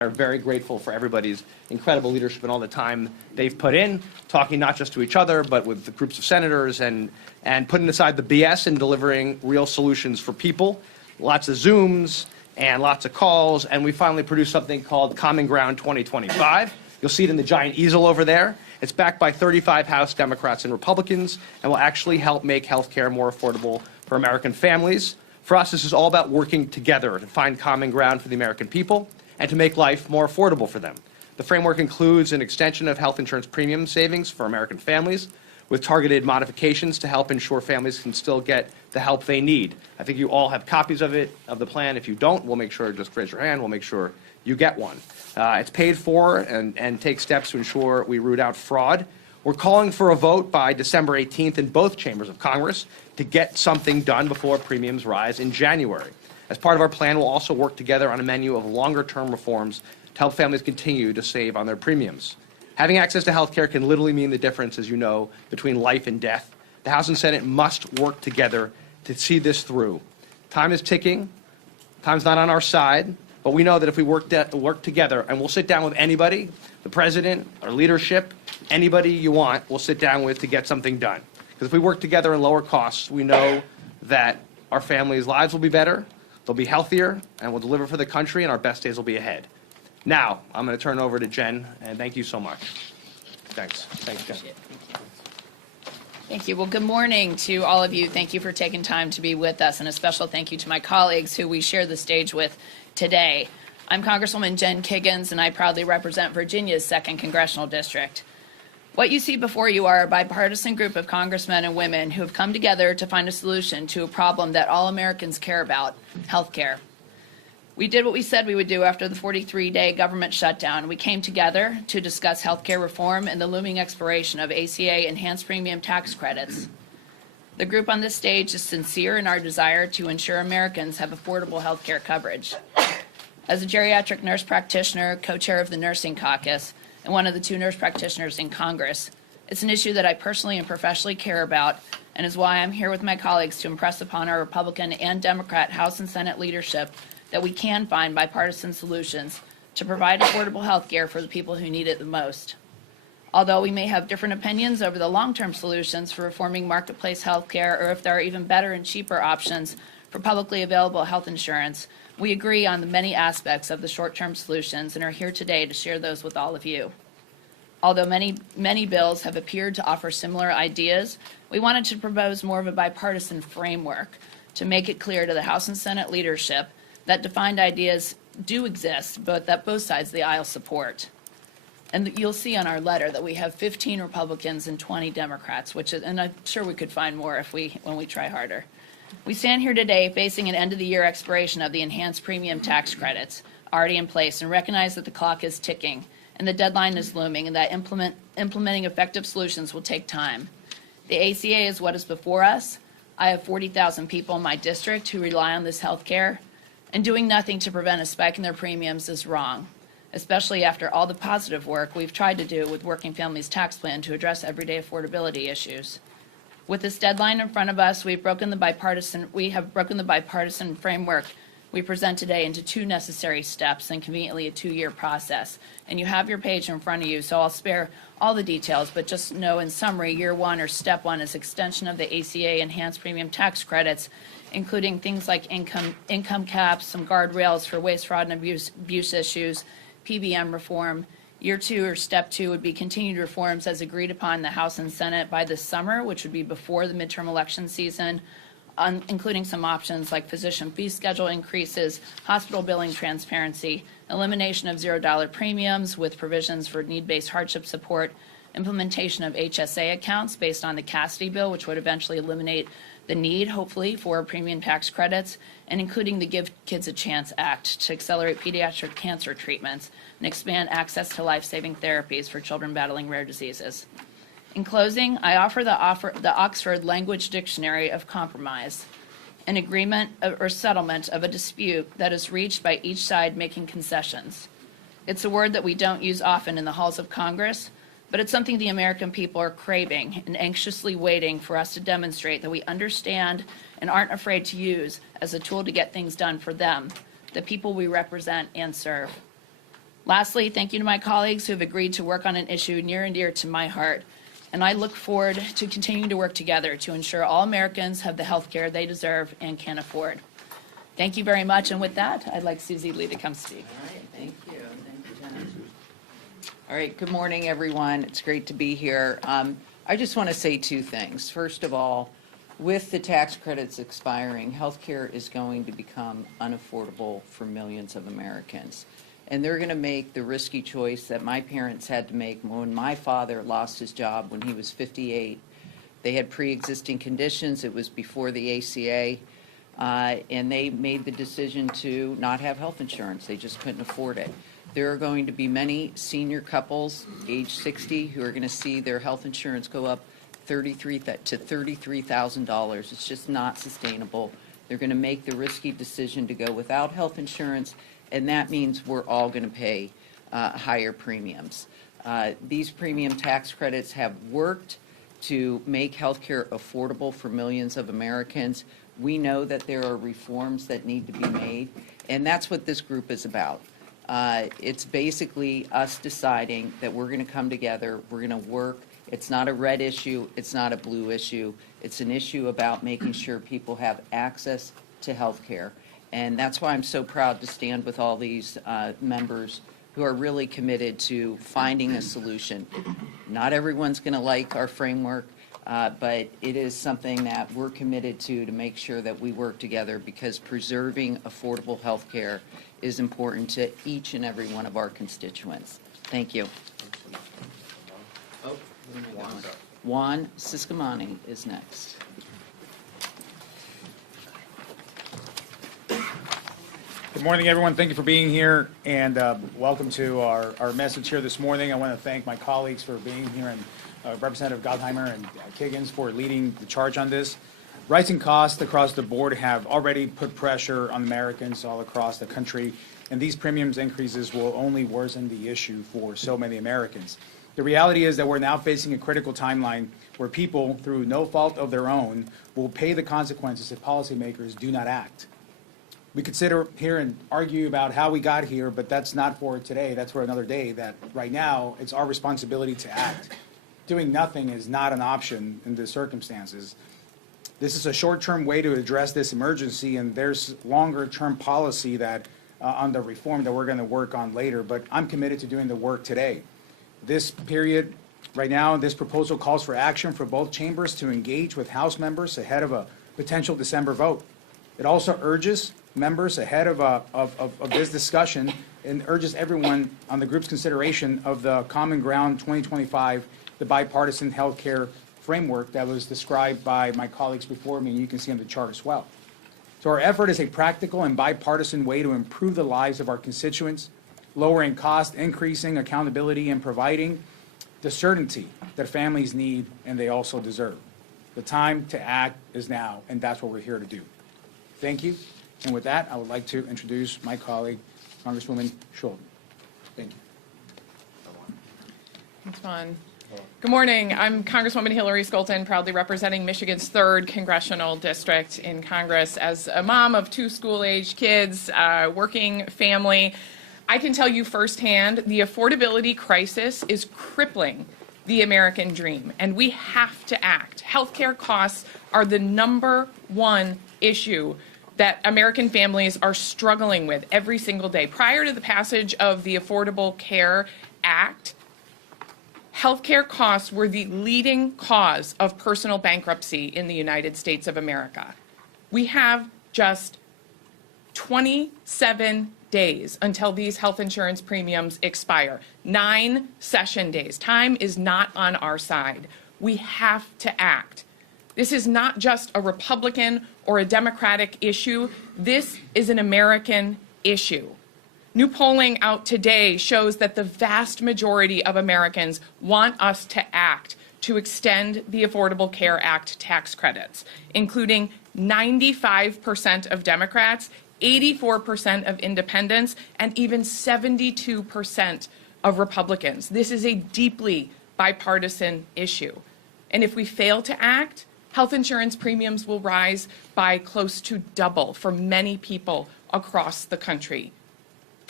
are very grateful for everybody's incredible leadership and all the time they've put in, talking not just to each other, but with the groups of senators and putting aside the BS and delivering real solutions for people. Lots of Zooms and lots of calls, and we finally produced something called Common Ground 2025. You'll see it in the giant easel over there. It's backed by 35 House Democrats and Republicans and will actually help make health care more affordable for American families. For us, this is all about working together to find common ground for the American people and to make life more affordable for them. The framework includes an extension of health insurance premium savings for American families with targeted modifications to help ensure families can still get the help they need. I think you all have copies of it, of the plan. If you don't, we'll make sure, just raise your hand, we'll make sure you get one. It's paid for and takes steps to ensure we root out fraud. We're calling for a vote by December 18th in both chambers of Congress to get something done before premiums rise in January. As part of our plan, we'll also work together on a menu of longer-term reforms to help families continue to save on their premiums. Having access to health care can literally mean the difference, as you know, between life and death. The House and Senate must work together to see this through. Time is ticking. Time's not on our side, but we know that if we work together, and we'll sit down with anybody, the president, our leadership, anybody you want, we'll sit down with to get something done. Because if we work together and lower costs, we know that our families' lives will be better, they'll be healthier, and we'll deliver for the country, and our best days will be ahead. Now, I'm going to turn it over to Jen, and thank you so much. Thanks. Thanks, Jen. Thank you. Well, good morning to all of you. Thank you for taking time to be with us, and a special thank you to my colleagues who we share the stage with today. I'm Congresswoman Jen Kiggins, and I proudly represent Virginia's 2nd Congressional District. What you see before you are a bipartisan group of congressmen and women who have come together to find a solution to a problem that all Americans care about, health care. We did what we said we would do after the 43-day government shutdown. We came together to discuss health care reform and the looming expiration of ACA enhanced premium tax credits. The group on this stage is sincere in our desire to ensure Americans have affordable health care coverage. As a geriatric nurse practitioner, co-chair of the Nursing Caucus, and one of the 2 nurse practitioners in Congress, it's an issue that I personally and professionally care about, and is why I'm here with my colleagues to impress upon our Republican and Democrat House and Senate leadership that we can find bipartisan solutions to provide affordable health care for the people who need it the most. Although we may have different opinions over the long-term solutions for reforming marketplace health care, or if there are even better and cheaper options for publicly available health insurance, we agree on the many aspects of the short-term solutions and are here today to share those with all of you. Although many bills have appeared to offer similar ideas, we wanted to propose more of a bipartisan framework to make it clear to the House and Senate leadership that defined ideas do exist, but that both sides of the aisle support. And you'll see on our letter that we have 15 Republicans and 20 Democrats, and I'm sure we could find more when we try harder. We stand here today facing an end-of-the-year expiration of the enhanced premium tax credits already in place and recognize that the clock is ticking and the deadline is looming and that implementing effective solutions will take time. The ACA is what is before us. I have 40,000 people in my district who rely on this health care, and doing nothing to prevent a spike in their premiums is wrong, especially after all the positive work we've tried to do with Working Families Tax Plan to address everyday affordability issues. With this deadline in front of us, we have broken the bipartisan framework we present today into 2 necessary steps and conveniently a 2-year process. And you have your page in front of you, so I'll spare all the details, but just know in summary, year 1 or step 1 is extension of the ACA enhanced premium tax credits, including things like income caps, some guardrails for waste, fraud, and abuse issues, PBM reform. Year 2 or step 2 would be continued reforms as agreed upon in the House and Senate by this summer, which would be before the midterm election season, including some options like physician fee schedule increases, hospital billing transparency, elimination of $0 premiums with provisions for need-based hardship support, implementation of HSA accounts based on the Cassidy bill, which would eventually eliminate the need, hopefully, for premium tax credits, and including the Give Kids a Chance Act to accelerate pediatric cancer treatments and expand access to life-saving therapies for children battling rare diseases. In closing, I offer the Oxford Language Dictionary of Compromise, an agreement or settlement of a dispute that is reached by each side making concessions. It's a word that we don't use often in the halls of Congress, but it's something the American people are craving and anxiously waiting for us to demonstrate that we understand and aren't afraid to use as a tool to get things done for them, the people we represent and serve. Lastly, thank you to my colleagues who have agreed to work on an issue near and dear to my heart. And I look forward to continuing to work together to ensure all Americans have the health care they deserve and can afford. Thank you very much. And with that, I'd like Susie Lee to come speak. All right, thank you. Thank you, Jenna. All right, good morning, everyone. It's great to be here. I just want to say two things. First of all, with the tax credits expiring, healthcare is going to become unaffordable for millions of Americans. And they're going to make the risky choice that my parents had to make when my father lost his job when he was 58. They had pre-existing conditions. It was before the ACA. And they made the decision to not have health insurance. They just couldn't afford it. There are going to be many senior couples, age 60, who are going to see their health insurance go up to $33,000. It's just not sustainable. They're going to make the risky decision to go without health insurance, and that means we're all going to pay higher premiums. These premium tax credits have worked to make health care affordable for millions of Americans. We know that there are reforms that need to be made, and that's what this group is about. It's basically us deciding that we're going to come together, we're going to work. It's not a red issue, it's not a blue issue. It's an issue about making sure people have access to health care. And that's why I'm so proud to stand with all these members who are really committed to finding a solution. Not everyone's going to like our framework, but it is something that we're committed to make sure that we work together, because preserving affordable health care is important to each and every one of our constituents. Thank you. Juan Siscomani is next. Good morning, everyone. Thank you for being here, and welcome to our message here this morning. I want to thank my colleagues for being here, and Representative Gottheimer and Kiggins for leading the charge on this. Rising costs across the board have already put pressure on Americans all across the country, and these premiums increases will only worsen the issue for so many Americans. The reality is that we're now facing a critical timeline where people, through no fault of their own, will pay the consequences if policymakers do not act. We could sit here and argue about how we got here, but that's not for today. That's for another day. That right now, it's our responsibility to act. Doing nothing is not an option in the circumstances. This is a short-term way to address this emergency, and there's longer-term policy that on the reform that we're going to work on later, but I'm committed to doing the work today. This period, right now, this proposal calls for action for both chambers to engage with House members ahead of a potential December vote. It also urges members ahead of this discussion and urges everyone on the group's consideration of the Common Ground 2025, the bipartisan health care framework that was described by my colleagues before me, and you can see on the chart as well. So our effort is a practical and bipartisan way to improve the lives of our constituents, lowering cost, increasing accountability, and providing the certainty that families need and they also deserve. The time to act is now, and that's what we're here to do. Thank you. And with that, I would like to introduce my colleague, Congresswoman Schultz. Thank you. Thanks, Juan. Good morning. I'm Congresswoman Hillary Skolton, proudly representing Michigan's 3rd congressional district in Congress. As a mom of 2 school-aged kids, working family, I can tell you firsthand the affordability crisis is crippling the American dream, and we have to act. Healthcare costs are the #1 issue that American families are struggling with every single day. Prior to the passage of the Affordable Care Act, healthcare costs were the leading cause of personal bankruptcy in the United States of America. We have just 27 days until these health insurance premiums expire. 9 session days. Time is not on our side. We have to act. This is not just a Republican or a Democratic issue. This is an American issue. New polling out today shows that the vast majority of Americans want us to act to extend the Affordable Care Act tax credits, including 95% of Democrats, 84% of independents, and even 72% of Republicans. This is a deeply bipartisan issue. And if we fail to act, health insurance premiums will rise by close to double for many people across the country.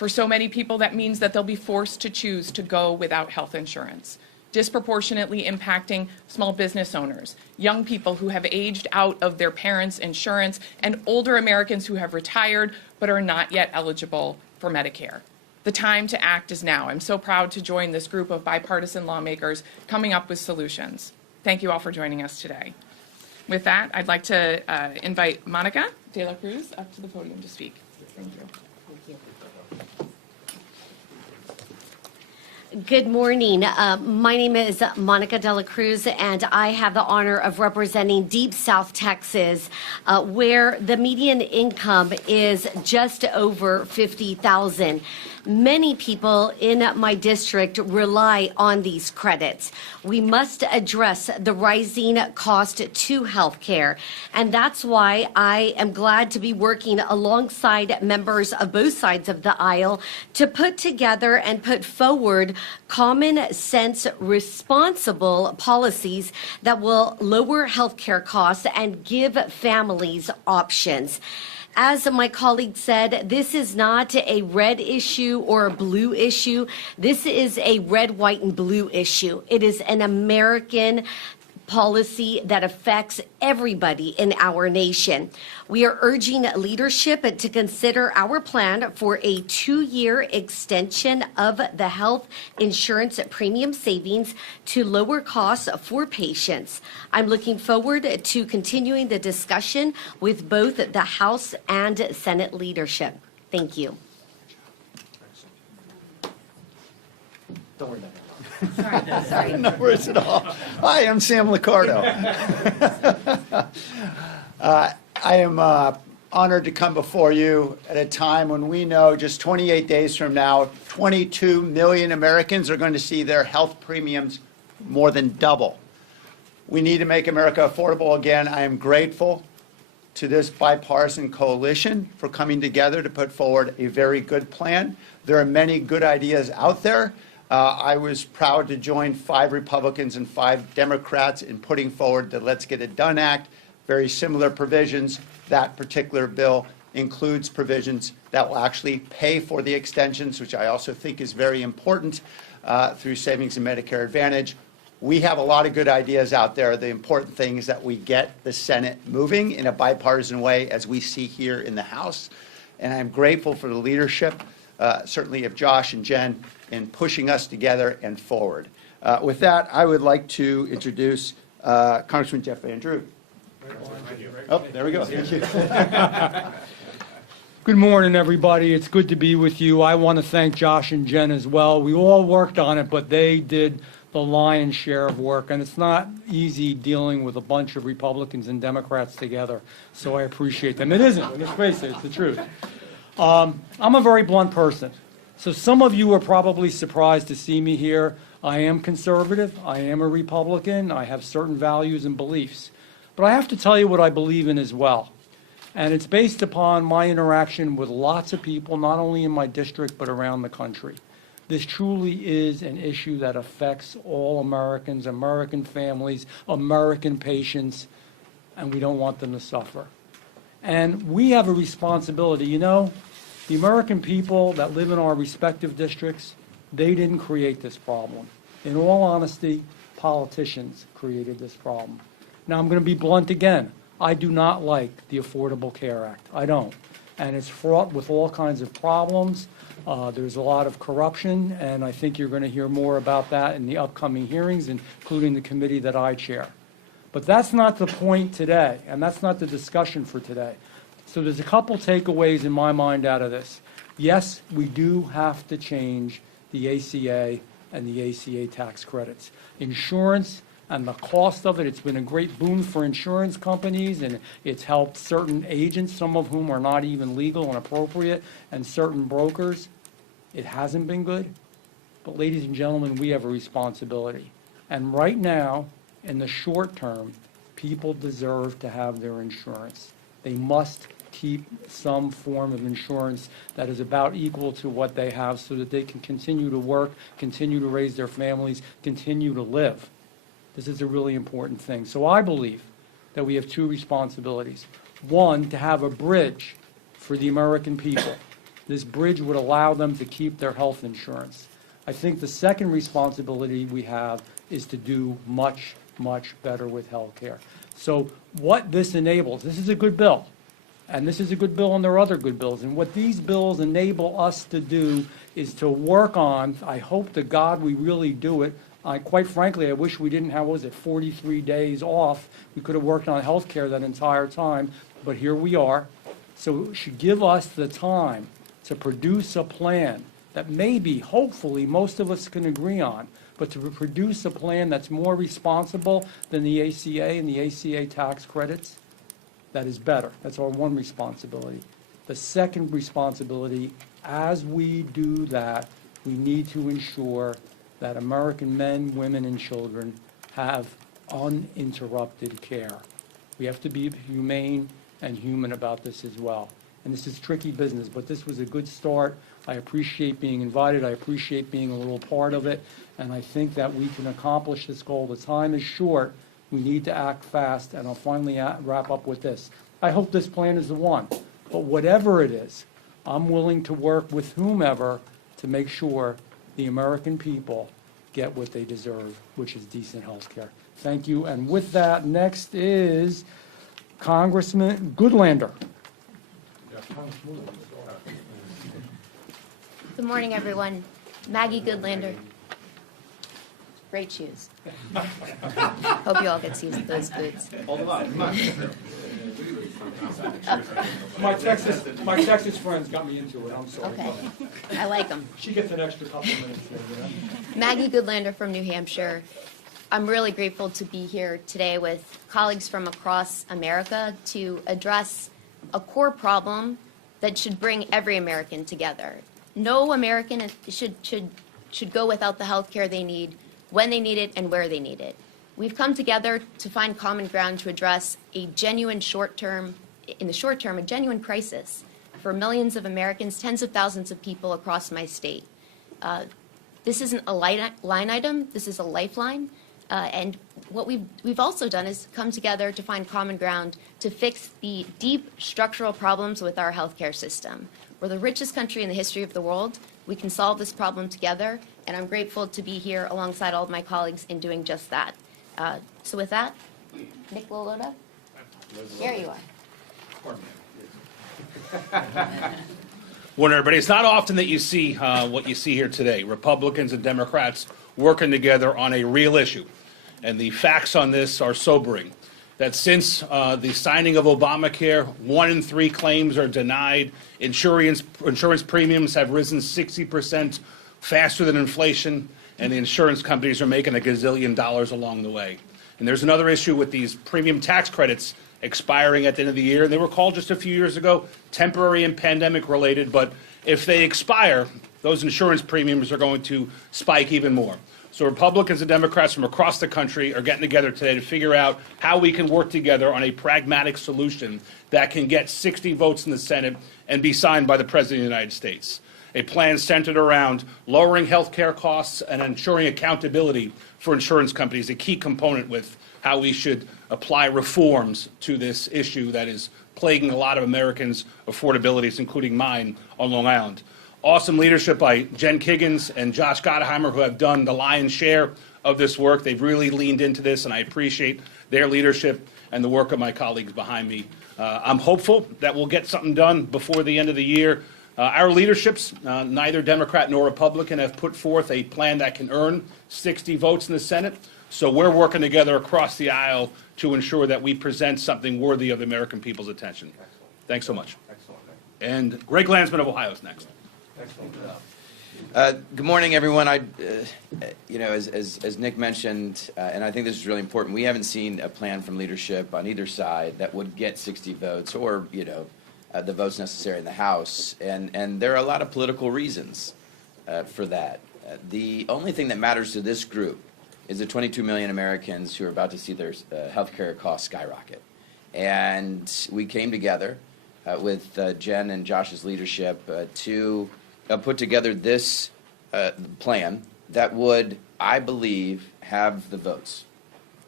For so many people, that means that they'll be forced to choose to go without health insurance, disproportionately impacting small business owners, young people who have aged out of their parents' insurance, and older Americans who have retired but are not yet eligible for Medicare. The time to act is now. I'm so proud to join this group of bipartisan lawmakers coming up with solutions. Thank you all for joining us today. With that, I'd like to invite Monica de la Cruz up to the podium to speak. Thank you. Good morning. My name is Monica de la Cruz, and I have the honor of representing Deep South Texas, where the median income is just over $50,000. Many people in my district rely on these credits. We must address the rising cost to health care, and that's why I am glad to be working alongside members of both sides of the aisle to put together and put forward common sense, responsible policies that will lower health care costs and give families options. As my colleague said, this is not a red issue or a blue issue. This is a red, white, and blue issue. It is an American policy that affects everybody in our nation. We are urging leadership to consider our plan for a 2-year extension of the health insurance premium savings to lower costs for patients. I'm looking forward to continuing the discussion with both the House and Senate leadership. Thank you. Don't worry about it. Sorry. No worries at all. Hi, I'm Sam Liccardo. I am honored to come before you at a time when we know just 28 days from now, 22 million Americans are going to see their health premiums more than double. We need to make America affordable again. I am grateful to this bipartisan coalition for coming together to put forward a very good plan. There are many good ideas out there. I was proud to join 5 Republicans and 5 Democrats in putting forward the Let's Get It Done Act, very similar provisions. That particular bill includes provisions that will actually pay for the extensions, which I also think is very important, through savings and Medicare Advantage. We have a lot of good ideas out there. The important thing is that we get the Senate moving in a bipartisan way, as we see here in the House. And I'm grateful for the leadership, certainly of Josh and Jen, in pushing us together and forward. With that, I would like to introduce Congressman Jeff Van Drew. Oh, there we go. Thank you. Good morning, everybody. It's good to be with you. I want to thank Josh and Jen as well. We all worked on it, but they did the lion's share of work, and it's not easy dealing with a bunch of Republicans and Democrats together, so I appreciate them. It isn't. Let's face it, it's the truth. I'm a very blunt person. So some of you are probably surprised to see me here. I am conservative. I am a Republican. I have certain values and beliefs. But I have to tell you what I believe in as well. And it's based upon my interaction with lots of people, not only in my district, but around the country. This truly is an issue that affects all Americans, American families, American patients, and we don't want them to suffer. And we have a responsibility. You know, the American people that live in our respective districts, they didn't create this problem. In all honesty, politicians created this problem. Now, I'm going to be blunt again. I do not like the Affordable Care Act. I don't. And it's fraught with all kinds of problems. There's a lot of corruption, and I think you're going to hear more about that in the upcoming hearings, including the committee that I chair. But that's not the point today, and that's not the discussion for today. So there's a couple takeaways in my mind out of this. Yes, we do have to change the ACA and the ACA tax credits. Insurance and the cost of it, it's been a great boon for insurance companies, and it's helped certain agents, some of whom are not even legal and appropriate, and certain brokers. It hasn't been good. But ladies and gentlemen, we have a responsibility. And right now, in the short term, people deserve to have their insurance. They must keep some form of insurance that is about equal to what they have so that they can continue to work, continue to raise their families, continue to live. This is a really important thing. So I believe that we have 2 responsibilities. One, to have a bridge for the American people. This bridge would allow them to keep their health insurance. I think the second responsibility we have is to do much, much better with health care. So what this enables, this is a good bill, and this is a good bill, and there are other good bills. And what these bills enable us to do is to work on, I hope to God we really do it. Quite frankly, I wish we didn't have, 43 days off. We could have worked on health care that entire time, but here we are. So it should give us the time to produce a plan that maybe, hopefully, most of us can agree on, but to produce a plan that's more responsible than the ACA and the ACA tax credits, that is better. That's our one responsibility. The second responsibility, as we do that, we need to ensure that American men, women, and children have uninterrupted care. We have to be humane and human about this as well. And this is tricky business, but this was a good start. I appreciate being invited. I appreciate being a little part of it. And I think that we can accomplish this goal. The time is short. We need to act fast. And I'll finally wrap up with this. I hope this plan is the one. But whatever it is, I'm willing to work with whomever to make sure the American people get what they deserve, which is decent health care. Thank you. And with that, next is Congressman Goodlander. Good morning, everyone. Maggie Goodlander. Great shoes. Hope you all get to use those boots. My Texas friends got me into it. I'm sorry. Okay. I like them. She gets an extra couple minutes there, you know? Maggie Goodlander from New Hampshire. I'm really grateful to be here today with colleagues from across America to address a core problem that should bring every American together. No American should go without the health care they need, when they need it, and where they need it. We've come together to find common ground to address a genuine in the short term, a genuine crisis for millions of Americans, tens of thousands of people across my state. This isn't a line item, this is a lifeline. And what we've also done is come together to find common ground to fix the deep structural problems with our healthcare system. We're the richest country in the history of the world. We can solve this problem together, and I'm grateful to be here alongside all of my colleagues in doing just that. So with that, Nick Loloda, there you are. Morning, everybody. It's not often that you see what you see here today. Republicans and Democrats working together on a real issue. And the facts on this are sobering. That since the signing of Obamacare, 1 in 3 claims are denied. Insurance premiums have risen 60% faster than inflation, and the insurance companies are making $1 gazillion along the way. And there's another issue with these premium tax credits expiring at the end of the year. They were called just a few years ago temporary and pandemic related, but if they expire, those insurance premiums are going to spike even more. So Republicans and Democrats from across the country are getting together today to figure out how we can work together on a pragmatic solution that can get 60 votes in the Senate and be signed by the President of the United States. A plan centered around lowering health care costs and ensuring accountability for insurance companies, a key component with how we should apply reforms to this issue that is plaguing a lot of Americans' affordabilities, including mine on Long Island. Awesome leadership by Jen Kiggins and Josh Gottheimer, who have done the lion's share of this work. They've really leaned into this, and I appreciate their leadership and the work of my colleagues behind me. I'm hopeful that we'll get something done before the end of the year. Our leaderships, neither Democrat nor Republican, have put forth a plan that can earn 60 votes in the Senate. So we're working together across the aisle to ensure that we present something worthy of the American people's attention. Excellent. Thanks so much. Excellent. And Greg Landsman of Ohio is next. Good morning, everyone. As Nick mentioned, and I think this is really important, we haven't seen a plan from leadership on either side that would get 60 votes or, the votes necessary in the House. And there are a lot of political reasons for that. The only thing that matters to this group is the 22 million Americans who are about to see their health care costs skyrocket. And we came together with Jen and Josh's leadership to put together this plan that would, I believe, have the votes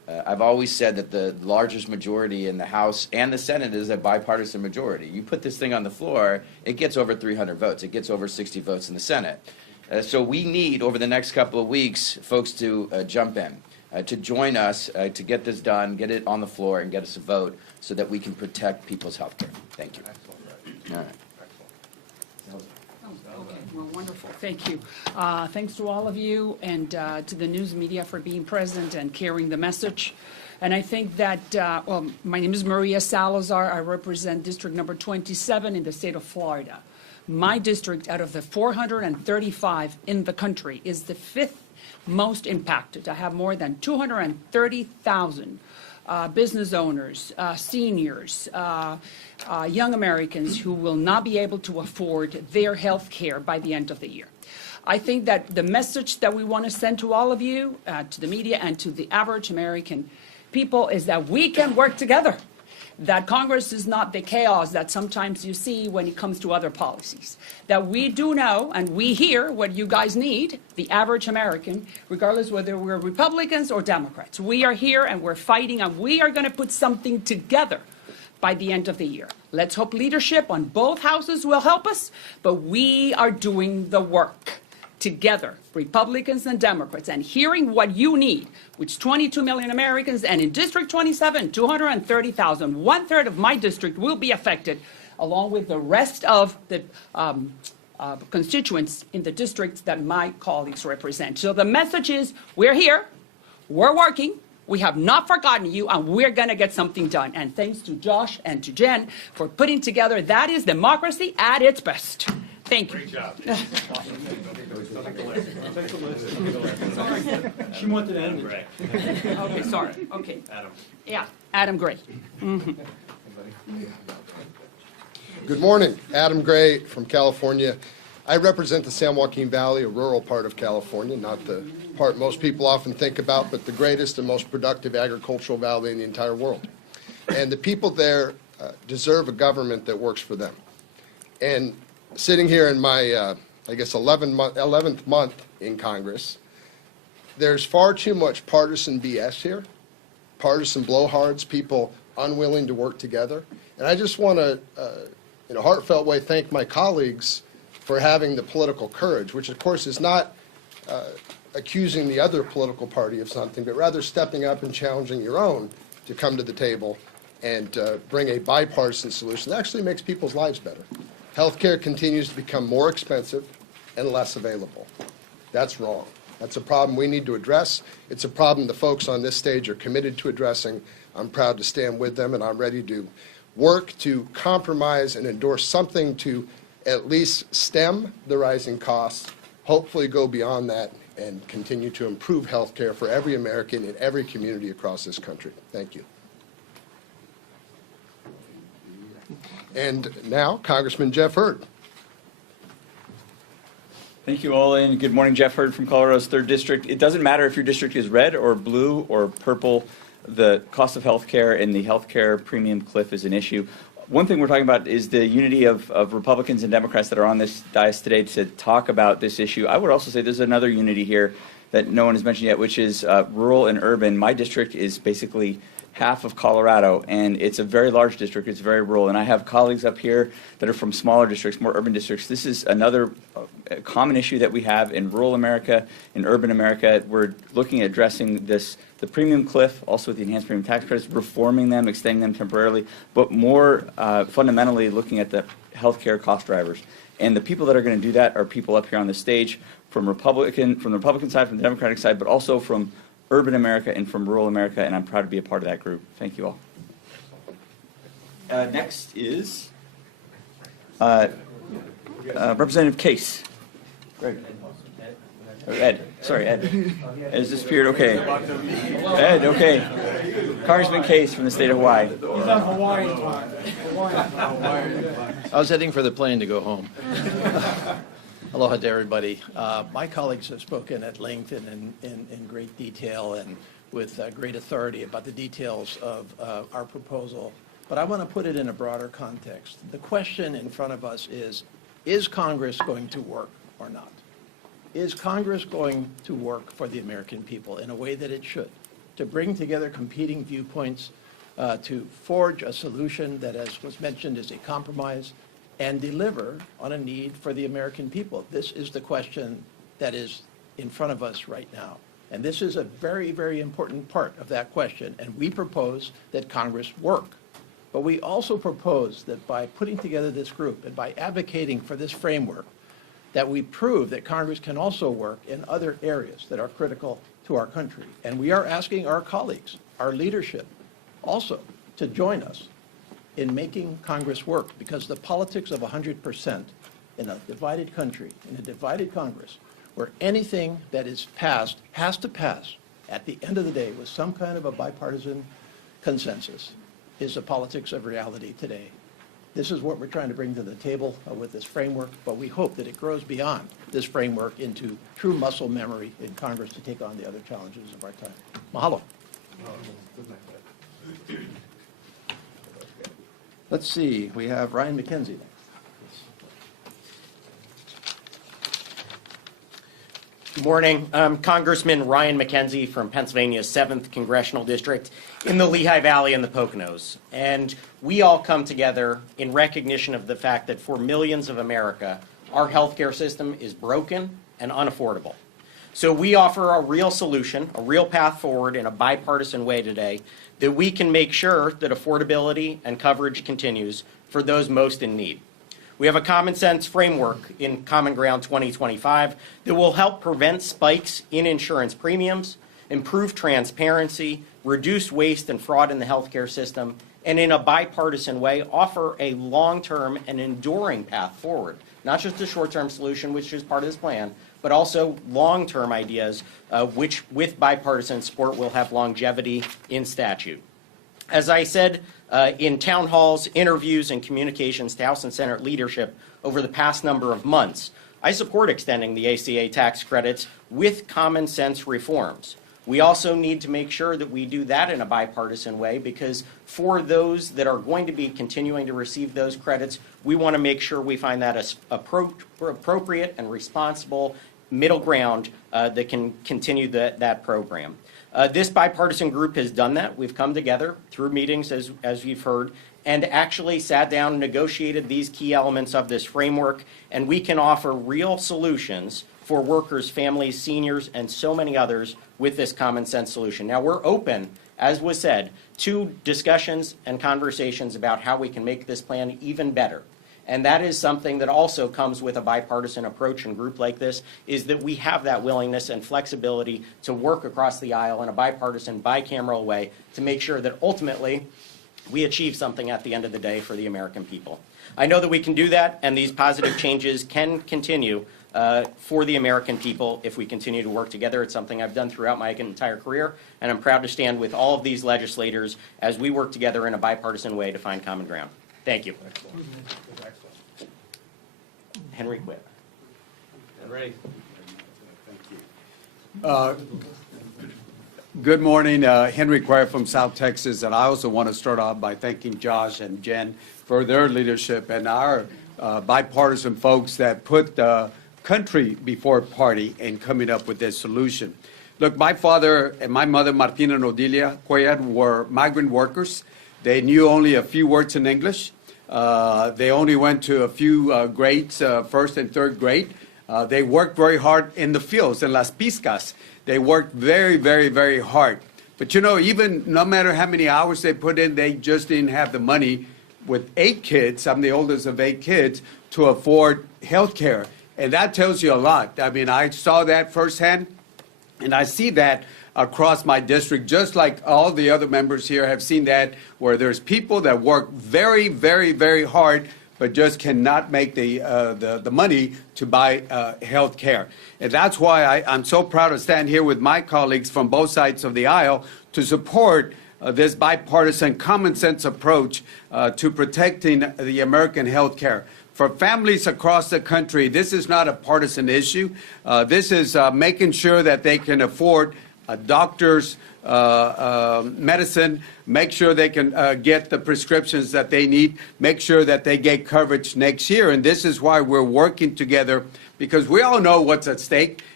I've always said that the largest majority in the House and the Senate is a bipartisan majority. You put this thing on the floor, it gets over 300 votes. It gets over 60 votes in the Senate. So we need, over the next couple of weeks, folks to jump in, to join us, to get this done, get it on the floor, and get us a vote so that we can protect people's health care. Thank you. All right. Okay, well, wonderful. Thank you. Thanks to all of you and to the news media for being present and carrying the message. And I think that, well, my name is Maria Salazar. I represent District Number 27 in the state of Florida. My district, out of the 435 in the country, is the 5th most impacted. I have more than 230,000 business owners, seniors, young Americans who will not be able to afford their health care by the end of the year. I think that the message that we want to send to all of you, to the media and to the average American people, is that we can work together. That Congress is not the chaos that sometimes you see when it comes to other policies. That we do know and we hear what you guys need, the average American, regardless whether we're Republicans or Democrats. We are here and we're fighting, and we are going to put something together by the end of the year. Let's hope leadership on both houses will help us, but we are doing the work together, Republicans and Democrats, and hearing what you need, which 22 million Americans, and in District 27, 230,000, 1/3 of my district will be affected, along with the rest of the constituents in the districts that my colleagues represent. So the message is, we're here, we're working, we have not forgotten you, and we're going to get something done. And thanks to Josh and to Jen for putting together, that is democracy at its best. Thank you. Great job. She wanted to end it. Okay, sorry. Okay. Adam. Yeah, Adam Gray. Good morning. Adam Gray from California. I represent the San Joaquin Valley, a rural part of California, not the part most people often think about, but the greatest and most productive agricultural valley in the entire world. And the people there deserve a government that works for them. And sitting here in my, I guess, 11th month in Congress, there's far too much partisan BS here, partisan blowhards, people unwilling to work together. And I just want to, in a heartfelt way, thank my colleagues for having the political courage, which of course is not accusing the other political party of something, but rather stepping up and challenging your own to come to the table and bring a bipartisan solution that actually makes people's lives better. Healthcare continues to become more expensive and less available. That's wrong. That's a problem we need to address. It's a problem the folks on this stage are committed to addressing. I'm proud to stand with them, and I'm ready to work to compromise and endorse something to at least stem the rising costs, hopefully go beyond that, and continue to improve health care for every American in every community across this country. Thank you. And now, Congressman Jeff Hurd. Thank you all, and good morning. Jeff Hurd from Colorado's 3rd District. It doesn't matter if your district is red or blue or purple. The cost of health care and the health care premium cliff is an issue. One thing we're talking about is the unity of Republicans and Democrats that are on this dais today to talk about this issue. I would also say there's another unity here that no one has mentioned yet, which is rural and urban. My district is basically half of Colorado, and it's a very large district. It's very rural, and I have colleagues up here that are from smaller districts, more urban districts. This is another common issue that we have in rural America, in urban America. We're looking at addressing this, the premium cliff, also with the enhanced premium tax credits, reforming them, extending them temporarily, but more fundamentally looking at the healthcare cost drivers. And the people that are going to do that are people up here on the stage from the Republican side, from the Democratic side, but also from urban America and from rural America, and I'm proud to be a part of that group. Thank you all. Next is Representative Case. Greg. Ed. Sorry, Ed. Ed has disappeared. Okay. Ed, okay. Congressman Case from the state of Hawaii. He's on Hawaiian time. I was heading for the plane to go home. Aloha to everybody. My colleagues have spoken at length and in great detail and with great authority about the details of our proposal. But I want to put it in a broader context. The question in front of us is Congress going to work or not? Is Congress going to work for the American people in a way that it should? to bring together competing viewpoints, to forge a solution that, as was mentioned, is a compromise and deliver on a need for the American people. This is the question that is in front of us right now. And this is a very, very important part of that question. And we propose that Congress work. But we also propose that by putting together this group and by advocating for this framework, that we prove that Congress can also work in other areas that are critical to our country. And we are asking our colleagues, our leadership, also to join us in making Congress work, because the politics of 100% in a divided country, in a divided Congress, where anything that is passed has to pass at the end of the day with some kind of a bipartisan consensus, is the politics of reality today. This is what we're trying to bring to the table with this framework, but we hope that it grows beyond this framework into true muscle memory in Congress to take on the other challenges of our time. Mahalo. Let's see, we have Ryan McKenzie next. Good morning. I'm Congressman Ryan McKenzie from Pennsylvania's 7th Congressional District in the Lehigh Valley and the Poconos. And we all come together in recognition of the fact that for millions of America, our healthcare system is broken and unaffordable. So we offer a real solution, a real path forward in a bipartisan way today that we can make sure that affordability and coverage continues for those most in need. We have a common sense framework in Common Ground 2025 that will help prevent spikes in insurance premiums, improve transparency, reduce waste and fraud in the healthcare system, and in a bipartisan way offer a long-term and enduring path forward, not just a short-term solution, which is part of this plan, but also long-term ideas, which with bipartisan support will have longevity in statute. As I said in town halls, interviews, and communications to House and Senate leadership over the past number of months, I support extending the ACA tax credits with common sense reforms. We also need to make sure that we do that in a bipartisan way, because for those that are going to be continuing to receive those credits, we want to make sure we find that as appropriate and responsible middle ground that can continue that program. This bipartisan group has done that. We've come together through meetings, as you've heard, and actually sat down and negotiated these key elements of this framework, and we can offer real solutions for workers, families, seniors, and so many others with this common sense solution. Now, we're open, as was said, to discussions and conversations about how we can make this plan even better. And that is something that also comes with a bipartisan approach and group like this, is that we have that willingness and flexibility to work across the aisle in a bipartisan, bicameral way to make sure that ultimately we achieve something at the end of the day for the American people. I know that we can do that, and these positive changes can continue for the American people if we continue to work together. It's something I've done throughout my entire career, and I'm proud to stand with all of these legislators as we work together in a bipartisan way to find common ground. Thank you. Henry Quick. Henry. Good morning, Henry Quare from South Texas, and I also want to start off by thanking Josh and Jen for their leadership and our bipartisan folks that put the country before party in coming up with this solution. Look, my father and my mother, Martina and Odilia Cuellar, were migrant workers. They knew only a few words in English. They only went to a few grades, first and third grade. They worked very hard in the fields, in las piscas. They worked very, very, very hard. But you know, even no matter how many hours they put in, they just didn't have the money with 8 kids, I'm the oldest of 8 kids, to afford health care. And that tells you a lot. I mean, I saw that firsthand, and I see that across my district, just like all the other members here have seen that, where there's people that work very, very, very hard, but just cannot make the money to buy health care. And that's why I'm so proud to stand here with my colleagues from both sides of the aisle to support this bipartisan common sense approach to protecting the American health care. For families across the country, this is not a partisan issue. This is making sure that they can afford a doctor's medicine, make sure they can get the prescriptions that they need, make sure that they get coverage next year. And this is why we're working together, because we all know what's at stake.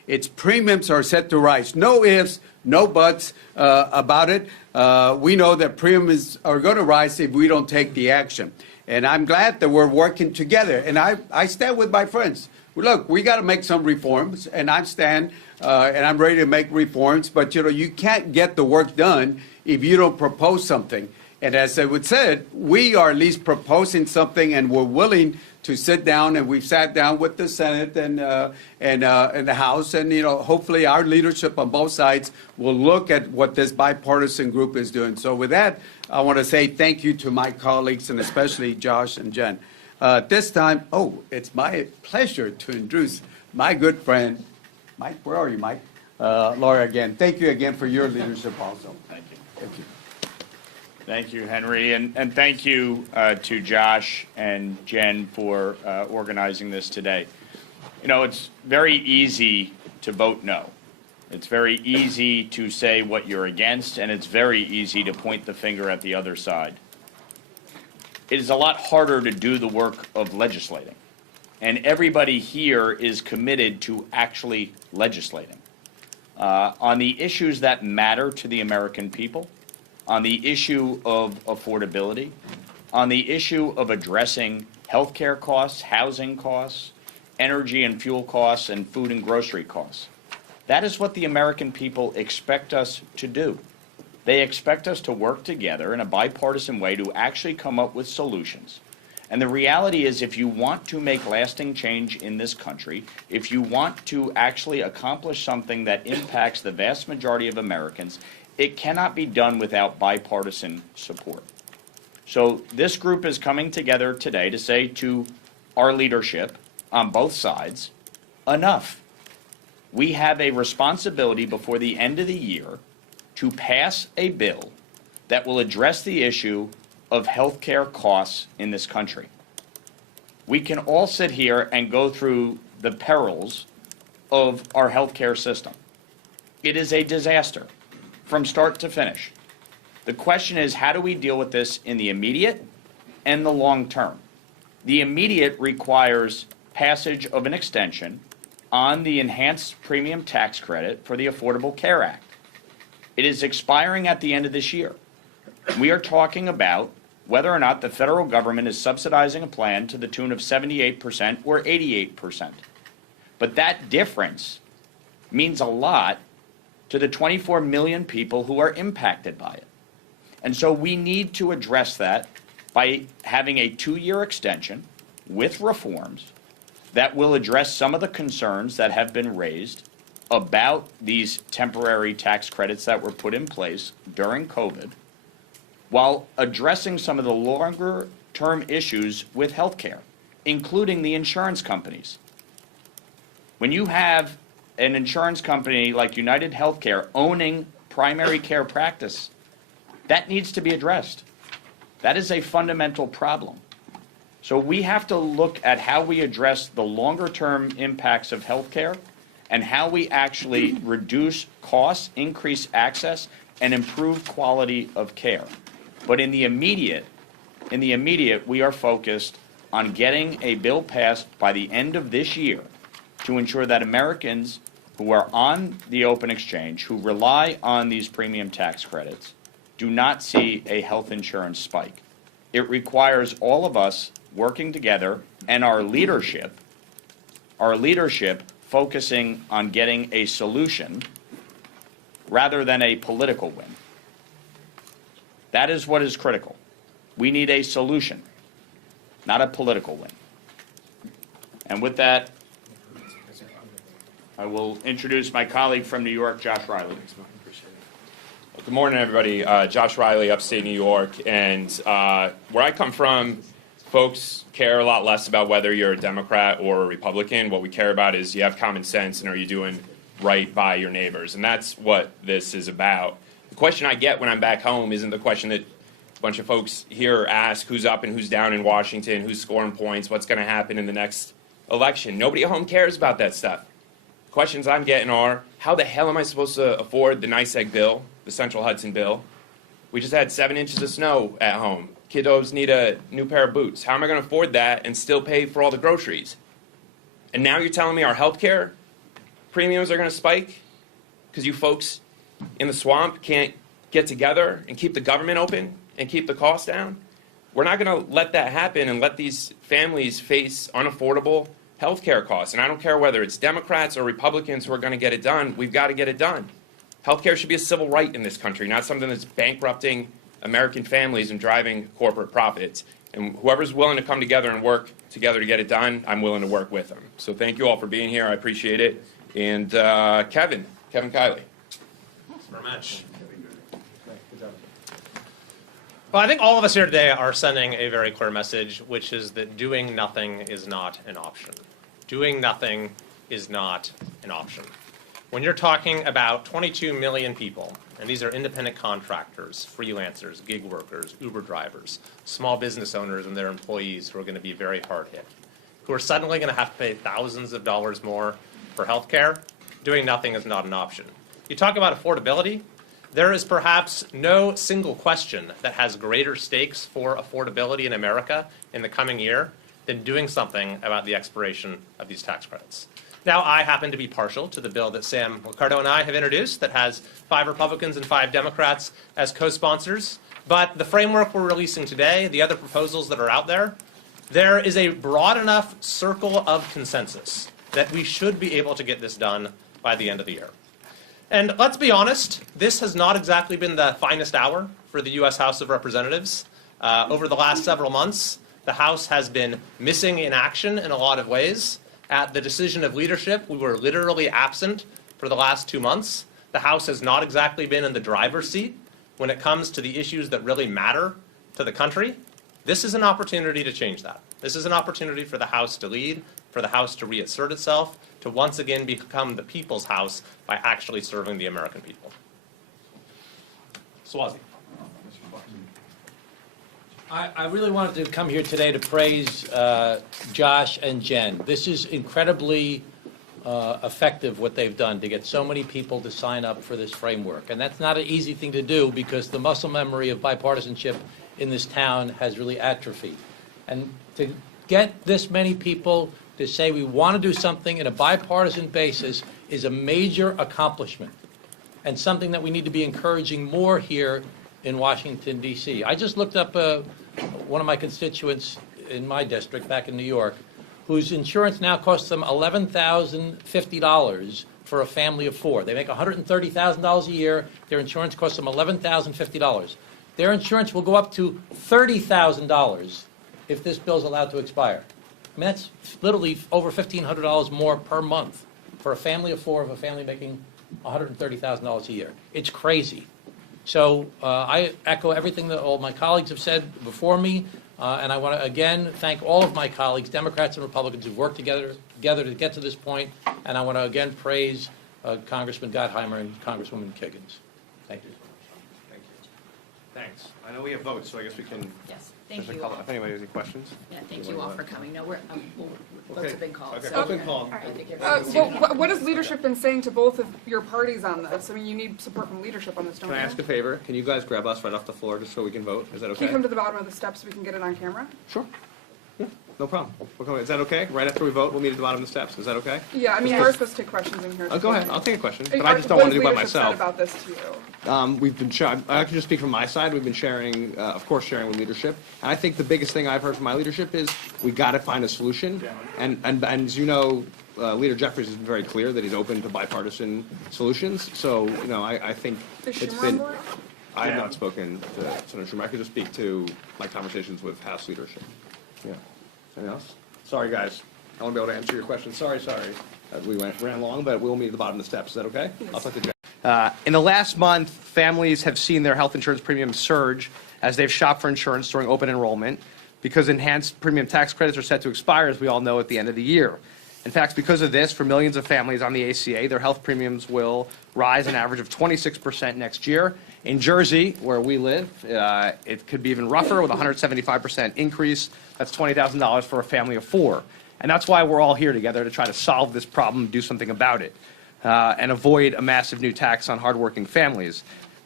Its premiums are set to rise. No ifs, no buts about it. We know that premiums are going to rise if we don't take the action. And I'm glad that we're working together. And I stand with my friends. Look, we got to make some reforms, and I stand and I'm ready to make reforms. But, you can't get the work done if you don't propose something. And as I would said, we are at least proposing something, and we're willing to sit down, and we've sat down with the Senate and the House, and hopefully our leadership on both sides will look at what this bipartisan group is doing. So with that, I want to say thank you to my colleagues, and especially Josh and Jen. This time, it's my pleasure to introduce my good friend, Mike. Where are you, Mike? Laura, again, thank you again for your leadership also. Thank you. Thank you. Thank you, Henry, and thank you to Josh and Jen for organizing this today. It's very easy to vote no. It's very easy to say what you're against, and it's very easy to point the finger at the other side. It is a lot harder to do the work of legislating, and everybody here is committed to actually legislating on the issues that matter to the American people, on the issue of affordability, on the issue of addressing health care costs, housing costs, energy and fuel costs, and food and grocery costs. That is what the American people expect us to do. They expect us to work together in a bipartisan way to actually come up with solutions. And the reality is, if you want to make lasting change in this country, if you want to actually accomplish something that impacts the vast majority of Americans, it cannot be done without bipartisan support. So this group is coming together today to say to our leadership on both sides, enough. We have a responsibility before the end of the year to pass a bill that will address the issue of health care costs in this country. We can all sit here and go through the perils of our health care system. It is a disaster from start to finish. The question is, how do we deal with this in the immediate and the long term? The immediate requires passage of an extension on the enhanced premium tax credit for the Affordable Care Act. It is expiring at the end of this year. We are talking about whether or not the federal government is subsidizing a plan to the tune of 78% or 88%. But that difference means a lot to the 24 million people who are impacted by it. And so we need to address that by having a 2-year extension with reforms that will address some of the concerns that have been raised about these temporary tax credits that were put in place during COVID, while addressing some of the longer-term issues with health care, including the insurance companies. When you have an insurance company like United Healthcare owning primary care practice, that needs to be addressed. That is a fundamental problem. So we have to look at how we address the longer-term impacts of healthcare and how we actually reduce costs, increase access, and improve quality of care. But in the immediate, we are focused on getting a bill passed by the end of this year to ensure that Americans who are on the open exchange, who rely on these premium tax credits, do not see a health insurance spike. It requires all of us working together and our leadership focusing on getting a solution rather than a political win. That is what is critical. We need a solution, not a political win. And with that, I will introduce my colleague from New York, Josh Riley. Good morning, everybody. Josh Riley, upstate New York. And where I come from, folks care a lot less about whether you're a Democrat or a Republican. What we care about is you have common sense and are you doing right by your neighbors. And that's what this is about. The question I get when I'm back home isn't the question that a bunch of folks here ask, who's up and who's down in Washington, who's scoring points, what's going to happen in the next election. Nobody at home cares about that stuff. Questions I'm getting are, how the hell am I supposed to afford the NYSEG bill, the Central Hudson bill? We just had 7 inches of snow at home. Kiddos need a new pair of boots. How am I going to afford that and still pay for all the groceries? And now you're telling me our health care premiums are going to spike because you folks in the swamp can't get together and keep the government open and keep the costs down. We're not going to let that happen and let these families face unaffordable health care costs. And I don't care whether it's Democrats or Republicans who are going to get it done. We've got to get it done. Health care should be a civil right in this country, not something that's bankrupting American families and driving corporate profits. And whoever's willing to come together and work together to get it done, I'm willing to work with them. So thank you all for being here. I appreciate it. And Kevin Kiley. Thanks very much. Well, I think all of us here today are sending a very clear message, which is that doing nothing is not an option. Doing nothing is not an option. When you're talking about 22 million people, and these are independent contractors, freelancers, gig workers, Uber drivers, small business owners and their employees who are going to be very hard hit, who are suddenly going to have to pay thousands of dollars more for health care, doing nothing is not an option. You talk about affordability. There is perhaps no single question that has greater stakes for affordability in America in the coming year than doing something about the expiration of these tax credits. Now, I happen to be partial to the bill that Sam Ricardo and I have introduced that has 5 Republicans and 5 Democrats as co-sponsors. But the framework we're releasing today, the other proposals that are out there, there is a broad enough circle of consensus that we should be able to get this done by the end of the year. And let's be honest, this has not exactly been the finest hour for the U.S. House of Representatives. Over the last several months, the House has been missing in action in a lot of ways. At the decision of leadership, we were literally absent for the last 2 months. The House has not exactly been in the driver's seat when it comes to the issues that really matter to the country. This is an opportunity to change that. This is an opportunity for the House to lead, for the House to reassert itself, to once again become the people's House by actually serving the American people. Swazi. I really wanted to come here today to praise Josh and Jen. This is incredibly effective what they've done to get so many people to sign up for this framework. And that's not an easy thing to do because the muscle memory of bipartisanship in this town has really atrophied. And to get this many people to say we want to do something in a bipartisan basis is a major accomplishment and something that we need to be encouraging more here in Washington, D.C. I just looked up one of my constituents in my district back in New York whose insurance now costs them $11,050 for a family of 4. They make $130,000 a year. Their insurance costs them $11,050. Their insurance will go up to $30,000 if this bill is allowed to expire. I mean, that's literally over $1,500 more per month for a family of 4 of a family making $130,000 a year. It's crazy. So I echo everything that all my colleagues have said before me, and I want to again thank all of my colleagues, Democrats and Republicans, who've worked together to get to this point, and I want to again praise Congressman Gottheimer and Congresswoman Kiggins. Thank you. Thank you. Thanks. I know we have votes, so I guess we can. Yes, thank If you. anybody has any questions? Yeah, thank you all for coming. No, we're, votes have been called. Okay, so- vote's been called. I think everyone's- What has leadership been saying to both of your parties on this? I mean, you need support from leadership on this, don't Can you? I ask a favor? Can you guys grab us right off the floor just so we can vote? Is that Can okay? you come to the bottom of the steps so we can get it on camera? Sure. Yeah, no problem. Is that okay? Right after we vote, we'll meet at the bottom of the steps. Is that okay? Yeah, I mean, we're supposed to take questions in here. Go ahead. I'll take a question, but I just don't want to do it by What has leadership said myself. about this to you? We've been I can just speak from my side. We've been sharing, of course, sharing with leadership. And I think the biggest thing I've heard from my leadership is we got to find a solution. And as you know, Leader Jeffries has been very clear that he's open to bipartisan solutions. So, you know, I think Is it's Schumer been. on board? I have not spoken to Senator Schumer. I could just speak to my conversations with House leadership. Yeah. Anything else? Sorry, guys. I won't be able to answer your question. Sorry. We ran long, but we'll meet at the bottom of the steps. Is that okay? I'll talk to Jeff. In the last month, families have seen their health insurance premiums surge as they've shopped for insurance during open enrollment because enhanced premium tax credits are set to expire, as we all know, at the end of the year. In fact, because of this, for millions of families on the ACA, their health premiums will rise an average of 26% next year. In Jersey, where we live, it could be even rougher with a 175% increase. That's $20,000 for a family of 4. And that's why we're all here together to try to solve this problem, do something about it, and avoid a massive new tax on hardworking families.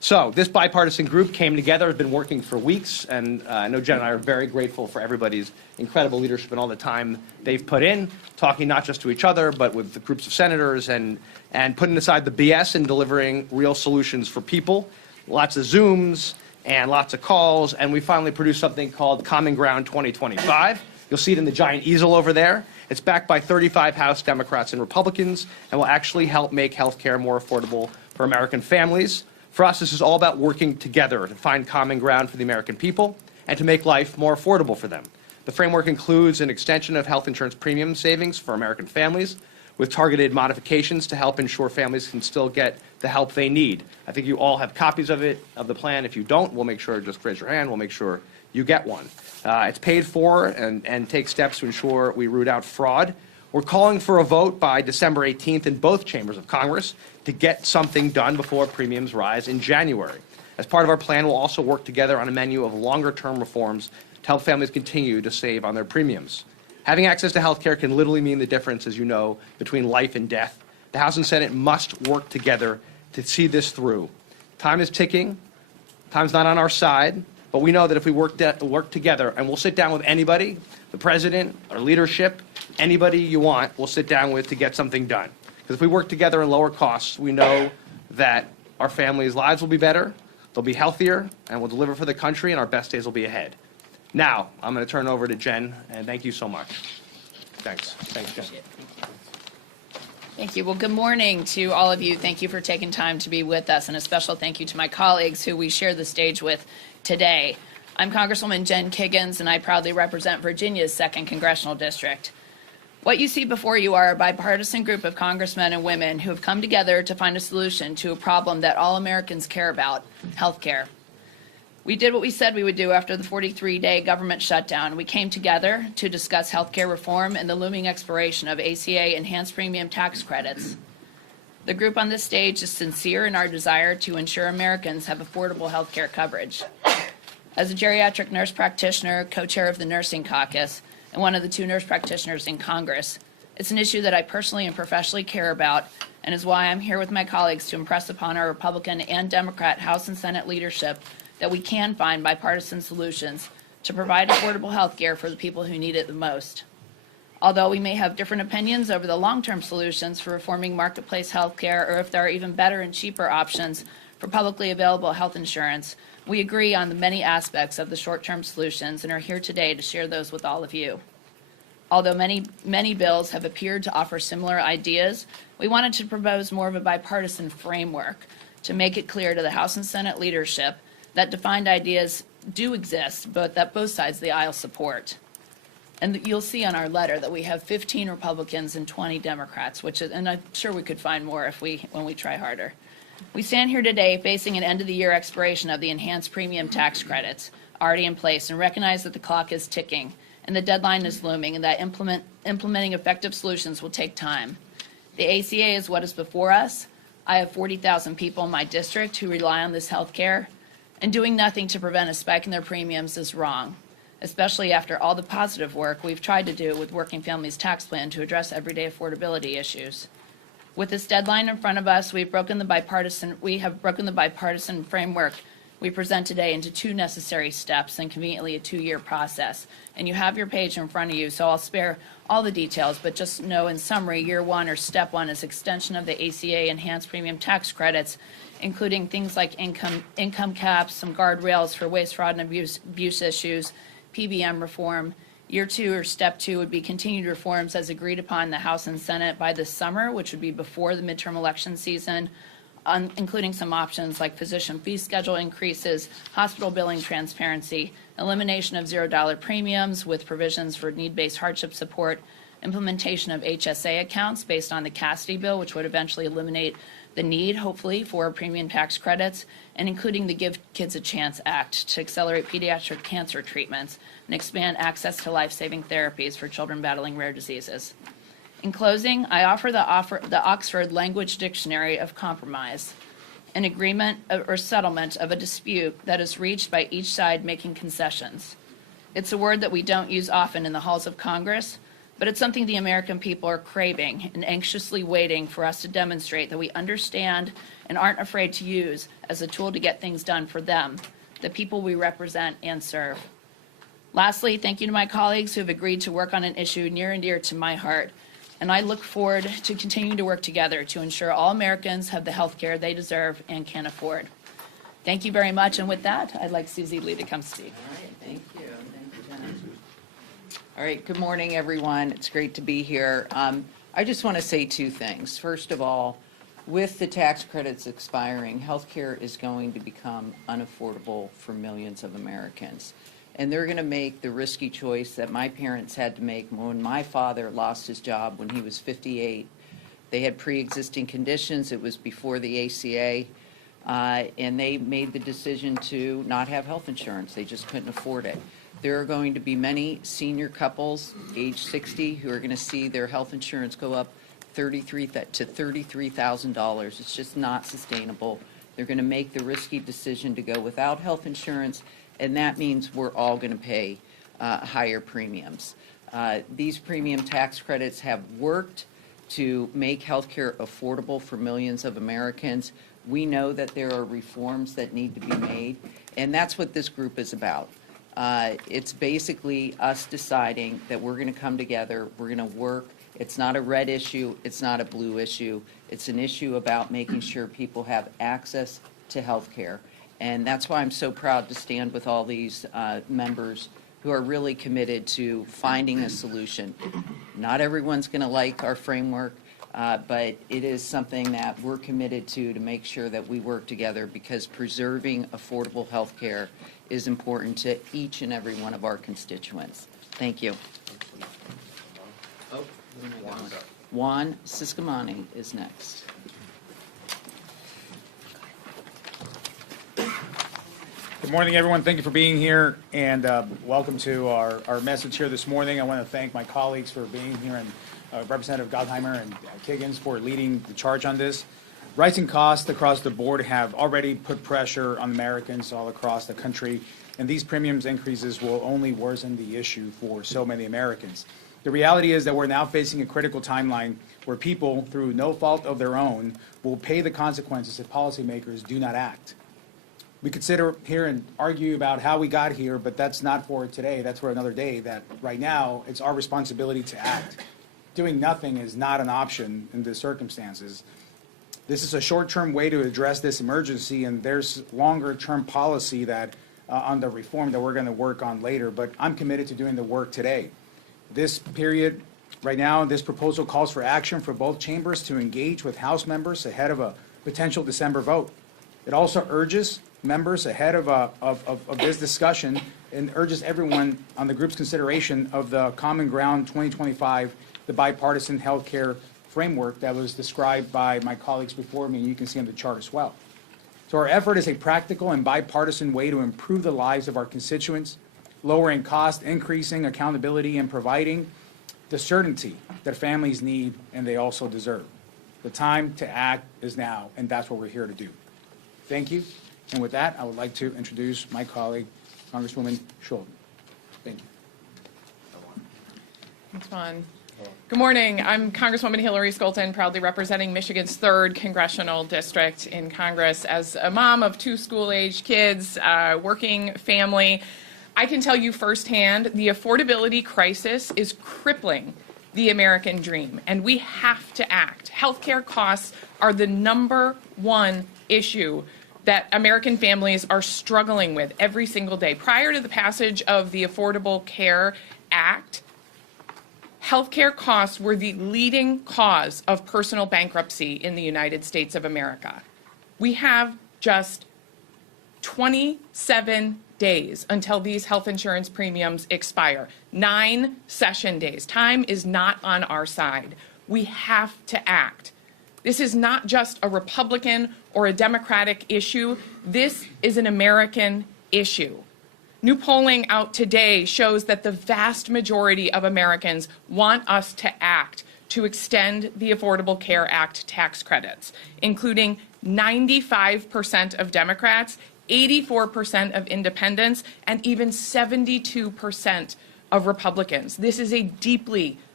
So this bipartisan group came together, has been working for weeks, and I know Jen and I are very grateful for everybody's incredible leadership and all the time they've put in, talking not just to each other, but with the groups of senators and putting aside the BS and delivering real solutions for people. Lots of Zooms and lots of calls, and we finally produced something called Common Ground 2025. You'll see it in the giant easel over there. It's backed by 35 House Democrats and Republicans and will actually help make health care more affordable for American families. For us, this is all about working together to find common ground for the American people and to make life more affordable for them. The framework includes an extension of health insurance premium savings for American families with targeted modifications to help ensure families can still get the help they need. I think you all have copies of it, of the plan. If you don't, we'll make sure, just raise your hand, we'll make sure you get one. It's paid for and takes steps to ensure we root out fraud. We're calling for a vote by December 18th in both chambers of Congress to get something done before premiums rise in January. As part of our plan, we'll also work together on a menu of longer-term reforms to help families continue to save on their premiums. Having access to health care can literally mean the difference, as you know, between life and death. The House and Senate must work together to see this through. Time is ticking. Time's not on our side. But we know that if we work together, and we'll sit down with anybody, the president, our leadership, anybody you want, we'll sit down with to get something done. Because if we work together and lower costs, we know that our families' lives will be better, they'll be healthier, and we'll deliver for the country, and our best days will be ahead. Now, I'm going to turn it over to Jen, and thank you so much. Thanks. Thanks, Jen. Thank you. Well, good morning to all of you. Thank you for taking time to be with us, and a special thank you to my colleagues who we share the stage with today. I'm Congresswoman Jen Kiggins, and I proudly represent Virginia's 2nd Congressional District. What you see before you are a bipartisan group of congressmen and women who have come together to find a solution to a problem that all Americans care about, health care. We did what we said we would do after the 43-day government shutdown. We came together to discuss health care reform and the looming expiration of ACA enhanced premium tax credits. The group on this stage is sincere in our desire to ensure Americans have affordable health care coverage. As a geriatric nurse practitioner, co-chair of the Nursing Caucus, and one of the 2 nurse practitioners in Congress, it's an issue that I personally and professionally care about, and is why I'm here with my colleagues to impress upon our Republican and Democrat House and Senate leadership that we can find bipartisan solutions to provide affordable health care for the people who need it the most. Although we may have different opinions over the long-term solutions for reforming marketplace health care, or if there are even better and cheaper options for publicly available health insurance, we agree on the many aspects of the short-term solutions and are here today to share those with all of you. Although many bills have appeared to offer similar ideas, we wanted to propose more of a bipartisan framework to make it clear to the House and Senate leadership that defined ideas do exist, but that both sides of the aisle support. And you'll see on our letter that we have 15 Republicans and 20 Democrats, and I'm sure we could find more when we try harder. We stand here today facing an end-of-the-year expiration of the enhanced premium tax credits already in place, and recognize that the clock is ticking and the deadline is looming, and that implementing effective solutions will take time. The ACA is what is before us. I have 40,000 people in my district who rely on this health care, and doing nothing to prevent a spike in their premiums is wrong, especially after all the positive work we've tried to do with Working Families Tax Plan to address everyday affordability issues. With this deadline in front of us, we have broken the bipartisan framework we present today into 2 necessary steps and conveniently a 2-year process. And you have your page in front of you, so I'll spare all the details, but just know in summary, year 1 or step 1 is extension of the ACA enhanced premium tax credits, including things like income caps, some guardrails for waste, fraud, and abuse issues, PBM reform. Year 2 or step 2 would be continued reforms as agreed upon in the House and Senate by this summer, which would be before the midterm election season, including some options like physician fee schedule increases, hospital billing transparency, elimination of $0 premiums with provisions for need-based hardship support, implementation of HSA accounts based on the Cassidy bill, which would eventually eliminate the need, hopefully, for premium tax credits, and including the Give Kids a Chance Act to accelerate pediatric cancer treatments and expand access to life-saving therapies for children battling rare diseases. In closing, I offer the Oxford Language Dictionary of Compromise, an agreement or settlement of a dispute that is reached by each side making concessions. It's a word that we don't use often in the halls of Congress, but it's something the American people are craving and anxiously waiting for us to demonstrate that we understand and aren't afraid to use as a tool to get things done for them, the people we represent and serve. Lastly, thank you to my colleagues who have agreed to work on an issue near and dear to my heart, and I look forward to continuing to work together to ensure all Americans have the health care they deserve and can afford. Thank you very much, and with that, I'd like Susie Lee to come speak. All right, thank you. Thank you, Jenna. All right, good morning, everyone. It's great to be here. I just want to say two things. First of all, with the tax credits expiring, healthcare is going to become unaffordable for millions of Americans. And they're going to make the risky choice that my parents had to make when my father lost his job when he was 58. They had pre-existing conditions. It was before the ACA. And they made the decision to not have health insurance. They just couldn't afford it. There are going to be many senior couples, age 60, who are going to see their health insurance go up to $33,000. It's just not sustainable. They're going to make the risky decision to go without health insurance, and that means we're all going to pay higher premiums. These premium tax credits have worked to make health care affordable for millions of Americans. We know that there are reforms that need to be made, and that's what this group is about. It's basically us deciding that we're going to come together, we're going to work. It's not a red issue, it's not a blue issue. It's an issue about making sure people have access to health care. And that's why I'm so proud to stand with all these members who are really committed to finding a solution. Not everyone's going to like our framework, but it is something that we're committed to make sure that we work together, because preserving affordable health care is important to each and every one of our constituents. Thank you. Juan Siscomani is next. Good morning, everyone. Thank you for being here, and welcome to our message here this morning. I want to thank my colleagues for being here, and Representative Gottheimer and Kiggins for leading the charge on this. Rising costs across the board have already put pressure on Americans all across the country, and these premiums increases will only worsen the issue for so many Americans. The reality is that we're now facing a critical timeline where people, through no fault of their own, will pay the consequences if policymakers do not act. We could sit here and argue about how we got here, but that's not for today. That's for another day. That right now, it's our responsibility to act. Doing nothing is not an option in the circumstances. This is a short-term way to address this emergency, and there's longer-term policy that on the reform that we're going to work on later, but I'm committed to doing the work today. This period, right now, this proposal calls for action for both chambers to engage with House members ahead of a potential December vote. It also urges members ahead of this discussion and urges everyone on the group's consideration of the Common Ground 2025, the bipartisan health care framework that was described by my colleagues before me, and you can see on the chart as well. So our effort is a practical and bipartisan way to improve the lives of our constituents, lowering cost, increasing accountability, and providing the certainty that families need and they also deserve. The time to act is now, and that's what we're here to do. Thank you. And with that, I would like to introduce my colleague, Congresswoman Schultz. Thank you. Thanks, Juan. Good morning. I'm Congresswoman Hillary Skolton, proudly representing Michigan's 3rd Congressional District in Congress. As a mom of 2 school-age kids, working family, I can tell you firsthand the affordability crisis is crippling the American dream, and we have to act. Healthcare costs are the #1 issue that American families are struggling with every single day. Prior to the passage of the Affordable Care Act, healthcare costs were the leading cause of personal bankruptcy in the United States of America. We have just 27 days until these health insurance premiums expire. 9 session days. Time is not on our side. We have to act. This is not just a Republican or a Democratic issue. This is an American issue. New polling out today shows that the vast majority of Americans want us to act to extend the Affordable Care Act tax credits, including 95% of Democrats, 84% of independents, and even 72% of Republicans. This is a deeply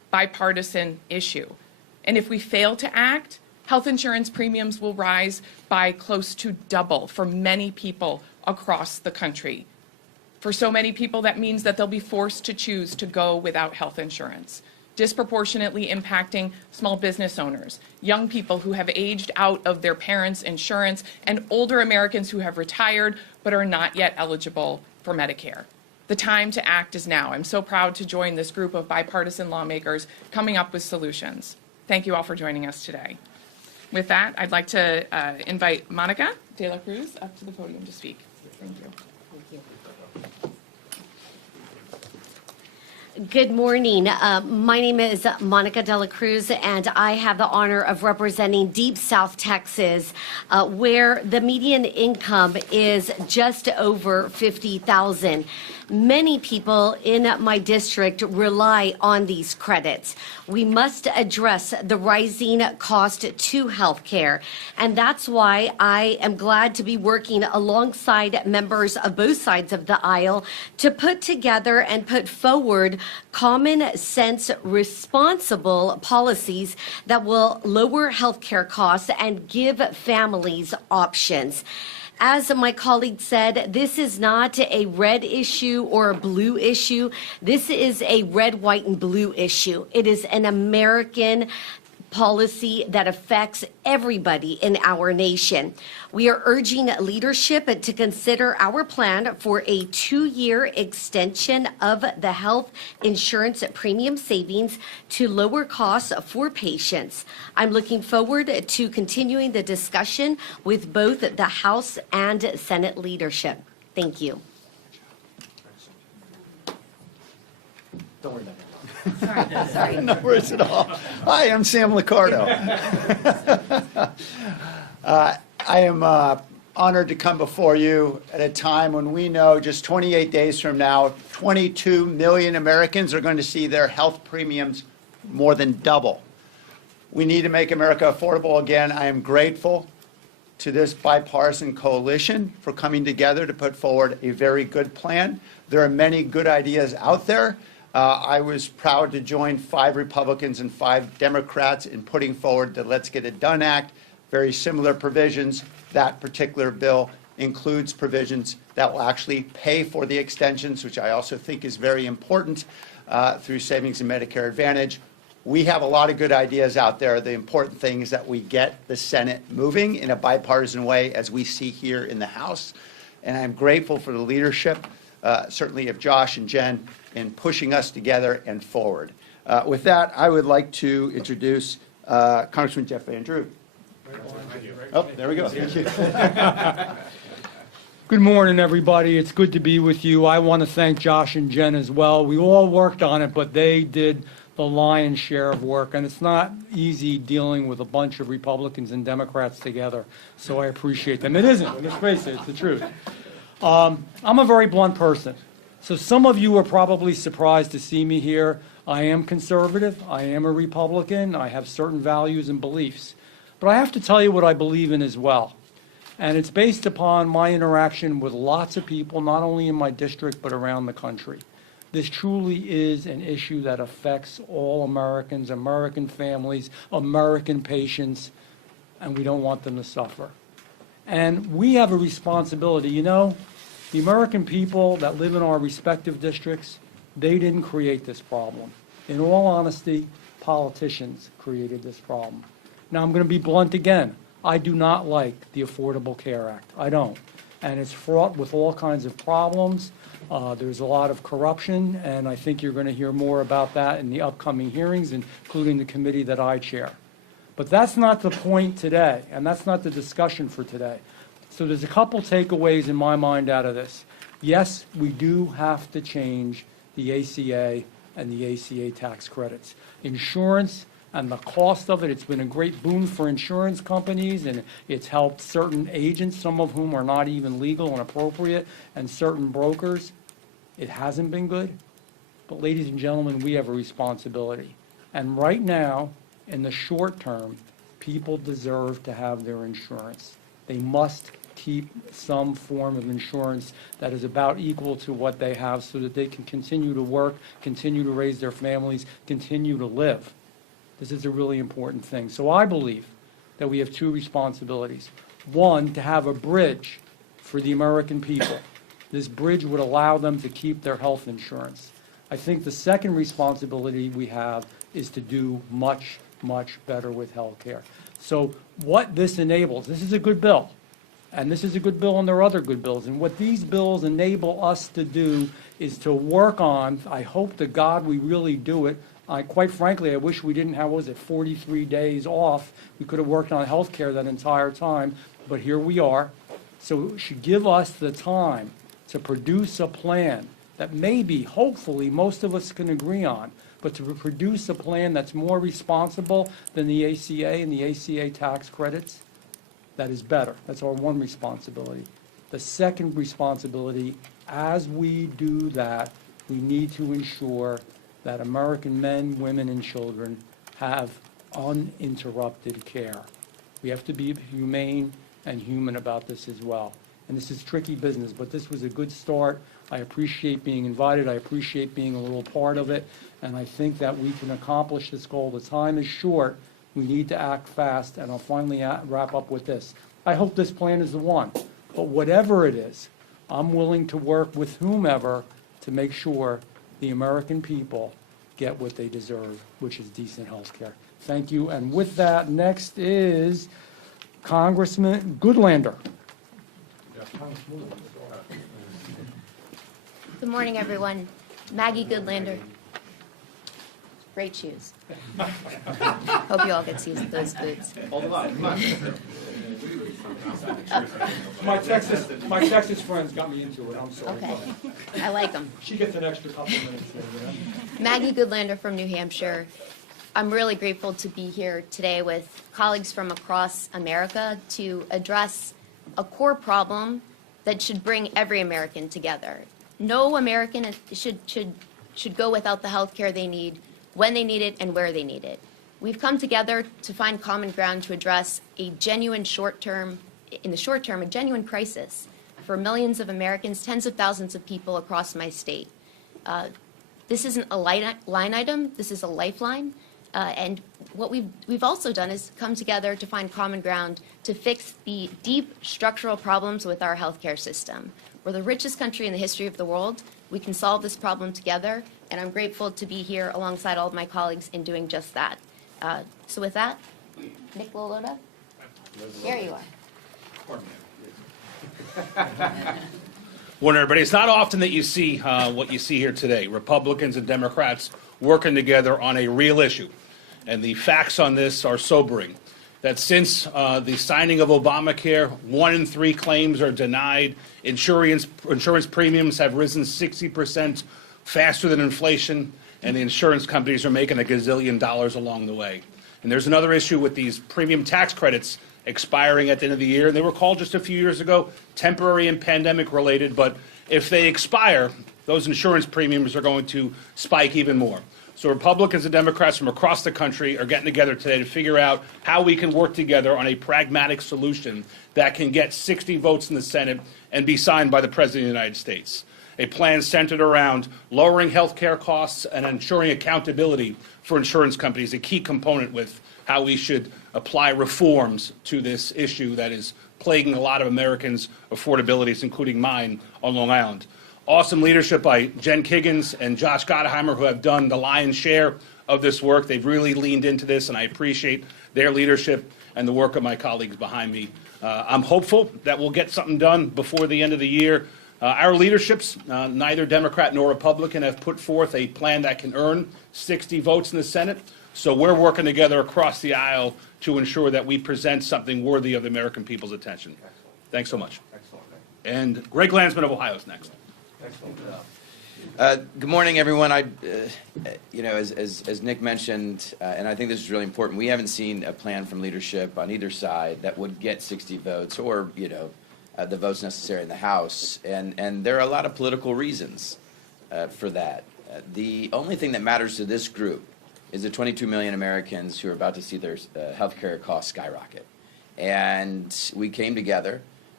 bipartisan issue. And if we fail to act, health insurance premiums will rise by close to double for many people across the country. For so many people, that means that they'll be forced to choose to go without health insurance, disproportionately impacting small business owners, young people who have aged out of their parents' insurance, and older Americans who have retired but are not yet eligible for Medicare. The time to act is now. I'm so proud to join this group of bipartisan lawmakers coming up with solutions. Thank you all for joining us today. With that, I'd like to invite Monica de la Cruz up to the podium to speak. Thank you. Good morning. My name is Monica de la Cruz, and I have the honor of representing Deep South Texas, where the median income is just over $50,000. Many people in my district rely on these credits. We must address the rising cost to health care, and that's why I am glad to be working alongside members of both sides of the aisle to put together and put forward common sense, responsible policies that will lower health care costs and give families options. As my colleague said, this is not a red issue or a blue issue. This is a red, white, and blue issue. It is an American policy that affects everybody in our nation. We are urging leadership to consider our plan for a 2-year extension of the health insurance premium savings to lower costs for patients. I'm looking forward to continuing the discussion with both the House and Senate leadership. Thank you. Don't worry about it. Sorry. No worries at all. Hi, I'm Sam Liccardo. I am honored to come before you at a time when we know just 28 days from now, 22 million Americans are going to see their health premiums more than double. We need to make America affordable again. I am grateful to this bipartisan coalition for coming together to put forward a very good plan. There are many good ideas out there. I was proud to join 5 Republicans and 5 Democrats in putting forward the Let's Get It Done Act, very similar provisions. That particular bill includes provisions that will actually pay for the extensions, which I also think is very important, through savings and Medicare Advantage. We have a lot of good ideas out there. The important thing is that we get the Senate moving in a bipartisan way, as we see here in the House. And I'm grateful for the leadership, certainly of Josh and Jen, in pushing us together and forward. With that, I would like to introduce Congressman Jeff Van Drew. Oh, there we go. Thank you. Good morning, everybody. It's good to be with you. I want to thank Josh and Jen as well. We all worked on it, but they did the lion's share of work, and it's not easy dealing with a bunch of Republicans and Democrats together, so I appreciate them. It isn't. Let's face it, it's the truth. I'm a very blunt person. So some of you are probably surprised to see me here. I am conservative. I am a Republican. I have certain values and beliefs. But I have to tell you what I believe in as well. And it's based upon my interaction with lots of people, not only in my district, but around the country. This truly is an issue that affects all Americans, American families, American patients, and we don't want them to suffer. And we have a responsibility. You know, the American people that live in our respective districts, they didn't create this problem. In all honesty, politicians created this problem. Now, I'm going to be blunt again. I do not like the Affordable Care Act. I don't. And it's fraught with all kinds of problems. There's a lot of corruption, and I think you're going to hear more about that in the upcoming hearings, including the committee that I chair. But that's not the point today, and that's not the discussion for today. So there's a couple takeaways in my mind out of this. Yes, we do have to change the ACA and the ACA tax credits. Insurance and the cost of it, it's been a great boon for insurance companies, and it's helped certain agents, some of whom are not even legal and appropriate, and certain brokers. It hasn't been good. But ladies and gentlemen, we have a responsibility. And right now, in the short term, people deserve to have their insurance. They must keep some form of insurance that is about equal to what they have so that they can continue to work, continue to raise their families, continue to live. This is a really important thing. So I believe that we have two responsibilities. One, to have a bridge for the American people. This bridge would allow them to keep their health insurance. I think the second responsibility we have is to do much, much better with health care. So what this enables, this is a good bill, and this is a good bill and there are other good bills, and what these bills enable us to do is to work on, I hope to God we really do it. Quite frankly, I wish we didn't have, 43 days off. We could have worked on health care that entire time, but here we are. So it should give us the time to produce a plan that maybe, hopefully, most of us can agree on, but to produce a plan that's more responsible than the ACA and the ACA tax credits, that is better. That's our one responsibility. The second responsibility, as we do that, we need to ensure that American men, women, and children have uninterrupted care. We have to be humane and human about this as well. And this is tricky business, but this was a good start. I appreciate being invited. I appreciate being a little part of it. And I think that we can accomplish this goal. The time is short. We need to act fast. And I'll finally wrap up with this. I hope this plan is the one. But whatever it is, I'm willing to work with whomever to make sure the American people get what they deserve, which is decent health care. Thank you. And with that, next is Congressman Goodlander. Good morning, everyone. Maggie Goodlander. Great shoes. Hope you all get to use those boots. My Texas friends got me into it. I'm sorry. Okay. I like them. She gets an extra couple minutes there, you know? Maggie Goodlander from New Hampshire. I'm really grateful to be here today with colleagues from across America to address a core problem that should bring every American together. No American should go without the health care they need, when they need it, and where they need it. We've come together to find common ground to address a genuine in the short term, a genuine crisis for millions of Americans, tens of thousands of people across my state. This isn't a line item, this is a lifeline. And what we've also done is come together to find common ground to fix the deep structural problems with our healthcare system. We're the richest country in the history of the world. We can solve this problem together, and I'm grateful to be here alongside all of my colleagues in doing just that. So with that, Nick Loloda, there you are. Morning, everybody. It's not often that you see what you see here today, Republicans and Democrats working together on a real issue. And the facts on this are sobering, that since the signing of Obamacare, 1 in 3 claims are denied. Insurance premiums have risen 60% faster than inflation, and the insurance companies are making $1 gazillion along the way. And there's another issue with these premium tax credits expiring at the end of the year. And they were called just a few years ago temporary and pandemic related, but if they expire, those insurance premiums are going to spike even more. So Republicans and Democrats from across the country are getting together today to figure out how we can work together on a pragmatic solution that can get 60 votes in the Senate and be signed by the President of the United States. A plan centered around lowering health care costs and ensuring accountability for insurance companies, a key component with how we should apply reforms to this issue that is plaguing a lot of Americans' affordabilities, including mine on Long Island. Awesome leadership by Jen Kiggins and Josh Gottheimer, who have done the lion's share of this work. They've really leaned into this, and I appreciate their leadership and the work of my colleagues behind me. I'm hopeful that we'll get something done before the end of the year. Our leaderships, neither Democrat nor Republican, have put forth a plan that can earn 60 votes in the Senate. So we're working together across the aisle to ensure that we present something worthy of the American people's attention. Thanks so much. And Greg Landsman of Ohio is next. Good morning, everyone. As Nick mentioned, and I think this is really important, we haven't seen a plan from leadership on either side that would get 60 votes or, the votes necessary in the House. And there are a lot of political reasons for that. The only thing that matters to this group is the 22 million Americans who are about to see their health care costs skyrocket. And we came together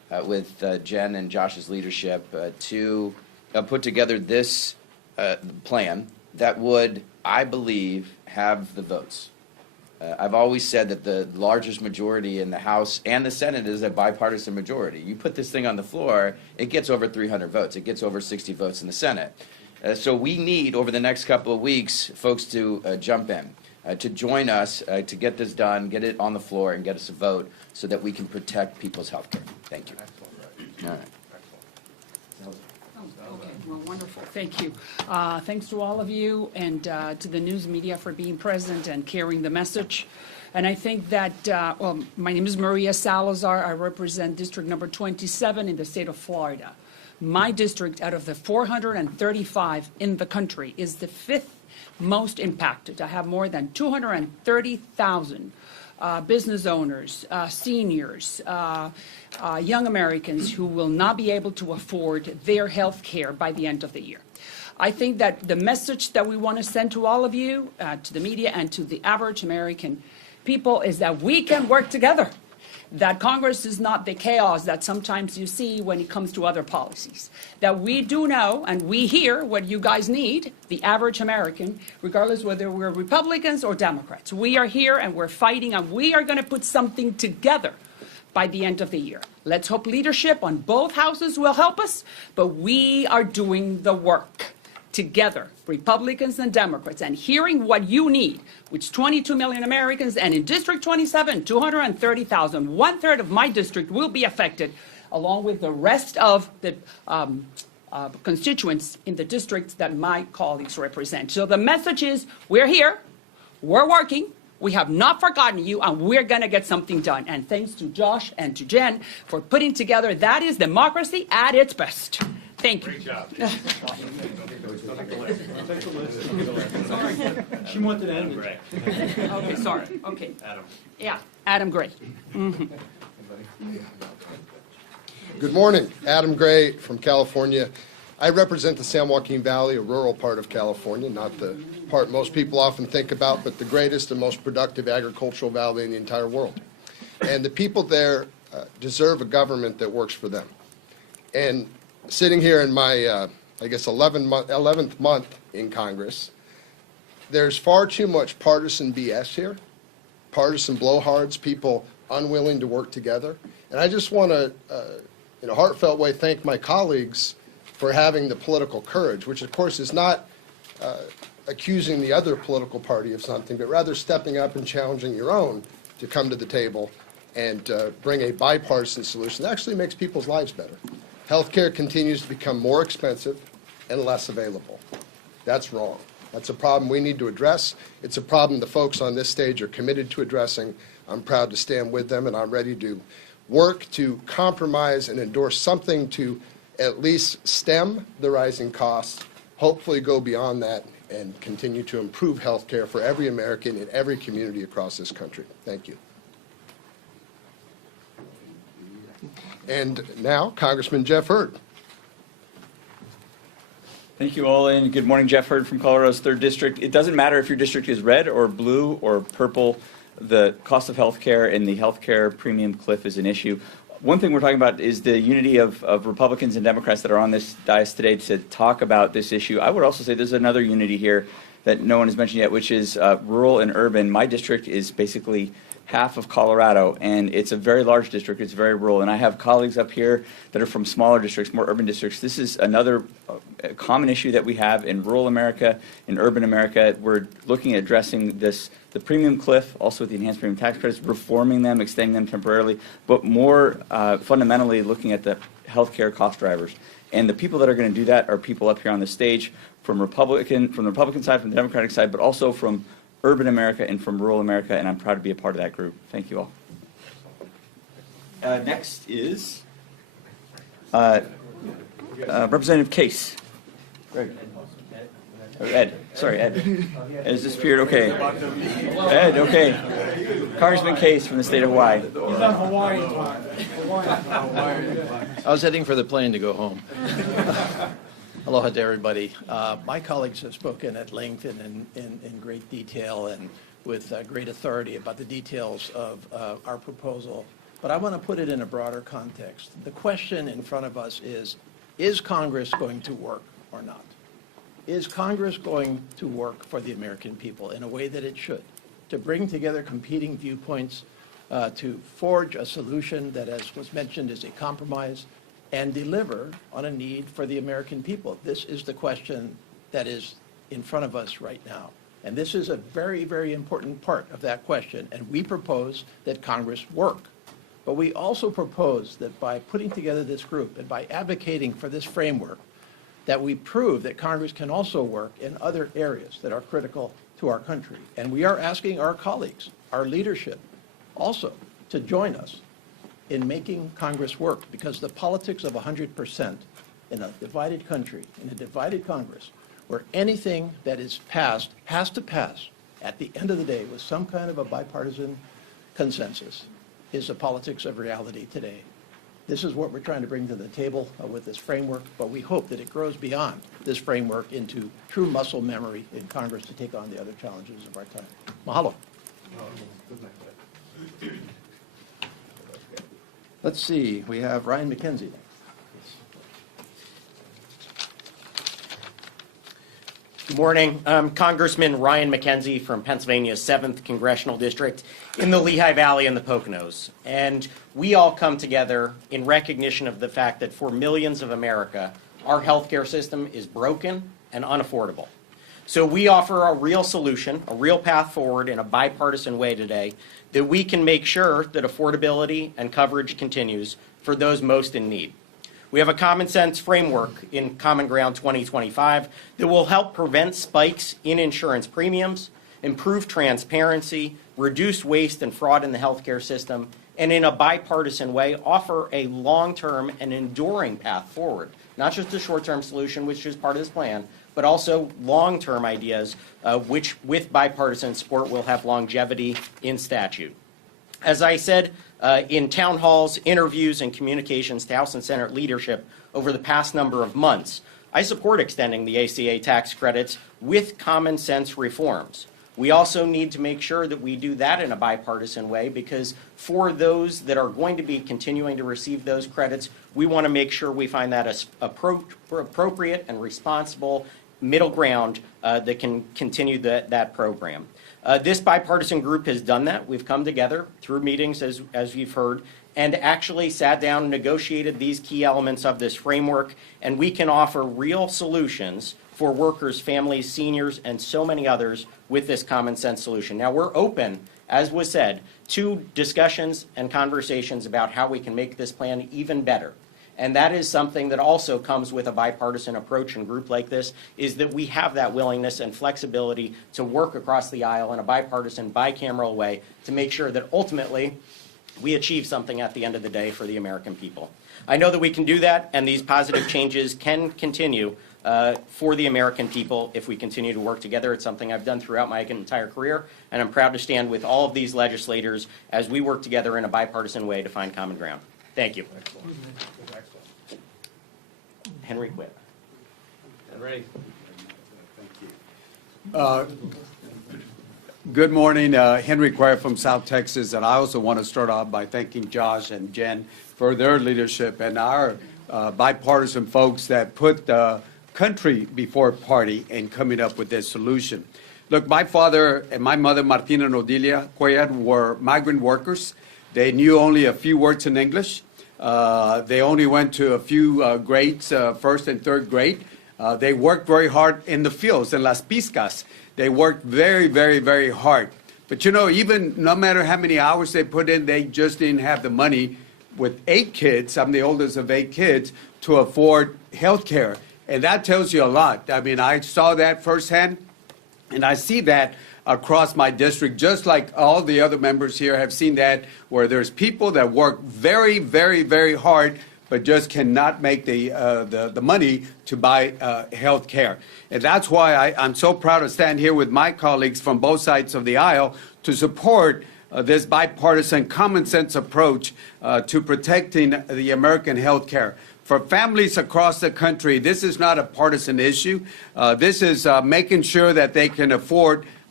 with Jen and Josh's leadership to put together this plan that would, I believe, have the votes. I've always said that the largest majority in the House and the Senate is a bipartisan majority. You put this thing on the floor, it gets over 300 votes. It gets over 60 votes in the Senate. So we need, over the next couple of weeks, folks to jump in, to join us, to get this done, get it on the floor, and get us a vote so that we can protect people's health care. Thank you. All right. Okay, well, wonderful. Thank you. Thanks to all of you and to the news media for being present and carrying the message. And I think that, well, my name is Maria Salazar. I represent District Number 27 in the state of Florida. My district, out of the 435 in the country, is the 5th most impacted. I have more than 230,000 business owners, seniors, young Americans who will not be able to afford their health care by the end of the year. I think that the message that we want to send to all of you, to the media and to the average American people, is that we can work together, that Congress is not the chaos that sometimes you see when it comes to other policies, that we do know and we hear what you guys need, the average American, regardless whether we're Republicans or Democrats. We are here and we're fighting, and we are going to put something together by the end of the year. Let's hope leadership on both houses will help us, but we are doing the work together, Republicans and Democrats, and hearing what you need, which 22 million Americans, and in District 27, 230,000, 1/3 of my district will be affected, along with the rest of the constituents in the districts that my colleagues represent. So the message is, we're here, we're working, we have not forgotten you, and we're going to get something done. And thanks to Josh and to Jen for putting together, that is democracy at its best. Thank you. Great job. She wanted Adam Gray. Okay, sorry. Okay. Adam. Yeah, Adam Gray. Good morning. Adam Gray from California. I represent the San Joaquin Valley, a rural part of California, not the part most people often think about, but the greatest and most productive agricultural valley in the entire world. And the people there deserve a government that works for them. And sitting here in my, I guess, 11th month in Congress, there's far too much partisan BS here, partisan blowhards, people unwilling to work together. And I just want to, in a heartfelt way, thank my colleagues for having the political courage, which of course is not accusing the other political party of something, but rather stepping up and challenging your own to come to the table and bring a bipartisan solution that actually makes people's lives better. Healthcare continues to become more expensive and less available. That's wrong. That's a problem we need to address. It's a problem the folks on this stage are committed to addressing. I'm proud to stand with them, and I'm ready to work to compromise and endorse something to at least stem the rising costs, hopefully go beyond that, and continue to improve health care for every American in every community across this country. Thank you. And now, Congressman Jeff Hurd. Thank you all, and good morning. Jeff Hurd from Colorado's 3rd District. It doesn't matter if your district is red or blue or purple. The cost of health care and the health care premium cliff is an issue. One thing we're talking about is the unity of Republicans and Democrats that are on this dais today to talk about this issue. I would also say there's another unity here that no one has mentioned yet, which is rural and urban. My district is basically half of Colorado, and it's a very large district. It's very rural, and I have colleagues up here that are from smaller districts, more urban districts. This is another common issue that we have in rural America, in urban America. We're looking at addressing this, the premium cliff, also with the enhanced premium tax credits, reforming them, extending them temporarily, but more fundamentally looking at the healthcare cost drivers. And the people that are going to do that are people up here on the stage from the Republican side, from the Democratic side, but also from urban America and from rural America, and I'm proud to be a part of that group. Thank you all. Next is Representative Case. Greg. Or Ed. Sorry, Ed. Ed has disappeared. Okay. Ed, okay. Congressman Case from the state of Hawaii. He's on Hawaiian time. I was heading for the plane to go home. Aloha to everybody. My colleagues have spoken at length and in great detail and with great authority about the details of our proposal but I want to put it in a broader context. The question in front of us is Congress going to work or not? Is Congress going to work for the American people in a way that it should, to bring together competing viewpoints, to forge a solution that, as was mentioned, is a compromise, and deliver on a need for the American people? This is the question that is in front of us right now. And this is a very, very important part of that question. And we propose that Congress work. But we also propose that by putting together this group and by advocating for this framework, that we prove that Congress can also work in other areas that are critical to our country. And we are asking our colleagues, our leadership, also to join us in making Congress work, because the politics of 100% in a divided country, in a divided Congress, where anything that is passed has to pass at the end of the day with some kind of a bipartisan consensus, is the politics of reality today. This is what we're trying to bring to the table with this framework, but we hope that it grows beyond this framework into true muscle memory in Congress to take on the other challenges of our time. Mahalo. Let's see, we have Ryan McKenzie. Good morning. I'm Congressman Ryan McKenzie from Pennsylvania's 7th Congressional District in the Lehigh Valley and the Poconos. And we all come together in recognition of the fact that for millions of America, our healthcare system is broken and unaffordable. So we offer a real solution, a real path forward in a bipartisan way today that we can make sure that affordability and coverage continues for those most in need. We have a common sense framework in Common Ground 2025 that will help prevent spikes in insurance premiums, improve transparency, reduce waste and fraud in the healthcare system, and in a bipartisan way offer a long-term and enduring path forward. Not just a short-term solution, which is part of this plan, but also long-term ideas, which with bipartisan support will have longevity in statute. As I said, in town halls, interviews, and communications to House and Senate leadership over the past number of months, I support extending the ACA tax credits with common sense reforms. We also need to make sure that we do that in a bipartisan way, because for those that are going to be continuing to receive those credits, we want to make sure we find that as appropriate and responsible middle ground that can continue that program. This bipartisan group has done that. We've come together through meetings, as you've heard, and actually sat down and negotiated these key elements of this framework, and we can offer real solutions for workers, families, seniors, and so many others with this common sense solution. Now, we're open, as was said, to discussions and conversations about how we can make this plan even better. And that is something that also comes with a bipartisan approach and group like this, is that we have that willingness and flexibility to work across the aisle in a bipartisan, bicameral way to make sure that ultimately we achieve something at the end of the day for the American people. I know that we can do that, and these positive changes can continue for the American people if we continue to work together. It's something I've done throughout my entire career, and I'm proud to stand with all of these legislators as we work together in a bipartisan way to find common ground. Thank you. Henry Quitt. Henry. Good morning, Henry Quitt from South Texas, and I also want to start off by thanking Josh and Jen for their leadership and our bipartisan folks that put the country before party in coming up with this solution. Look, my father and my mother, Martina and Odilia Cuellar, were migrant workers. They knew only a few words in English. They only went to a few grades, first and third grade. They worked very hard in the fields, in las piscas. They worked very, very, very hard. But you know, even no matter how many hours they put in, they just didn't have the money with 8 kids, I'm the oldest of 8 kids, to afford health care. And that tells you a lot. I mean, I saw that firsthand, and I see that across my district, just like all the other members here have seen that, where there's people that work very, very, very hard, but just cannot make the money to buy health care. And that's why I'm so proud to stand here with my colleagues from both sides of the aisle to support this bipartisan common sense approach to protecting the American health care. For families across the country, this is not a partisan issue. This is making sure that they can afford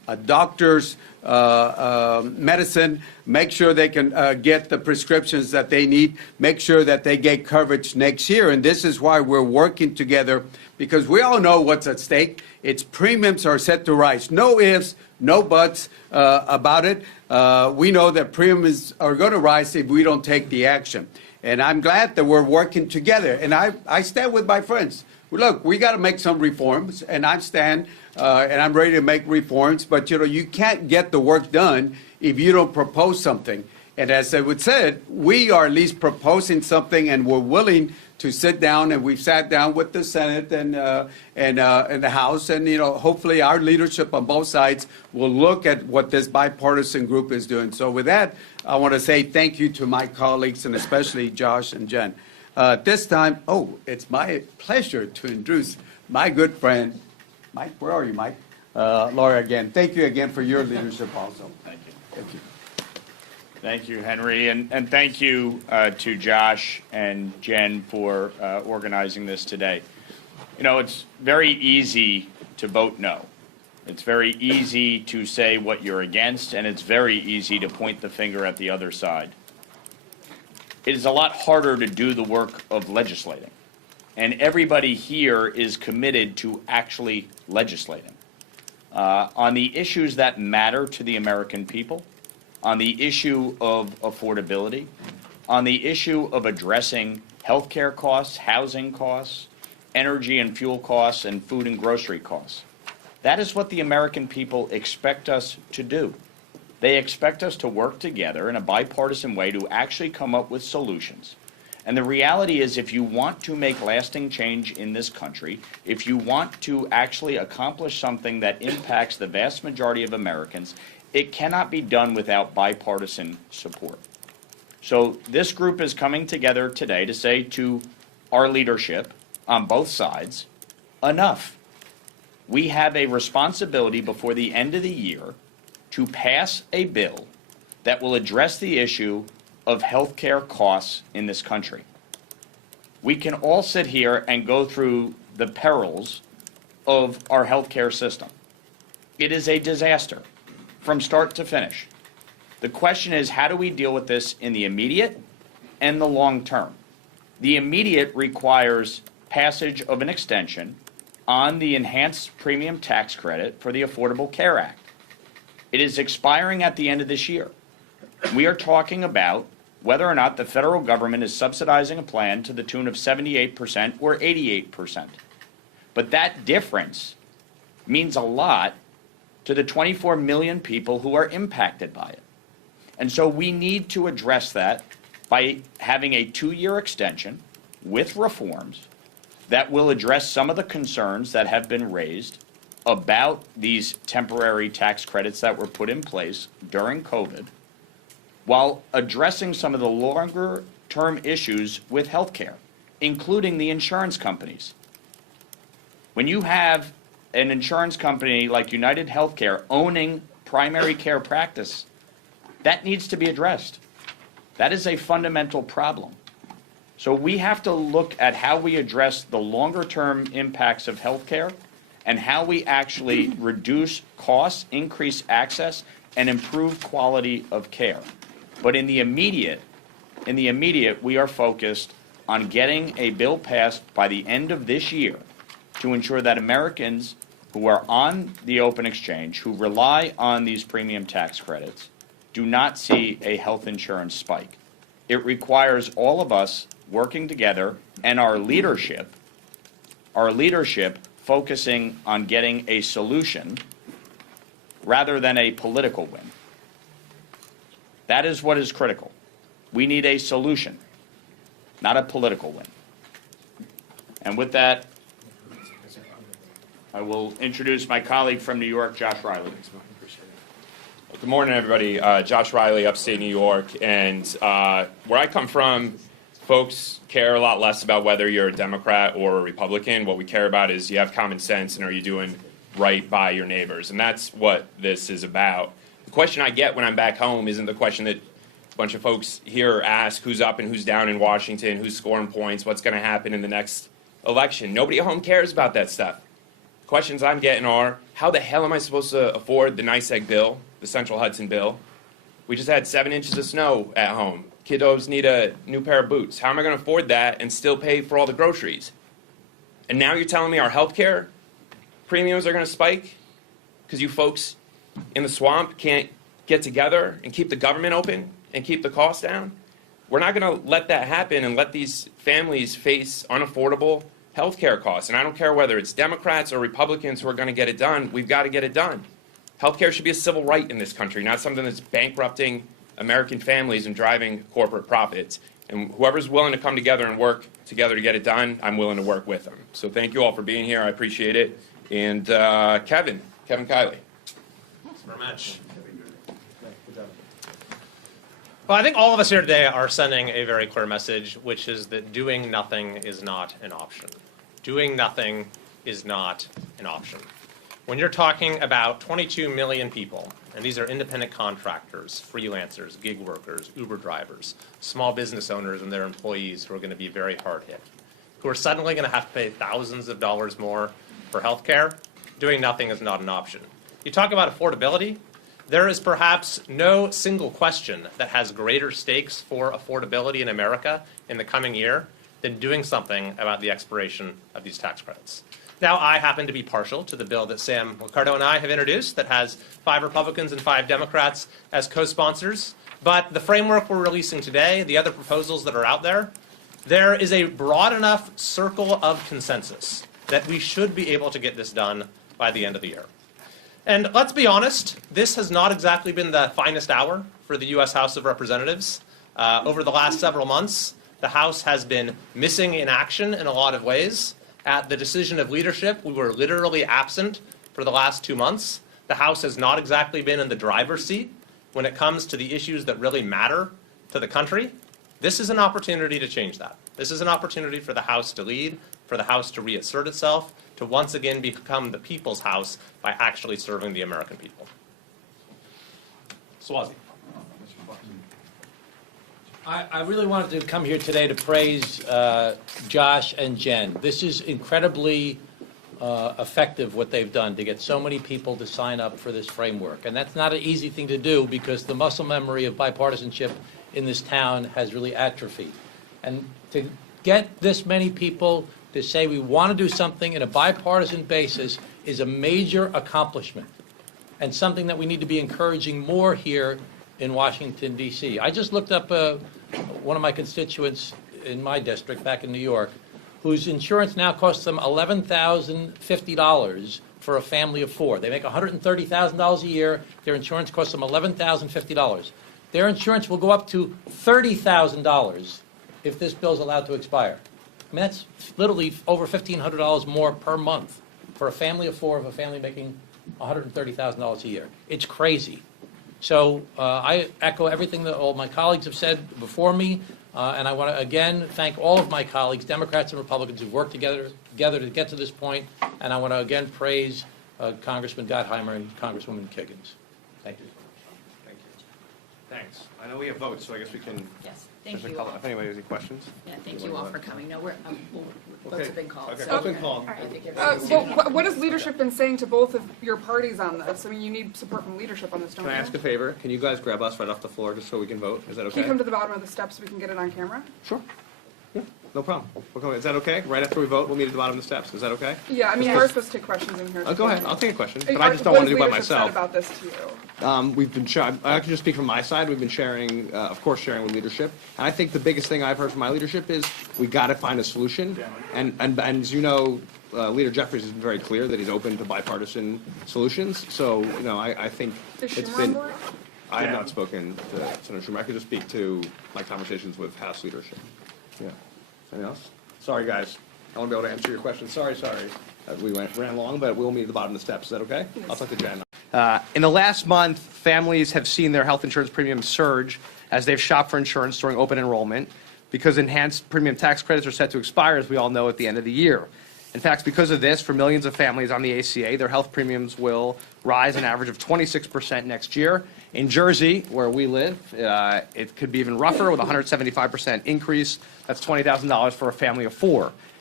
doctors, medicine, make sure they can get the prescriptions that they need, make sure that they get coverage next year. And this is why we're working together, because we all know what's at stake. Its premiums are set to rise. No ifs, no buts about it. We know that premiums are going to rise if we don't take the action. And I'm glad that we're working together. And I stand with my friends. Look, we got to make some reforms, and I stand and I'm ready to make reforms. But you can't get the work done if you don't propose something. And as I would said, we are at least proposing something, and we're willing to sit down, and we've sat down with the Senate and the House, and hopefully our leadership on both sides will look at what this bipartisan group is doing. So with that, I want to say thank you to my colleagues, and especially Josh and Jen. This time, it's my pleasure to introduce my good friend, Mike. Where are you, Mike? Laura, again. Thank you again for your leadership also. Thank you. Thank you. Thank you, Henry, and thank you to Josh and Jen for organizing this today. It's very easy to vote no. It's very easy to say what you're against, and it's very easy to point the finger at the other side. It is a lot harder to do the work of legislating, and everybody here is committed to actually legislating on the issues that matter to the American people, on the issue of affordability, on the issue of addressing health care costs, housing costs, energy and fuel costs, and food and grocery costs. That is what the American people expect us to do. They expect us to work together in a bipartisan way to actually come up with solutions. And the reality is, if you want to make lasting change in this country, if you want to actually accomplish something that impacts the vast majority of Americans, it cannot be done without bipartisan support. So this group is coming together today to say to our leadership on both sides, enough. We have a responsibility before the end of the year to pass a bill that will address the issue of health care costs in this country. We can all sit here and go through the perils of our health care system. It is a disaster from start to finish. The question is, how do we deal with this in the immediate and the long term? The immediate requires passage of an extension on the enhanced premium tax credit for the Affordable Care Act. It is expiring at the end of this year. We are talking about whether or not the federal government is subsidizing a plan to the tune of 78% or 88%. But that difference means a lot to the 24 million people who are impacted by it. And so we need to address that by having a 2-year extension with reforms that will address some of the concerns that have been raised about these temporary tax credits that were put in place during COVID, while addressing some of the longer-term issues with health care, including the insurance companies. When you have an insurance company like United Healthcare owning primary care practice, that needs to be addressed. That is a fundamental problem. So we have to look at how we address the longer-term impacts of healthcare and how we actually reduce costs, increase access, and improve quality of care. But in the immediate, we are focused on getting a bill passed by the end of this year to ensure that Americans who are on the open exchange, who rely on these premium tax credits, do not see a health insurance spike. It requires all of us working together and our leadership focusing on getting a solution rather than a political win. That is what is critical. We need a solution, not a political win. And with that, I will introduce my colleague from New York, Josh Riley. Good morning, everybody. Josh Riley, upstate New York. And where I come from, folks care a lot less about whether you're a Democrat or a Republican. What we care about is you have common sense and are you doing right by your neighbors. And that's what this is about. The question I get when I'm back home isn't the question that a bunch of folks here ask, who's up and who's down in Washington, who's scoring points, what's going to happen in the next election. Nobody at home cares about that stuff. Questions I'm getting are, how the hell am I supposed to afford the NYSEG bill, the Central Hudson bill? We just had 7 inches of snow at home. Kiddos need a new pair of boots. How am I going to afford that and still pay for all the groceries? And now you're telling me our health care premiums are going to spike because you folks in the swamp can't get together and keep the government open and keep the costs down? We're not going to let that happen and let these families face unaffordable health care costs. And I don't care whether it's Democrats or Republicans who are going to get it done. We've got to get it done. Health care should be a civil right in this country, not something that's bankrupting American families and driving corporate profits. And whoever's willing to come together and work together to get it done, I'm willing to work with them. So thank you all for being here. I appreciate it. And Kevin Kiley. Thanks very much. Well, I think all of us here today are sending a very clear message, which is that doing nothing is not an option. Doing nothing is not an option. When you're talking about 22 million people, and these are independent contractors, freelancers, gig workers, Uber drivers, small business owners and their employees who are going to be very hard hit, who are suddenly going to have to pay thousands of dollars more for health care, doing nothing is not an option. You talk about affordability. There is perhaps no single question that has greater stakes for affordability in America in the coming year than doing something about the expiration of these tax credits. Now, I happen to be partial to the bill that Sam Ricardo and I have introduced that has 5 Republicans and 5 Democrats as co-sponsors. But the framework we're releasing today, the other proposals that are out there, there is a broad enough circle of consensus that we should be able to get this done by the end of the year. And let's be honest, this has not exactly been the finest hour for the U.S. House of Representatives. Over the last several months, the House has been missing in action in a lot of ways. At the decision of leadership, we were literally absent for the last 2 months. The House has not exactly been in the driver's seat when it comes to the issues that really matter to the country. This is an opportunity to change that. This is an opportunity for the House to lead, for the House to reassert itself, to once again become the people's House by actually serving the American people. Swazi. I really wanted to come here today to praise Josh and Jen. This is incredibly effective what they've done to get so many people to sign up for this framework. And that's not an easy thing to do because the muscle memory of bipartisanship in this town has really atrophied. And to get this many people to say we want to do something in a bipartisan basis is a major accomplishment and something that we need to be encouraging more here in Washington, D.C. I just looked up one of my constituents in my district back in New York whose insurance now costs them $11,050 for a family of 4. They make $130,000 a year. Their insurance costs them $11,050. Their insurance will go up to $30,000 if this bill is allowed to expire. I mean, that's literally over $1,500 more per month for a family of 4 of a family making $130,000 a year. It's crazy. So I echo everything that all my colleagues have said before me, and I want to again thank all of my colleagues, Democrats and Republicans, who've worked together to get to this point, and I want to again praise Congressman Gottheimer and Congresswoman Kiggins. Thank you. Thank you. Thanks. I know we have votes, so I guess we can. Yes, thank you all. If anybody has any questions. Yeah, thank you all for coming. No, votes have been called. Okay, so votes been called. I think everybody's- What has leadership been saying to both of your parties on this? I mean, you need support from leadership on this, don't Can you? I ask a favor? Can you guys grab us right off the floor just so we can vote? Is that Can okay? you come to the bottom of the steps so we can get it on camera? Sure. Yeah, no problem. We'll come. Is that okay? Right after we vote, we'll meet at the bottom of the steps. Is that okay? Yeah, I mean, you're supposed to take questions in here. Go ahead. I'll take a question, but I just don't want to do it by myself. What has leadership said about this to you? We've been. I can just speak from my side. We've been sharing, of course, sharing with leadership. And I think the biggest thing I've heard from my leadership is we got to find a solution. And as you know, Leader Jeffries has been very clear that he's open to bipartisan solutions. So I think Is it's Schumer been. on board? I have not spoken to Senator Schumer. I could just speak to my conversations with House leadership. Yeah. Anything else? Sorry, guys. I won't be able to answer your question. Sorry. We ran long, but we'll meet at the bottom of the steps. Is that okay? Yes. I'll talk to Jen. In the last month, families have seen their health insurance premiums surge as they've shopped for insurance during open enrollment because enhanced premium tax credits are set to expire, as we all know, at the end of the year. In fact, because of this, for millions of families on the ACA, their health premiums will rise an average of 26% next year. In Jersey, where we live, it could be even rougher with a 175% increase. That's $20,000 for a family of 4.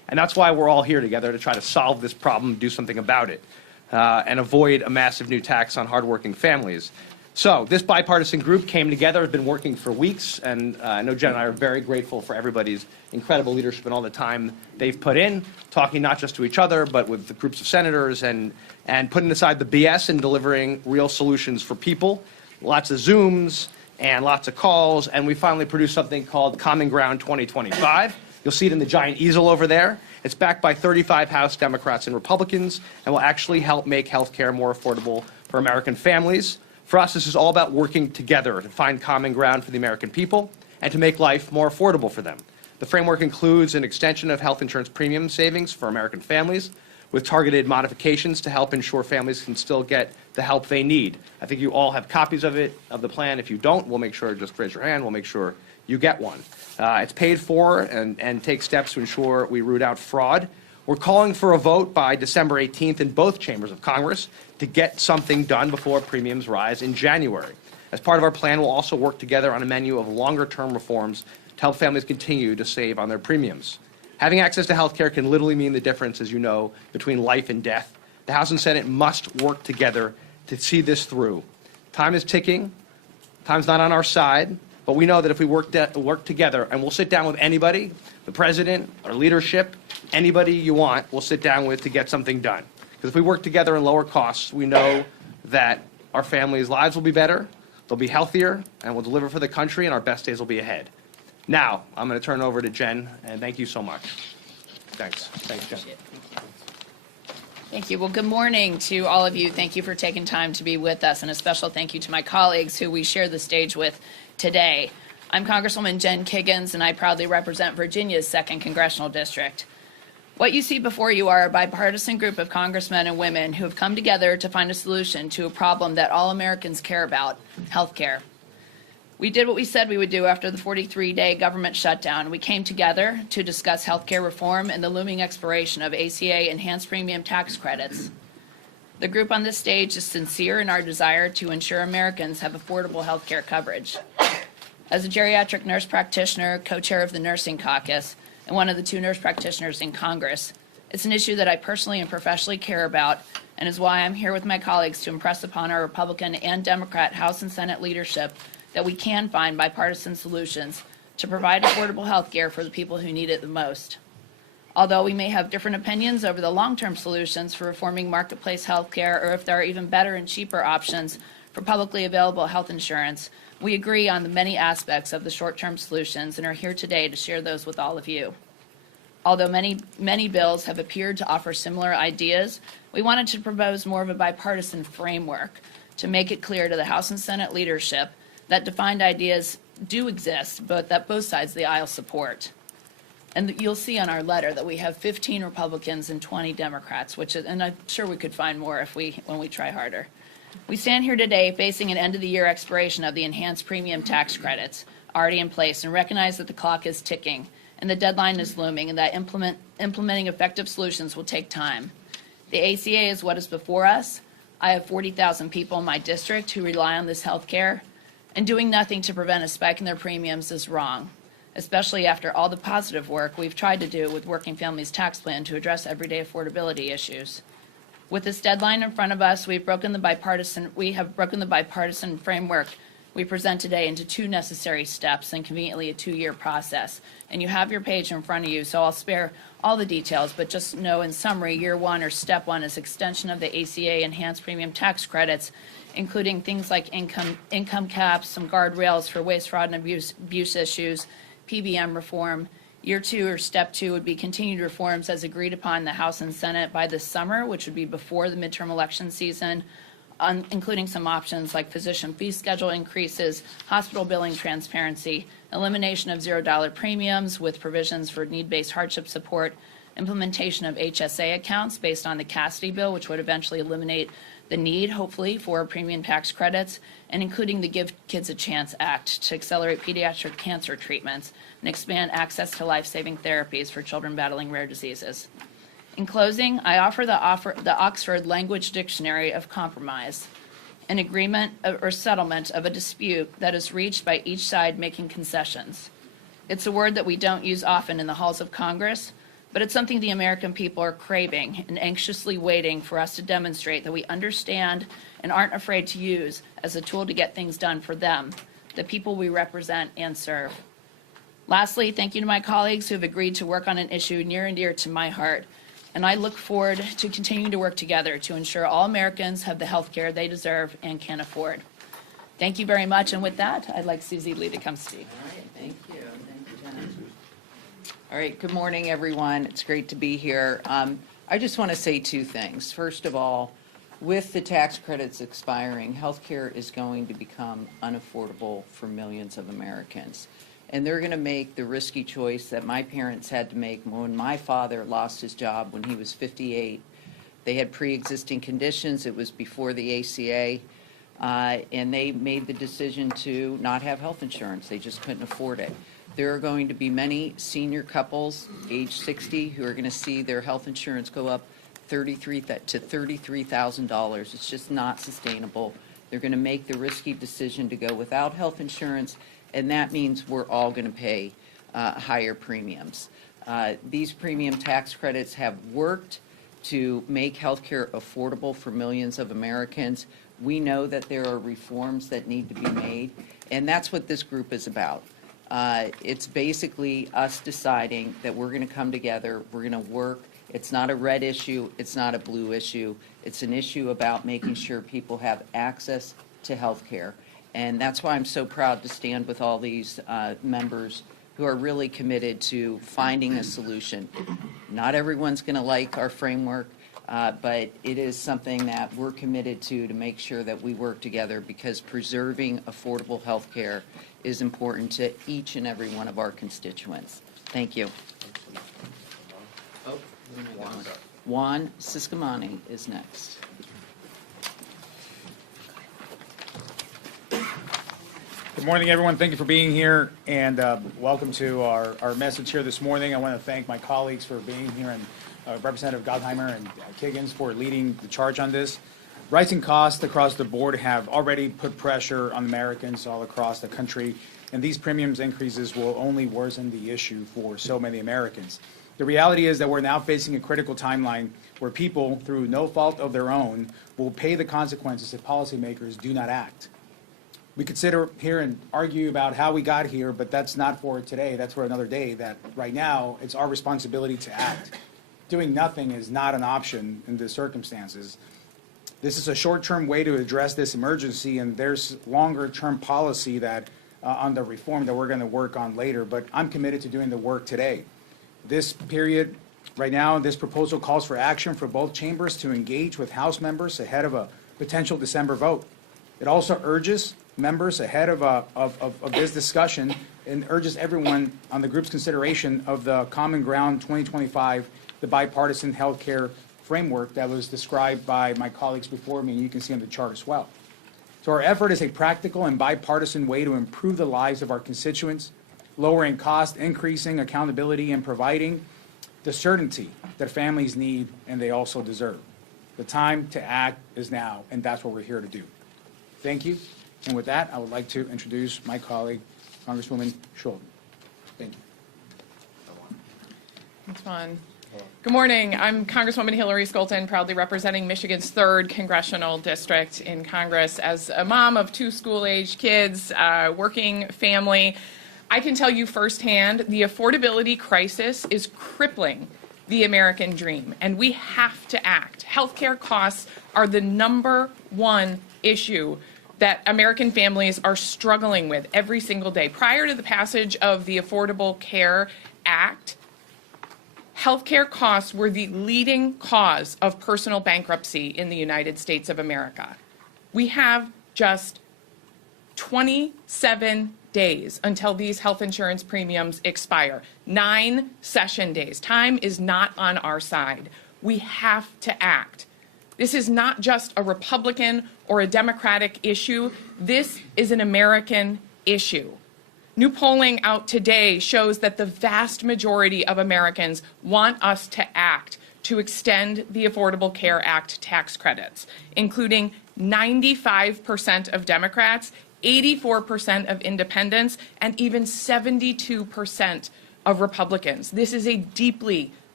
And that's why we're all here together, to try to solve this problem, do something about it, and avoid a massive new tax on hardworking families. So this bipartisan group came together, has been working for weeks, and I know Jen and I are very grateful for everybody's incredible leadership and all the time they've put in, talking not just to each other, but with the groups of senators, and putting aside the BS and delivering real solutions for people. Lots of Zooms and lots of calls, and we finally produced something called Common Ground 2025. You'll see it in the giant easel over there. It's backed by 35 House Democrats and Republicans, and will actually help make health care more affordable for American families. For us, this is all about working together to find common ground for the American people and to make life more affordable for them. The framework includes an extension of health insurance premium savings for American families, with targeted modifications to help ensure families can still get the help they need. I think you all have copies of it, of the plan. If you don't, we'll make sure, just raise your hand, we'll make sure you get one. It's paid for and takes steps to ensure we root out fraud. We're calling for a vote by December 18th in both chambers of Congress to get something done before premiums rise in January. As part of our plan, we'll also work together on a menu of longer-term reforms to help families continue to save on their premiums. Having access to health care can literally mean the difference, as you know, between life and death. The House and Senate must work together to see this through. Time is ticking. Time's not on our side. But we know that if we work together, and we'll sit down with anybody, the president, our leadership, anybody you want, we'll sit down with to get something done. Because if we work together and lower costs, we know that our families' lives will be better, they'll be healthier, and we'll deliver for the country, and our best days will be ahead. Now, I'm going to turn it over to Jen, and thank you so much. Thanks. Thanks, Jen. Thank you. Well, good morning to all of you. Thank you for taking time to be with us, and a special thank you to my colleagues who we share the stage with today. I'm Congresswoman Jen Kiggins, and I proudly represent Virginia's 2nd Congressional District. What you see before you are a bipartisan group of congressmen and women who have come together to find a solution to a problem that all Americans care about, health care. We did what we said we would do after the 43-day government shutdown. We came together to discuss health care reform and the looming expiration of ACA enhanced premium tax credits. The group on this stage is sincere in our desire to ensure Americans have affordable health care coverage. As a geriatric nurse practitioner, co-chair of the Nursing Caucus, and one of the 2 nurse practitioners in Congress, it's an issue that I personally and professionally care about, and is why I'm here with my colleagues to impress upon our Republican and Democrat House and Senate leadership that we can find bipartisan solutions to provide affordable health care for the people who need it the most. Although we may have different opinions over the long-term solutions for reforming marketplace health care, or if there are even better and cheaper options for publicly available health insurance, we agree on the many aspects of the short-term solutions and are here today to share those with all of you. Although many bills have appeared to offer similar ideas, we wanted to propose more of a bipartisan framework to make it clear to the House and Senate leadership that defined ideas do exist, but that both sides of the aisle support. And you'll see on our letter that we have 15 Republicans and 20 Democrats, and I'm sure we could find more when we try harder. We stand here today facing an end-of-the-year expiration of the enhanced premium tax credits already in place, and recognize that the clock is ticking and the deadline is looming, and that implementing effective solutions will take time. The ACA is what is before us. I have 40,000 people in my district who rely on this health care, and doing nothing to prevent a spike in their premiums is wrong, especially after all the positive work we've tried to do with Working Families Tax Plan to address everyday affordability issues. With this deadline in front of us, we have broken the bipartisan framework we present today into 2 necessary steps and conveniently a 2-year process. And you have your page in front of you, so I'll spare all the details, but just know in summary, year 1 or step 1 is extension of the ACA enhanced premium tax credits, including things like income caps, some guardrails for waste, fraud, and abuse issues, PBM reform. Year 2 or step 2 would be continued reforms as agreed upon in the House and Senate by this summer, which would be before the midterm election season, including some options like physician fee schedule increases, hospital billing transparency, elimination of $0 premiums with provisions for need-based hardship support, implementation of HSA accounts based on the Cassidy bill, which would eventually eliminate the need, hopefully, for premium tax credits, and including the Give Kids a Chance Act to accelerate pediatric cancer treatments and expand access to life-saving therapies for children battling rare diseases. In closing, I offer the Oxford Language Dictionary of Compromise, an agreement or settlement of a dispute that is reached by each side making concessions. It's a word that we don't use often in the halls of Congress, but it's something the American people are craving and anxiously waiting for us to demonstrate that we understand and aren't afraid to use as a tool to get things done for them, the people we represent and serve. Lastly, thank you to my colleagues who have agreed to work on an issue near and dear to my heart, and I look forward to continuing to work together to ensure all Americans have the health care they deserve and can afford. Thank you very much, and with that, I'd like Susie Lee to come speak. All right, thank you. Thank you, Jenna. All right, good morning, everyone. It's great to be here. I just want to say two things. First of all, with the tax credits expiring, healthcare is going to become unaffordable for millions of Americans. And they're going to make the risky choice that my parents had to make when my father lost his job when he was 58. They had pre-existing conditions. It was before the ACA. And they made the decision to not have health insurance. They just couldn't afford it. There are going to be many senior couples, age 60, who are going to see their health insurance go up to $33,000. It's just not sustainable. They're going to make the risky decision to go without health insurance, and that means we're all going to pay higher premiums. These premium tax credits have worked to make health care affordable for millions of Americans. We know that there are reforms that need to be made, and that's what this group is about. It's basically us deciding that we're going to come together, we're going to work. It's not a red issue, it's not a blue issue. It's an issue about making sure people have access to health care. And that's why I'm so proud to stand with all these members who are really committed to finding a solution. Not everyone's going to like our framework. But it is something that we're committed to make sure that we work together, because preserving affordable health care is important to each and every one of our constituents. Thank you. Juan Siscomani is next. Good morning, everyone. Thank you for being here, and welcome to our message here this morning. I want to thank my colleagues for being here, and Representative Gottheimer and Kiggins for leading the charge on this. Rising costs across the board have already put pressure on Americans all across the country, and these premiums increases will only worsen the issue for so many Americans. The reality is that we're now facing a critical timeline where people, through no fault of their own, will pay the consequences if policymakers do not act. We could sit here and argue about how we got here, but that's not for today. That's for another day. That right now, it's our responsibility to act. Doing nothing is not an option in the circumstances. This is a short-term way to address this emergency, and there's longer-term policy that on the reform that we're going to work on later, but I'm committed to doing the work today. This period, right now, this proposal calls for action for both chambers to engage with House members ahead of a potential December vote. It also urges members ahead of this discussion and urges everyone on the group's consideration of the Common Ground 2025, the bipartisan health care framework that was described by my colleagues before me, and you can see on the chart as well. So our effort is a practical and bipartisan way to improve the lives of our constituents, lowering cost, increasing accountability, and providing the certainty that families need and they also deserve. The time to act is now, and that's what we're here to do. Thank you. And with that, I would like to introduce my colleague, Congresswoman Schultz. Thank you. That's fun. Good morning. I'm Congresswoman Hillary Skolton, proudly representing Michigan's 3rd congressional district in Congress. As a mom of 2 school-age kids, working family, I can tell you firsthand the affordability crisis is crippling the American dream, and we have to act. Healthcare costs are the #1 issue that American families are struggling with every single day. Prior to the passage of the Affordable Care Act, healthcare costs were the leading cause of personal bankruptcy in the United States of America. We have just 27 days until these health insurance premiums expire. 9 session days. Time is not on our side. We have to act. This is not just a Republican or a Democratic issue. This is an American issue. New polling out today shows that the vast majority of Americans want us to act to extend the Affordable Care Act tax credits, including 95% of Democrats, 84% of independents, and even 72% of Republicans. This is a deeply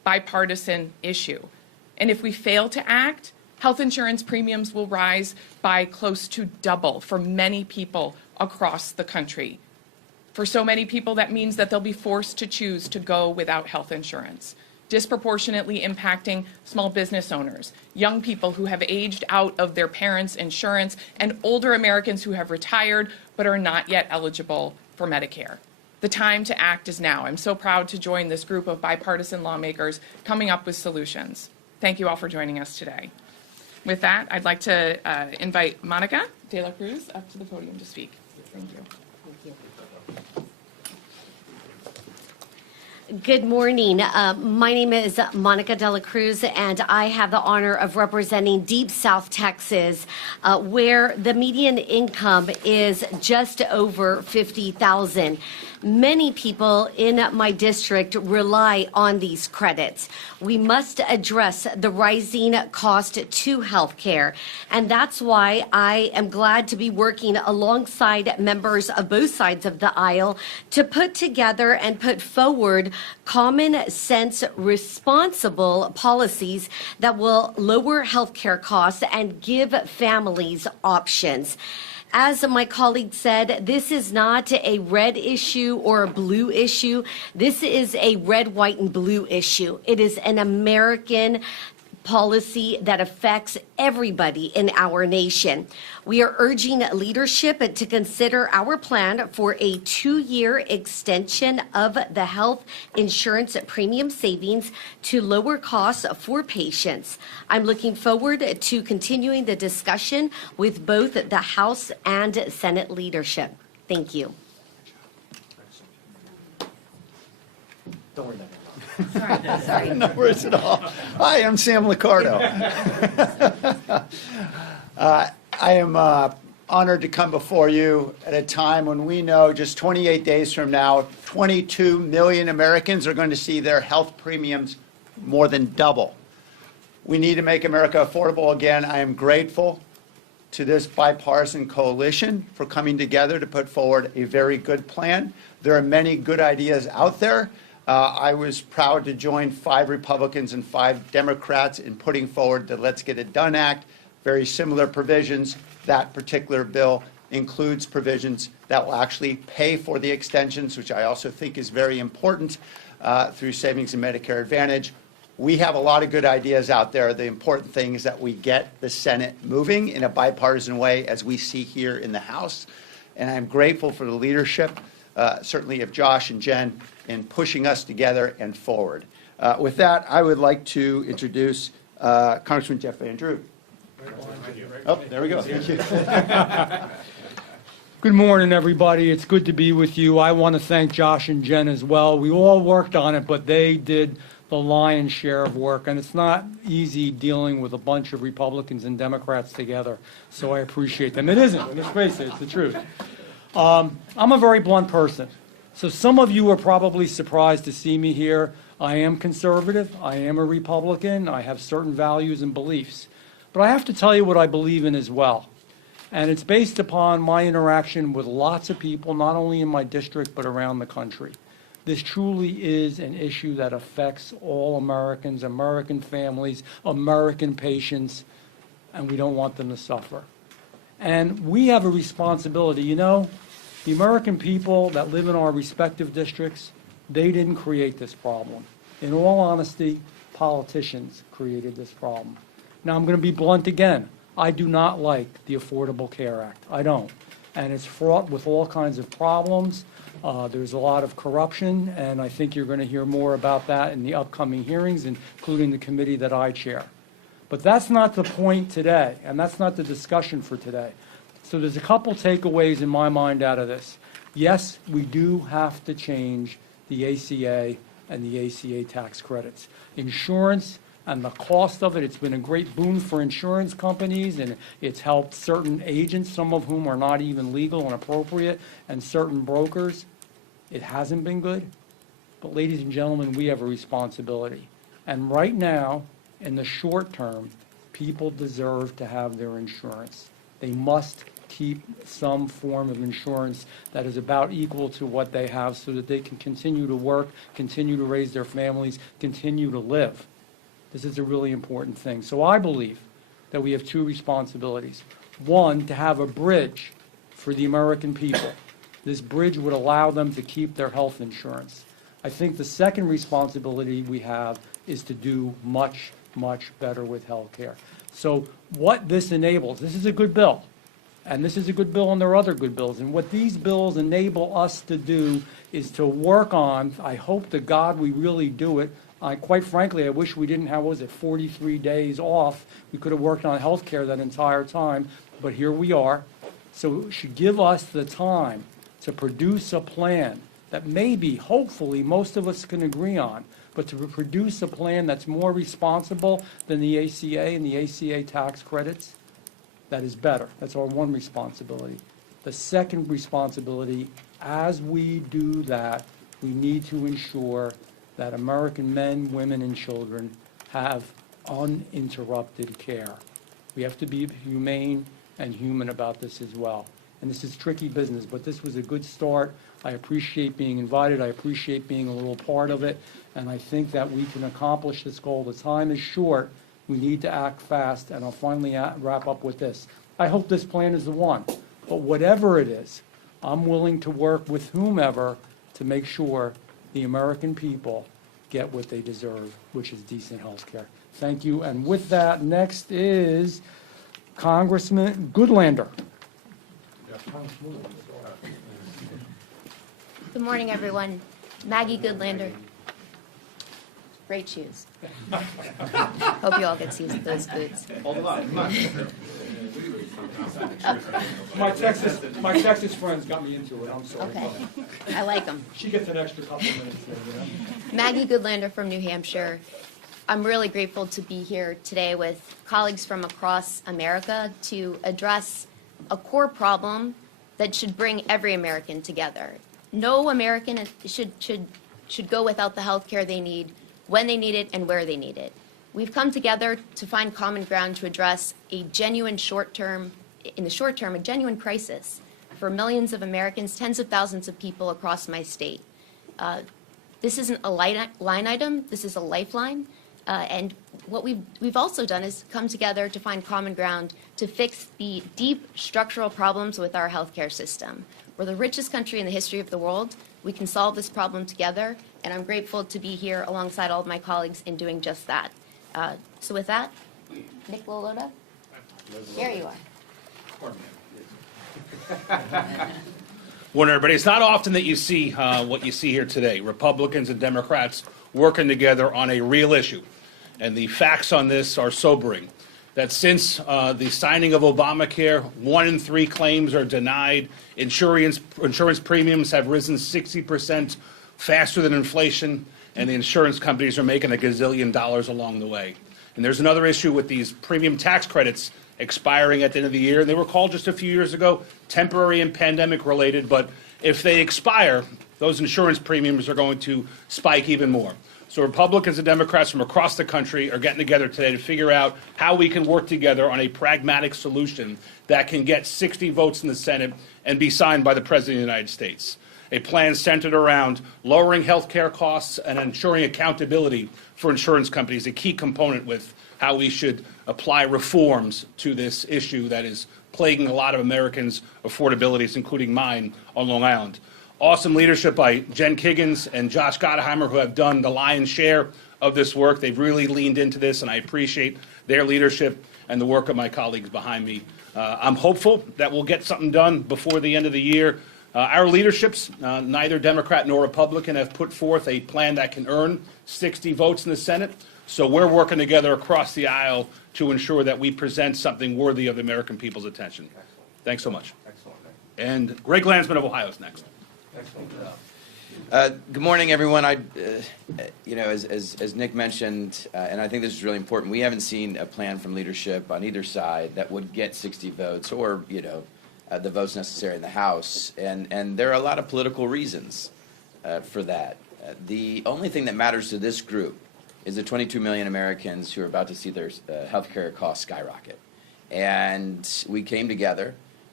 bipartisan issue. And if we fail to act, health insurance premiums will rise by close to double for many people across the country. For so many people, that means that they'll be forced to choose to go without health insurance, disproportionately impacting small business owners, young people who have aged out of their parents' insurance, and older Americans who have retired but are not yet eligible for Medicare. The time to act is now. I'm so proud to join this group of bipartisan lawmakers coming up with solutions. Thank you all for joining us today. With that, I'd like to invite Monica de la Cruz up to the podium to speak. Thank you. Good morning. My name is Monica de la Cruz, and I have the honor of representing Deep South Texas, where the median income is just over $50,000. Many people in my district rely on these credits. We must address the rising cost to health care, and that's why I am glad to be working alongside members of both sides of the aisle to put together and put forward common sense, responsible policies that will lower health care costs and give families options. As my colleague said, this is not a red issue or a blue issue. This is a red, white, and blue issue. It is an American policy that affects everybody in our nation. We are urging leadership to consider our plan for a 2-year extension of the health insurance premium savings to lower costs for patients. I'm looking forward to continuing the discussion with both the House and Senate leadership. Thank you. Don't worry about it. Sorry. No worries at all. Hi, I'm Sam Liccardo. I am honored to come before you at a time when we know just 28 days from now, 22 million Americans are going to see their health premiums more than double. We need to make America affordable again. I am grateful to this bipartisan coalition for coming together to put forward a very good plan. There are many good ideas out there. I was proud to join 5 Republicans and 5 Democrats in putting forward the Let's Get It Done Act, very similar provisions. That particular bill includes provisions that will actually pay for the extensions, which I also think is very important, through savings and Medicare Advantage. We have a lot of good ideas out there. The important thing is that we get the Senate moving in a bipartisan way, as we see here in the House. And I'm grateful for the leadership, certainly of Josh and Jen, in pushing us together and forward. With that, I would like to introduce Congressman Jeff Van Drew. Oh, there we go. Thank you. Good morning, everybody. It's good to be with you. I want to thank Josh and Jen as well. We all worked on it, but they did the lion's share of work, and it's not easy dealing with a bunch of Republicans and Democrats together, so I appreciate them. It isn't. Let's face it, it's the truth. I'm a very blunt person, so some of you are probably surprised to see me here. I am conservative. I am a Republican. I have certain values and beliefs. But I have to tell you what I believe in as well. And it's based upon my interaction with lots of people, not only in my district, but around the country. This truly is an issue that affects all Americans, American families, American patients, and we don't want them to suffer. And we have a responsibility. You know, the American people that live in our respective districts, they didn't create this problem. In all honesty, politicians created this problem. Now, I'm going to be blunt again. I do not like the Affordable Care Act. I don't. And it's fraught with all kinds of problems. There's a lot of corruption, and I think you're going to hear more about that in the upcoming hearings, including the committee that I chair. But that's not the point today, and that's not the discussion for today. So there's a couple takeaways in my mind out of this. Yes, we do have to change the ACA and the ACA tax credits. Insurance and the cost of it, it's been a great boon for insurance companies, and it's helped certain agents, some of whom are not even legal and appropriate, and certain brokers. It hasn't been good. But ladies and gentlemen, we have a responsibility. And right now, in the short term, people deserve to have their insurance. They must keep some form of insurance that is about equal to what they have so that they can continue to work, continue to raise their families, continue to live. This is a really important thing. So I believe that we have two responsibilities. One, to have a bridge for the American people. This bridge would allow them to keep their health insurance. I think the second responsibility we have is to do much, much better with health care. So what this enables, this is a good bill, and this is a good bill, and there are other good bills. And what these bills enable us to do is to work on, I hope to God we really do it. Quite frankly, I wish we didn't have, 43 days off. We could have worked on health care that entire time, but here we are. So it should give us the time to produce a plan that maybe, hopefully, most of us can agree on, but to produce a plan that's more responsible than the ACA and the ACA tax credits, that is better. That's our one responsibility. The second responsibility, as we do that, we need to ensure that American men, women, and children have uninterrupted care. We have to be humane and human about this as well. And this is tricky business, but this was a good start. I appreciate being invited. I appreciate being a little part of it. And I think that we can accomplish this goal. The time is short. We need to act fast. And I'll finally wrap up with this. I hope this plan is the one. But whatever it is, I'm willing to work with whomever to make sure the American people get what they deserve, which is decent health care. Thank you. And with that, next is Congressman Goodlander. Good morning, everyone. Maggie Goodlander. Great shoes. Hope you all get to use those boots. My Texas friends got me into it. I'm sorry. Okay. I like them. She gets an extra couple minutes there, you know? Maggie Goodlander from New Hampshire. I'm really grateful to be here today with colleagues from across America to address a core problem that should bring every American together. No American should go without the health care they need, when they need it, and where they need it. We've come together to find common ground to address a genuine in the short term, a genuine crisis for millions of Americans, tens of thousands of people across my state. This isn't a line item, this is a lifeline. And what we've also done is come together to find common ground to fix the deep structural problems with our healthcare system. We're the richest country in the history of the world. We can solve this problem together, and I'm grateful to be here alongside all of my colleagues in doing just that. So with that, Nick Lolota, here you are. Morning, everybody. It's not often that you see what you see here today. Republicans and Democrats working together on a real issue. And the facts on this are sobering. That since the signing of Obamacare, 1 in 3 claims are denied. Insurance premiums have risen 60% faster than inflation, and the insurance companies are making $1 gazillion along the way. And there's another issue with these premium tax credits expiring at the end of the year. They were called just a few years ago temporary and pandemic related, but if they expire, those insurance premiums are going to spike even more. So Republicans and Democrats from across the country are getting together today to figure out how we can work together on a pragmatic solution that can get 60 votes in the Senate and be signed by the President of the United States. A plan centered around lowering health care costs and ensuring accountability for insurance companies, a key component with how we should apply reforms to this issue that is plaguing a lot of Americans' affordabilities, including mine on Long Island. Awesome leadership by Jen Kiggins and Josh Gottheimer, who have done the lion's share of this work. They've really leaned into this, and I appreciate their leadership and the work of my colleagues behind me. I'm hopeful that we'll get something done before the end of the year. Our leaderships, neither Democrat nor Republican, have put forth a plan that can earn 60 votes in the Senate. So we're working together across the aisle to ensure that we present something worthy of the American people's attention. Thanks so much. Excellent. And Greg Landsman of Ohio is next. Good morning, everyone. As Nick mentioned, and I think this is really important, we haven't seen a plan from leadership on either side that would get 60 votes or, the votes necessary in the House. And there are a lot of political reasons for that. The only thing that matters to this group is the 22 million Americans who are about to see their health care costs skyrocket. And we came together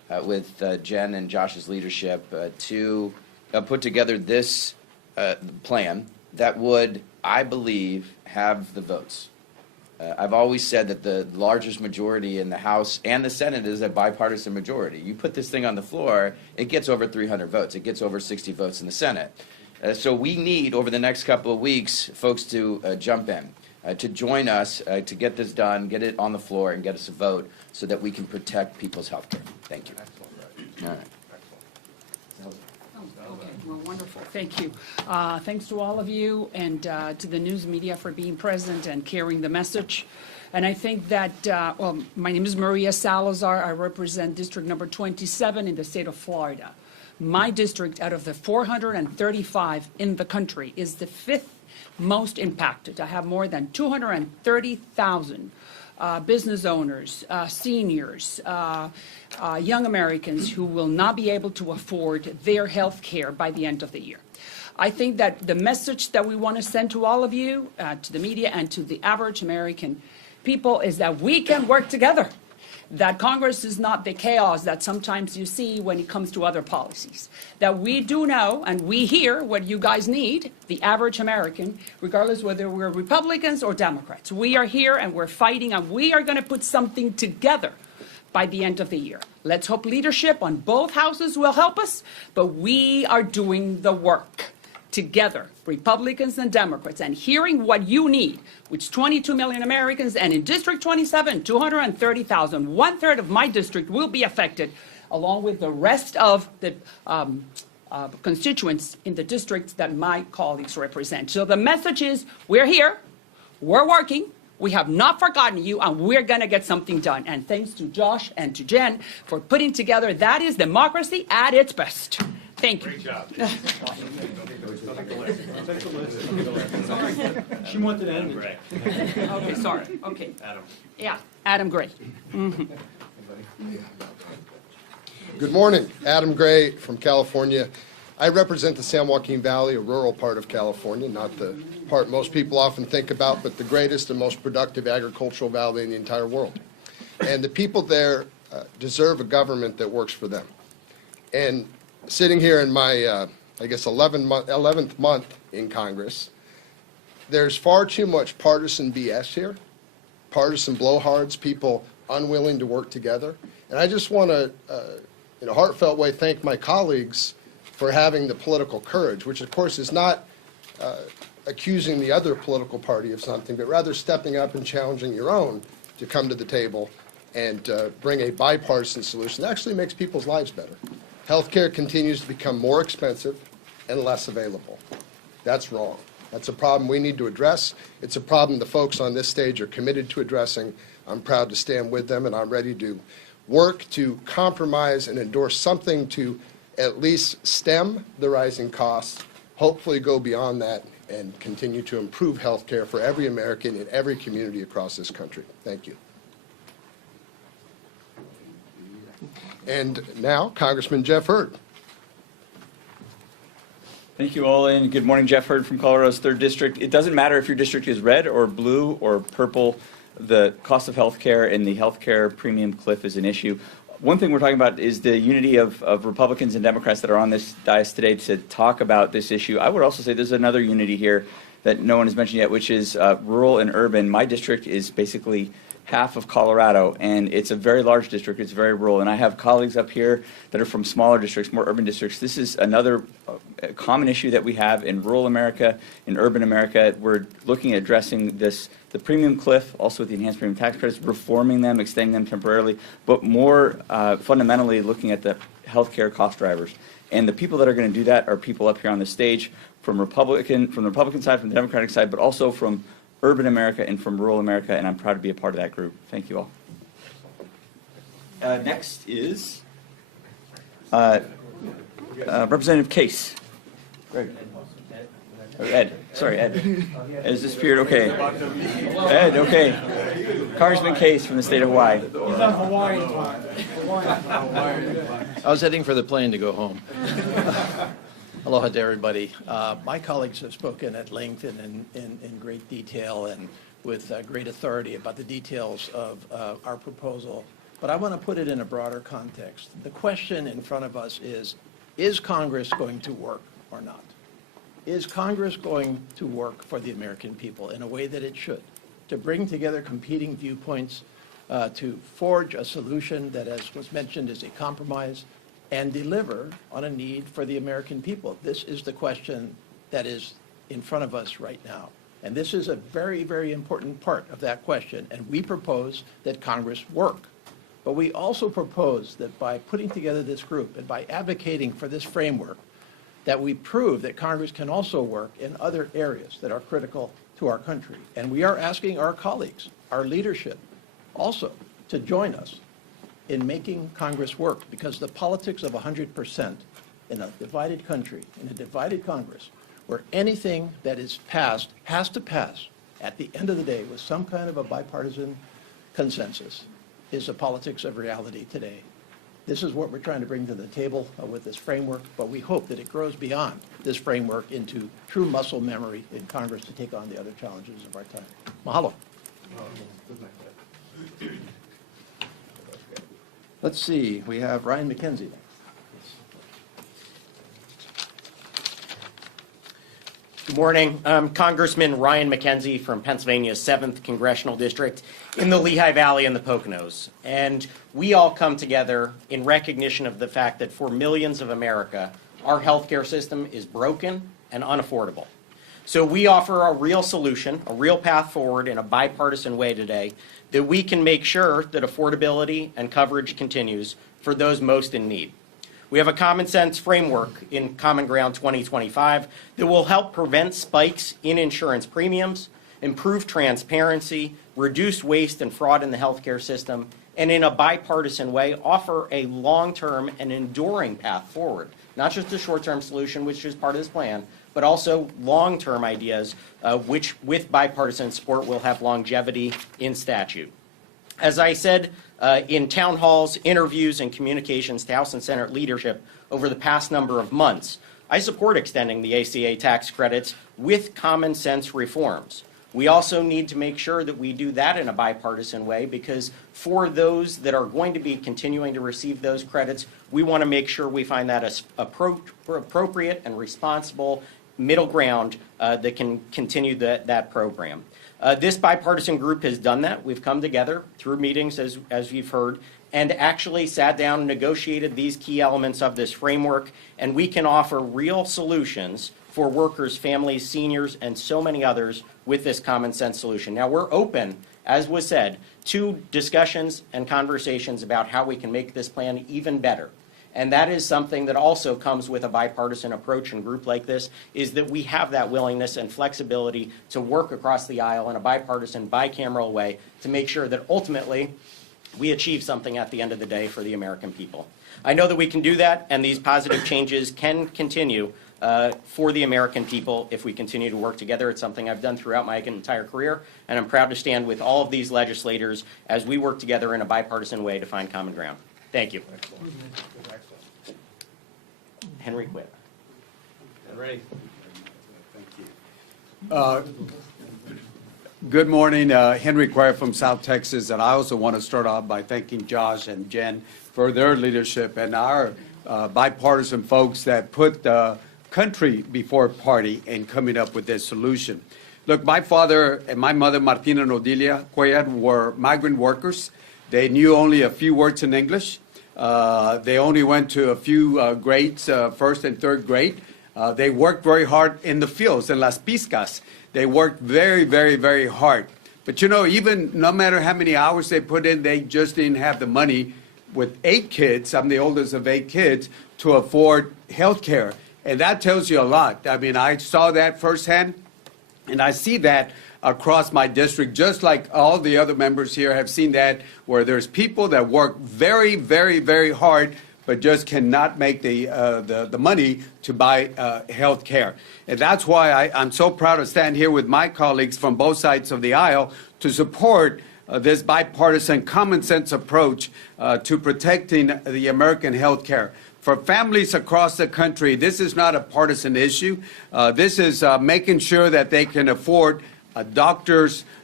with Jen and Josh's leadership to put together this plan that would, I believe, have the votes. I've always said that the largest majority in the House and the Senate is a bipartisan majority. You put this thing on the floor, it gets over 300 votes. It gets over 60 votes in the Senate. So we need, over the next couple of weeks, folks to jump in, to join us, to get this done, get it on the floor, and get us a vote so that we can protect people's health care. Thank you. All right. Okay, well, wonderful. Thank you. Thanks to all of you and to the news media for being present and carrying the message. And I think that, well, my name is Maria Salazar. I represent District Number 27 in the state of Florida. My district, out of the 435 in the country, is the 5th most impacted. I have more than 230,000 business owners, seniors, young Americans who will not be able to afford their health care by the end of the year. I think that the message that we want to send to all of you, to the media and to the average American people is that we can work together, that Congress is not the chaos that sometimes you see when it comes to other policies, that we do know and we hear what you guys need, the average American, regardless whether we're Republicans or Democrats. We are here and we're fighting and we are going to put something together by the end of the year. Let's hope leadership on both houses will help us, but we are doing the work together, Republicans and Democrats, and hearing what you need, which 22 million Americans, and in District 27, 230,000, 1/3 of my district will be affected, along with the rest of the constituents in the districts that my colleagues represent. So the message is, we're here, we're working, we have not forgotten you, and we're going to get something done. And thanks to Josh and to Jen for putting together, that is democracy at its best. Thank you. Great job. She wanted to end Gray. Okay, sorry. Okay. Adam. Yeah, Adam Gray. Good morning. Adam Gray from California. I represent the San Joaquin Valley, a rural part of California, not the part most people often think about, but the greatest and most productive agricultural valley in the entire world. And the people there deserve a government that works for them. And sitting here in my, I guess, 11th month in Congress, there's far too much partisan BS here, partisan blowhards, people unwilling to work together. And I just want to, in a heartfelt way, thank my colleagues for having the political courage, which of course is not accusing the other political party of something, but rather stepping up and challenging your own to come to the table and bring a bipartisan solution that actually makes people's lives better. Healthcare continues to become more expensive and less available. That's wrong. That's a problem we need to address. It's a problem the folks on this stage are committed to addressing. I'm proud to stand with them, and I'm ready to work to compromise and endorse something to at least stem the rising costs, hopefully go beyond that, and continue to improve health care for every American in every community across this country. Thank you. And now, Congressman Jeff Hurd. Thank you all, and good morning. Jeff Hurd from Colorado's 3rd District. It doesn't matter if your district is red or blue or purple. The cost of health care and the health care premium cliff is an issue. One thing we're talking about is the unity of Republicans and Democrats that are on this dais today to talk about this issue. I would also say there's another unity here that no one has mentioned yet, which is rural and urban. My district is basically half of Colorado, and it's a very large district. It's very rural, and I have colleagues up here that are from smaller districts, more urban districts. This is another common issue that we have in rural America, in urban America. We're looking at addressing this, the premium cliff, also with the enhanced premium tax credits, reforming them, extending them temporarily, but more fundamentally looking at the healthcare cost drivers. And the people that are going to do that are people up here on the stage from the Republican side, from the Democratic side, but also from urban America and from rural America, and I'm proud to be a part of that group. Thank you all. Next is Representative Case. Greg. Or Ed. Sorry, Ed. Ed has disappeared. Okay. Ed, okay. Congressman Case from the state of Hawaii. He's on Hawaiian time. I was heading for the plane to go home. Aloha to everybody. My colleagues have spoken at length and in great detail and with great authority about the details of our proposal but I want to put it in a broader context. The question in front of us is Congress going to work or not? Is Congress going to work for the American people in a way that it should, to bring together competing viewpoints, to forge a solution that, as was mentioned, is a compromise, and deliver on a need for the American people? This is the question that is in front of us right now. And this is a very, very important part of that question. And we propose that Congress work. But we also propose that by putting together this group and by advocating for this framework, that we prove that Congress can also work in other areas that are critical to our country. And we are asking our colleagues, our leadership, also to join us in making Congress work, because the politics of 100% in a divided country, in a divided Congress, where anything that is passed has to pass at the end of the day with some kind of a bipartisan consensus, is the politics of reality today. This is what we're trying to bring to the table with this framework, but we hope that it grows beyond this framework into true muscle memory in Congress to take on the other challenges of our time. Mahalo. Let's see, we have Ryan McKenzie next. Good morning. I'm Congressman Ryan McKenzie from Pennsylvania's 7th Congressional District in the Lehigh Valley and the Poconos. And we all come together in recognition of the fact that for millions of America, our healthcare system is broken and unaffordable. So we offer a real solution, a real path forward in a bipartisan way today that we can make sure that affordability and coverage continues for those most in need. We have a common sense framework in Common Ground 2025 that will help prevent spikes in insurance premiums, improve transparency, reduce waste and fraud in the healthcare system, and in a bipartisan way offer a long-term and enduring path forward. Not just a short-term solution, which is part of this plan, but also long-term ideas, which with bipartisan support will have longevity in statute. As I said in town halls, interviews, and communications to House and Senate leadership over the past number of months, I support extending the ACA tax credits with common sense reforms. We also need to make sure that we do that in a bipartisan way, because for those that are going to be continuing to receive those credits, we want to make sure we find that as appropriate and responsible middle ground that can continue that program. This bipartisan group has done that. We've come together through meetings, as you've heard, and actually sat down and negotiated these key elements of this framework, and we can offer real solutions for workers, families, seniors, and so many others with this common sense solution. Now, we're open, as was said, to discussions and conversations about how we can make this plan even better. And that is something that also comes with a bipartisan approach and group like this, is that we have that willingness and flexibility to work across the aisle in a bipartisan, bicameral way to make sure that ultimately we achieve something at the end of the day for the American people. I know that we can do that, and these positive changes can continue for the American people if we continue to work together. It's something I've done throughout my entire career, and I'm proud to stand with all of these legislators as we work together in a bipartisan way to find common ground. Thank you. Henry Quitt. Henry. Good morning, Henry Quitt from South Texas, and I also want to start off by thanking Josh and Jen for their leadership and our bipartisan folks that put the country before party in coming up with this solution. Look, my father and my mother, Martina and Odilia Quitt, were migrant workers. They knew only a few words in English. They only went to a few grades, first and third grade. They worked very hard in the fields, in las piscas. They worked very, very, very hard. But you know, even no matter how many hours they put in, they just didn't have the money with 8 kids, I'm the oldest of 8 kids, to afford health care. And that tells you a lot. I mean, I saw that firsthand, and I see that across my district, just like all the other members here have seen that, where there's people that work very, very, very hard, but just cannot make the money to buy health care. And that's why I'm so proud to stand here with my colleagues from both sides of the aisle to support this bipartisan common sense approach to protecting the American health care. For families across the country, this is not a partisan issue. This is making sure that they can afford doctors,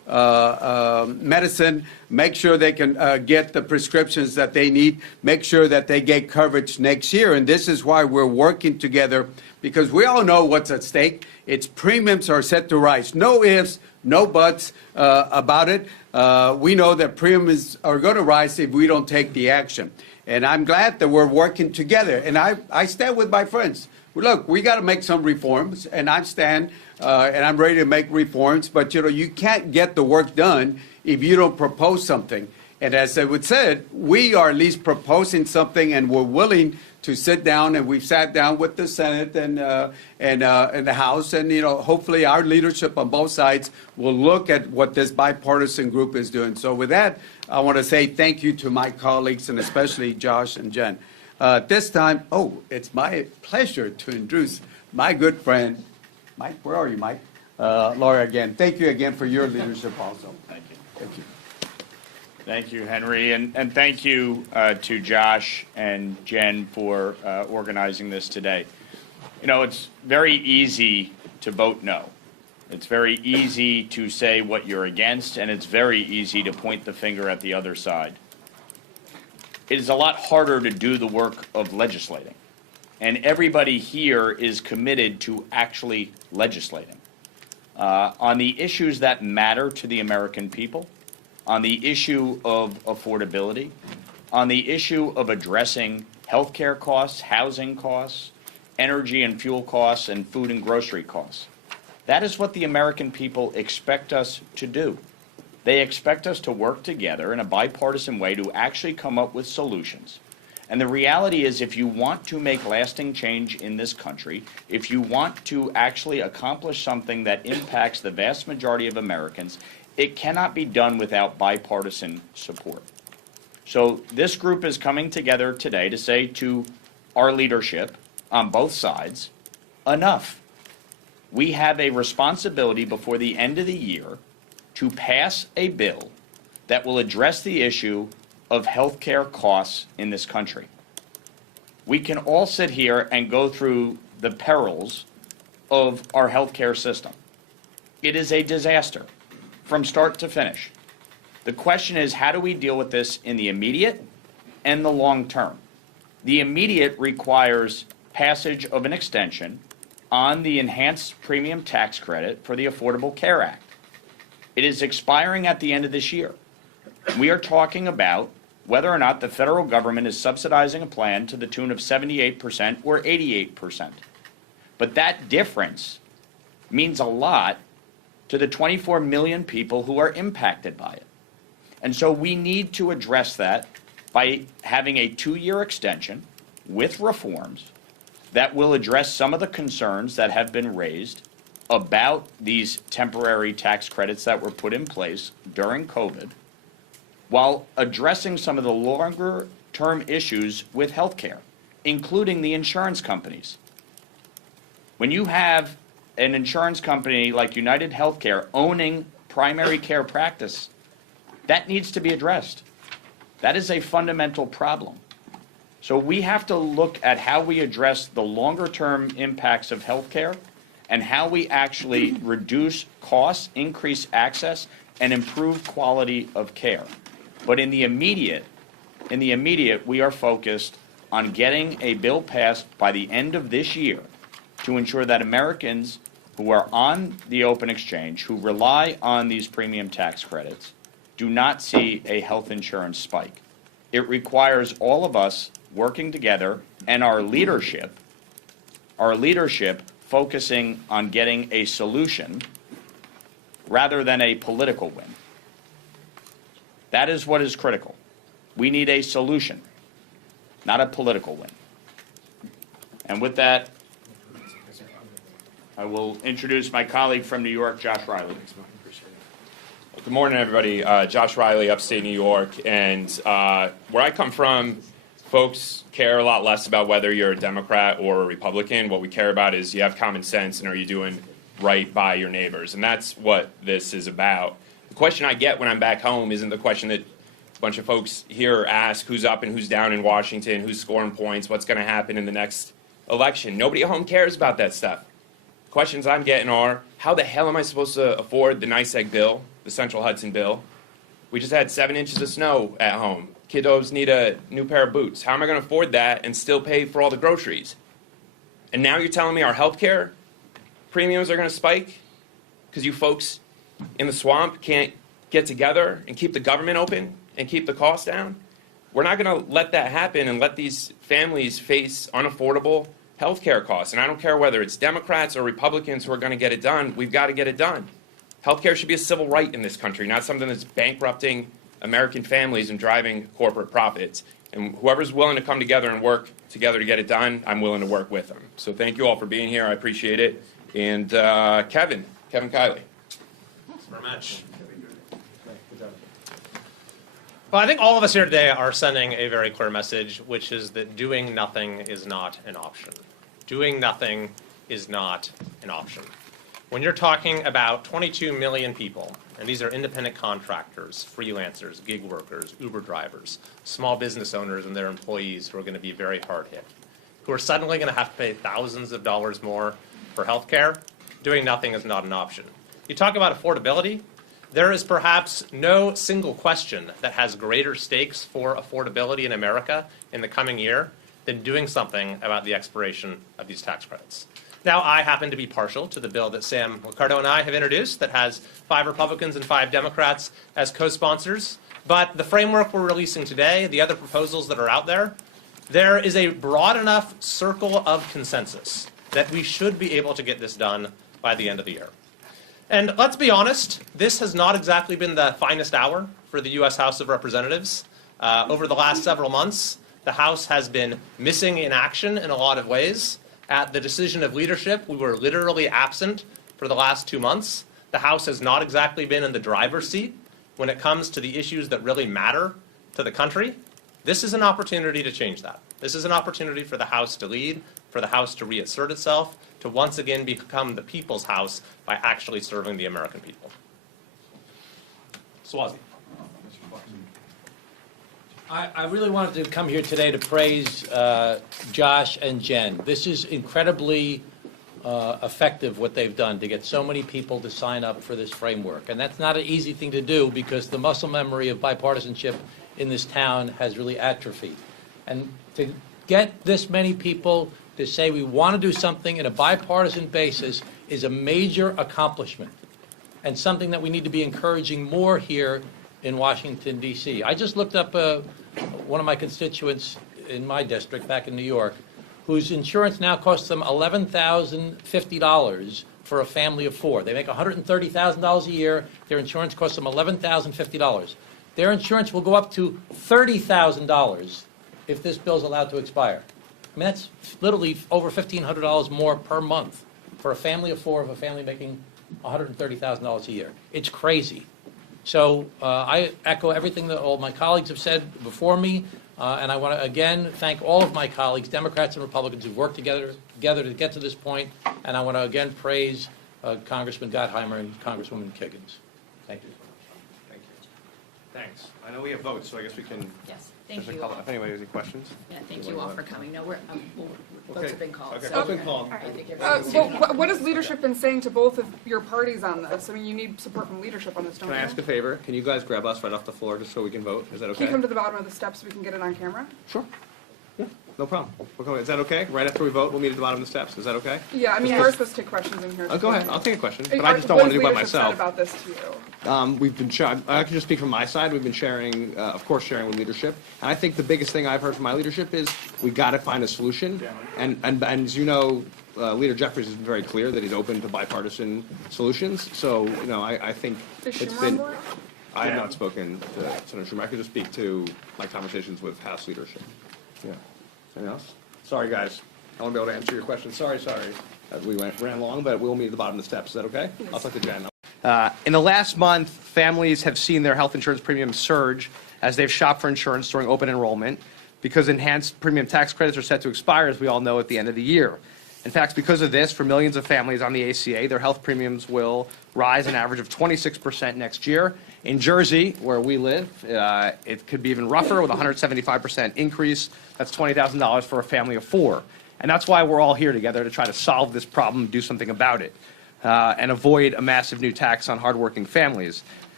medicine, make sure they can get the prescriptions that they need, make sure that they get coverage next year. And this is why we're working together, because we all know what's at stake. Its premiums are set to rise. No ifs, no buts about it. We know that premiums are going to rise if we don't take the action. And I'm glad that we're working together. And I stand with my friends. Look, we got to make some reforms, and I stand and I'm ready to make reforms. But, you can't get the work done if you don't propose something. And as I would said, we are at least proposing something, and we're willing to sit down, and we've sat down with the Senate and the House, and hopefully our leadership on both sides will look at what this bipartisan group is doing. So with that, I want to say thank you to my colleagues, and especially Josh and Jen. This time, it's my pleasure to introduce my good friend, Mike. Where are you, Mike? Laura, again. Thank you again for your leadership also. Thank you. Thank you. Thank you, Henry, and thank you to Josh and Jen for organizing this today. It's very easy to vote no. It's very easy to say what you're against, and it's very easy to point the finger at the other side. It is a lot harder to do the work of legislating, and everybody here is committed to actually legislating on the issues that matter to the American people, on the issue of affordability, on the issue of addressing health care costs, housing costs, energy and fuel costs, and food and grocery costs. That is what the American people expect us to do. They expect us to work together in a bipartisan way to actually come up with solutions. And the reality is, if you want to make lasting change in this country, if you want to actually accomplish something that impacts the vast majority of Americans, it cannot be done without bipartisan support. So this group is coming together today to say to our leadership on both sides, enough. We have a responsibility before the end of the year to pass a bill that will address the issue of health care costs in this country. We can all sit here and go through the perils of our health care system. It is a disaster from start to finish. The question is, how do we deal with this in the immediate and the long term? The immediate requires passage of an extension on the enhanced premium tax credit for the Affordable Care Act. It is expiring at the end of this year. We are talking about whether or not the federal government is subsidizing a plan to the tune of 78% or 88%. But that difference means a lot to the 24 million people who are impacted by it. And so we need to address that by having a 2-year extension with reforms that will address some of the concerns that have been raised about these temporary tax credits that were put in place during COVID, while addressing some of the longer-term issues with health care, including the insurance companies. When you have an insurance company like United Healthcare owning primary care practice, that needs to be addressed. That is a fundamental problem. So we have to look at how we address the longer-term impacts of healthcare and how we actually reduce costs, increase access, and improve quality of care. But in the immediate, we are focused on getting a bill passed by the end of this year to ensure that Americans who are on the open exchange, who rely on these premium tax credits, do not see a health insurance spike. It requires all of us working together and our leadership focusing on getting a solution rather than a political win. That is what is critical. We need a solution, not a political win. And with that, I will introduce my colleague from New York, Josh Riley. Good morning, everybody. Josh Riley, upstate New York. And where I come from, folks care a lot less about whether you're a Democrat or a Republican. What we care about is you have common sense and are you doing right by your neighbors. And that's what this is about. The question I get when I'm back home isn't the question that a bunch of folks here ask, who's up and who's down in Washington, who's scoring points, what's going to happen in the next election. Nobody at home cares about that stuff. Questions I'm getting are, how the hell am I supposed to afford the NICEAG bill? the Central Hudson bill. We just had 7 inches of snow at home. Kiddos need a new pair of boots. How am I going to afford that and still pay for all the groceries? And now you're telling me our health care premiums are going to spike because you folks in the swamp can't get together and keep the government open and keep the costs down? We're not going to let that happen and let these families face unaffordable health care costs. And I don't care whether it's Democrats or Republicans who are going to get it done. We've got to get it done. Health care should be a civil right in this country, not something that's bankrupting American families and driving corporate profits. And whoever's willing to come together and work together to get it done, I'm willing to work with them. So thank you all for being here. I appreciate it. And Kevin Kiley. Thanks very much. Well, I think all of us here today are sending a very clear message, which is that doing nothing is not an option. Doing nothing is not an option. When you're talking about 22 million people, and these are independent contractors, freelancers, gig workers, Uber drivers, small business owners and their employees who are going to be very hard hit, who are suddenly going to have to pay thousands of dollars more for health care, doing nothing is not an option. You talk about affordability. There is perhaps no single question that has greater stakes for affordability in America in the coming year than doing something about the expiration of these tax credits. Now, I happen to be partial to the bill that Sam Ricardo and I have introduced that has 5 Republicans and 5 Democrats as co-sponsors. But the framework we're releasing today, the other proposals that are out there, there is a broad enough circle of consensus that we should be able to get this done by the end of the year. And let's be honest, this has not exactly been the finest hour for the U.S. House of Representatives. Over the last several months, the House has been missing in action in a lot of ways. At the decision of leadership, we were literally absent for the last 2 months. The House has not exactly been in the driver's seat when it comes to the issues that really matter to the country. This is an opportunity to change that. This is an opportunity for the House to lead, for the House to reassert itself, to once again become the people's House by actually serving the American people. Swazi. I really wanted to come here today to praise Josh and Jen. This is incredibly effective what they've done to get so many people to sign up for this framework. And that's not an easy thing to do because the muscle memory of bipartisanship in this town has really atrophied. And to get this many people to say we want to do something in a bipartisan basis is a major accomplishment and something that we need to be encouraging more here in Washington, D.C. I just looked up one of my constituents in my district back in New York whose insurance now costs them $11,050 for a family of 4. They make $130,000 a year. Their insurance costs them $11,050. Their insurance will go up to $30,000 if this bill is allowed to expire. I mean, that's literally over $1,500 more per month for a family of 4 of a family making $130,000 a year. It's crazy. So I echo everything that all my colleagues have said before me, and I want to again thank all of my colleagues, Democrats and Republicans, who've worked together to get to this point, and I want to again praise Congressman Gottheimer and Congresswoman Kiggins. Thank you. Thank you. Thanks. I know we have votes, so I guess we can. Yes, thank you. If anybody has any questions. Yeah, thank you all for coming. No, votes have been called. Okay, so votes been called. I think everyone's- What has leadership been saying to both of your parties on this? I mean, you need support from leadership on this, don't Can you? I ask a favor? Can you guys grab us right off the floor just so we can vote? Is that okay? Can you come to the bottom of the steps so we can get it on camera? Sure. Yeah, no problem. Is that okay? Right after we vote, we'll meet at the bottom of the steps. Is that okay? Yeah, I mean, we're supposed to take questions in here. Go ahead. I'll take a question, but I just don't want to do it by myself. What has leadership said about this to you? We've been I can just speak from my side. We've been sharing, of course, sharing with leadership. And I think the biggest thing I've heard from my leadership is we got to find a solution. And as you know, Leader Jeffries has been very clear that he's open to bipartisan solutions. So, you know, I think Is it's Schumer been. on board? I have not spoken to Senator Schumer. I could just speak to my conversations with House leadership. Yeah. Anything else? Sorry, guys. I won't be able to answer your question. Sorry. We ran long, but we'll meet at the bottom of the steps. Is that okay? I'll talk to Jen. In the last month, families have seen their health insurance premiums surge as they've shopped for insurance during open enrollment because enhanced premium tax credits are set to expire, as we all know, at the end of the year. In fact, because of this, for millions of families on the ACA, their health premiums will rise an average of 26% next year. In Jersey, where we live, it could be even rougher with a 175% increase. That's $20,000 for a family of 4. And that's why we're all here together to try to solve this problem, do something about it, and avoid a massive new tax on hardworking families.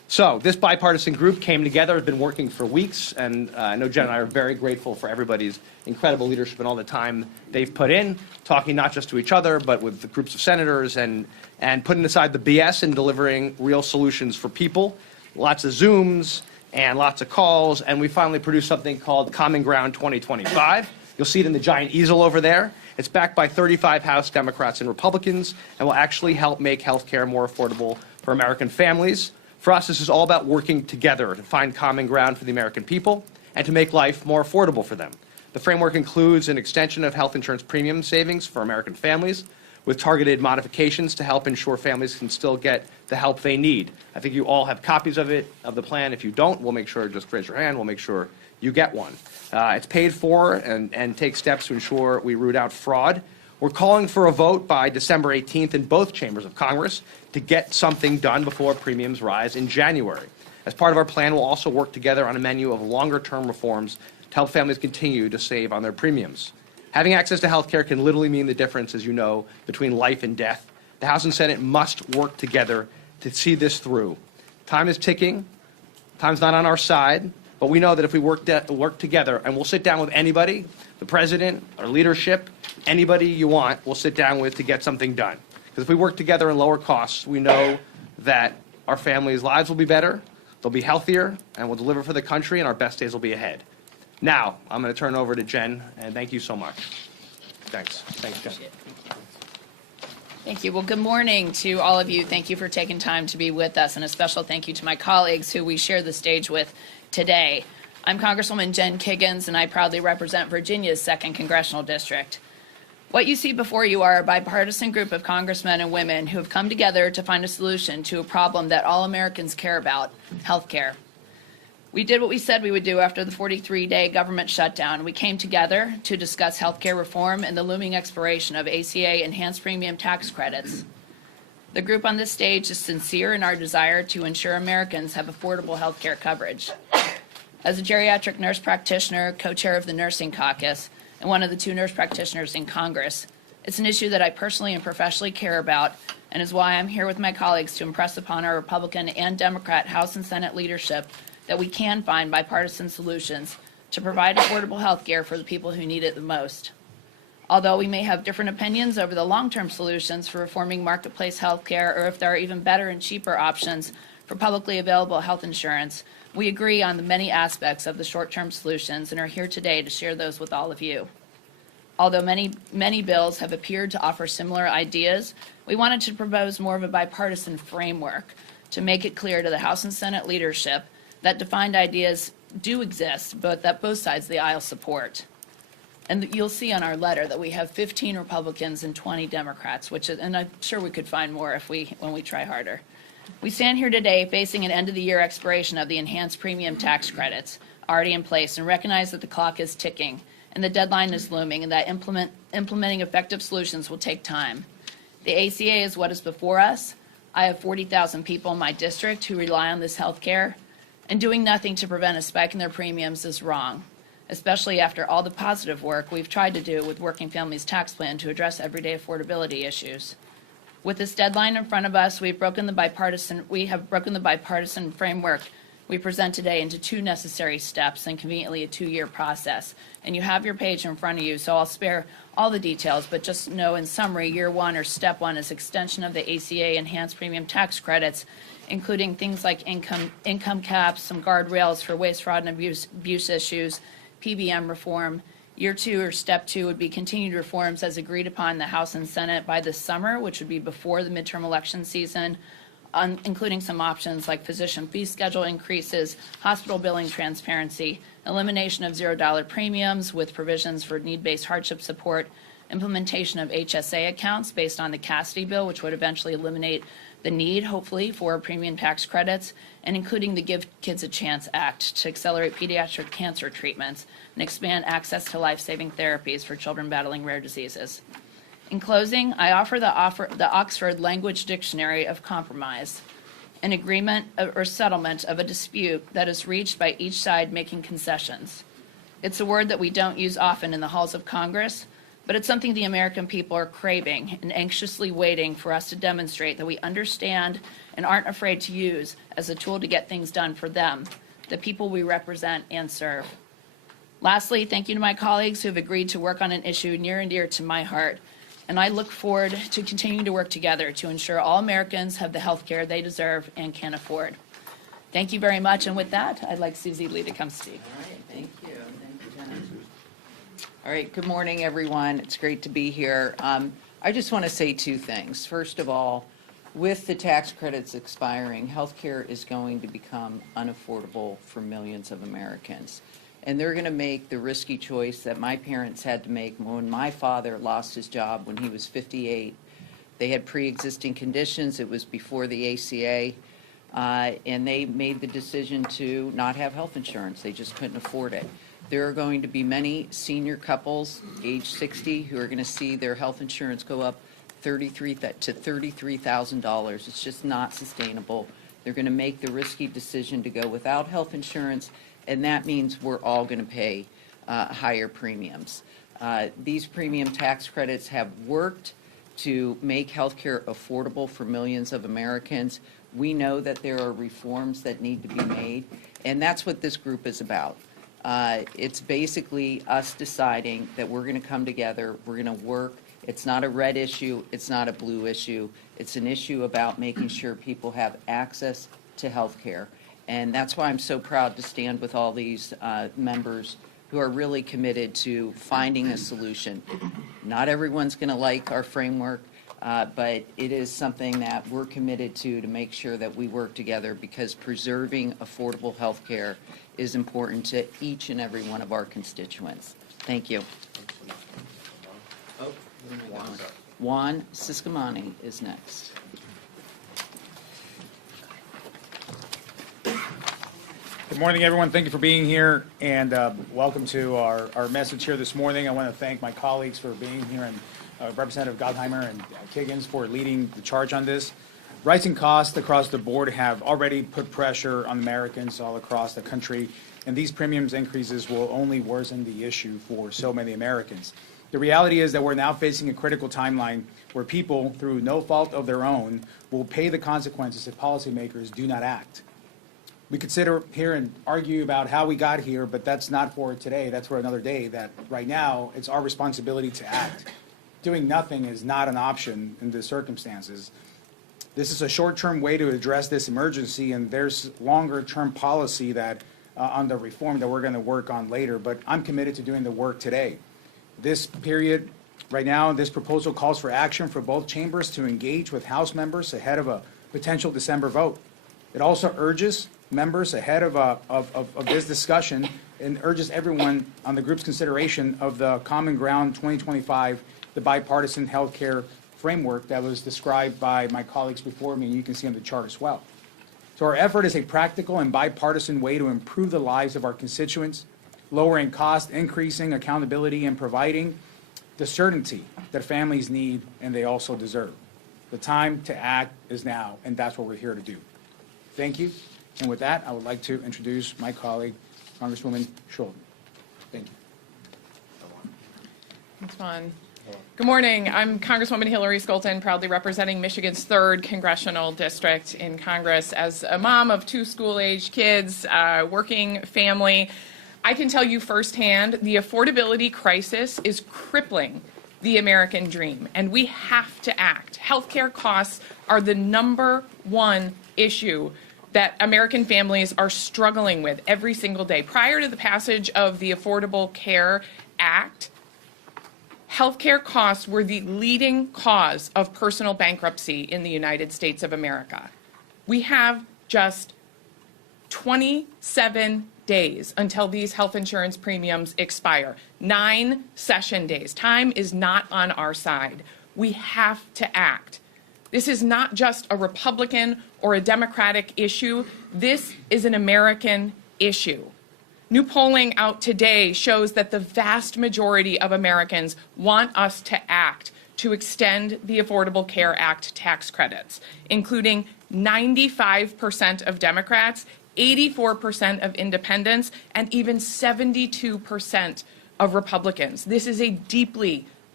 So this bipartisan group came together, has been working for weeks, and I know Jen and I are very grateful for everybody's incredible leadership and all the time they've put in, talking not just to each other, but with the groups of senators and putting aside the BS and delivering real solutions for people. Lots of Zooms and lots of calls, and we finally produced something called Common Ground 2025. You'll see it in the giant easel over there. It's backed by 35 House Democrats and Republicans and will actually help make health care more affordable for American families. For us, this is all about working together to find common ground for the American people and to make life more affordable for them. The framework includes an extension of health insurance premium savings for American families with targeted modifications to help ensure families can still get the help they need. I think you all have copies of it, of the plan. If you don't, we'll make sure, just raise your hand, we'll make sure you get one. It's paid for and takes steps to ensure we root out fraud. We're calling for a vote by December 18th in both chambers of Congress to get something done before premiums rise in January. As part of our plan, we'll also work together on a menu of longer-term reforms to help families continue to save on their premiums. Having access to health care can literally mean the difference, as you know, between life and death. The House and Senate must work together to see this through. Time is ticking. Time's not on our side. But we know that if we work together, and we'll sit down with anybody, the president, our leadership, anybody you want, we'll sit down with to get something done. Because if we work together and lower costs, we know that our families' lives will be better, they'll be healthier, and we'll deliver for the country, and our best days will be ahead. Now, I'm going to turn it over to Jen, and thank you so much. Thanks. Thanks, Jen. Thank you. Well, good morning to all of you. Thank you for taking time to be with us, and a special thank you to my colleagues who we share the stage with today. I'm Congresswoman Jen Kiggins, and I proudly represent Virginia's 2nd Congressional District. What you see before you are a bipartisan group of congressmen and women who have come together to find a solution to a problem that all Americans care about, health care. We did what we said we would do after the 43-day government shutdown. We came together to discuss health care reform and the looming expiration of ACA enhanced premium tax credits. The group on this stage is sincere in our desire to ensure Americans have affordable health care coverage. As a geriatric nurse practitioner, co-chair of the Nursing Caucus, and one of the 2 nurse practitioners in Congress, it's an issue that I personally and professionally care about, and is why I'm here with my colleagues to impress upon our Republican and Democrat House and Senate leadership that we can find bipartisan solutions to provide affordable health care for the people who need it the most. Although we may have different opinions over the long-term solutions for reforming marketplace health care, or if there are even better and cheaper options for publicly available health insurance, we agree on the many aspects of the short-term solutions and are here today to share those with all of you. Although many bills have appeared to offer similar ideas, we wanted to propose more of a bipartisan framework to make it clear to the House and Senate leadership that defined ideas do exist, but that both sides of the aisle support. And you'll see on our letter that we have 15 Republicans and 20 Democrats, and I'm sure we could find more when we try harder. We stand here today facing an end-of-the-year expiration of the enhanced premium tax credits already in place, and recognize that the clock is ticking and the deadline is looming, and that implementing effective solutions will take time. The ACA is what is before us. I have 40,000 people in my district who rely on this health care, and doing nothing to prevent a spike in their premiums is wrong, especially after all the positive work we've tried to do with Working Families Tax Plan to address everyday affordability issues. With this deadline in front of us, we have broken the bipartisan framework we present today into 2 necessary steps and conveniently a 2-year process. And you have your page in front of you, so I'll spare all the details, but just know in summary, year 1 or step 1 is extension of the ACA enhanced premium tax credits, including things like income caps, some guardrails for waste, fraud, and abuse issues, PBM reform. Year 2 or step 2 would be continued reforms as agreed upon in the House and Senate by this summer, which would be before the midterm election season, including some options like physician fee schedule increases, hospital billing transparency, elimination of $0 premiums with provisions for need-based hardship support, implementation of HSA accounts based on the Cassidy bill, which would eventually eliminate the need, hopefully, for premium tax credits, and including the Give Kids a Chance Act to accelerate pediatric cancer treatments and expand access to life-saving therapies for children battling rare diseases. In closing, I offer the Oxford Language Dictionary of Compromise, an agreement or settlement of a dispute that is reached by each side making concessions. It's a word that we don't use often in the halls of Congress, but it's something the American people are craving and anxiously waiting for us to demonstrate that we understand and aren't afraid to use as a tool to get things done for them, the people we represent and serve. Lastly, thank you to my colleagues who have agreed to work on an issue near and dear to my heart, and I look forward to continuing to work together to ensure all Americans have the health care they deserve and can afford. Thank you very much, and with that, I'd like Susie Lee to come speak. All right, thank you. Thank you, Jenna. All right, good morning, everyone. It's great to be here. I just want to say two things. First of all, with the tax credits expiring, healthcare is going to become unaffordable for millions of Americans. And they're going to make the risky choice that my parents had to make when my father lost his job when he was 58. They had pre-existing conditions. It was before the ACA. And they made the decision to not have health insurance. They just couldn't afford it. There are going to be many senior couples, age 60, who are going to see their health insurance go up to $33,000. It's just not sustainable. They're going to make the risky decision to go without health insurance, and that means we're all going to pay higher premiums. These premium tax credits have worked to make health care affordable for millions of Americans. We know that there are reforms that need to be made, and that's what this group is about. It's basically us deciding that we're going to come together, we're going to work. It's not a red issue, it's not a blue issue. It's an issue about making sure people have access to health care. And that's why I'm so proud to stand with all these members who are really committed to finding a solution. Not everyone's going to like our framework, but it is something that we're committed to make sure that we work together, because preserving affordable health care is important to each and every one of our constituents. Thank you. Juan Siscomani is next. Good morning, everyone. Thank you for being here, and welcome to our message here this morning. I want to thank my colleagues for being here, and Representative Gottheimer and Kiggins for leading the charge on this. Rising costs across the board have already put pressure on Americans all across the country, and these premiums increases will only worsen the issue for so many Americans. The reality is that we're now facing a critical timeline where people, through no fault of their own, will pay the consequences if policymakers do not act. We could sit here and argue about how we got here, but that's not for today. That's for another day. That right now, it's our responsibility to act. Doing nothing is not an option in the circumstances. This is a short-term way to address this emergency, and there's longer-term policy that on the reform that we're going to work on later, but I'm committed to doing the work today. This period, right now, this proposal calls for action for both chambers to engage with House members ahead of a potential December vote. It also urges members ahead of this discussion and urges everyone on the group's consideration of the Common Ground 2025, the bipartisan health care framework that was described by my colleagues before me, and you can see on the chart as well. So our effort is a practical and bipartisan way to improve the lives of our constituents, lowering cost, increasing accountability, and providing the certainty that families need and they also deserve. The time to act is now, and that's what we're here to do. Thank you. And with that, I would like to introduce my colleague, Congresswoman Schulden. Thank you. Thanks, Juan. Good morning. I'm Congresswoman Hillary Skolton, proudly representing Michigan's 3rd congressional district in Congress. As a mom of 2 school-age kids, working family, I can tell you firsthand the affordability crisis is crippling the American dream, and we have to act. Healthcare costs are the #1 issue that American families are struggling with every single day. Prior to the passage of the Affordable Care Act, healthcare costs were the leading cause of personal bankruptcy in the United States of America. We have just 27 days until these health insurance premiums expire. 9 session days. Time is not on our side. We have to act. This is not just a Republican or a Democratic issue. This is an American issue. New polling out today shows that the vast majority of Americans want us to act to extend the Affordable Care Act tax credits, including 95% of Democrats, 84% of independents, and even 72% of Republicans. This is a deeply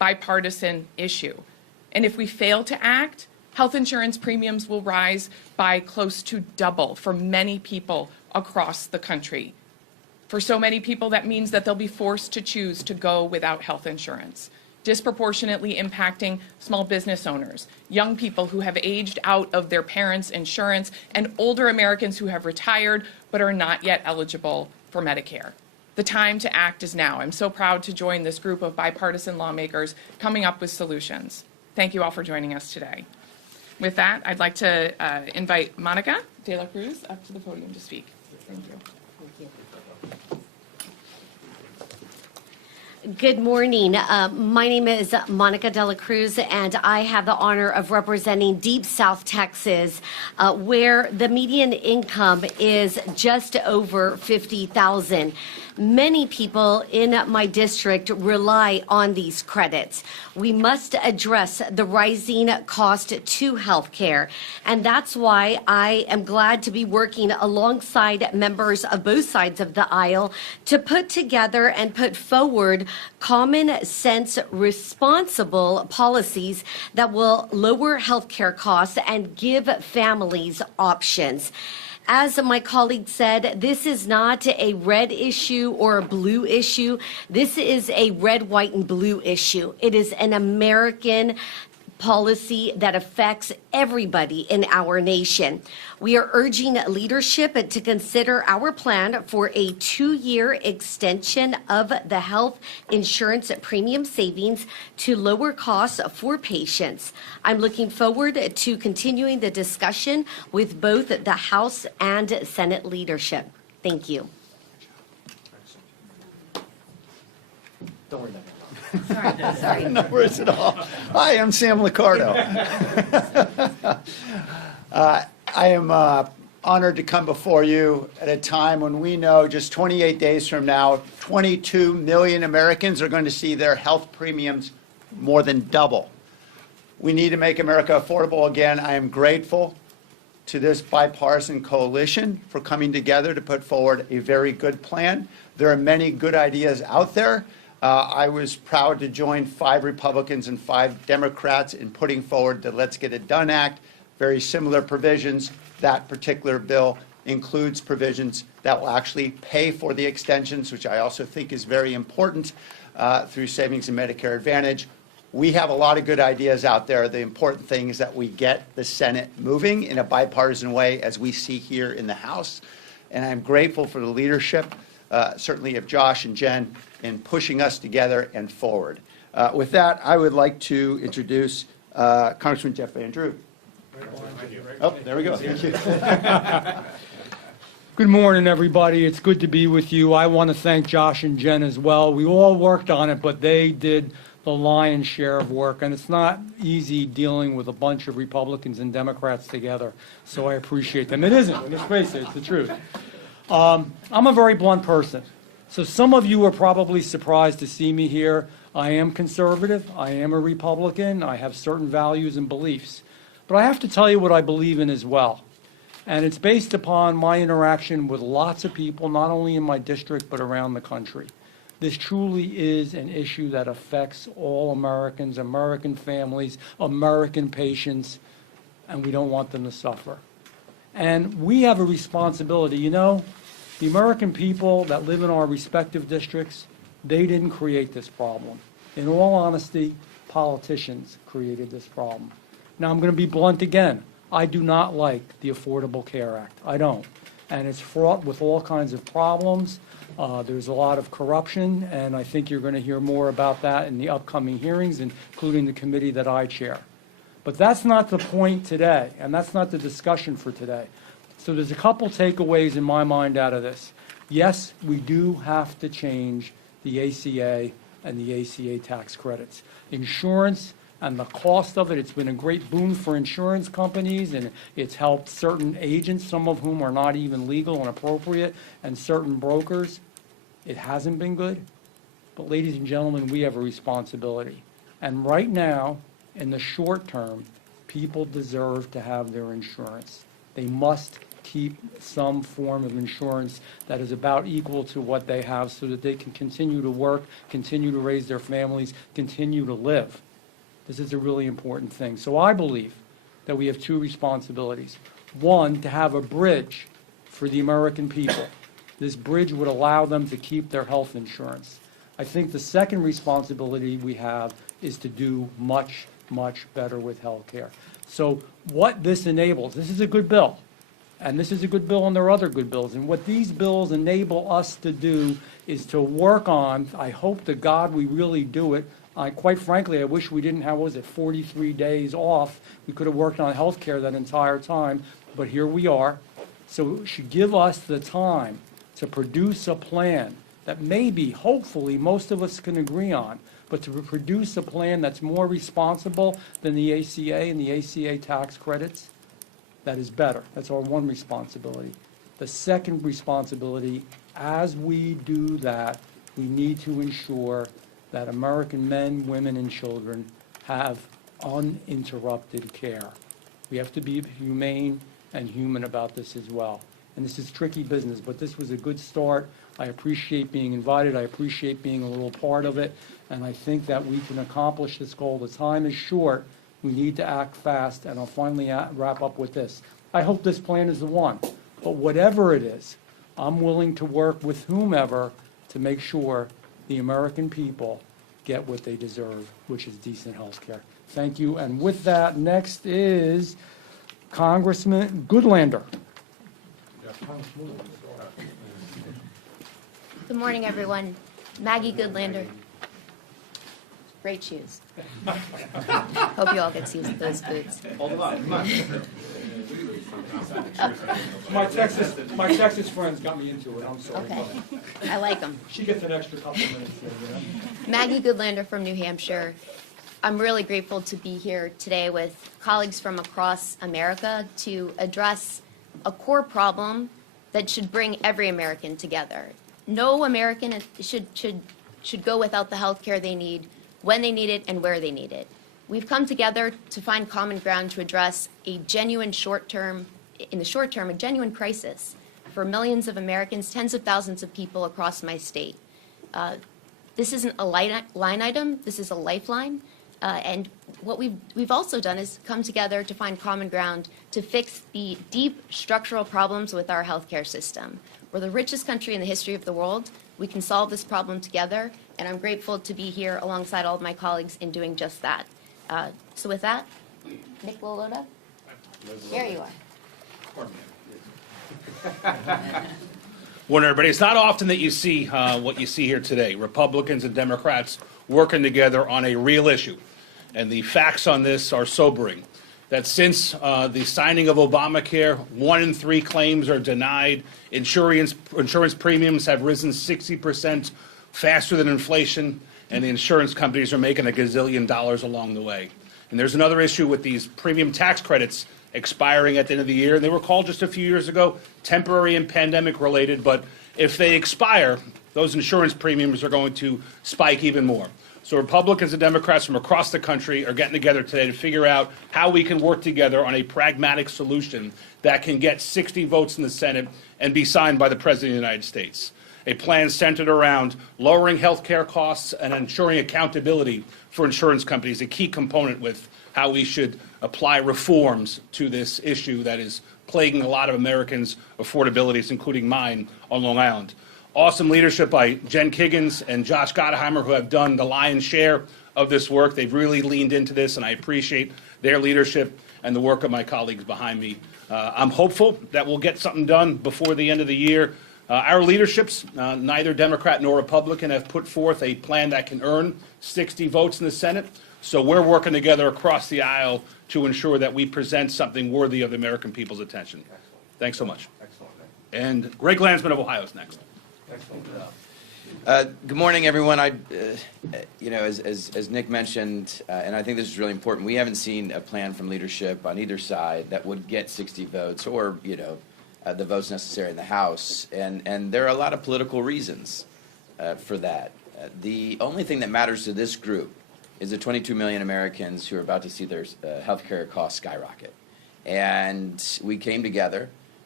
bipartisan issue. And if we fail to act, health insurance premiums will rise by close to double for many people across the country. For so many people, that means that they'll be forced to choose to go without health insurance, disproportionately impacting small business owners, young people who have aged out of their parents' insurance, and older Americans who have retired but are not yet eligible for Medicare. The time to act is now. I'm so proud to join this group of bipartisan lawmakers coming up with solutions. Thank you all for joining us today. With that, I'd like to invite Monica de la Cruz up to the podium to speak. Thank you. Good morning. My name is Monica de la Cruz, and I have the honor of representing Deep South Texas, where the median income is just over $50,000. Many people in my district rely on these credits. We must address the rising cost to health care, and that's why I am glad to be working alongside members of both sides of the aisle to put together and put forward common sense, responsible policies that will lower health care costs and give families options. As my colleague said, this is not a red issue or a blue issue. This is a red, white, and blue issue. It is an American policy that affects everybody in our nation. We are urging leadership to consider our plan for a 2-year extension of the health insurance premium savings to lower costs for patients. I'm looking forward to continuing the discussion with both the House and Senate leadership. Thank you. Don't worry about it. Sorry. No worries at all. Hi, I'm Sam Liccardo. I am honored to come before you at a time when we know just 28 days from now, 22 million Americans are going to see their health premiums more than double. We need to make America affordable again. I am grateful to this bipartisan coalition for coming together to put forward a very good plan. There are many good ideas out there. I was proud to join 5 Republicans and 5 Democrats in putting forward the Let's Get It Done Act, very similar provisions. That particular bill includes provisions that will actually pay for the extensions, which I also think is very important, through savings and Medicare Advantage. We have a lot of good ideas out there. The important thing is that we get the Senate moving in a bipartisan way, as we see here in the House. And I'm grateful for the leadership, certainly of Josh and Jen, in pushing us together and forward. With that, I would like to introduce Congressman Jeff Van Drew. Oh, there we go. Thank you. Good morning, everybody. It's good to be with you. I want to thank Josh and Jen as well. We all worked on it, but they did the lion's share of work, and it's not easy dealing with a bunch of Republicans and Democrats together, so I appreciate them. It isn't. Let's face it, it's the truth. I'm a very blunt person. So some of you are probably surprised to see me here. I am conservative. I am a Republican. I have certain values and beliefs. But I have to tell you what I believe in as well. And it's based upon my interaction with lots of people, not only in my district, but around the country. This truly is an issue that affects all Americans, American families, American patients, and we don't want them to suffer. And we have a responsibility. You know, the American people that live in our respective districts, they didn't create this problem. In all honesty, politicians created this problem. Now, I'm going to be blunt again. I do not like the Affordable Care Act. I don't. And it's fraught with all kinds of problems. There's a lot of corruption, and I think you're going to hear more about that in the upcoming hearings, including the committee that I chair. But that's not the point today, and that's not the discussion for today. So there's a couple takeaways in my mind out of this. Yes, we do have to change the ACA and the ACA tax credits. Insurance and the cost of it, it's been a great boon for insurance companies, and it's helped certain agents, some of whom are not even legal and appropriate, and certain brokers. It hasn't been good. But ladies and gentlemen, we have a responsibility. And right now, in the short term, people deserve to have their insurance. They must keep some form of insurance that is about equal to what they have so that they can continue to work, continue to raise their families, continue to live. This is a really important thing. So I believe that we have two responsibilities. One, to have a bridge for the American people. This bridge would allow them to keep their health insurance. I think the second responsibility we have is to do much, much better with health care. So what this enables, this is a good bill, and this is a good bill and there are other good bills, and what these bills enable us to do is to work on, I hope to God we really do it. Quite frankly, I wish we didn't have, 43 days off. We could have worked on health care that entire time, but here we are. So it should give us the time to produce a plan that maybe, hopefully, most of us can agree on, but to produce a plan that's more responsible than the ACA and the ACA tax credits, that is better. That's our one responsibility. The second responsibility, as we do that, we need to ensure that American men, women, and children have uninterrupted care. We have to be humane and human about this as well. And this is tricky business, but this was a good start. I appreciate being invited. I appreciate being a little part of it. And I think that we can accomplish this goal. The time is short. We need to act fast. And I'll finally wrap up with this. I hope this plan is the one. But whatever it is, I'm willing to work with whomever to make sure the American people get what they deserve, which is decent health care. Thank you. And with that, next is Congressman Goodlander. Good morning, everyone. Maggie Goodlander. Great shoes. Hope you all get to use those boots. My Texas friends got me into it. I'm sorry. Okay. I like them. She gets an extra couple minutes there, you know? Maggie Goodlander from New Hampshire. I'm really grateful to be here today with colleagues from across America to address a core problem that should bring every American together. No American should go without the health care they need, when they need it, and where they need it. We've come together to find common ground to address a genuine in the short term, a genuine crisis for millions of Americans, tens of thousands of people across my state. This isn't a line item, this is a lifeline. And what we've also done is come together to find common ground to fix the deep structural problems with our healthcare system. We're the richest country in the history of the world. We can solve this problem together, and I'm grateful to be here alongside all of my colleagues in doing just that. So with that, Nick Loloda, there you are. Morning, everybody. It's not often that you see what you see here today. Republicans and Democrats working together on a real issue. And the facts on this are sobering. That since the signing of Obamacare, 1 in 3 claims are denied. Insurance premiums have risen 60% faster than inflation, and the insurance companies are making $1 gazillion along the way. And there's another issue with these premium tax credits expiring at the end of the year. They were called just a few years ago temporary and pandemic related, but if they expire, those insurance premiums are going to spike even more. So Republicans and Democrats from across the country are getting together today to figure out how we can work together on a pragmatic solution that can get 60 votes in the Senate and be signed by the President of the United States. A plan centered around lowering health care costs and ensuring accountability for insurance companies, a key component with how we should apply reforms to this issue that is plaguing a lot of Americans' affordabilities, including mine on Long Island. Awesome leadership by Jen Kiggins and Josh Gottheimer, who have done the lion's share of this work. They've really leaned into this, and I appreciate their leadership and the work of my colleagues behind me. I'm hopeful that we'll get something done before the end of the year. Our leaderships, neither Democrat nor Republican, have put forth a plan that can earn 60 votes in the Senate. So we're working together across the aisle to ensure that we present something worthy of the American people's attention. Thanks so much. And Greg Landsman of Ohio is next. Good morning, everyone. As Nick mentioned, and I think this is really important, we haven't seen a plan from leadership on either side that would get 60 votes or, the votes necessary in the House. And there are a lot of political reasons for that. The only thing that matters to this group is the 22 million Americans who are about to see their health care costs skyrocket. And we came together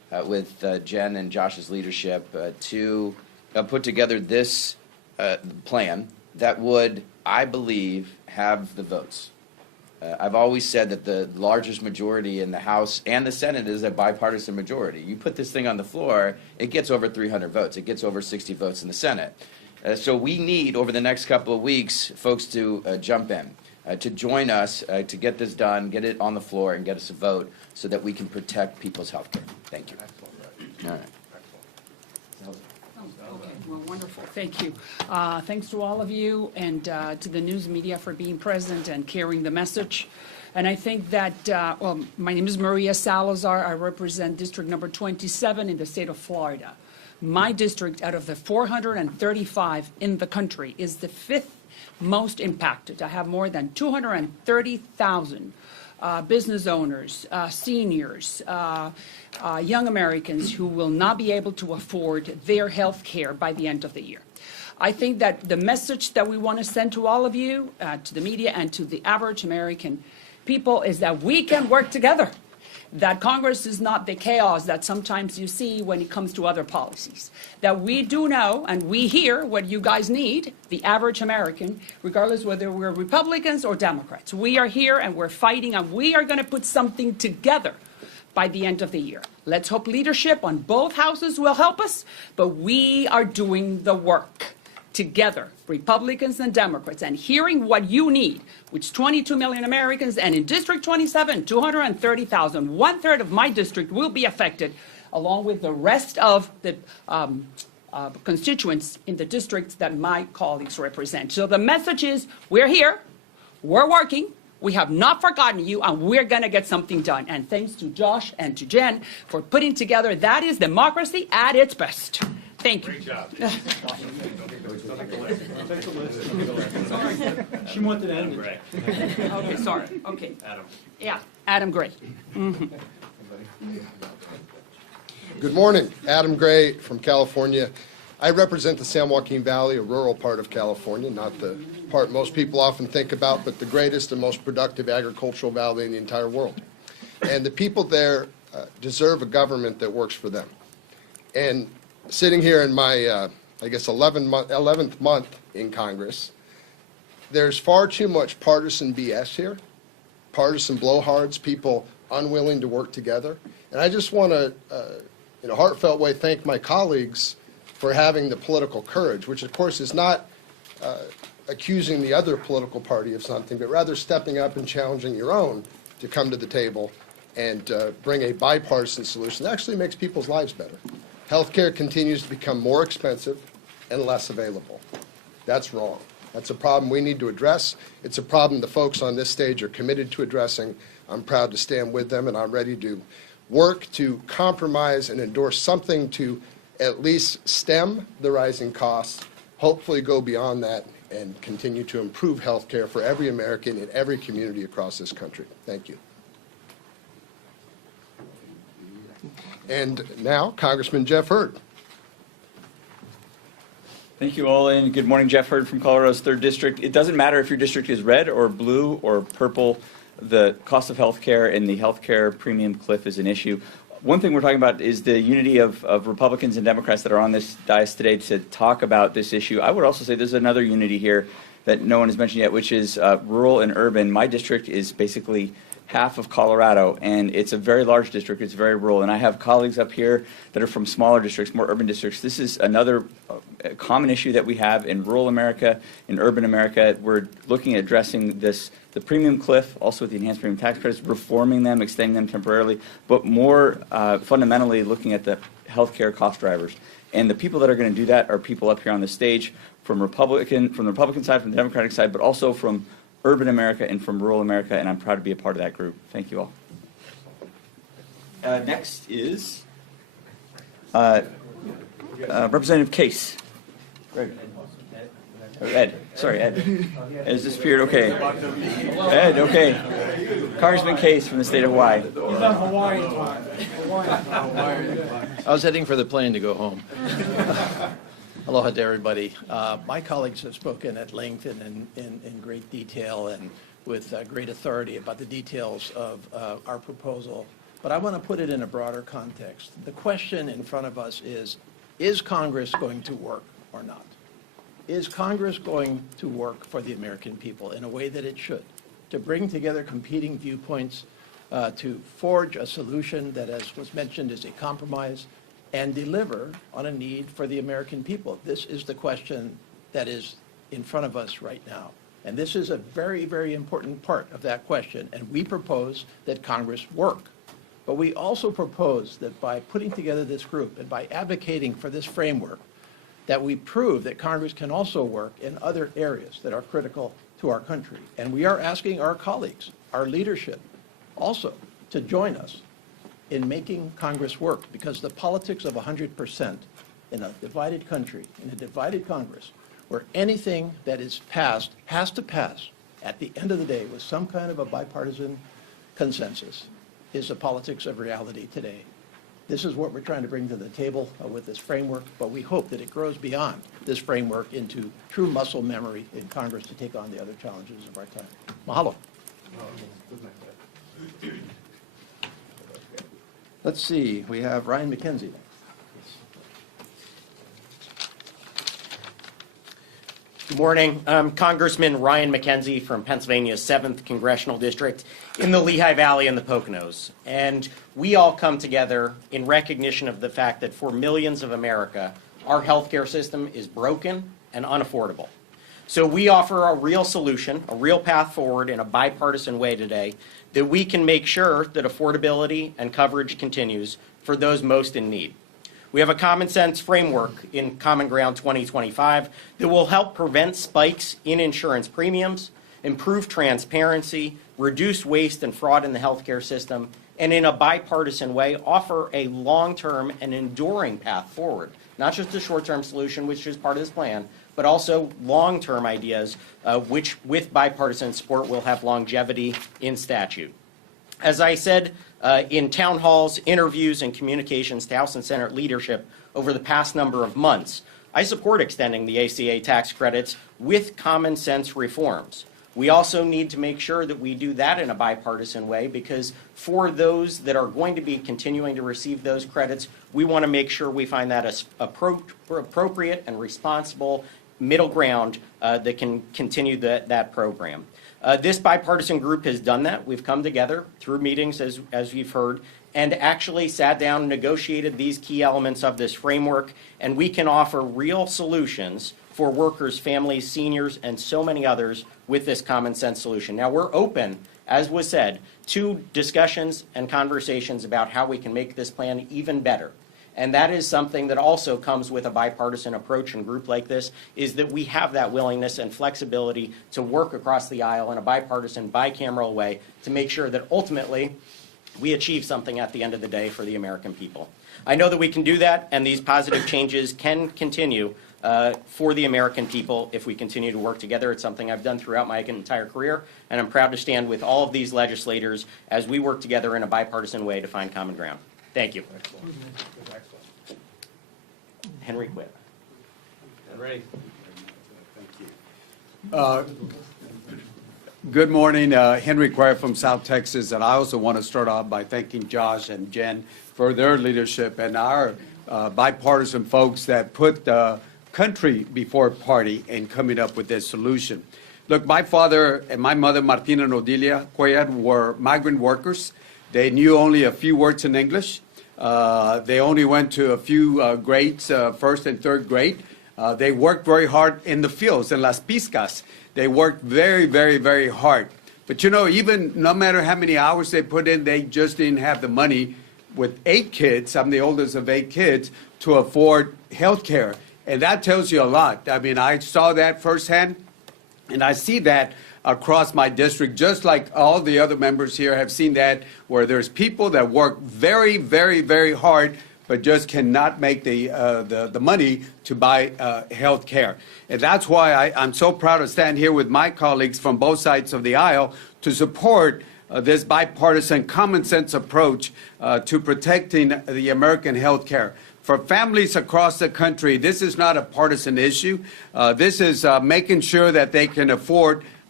with Jen and Josh's leadership to put together this plan that would, I believe, have the votes. I've always said that the largest majority in the House and the Senate is a bipartisan majority. You put this thing on the floor, it gets over 300 votes. It gets over 60 votes in the Senate. So we need, over the next couple of weeks, folks to jump in, to join us, to get this done, get it on the floor, and get us a vote so that we can protect people's health care. Thank you. All right. Okay, well, wonderful. Thank you. Thanks to all of you and to the news media for being present and carrying the message. And I think that, well, my name is Maria Salazar. I represent District Number 27 in the state of Florida. My district, out of the 435 in the country, is the 5th most impacted. I have more than 230,000 business owners, seniors, young Americans who will not be able to afford their health care by the end of the year. I think that the message that we want to send to all of you, to the media and to the average American people is that we can work together, that Congress is not the chaos that sometimes you see when it comes to other policies, that we do know and we hear what you guys need, the average American, regardless whether we're Republicans or Democrats. We are here and we're fighting and we are going to put something together by the end of the year. Let's hope leadership on both houses will help us, but we are doing the work together, Republicans and Democrats, and hearing what you need, which 22 million Americans, and in District 27, 230,000, 1/3 of my district will be affected, along with the rest of the constituents in the districts that my colleagues represent. So the message is, we're here, we're working, we have not forgotten you, and we're going to get something done. And thanks to Josh and to Jen for putting together, that is democracy at its best. Thank you. Great job. She wanted to end it. Right. Okay, sorry. Okay. Adam. Yeah, Adam Gray. Good morning. Adam Gray from California. I represent the San Joaquin Valley, a rural part of California, not the part most people often think about, but the greatest and most productive agricultural valley in the entire world. And the people there deserve a government that works for them. And sitting here in my, I guess, 11th month in Congress, there's far too much partisan BS here, partisan blowhards, people unwilling to work together. And I just want to, in a heartfelt way, thank my colleagues for having the political courage, which of course is not accusing the other political party of something, but rather stepping up and challenging your own to come to the table and bring a bipartisan solution that actually makes people's lives better. Healthcare continues to become more expensive and less available. That's wrong. That's a problem we need to address. It's a problem the folks on this stage are committed to addressing. I'm proud to stand with them, and I'm ready to work to compromise and endorse something to at least stem the rising costs, hopefully go beyond that, and continue to improve health care for every American in every community across this country. Thank you. And now, Congressman Jeff Hurd. Thank you all, and good morning. Jeff Hurd from Colorado's 3rd District. It doesn't matter if your district is red or blue or purple. The cost of health care and the health care premium cliff is an issue. One thing we're talking about is the unity of Republicans and Democrats that are on this dais today to talk about this issue. I would also say there's another unity here that no one has mentioned yet, which is rural and urban. My district is basically half of Colorado, and it's a very large district. It's very rural, and I have colleagues up here that are from smaller districts, more urban districts. This is another common issue that we have in rural America, in urban America. We're looking at addressing this, the premium cliff, also with the enhanced premium tax credits, reforming them, extending them temporarily, but more fundamentally looking at the healthcare cost drivers. And the people that are going to do that are people up here on the stage from the Republican side, from the Democratic side, but also from urban America and from rural America, and I'm proud to be a part of that group. Thank you all. Next is Representative Case. Greg. Ed. Sorry, Ed. Has disappeared. Okay. Ed, okay. Congressman Case from the state of Hawaii. He's on Hawaiian time. I was heading for the plane to go home. Aloha to everybody. My colleagues have spoken at length and in great detail and with great authority about the details of our proposal but I want to put it in a broader context. The question in front of us is Congress going to work or not? Is Congress going to work for the American people in a way that it should, to bring together competing viewpoints, to forge a solution that, as was mentioned, is a compromise, and deliver on a need for the American people? This is the question that is in front of us right now. And this is a very, very important part of that question. And we propose that Congress work. But we also propose that by putting together this group and by advocating for this framework, that we prove that Congress can also work in other areas that are critical to our country. And we are asking our colleagues, our leadership, also to join us in making Congress work, because the politics of 100% in a divided country, in a divided Congress, where anything that is passed has to pass at the end of the day with some kind of a bipartisan consensus, is the politics of reality today. This is what we're trying to bring to the table with this framework, but we hope that it grows beyond this framework into true muscle memory in Congress to take on the other challenges of our time. Mahalo. Let's see, we have Ryan McKenzie. Good morning. I'm Congressman Ryan McKenzie from Pennsylvania's 7th Congressional District in the Lehigh Valley and the Poconos. And we all come together in recognition of the fact that for millions of America, our healthcare system is broken and unaffordable. So we offer a real solution, a real path forward in a bipartisan way today that we can make sure that affordability and coverage continues for those most in need. We have a common sense framework in Common Ground 2025 that will help prevent spikes in insurance premiums, improve transparency, reduce waste and fraud in the healthcare system, and in a bipartisan way offer a long-term and enduring path forward, not just a short-term solution, which is part of this plan, but also long-term ideas, which with bipartisan support will have longevity in statute. As I said in town halls, interviews, and communications to House and Senate leadership over the past number of months, I support extending the ACA tax credits with common sense reforms. We also need to make sure that we do that in a bipartisan way, because for those that are going to be continuing to receive those credits, we want to make sure we find that as appropriate and responsible middle ground that can continue that program. This bipartisan group has done that. We've come together through meetings, as you've heard, and actually sat down and negotiated these key elements of this framework, and we can offer real solutions for workers, families, seniors, and so many others with this common sense solution. Now, we're open, as was said, to discussions and conversations about how we can make this plan even better. And that is something that also comes with a bipartisan approach and group like this, is that we have that willingness and flexibility to work across the aisle in a bipartisan, bicameral way to make sure that ultimately we achieve something at the end of the day for the American people. I know that we can do that, and these positive changes can continue for the American people if we continue to work together. It's something I've done throughout my entire career, and I'm proud to stand with all of these legislators as we work together in a bipartisan way to find common ground. Thank you. Henry Quitt. Henry. Good morning, Henry Quitt from South Texas, and I also want to start off by thanking Josh and Jen for their leadership and our bipartisan folks that put the country before party in coming up with this solution. Look, my father and my mother, Martina and Odilia Quitt, were migrant workers. They knew only a few words in English. They only went to a few grades, first and third grade. They worked very hard in the fields, in las piscas. They worked very, very, very hard. But you know, even no matter how many hours they put in, they just didn't have the money with 8 kids, I'm the oldest of 8 kids, to afford health care. And that tells you a lot. I mean, I saw that firsthand, and I see that across my district, just like all the other members here have seen that, where there's people that work very, very, very hard, but just cannot make the money to buy health care. And that's why I'm so proud to stand here with my colleagues from both sides of the aisle to support this bipartisan common sense approach to protecting the American health care. For families across the country, this is not a partisan issue. This is making sure that they can afford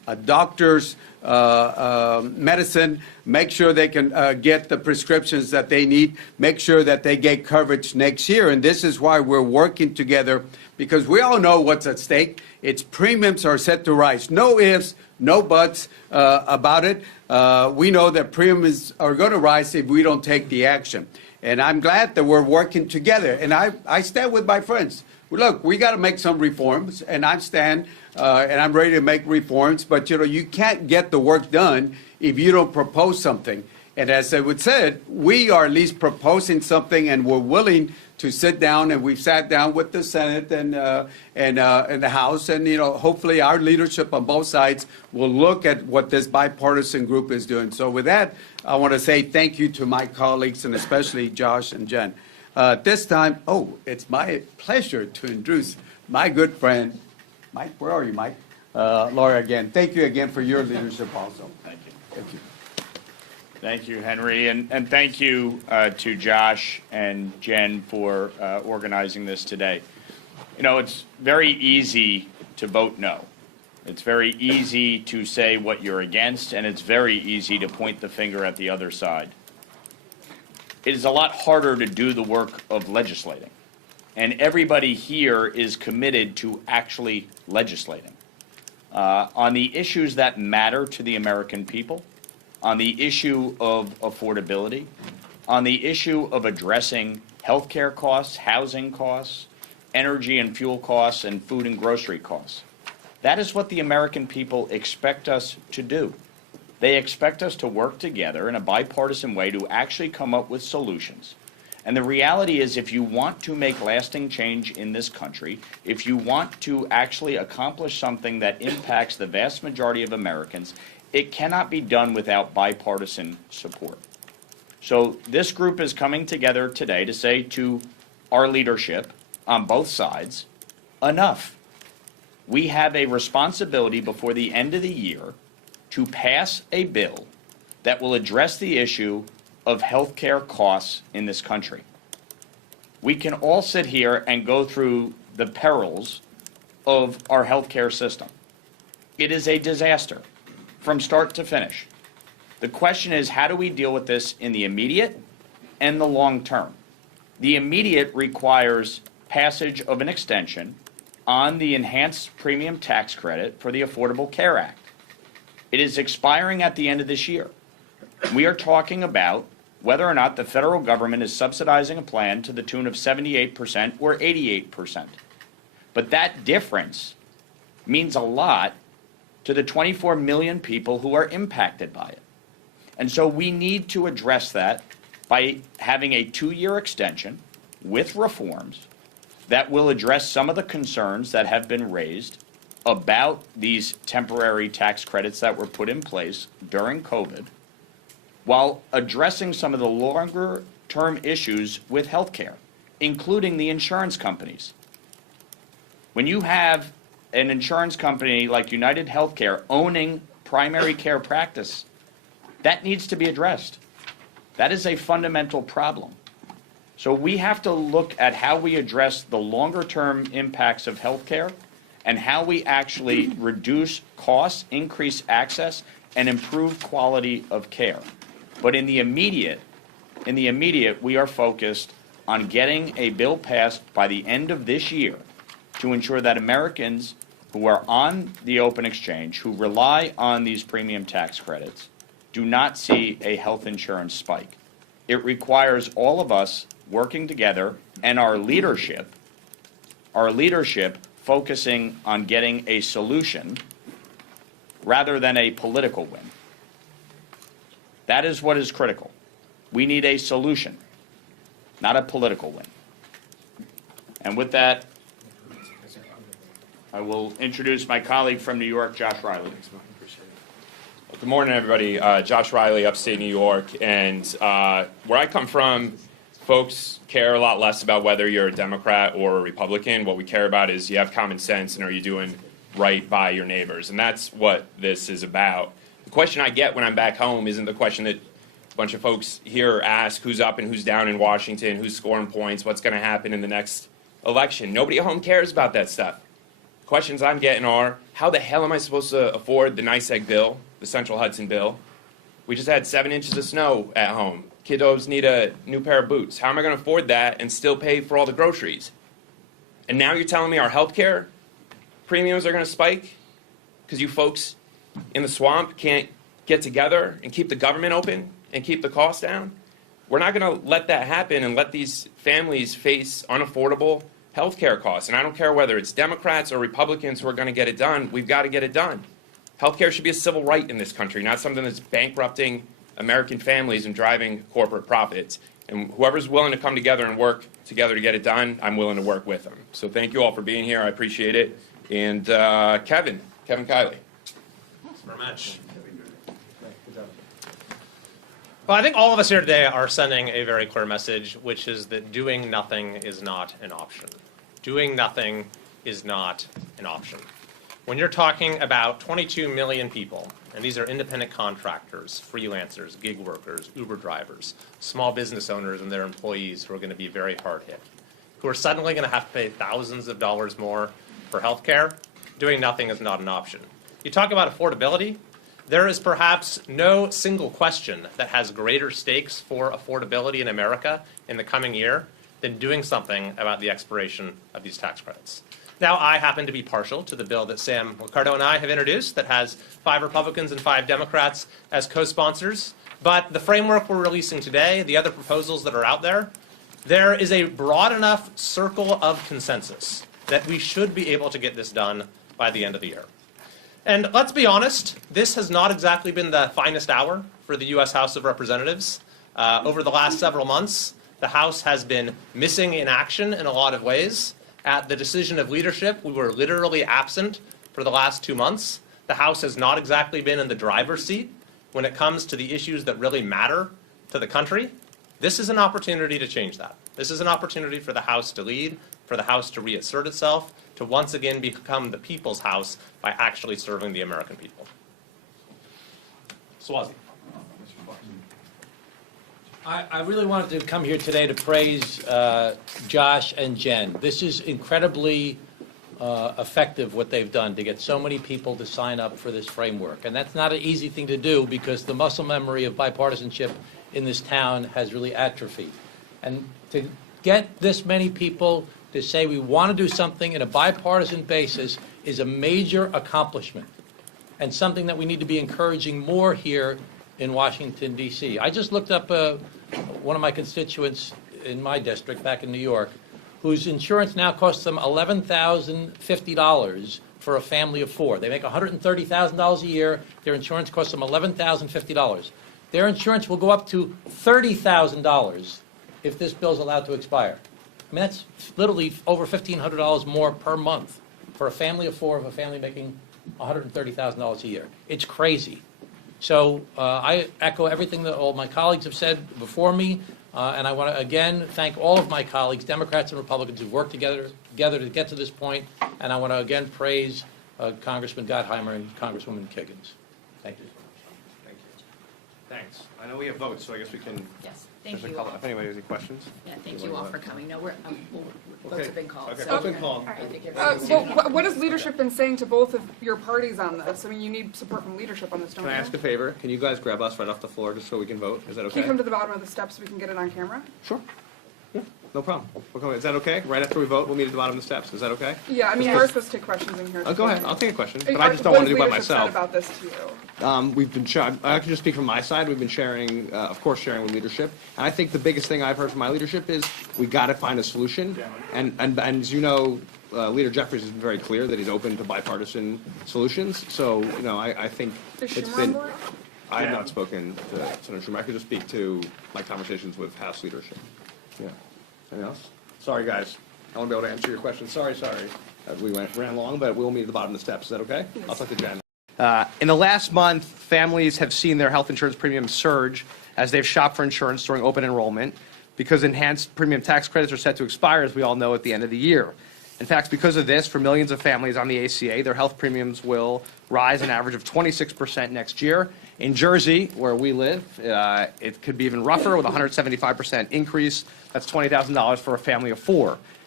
doctors, medicine, make sure they can get the prescriptions that they need, make sure that they get coverage next year. And this is why we're working together, because we all know what's at stake. Its premiums are set to rise. No ifs, no buts about it. We know that premiums are going to rise if we don't take the action. And I'm glad that we're working together. And I stand with my friends. Look, we got to make some reforms, and I stand and I'm ready to make reforms. But you can't get the work done if you don't propose something. And as I would said, we are at least proposing something, and we're willing to sit down, and we've sat down with the Senate and the House, and hopefully our leadership on both sides will look at what this bipartisan group is doing. So with that, I want to say thank you to my colleagues, and especially Josh and Jen. This time, it's my pleasure to introduce my good friend, Mike. Where are you, Mike? Laura again. Thank you again for your leadership also. Thank you. Thank you. Thank you, Henry, and thank you to Josh and Jen for organizing this today. It's very easy to vote no. It's very easy to say what you're against, and it's very easy to point the finger at the other side. It is a lot harder to do the work of legislating, and everybody here is committed to actually legislating on the issues that matter to the American people, on the issue of affordability, on the issue of addressing health care costs, housing costs, energy and fuel costs, and food and grocery costs. That is what the American people expect us to do. They expect us to work together in a bipartisan way to actually come up with solutions. And the reality is, if you want to make lasting change in this country, if you want to actually accomplish something that impacts the vast majority of Americans, it cannot be done without bipartisan support. So this group is coming together today to say to our leadership on both sides, enough. We have a responsibility before the end of the year to pass a bill that will address the issue of health care costs in this country. We can all sit here and go through the perils of our health care system. It is a disaster from start to finish. The question is, how do we deal with this in the immediate and the long term? The immediate requires passage of an extension on the enhanced premium tax credit for the Affordable Care Act. It is expiring at the end of this year. We are talking about whether or not the federal government is subsidizing a plan to the tune of 78% or 88%. But that difference means a lot to the 24 million people who are impacted by it. And so we need to address that by having a 2-year extension with reforms that will address some of the concerns that have been raised about these temporary tax credits that were put in place during COVID, while addressing some of the longer-term issues with health care, including the insurance companies. When you have an insurance company like United Healthcare owning primary care practice, that needs to be addressed. That is a fundamental problem. So we have to look at how we address the longer-term impacts of healthcare and how we actually reduce costs, increase access, and improve quality of care. But in the immediate, we are focused on getting a bill passed by the end of this year to ensure that Americans who are on the open exchange, who rely on these premium tax credits, do not see a health insurance spike. It requires all of us working together and our leadership focusing on getting a solution rather than a political win. That is what is critical. We need a solution, not a political win. And with that, I will introduce my colleague from New York, Josh Riley. Good morning, everybody. Josh Riley, upstate New York. And where I come from, folks care a lot less about whether you're a Democrat or a Republican. What we care about is you have common sense and are you doing right by your neighbors. And that's what this is about. The question I get when I'm back home isn't the question that a bunch of folks here ask, who's up and who's down in Washington, who's scoring points, what's going to happen in the next election. Nobody at home cares about that stuff. Questions I'm getting are, how the hell am I supposed to afford the NYSEG bill, the Central Hudson bill? We just had 7 inches of snow at home. Kiddos need a new pair of boots. How am I going to afford that and still pay for all the groceries? And now you're telling me our health care premiums are going to spike because you folks in the swamp can't get together and keep the government open and keep the costs down? We're not going to let that happen and let these families face unaffordable health care costs. And I don't care whether it's Democrats or Republicans who are going to get it done. We've got to get it done. Health care should be a civil right in this country, not something that's bankrupting American families and driving corporate profits. And whoever's willing to come together and work together to get it done, I'm willing to work with them. So thank you all for being here. I appreciate it. And Kevin Kiley. Thanks very much. Well, I think all of us here today are sending a very clear message, which is that doing nothing is not an option. Doing nothing is not an option. When you're talking about 22 million people, and these are independent contractors, freelancers, gig workers, Uber drivers, small business owners and their employees who are going to be very hard hit, who are suddenly going to have to pay thousands of dollars more for health care, doing nothing is not an option. You talk about affordability. There is perhaps no single question that has greater stakes for affordability in America in the coming year than doing something about the expiration of these tax credits. Now, I happen to be partial to the bill that Sam Ricardo and I have introduced that has 5 Republicans and 5 Democrats as co-sponsors. But the framework we're releasing today, the other proposals that are out there, there is a broad enough circle of consensus that we should be able to get this done by the end of the year. And let's be honest, this has not exactly been the finest hour for the U.S. House of Representatives. Over the last several months, the House has been missing in action in a lot of ways. At the decision of leadership, we were literally absent for the last 2 months. The House has not exactly been in the driver's seat when it comes to the issues that really matter to the country. This is an opportunity to change that. This is an opportunity for the House to lead, for the House to reassert itself, to once again become the people's House by actually serving the American people. Swazi. I really wanted to come here today to praise Josh and Jen. This is incredibly effective what they've done to get so many people to sign up for this framework. And that's not an easy thing to do because the muscle memory of bipartisanship in this town has really atrophied. And to get this many people to say we want to do something in a bipartisan basis is a major accomplishment and something that we need to be encouraging more here in Washington, D.C. I just looked up one of my constituents in my district back in New York whose insurance now costs them $11,050 for a family of 4. They make $130,000 a year. Their insurance costs them $11,050. Their insurance will go up to $30,000 if this bill is allowed to expire. I mean, that's literally over $1,500 more per month for a family of 4 of a family making $130,000 a year. It's crazy. So I echo everything that all my colleagues have said before me, and I want to again thank all of my colleagues, Democrats and Republicans, who've worked together to get to this point, and I want to again praise Congressman Gottheimer and Congresswoman Kiggins. Thank you. Thank you. Thanks. I know we have votes, so I guess we can. Yes, thank you all. If anybody has any questions. Yeah, thank you all for coming. No, votes have been called. Okay, so votes have been called. I think What has leadership been saying to both of your parties on this? I mean, you need support from leadership on this, don't Can you? I ask a favor? Can you guys grab us right off the floor just so we can vote? Is that Can okay? you come to the bottom of the steps so we can get it on camera? Sure. Yeah, no problem. Is that okay? Right after we vote, we'll meet at the bottom of the steps. Is that okay? Yeah, I mean, you're supposed to take questions in here. Oh, go ahead. I'll take a question, but I just don't want to do it by myself. What has leadership said about this to you? We've been I can just speak from my side. We've been sharing, of course, sharing with leadership. And I think the biggest thing I've heard from my leadership is we got to find a solution. And as you know, Leader Jeffries has been very clear that he's open to bipartisan solutions. So, you know, I think it's been. I have not spoken to Senator Schumer. I could just speak to my conversations with House leadership. Yeah. Anything else? Sorry, guys. I won't be able to answer your question. Sorry. We ran long, but we'll meet at the bottom of the steps. Is that okay? Yes. I'll talk to Jen. In the last month, families have seen their health insurance premiums surge as they've shopped for insurance during open enrollment because enhanced premium tax credits are set to expire, as we all know, at the end of the year. In fact, because of this, for millions of families on the ACA, their health premiums will rise an average of 26% next year. In Jersey, where we live, it could be even rougher with a 175% increase. That's $20,000 for a family of 4.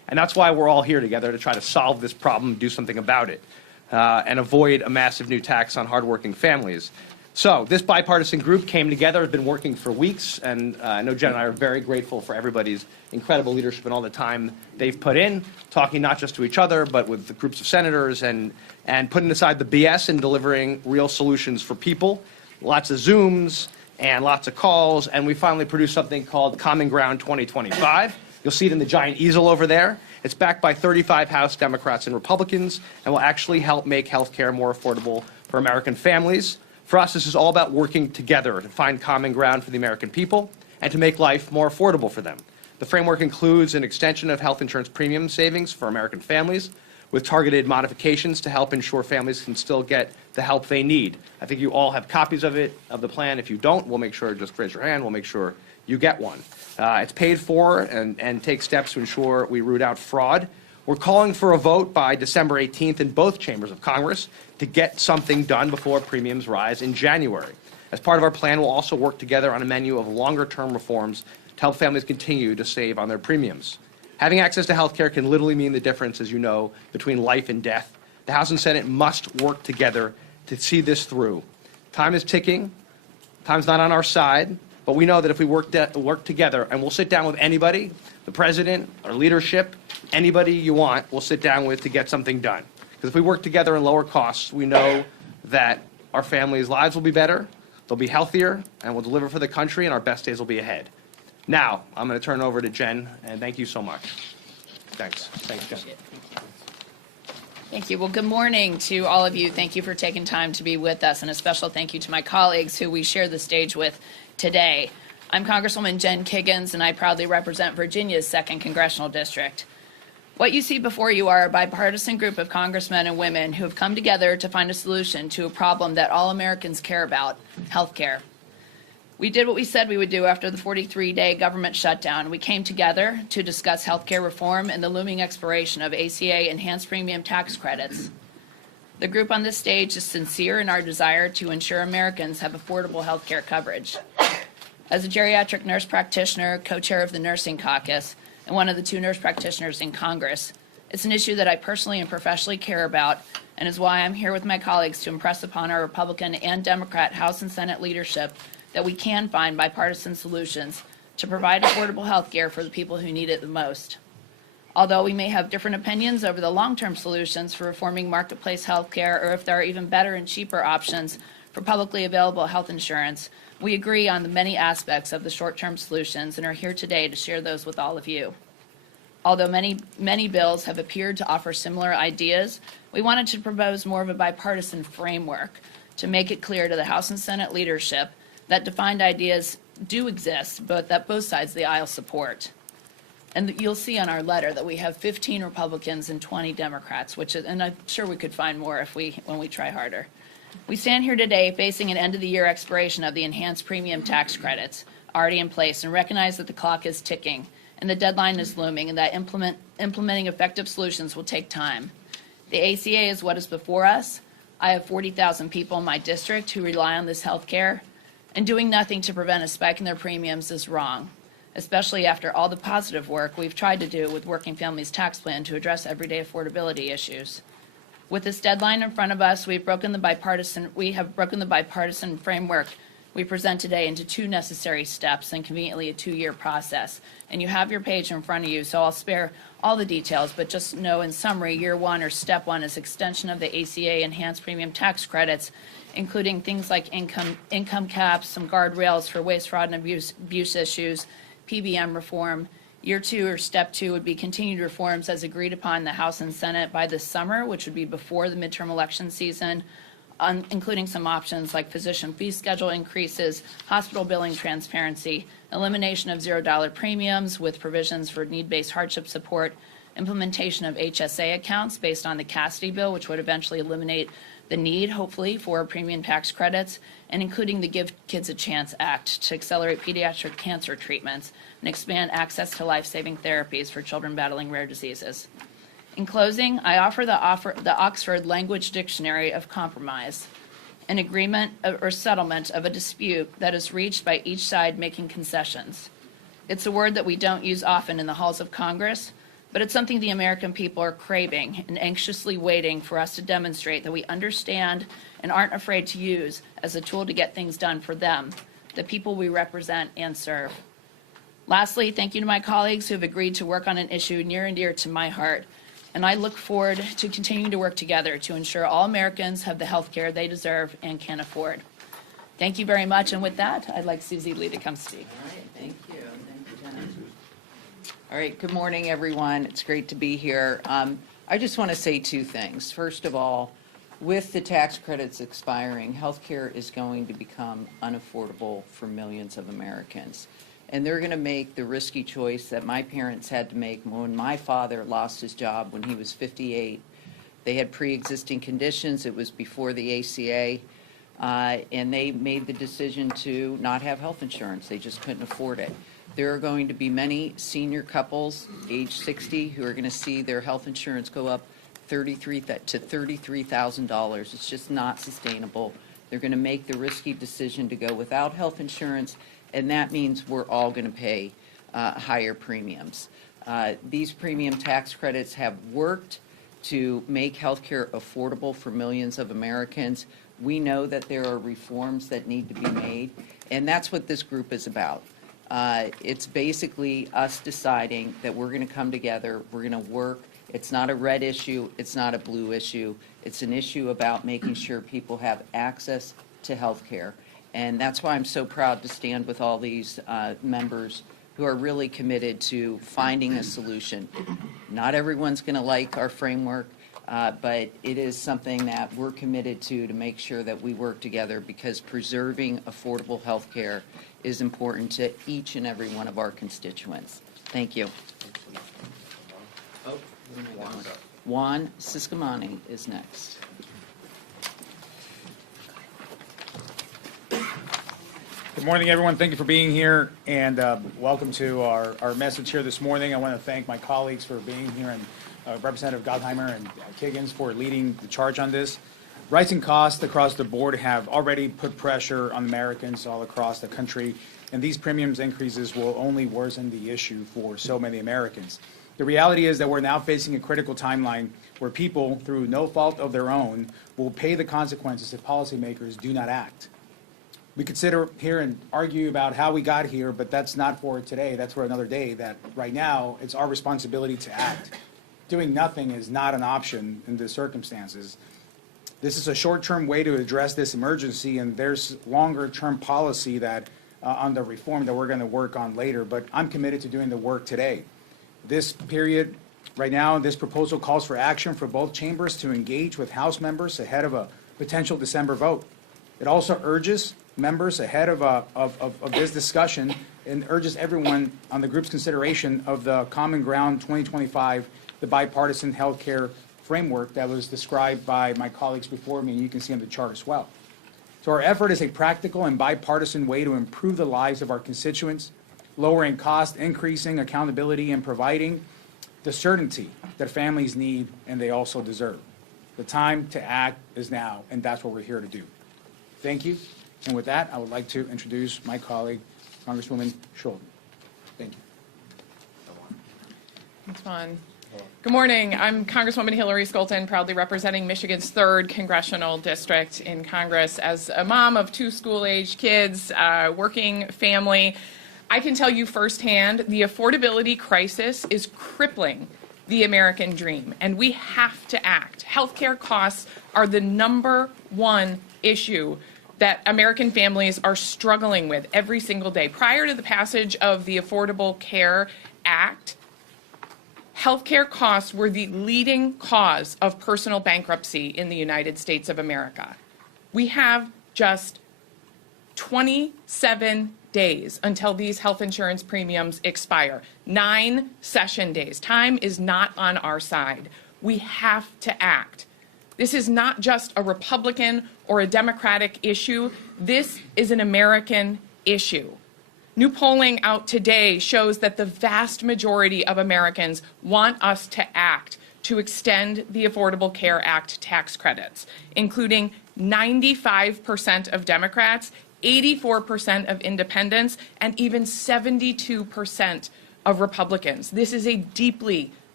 And that's why we're all here together, to try to solve this problem, do something about it, and avoid a massive new tax on hardworking families. So this bipartisan group came together, has been working for weeks, and I know Jen and I are very grateful for everybody's incredible leadership and all the time they've put in, talking not just to each other, but with the groups of senators, and putting aside the BS and delivering real solutions for people. Lots of Zooms and lots of calls, and we finally produced something called Common Ground 2025. You'll see it in the giant easel over there. It's backed by 35 House Democrats and Republicans, and will actually help make health care more affordable for American families. For us, this is all about working together to find common ground for the American people and to make life more affordable for them. The framework includes an extension of health insurance premium savings for American families, with targeted modifications to help ensure families can still get the help they need. I think you all have copies of it, of the plan. If you don't, we'll make sure, just raise your hand, we'll make sure you get one. It's paid for and takes steps to ensure we root out fraud. We're calling for a vote by December 18th in both chambers of Congress to get something done before premiums rise in January. As part of our plan, we'll also work together on a menu of longer-term reforms to help families continue to save on their premiums. Having access to health care can literally mean the difference, as you know, between life and death. The House and Senate must work together to see this through. Time is ticking. Time's not on our side. But we know that if we work together, and we'll sit down with anybody, the president, our leadership, anybody you want, we'll sit down with to get something done. Because if we work together and lower costs, we know that our families' lives will be better, they'll be healthier, and we'll deliver for the country, and our best days will be ahead. Now, I'm going to turn it over to Jen, and thank you so much. Thanks. Thanks, Jen. Thank you. Well, good morning to all of you. Thank you for taking time to be with us, and a special thank you to my colleagues who we share the stage with today. I'm Congresswoman Jen Kiggins, and I proudly represent Virginia's 2nd Congressional District. What you see before you are a bipartisan group of congressmen and women who have come together to find a solution to a problem that all Americans care about, health care. We did what we said we would do after the 43-day government shutdown. We came together to discuss health care reform and the looming expiration of ACA enhanced premium tax credits. The group on this stage is sincere in our desire to ensure Americans have affordable health care coverage. As a geriatric nurse practitioner, co-chair of the Nursing Caucus, and one of the 2 nurse practitioners in Congress, it's an issue that I personally and professionally care about, and is why I'm here with my colleagues to impress upon our Republican and Democrat House and Senate leadership that we can find bipartisan solutions to provide affordable health care for the people who need it the most. Although we may have different opinions over the long-term solutions for reforming marketplace health care, or if there are even better and cheaper options for publicly available health insurance, we agree on the many aspects of the short-term solutions and are here today to share those with all of you. Although many bills have appeared to offer similar ideas, we wanted to propose more of a bipartisan framework to make it clear to the House and Senate leadership that defined ideas do exist, but that both sides of the aisle support. And you'll see on our letter that we have 15 Republicans and 20 Democrats, and I'm sure we could find more when we try harder. We stand here today facing an end-of-the-year expiration of the enhanced premium tax credits already in place, and recognize that the clock is ticking and the deadline is looming, and that implementing effective solutions will take time. The ACA is what is before us. I have 40,000 people in my district who rely on this health care, and doing nothing to prevent a spike in their premiums is wrong, especially after all the positive work we've tried to do with Working Families Tax Plan to address everyday affordability issues. With this deadline in front of us, we have broken the bipartisan framework we present today into 2 necessary steps and conveniently a 2-year process. And you have your page in front of you, so I'll spare all the details, but just know in summary, year 1 or step 1 is extension of the ACA enhanced premium tax credits, including things like income caps, some guardrails for waste, fraud, and abuse issues, PBM reform. Year 2 or step 2 would be continued reforms as agreed upon in the House and Senate by this summer, which would be before the midterm election season, including some options like physician fee schedule increases, hospital billing transparency, elimination of $0 premiums with provisions for need-based hardship support, implementation of HSA accounts based on the Cassidy bill, which would eventually eliminate the need, hopefully, for premium tax credits, and including the Give Kids a Chance Act to accelerate pediatric cancer treatments and expand access to life-saving therapies for children battling rare diseases. In closing, I offer the Oxford Language Dictionary of Compromise, an agreement or settlement of a dispute that is reached by each side making concessions. It's a word that we don't use often in the halls of Congress, but it's something the American people are craving and anxiously waiting for us to demonstrate that we understand and aren't afraid to use as a tool to get things done for them, the people we represent and serve. Lastly, thank you to my colleagues who have agreed to work on an issue near and dear to my heart, and I look forward to continuing to work together to ensure all Americans have the health care they deserve and can afford. Thank you very much, and with that, I'd like Susie Lee to come speak. All right, thank you. Thank you, Jenna. All right, good morning, everyone. It's great to be here. I just want to say two things. First of all, with the tax credits expiring, healthcare is going to become unaffordable for millions of Americans. And they're going to make the risky choice that my parents had to make when my father lost his job when he was 58. They had pre-existing conditions. It was before the ACA. And they made the decision to not have health insurance. They just couldn't afford it. There are going to be many senior couples, age 60, who are going to see their health insurance go up to $33,000. It's just not sustainable. They're going to make the risky decision to go without health insurance, and that means we're all going to pay higher premiums. These premium tax credits have worked to make health care affordable for millions of Americans. We know that there are reforms that need to be made, and that's what this group is about. It's basically us deciding that we're going to come together, we're going to work. It's not a red issue, it's not a blue issue. It's an issue about making sure people have access to health care. And that's why I'm so proud to stand with all these members who are really committed to finding a solution. Not everyone's going to like our framework, but it is something that we're committed to make sure that we work together, because preserving affordable health care is important to each and every one of our constituents. Thank you. Juan Siscomani is next. Good morning, everyone. Thank you for being here, and welcome to our message here this morning. I want to thank my colleagues for being here, and Representative Gottheimer and Kiggins for leading the charge on this. Rising costs across the board have already put pressure on Americans all across the country, and these premiums increases will only worsen the issue for so many Americans. The reality is that we're now facing a critical timeline where people, through no fault of their own, will pay the consequences if policymakers do not act. We could sit here and argue about how we got here, but that's not for today. That's for another day. That right now, it's our responsibility to act. Doing nothing is not an option in the circumstances. This is a short-term way to address this emergency, and there's longer-term policy that on the reform that we're going to work on later, but I'm committed to doing the work today. This period, right now, this proposal calls for action for both chambers to engage with House members ahead of a potential December vote. It also urges members ahead of this discussion and urges everyone on the group's consideration of the Common Ground 2025, the bipartisan health care framework that was described by my colleagues before me, and you can see on the chart as well. So our effort is a practical and bipartisan way to improve the lives of our constituents, lowering cost, increasing accountability, and providing the certainty that families need and they also deserve. The time to act is now, and that's what we're here to do. Thank you. And with that, I would like to introduce my colleague, Congresswoman Schultz. Thank you. Thanks, Juan. Good morning. I'm Congresswoman Hillary Skolton, proudly representing Michigan's 3rd congressional district in Congress. As a mom of 2 school-age kids, working family, I can tell you firsthand the affordability crisis is crippling the American dream, and we have to act. Healthcare costs are the #1 issue that American families are struggling with every single day. Prior to the passage of the Affordable Care Act, healthcare costs were the leading cause of personal bankruptcy in the United States of America. We have just 27 days until these health insurance premiums expire. 9 session days. Time is not on our side. We have to act. This is not just a Republican or a Democratic issue. This is an American issue. New polling out today shows that the vast majority of Americans want us to act to extend the Affordable Care Act tax credits, including 95% of Democrats, 84% of independents, and even 72% of Republicans. This is a deeply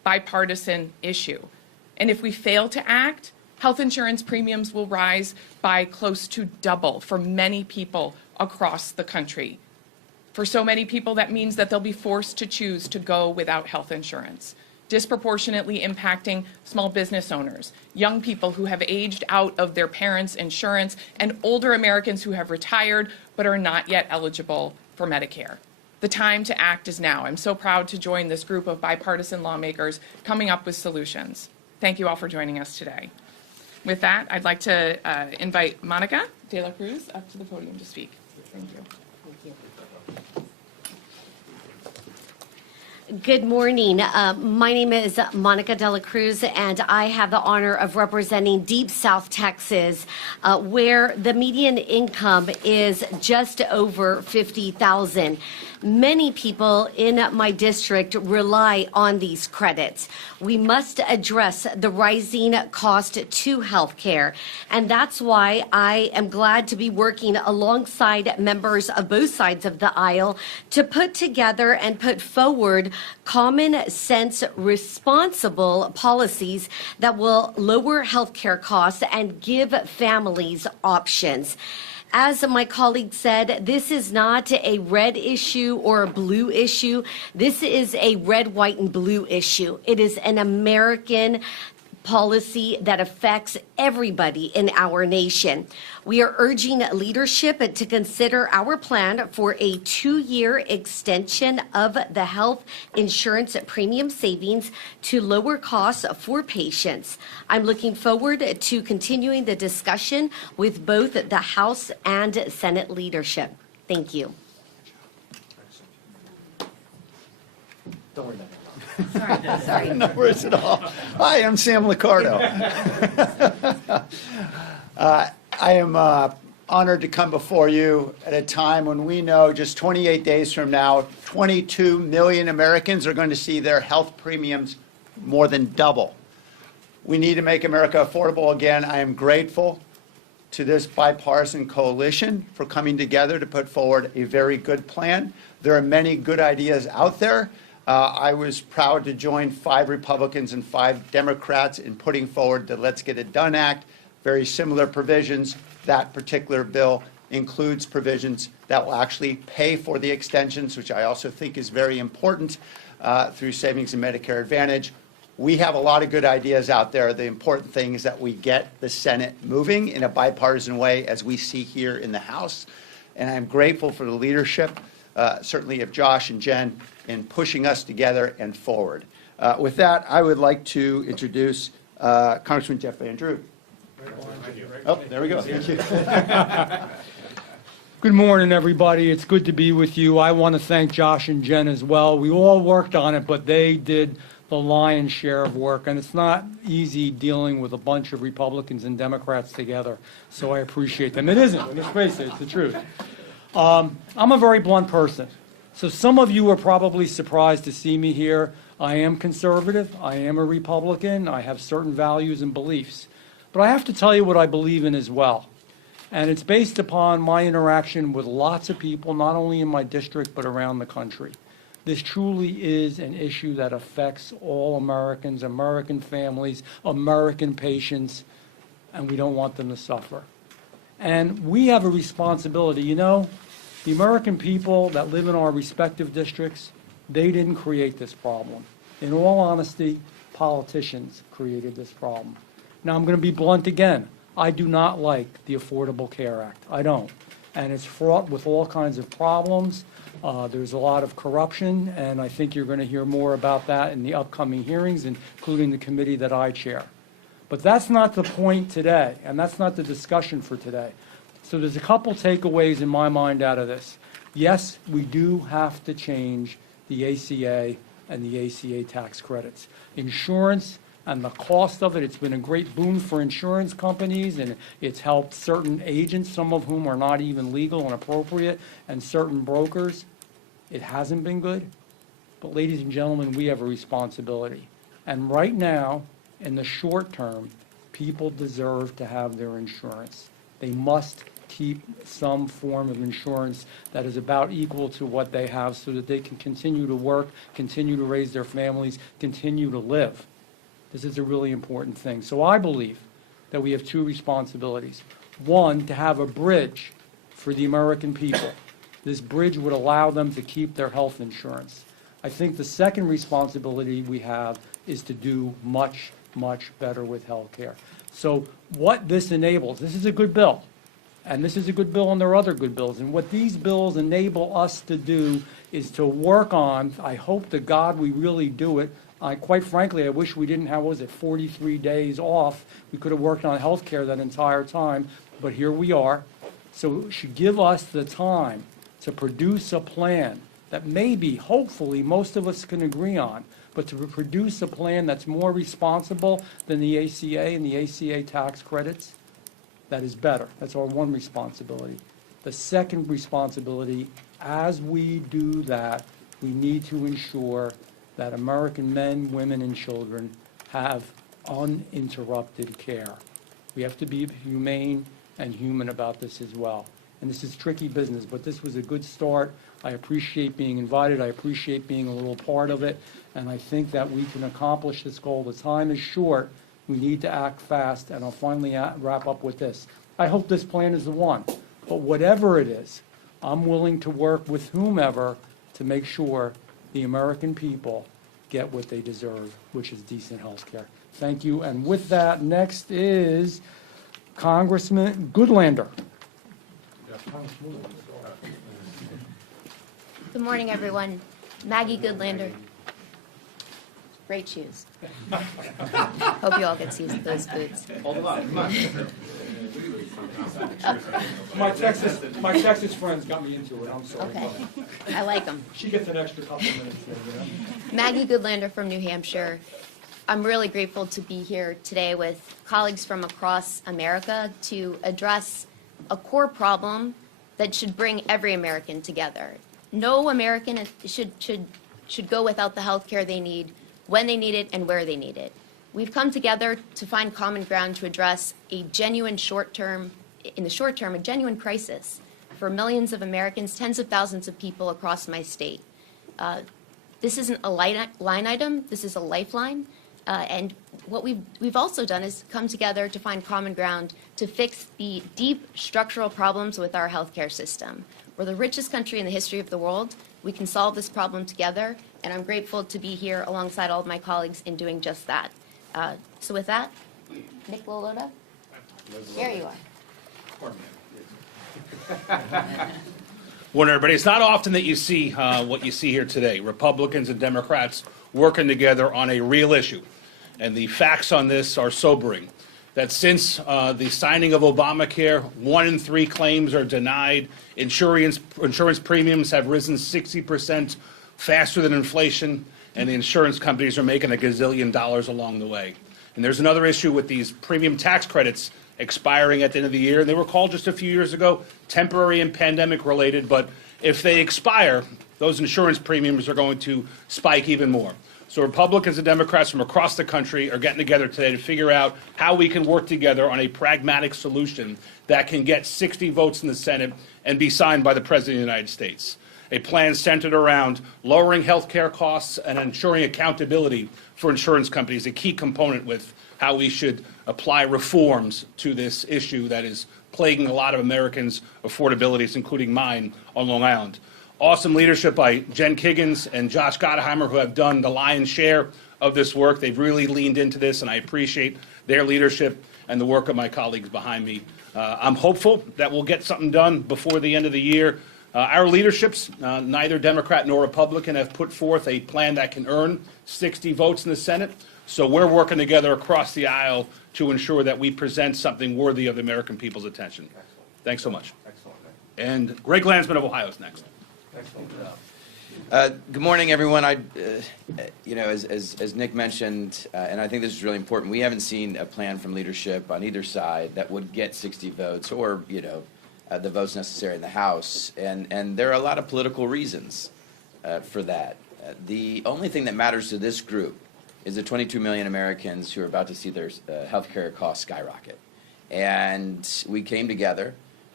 bipartisan issue. And if we fail to act, health insurance premiums will rise by close to double for many people across the country. For so many people, that means that they'll be forced to choose to go without health insurance, disproportionately impacting small business owners, young people who have aged out of their parents' insurance, and older Americans who have retired but are not yet eligible for Medicare. The time to act is now. I'm so proud to join this group of bipartisan lawmakers coming up with solutions. Thank you all for joining us today. With that, I'd like to invite Monica de la Cruz up to the podium to speak. Thank you. Good morning. My name is Monica de la Cruz, and I have the honor of representing Deep South Texas, where the median income is just over $50,000. Many people in my district rely on these credits. We must address the rising cost to health care, and that's why I am glad to be working alongside members of both sides of the aisle to put together and put forward common sense, responsible policies that will lower health care costs and give families options. As my colleague said, this is not a red issue or a blue issue. This is a red, white, and blue issue. It is an American policy that affects everybody in our nation. We are urging leadership to consider our plan for a 2-year extension of the health insurance premium savings to lower costs for patients. I'm looking forward to continuing the discussion with both the House and Senate leadership. Thank you. Don't worry about it. Sorry. No worries at all. Hi, I'm Sam Liccardo. I am honored to come before you at a time when we know just 28 days from now, 22 million Americans are going to see their health premiums more than double. We need to make America affordable again. I am grateful to this bipartisan coalition for coming together to put forward a very good plan. There are many good ideas out there. I was proud to join 5 Republicans and 5 Democrats in putting forward the Let's Get It Done Act, very similar provisions. That particular bill includes provisions that will actually pay for the extensions, which I also think is very important, through savings and Medicare Advantage. We have a lot of good ideas out there. The important thing is that we get the Senate moving in a bipartisan way, as we see here in the House. And I'm grateful for the leadership, certainly of Josh and Jen, in pushing us together and forward. With that, I would like to introduce Congressman Jeff Van Drew. Oh, there we go. Thank you. Good morning, everybody. It's good to be with you. I want to thank Josh and Jen as well. We all worked on it, but they did the lion's share of work, and it's not easy dealing with a bunch of Republicans and Democrats together, so I appreciate them. It isn't. Let's face it, it's the truth. I'm a very blunt person, so some of you are probably surprised to see me here. I am conservative. I am a Republican. I have certain values and beliefs. But I have to tell you what I believe in as well. And it's based upon my interaction with lots of people, not only in my district, but around the country. This truly is an issue that affects all Americans, American families, American patients, and we don't want them to suffer. And we have a responsibility. You know, the American people that live in our respective districts, they didn't create this problem. In all honesty, politicians created this problem. Now, I'm going to be blunt again. I do not like the Affordable Care Act. I don't. And it's fraught with all kinds of problems. There's a lot of corruption, and I think you're going to hear more about that in the upcoming hearings, including the committee that I chair. But that's not the point today, and that's not the discussion for today. So there's a couple takeaways in my mind out of this. Yes, we do have to change the ACA and the ACA tax credits. Insurance and the cost of it, it's been a great boon for insurance companies, and it's helped certain agents, some of whom are not even legal and appropriate, and certain brokers. It hasn't been good. But ladies and gentlemen, we have a responsibility. And right now, in the short term, people deserve to have their insurance. They must keep some form of insurance that is about equal to what they have so that they can continue to work, continue to raise their families, continue to live. This is a really important thing. So I believe that we have two responsibilities. One, to have a bridge for the American people. This bridge would allow them to keep their health insurance. I think the second responsibility we have is to do much, much better with health care. So what this enables, this is a good bill, and this is a good bill, and there are other good bills. And what these bills enable us to do is to work on, I hope to God we really do it. Quite frankly, I wish we didn't have, 43 days off. We could have worked on health care that entire time, but here we are. So it should give us the time to produce a plan that maybe, hopefully, most of us can agree on, but to produce a plan that's more responsible than the ACA and the ACA tax credits, that is better. That's our one responsibility. The second responsibility, as we do that, we need to ensure that American men, women, and children have uninterrupted care. We have to be humane and human about this as well. And this is tricky business, but this was a good start. I appreciate being invited. I appreciate being a little part of it. And I think that we can accomplish this goal. The time is short. We need to act fast. And I'll finally wrap up with this. I hope this plan is the one. But whatever it is, I'm willing to work with whomever to make sure the American people get what they deserve, which is decent health care. Thank you. And with that, next is Congressman Goodlander. Good morning, everyone. Maggie Goodlander. Great shoes. Hope you all get to use those boots. Hold them up. My Texas friends got me into it. I'm sorry. Okay. I like them. She gets an extra couple minutes there, you know? Maggie Goodlander from New Hampshire. I'm really grateful to be here today with colleagues from across America to address a core problem that should bring every American together. No American should go without the health care they need, when they need it, and where they need it. We've come together to find common ground to address a genuine in the short term, a genuine crisis for millions of Americans, tens of thousands of people across my state. This isn't a line item, this is a lifeline. And what we've also done is come together to find common ground to fix the deep structural problems with our healthcare system. We're the richest country in the history of the world. We can solve this problem together, and I'm grateful to be here alongside all of my colleagues in doing just that. So with that, Nick Loloda, there you are. Morning, everybody. It's not often that you see what you see here today. Republicans and Democrats working together on a real issue. And the facts on this are sobering. That since the signing of Obamacare, 1 in 3 claims are denied. Insurance premiums have risen 60% faster than inflation, and the insurance companies are making $1 gazillion along the way. And there's another issue with these premium tax credits expiring at the end of the year. They were called just a few years ago temporary and pandemic related, but if they expire, those insurance premiums are going to spike even more. So Republicans and Democrats from across the country are getting together today to figure out how we can work together on a pragmatic solution that can get 60 votes in the Senate and be signed by the President of the United States. A plan centered around lowering health care costs and ensuring accountability for insurance companies, a key component with how we should apply reforms to this issue that is plaguing a lot of Americans' affordabilities, including mine on Long Island. Awesome leadership by Jen Kiggins and Josh Gottheimer, who have done the lion's share of this work. They've really leaned into this, and I appreciate their leadership and the work of my colleagues behind me. I'm hopeful that we'll get something done before the end of the year. Our leaderships, neither Democrat nor Republican, have put forth a plan that can earn 60 votes in the Senate. So we're working together across the aisle to ensure that we present something worthy of the American people's attention. Thanks so much. And Greg Landsman of Ohio is next. Good morning, everyone. As Nick mentioned, and I think this is really important, we haven't seen a plan from leadership on either side that would get 60 votes or, the votes necessary in the House. And there are a lot of political reasons for that. The only thing that matters to this group is the 22 million Americans who are about to see their health care costs skyrocket. And we came together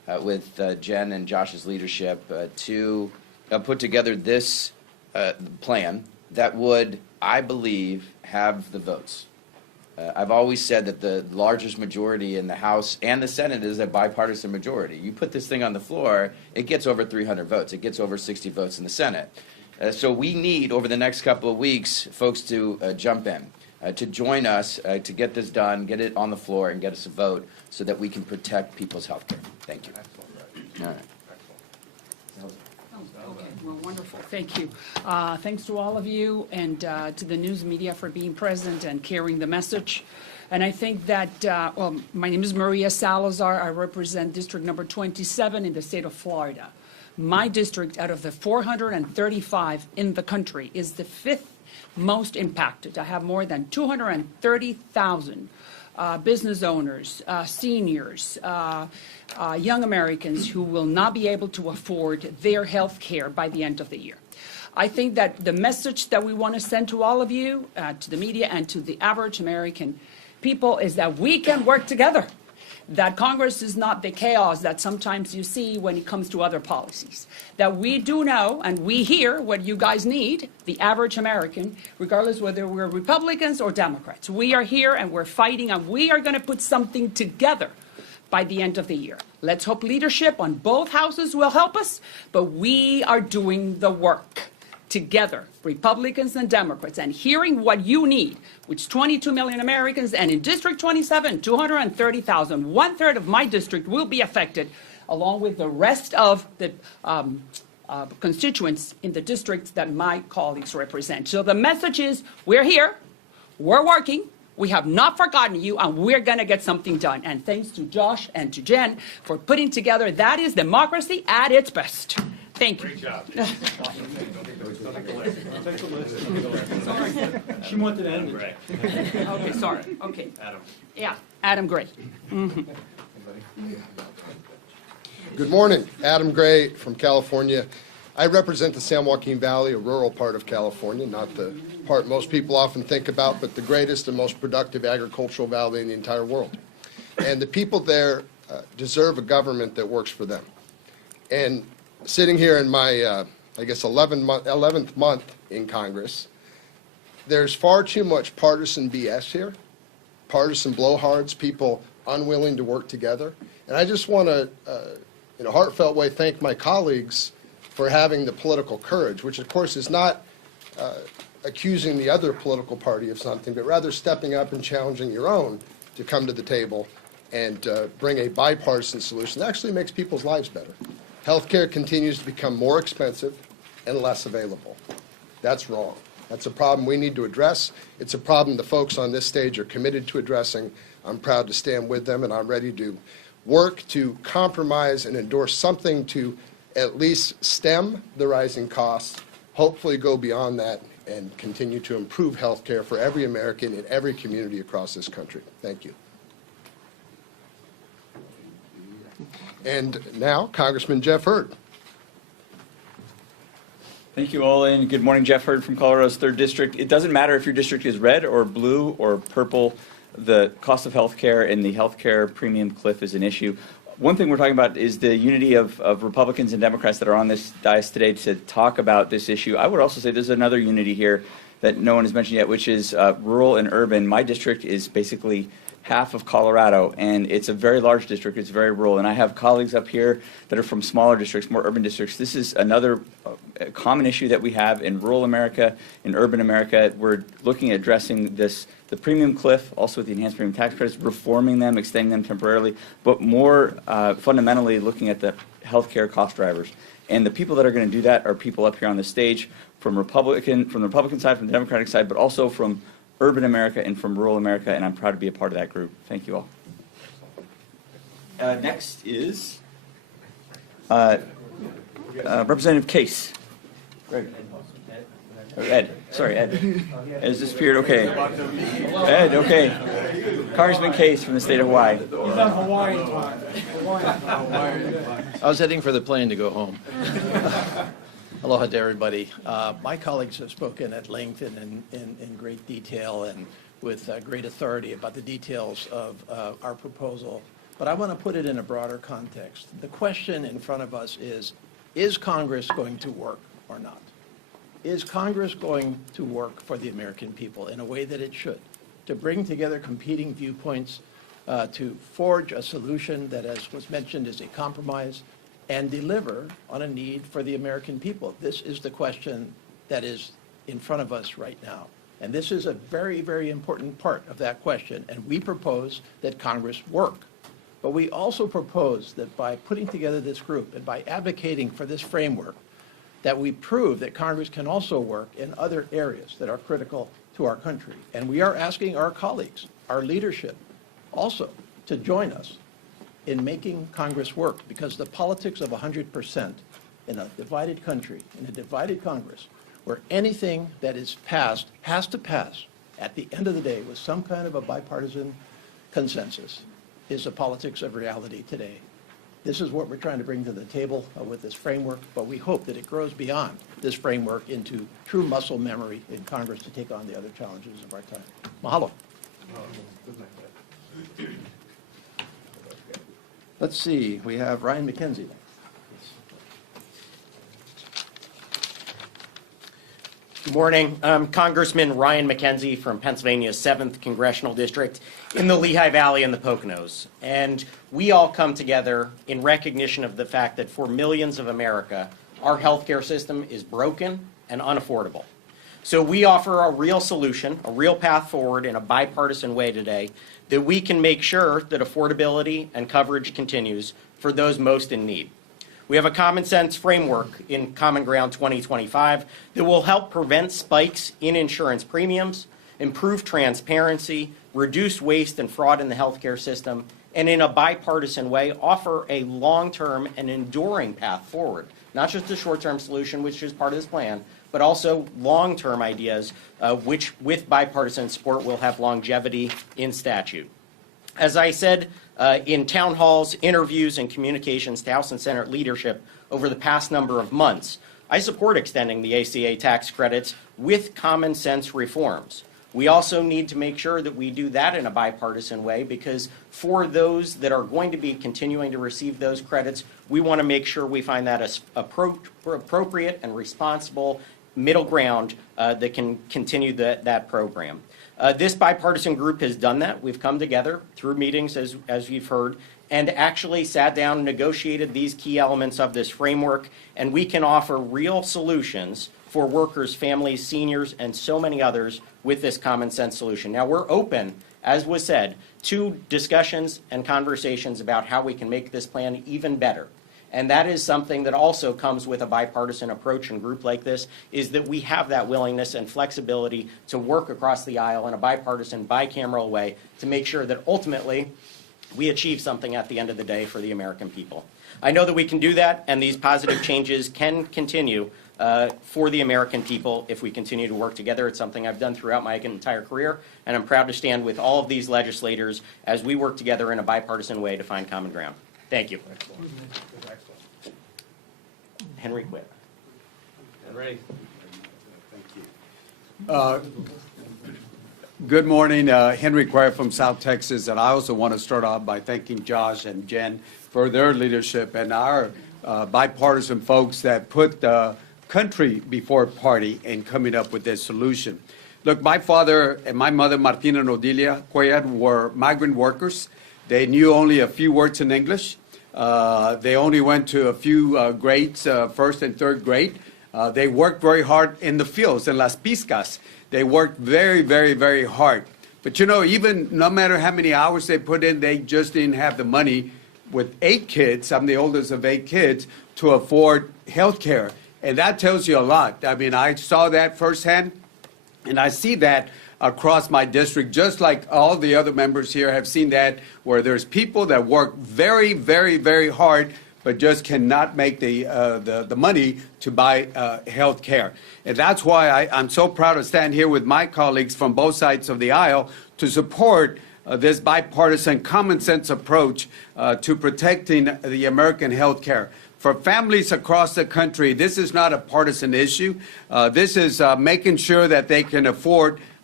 with Jen and Josh's leadership to put together this plan that would, I believe, have the votes. I've always said that the largest majority in the House and the Senate is a bipartisan majority. You put this thing on the floor, it gets over 300 votes. It gets over 60 votes in the Senate. So we need, over the next couple of weeks, folks to jump in, to join us, to get this done, get it on the floor, and get us a vote so that we can protect people's health care. Thank you. All right. Okay, well, wonderful, thank you. Thanks to all of you and to the news media for being present and carrying the message. And I think that, well, my name is Maria Salazar. I represent District Number 27 in the state of Florida. My district, out of the 435 in the country, is the 5th most impacted. I have more than 230,000 business owners, seniors, young Americans who will not be able to afford their health care by the end of the year. I think that the message that we want to send to all of you, to the media and to the average American people is that we can work together, that Congress is not the chaos that sometimes you see when it comes to other policies, that we do know and we hear what you guys need, the average American, regardless whether we're Republicans or Democrats. We are here and we're fighting and we are going to put something together by the end of the year. Let's hope leadership on both houses will help us, but we are doing the work together, Republicans and Democrats, and hearing what you need, which 22 million Americans, and in District 27, 230,000, 1/3 of my district will be affected, along with the rest of the constituents in the districts that my colleagues represent. So the message is, we're here, we're working, we have not forgotten you, and we're going to get something done. And thanks to Josh and to Jen for putting together, that is democracy at its best. Thank you. Great job. She wanted to end Right. Okay, sorry. Okay. Adam. Yeah, Adam Gray. Good morning. Adam Gray from California. I represent the San Joaquin Valley, a rural part of California, not the part most people often think about, but the greatest and most productive agricultural valley in the entire world. And the people there deserve a government that works for them. And sitting here in my, I guess, 11th month in Congress, there's far too much partisan BS here, partisan blowhards, people unwilling to work together. And I just want to, in a heartfelt way, thank my colleagues for having the political courage, which, of course, is not accusing the other political party of something, but rather stepping up and challenging your own to come to the table and bring a bipartisan solution that actually makes people's lives better. Healthcare continues to become more expensive and less available. That's wrong. That's a problem we need to address. It's a problem the folks on this stage are committed to addressing. I'm proud to stand with them, and I'm ready to work to compromise and endorse something to at least stem the rising costs, hopefully go beyond that, and continue to improve health care for every American in every community across this country. Thank you. And now, Congressman Jeff Hurd. Thank you all, and good morning. Jeff Hurd from Colorado's 3rd District. It doesn't matter if your district is red or blue or purple. The cost of health care and the health care premium cliff is an issue. One thing we're talking about is the unity of Republicans and Democrats that are on this dais today to talk about this issue. I would also say there's another unity here that no one has mentioned yet, which is rural and urban. My district is basically half of Colorado, and it's a very large district. It's very rural, and I have colleagues up here that are from smaller districts, more urban districts. This is another common issue that we have in rural America, in urban America. We're looking at addressing this, the premium cliff, also with the enhanced premium tax credits, reforming them, extending them temporarily, but more fundamentally looking at the healthcare cost drivers. And the people that are going to do that are people up here on the stage from the Republican side, from the Democratic side, but also from urban America and from rural America, and I'm proud to be a part of that group. Thank you all. Next is Representative Case. Greg. Ed. Sorry, Ed. Ed has disappeared. Okay. Ed, okay. Congressman Case from the state of Hawaii. He's on Hawaiian time. I was heading for the plane to go home. Aloha to everybody. My colleagues have spoken at length and in great detail and with great authority about the details of our proposal but I want to put it in a broader context. The question in front of us is Congress going to work or not? Is Congress going to work for the American people in a way that it should, to bring together competing viewpoints, to forge a solution that, as was mentioned, is a compromise, and deliver on a need for the American people? This is the question that is in front of us right now. And this is a very, very important part of that question. And we propose that Congress work. But we also propose that by putting together this group and by advocating for this framework, that we prove that Congress can also work in other areas that are critical to our country. And we are asking our colleagues, our leadership, also to join us in making Congress work, because the politics of 100% in a divided country, in a divided Congress, where anything that is passed has to pass at the end of the day with some kind of a bipartisan consensus, is the politics of reality today. This is what we're trying to bring to the table with this framework, but we hope that it grows beyond this framework into true muscle memory in Congress to take on the other challenges of our time. Mahalo. Let's see, we have Ryan McKenzie next. Good morning. I'm Congressman Ryan McKenzie from Pennsylvania's 7th Congressional District in the Lehigh Valley and the Poconos. And we all come together in recognition of the fact that for millions of America, our healthcare system is broken and unaffordable. So we offer a real solution, a real path forward in a bipartisan way today that we can make sure that affordability and coverage continues for those most in need. We have a common sense framework in Common Ground 2025 that will help prevent spikes in insurance premiums, improve transparency, reduce waste and fraud in the healthcare system, and in a bipartisan way offer a long-term and enduring path forward. Not just a short-term solution, which is part of this plan, but also long-term ideas, which with bipartisan support will have longevity in statute. As I said in town halls, interviews, and communications to House and Senate leadership over the past number of months, I support extending the ACA tax credits with common sense reforms. We also need to make sure that we do that in a bipartisan way, because for those that are going to be continuing to receive those credits, we want to make sure we find that as appropriate and responsible middle ground that can continue that program. This bipartisan group has done that. We've come together through meetings, as you've heard, and actually sat down and negotiated these key elements of this framework, and we can offer real solutions for workers, families, seniors, and so many others with this common sense solution. Now, we're open, as was said, to discussions and conversations about how we can make this plan even better. And that is something that also comes with a bipartisan approach and group like this, is that we have that willingness and flexibility to work across the aisle in a bipartisan, bicameral way to make sure that ultimately we achieve something at the end of the day for the American people. I know that we can do that, and these positive changes can continue for the American people if we continue to work together. It's something I've done throughout my entire career, and I'm proud to stand with all of these legislators as we work together in a bipartisan way to find common ground. Thank you. Henry Quick. Henry. Good morning, Henry Quire from South Texas, and I also want to start off by thanking Josh and Jen for their leadership and our bipartisan folks that put the country before party in coming up with this solution. Look, my father and my mother, Martina and Odilia Cuellar, were migrant workers. They knew only a few words in English. They only went to a few grades, first and third grade. They worked very hard in the fields, in Las Piscas. They worked very, very, very hard. But you know, even no matter how many hours they put in, they just didn't have the money with 8 kids, I'm the oldest of 8 kids, to afford health care. And that tells you a lot. I mean, I saw that firsthand, and I see that across my district, just like all the other members here have seen that, where there's people that work very, very, very hard, but just cannot make the money to buy health care. And that's why I'm so proud to stand here with my colleagues from both sides of the aisle to support this bipartisan common sense approach to protecting the American health care. For families across the country, this is not a partisan issue. This is making sure that they can afford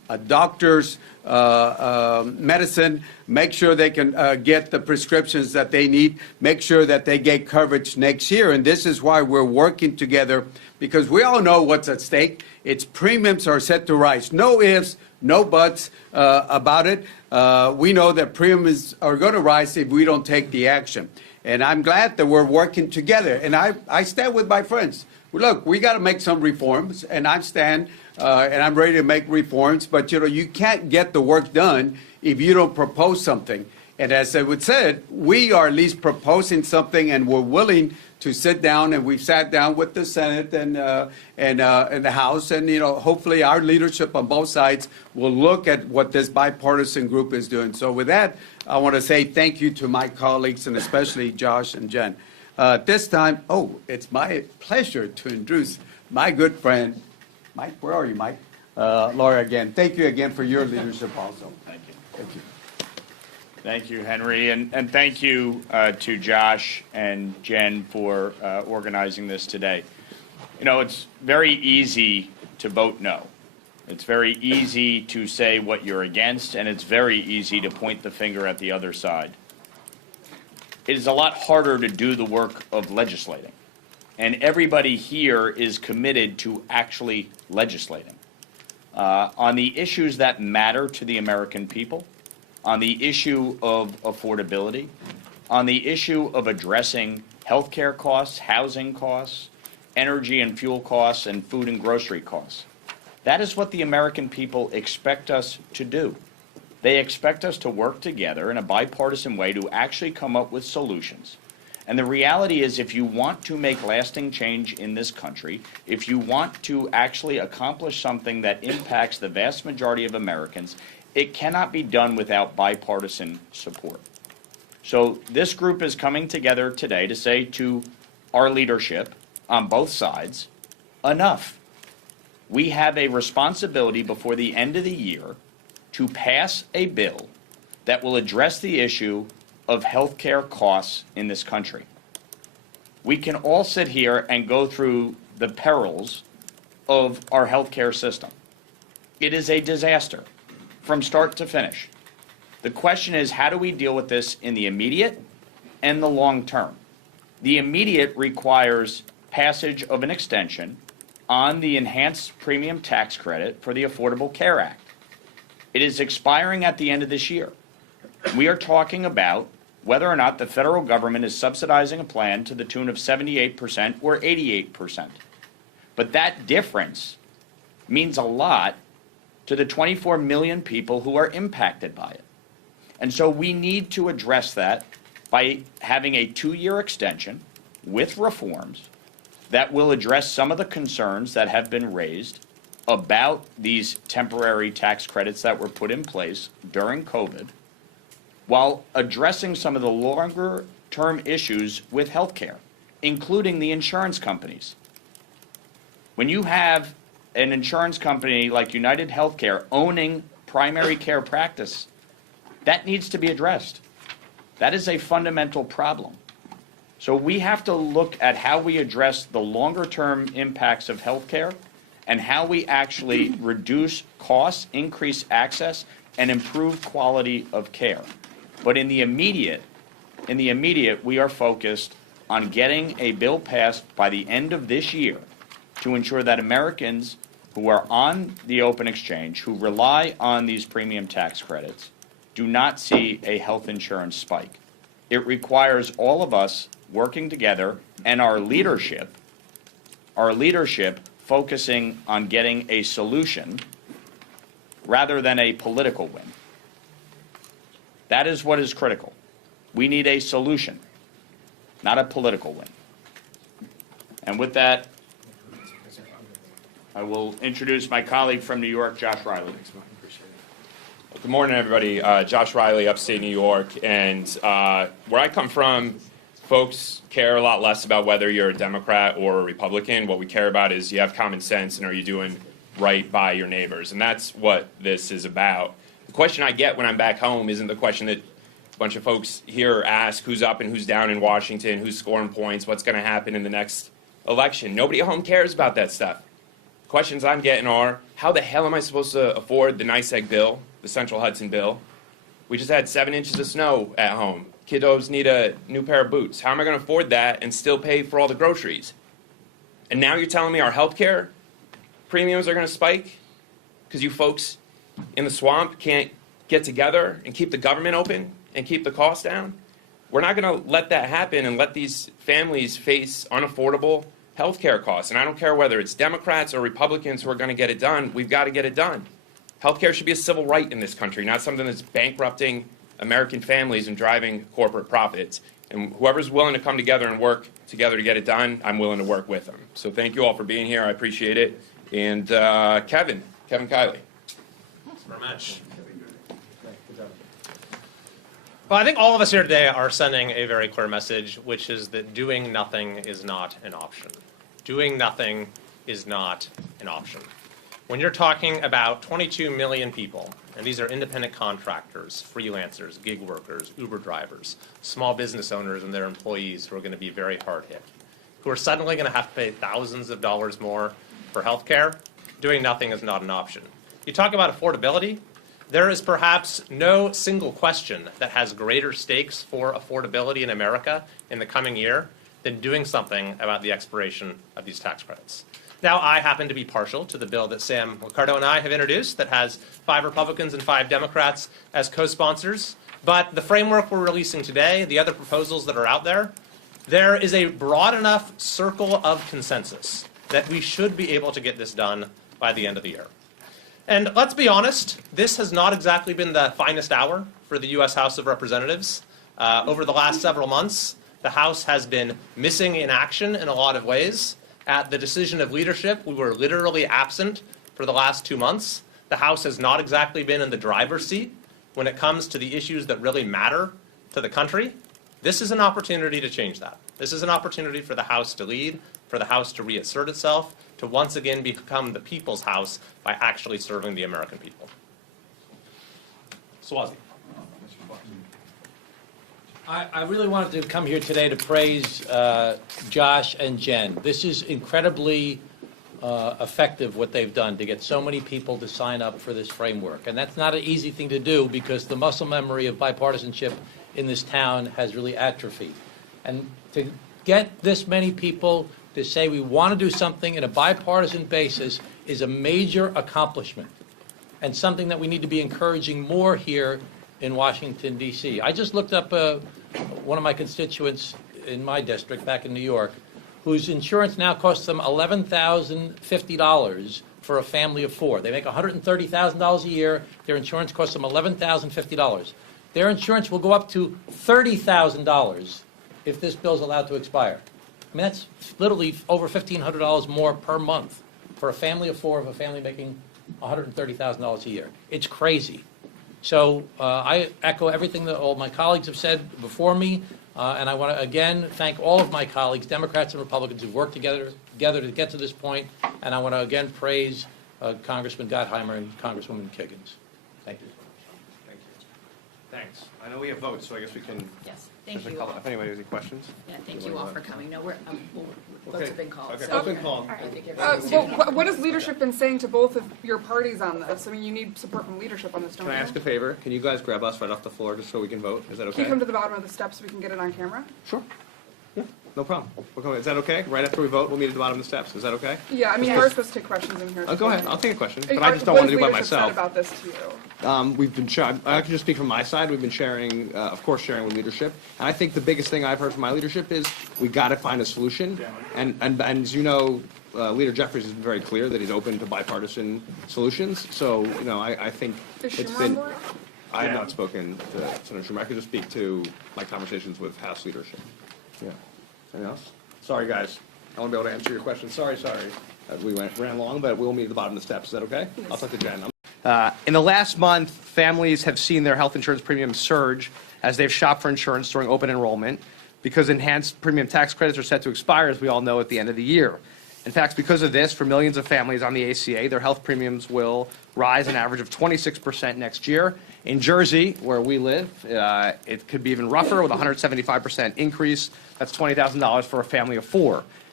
doctors, medicine, make sure they can get the prescriptions that they need, make sure that they get coverage next year. And this is why we're working together, because we all know what's at stake. Its premiums are set to rise. No ifs, no buts about it. We know that premiums are going to rise if we don't take the action. And I'm glad that we're working together. And I stand with my friends. Look, we got to make some reforms, and I stand and I'm ready to make reforms. But, you can't get the work done if you don't propose something. And as I would said, we are at least proposing something, and we're willing to sit down, and we've sat down with the Senate and the House, and hopefully our leadership on both sides will look at what this bipartisan group is doing. So with that, I want to say thank you to my colleagues, and especially Josh and Jen. This time, it's my pleasure to introduce my good friend, Mike. Where are you, Mike? Laura, again, thank you again for your leadership also. Thank you. Thank you. Thank you, Henry, and thank you to Josh and Jen for organizing this today. It's very easy to vote no. It's very easy to say what you're against, and it's very easy to point the finger at the other side. It is a lot harder to do the work of legislating, and everybody here is committed to actually legislating on the issues that matter to the American people, on the issue of affordability, on the issue of addressing health care costs, housing costs, energy and fuel costs, and food and grocery costs. That is what the American people expect us to do. They expect us to work together in a bipartisan way to actually come up with solutions. And the reality is, if you want to make lasting change in this country, if you want to actually accomplish something that impacts the vast majority of Americans, it cannot be done without bipartisan support. So this group is coming together today to say to our leadership on both sides, enough. We have a responsibility before the end of the year to pass a bill that will address the issue of health care costs in this country. We can all sit here and go through the perils of our health care system. It is a disaster from start to finish. The question is, how do we deal with this in the immediate and the long term? The immediate requires passage of an extension on the enhanced premium tax credit for the Affordable Care Act. It is expiring at the end of this year. We are talking about whether or not the federal government is subsidizing a plan to the tune of 78% or 88%. But that difference means a lot to the 24 million people who are impacted by it. And so we need to address that by having a 2-year extension with reforms that will address some of the concerns that have been raised about these temporary tax credits that were put in place during COVID, while addressing some of the longer-term issues with health care, including the insurance companies. When you have an insurance company like United Healthcare owning primary care practice, that needs to be addressed. That is a fundamental problem. So we have to look at how we address the longer-term impacts of health care and how we actually reduce costs, increase access, and improve quality of care. But in the immediate, we are focused on getting a bill passed by the end of this year to ensure that Americans who are on the open exchange, who rely on these premium tax credits, do not see a health insurance spike. It requires all of us working together and our leadership focusing on getting a solution rather than a political win. That is what is critical. We need a solution, not a political win. And with that, I will introduce my colleague from New York, Josh Riley. Good morning, everybody. Josh Riley, upstate New York. And where I come from, folks care a lot less about whether you're a Democrat or a Republican. What we care about is you have common sense and are you doing right by your neighbors. And that's what this is about. The question I get when I'm back home isn't the question that a bunch of folks here ask, who's up and who's down in Washington, who's scoring points, what's going to happen in the next election. Nobody at home cares about that stuff. The questions I'm getting are, how the hell am I supposed to afford the NYSEG bill, the Central Hudson bill? We just had 7 inches of snow at home. Kiddos need a new pair of boots. How am I going to afford that and still pay for all the groceries? And now you're telling me our health care premiums are going to spike because you folks in the swamp can't get together and keep the government open and keep the costs down? We're not going to let that happen and let these families face unaffordable health care costs. And I don't care whether it's Democrats or Republicans who are going to get it done. We've got to get it done. Health care should be a civil right in this country, not something that's bankrupting American families and driving corporate profits. And whoever's willing to come together and work together to get it done, I'm willing to work with them. So thank you all for being here. I appreciate it. And Kevin Kiley. Thanks very much. Well, I think all of us here today are sending a very clear message, which is that doing nothing is not an option. Doing nothing is not an option. When you're talking about 22 million people, and these are independent contractors, freelancers, gig workers, Uber drivers, small business owners and their employees who are going to be very hard hit, who are suddenly going to have to pay thousands of dollars more for health care, doing nothing is not an option. You talk about affordability. There is perhaps no single question that has greater stakes for affordability in America in the coming year than doing something about the expiration of these tax credits. Now, I happen to be partial to the bill that Sam Ricardo and I have introduced that has 5 Republicans and 5 Democrats as co-sponsors. But the framework we're releasing today, the other proposals that are out there, there is a broad enough circle of consensus that we should be able to get this done by the end of the year. And let's be honest, this has not exactly been the finest hour for the U.S. House of Representatives. Over the last several months, the House has been missing in action in a lot of ways. At the decision of leadership, we were literally absent for the last 2 months. The House has not exactly been in the driver's seat when it comes to the issues that really matter to the country. This is an opportunity to change that. This is an opportunity for the House to lead, for the House to reassert itself, to once again become the people's House by actually serving the American people. Swazi. I really wanted to come here today to praise Josh and Jen. This is incredibly effective what they've done to get so many people to sign up for this framework. And that's not an easy thing to do because the muscle memory of bipartisanship in this town has really atrophied. And to get this many people to say we want to do something in a bipartisan basis is a major accomplishment and something that we need to be encouraging more here in Washington, D.C. I just looked up one of my constituents in my district back in New York whose insurance now costs them $11,050 for a family of 4. They make $130,000 a year. Their insurance costs them $11,050. Their insurance will go up to $30,000 if this bill is allowed to expire. I mean, that's literally over $1,500 more per month for a family of 4 of a family making $130,000 a year. It's crazy. So I echo everything that all my colleagues have said before me, and I want to again thank all of my colleagues, Democrats and Republicans, who've worked together to get to this point, and I want to again praise Congressman Gottheimer and Congresswoman Kiggins. Thank you. Thank you. Thanks. I know we have votes, so I guess we can. Yes, thank you all. If anybody has any questions. Yeah, thank you all for coming. No, votes have been called. Okay, so votes been called. I think everyone's- What has leadership been saying to both of your parties on this? I mean, you need support from leadership on this, don't Can you? I ask a favor? Can you guys grab us right off the floor just so we can vote? Is that Can okay? you come to the bottom of the steps so we can get it on camera? Sure. Yeah, no problem. Is that okay? Right after we vote, we'll meet at the bottom of the steps. Is that okay? Yeah, I mean, you are supposed to take questions in here. Go ahead. I'll take a question, but I just don't want to do it by myself. What has leadership said about this to you? We've been. I can just speak from my side. We've been sharing, of course, sharing with leadership. And I think the biggest thing I've heard from my leadership is we got to find a solution. And as you know, Leader Jeffries has been very clear that he's open to bipartisan solutions. So I think Is it's Schumer been. on board? I have not spoken to Senator Schumer. I could just speak to my conversations with House leadership. Yeah. Anything else? Sorry, guys. I won't be able to answer your question. Sorry. We ran long, but we'll meet at the bottom of the steps. Is that okay? Yes. I'll talk to Jen. In the last month, families have seen their health insurance premiums surge as they've shopped for insurance during open enrollment because enhanced premium tax credits are set to expire, as we all know, at the end of the year. In fact, because of this, for millions of families on the ACA, their health premiums will rise an average of 26% next year. In Jersey, where we live, it could be even rougher with a 175% increase. That's $20,000 for a family of 4.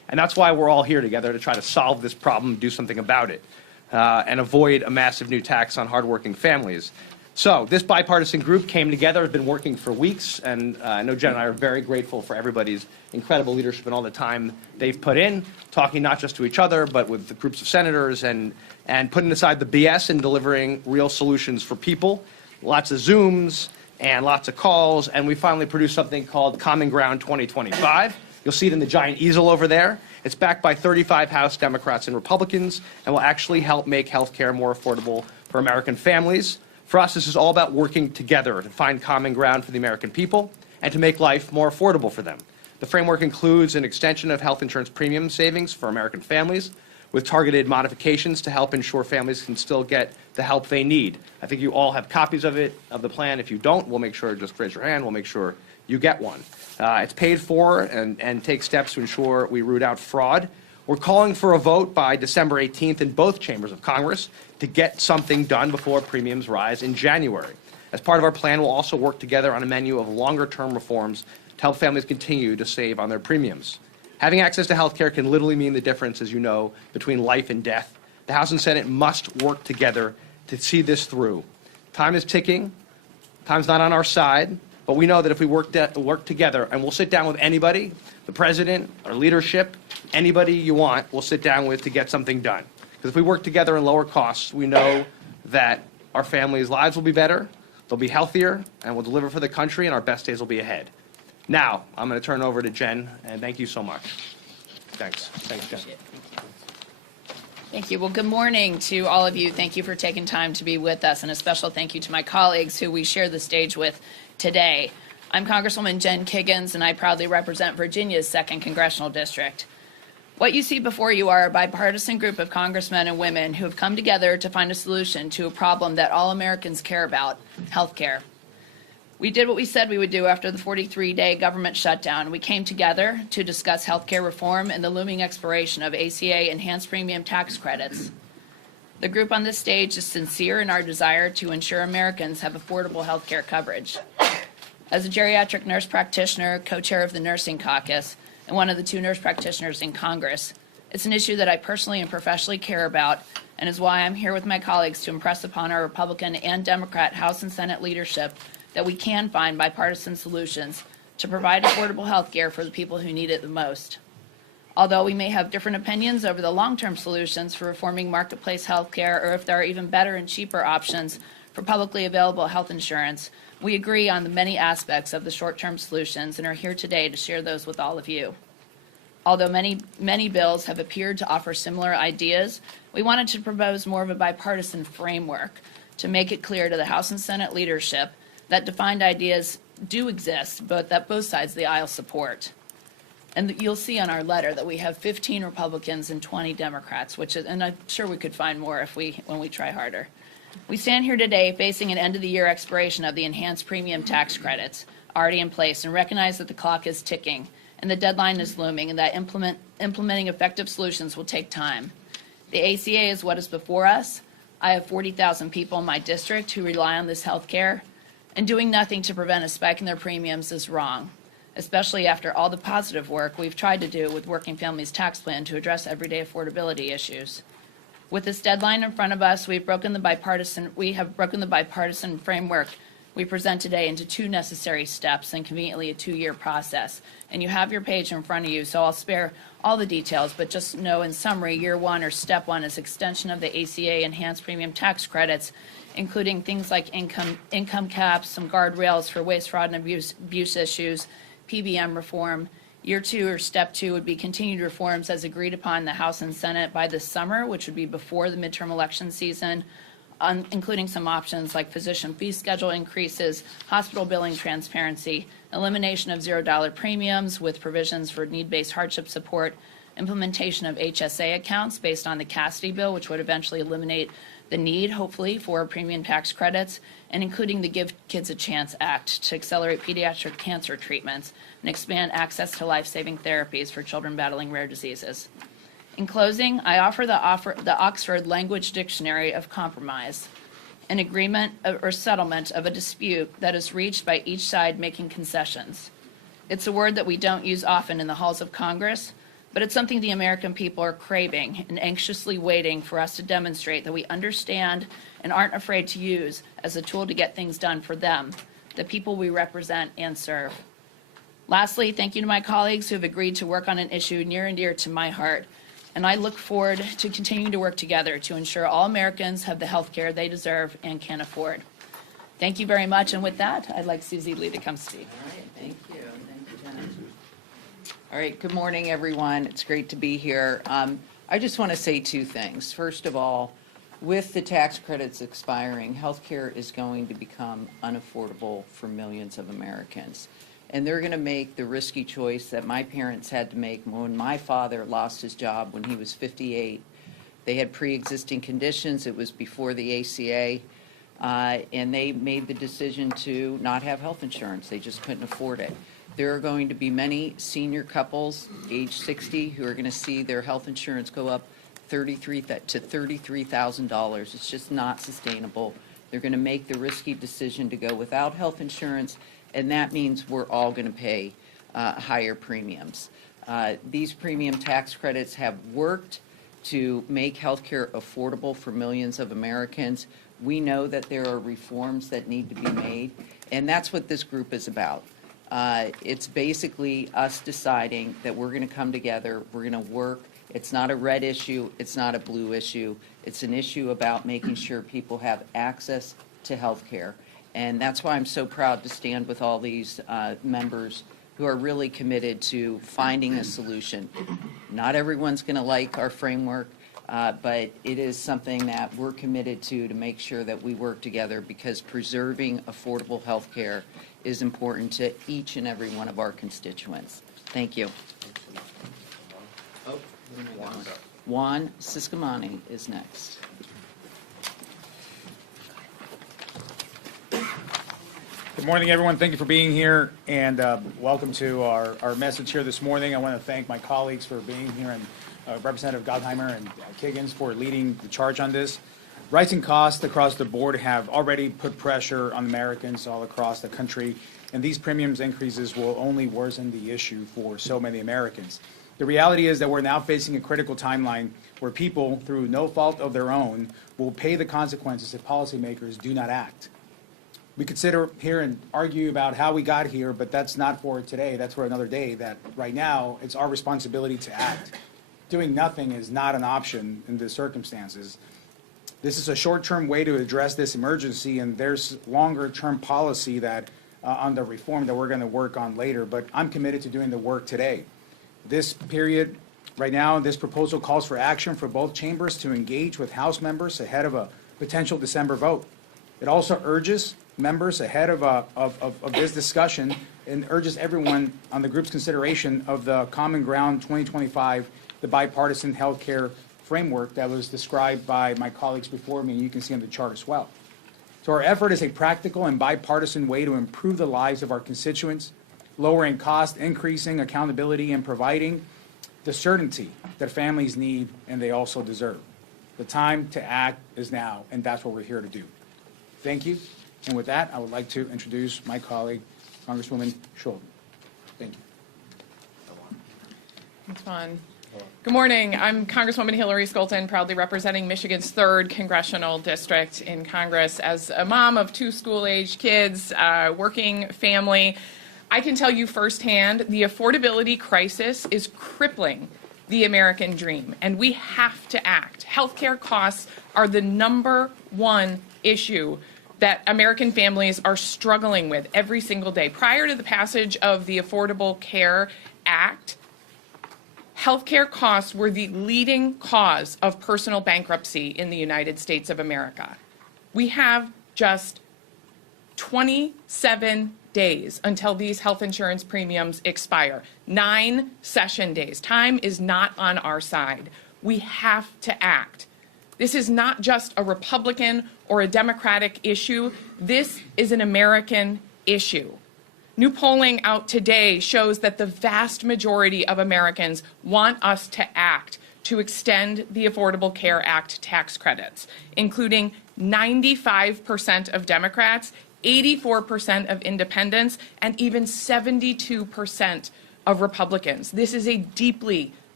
And that's why we're all here together, to try to solve this problem, do something about it, and avoid a massive new tax on hardworking families. So this bipartisan group came together, has been working for weeks, and I know Jen and I are very grateful for everybody's incredible leadership and all the time they've put in, talking not just to each other, but with the groups of senators, and putting aside the BS and delivering real solutions for people. Lots of Zooms and lots of calls, and we finally produced something called Common Ground 2025. You'll see it in the giant easel over there. It's backed by 35 House Democrats and Republicans, and will actually help make health care more affordable for American families. For us, this is all about working together to find common ground for the American people and to make life more affordable for them. The framework includes an extension of health insurance premium savings for American families, with targeted modifications to help ensure families can still get the help they need. I think you all have copies of it, of the plan. If you don't, we'll make sure, just raise your hand, we'll make sure you get one. It's paid for and takes steps to ensure we root out fraud. We're calling for a vote by December 18th in both chambers of Congress to get something done before premiums rise in January. As part of our plan, we'll also work together on a menu of longer-term reforms to help families continue to save on their premiums. Having access to health care can literally mean the difference, as you know, between life and death. The House and Senate must work together to see this through. Time is ticking. Time's not on our side. But we know that if we work together, and we'll sit down with anybody, the president, our leadership, anybody you want, we'll sit down with to get something done. Because if we work together and lower costs, we know that our families' lives will be better, they'll be healthier, and we'll deliver for the country, and our best days will be ahead. Now, I'm going to turn it over to Jen, and thank you so much. Thanks. Thanks, Jen. Thank you. Well, good morning to all of you. Thank you for taking time to be with us, and a special thank you to my colleagues who we share the stage with today. I'm Congresswoman Jen Kiggins, and I proudly represent Virginia's 2nd Congressional District. What you see before you are a bipartisan group of congressmen and women who have come together to find a solution to a problem that all Americans care about, health care. We did what we said we would do after the 43-day government shutdown. We came together to discuss health care reform and the looming expiration of ACA enhanced premium tax credits. The group on this stage is sincere in our desire to ensure Americans have affordable health care coverage. As a geriatric nurse practitioner, co-chair of the Nursing Caucus, and one of the 2 nurse practitioners in Congress, it's an issue that I personally and professionally care about, and is why I'm here with my colleagues to impress upon our Republican and Democrat House and Senate leadership that we can find bipartisan solutions to provide affordable health care for the people who need it the most. Although we may have different opinions over the long-term solutions for reforming marketplace health care, or if there are even better and cheaper options for publicly available health insurance, we agree on the many aspects of the short-term solutions and are here today to share those with all of you. Although many bills have appeared to offer similar ideas, we wanted to propose more of a bipartisan framework to make it clear to the House and Senate leadership that defined ideas do exist, but that both sides of the aisle support. And you'll see on our letter that we have 15 Republicans and 20 Democrats, and I'm sure we could find more when we try harder. We stand here today facing an end-of-the-year expiration of the enhanced premium tax credits already in place, and recognize that the clock is ticking and the deadline is looming, and that implementing effective solutions will take time. The ACA is what is before us. I have 40,000 people in my district who rely on this health care, and doing nothing to prevent a spike in their premiums is wrong, especially after all the positive work we've tried to do with Working Families Tax Plan to address everyday affordability issues. With this deadline in front of us, we have broken the bipartisan framework we present today into 2 necessary steps and conveniently a 2-year process. And you have your page in front of you, so I'll spare all the details, but just know in summary, year 1 or step 1 is extension of the ACA enhanced premium tax credits, including things like income caps, some guardrails for waste, fraud, and abuse issues, PBM reform. Year 2 or step 2 would be continued reforms as agreed upon in the House and Senate by this summer, which would be before the midterm election season, including some options like physician fee schedule increases, hospital billing transparency, elimination of $0 premiums with provisions for need-based hardship support, implementation of HSA accounts based on the Cassidy bill, which would eventually eliminate the need, hopefully, for premium tax credits, and including the Give Kids a Chance Act to accelerate pediatric cancer treatments and expand access to life-saving therapies for children battling rare diseases. In closing, I offer the Oxford Language Dictionary of Compromise, an agreement or settlement of a dispute that is reached by each side making concessions. It's a word that we don't use often in the halls of Congress, but it's something the American people are craving and anxiously waiting for us to demonstrate that we understand and aren't afraid to use as a tool to get things done for them, the people we represent and serve. Lastly, thank you to my colleagues who have agreed to work on an issue near and dear to my heart, and I look forward to continuing to work together to ensure all Americans have the health care they deserve and can afford. Thank you very much, and with that, I'd like Susie Lee to come speak. All right, thank you. Thank you, Jenna. All right, good morning, everyone. It's great to be here. I just want to say two things. First of all, with the tax credits expiring, healthcare is going to become unaffordable for millions of Americans. And they're going to make the risky choice that my parents had to make when my father lost his job when he was 58. They had pre-existing conditions. It was before the ACA. And they made the decision to not have health insurance. They just couldn't afford it. There are going to be many senior couples, age 60, who are going to see their health insurance go up to $33,000. It's just not sustainable. They're going to make the risky decision to go without health insurance, and that means we're all going to pay higher premiums. These premium tax credits have worked to make health care affordable for millions of Americans. We know that there are reforms that need to be made, and that's what this group is about. It's basically us deciding that we're going to come together, we're going to work. It's not a red issue, it's not a blue issue. It's an issue about making sure people have access to health care. And that's why I'm so proud to stand with all these members who are really committed to finding a solution. Not everyone's going to like our framework, but it is something that we're committed to make sure that we work together, because preserving affordable health care is important to each and every one of our constituents. Thank you. Juan Siscomani is next. Good morning, everyone. Thank you for being here, and welcome to our message here this morning. I want to thank my colleagues for being here, and Representative Gottheimer and Kiggins for leading the charge on this. Rising costs across the board have already put pressure on Americans all across the country, and these premiums increases will only worsen the issue for so many Americans. The reality is that we're now facing a critical timeline where people, through no fault of their own, will pay the consequences if policymakers do not act. We could sit here and argue about how we got here, but that's not for today. That's for another day. That right now, it's our responsibility to act. Doing nothing is not an option in the circumstances. This is a short-term way to address this emergency, and there's longer-term policy that on the reform that we're going to work on later. But I'm committed to doing the work today. This period, right now, this proposal calls for action for both chambers to engage with House members ahead of a potential December vote. It also urges members ahead of this discussion and urges everyone on the group's consideration of the Common Ground 2025, the bipartisan health care framework that was described by my colleagues before me, and you can see on the chart as well. So our effort is a practical and bipartisan way to improve the lives of our constituents, lowering cost, increasing accountability, and providing the certainty that families need and they also deserve. The time to act is now, and that's what we're here to do. Thank you. And with that, I would like to introduce my colleague, Congresswoman Schultz. Thank you. It's fun. Good morning. I'm Congresswoman Hillary Skolton, proudly representing Michigan's 3rd congressional district in Congress. As a mom of 2 school-age kids, working family, I can tell you firsthand the affordability crisis is crippling the American dream, and we have to act. Healthcare costs are the #1 issue that American families are struggling with every single day. Prior to the passage of the Affordable Care Act, healthcare costs were the leading cause of personal bankruptcy in the United States of America. We have just 27 days until these health insurance premiums expire. 9 session days. Time is not on our side. We have to act. This is not just a Republican or a Democratic issue. This is an American issue. New polling out today shows that the vast majority of Americans want us to act to extend the Affordable Care Act tax credits, including 95% of Democrats, 84% of independents, and even 72% of Republicans. This is a deeply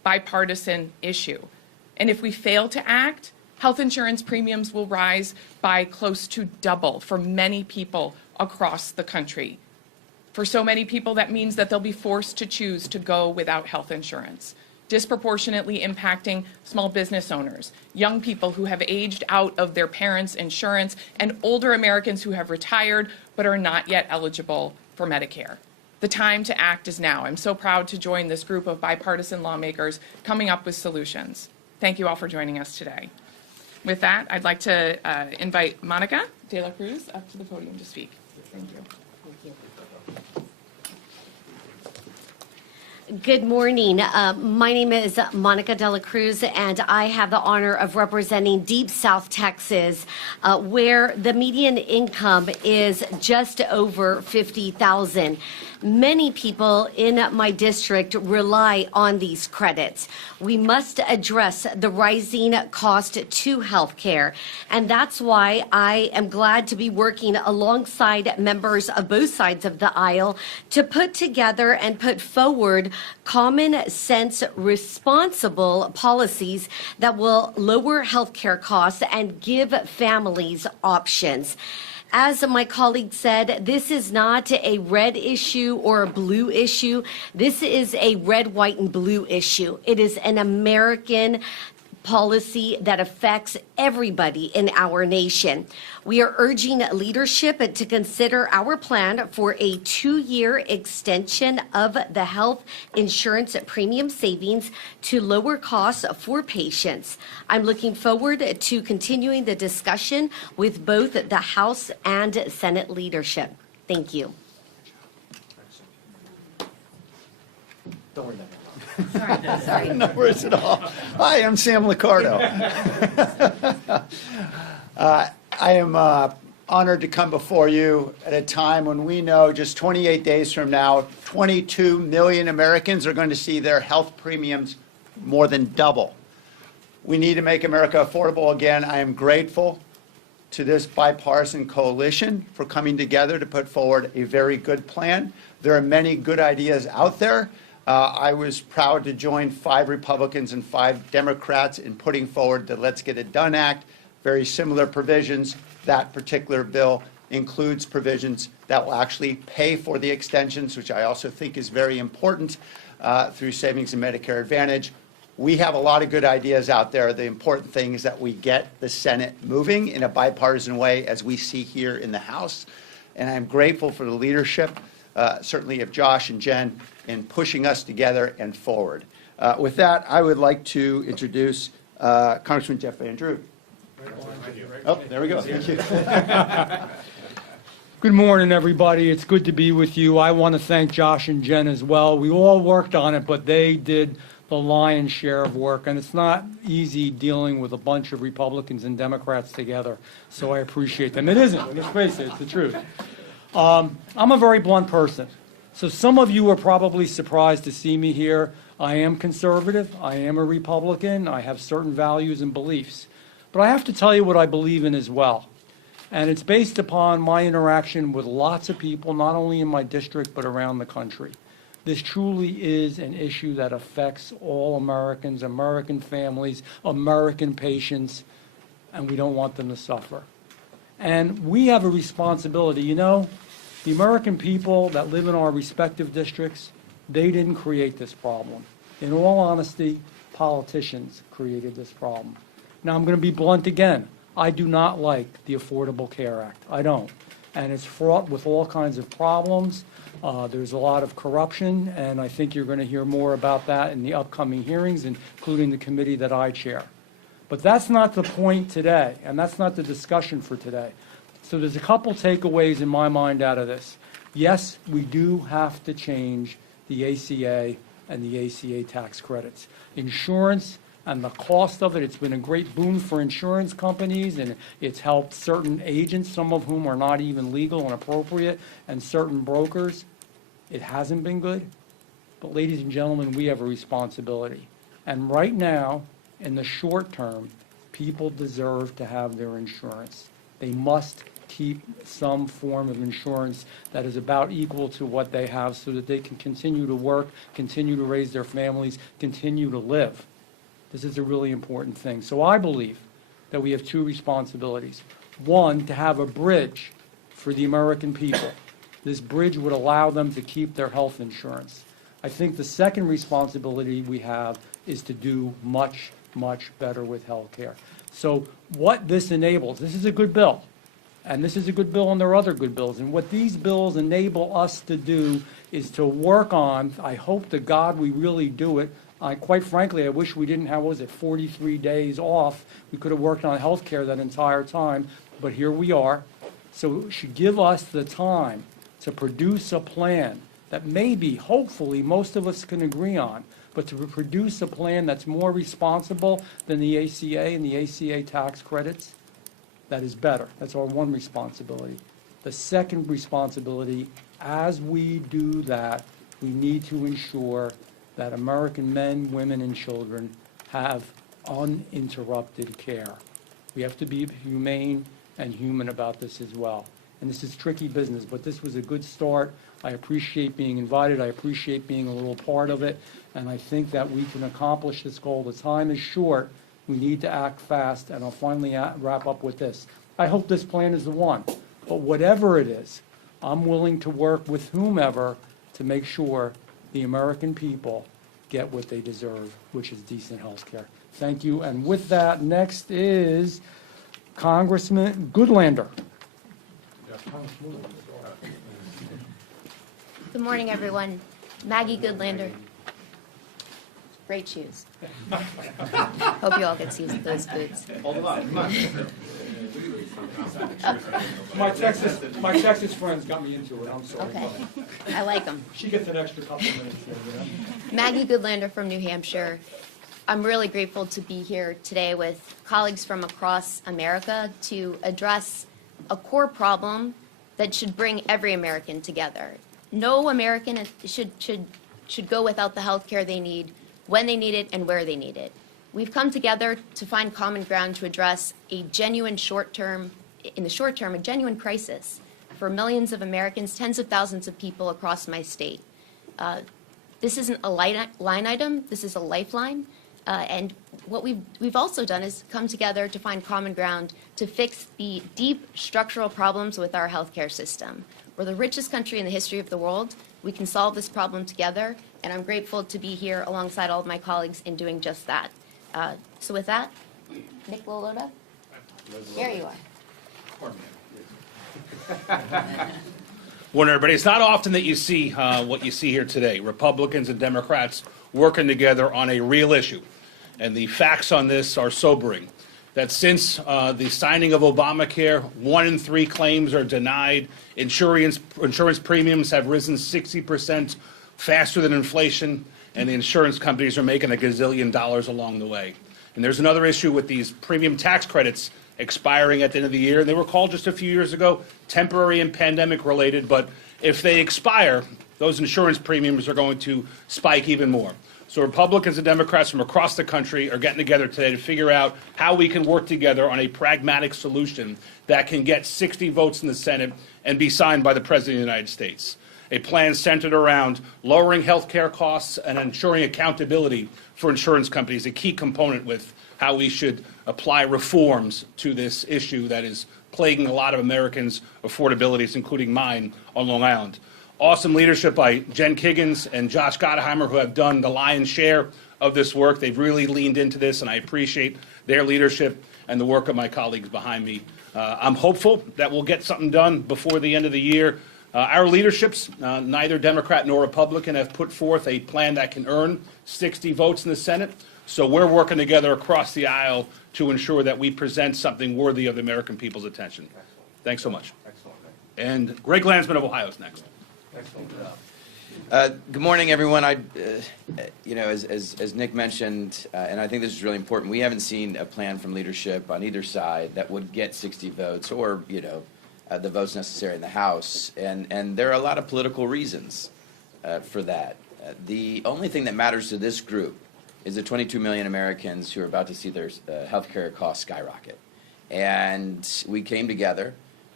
bipartisan issue. And if we fail to act, health insurance premiums will rise by close to double for many people across the country. For so many people, that means that they'll be forced to choose to go without health insurance, disproportionately impacting small business owners, young people who have aged out of their parents' insurance, and older Americans who have retired but are not yet eligible for Medicare. The time to act is now. I'm so proud to join this group of bipartisan lawmakers coming up with solutions. Thank you all for joining us today. With that, I'd like to invite Monica de la Cruz up to the podium to speak. Thank you. Good morning. My name is Monica de la Cruz, and I have the honor of representing Deep South Texas, where the median income is just over $50,000. Many people in my district rely on these credits. We must address the rising cost to health care, and that's why I am glad to be working alongside members of both sides of the aisle to put together and put forward common sense, responsible policies that will lower health care costs and give families options. As my colleague said, this is not a red issue or a blue issue. This is a red, white, and blue issue. It is an American policy that affects everybody in our nation. We are urging leadership to consider our plan for a 2-year extension of the health insurance premium savings to lower costs for patients. I'm looking forward to continuing the discussion with both the House and Senate leadership. Thank you. Don't worry about it. Sorry. No worries at all. Hi, I'm Sam Liccardo. I am honored to come before you at a time when we know just 28 days from now, 22 million Americans are going to see their health premiums more than double. We need to make America affordable again. I am grateful to this bipartisan coalition for coming together to put forward a very good plan. There are many good ideas out there. I was proud to join 5 Republicans and 5 Democrats in putting forward the Let's Get It Done Act, very similar provisions. That particular bill includes provisions that will actually pay for the extensions, which I also think is very important, through savings and Medicare Advantage. We have a lot of good ideas out there. The important thing is that we get the Senate moving in a bipartisan way, as we see here in the House. And I'm grateful for the leadership, certainly of Josh and Jen, in pushing us together and forward. With that, I would like to introduce Congressman Jeff Van Drew. Oh, there we go. Thank you. Good morning, everybody. It's good to be with you. I want to thank Josh and Jen as well. We all worked on it, but they did the lion's share of work, and it's not easy dealing with a bunch of Republicans and Democrats together, so I appreciate them. It isn't. Let's face it, it's the truth. I'm a very blunt person. So some of you are probably surprised to see me here. I am conservative. I am a Republican. I have certain values and beliefs. But I have to tell you what I believe in as well. And it's based upon my interaction with lots of people, not only in my district, but around the country. This truly is an issue that affects all Americans, American families, American patients, and we don't want them to suffer. And we have a responsibility. You know, the American people that live in our respective districts, they didn't create this problem. In all honesty, politicians created this problem. Now, I'm going to be blunt again. I do not like the Affordable Care Act. I don't. And it's fraught with all kinds of problems. There's a lot of corruption, and I think you're going to hear more about that in the upcoming hearings, including the committee that I chair. But that's not the point today, and that's not the discussion for today. So there's a couple takeaways in my mind out of this. Yes, we do have to change the ACA and the ACA tax credits. Insurance and the cost of it, it's been a great boon for insurance companies, and it's helped certain agents, some of whom are not even legal and appropriate, and certain brokers. It hasn't been good. But ladies and gentlemen, we have a responsibility. And right now, in the short term, people deserve to have their insurance. They must keep some form of insurance that is about equal to what they have so that they can continue to work, continue to raise their families, continue to live. This is a really important thing. So I believe that we have two responsibilities. One, to have a bridge for the American people. This bridge would allow them to keep their health insurance. I think the second responsibility we have is to do much, much better with health care. So what this enables, this is a good bill, and this is a good bill and there are other good bills. And what these bills enable us to do is to work on, I hope to God we really do it. Quite frankly, I wish we didn't have, 43 days off. We could have worked on health care that entire time, but here we are. So it should give us the time to produce a plan that maybe, hopefully, most of us can agree on, but to produce a plan that's more responsible than the ACA and the ACA tax credits, that is better. That's our one responsibility. The second responsibility, as we do that, we need to ensure that American men, women, and children have uninterrupted care. We have to be humane and human about this as well. And this is tricky business, but this was a good start. I appreciate being invited. I appreciate being a little part of it. And I think that we can accomplish this goal. The time is short. We need to act fast. And I'll finally wrap up with this. I hope this plan is the one. But whatever it is, I'm willing to work with whomever to make sure the American people get what they deserve, which is decent health care. Thank you. And with that, next is Congressman Goodlander. Good morning, everyone. Maggie Goodlander. Great shoes. Hope you all get to use those boots. My Texas friends got me into it. I'm sorry. Okay. I like them. She gets an extra couple minutes there, you know? Maggie Goodlander from New Hampshire. I'm really grateful to be here today with colleagues from across America to address a core problem that should bring every American together. No American should go without the health care they need, when they need it, and where they need it. We've come together to find common ground to address a genuine in the short term, a genuine crisis for millions of Americans, tens of thousands of people across my state. This isn't a line item, this is a lifeline. And what we've also done is come together to find common ground to fix the deep structural problems with our healthcare system. We're the richest country in the history of the world. We can solve this problem together, and I'm grateful to be here alongside all of my colleagues in doing just that. So with that, Nick Loloda, there you are. Morning, everybody. It's not often that you see what you see here today. Republicans and Democrats working together on a real issue. And the facts on this are sobering. That since the signing of Obamacare, 1 in 3 claims are denied. Insurance premiums have risen 60% faster than inflation, and the insurance companies are making $1 gazillion along the way. And there's another issue with these premium tax credits expiring at the end of the year. They were called just a few years ago temporary and pandemic related, but if they expire, those insurance premiums are going to spike even more. So Republicans and Democrats from across the country are getting together today to figure out how we can work together on a pragmatic solution that can get 60 votes in the Senate and be signed by the President of the United States. A plan centered around lowering health care costs and ensuring accountability for insurance companies, a key component with how we should apply reforms to this issue that is plaguing a lot of Americans' affordabilities, including mine on Long Island. Awesome leadership by Jen Kiggins and Josh Gottheimer, who have done the lion's share of this work. They've really leaned into this, and I appreciate their leadership and the work of my colleagues behind me. I'm hopeful that we'll get something done before the end of the year. Our leaderships, neither Democrat nor Republican, have put forth a plan that can earn 60 votes in the Senate. So we're working together across the aisle to ensure that we present something worthy of the American people's attention. Thanks so much. And Greg Landsman of Ohio is next. Good morning, everyone. As Nick mentioned, and I think this is really important, we haven't seen a plan from leadership on either side that would get 60 votes or, the votes necessary in the House. And there are a lot of political reasons for that. The only thing that matters to this group is the 22 million Americans who are about to see their health care costs skyrocket. And we came together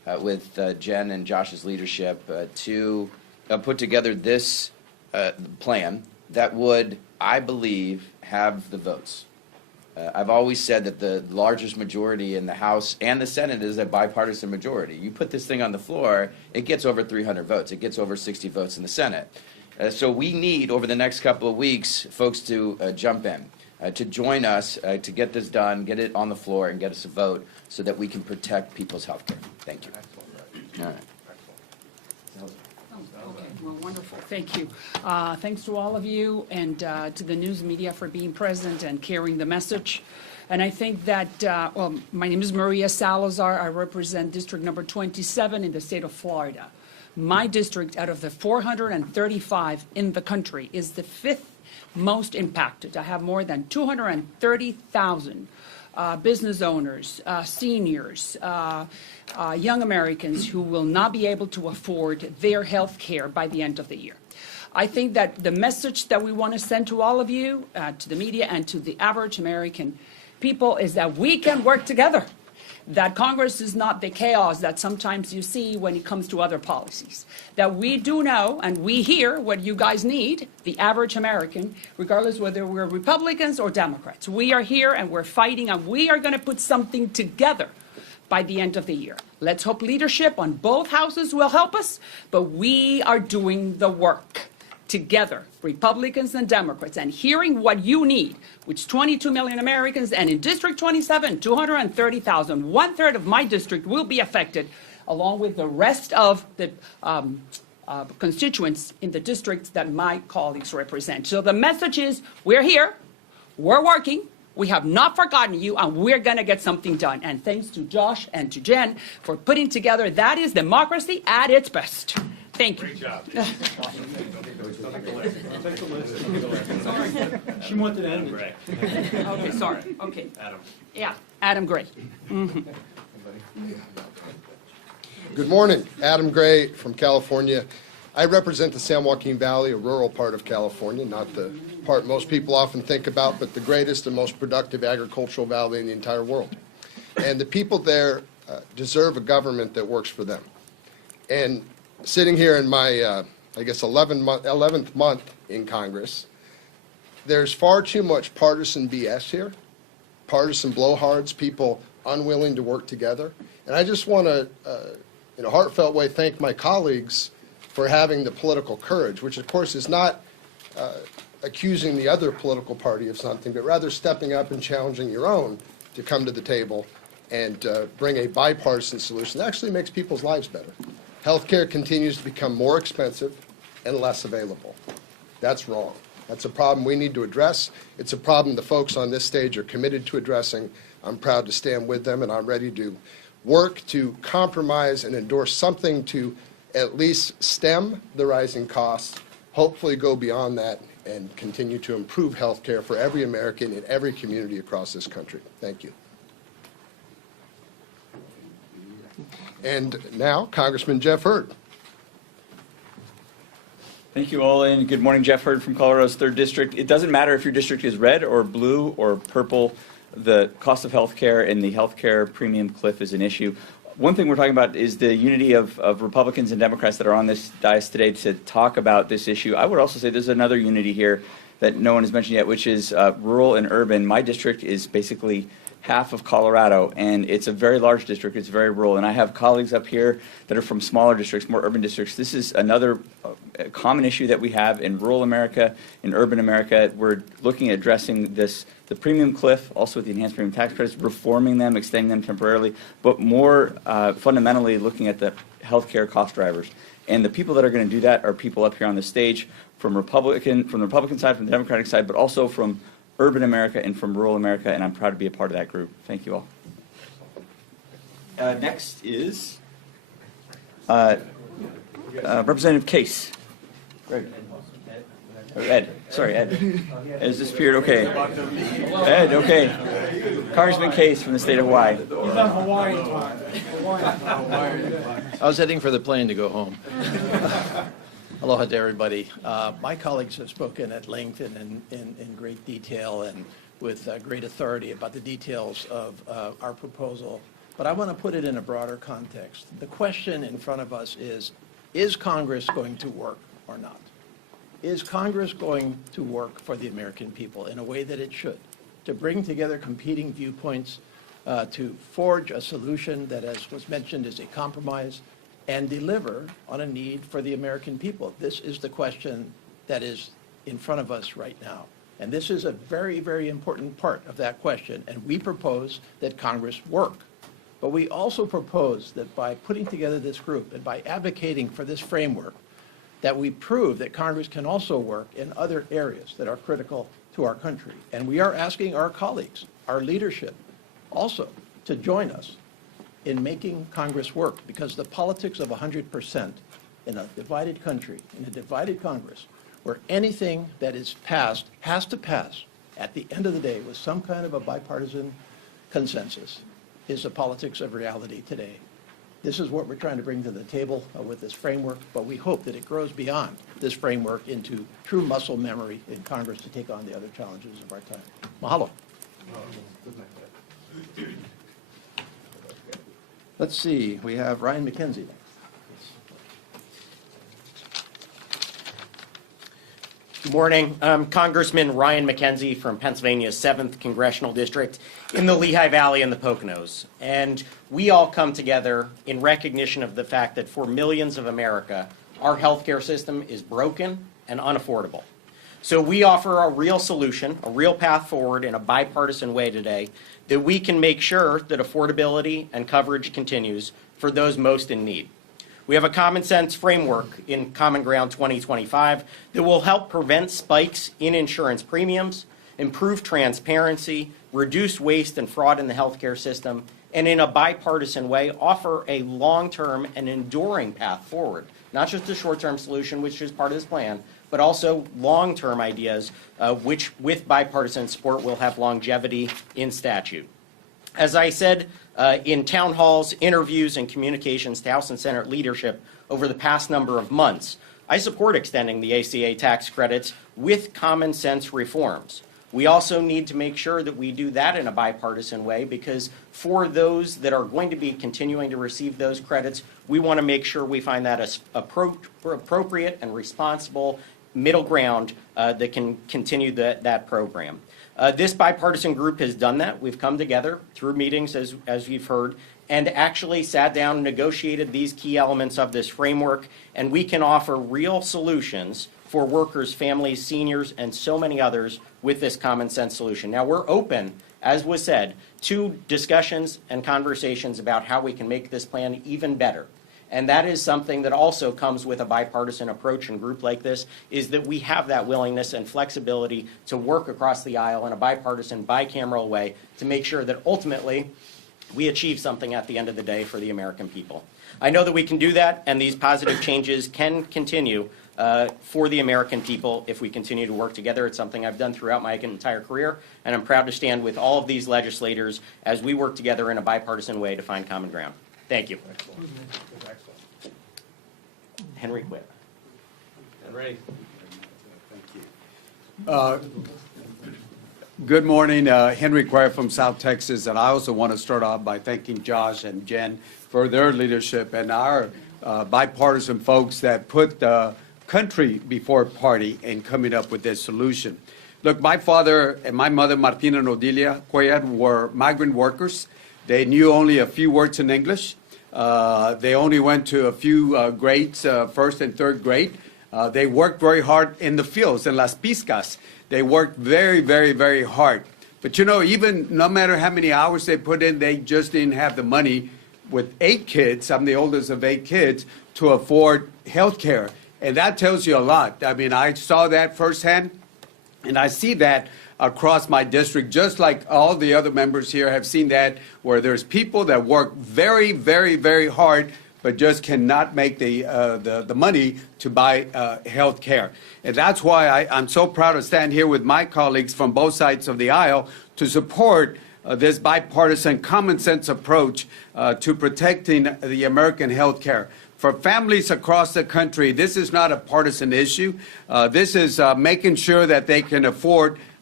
with Jen and Josh's leadership to put together this plan that would, I believe, have the votes. I've always said that the largest majority in the House and the Senate is a bipartisan majority. You put this thing on the floor, it gets over 300 votes. It gets over 60 votes in the Senate. So we need, over the next couple of weeks, folks to jump in, to join us, to get this done, get it on the floor, and get us a vote so that we can protect people's health care. Thank you. All right. Okay, well, wonderful. Thank you. Thanks to all of you and to the news media for being present and carrying the message. And I think that, well, my name is Maria Salazar. I represent District Number 27 in the state of Florida. My district, out of the 435 in the country, is the 5th most impacted. I have more than 230,000 business owners, seniors, young Americans who will not be able to afford their health care by the end of the year. I think that the message that we want to send to all of you, to the media and to the average American people is that we can work together, that Congress is not the chaos that sometimes you see when it comes to other policies, that we do know and we hear what you guys need, the average American, regardless whether we're Republicans or Democrats. We are here and we're fighting and we are going to put something together by the end of the year. Let's hope leadership on both houses will help us, but we are doing the work together, Republicans and Democrats, and hearing what you need, which 22 million Americans, and in District 27, 230,000, 1/3 of my district will be affected, along with the rest of the constituents in the districts that my colleagues represent. So the message is, we're here, we're working, we have not forgotten you, and we're going to get something done. And thanks to Josh and to Jen for putting together, that is democracy at its best. Thank you. Great job. She wanted to end it. Right. Okay, sorry. Okay. Adam. Yeah, Adam Gray. Good morning. Adam Gray from California. I represent the San Joaquin Valley, a rural part of California, not the part most people often think about, but the greatest and most productive agricultural valley in the entire world. And the people there deserve a government that works for them. And sitting here in my, I guess, 11th month in Congress, there's far too much partisan BS here, partisan blowhards, people unwilling to work together. And I just want to, in a heartfelt way, thank my colleagues for having the political courage, which of course is not accusing the other political party of something, but rather stepping up and challenging your own to come to the table and bring a bipartisan solution that actually makes people's lives better. Healthcare continues to become more expensive and less available. That's wrong. That's a problem we need to address. It's a problem the folks on this stage are committed to addressing. I'm proud to stand with them, and I'm ready to work to compromise and endorse something to at least stem the rising costs, hopefully go beyond that, and continue to improve health care for every American in every community across this country. Thank you. And now, Congressman Jeff Hurd. Thank you all, and good morning. Jeff Hurd from Colorado's 3rd District. It doesn't matter if your district is red or blue or purple. The cost of health care and the health care premium cliff is an issue. One thing we're talking about is the unity of Republicans and Democrats that are on this dais today to talk about this issue. I would also say there's another unity here that no one has mentioned yet, which is rural and urban. My district is basically half of Colorado, and it's a very large district. It's very rural, and I have colleagues up here that are from smaller districts, more urban districts. This is another common issue that we have in rural America, in urban America. We're looking at addressing this, the premium cliff, also with the enhanced premium tax credits, reforming them, extending them temporarily, but more fundamentally looking at the healthcare cost drivers. And the people that are going to do that are people up here on the stage from the Republican side, from the Democratic side, but also from urban America and from rural America, and I'm proud to be a part of that group. Thank you all. Next is Representative Case. Greg. Ed. Sorry, Ed. Ed has disappeared. Okay. Ed, okay. Congressman Case from the state of Hawaii. He's on Hawaiian time. I was heading for the plane to go home. Aloha to everybody. My colleagues have spoken at length and in great detail and with great authority about the details of our proposal but I want to put it in a broader context. The question in front of us is Congress going to work or not? Is Congress going to work for the American people in a way that it should, to bring together competing viewpoints, to forge a solution that, as was mentioned, is a compromise, and deliver on a need for the American people? This is the question that is in front of us right now. And this is a very, very important part of that question. And we propose that Congress work. But we also propose that by putting together this group and by advocating for this framework, that we prove that Congress can also work in other areas that are critical to our country. And we are asking our colleagues, our leadership, also to join us in making Congress work, because the politics of 100% in a divided country, in a divided Congress, where anything that is passed has to pass at the end of the day with some kind of a bipartisan consensus, is the politics of reality today. This is what we're trying to bring to the table with this framework, but we hope that it grows beyond this framework into true muscle memory in Congress to take on the other challenges of our time. Mahalo. Let's see, we have Ryan McKenzie. Good morning. I'm Congressman Ryan McKenzie from Pennsylvania's 7th Congressional District in the Lehigh Valley and the Poconos. And we all come together in recognition of the fact that for millions of America, our healthcare system is broken and unaffordable. So we offer a real solution, a real path forward in a bipartisan way today that we can make sure that affordability and coverage continues for those most in need. We have a common sense framework in Common Ground 2025 that will help prevent spikes in insurance premiums, improve transparency, reduce waste and fraud in the healthcare system, and in a bipartisan way offer a long-term and enduring path forward, not just a short-term solution, which is part of this plan, but also long-term ideas, which with bipartisan support will have longevity in statute. As I said in town halls, interviews, and communications to House and Senate leadership over the past number of months, I support extending the ACA tax credits with common sense reforms. We also need to make sure that we do that in a bipartisan way, because for those that are going to be continuing to receive those credits, we want to make sure we find that as appropriate and responsible middle ground that can continue that program. This bipartisan group has done that. We've come together through meetings, as you've heard, and actually sat down and negotiated these key elements of this framework, and we can offer real solutions for workers, families, seniors, and so many others with this common sense solution. Now, we're open, as was said, to discussions and conversations about how we can make this plan even better. And that is something that also comes with a bipartisan approach and group like this, is that we have that willingness and flexibility to work across the aisle in a bipartisan, bicameral way to make sure that ultimately we achieve something at the end of the day for the American people. I know that we can do that, and these positive changes can continue for the American people if we continue to work together. It's something I've done throughout my entire career, and I'm proud to stand with all of these legislators as we work together in a bipartisan way to find common ground. Thank you. Henry Quitt. Henry. Good morning, Henry Quitt from South Texas, and I also want to start off by thanking Josh and Jen for their leadership and our bipartisan folks that put the country before party in coming up with this solution. Look, my father and my mother, Martina and Odilia Quitt, were migrant workers. They knew only a few words in English. They only went to a few grades, first and third grade. They worked very hard in the fields, in Las Piscas. They worked very, very, very hard. But you know, even no matter how many hours they put in, they just didn't have the money with 8 kids, I'm the oldest of 8 kids, to afford health care. And that tells you a lot. I mean, I saw that firsthand, and I see that across my district, just like all the other members here have seen that, where there's people that work very, very, very hard, but just cannot make the money to buy health care. And that's why I'm so proud to stand here with my colleagues from both sides of the aisle to support this bipartisan common sense approach to protecting the American health care. For families across the country, this is not a partisan issue. This is making sure that they can afford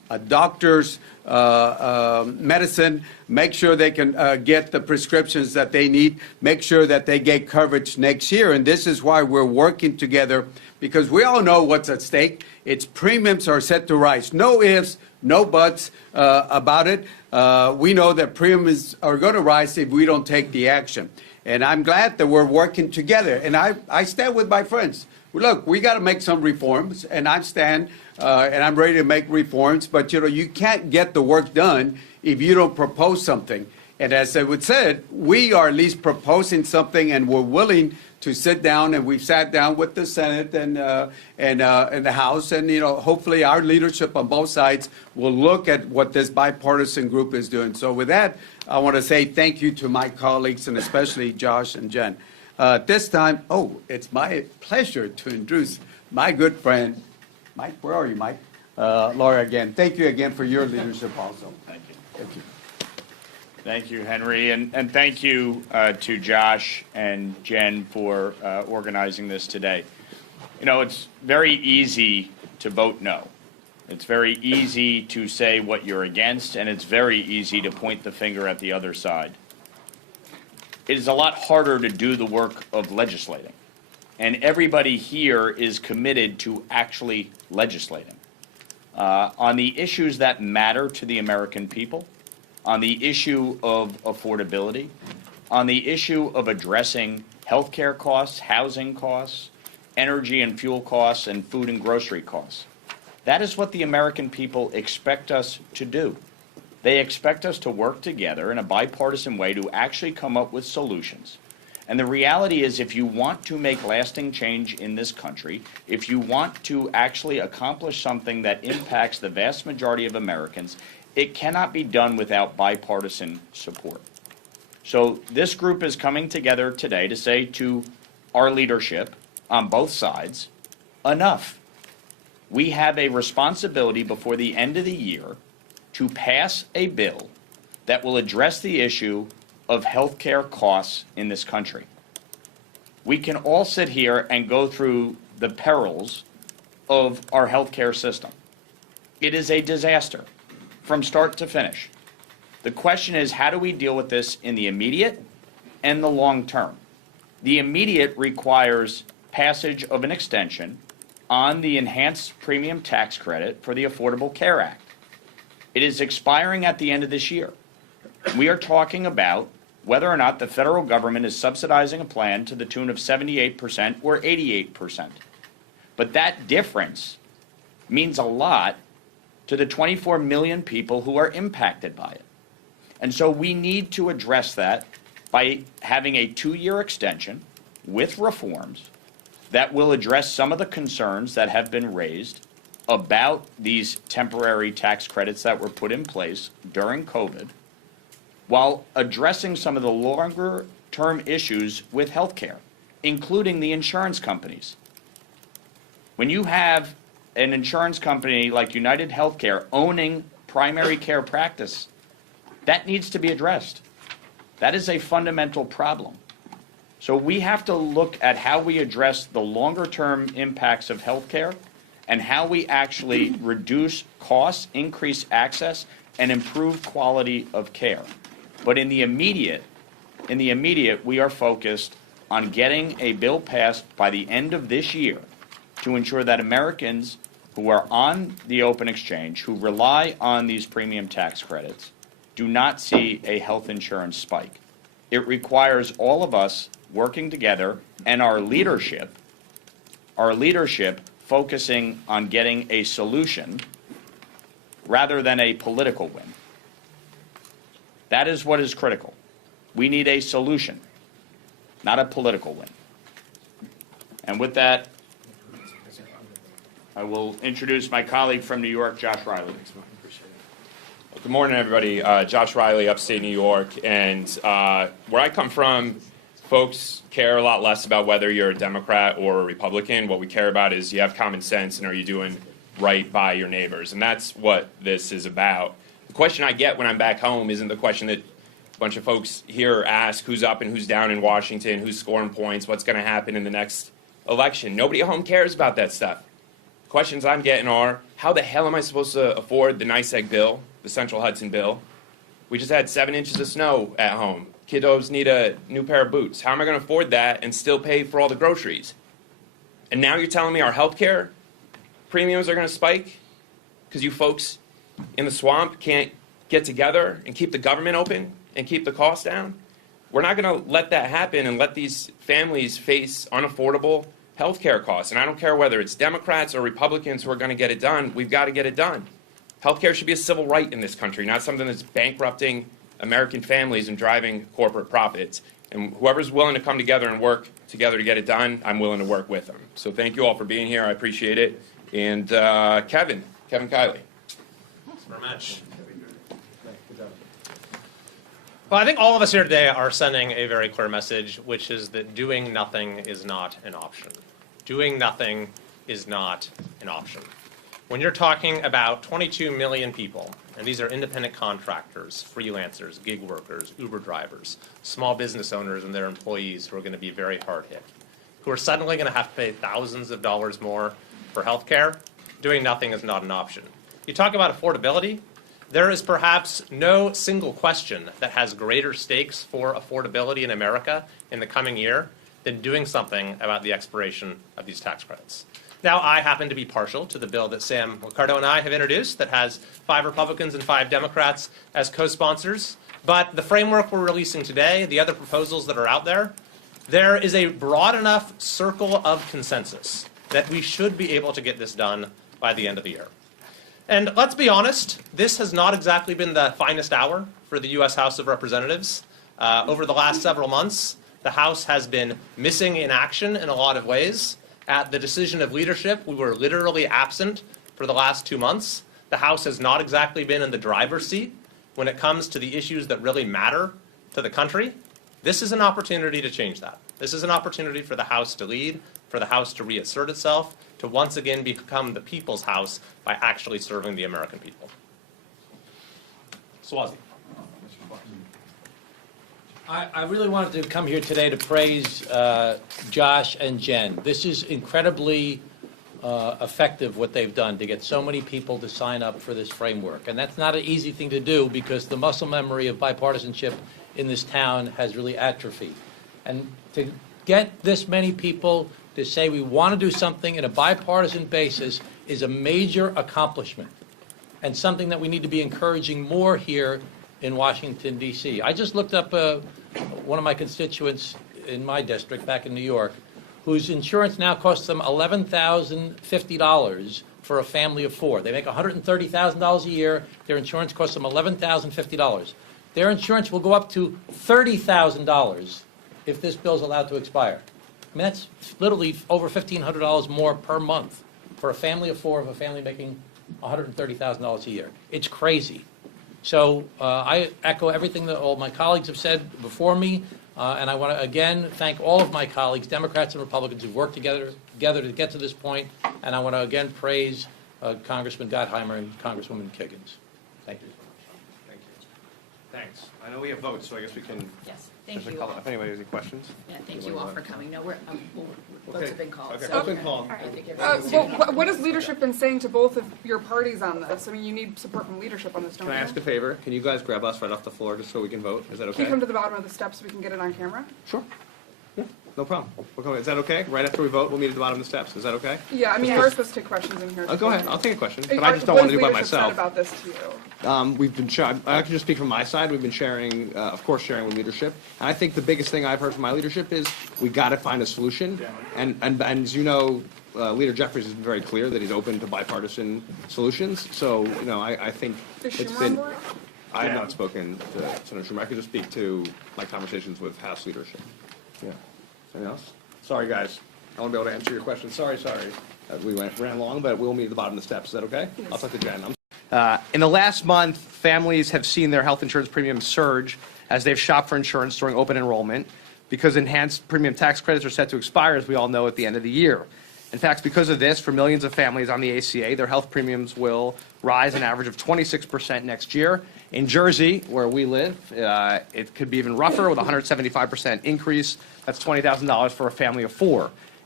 doctors, medicine, make sure they can get the prescriptions that they need, make sure that they get coverage next year. And this is why we're working together, because we all know what's at stake. Its premiums are set to rise. No ifs, no buts about it. We know that premiums are going to rise if we don't take the action. And I'm glad that we're working together. And I stand with my friends. Look, we got to make some reforms, and I stand and I'm ready to make reforms. But you can't get the work done if you don't propose something. And as I would said, we are at least proposing something, and we're willing to sit down, and we've sat down with the Senate and the House, and hopefully our leadership on both sides will look at what this bipartisan group is doing. So with that, I want to say thank you to my colleagues, and especially Josh and Jen. This time, it's my pleasure to introduce my good friend, Mike. Where are you, Mike? Laura again. Thank you again for your leadership also. Thank you. Thank you. Thank you, Henry, and thank you to Josh and Jen for organizing this today. It's very easy to vote no. It's very easy to say what you're against, and it's very easy to point the finger at the other side. It is a lot harder to do the work of legislating, and everybody here is committed to actually legislating on the issues that matter to the American people, on the issue of affordability, on the issue of addressing health care costs, housing costs, energy and fuel costs, and food and grocery costs. That is what the American people expect us to do. They expect us to work together in a bipartisan way to actually come up with solutions. And the reality is, if you want to make lasting change in this country, if you want to actually accomplish something that impacts the vast majority of Americans, it cannot be done without bipartisan support. So this group is coming together today to say to our leadership on both sides, enough. We have a responsibility before the end of the year to pass a bill that will address the issue of health care costs in this country. We can all sit here and go through the perils of our health care system. It is a disaster from start to finish. The question is, how do we deal with this in the immediate and the long term? The immediate requires passage of an extension on the enhanced premium tax credit for the Affordable Care Act. It is expiring at the end of this year. We are talking about whether or not the federal government is subsidizing a plan to the tune of 78% or 88%. But that difference means a lot to the 24 million people who are impacted by it. And so we need to address that by having a 2-year extension with reforms that will address some of the concerns that have been raised about these temporary tax credits that were put in place during COVID, while addressing some of the longer-term issues with health care, including the insurance companies. When you have an insurance company like United Healthcare owning primary care practice, that needs to be addressed. That is a fundamental problem. So we have to look at how we address the longer-term impacts of healthcare and how we actually reduce costs, increase access, and improve quality of care. But in the immediate, we are focused on getting a bill passed by the end of this year to ensure that Americans who are on the open exchange, who rely on these premium tax credits, do not see a health insurance spike. It requires all of us working together and our leadership focusing on getting a solution rather than a political win. That is what is critical. We need a solution, not a political win. And with that, I will introduce my colleague from New York, Josh Riley. Good morning, everybody. Josh Riley, upstate New York. And where I come from, folks care a lot less about whether you're a Democrat or a Republican. What we care about is you have common sense and are you doing right by your neighbors. And that's what this is about. The question I get when I'm back home isn't the question that a bunch of folks here ask, who's up and who's down in Washington, who's scoring points, what's going to happen in the next election. Nobody at home cares about that stuff. questions I'm getting are, how the hell am I supposed to afford the NYSEG bill, the Central Hudson bill? We just had 7 inches of snow at home. Kiddos need a new pair of boots. How am I going to afford that and still pay for all the groceries? And now you're telling me our health care premiums are going to spike because you folks in the swamp can't get together and keep the government open and keep the costs down? We're not going to let that happen and let these families face unaffordable health care costs. And I don't care whether it's Democrats or Republicans who are going to get it done. We've got to get it done. Health care should be a civil right in this country, not something that's bankrupting American families and driving corporate profits. And whoever's willing to come together and work together to get it done, I'm willing to work with them. So thank you all for being here. I appreciate it. And Kevin Kiley. Thanks very much. Well, I think all of us here today are sending a very clear message, which is that doing nothing is not an option. Doing nothing is not an option. When you're talking about 22 million people, and these are independent contractors, freelancers, gig workers, Uber drivers, small business owners and their employees who are going to be very hard hit, who are suddenly going to have to pay thousands of dollars more for health care, doing nothing is not an option. You talk about affordability. There is perhaps no single question that has greater stakes for affordability in America in the coming year than doing something about the expiration of these tax credits. Now, I happen to be partial to the bill that Sam Ricardo and I have introduced that has 5 Republicans and 5 Democrats as co-sponsors. But the framework we're releasing today, the other proposals that are out there, there is a broad enough circle of consensus that we should be able to get this done by the end of the year. And let's be honest, this has not exactly been the finest hour for the U.S. House of Representatives. Over the last several months, the House has been missing in action in a lot of ways. At the decision of leadership, we were literally absent for the last 2 months. The House has not exactly been in the driver's seat when it comes to the issues that really matter to the country. This is an opportunity to change that. This is an opportunity for the House to lead, for the House to reassert itself, to once again become the people's House by actually serving the American people. Swazi. I really wanted to come here today to praise Josh and Jen. This is incredibly effective what they've done to get so many people to sign up for this framework. And that's not an easy thing to do because the muscle memory of bipartisanship in this town has really atrophied. And to get this many people to say we want to do something in a bipartisan basis is a major accomplishment and something that we need to be encouraging more here in Washington, D.C. I just looked up one of my constituents in my district back in New York whose insurance now costs them $11,050 for a family of 4. They make $130,000 a year. Their insurance costs them $11,050. Their insurance will go up to $30,000 if this bill is allowed to expire. I mean, that's literally over $1,500 more per month for a family of 4 of a family making $130,000 a year. It's crazy. So I echo everything that all my colleagues have said before me, and I want to again thank all of my colleagues, Democrats and Republicans, who've worked together to get to this point, and I want to again praise Congressman Gottheimer and Congresswoman Kiggins. Thank you. Thank you. Thanks. I know we have votes, so I guess we can. Yes, thank you all. If anybody has any questions. Yeah, thank you all for coming. No, votes have been called. Okay, so votes have been called. I think Well, everyone's- what has leadership been saying to both of your parties on this? I mean, you need support from leadership on this, don't Can you? I ask a favor? Can you guys grab us right off the floor just so we can vote? Is that Can okay? you come to the bottom of the steps so we can get it on camera? Sure. Yeah, no problem. We'll go. Is that okay? Right after we vote, we'll meet at the bottom of the steps. Is that okay? Yeah, I mean, you're supposed to take questions in here. Go ahead. I'll take a question, but I just don't want to do it by myself. What has leadership said about this to you? We've been. I can just speak from my side. We've been sharing, of course, sharing with leadership. And I think the biggest thing I've heard from my leadership is we got to find a solution. And as you know, Leader Jeffries has been very clear that he's open to bipartisan solutions. So I think Is it's Schumer been. on board? I have not spoken to Senator Schumer. I could just speak to my conversations with House leadership. Yeah. Anything else? Sorry, guys. I won't be able to answer your question. Sorry. We ran long, but we'll meet at the bottom of the steps. Is that okay? Yes. I'll talk to Jen. In the last month, families have seen their health insurance premiums surge as they've shopped for insurance during open enrollment because enhanced premium tax credits are set to expire, as we all know, at the end of the year. In fact, because of this, for millions of families on the ACA, their health premiums will rise an average of 26% next year. In Jersey, where we live, it could be even rougher with a 175% increase. That's $20,000 for a family of 4.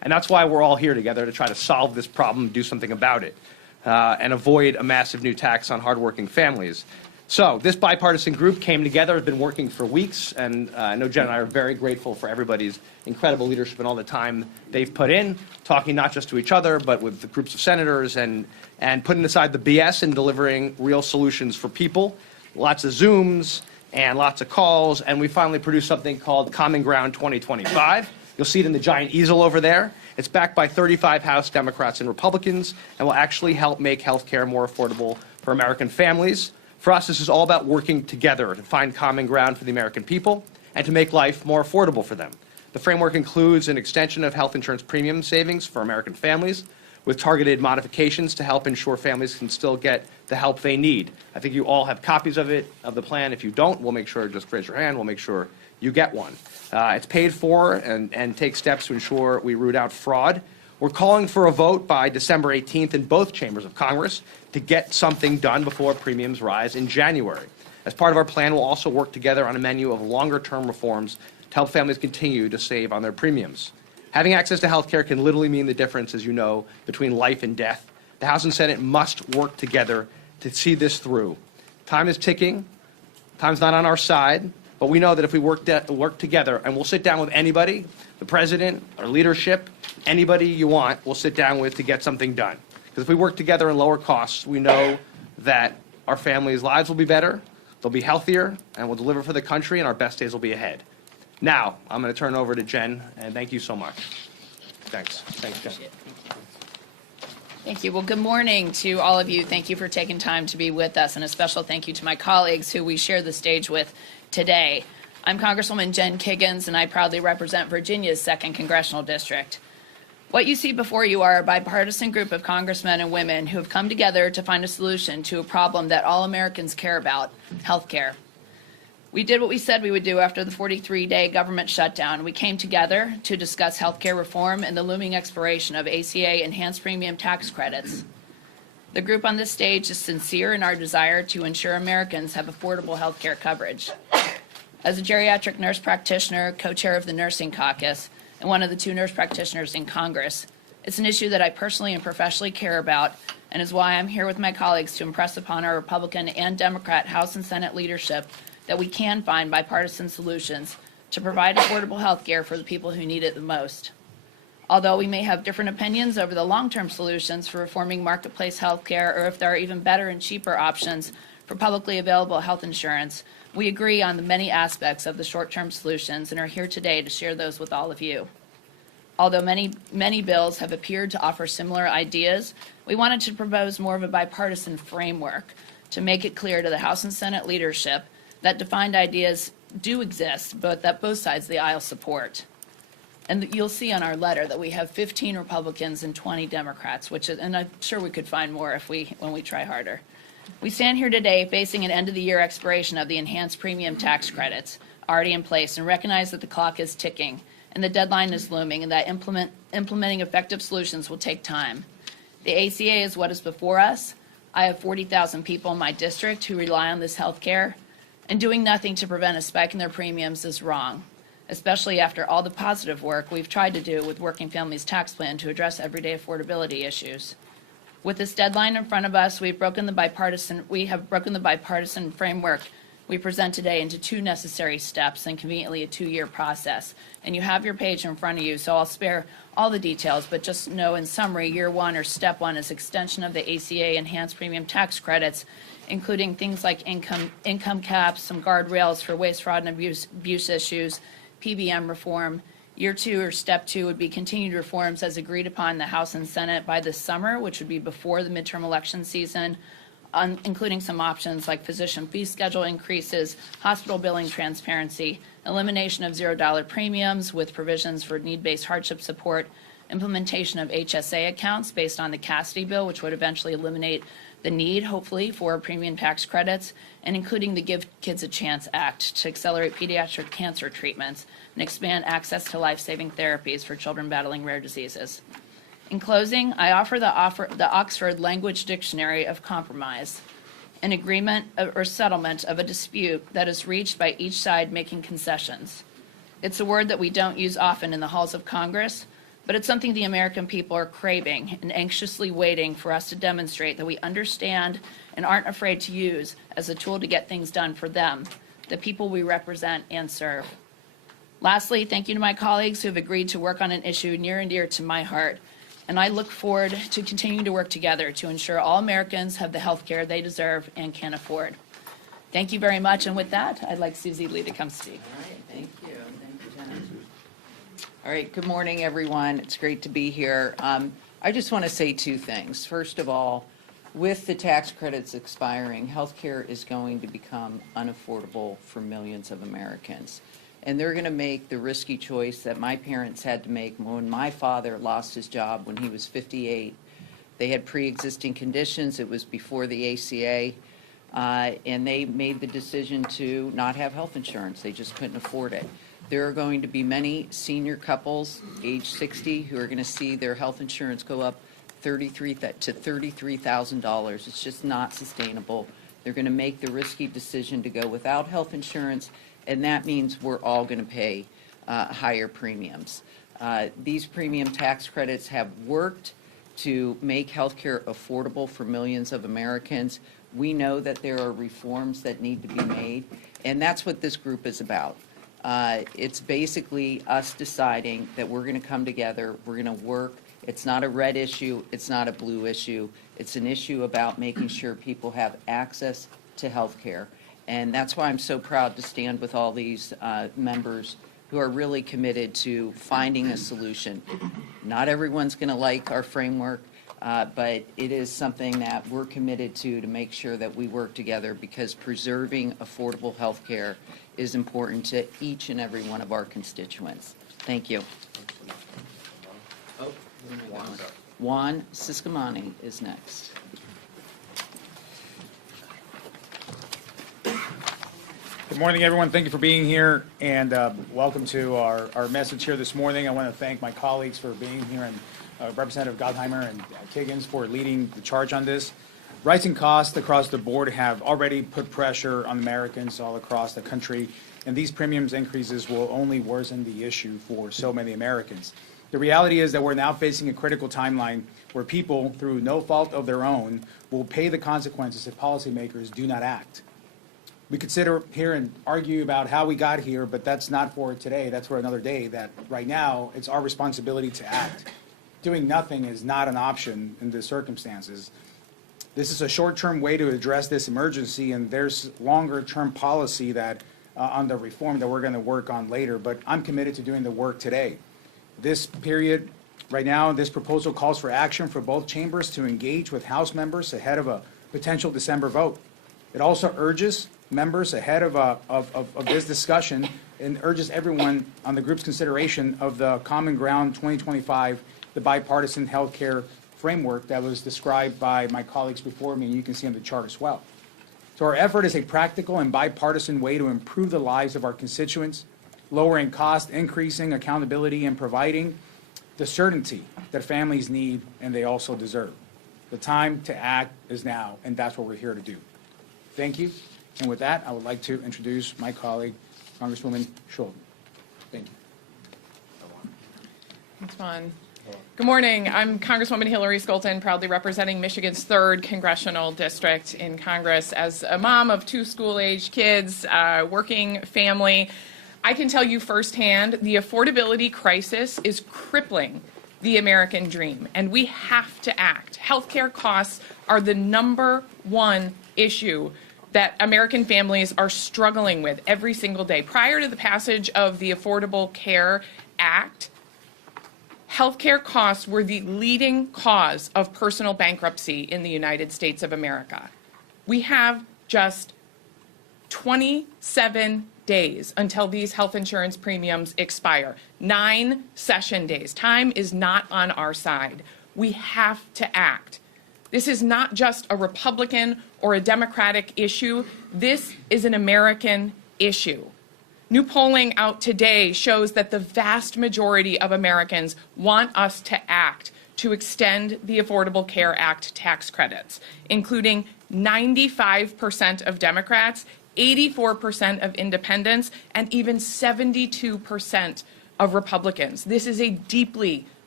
And that's why we're all here together, to try to solve this problem, do something about it, and avoid a massive new tax on hardworking families. So this bipartisan group came together, has been working for weeks, and I know Jen and I are very grateful for everybody's incredible leadership and all the time they've put in, talking not just to each other, but with the groups of senators, and putting aside the BS and delivering real solutions for people. Lots of Zooms and lots of calls, and we finally produced something called Common Ground 2025. You'll see it in the giant easel over there. It's backed by 35 House Democrats and Republicans, and will actually help make health care more affordable for American families. For us, this is all about working together to find common ground for the American people and to make life more affordable for them. The framework includes an extension of health insurance premium savings for American families, with targeted modifications to help ensure families can still get the help they need. I think you all have copies of it, of the plan. If you don't, we'll make sure, just raise your hand, we'll make sure you get one. It's paid for and takes steps to ensure we root out fraud. We're calling for a vote by December 18th in both chambers of Congress to get something done before premiums rise in January. As part of our plan, we'll also work together on a menu of longer-term reforms to help families continue to save on their premiums. Having access to health care can literally mean the difference, as you know, between life and death. The House and Senate must work together to see this through. Time is ticking. Time's not on our side. But we know that if we work together, and we'll sit down with anybody, the president, our leadership, anybody you want, we'll sit down with to get something done. Because if we work together and lower costs, we know that our families' lives will be better, they'll be healthier, and we'll deliver for the country, and our best days will be ahead. Now, I'm going to turn it over to Jen, and thank you so much. Thanks. Thanks, Jen. Thank you. Well, good morning to all of you. Thank you for taking time to be with us, and a special thank you to my colleagues who we share the stage with today. I'm Congresswoman Jen Kiggins, and I proudly represent Virginia's 2nd Congressional District. What you see before you are a bipartisan group of congressmen and women who have come together to find a solution to a problem that all Americans care about, health care. We did what we said we would do after the 43-day government shutdown. We came together to discuss health care reform and the looming expiration of ACA enhanced premium tax credits. The group on this stage is sincere in our desire to ensure Americans have affordable health care coverage. As a geriatric nurse practitioner, co-chair of the Nursing Caucus, and one of the 2 nurse practitioners in Congress, it's an issue that I personally and professionally care about, and is why I'm here with my colleagues to impress upon our Republican and Democrat House and Senate leadership that we can find bipartisan solutions to provide affordable health care for the people who need it the most. Although we may have different opinions over the long-term solutions for reforming marketplace health care, or if there are even better and cheaper options for publicly available health insurance, we agree on the many aspects of the short-term solutions and are here today to share those with all of you. Although many bills have appeared to offer similar ideas, we wanted to propose more of a bipartisan framework to make it clear to the House and Senate leadership that defined ideas do exist, but that both sides of the aisle support. And you'll see on our letter that we have 15 Republicans and 20 Democrats, and I'm sure we could find more when we try harder. We stand here today facing an end-of-the-year expiration of the enhanced premium tax credits already in place, and recognize that the clock is ticking and the deadline is looming, and that implementing effective solutions will take time. The ACA is what is before us. I have 40,000 people in my district who rely on this health care, and doing nothing to prevent a spike in their premiums is wrong, especially after all the positive work we've tried to do with Working Families Tax Plan to address everyday affordability issues. With this deadline in front of us, we have broken the bipartisan framework we present today into 2 necessary steps and conveniently a 2-year process. And you have your page in front of you, so I'll spare all the details, but just know in summary, year 1 or step 1 is extension of the ACA enhanced premium tax credits, including things like income caps, some guardrails for waste, fraud, and abuse issues, PBM reform. Year 2 or step 2 would be continued reforms as agreed upon in the House and Senate by this summer, which would be before the midterm election season, including some options like physician fee schedule increases, hospital billing transparency, elimination of $0 premiums with provisions for need-based hardship support, implementation of HSA accounts based on the Cassidy bill, which would eventually eliminate the need, hopefully, for premium tax credits, and including the Give Kids a Chance Act to accelerate pediatric cancer treatments and expand access to life-saving therapies for children battling rare diseases. In closing, I offer the Oxford Language Dictionary of Compromise, an agreement or settlement of a dispute that is reached by each side making concessions. It's a word that we don't use often in the halls of Congress, but it's something the American people are craving and anxiously waiting for us to demonstrate that we understand and aren't afraid to use as a tool to get things done for them, the people we represent and serve. Lastly, thank you to my colleagues who have agreed to work on an issue near and dear to my heart, and I look forward to continuing to work together to ensure all Americans have the health care they deserve and can afford. Thank you very much, and with that, I'd like Susie Lee to come speak. All right, thank you. Thank you, Jen. All right, good morning, everyone. It's great to be here. I just want to say two things. First of all, with the tax credits expiring, health care is going to become unaffordable for millions of Americans. And they're going to make the risky choice that my parents had to make when my father lost his job when he was 58. They had pre-existing conditions. It was before the ACA. And they made the decision to not have health insurance. They just couldn't afford it. There are going to be many senior couples, age 60, who are going to see their health insurance go up to $33,000. It's just not sustainable. They're going to make the risky decision to go without health insurance, and that means we're all going to pay higher premiums. These premium tax credits have worked to make health care affordable for millions of Americans. We know that there are reforms that need to be made, and that's what this group is about. It's basically us deciding that we're going to come together, we're going to work. It's not a red issue, it's not a blue issue. It's an issue about making sure people have access to health care. And that's why I'm so proud to stand with all these members who are really committed to finding a solution. Not everyone's going to like our framework, but it is something that we're committed to make sure that we work together, because preserving affordable health care is important to each and every one of our constituents. Thank you. Juan Siscomani is next. Good morning, everyone. Thank you for being here, and welcome to our message here this morning. I want to thank my colleagues for being here, and Representative Gottheimer and Kiggins for leading the charge on this. Rising costs across the board have already put pressure on Americans all across the country, and these premiums increases will only worsen the issue for so many Americans. The reality is that we're now facing a critical timeline where people, through no fault of their own, will pay the consequences if policymakers do not act. We could sit here and argue about how we got here, but that's not for today. That's for another day. That right now, it's our responsibility to act. Doing nothing is not an option in the circumstances. This is a short-term way to address this emergency, and there's longer-term policy that on the reform that we're going to work on later, but I'm committed to doing the work today. This period, right now, this proposal calls for action for both chambers to engage with House members ahead of a potential December vote. It also urges members ahead of this discussion and urges everyone on the group's consideration of the Common Ground 2025, the bipartisan health care framework that was described by my colleagues before me, and you can see on the chart as well. So our effort is a practical and bipartisan way to improve the lives of our constituents, lowering cost, increasing accountability, and providing the certainty that families need and they also deserve. The time to act is now, and that's what we're here to do. Thank you. And with that, I would like to introduce my colleague, Congresswoman Schultz. Thank you. Thanks, Juan. Good morning. I'm Congresswoman Hillary Skolton, proudly representing Michigan's 3rd congressional district in Congress. As a mom of 2 school-aged kids, working family, I can tell you firsthand the affordability crisis is crippling the American dream, and we have to act. Healthcare costs are the #1 issue that American families are struggling with every single day. Prior to the passage of the Affordable Care Act, healthcare costs were the leading cause of personal bankruptcy in the United States of America. We have just 27 days until these health insurance premiums expire. 9 session days. Time is not on our side. We have to act. This is not just a Republican or a Democratic issue. This is an American issue. New polling out today shows that the vast majority of Americans want us to act to extend the Affordable Care Act tax credits, including 95% of Democrats, 84% of independents, and even 72% of Republicans. This is a deeply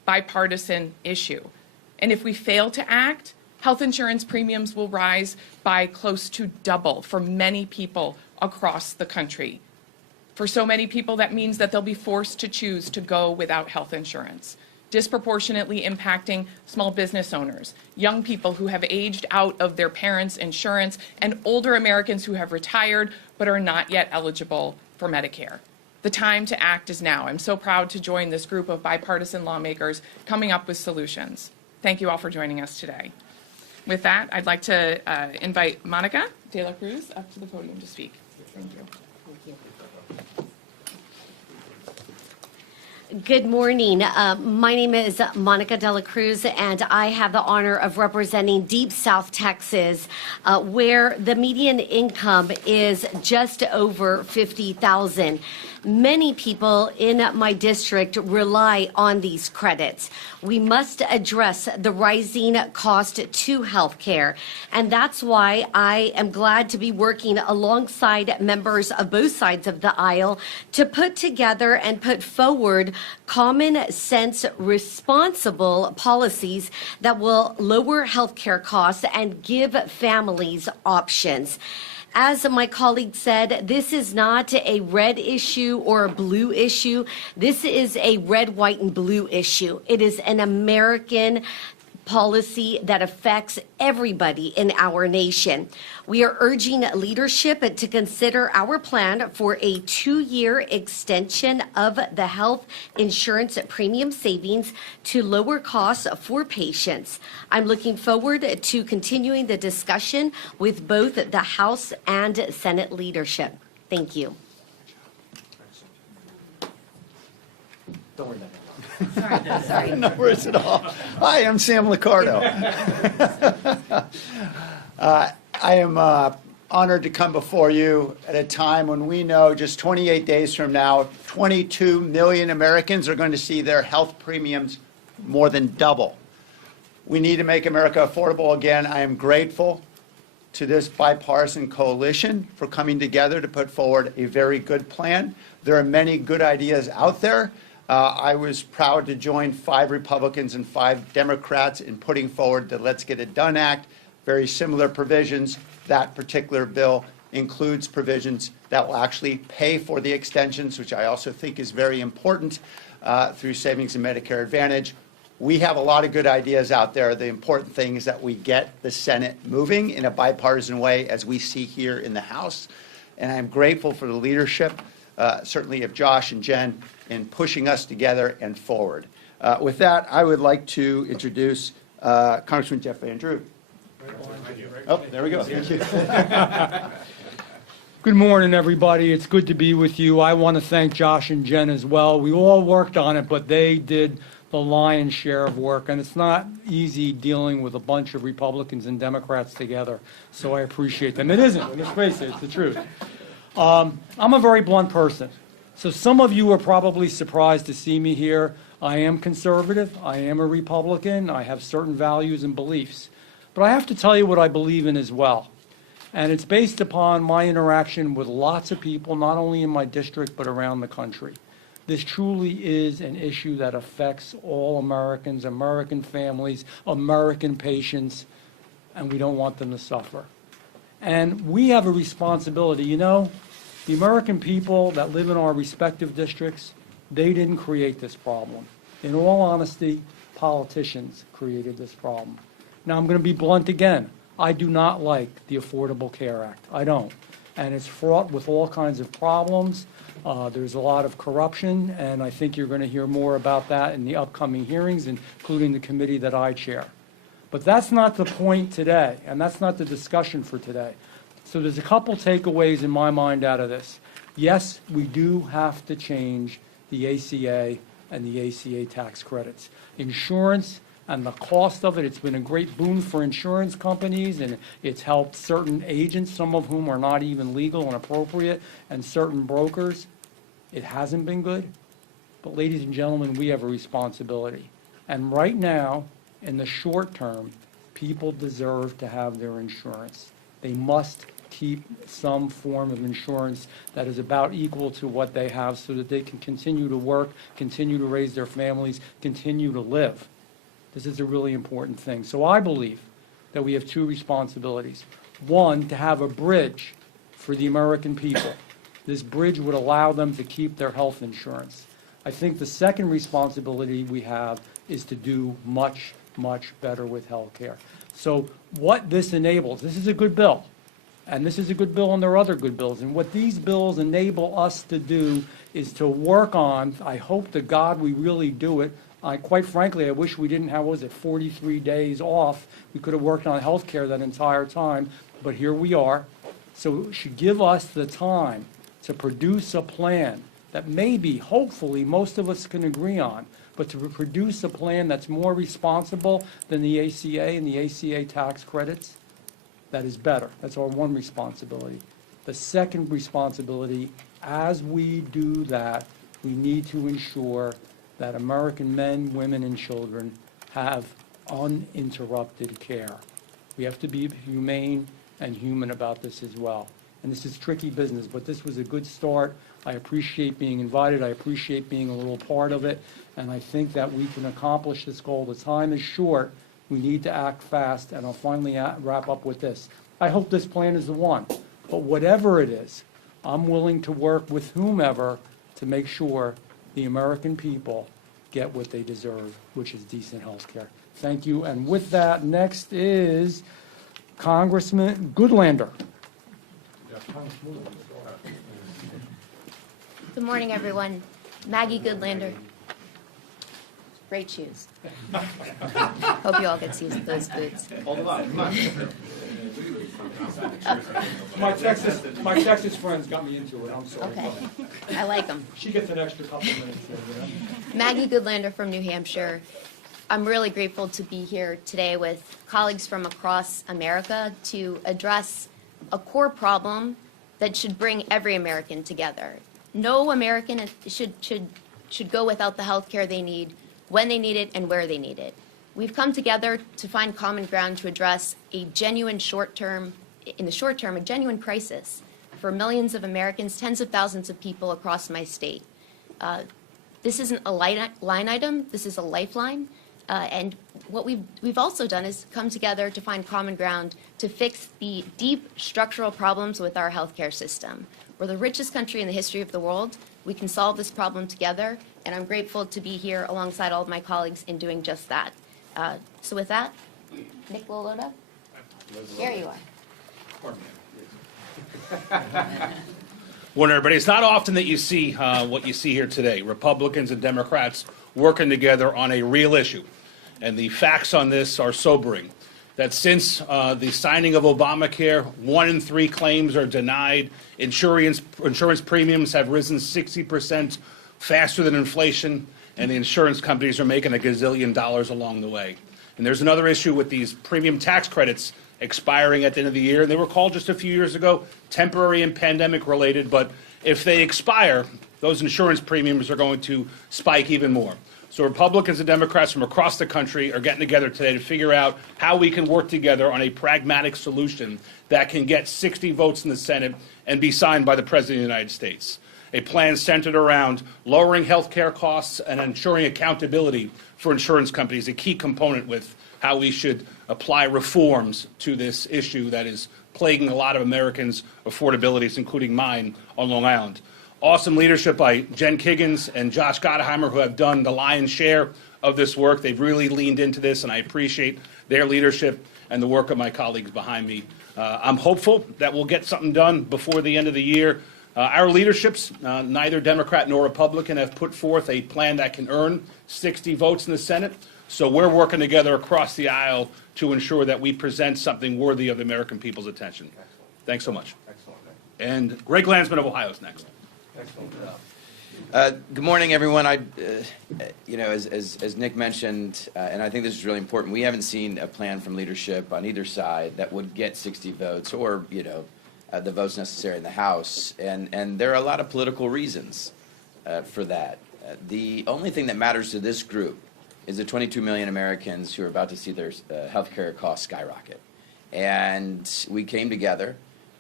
bipartisan issue. And if we fail to act, health insurance premiums will rise by close to double for many people across the country. For so many people, that means that they'll be forced to choose to go without health insurance, disproportionately impacting small business owners, young people who have aged out of their parents' insurance, and older Americans who have retired but are not yet eligible for Medicare. The time to act is now. I'm so proud to join this group of bipartisan lawmakers coming up with solutions. Thank you all for joining us today. With that, I'd like to invite Monica de la Cruz up to the podium to speak. Thank you. Good morning. My name is Monica de la Cruz, and I have the honor of representing Deep South Texas, where the median income is just over $50,000. Many people in my district rely on these credits. We must address the rising cost to health care, and that's why I am glad to be working alongside members of both sides of the aisle to put together and put forward common sense, responsible policies that will lower health care costs and give families options. As my colleague said, this is not a red issue or a blue issue. This is a red, white, and blue issue. It is an American policy that affects everybody in our nation. We are urging leadership to consider our plan for a 2-year extension of the health insurance premium savings to lower costs for patients. I'm looking forward to continuing the discussion with both the House and Senate leadership. Thank you. Don't worry about it. Sorry. No worries at all. Hi, I'm Sam Liccardo. I am honored to come before you at a time when we know just 28 days from now, 22 million Americans are going to see their health premiums more than double. We need to make America affordable again. I am grateful to this bipartisan coalition for coming together to put forward a very good plan. There are many good ideas out there. I was proud to join 5 Republicans and 5 Democrats in putting forward the Let's Get It Done Act, very similar provisions. That particular bill includes provisions that will actually pay for the extensions, which I also think is very important, through savings and Medicare Advantage. We have a lot of good ideas out there. The important thing is that we get the Senate moving in a bipartisan way, as we see here in the House. And I'm grateful for the leadership, certainly of Josh and Jen, in pushing us together and forward. With that, I would like to introduce Congressman Jeff Van Drew. Oh, there we go. Thank you. Good morning, everybody. It's good to be with you. I want to thank Josh and Jen as well. We all worked on it, but they did the lion's share of work, and it's not easy dealing with a bunch of Republicans and Democrats together, so I appreciate them. It isn't. Let's face it, it's the truth. I'm a very blunt person, so some of you are probably surprised to see me here. I am conservative. I am a Republican. I have certain values and beliefs. But I have to tell you what I believe in as well. And it's based upon my interaction with lots of people, not only in my district, but around the country. This truly is an issue that affects all Americans, American families, American patients, and we don't want them to suffer. And we have a responsibility. You know, the American people that live in our respective districts, they didn't create this problem. In all honesty, politicians created this problem. Now, I'm going to be blunt again. I do not like the Affordable Care Act. I don't. And it's fraught with all kinds of problems. There's a lot of corruption, and I think you're going to hear more about that in the upcoming hearings, including the committee that I chair. But that's not the point today, and that's not the discussion for today. So there's a couple takeaways in my mind out of this. Yes, we do have to change the ACA and the ACA tax credits. Insurance and the cost of it, it's been a great boon for insurance companies, and it's helped certain agents, some of whom are not even legal and appropriate, and certain brokers. It hasn't been good. But ladies and gentlemen, we have a responsibility. And right now, in the short term, people deserve to have their insurance. They must keep some form of insurance that is about equal to what they have so that they can continue to work, continue to raise their families, continue to live. This is a really important thing. So I believe that we have two responsibilities. One, to have a bridge for the American people. This bridge would allow them to keep their health insurance. I think the second responsibility we have is to do much, much better with health care. So what this enables, this is a good bill, and this is a good bill and there are other good bills. And what these bills enable us to do is to work on, I hope to God we really do it. Quite frankly, I wish we didn't have, 43 days off. We could have worked on health care that entire time, but here we are. So it should give us the time to produce a plan that maybe, hopefully, most of us can agree on, but to produce a plan that's more responsible than the ACA and the ACA tax credits, that is better. That's our one responsibility. The second responsibility, as we do that, we need to ensure that American men, women, and children have uninterrupted care. We have to be humane and human about this as well. And this is tricky business, but this was a good start. I appreciate being invited. I appreciate being a little part of it. And I think that we can accomplish this goal. The time is short. We need to act fast. And I'll finally wrap up with this. I hope this plan is the one. But whatever it is, I'm willing to work with whomever to make sure the American people get what they deserve, which is decent health care. Thank you. And with that, next is Congressman Goodlander. Good morning, everyone. Maggie Goodlander. Great shoes. Hope you all get to use those boots. My Texas friends got me into it. I'm sorry. Okay. I like them. She gets an extra couple minutes here. Maggie Goodlander from New Hampshire. I'm really grateful to be here today with colleagues from across America to address a core problem that should bring every American together. No American should go without the health care they need, when they need it, and where they need it. We've come together to find common ground to address a genuine in the short term, a genuine crisis for millions of Americans, tens of thousands of people across my state. This isn't a line item, this is a lifeline. And what we've also done is come together to find common ground to fix the deep structural problems with our healthcare system. We're the richest country in the history of the world. We can solve this problem together, and I'm grateful to be here alongside all of my colleagues in doing just that. So with that, Nick Loloda, here you are. Morning, everybody. It's not often that you see what you see here today. Republicans and Democrats working together on a real issue. And the facts on this are sobering. That since the signing of Obamacare, 1 in 3 claims are denied. Insurance premiums have risen 60% faster than inflation, and the insurance companies are making $1 gazillion along the way. And there's another issue with these premium tax credits expiring at the end of the year. And they were called just a few years ago temporary and pandemic related, but if they expire, those insurance premiums are going to spike even more. So Republicans and Democrats from across the country are getting together today to figure out how we can work together on a pragmatic solution that can get 60 votes in the Senate and be signed by the President of the United States. A plan centered around lowering health care costs and ensuring accountability for insurance companies, a key component with how we should apply reforms to this issue that is plaguing a lot of Americans' affordabilities, including mine on Long Island. Awesome leadership by Jen Kiggins and Josh Gottheimer, who have done the lion's share of this work. They've really leaned into this, and I appreciate their leadership and the work of my colleagues behind me. I'm hopeful that we'll get something done before the end of the year. Our leaderships, neither Democrat nor Republican, have put forth a plan that can earn 60 votes in the Senate. So we're working together across the aisle to ensure that we present something worthy of the American people's attention. Thanks so much. And Greg Landsman of Ohio is next. Good morning, everyone. As Nick mentioned, and I think this is really important, we haven't seen a plan from leadership on either side that would get 60 votes or, the votes necessary in the House. And there are a lot of political reasons for that. The only thing that matters to this group is the 22 million Americans who are about to see their health care costs skyrocket. And we came together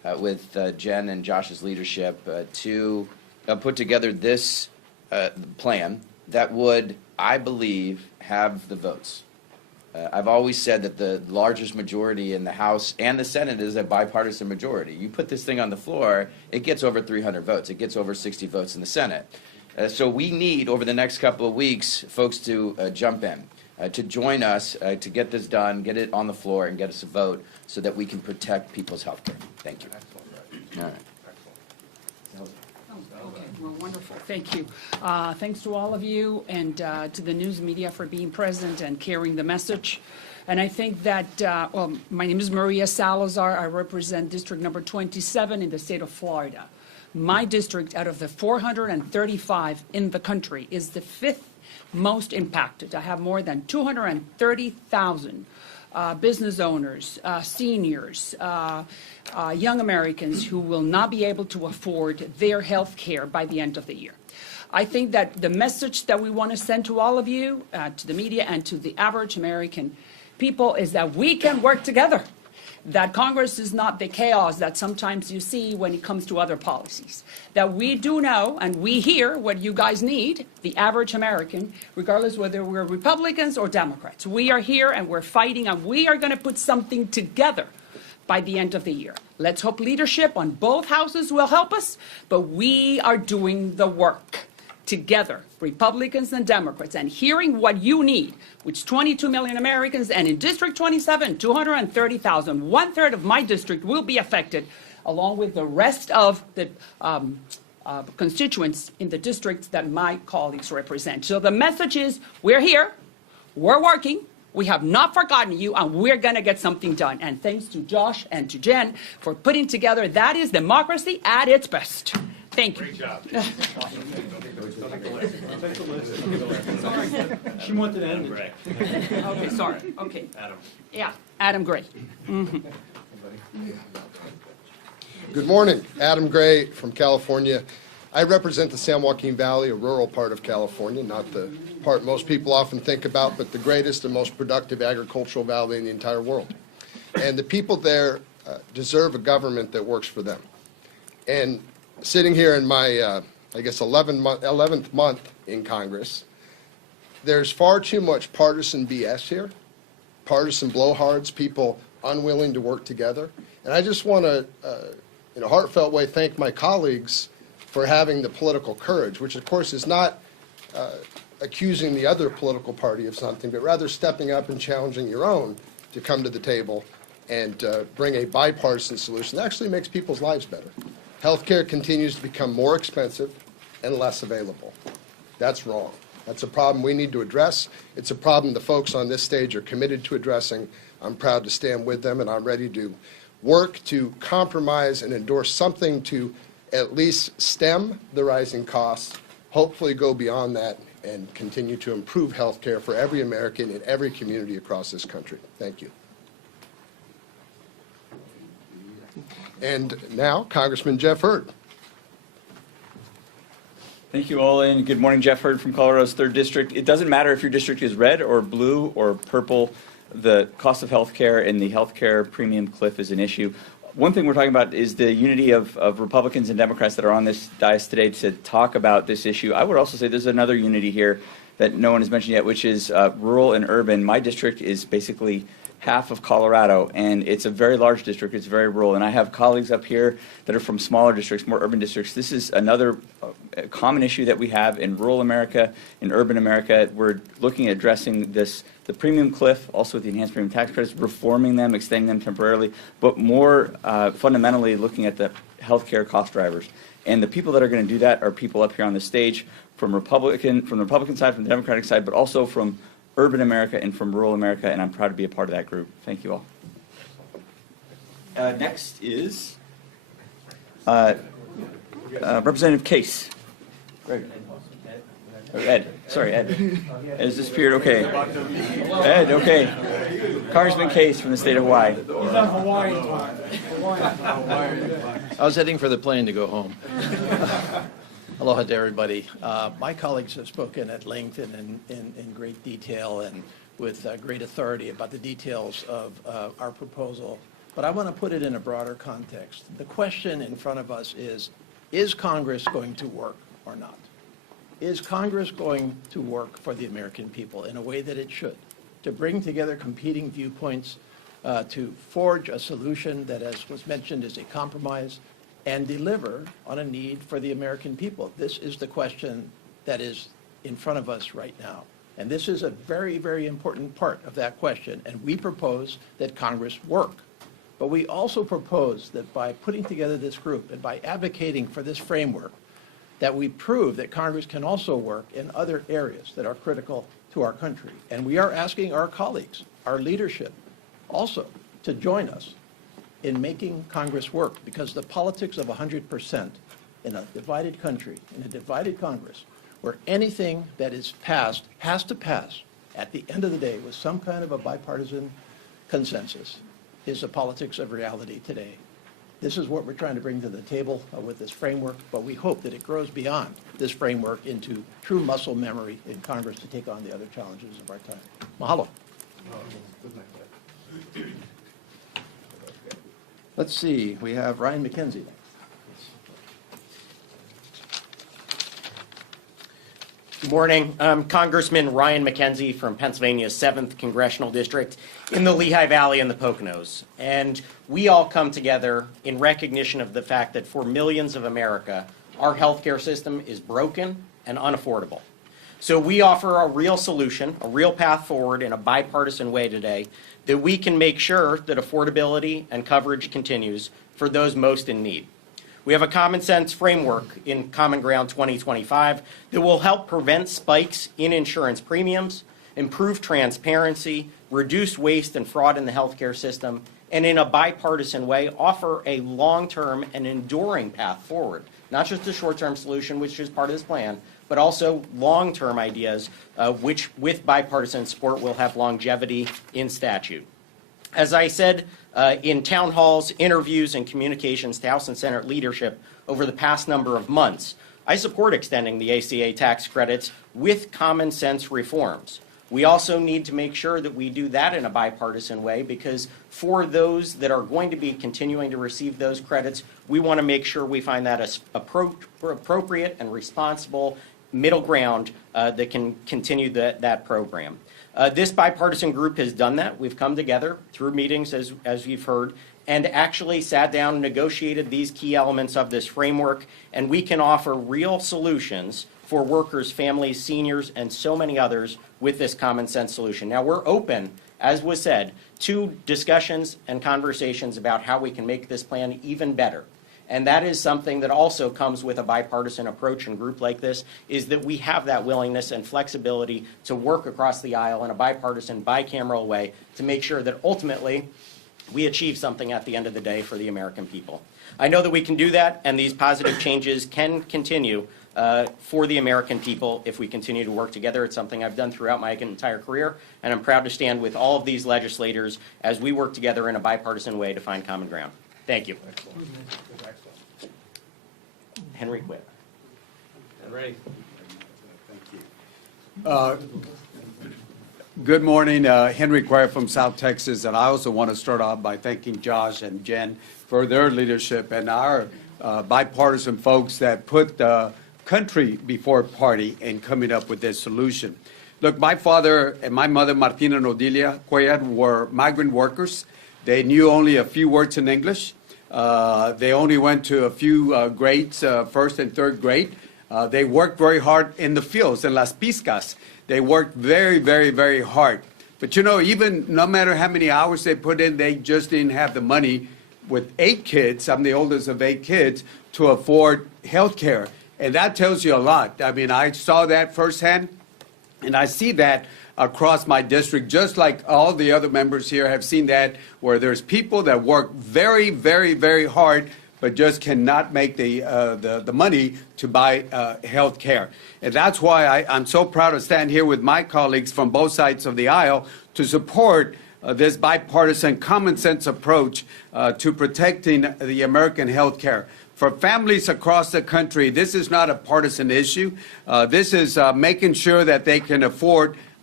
with Jen and Josh's leadership to put together this plan that would, I believe, have the votes. I've always said that the largest majority in the House and the Senate is a bipartisan majority. You put this thing on the floor, it gets over 300 votes. It gets over 60 votes in the Senate. So we need, over the next couple of weeks, folks to jump in, to join us, to get this done, get it on the floor, and get us a vote so that we can protect people's health care. Thank you. All right. Okay, well, wonderful. Thank you. Thanks to all of you and to the news media for being present and carrying the message. And I think that, well, my name is Maria Salazar. I represent District Number 27 in the state of Florida. My district, out of the 435 in the country, is the 5th most impacted. I have more than 230,000 business owners, seniors, young Americans who will not be able to afford their health care by the end of the year. I think that the message that we want to send to all of you, to the media and to the average American people is that we can work together, that Congress is not the chaos that sometimes you see when it comes to other policies, that we do know and we hear what you guys need, the average American, regardless whether we're Republicans or Democrats. We are here and we're fighting and we are going to put something together by the end of the year. Let's hope leadership on both houses will help us, but we are doing the work together, Republicans and Democrats, and hearing what you need, which 22 million Americans, and in District 27, 230,000, 1/3 of my district will be affected, along with the rest of the constituents in the districts that my colleagues represent. So the message is, we're here, we're working, we have not forgotten you, and we're going to get something done. And thanks to Josh and to Jen for putting together, that is democracy at its best. Thank you. Great job. She wanted to end Gray. Okay, sorry. Okay. Adam. Yeah, Adam Gray. Good morning. Adam Gray from California. I represent the San Joaquin Valley, a rural part of California, not the part most people often think about, but the greatest and most productive agricultural valley in the entire world. And the people there deserve a government that works for them. And sitting here in my, I guess, 11th month in Congress, there's far too much partisan BS here, partisan blowhards, people unwilling to work together. And I just want to, in a heartfelt way, thank my colleagues for having the political courage, which of course is not accusing the other political party of something, but rather stepping up and challenging your own to come to the table and bring a bipartisan solution that actually makes people's lives better. Healthcare continues to become more expensive and less available. That's wrong. That's a problem we need to address. It's a problem the folks on this stage are committed to addressing. I'm proud to stand with them, and I'm ready to work to compromise and endorse something to at least stem the rising costs, hopefully go beyond that, and continue to improve health care for every American in every community across this country. Thank you. And now, Congressman Jeff Hurd. Thank you all, and good morning. Jeff Hurd from Colorado's 3rd District. It doesn't matter if your district is red or blue or purple. The cost of health care and the health care premium cliff is an issue. One thing we're talking about is the unity of Republicans and Democrats that are on this dais today to talk about this issue. I would also say there's another unity here that no one has mentioned yet, which is rural and urban. My district is basically half of Colorado, and it's a very large district. It's very rural, and I have colleagues up here that are from smaller districts, more urban districts. This is another common issue that we have in rural America, in urban America. We're looking at addressing this, the premium cliff, also with the enhanced premium tax credits, reforming them, extending them temporarily, but more fundamentally looking at the healthcare cost drivers. And the people that are going to do that are people up here on the stage from the Republican side, from the Democratic side, but also from urban America and from rural America, and I'm proud to be a part of that group. Thank you all. Next is Representative Case. Greg. Ed. Sorry, Ed. Ed has disappeared. Okay. Ed, okay. Congressman Case from the state of Hawaii. He's on Hawaiian time. I was heading for the plane to go home. Aloha to everybody. My colleagues have spoken at length and in great detail and with great authority about the details of our proposal but I want to put it in a broader context. The question in front of us is Congress going to work or not? Is Congress going to work for the American people in a way that it should, to bring together competing viewpoints, to forge a solution that, as was mentioned, is a compromise, and deliver on a need for the American people? This is the question that is in front of us right now. And this is a very, very important part of that question. And we propose that Congress work. But we also propose that by putting together this group and by advocating for this framework, that we prove that Congress can also work in other areas that are critical to our country. And we are asking our colleagues, our leadership, also to join us in making Congress work, because the politics of 100% in a divided country, in a divided Congress, where anything that is passed has to pass at the end of the day with some kind of a bipartisan consensus, is the politics of reality today. This is what we're trying to bring to the table with this framework, but we hope that it grows beyond this framework into true muscle memory in Congress to take on the other challenges of our time. Mahalo. Let's see, we have Ryan McKenzie. Good morning. I'm Congressman Ryan McKenzie from Pennsylvania's 7th Congressional District in the Lehigh Valley and the Poconos. And we all come together in recognition of the fact that for millions of America, our healthcare system is broken and unaffordable. So we offer a real solution, a real path forward in a bipartisan way today that we can make sure that affordability and coverage continues for those most in need. We have a common sense framework in Common Ground 2025 that will help prevent spikes in insurance premiums, improve transparency, reduce waste and fraud in the healthcare system, and in a bipartisan way offer a long-term and enduring path forward. Not just a short-term solution, which is part of this plan, but also long-term ideas, which with bipartisan support will have longevity in statute. As I said in town halls, interviews, and communications to House and Senate leadership over the past number of months, I support extending the ACA tax credits with common sense reforms. We also need to make sure that we do that in a bipartisan way, because for those that are going to be continuing to receive those credits, we want to make sure we find that as appropriate and responsible middle ground that can continue that program. This bipartisan group has done that. We've come together through meetings, as you've heard, and actually sat down and negotiated these key elements of this framework, and we can offer real solutions for workers, families, seniors, and so many others with this common sense solution. Now, we're open, as was said, to discussions and conversations about how we can make this plan even better. And that is something that also comes with a bipartisan approach and group like this, is that we have that willingness and flexibility to work across the aisle in a bipartisan, bicameral way to make sure that ultimately we achieve something at the end of the day for the American people. I know that we can do that, and these positive changes can continue for the American people if we continue to work together. It's something I've done throughout my entire career, and I'm proud to stand with all of these legislators as we work together in a bipartisan way to find common ground. Thank you. Henry Quick. Henry. Good morning, Henry Quire from South Texas, and I also want to start off by thanking Josh and Jen for their leadership and our bipartisan folks that put the country before party in coming up with this solution. Look, my father and my mother, Martina and Odilia Cuellar, were migrant workers. They knew only a few words in English. They only went to a few grades, first and third grade. They worked very hard in the fields, in Las Piscas. They worked very, very, very hard. But you know, even no matter how many hours they put in, they just didn't have the money with 8 kids, I'm the oldest of 8 kids, to afford health care. And that tells you a lot. I mean, I saw that firsthand, and I see that across my district, just like all the other members here have seen that, where there's people that work very, very, very hard, but just cannot make the money to buy health care. And that's why I'm so proud to stand here with my colleagues from both sides of the aisle to support this bipartisan common sense approach to protecting the American health care. For families across the country, this is not a partisan issue. This is making sure that they can afford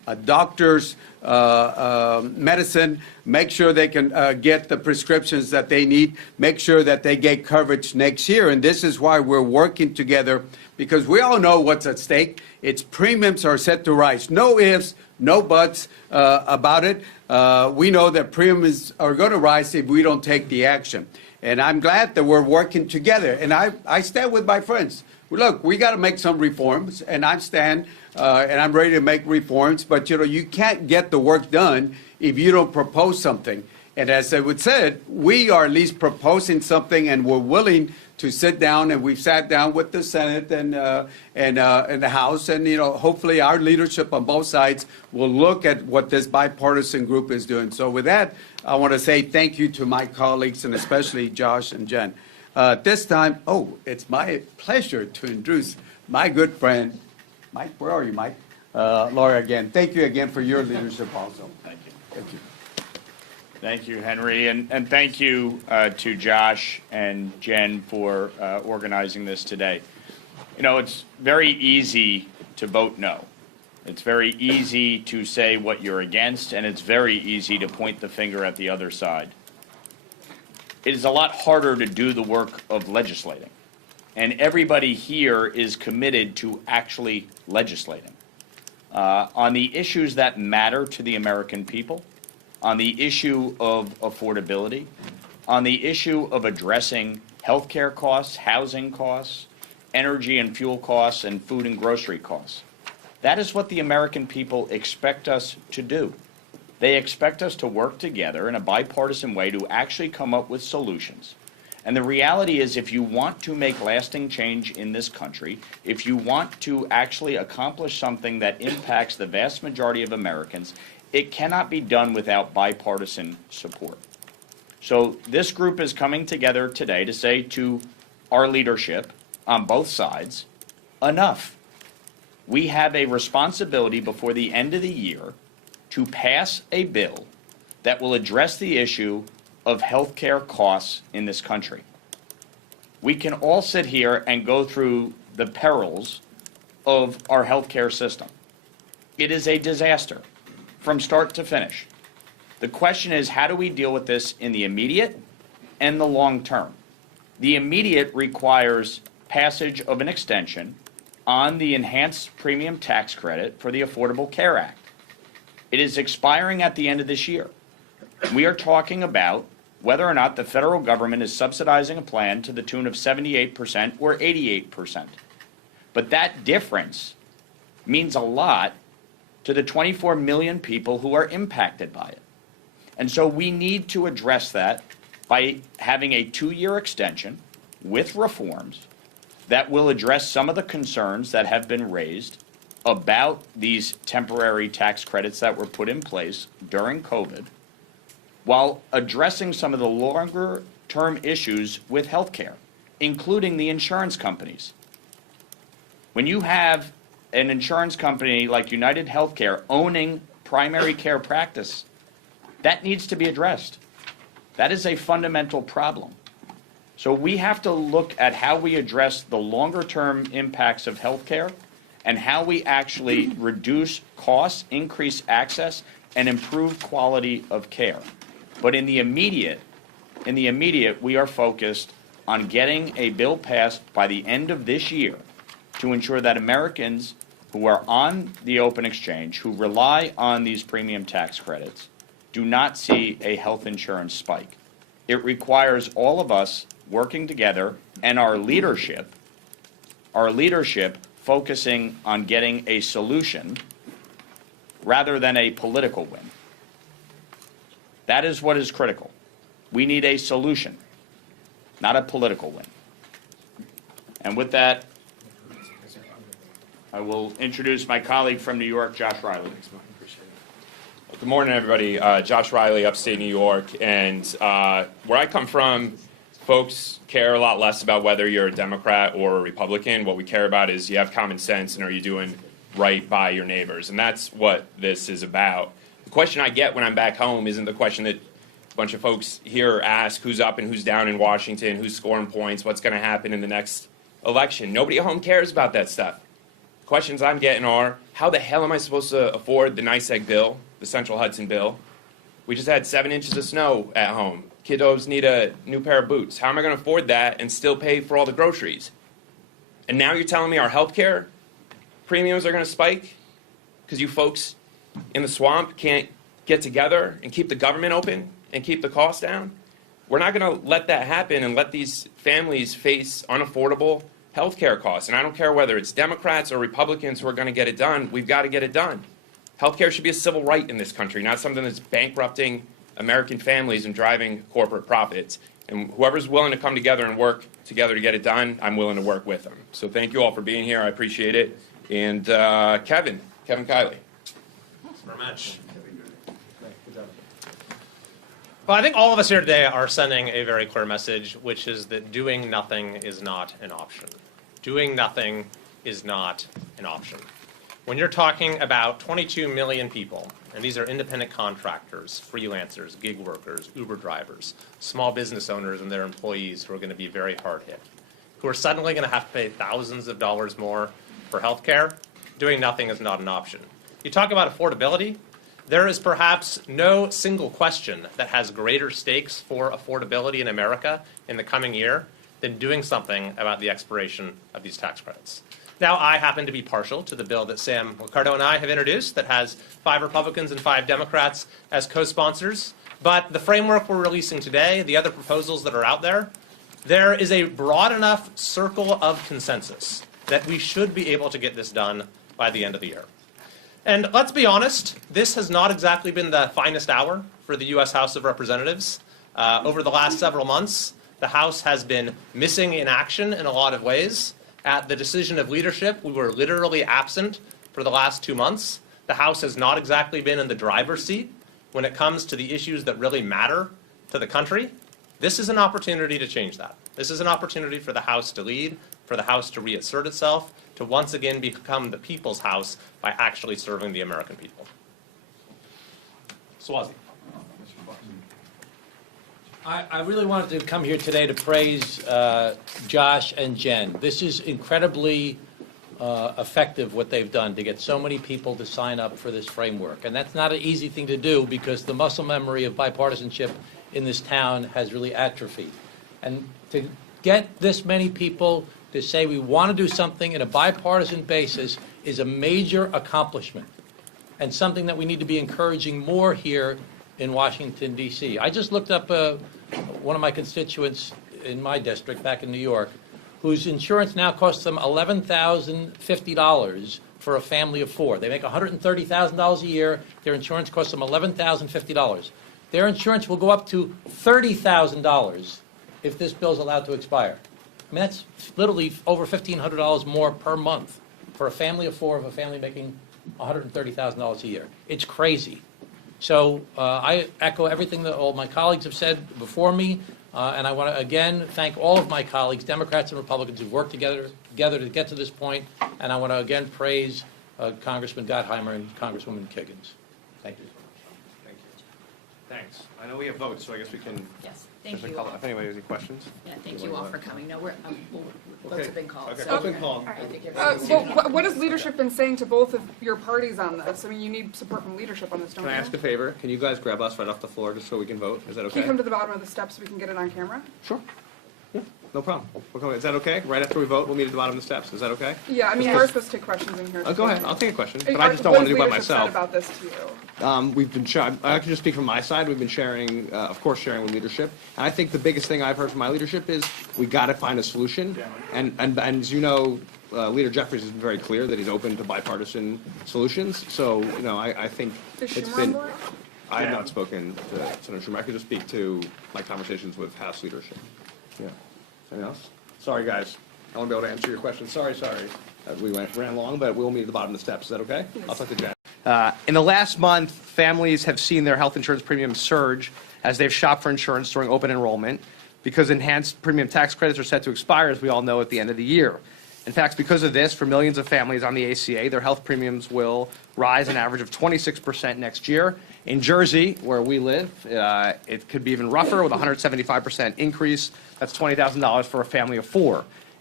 doctors, medicine, make sure they can get the prescriptions that they need, make sure that they get coverage next year. And this is why we're working together, because we all know what's at stake. Its premiums are set to rise. No ifs, no buts about it. We know that premiums are going to rise if we don't take the action. And I'm glad that we're working together. And I stand with my friends. Look, we got to make some reforms, and I stand and I'm ready to make reforms. But, you can't get the work done if you don't propose something. And as I would said, we are at least proposing something, and we're willing to sit down, and we've sat down with the Senate and the House, and hopefully our leadership on both sides will look at what this bipartisan group is doing. So with that, I want to say thank you to my colleagues, and especially Josh and Jen. This time, it's my pleasure to introduce my good friend, Mike. Where are you, Mike? Laura, again, thank you again for your leadership also. Thank you. Thank you. Thank you, Henry, and thank you to Josh and Jen for organizing this today. It's very easy to vote no. It's very easy to say what you're against, and it's very easy to point the finger at the other side. It is a lot harder to do the work of legislating, and everybody here is committed to actually legislating on the issues that matter to the American people, on the issue of affordability, on the issue of addressing health care costs, housing costs, energy and fuel costs, and food and grocery costs. That is what the American people expect us to do. They expect us to work together in a bipartisan way to actually come up with solutions. And the reality is, if you want to make lasting change in this country, if you want to actually accomplish something that impacts the vast majority of Americans, it cannot be done without bipartisan support. So this group is coming together today to say to our leadership on both sides, enough. We have a responsibility before the end of the year to pass a bill that will address the issue of health care costs in this country. We can all sit here and go through the perils of our health care system. It is a disaster from start to finish. The question is, how do we deal with this in the immediate and the long term? The immediate requires passage of an extension on the enhanced premium tax credit for the Affordable Care Act. It is expiring at the end of this year. We are talking about whether or not the federal government is subsidizing a plan to the tune of 78% or 88%. But that difference means a lot to the 24 million people who are impacted by it. And so we need to address that by having a 2-year extension with reforms that will address some of the concerns that have been raised about these temporary tax credits that were put in place during COVID, while addressing some of the longer-term issues with health care, including the insurance companies. When you have an insurance company like United Healthcare owning primary care practice, that needs to be addressed. That is a fundamental problem. So we have to look at how we address the longer-term impacts of healthcare and how we actually reduce costs, increase access, and improve quality of care. But in the immediate, we are focused on getting a bill passed by the end of this year to ensure that Americans who are on the open exchange, who rely on these premium tax credits, do not see a health insurance spike. It requires all of us working together and our leadership focusing on getting a solution rather than a political win. That is what is critical. We need a solution, not a political win. And with that, I will introduce my colleague from New York, Josh Riley. Good morning, everybody. Josh Riley, upstate New York. And where I come from, folks care a lot less about whether you're a Democrat or a Republican. What we care about is you have common sense and are you doing right by your neighbors. And that's what this is about. The question I get when I'm back home isn't the question that a bunch of folks here ask, who's up and who's down in Washington, who's scoring points, what's going to happen in the next election. Nobody at home cares about that stuff. Questions I'm getting are, how the hell am I supposed to afford the NYSEG bill, the Central Hudson bill? We just had 7 inches of snow at home. Kiddos need a new pair of boots. How am I going to afford that and still pay for all the groceries? And now you're telling me our health care premiums are going to spike because you folks in the swamp can't get together and keep the government open and keep the costs down? We're not going to let that happen and let these families face unaffordable health care costs. And I don't care whether it's Democrats or Republicans who are going to get it done. We've got to get it done. Health care should be a civil right in this country, not something that's bankrupting American families and driving corporate profits. And whoever's willing to come together and work together to get it done, I'm willing to work with them. So thank you all for being here. I appreciate it. And Kevin Kiley. Thanks very much. Well, I think all of us here today are sending a very clear message, which is that doing nothing is not an option. Doing nothing is not an option. When you're talking about 22 million people, and these are independent contractors, freelancers, gig workers, Uber drivers, small business owners and their employees who are going to be very hard hit, who are suddenly going to have to pay thousands of dollars more for health care, doing nothing is not an option. You talk about affordability. There is perhaps no single question that has greater stakes for affordability in America in the coming year than doing something about the expiration of these tax credits. Now, I happen to be partial to the bill that Sam Ricardo and I have introduced that has 5 Republicans and 5 Democrats as co-sponsors. But the framework we're releasing today, the other proposals that are out there, there is a broad enough circle of consensus that we should be able to get this done by the end of the year. And let's be honest, this has not exactly been the finest hour for the U.S. House of Representatives. Over the last several months, the House has been missing in action in a lot of ways. At the decision of leadership, we were literally absent for the last 2 months. The House has not exactly been in the driver's seat when it comes to the issues that really matter to the country. This is an opportunity to change that. This is an opportunity for the House to lead, for the House to reassert itself, to once again become the people's House by actually serving the American people. Swazi. I really wanted to come here today to praise Josh and Jen. This is incredibly effective what they've done to get so many people to sign up for this framework. And that's not an easy thing to do because the muscle memory of bipartisanship in this town has really atrophied. And to get this many people to say we want to do something in a bipartisan basis is a major accomplishment and something that we need to be encouraging more here in Washington, D.C. I just looked up one of my constituents in my district back in New York whose insurance now costs them $11,050 for a family of 4. They make $130,000 a year. Their insurance costs them $11,050. Their insurance will go up to $30,000 if this bill is allowed to expire. I mean, that's literally over $1,500 more per month for a family of 4 of a family making $130,000 a year. It's crazy. So I echo everything that all my colleagues have said before me, and I want to again thank all of my colleagues, Democrats and Republicans, who've worked together to get to this point, and I want to again praise Congressman Gottheimer and Congresswoman Kiggins. Thank you. Thank you. Thanks. I know we have votes, so I guess we can. Yes, thank you. If anybody has any questions. Yeah, thank you all for coming. No, votes have been called. Okay, so votes been called. I think What has leadership been saying to both of your parties on this? I mean, you need support from leadership on this, don't Can you? I ask a favor? Can you guys grab us right off the floor just so we can vote? Is that Can okay? you come to the bottom of the steps so we can get it on camera? Sure. Yeah, no problem. Is that okay? Right after we vote, we'll meet at the bottom of the steps. Is that okay? Yeah, I mean, you are supposed to take questions in here. Go ahead. I'll take a question, but I just don't want to do it by myself. What has leadership said about this to you? We've been. I can just speak from my side. We've been sharing, of course, sharing with leadership. And I think the biggest thing I've heard from my leadership is we got to find a solution. And as you know, Leader Jeffries has been very clear that he's open to bipartisan solutions. So I think it's been. I have not spoken to Senator Schumer. I could just speak to my conversations with House leadership. Yeah. Anything else? Sorry, guys. I won't be able to answer your question. Sorry. We ran long, but we'll meet at the bottom of the steps. Is that okay? Yes. I'll talk to Jen. In the last month, families have seen their health insurance premiums surge as they've shopped for insurance during open enrollment because enhanced premium tax credits are set to expire, as we all know, at the end of the year. In fact, because of this, for millions of families on the ACA, their health premiums will rise an average of 26% next year. In Jersey, where we live, it could be even rougher with a 175% increase. That's $20,000 for a family of 4.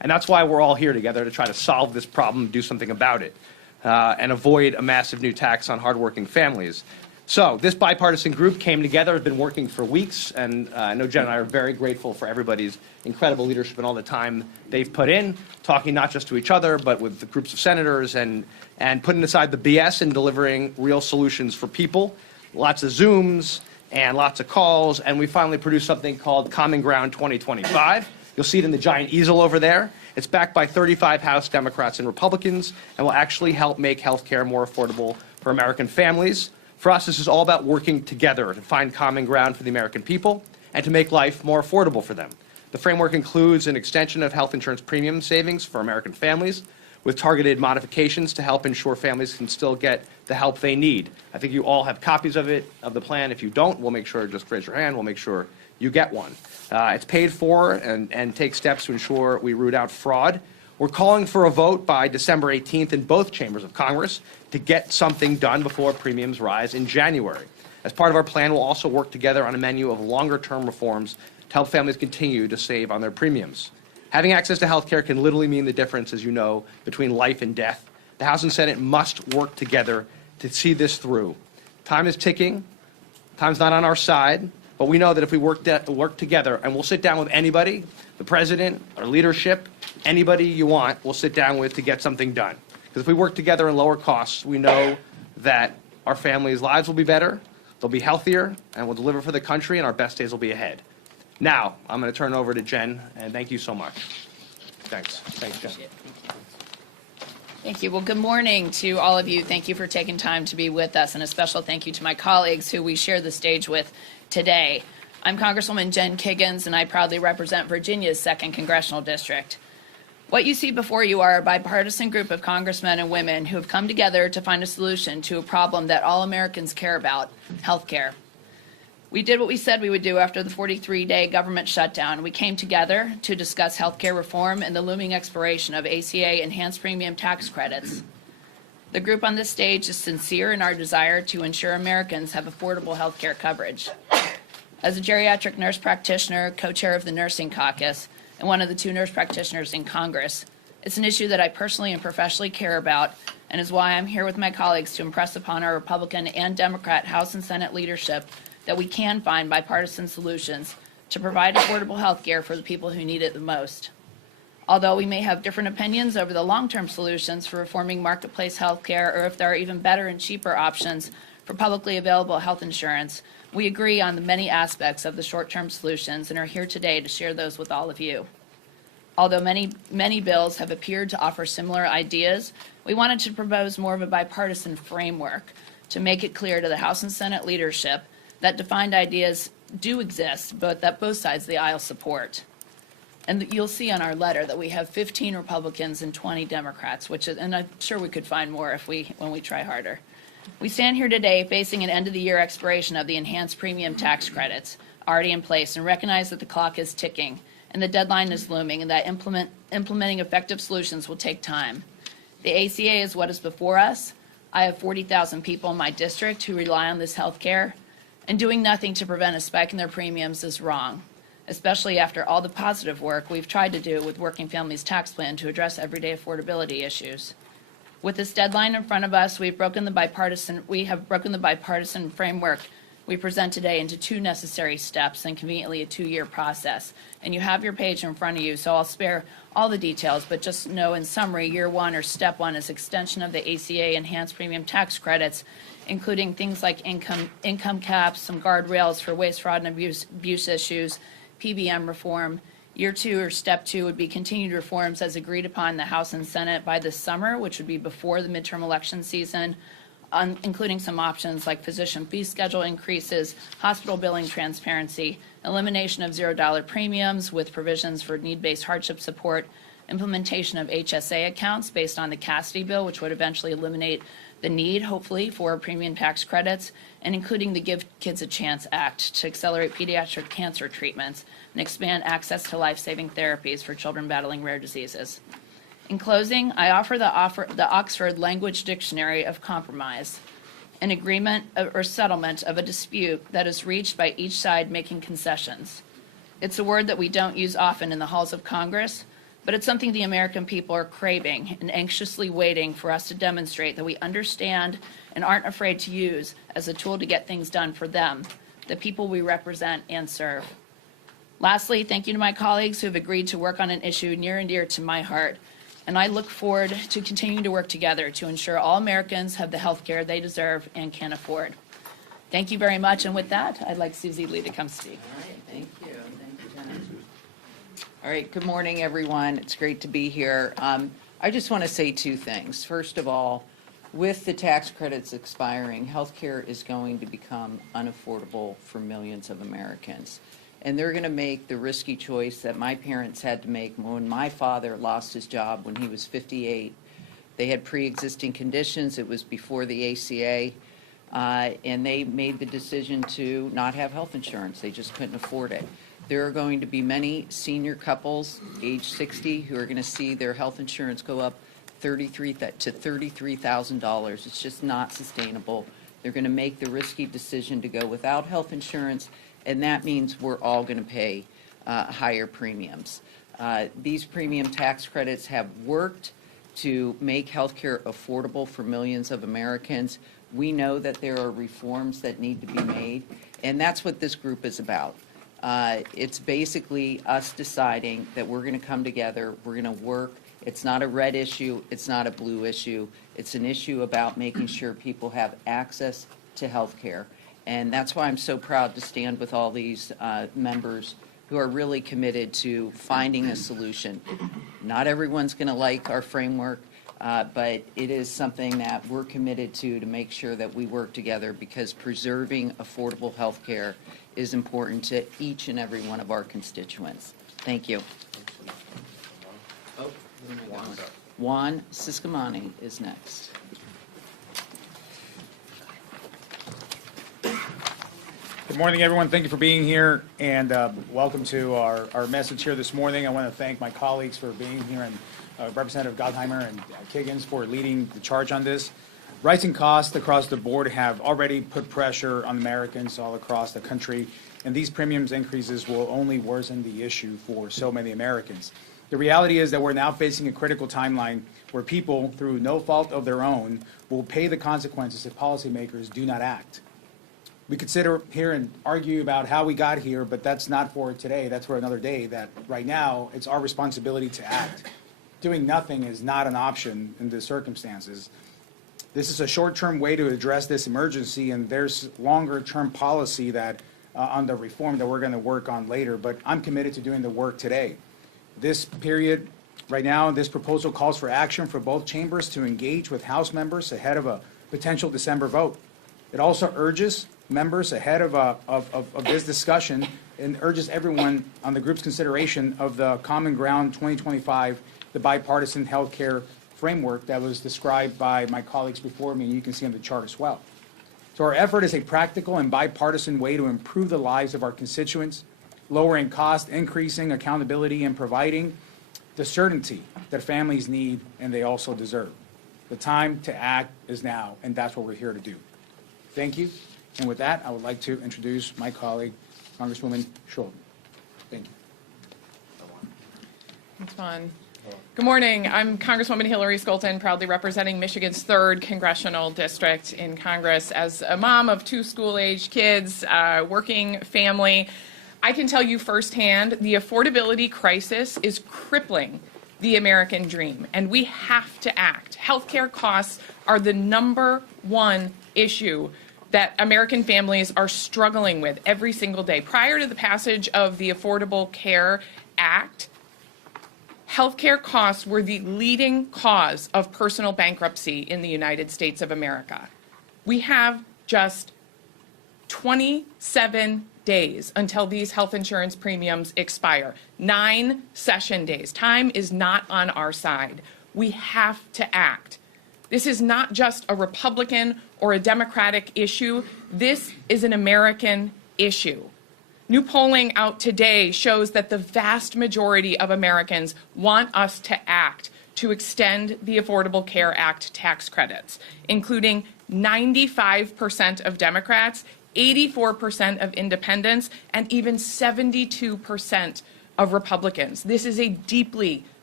And that's why we're all here together, to try to solve this problem, do something about it, and avoid a massive new tax on hardworking families. So this bipartisan group came together, has been working for weeks, and I know Jen and I are very grateful for everybody's incredible leadership and all the time they've put in, talking not just to each other, but with the groups of senators, and putting aside the BS and delivering real solutions for people. Lots of Zooms and lots of calls, and we finally produced something called Common Ground 2025. You'll see it in the giant easel over there. It's backed by 35 House Democrats and Republicans, and will actually help make health care more affordable for American families. For us, this is all about working together to find common ground for the American people and to make life more affordable for them. The framework includes an extension of health insurance premium savings for American families, with targeted modifications to help ensure families can still get the help they need. I think you all have copies of it, of the plan. If you don't, we'll make sure, just raise your hand, we'll make sure you get one. It's paid for and takes steps to ensure we root out fraud. We're calling for a vote by December 18th in both chambers of Congress to get something done before premiums rise in January. As part of our plan, we'll also work together on a menu of longer-term reforms to help families continue to save on their premiums. Having access to health care can literally mean the difference, as you know, between life and death. The House and Senate must work together to see this through. Time is ticking. Time's not on our side. But we know that if we work together, and we'll sit down with anybody, the president, our leadership, anybody you want, we'll sit down with to get something done. Because if we work together and lower costs, we know that our families' lives will be better, they'll be healthier, and we'll deliver for the country, and our best days will be ahead. Now, I'm going to turn over to Jen, and thank you so much. Thanks. Thanks, Jen. Thank you. Well, good morning to all of you. Thank you for taking time to be with us, and a special thank you to my colleagues who we share the stage with today. I'm Congresswoman Jen Kiggins, and I proudly represent Virginia's 2nd Congressional District. What you see before you are a bipartisan group of congressmen and women who have come together to find a solution to a problem that all Americans care about, health care. We did what we said we would do after the 43-day government shutdown. We came together to discuss health care reform and the looming expiration of ACA enhanced premium tax credits. The group on this stage is sincere in our desire to ensure Americans have affordable health care coverage. As a geriatric nurse practitioner, co-chair of the Nursing Caucus, and one of the 2 nurse practitioners in Congress, it's an issue that I personally and professionally care about, and is why I'm here with my colleagues to impress upon our Republican and Democrat House and Senate leadership that we can find bipartisan solutions to provide affordable health care for the people who need it the most. Although we may have different opinions over the long-term solutions for reforming marketplace health care, or if there are even better and cheaper options for publicly available health insurance, we agree on the many aspects of the short-term solutions and are here today to share those with all of you. Although many bills have appeared to offer similar ideas, we wanted to propose more of a bipartisan framework to make it clear to the House and Senate leadership that defined ideas do exist, but that both sides of the aisle support. And you'll see on our letter that we have 15 Republicans and 20 Democrats, and I'm sure we could find more when we try harder. We stand here today facing an end-of-the-year expiration of the enhanced premium tax credits already in place, and recognize that the clock is ticking and the deadline is looming, and that implementing effective solutions will take time. The ACA is what is before us. I have 40,000 people in my district who rely on this health care, and doing nothing to prevent a spike in their premiums is wrong, especially after all the positive work we've tried to do with Working Families Tax Plan to address everyday affordability issues. With this deadline in front of us, we have broken the bipartisan framework we present today into 2 necessary steps and conveniently a 2-year process. And you have your page in front of you, so I'll spare all the details, but just know in summary, year 1 or step 1 is extension of the ACA enhanced premium tax credits, including things like income caps, some guardrails for waste, fraud, and abuse issues, PBM reform. Year 2 or step 2 would be continued reforms as agreed upon in the House and Senate by this summer, which would be before the midterm election season, including some options like physician fee schedule increases, hospital billing transparency, elimination of $0 premiums with provisions for need-based hardship support, implementation of HSA accounts based on the Cassidy bill, which would eventually eliminate the need, hopefully, for premium tax credits, and including the Give Kids a Chance Act to accelerate pediatric cancer treatments and expand access to life-saving therapies for children battling rare diseases. In closing, I offer the Oxford Language Dictionary of Compromise, an agreement or settlement of a dispute that is reached by each side making concessions. It's a word that we don't use often in the halls of Congress, but it's something the American people are craving and anxiously waiting for us to demonstrate that we understand and aren't afraid to use as a tool to get things done for them, the people we represent and serve. Lastly, thank you to my colleagues who have agreed to work on an issue near and dear to my heart, and I look forward to continuing to work together to ensure all Americans have the health care they deserve and can afford. Thank you very much, and with that, I'd like Susie Lee to come speak. All right, thank you. Thank you, Jen. All right, good morning, everyone. It's great to be here. I just want to say two things. First of all, with the tax credits expiring, health care is going to become unaffordable for millions of Americans. And they're going to make the risky choice that my parents had to make when my father lost his job when he was 58. They had pre-existing conditions. It was before the ACA. And they made the decision to not have health insurance. They just couldn't afford it. There are going to be many senior couples, age 60, who are going to see their health insurance go up to $33,000. It's just not sustainable. They're going to make the risky decision to go without health insurance, and that means we're all going to pay higher premiums. These premium tax credits have worked to make health care affordable for millions of Americans. We know that there are reforms that need to be made, and that's what this group is about. It's basically us deciding that we're going to come together, we're going to work. It's not a red issue, it's not a blue issue. It's an issue about making sure people have access to health care. And that's why I'm so proud to stand with all these members who are really committed to finding a solution. Not everyone's going to like our framework, but it is something that we're committed to make sure that we work together, because preserving affordable health care is important to each and every one of our constituents. Thank you. Juan Siscomani is next. Good morning, everyone. Thank you for being here, and welcome to our message here this morning. I want to thank my colleagues for being here, and Representative Gottheimer and Kiggins for leading the charge on this. Rising costs across the board have already put pressure on Americans all across the country, and these premiums increases will only worsen the issue for so many Americans. The reality is that we're now facing a critical timeline where people, through no fault of their own, will pay the consequences if policymakers do not act. We could sit here and argue about how we got here, but that's not for today. That's for another day. That right now, it's our responsibility to act. Doing nothing is not an option in the circumstances. This is a short-term way to address this emergency, and there's longer-term policy that on the reform that we're going to work on later, but I'm committed to doing the work today. This period, right now, this proposal calls for action for both chambers to engage with House members ahead of a potential December vote. It also urges members ahead of this discussion and urges everyone on the group's consideration of the Common Ground 2025, the bipartisan health care framework that was described by my colleagues before me, and you can see on the chart as well. So our effort is a practical and bipartisan way to improve the lives of our constituents, lowering cost, increasing accountability, and providing the certainty that families need and they also deserve. The time to act is now, and that's what we're here to do. Thank you. And with that, I would like to introduce my colleague, Congresswoman Schultz. Thank you. Thanks, Juan. Good morning. I'm Congresswoman Hillary Skolton, proudly representing Michigan's 3rd congressional district in Congress. As a mom of 2 school-aged kids, working family, I can tell you firsthand the affordability crisis is crippling the American dream, and we have to act. Healthcare costs are the #1 issue that American families are struggling with every single day. Prior to the passage of the Affordable Care Act, healthcare costs were the leading cause of personal bankruptcy in the United States of America. We have just 27 days until these health insurance premiums expire. 9 session days. Time is not on our side. We have to act. This is not just a Republican or a Democratic issue. This is an American issue. New polling out today shows that the vast majority of Americans want us to act to extend the Affordable Care Act tax credits, including 95% of Democrats, 84% of independents, and even 72% of Republicans. This is a deeply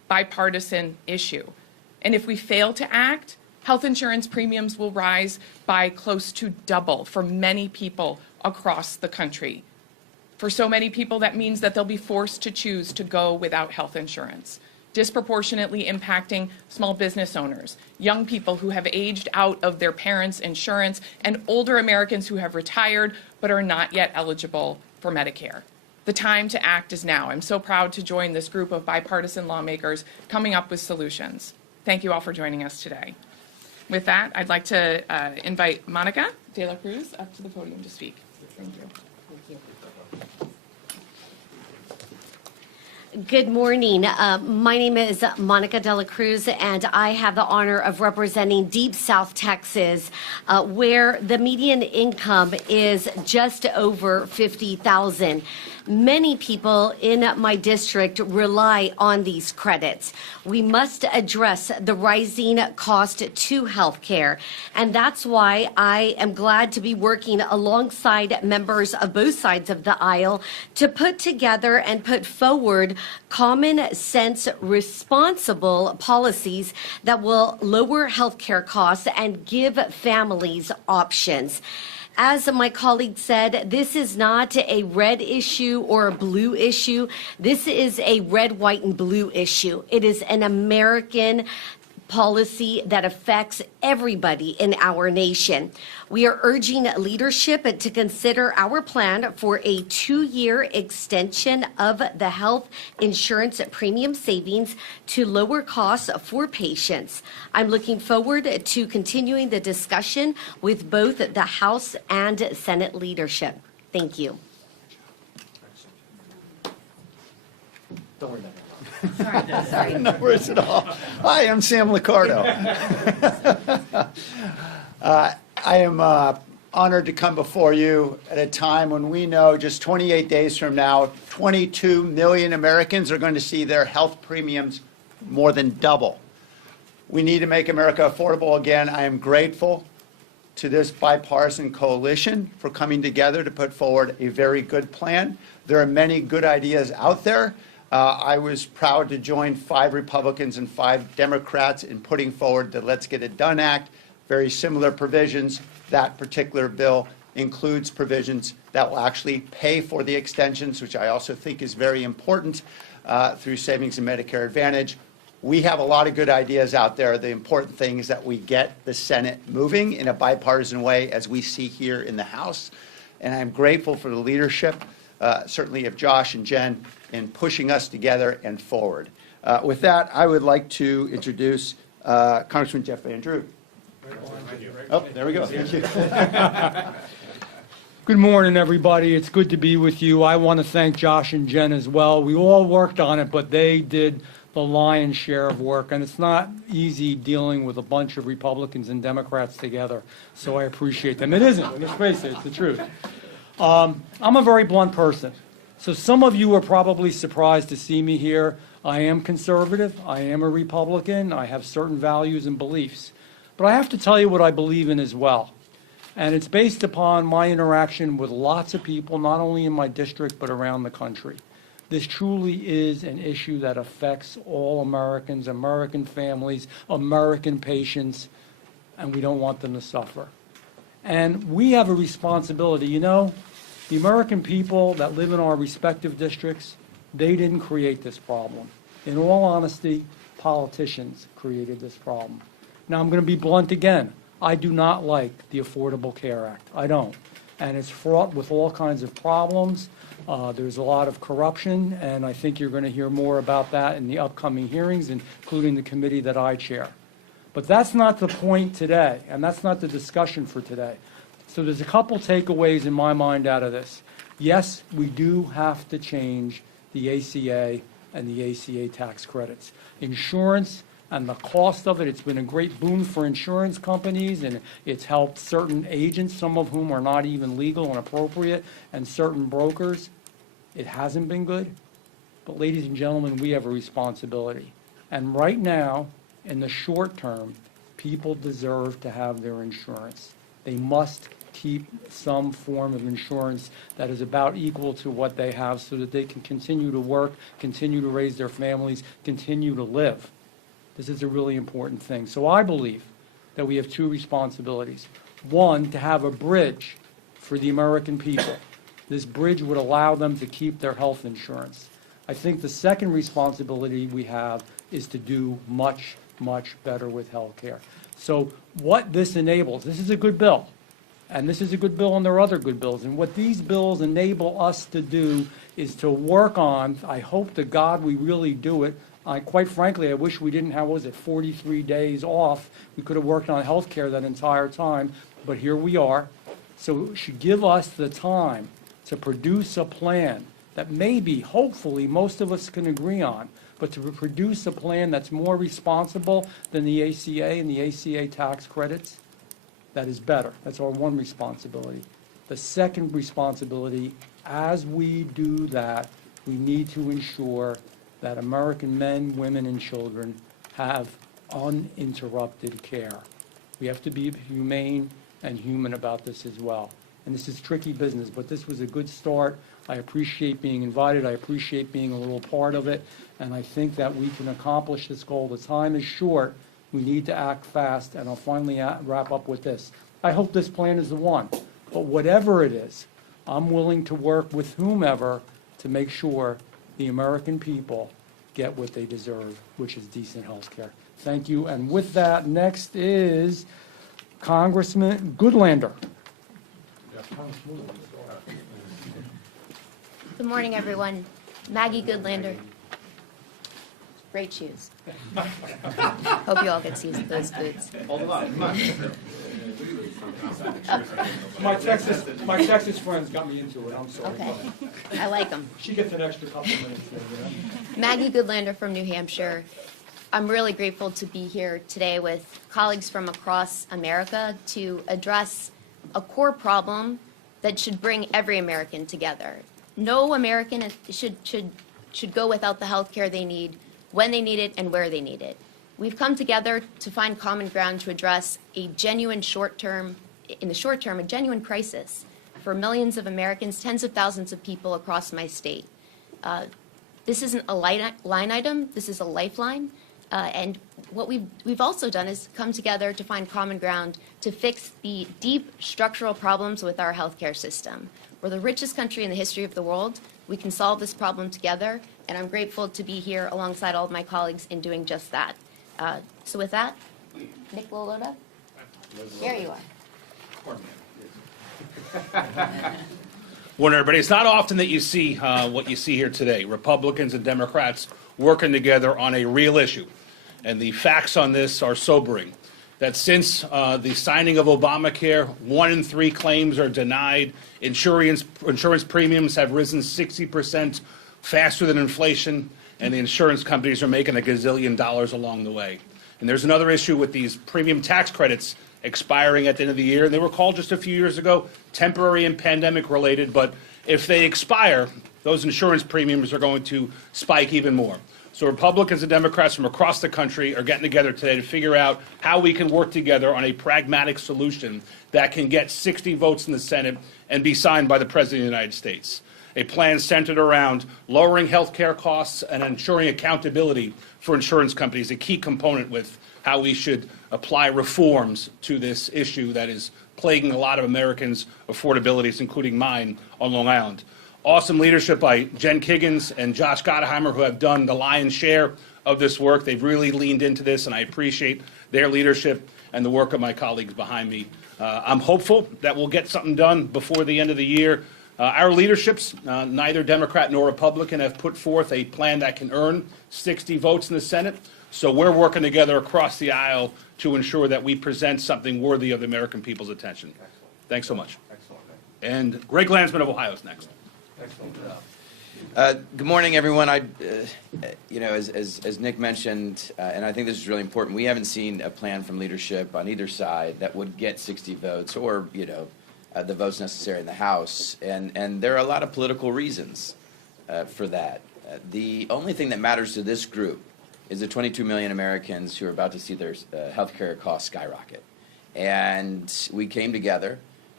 bipartisan issue. And if we fail to act, health insurance premiums will rise by close to double for many people across the country. For so many people, that means that they'll be forced to choose to go without health insurance, disproportionately impacting small business owners, young people who have aged out of their parents' insurance, and older Americans who have retired but are not yet eligible for Medicare. The time to act is now. I'm so proud to join this group of bipartisan lawmakers coming up with solutions. Thank you all for joining us today. With that, I'd like to invite Monica de la Cruz up to the podium to speak. Thank you. Good morning. My name is Monica de la Cruz, and I have the honor of representing Deep South Texas, where the median income is just over $50,000. Many people in my district rely on these credits. We must address the rising cost to health care, and that's why I am glad to be working alongside members of both sides of the aisle to put together and put forward common sense, responsible policies that will lower health care costs and give families options. As my colleague said, this is not a red issue or a blue issue. This is a red, white, and blue issue. It is an American policy that affects everybody in our nation. We are urging leadership to consider our plan for a 2-year extension of the health insurance premium savings to lower costs for patients. I'm looking forward to continuing the discussion with both the House and Senate leadership. Thank you. Don't worry about it. Sorry. No worries at all. Hi, I'm Sam Liccardo. I am honored to come before you at a time when we know just 28 days from now, 22 million Americans are going to see their health premiums more than double. We need to make America affordable again. I am grateful to this bipartisan coalition for coming together to put forward a very good plan. There are many good ideas out there. I was proud to join 5 Republicans and 5 Democrats in putting forward the Let's Get It Done Act, very similar provisions. That particular bill includes provisions that will actually pay for the extensions, which I also think is very important, through savings and Medicare Advantage. We have a lot of good ideas out there. The important thing is that we get the Senate moving in a bipartisan way, as we see here in the House. And I'm grateful for the leadership, certainly of Josh and Jen, in pushing us together and forward. With that, I would like to introduce Congressman Jeff Van Drew. Oh, there we go. Thank you. Good morning, everybody. It's good to be with you. I want to thank Josh and Jen as well. We all worked on it, but they did the lion's share of work, and it's not easy dealing with a bunch of Republicans and Democrats together, so I appreciate them. It isn't. Let's face it, it's the truth. I'm a very blunt person. So some of you are probably surprised to see me here. I am conservative. I am a Republican. I have certain values and beliefs. But I have to tell you what I believe in as well. And it's based upon my interaction with lots of people, not only in my district, but around the country. This truly is an issue that affects all Americans, American families, American patients, and we don't want them to suffer. And we have a responsibility. You know, the American people that live in our respective districts, they didn't create this problem. In all honesty, politicians created this problem. Now, I'm going to be blunt again. I do not like the Affordable Care Act. I don't. And it's fraught with all kinds of problems. There's a lot of corruption, and I think you're going to hear more about that in the upcoming hearings, including the committee that I chair. But that's not the point today, and that's not the discussion for today. So there's a couple takeaways in my mind out of this. Yes, we do have to change the ACA and the ACA tax credits. Insurance and the cost of it, it's been a great boon for insurance companies, and it's helped certain agents, some of whom are not even legal and appropriate, and certain brokers. It hasn't been good. But ladies and gentlemen, we have a responsibility. And right now, in the short term, people deserve to have their insurance. They must keep some form of insurance that is about equal to what they have so that they can continue to work, continue to raise their families, continue to live. This is a really important thing. So I believe that we have two responsibilities. One, to have a bridge for the American people. This bridge would allow them to keep their health insurance. I think the second responsibility we have is to do much, much better with health care. So what this enables, this is a good bill, and this is a good bill and there are other good bills, and what these bills enable us to do is to work on, I hope to God we really do it. Quite frankly, I wish we didn't have, 43 days off. We could have worked on health care that entire time, but here we are. So it should give us the time to produce a plan that maybe, hopefully, most of us can agree on, but to produce a plan that's more responsible than the ACA and the ACA tax credits, that is better. That's our one responsibility. The second responsibility, as we do that, we need to ensure that American men, women, and children have uninterrupted care. We have to be humane and human about this as well. And this is tricky business, but this was a good start. I appreciate being invited. I appreciate being a little part of it. And I think that we can accomplish this goal. The time is short. We need to act fast. And I'll finally wrap up with this. I hope this plan is the one. But whatever it is, I'm willing to work with whomever to make sure the American people get what they deserve, which is decent health care. Thank you. And with that, next is Congressman Goodlander. Good morning, everyone. Maggie Goodlander. Great shoes. Hope you all get to use those boots. My Texas friends got me into it. I'm sorry. Okay. I like them. She gets an extra couple minutes there, Maggie Goodlander from New Hampshire. I'm really grateful to be here today with colleagues from across America to address a core problem that should bring every American together. No American should go without the health care they need, when they need it, and where they need it. We've come together to find common ground to address a genuine in the short term, a genuine crisis for millions of Americans, tens of thousands of people across my state. This isn't a line item, this is a lifeline. And what we've also done is come together to find common ground to fix the deep structural problems with our healthcare system. We're the richest country in the history of the world. We can solve this problem together, and I'm grateful to be here alongside all of my colleagues in doing just that. So with that, Nick Loloda, there you are. Morning, everybody. It's not often that you see what you see here today. Republicans and Democrats working together on a real issue. And the facts on this are sobering. That since the signing of Obamacare, 1 in 3 claims are denied. Insurance premiums have risen 60% faster than inflation, and the insurance companies are making $1 gazillion along the way. And there's another issue with these premium tax credits expiring at the end of the year. And they were called just a few years ago temporary and pandemic related, but if they expire, those insurance premiums are going to spike even more. So Republicans and Democrats from across the country are getting together today to figure out how we can work together on a pragmatic solution that can get 60 votes in the Senate and be signed by the President of the United States. A plan centered around lowering health care costs and ensuring accountability for insurance companies, a key component with how we should apply reforms to this issue that is plaguing a lot of Americans' affordabilities, including mine on Long Island. Awesome leadership by Jen Kiggins and Josh Gottheimer, who have done the lion's share of this work. They've really leaned into this, and I appreciate their leadership and the work of my colleagues behind me. I'm hopeful that we'll get something done before the end of the year. Our leaderships, neither Democrat nor Republican, have put forth a plan that can earn 60 votes in the Senate. So we're working together across the aisle to ensure that we present something worthy of the American people's attention. Thanks so much. And Greg Landsman of Ohio is next. Good morning, everyone. As Nick mentioned, and I think this is really important, we haven't seen a plan from leadership on either side that would get 60 votes or, the votes necessary in the House. And there are a lot of political reasons for that. The only thing that matters to this group is the 22 million Americans who are about to see their health care costs skyrocket. And we came together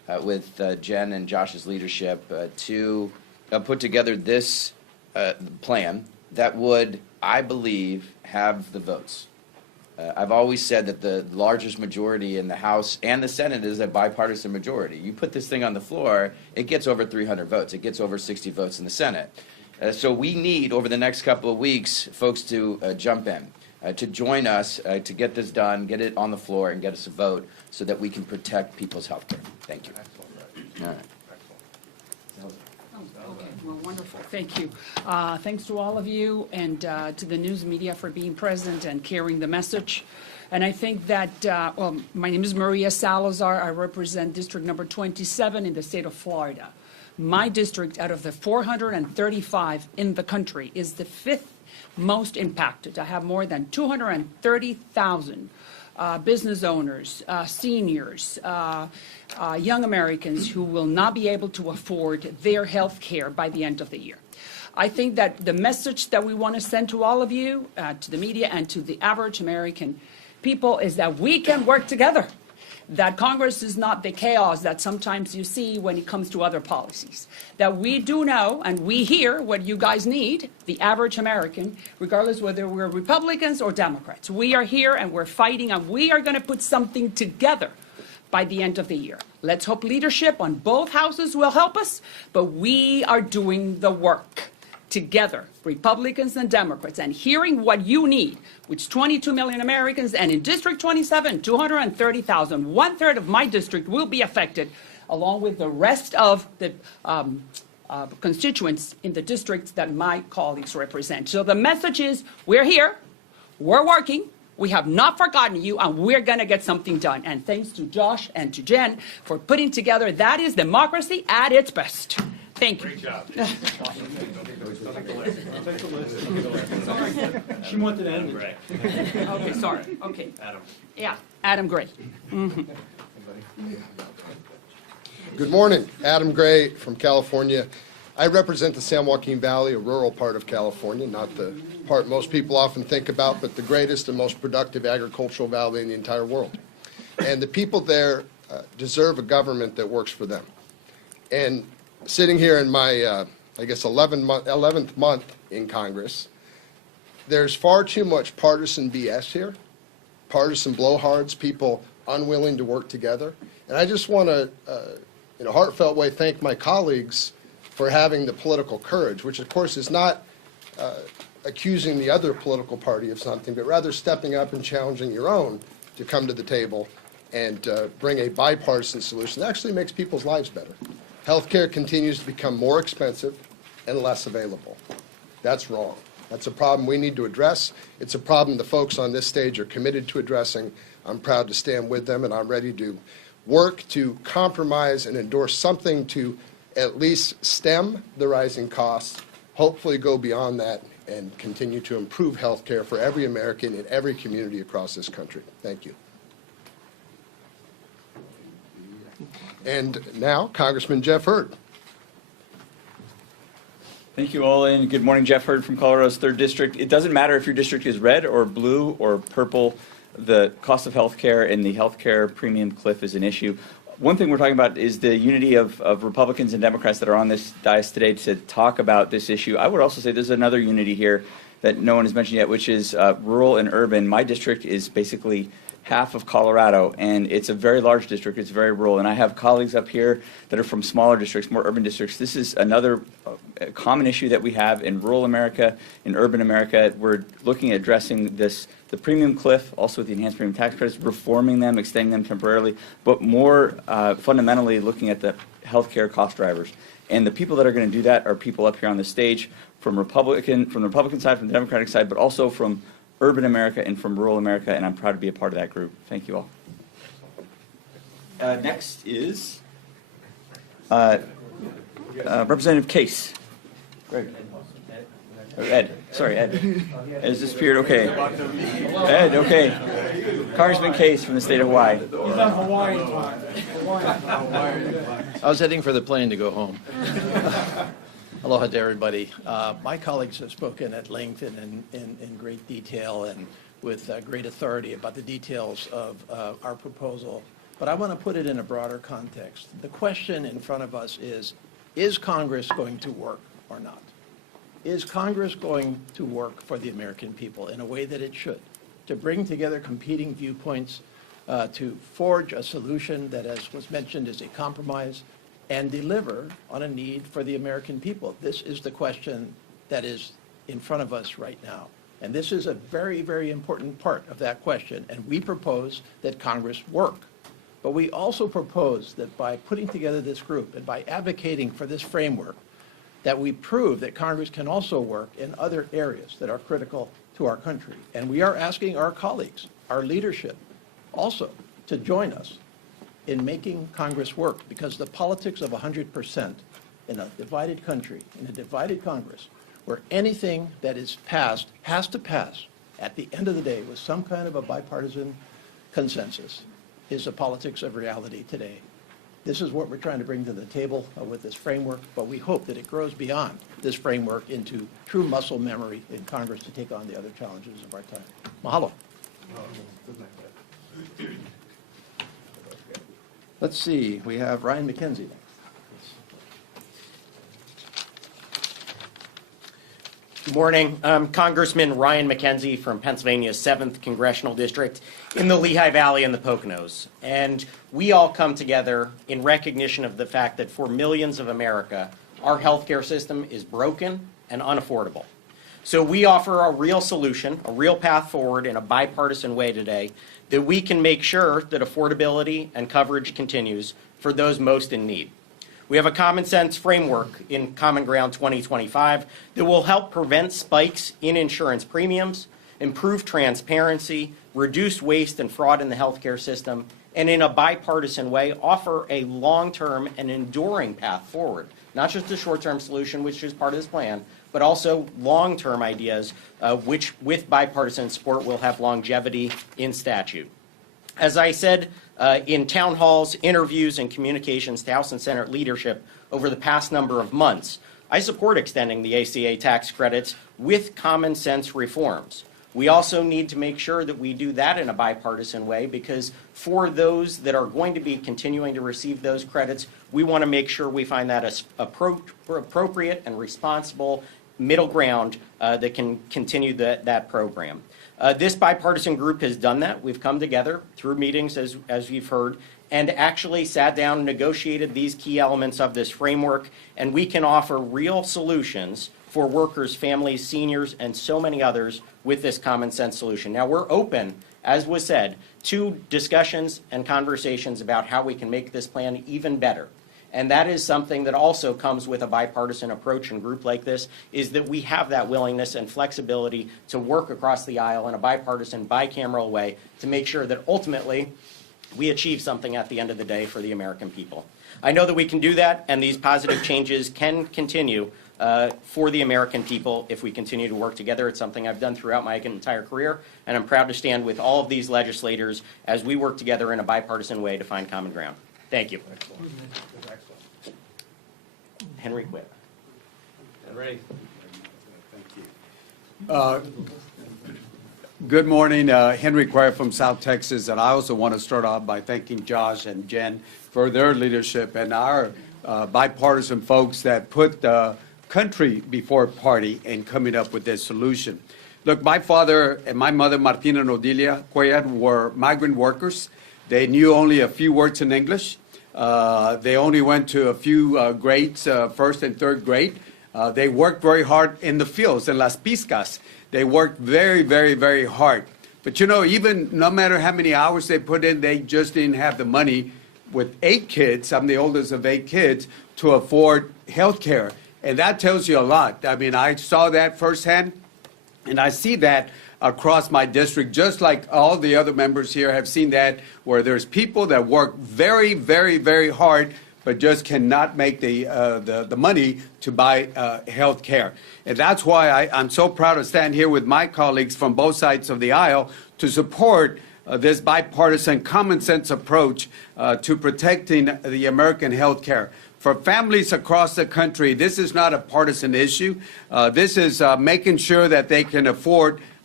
with Jen and Josh's leadership to put together this plan that would, I believe, have the votes. I've always said that the largest majority in the House and the Senate is a bipartisan majority. You put this thing on the floor, it gets over 300 votes. It gets over 60 votes in the Senate. So we need, over the next couple of weeks, folks to jump in, to join us, to get this done, get it on the floor, and get us a vote so that we can protect people's health care. Thank you. All right. Okay, well, wonderful, thank you. Thanks to all of you and to the news media for being present and carrying the message. And I think that, well, my name is Maria Salazar. I represent District Number 27 in the state of Florida. My district, out of the 435 in the country, is the 5th most impacted. I have more than 230,000 business owners, seniors, young Americans who will not be able to afford their health care by the end of the year. I think that the message that we want to send to all of you, to the media and to the average American people is that we can work together, that Congress is not the chaos that sometimes you see when it comes to other policies, that we do know and we hear what you guys need, the average American, regardless whether we're Republicans or Democrats. We are here and we're fighting and we are going to put something together by the end of the year. Let's hope leadership on both houses will help us, but we are doing the work together, Republicans and Democrats, and hearing what you need, which 22 million Americans, and in District 27, 230,000, 1/3 of my district will be affected, along with the rest of the constituents in the districts that my colleagues represent. So the message is, we're here, we're working, we have not forgotten you, and we're going to get something done. And thanks to Josh and to Jen for putting together, that is democracy at its best. Thank you. Great job. She wanted to end it. Okay, sorry. Okay. Adam. Yeah, Adam Gray. Mhm. Good morning. Adam Gray from California. I represent the San Joaquin Valley, a rural part of California, not the part most people often think about, but the greatest and most productive agricultural valley in the entire world. And the people there deserve a government that works for them. And sitting here in my, I guess, 11th month in Congress, there's far too much partisan BS here, partisan blowhards, people unwilling to work together. And I just want to, in a heartfelt way, thank my colleagues for having the political courage, which of course is not accusing the other political party of something, but rather stepping up and challenging your own to come to the table and bring a bipartisan solution that actually makes people's lives better. Healthcare continues to become more expensive and less available. That's wrong. That's a problem we need to address. It's a problem the folks on this stage are committed to addressing. I'm proud to stand with them, and I'm ready to work to compromise and endorse something to at least stem the rising costs, hopefully go beyond that, and continue to improve health care for every American in every community across this country. Thank you. And now, Congressman Jeff Hurd. Thank you all, and good morning. Jeff Hurd from Colorado's 3rd District. It doesn't matter if your district is red or blue or purple. The cost of health care and the health care premium cliff is an issue. One thing we're talking about is the unity of Republicans and Democrats that are on this dais today to talk about this issue. I would also say there's another unity here that no one has mentioned yet, which is rural and urban. My district is basically half of Colorado, and it's a very large district. It's very rural, and I have colleagues up here that are from smaller districts, more urban districts. This is another common issue that we have in rural America, in urban America. We're looking at addressing this, the premium cliff, also with the enhanced premium tax credits, reforming them, extending them temporarily, but more fundamentally looking at the healthcare cost drivers. And the people that are going to do that are people up here on the stage from the Republican side, from the Democratic side, but also from urban America and from rural America, and I'm proud to be a part of that group. Thank you all. Next is Representative Case. Greg. Ed. Sorry, Ed. Ed has disappeared. Okay. Ed, okay. Congressman Case from the state of Hawaii. He's on Hawaiian time. I was heading for the plane to go home. Aloha to everybody. My colleagues have spoken at length and in great detail and with great authority about the details of our proposal but I want to put it in a broader context. The question in front of us is Congress going to work or not? Is Congress going to work for the American people in a way that it should, to bring together competing viewpoints, to forge a solution that, as was mentioned, is a compromise, and deliver on a need for the American people? This is the question that is in front of us right now. And this is a very, very important part of that question. And we propose that Congress work. But we also propose that by putting together this group and by advocating for this framework, that we prove that Congress can also work in other areas that are critical to our country. And we are asking our colleagues, our leadership, also to join us in making Congress work, because the politics of 100% in a divided country, in a divided Congress, where anything that is passed has to pass at the end of the day with some kind of a bipartisan consensus, is the politics of reality today. This is what we're trying to bring to the table with this framework, but we hope that it grows beyond this framework into true muscle memory in Congress to take on the other challenges of our time. Mahalo. Let's see, we have Ryan McKenzie next. Good morning. I'm Congressman Ryan McKenzie from Pennsylvania's 7th Congressional District in the Lehigh Valley and the Poconos. And we all come together in recognition of the fact that for millions of America, our healthcare system is broken and unaffordable. So we offer a real solution, a real path forward in a bipartisan way today that we can make sure that affordability and coverage continues for those most in need. We have a common sense framework in Common Ground 2025 that will help prevent spikes in insurance premiums, improve transparency, reduce waste and fraud in the healthcare system, and in a bipartisan way offer a long-term and enduring path forward. Not just a short-term solution, which is part of this plan, but also long-term ideas, which with bipartisan support will have longevity in statute. As I said in town halls, interviews, and communications to House and Senate leadership over the past number of months, I support extending the ACA tax credits with common sense reforms. We also need to make sure that we do that in a bipartisan way, because for those that are going to be continuing to receive those credits, we want to make sure we find that as appropriate and responsible middle ground that can continue that program. This bipartisan group has done that. We've come together through meetings, as you've heard, and actually sat down and negotiated these key elements of this framework, and we can offer real solutions for workers, families, seniors, and so many others with this common sense solution. Now, we're open, as was said, to discussions and conversations about how we can make this plan even better. And that is something that also comes with a bipartisan approach and group like this, is that we have that willingness and flexibility to work across the aisle in a bipartisan, bicameral way to make sure that ultimately we achieve something at the end of the day for the American people. I know that we can do that, and these positive changes can continue for the American people if we continue to work together. It's something I've done throughout my entire career, and I'm proud to stand with all of these legislators as we work together in a bipartisan way to find common ground. Thank you. Henry Quick. Henry. Good morning, Henry Quire from South Texas, and I also want to start off by thanking Josh and Jen for their leadership and our bipartisan folks that put the country before party in coming up with this solution. Look, my father and my mother, Martina and Odilia Cuellar, were migrant workers. They knew only a few words in English. They only went to a few grades, first and third grade. They worked very hard in the fields, in Las Piscas. They worked very, very, very hard. But you know, even no matter how many hours they put in, they just didn't have the money with 8 kids, I'm the oldest of 8 kids, to afford health care. And that tells you a lot. I mean, I saw that firsthand, and I see that across my district, just like all the other members here have seen that, where there's people that work very, very, very hard, but just cannot make the money to buy health care. And that's why I'm so proud to stand here with my colleagues from both sides of the aisle to support this bipartisan common sense approach to protecting the American health care. For families across the country, this is not a partisan issue. This is making sure that they can afford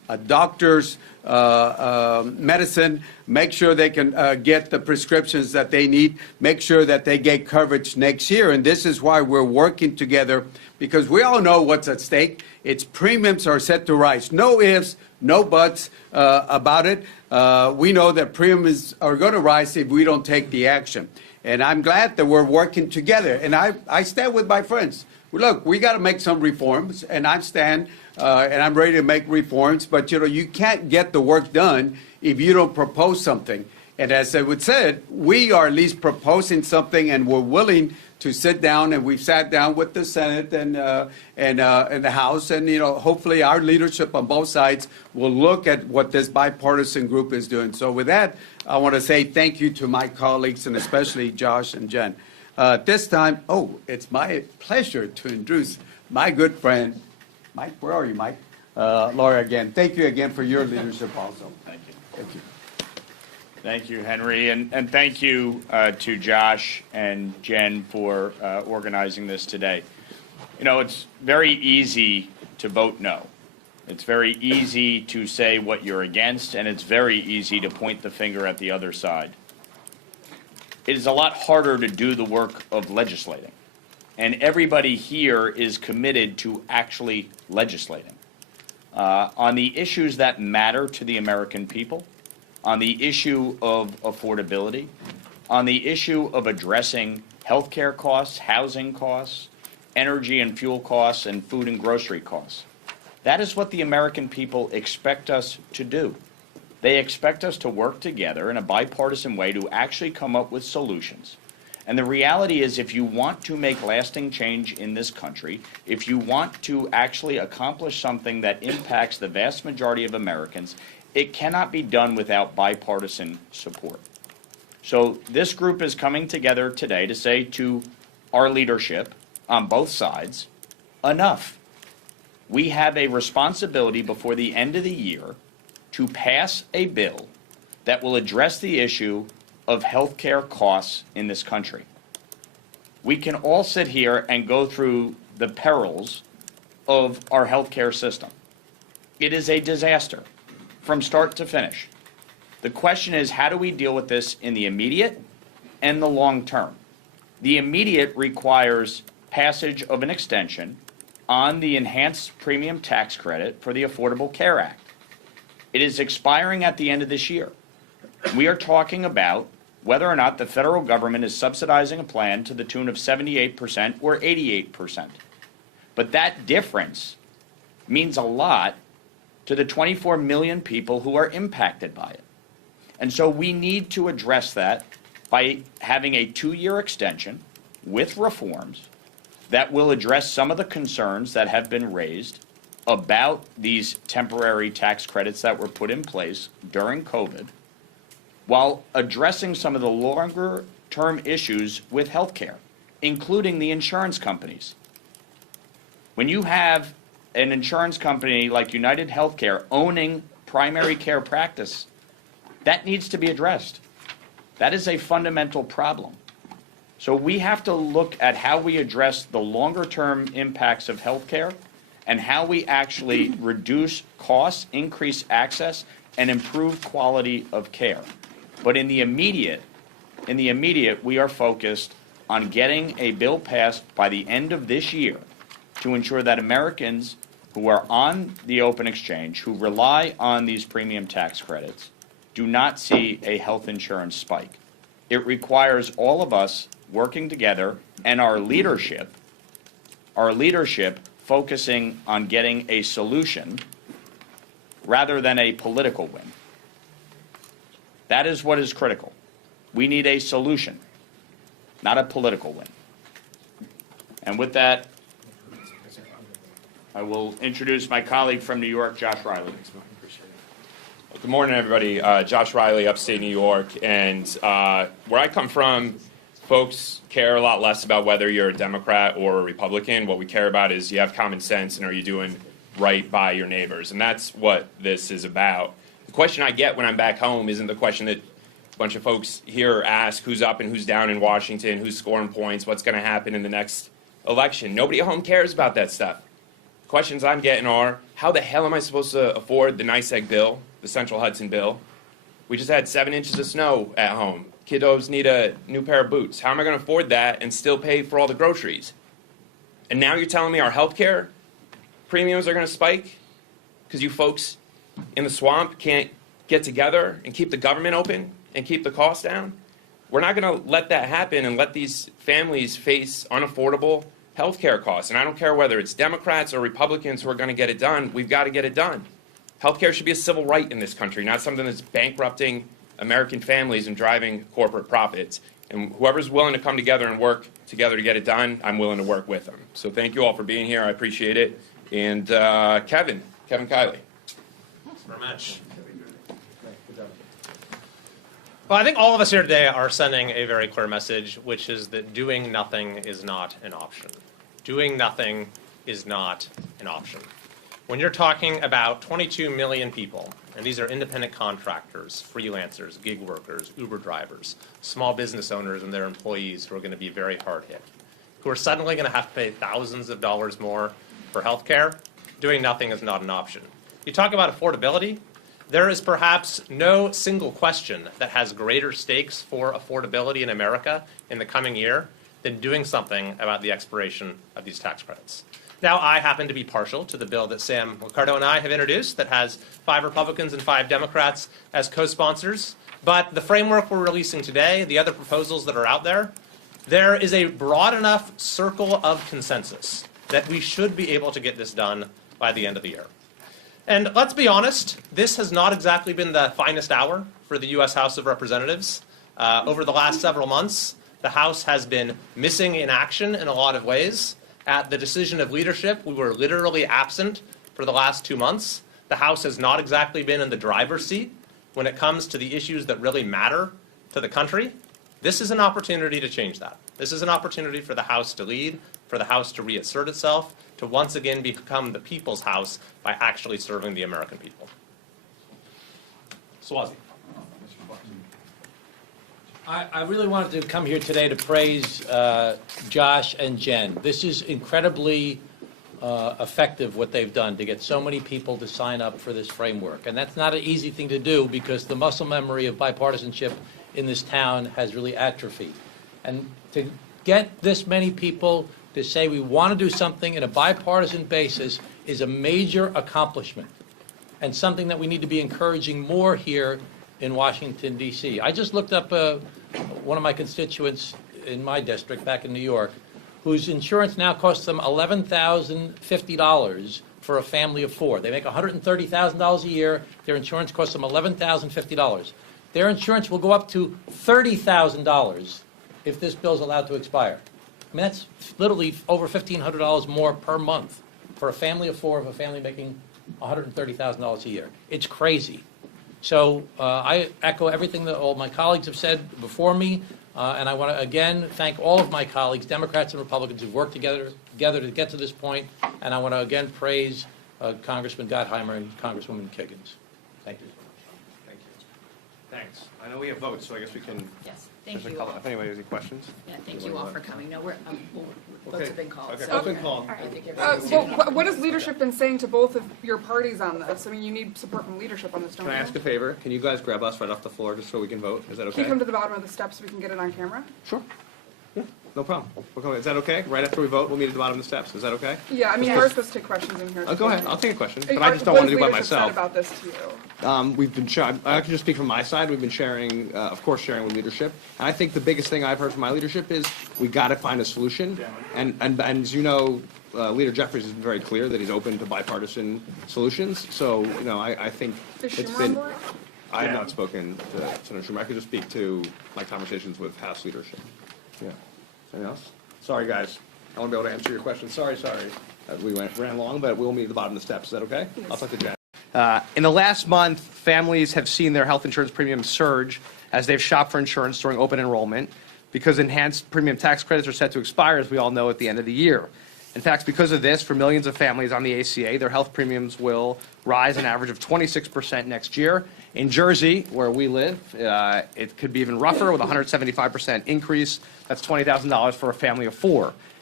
doctors, medicine, make sure they can get the prescriptions that they need, make sure that they get coverage next year. And this is why we're working together, because we all know what's at stake. Its premiums are set to rise. No ifs, no buts about it. We know that premiums are going to rise if we don't take the action. And I'm glad that we're working together. And I stand with my friends. Look, we got to make some reforms, and I stand and I'm ready to make reforms. But you can't get the work done if you don't propose something. And as I would said, we are at least proposing something, and we're willing to sit down. And we've sat down with the Senate and the House, and hopefully our leadership on both sides will look at what this bipartisan group is doing. So with that, I want to say thank you to my colleagues, and especially Josh and Jen. This time, it's my pleasure to introduce my good friend, Mike. Where are you, Mike? Laura, again. Thank you again for your leadership also. Thank you. Thank you. Thank you, Henry, and thank you to Josh and Jen for organizing this today. It's very easy to vote no. It's very easy to say what you're against, and it's very easy to point the finger at the other side. It is a lot harder to do the work of legislating, and everybody here is committed to actually legislating on the issues that matter to the American people, on the issue of affordability, on the issue of addressing health care costs, housing costs, energy and fuel costs, and food and grocery costs. That is what the American people expect us to do. They expect us to work together in a bipartisan way to actually come up with solutions. And the reality is, if you want to make lasting change in this country, if you want to actually accomplish something that impacts the vast majority of Americans, it cannot be done without bipartisan support. So this group is coming together today to say to our leadership on both sides, enough. We have a responsibility before the end of the year to pass a bill that will address the issue of health care costs in this country. We can all sit here and go through the perils of our health care system. It is a disaster from start to finish. The question is, how do we deal with this in the immediate and the long term? The immediate requires passage of an extension on the enhanced premium tax credit for the Affordable Care Act. It is expiring at the end of this year. We are talking about whether or not the federal government is subsidizing a plan to the tune of 78% or 88%. But that difference means a lot to the 24 million people who are impacted by it. And so we need to address that by having a 2-year extension with reforms that will address some of the concerns that have been raised about these temporary tax credits that were put in place during COVID, while addressing some of the longer-term issues with healthcare, including the insurance companies. When you have an insurance company like United Healthcare owning primary care practice, that needs to be addressed. That is a fundamental problem. So we have to look at how we address the longer-term impacts of healthcare and how we actually reduce costs, increase access, and improve quality of care. But in the immediate, we are focused on getting a bill passed by the end of this year to ensure that Americans who are on the open exchange, who rely on these premium tax credits, do not see a health insurance spike. It requires all of us working together and our leadership focusing on getting a solution rather than a political win. That is what is critical. We need a solution, not a political win. And with that, I will introduce my colleague from New York, Josh Riley. Good morning, everybody. Josh Riley, upstate New York. And where I come from, folks care a lot less about whether you're a Democrat or a Republican. What we care about is you have common sense and are you doing right by your neighbors. And that's what this is about. The question I get when I'm back home isn't the question that a bunch of folks here ask, who's up and who's down in Washington, who's scoring points, what's going to happen in the next election. Nobody at home cares about that stuff. Questions I'm getting are, how the hell am I supposed to afford the NYSEG bill, the Central Hudson bill? We just had 7 inches of snow at home. Kiddos need a new pair of boots. How am I going to afford that and still pay for all the groceries? And now you're telling me our health care premiums are going to spike because you folks in the swamp can't get together and keep the government open and keep the costs down? We're not going to let that happen and let these families face unaffordable health care costs. And I don't care whether it's Democrats or Republicans who are going to get it done. We've got to get it done. Health care should be a civil right in this country, not something that's bankrupting American families and driving corporate profits. And whoever's willing to come together and work together to get it done, I'm willing to work with them. So thank you all for being here. I appreciate it. And Kevin Kiley. Thanks very much. Well, I think all of us here today are sending a very clear message, which is that doing nothing is not an option. Doing nothing is not an option. When you're talking about 22 million people, and these are independent contractors, freelancers, gig workers, Uber drivers, small business owners and their employees who are going to be very hard hit, who are suddenly going to have to pay thousands of dollars more for health care, doing nothing is not an option. You talk about affordability. There is perhaps no single question that has greater stakes for affordability in America in the coming year than doing something about the expiration of these tax credits. Now, I happen to be partial to the bill that Sam Ricardo and I have introduced that has 5 Republicans and 5 Democrats as co-sponsors. But the framework we're releasing today, the other proposals that are out there, there is a broad enough circle of consensus that we should be able to get this done by the end of the year. And let's be honest, this has not exactly been the finest hour for the U.S. House of Representatives. Over the last several months, the House has been missing in action in a lot of ways. At the decision of leadership, we were literally absent for the last 2 months. The House has not exactly been in the driver's seat when it comes to the issues that really matter to the country. This is an opportunity to change that. This is an opportunity for the House to lead, for the House to reassert itself, to once again become the people's House by actually serving the American people. Swazi. I really wanted to come here today to praise Josh and Jen. This is incredibly effective what they've done to get so many people to sign up for this framework. And that's not an easy thing to do because the muscle memory of bipartisanship in this town has really atrophied. And to get this many people to say we want to do something in a bipartisan basis is a major accomplishment and something that we need to be encouraging more here in Washington, D.C. I just looked up one of my constituents in my district back in New York whose insurance now costs them $11,050 for a family of 4. They make $130,000 a year. Their insurance costs them $11,050. Their insurance will go up to $30,000 if this bill is allowed to expire. I mean, that's literally over $1,500 more per month for a family of 4 of a family making $130,000 a year. It's crazy. So I echo everything that all my colleagues have said before me, and I want to again thank all of my colleagues, Democrats and Republicans, who've worked together to get to this point, and I want to again praise Congressman Gottheimer and Congresswoman Kiggins. Thank you. Thank you. Thanks. I know we have votes, so I guess we can. Yes, thank you all. If anybody has any questions. Yeah, thank you all for coming. No, votes have been called. Okay, so votes been called. I think everybody's What has leadership been saying to both of your parties on this? I mean, you need support from leadership on this, don't Can you? I ask a favor? Can you guys grab us right off the floor just so we can vote? Is that Can okay? you come to the bottom of the steps so we can get it on camera? Sure. Yeah, no problem. Is that okay? Right after we vote, we'll meet at the bottom of the steps. Is that okay? Yeah, I mean, you are supposed to take questions in here. Oh, go ahead. I'll take a question, but I just don't want to do it by What has leadership said myself. about this to you? We've been I can just speak from my side. We've been sharing, of course, sharing with leadership. And I think the biggest thing I've heard from my leadership is we got to find a solution. And as you know, Leader Jeffries has been very clear that he's open to bipartisan solutions. So, I think Is it's Schumer been. on board? I have not spoken to Senator Schumer. I could just speak to my conversations with House leadership. Yeah. Anything else? Sorry, guys. I won't be able to answer your question. Sorry. We ran long, but we'll meet at the bottom of the steps. Is that okay? Yes. I'll talk to Jen. In the last month, families have seen their health insurance premiums surge as they've shopped for insurance during open enrollment because enhanced premium tax credits are set to expire, as we all know, at the end of the year. In fact, because of this, for millions of families on the ACA, their health premiums will rise an average of 26% next year. In Jersey, where we live, it could be even rougher with a 175% increase. That's $20,000 for a family of 4.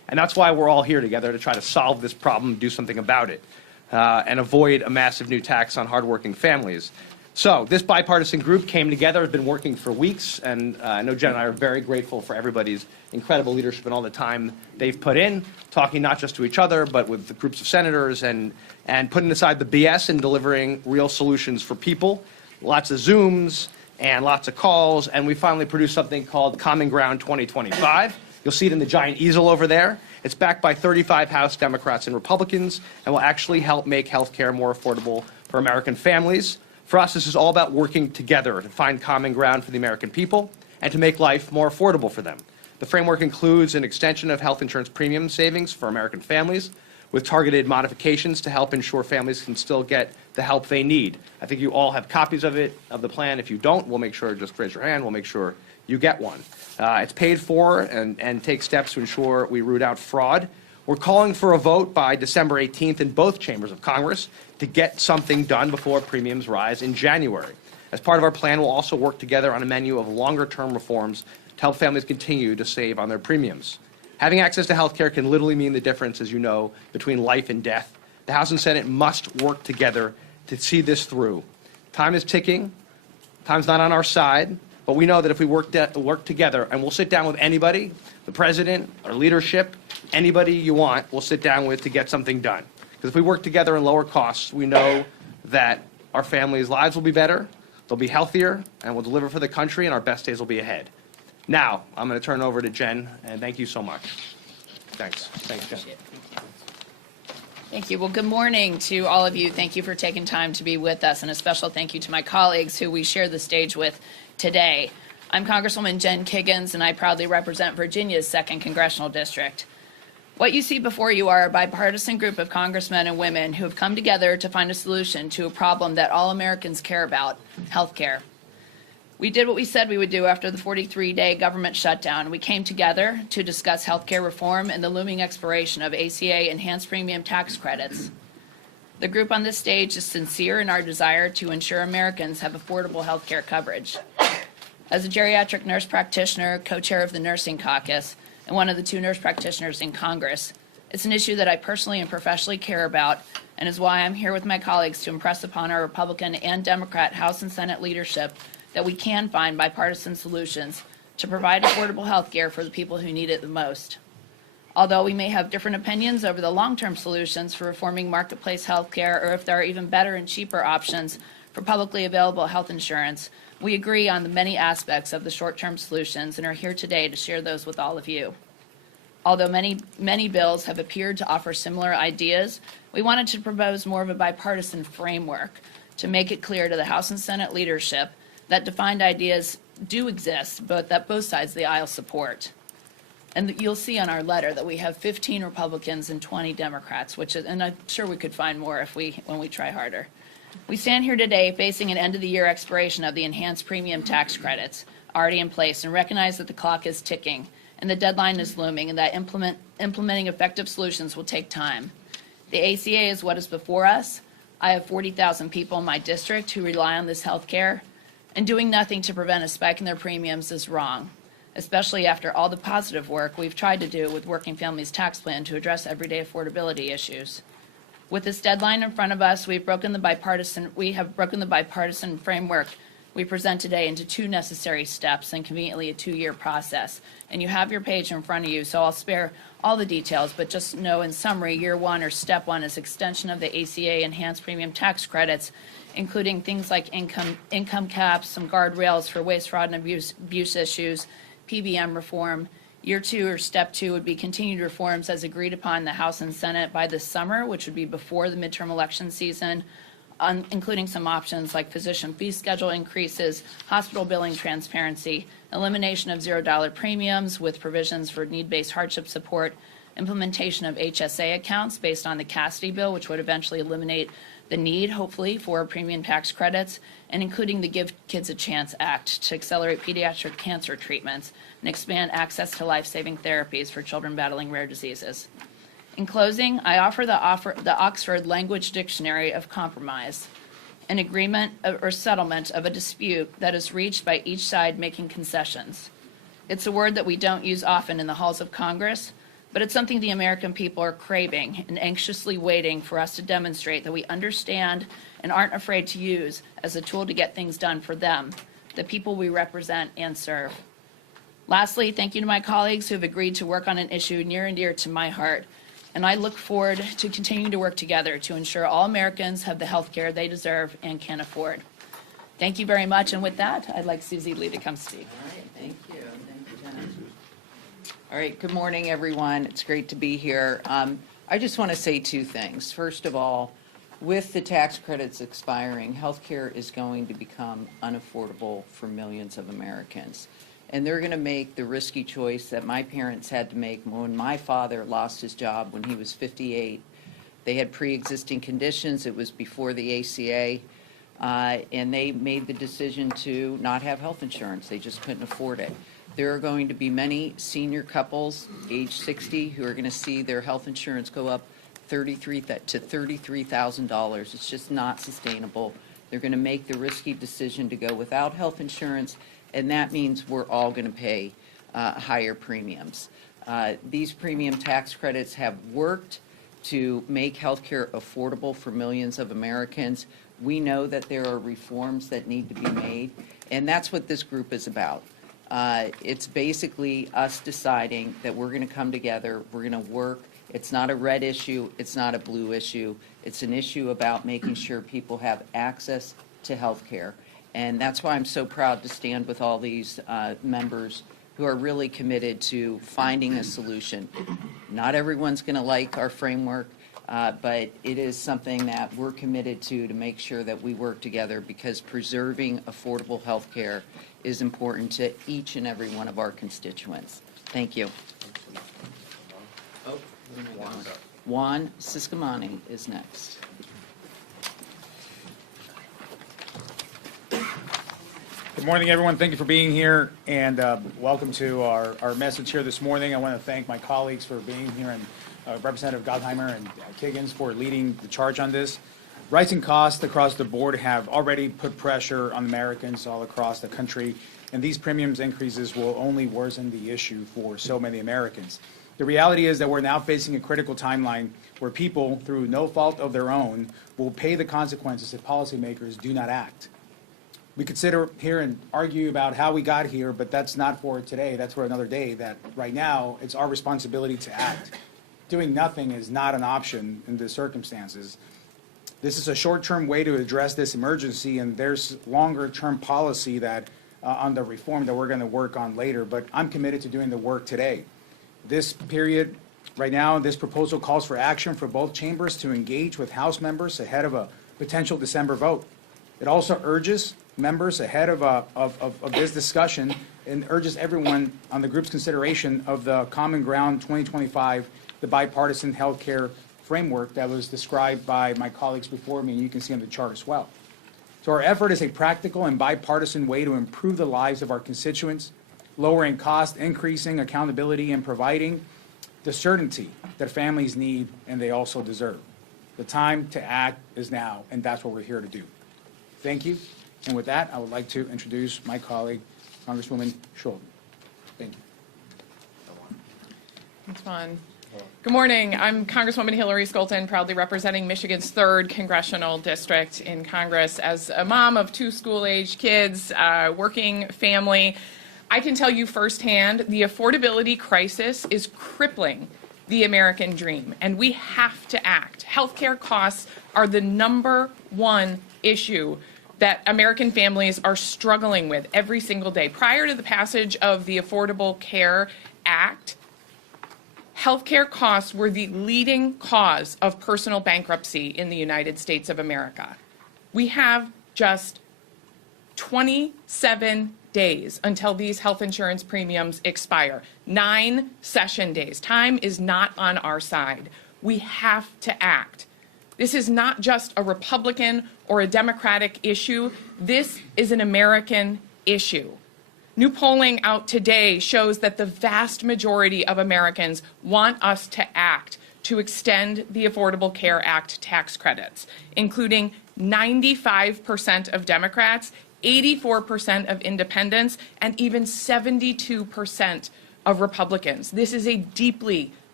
And that's why we're all here together, to try to solve this problem, do something about it, and avoid a massive new tax on hardworking families. So this bipartisan group came together, has been working for weeks, and I know Jen and I are very grateful for everybody's incredible leadership and all the time they've put in, talking not just to each other, but with the groups of senators, and putting aside the BS and delivering real solutions for people. Lots of Zooms and lots of calls, and we finally produced something called Common Ground 2025. You'll see it in the giant easel over there. It's backed by 35 House Democrats and Republicans, and will actually help make health care more affordable for American families. For us, this is all about working together to find common ground for the American people and to make life more affordable for them. The framework includes an extension of health insurance premium savings for American families, with targeted modifications to help ensure families can still get the help they need. I think you all have copies of it, of the plan. If you don't, we'll make sure, just raise your hand, we'll make sure you get one. It's paid for and takes steps to ensure we root out fraud. We're calling for a vote by December 18th in both chambers of Congress to get something done before premiums rise in January. As part of our plan, we'll also work together on a menu of longer-term reforms to help families continue to save on their premiums. Having access to health care can literally mean the difference, as you know, between life and death. The House and Senate must work together to see this through. Time is ticking. Time's not on our side. But we know that if we work together, and we'll sit down with anybody, the president, our leadership, anybody you want, we'll sit down with to get something done. Because if we work together and lower costs, we know that our families' lives will be better, they'll be healthier, and we'll deliver for the country, and our best days will be ahead. Now, I'm going to turn it over to Jen, and thank you so much. Thanks. Thanks, Jen. Thank you. Well, good morning to all of you. Thank you for taking time to be with us, and a special thank you to my colleagues who we share the stage with today. I'm Congresswoman Jen Kiggins, and I proudly represent Virginia's 2nd Congressional District. What you see before you are a bipartisan group of congressmen and women who have come together to find a solution to a problem that all Americans care about, health care. We did what we said we would do after the 43-day government shutdown. We came together to discuss health care reform and the looming expiration of ACA enhanced premium tax credits. The group on this stage is sincere in our desire to ensure Americans have affordable health care coverage. As a geriatric nurse practitioner, co-chair of the Nursing Caucus, and one of the 2 nurse practitioners in Congress, it's an issue that I personally and professionally care about, and is why I'm here with my colleagues to impress upon our Republican and Democrat House and Senate leadership that we can find bipartisan solutions to provide affordable health care for the people who need it the most. Although we may have different opinions over the long-term solutions for reforming marketplace health care, or if there are even better and cheaper options for publicly available health insurance, we agree on the many aspects of the short-term solutions and are here today to share those with all of you. Although many bills have appeared to offer similar ideas, we wanted to propose more of a bipartisan framework to make it clear to the House and Senate leadership that defined ideas do exist, but that both sides of the aisle support. And you'll see on our letter that we have 15 Republicans and 20 Democrats, and I'm sure we could find more when we try harder. We stand here today facing an end-of-the-year expiration of the enhanced premium tax credits already in place, and recognize that the clock is ticking and the deadline is looming, and that implementing effective solutions will take time. The ACA is what is before us. I have 40,000 people in my district who rely on this health care, and doing nothing to prevent a spike in their premiums is wrong, especially after all the positive work we've tried to do with Working Families Tax Plan to address everyday affordability issues. With this deadline in front of us, we have broken the bipartisan framework we present today into 2 necessary steps and conveniently a 2-year process. And you have your page in front of you, so I'll spare all the details, but just know in summary, year 1 or step 1 is extension of the ACA enhanced premium tax credits, including things like income caps, some guardrails for waste, fraud, and abuse issues, PBM reform. Year 2 or step 2 would be continued reforms as agreed upon in the House and Senate by this summer, which would be before the midterm election season, including some options like physician fee schedule increases, hospital billing transparency, elimination of $0 premiums with provisions for need-based hardship support, implementation of HSA accounts based on the Cassidy bill, which would eventually eliminate the need, hopefully, for premium tax credits, and including the Give Kids a Chance Act to accelerate pediatric cancer treatments and expand access to life-saving therapies for children battling rare diseases. In closing, I offer the Oxford Language Dictionary of Compromise, an agreement or settlement of a dispute that is reached by each side making concessions. It's a word that we don't use often in the halls of Congress, but it's something the American people are craving and anxiously waiting for us to demonstrate that we understand and aren't afraid to use as a tool to get things done for them, the people we represent and serve. Lastly, thank you to my colleagues who have agreed to work on an issue near and dear to my heart, and I look forward to continuing to work together to ensure all Americans have the health care they deserve and can afford. Thank you very much, and with that, I'd like Susie Lee to come speak. All right, thank you. Thank you, Jenna. All right, good morning, everyone. It's great to be here. I just want to say two things. First of all, with the tax credits expiring, healthcare is going to become unaffordable for millions of Americans. And they're going to make the risky choice that my parents had to make when my father lost his job when he was 58. They had pre-existing conditions. It was before the ACA. And they made the decision to not have health insurance. They just couldn't afford it. There are going to be many senior couples, age 60, who are going to see their health insurance go up to $33,000. It's just not sustainable. They're going to make the risky decision to go without health insurance, and that means we're all going to pay higher premiums. These premium tax credits have worked to make health care affordable for millions of Americans. We know that there are reforms that need to be made, and that's what this group is about. It's basically us deciding that we're going to come together, we're going to work. It's not a red issue, it's not a blue issue. It's an issue about making sure people have access to health care. And that's why I'm so proud to stand with all these members who are really committed to finding a solution. Not everyone's going to like our framework, but it is something that we're committed to make sure that we work together, because preserving affordable health care is important to each and every one of our constituents. Thank you. Juan Siscomani is next. Good morning, everyone. Thank you for being here, and welcome to our message here this morning. I want to thank my colleagues for being here, and Representative Gottheimer and Kiggins for leading the charge on this. Rising costs across the board have already put pressure on Americans all across the country, and these premiums increases will only worsen the issue for so many Americans. The reality is that we're now facing a critical timeline where people, through no fault of their own, will pay the consequences if policymakers do not act. We could sit here and argue about how we got here, but that's not for today. That's for another day. That right now, it's our responsibility to act. Doing nothing is not an option in the circumstances. This is a short-term way to address this emergency, and there's longer-term policy that on the reform that we're going to work on later, but I'm committed to doing the work today. This period, right now, this proposal calls for action for both chambers to engage with House members ahead of a potential December vote. It also urges members ahead of this discussion and urges everyone on the group's consideration of the Common Ground 2025, the bipartisan health care framework that was described by my colleagues before me, and you can see on the chart as well. So our effort is a practical and bipartisan way to improve the lives of our constituents, lowering cost, increasing accountability, and providing the certainty that families need and they also deserve. The time to act is now, and that's what we're here to do. Thank you. And with that, I would like to introduce my colleague, Congresswoman Schulten. Thank you. Thanks, Juan. Good morning. I'm Congresswoman Hillary Skolton, proudly representing Michigan's 3rd congressional district in Congress. As a mom of 2 school-age kids, working family, I can tell you firsthand the affordability crisis is crippling the American dream, and we have to act. Healthcare costs are the #1 issue that American families are struggling with every single day. Prior to the passage of the Affordable Care Act, healthcare costs were the leading cause of personal bankruptcy in the United States of America. We have just 27 days until these health insurance premiums expire. 9 session days. Time is not on our side. We have to act. This is not just a Republican or a Democratic issue. This is an American issue. New polling out today shows that the vast majority of Americans want us to act to extend the Affordable Care Act tax credits, including 95% of Democrats, 84% of independents, and even 72% of Republicans. This is a deeply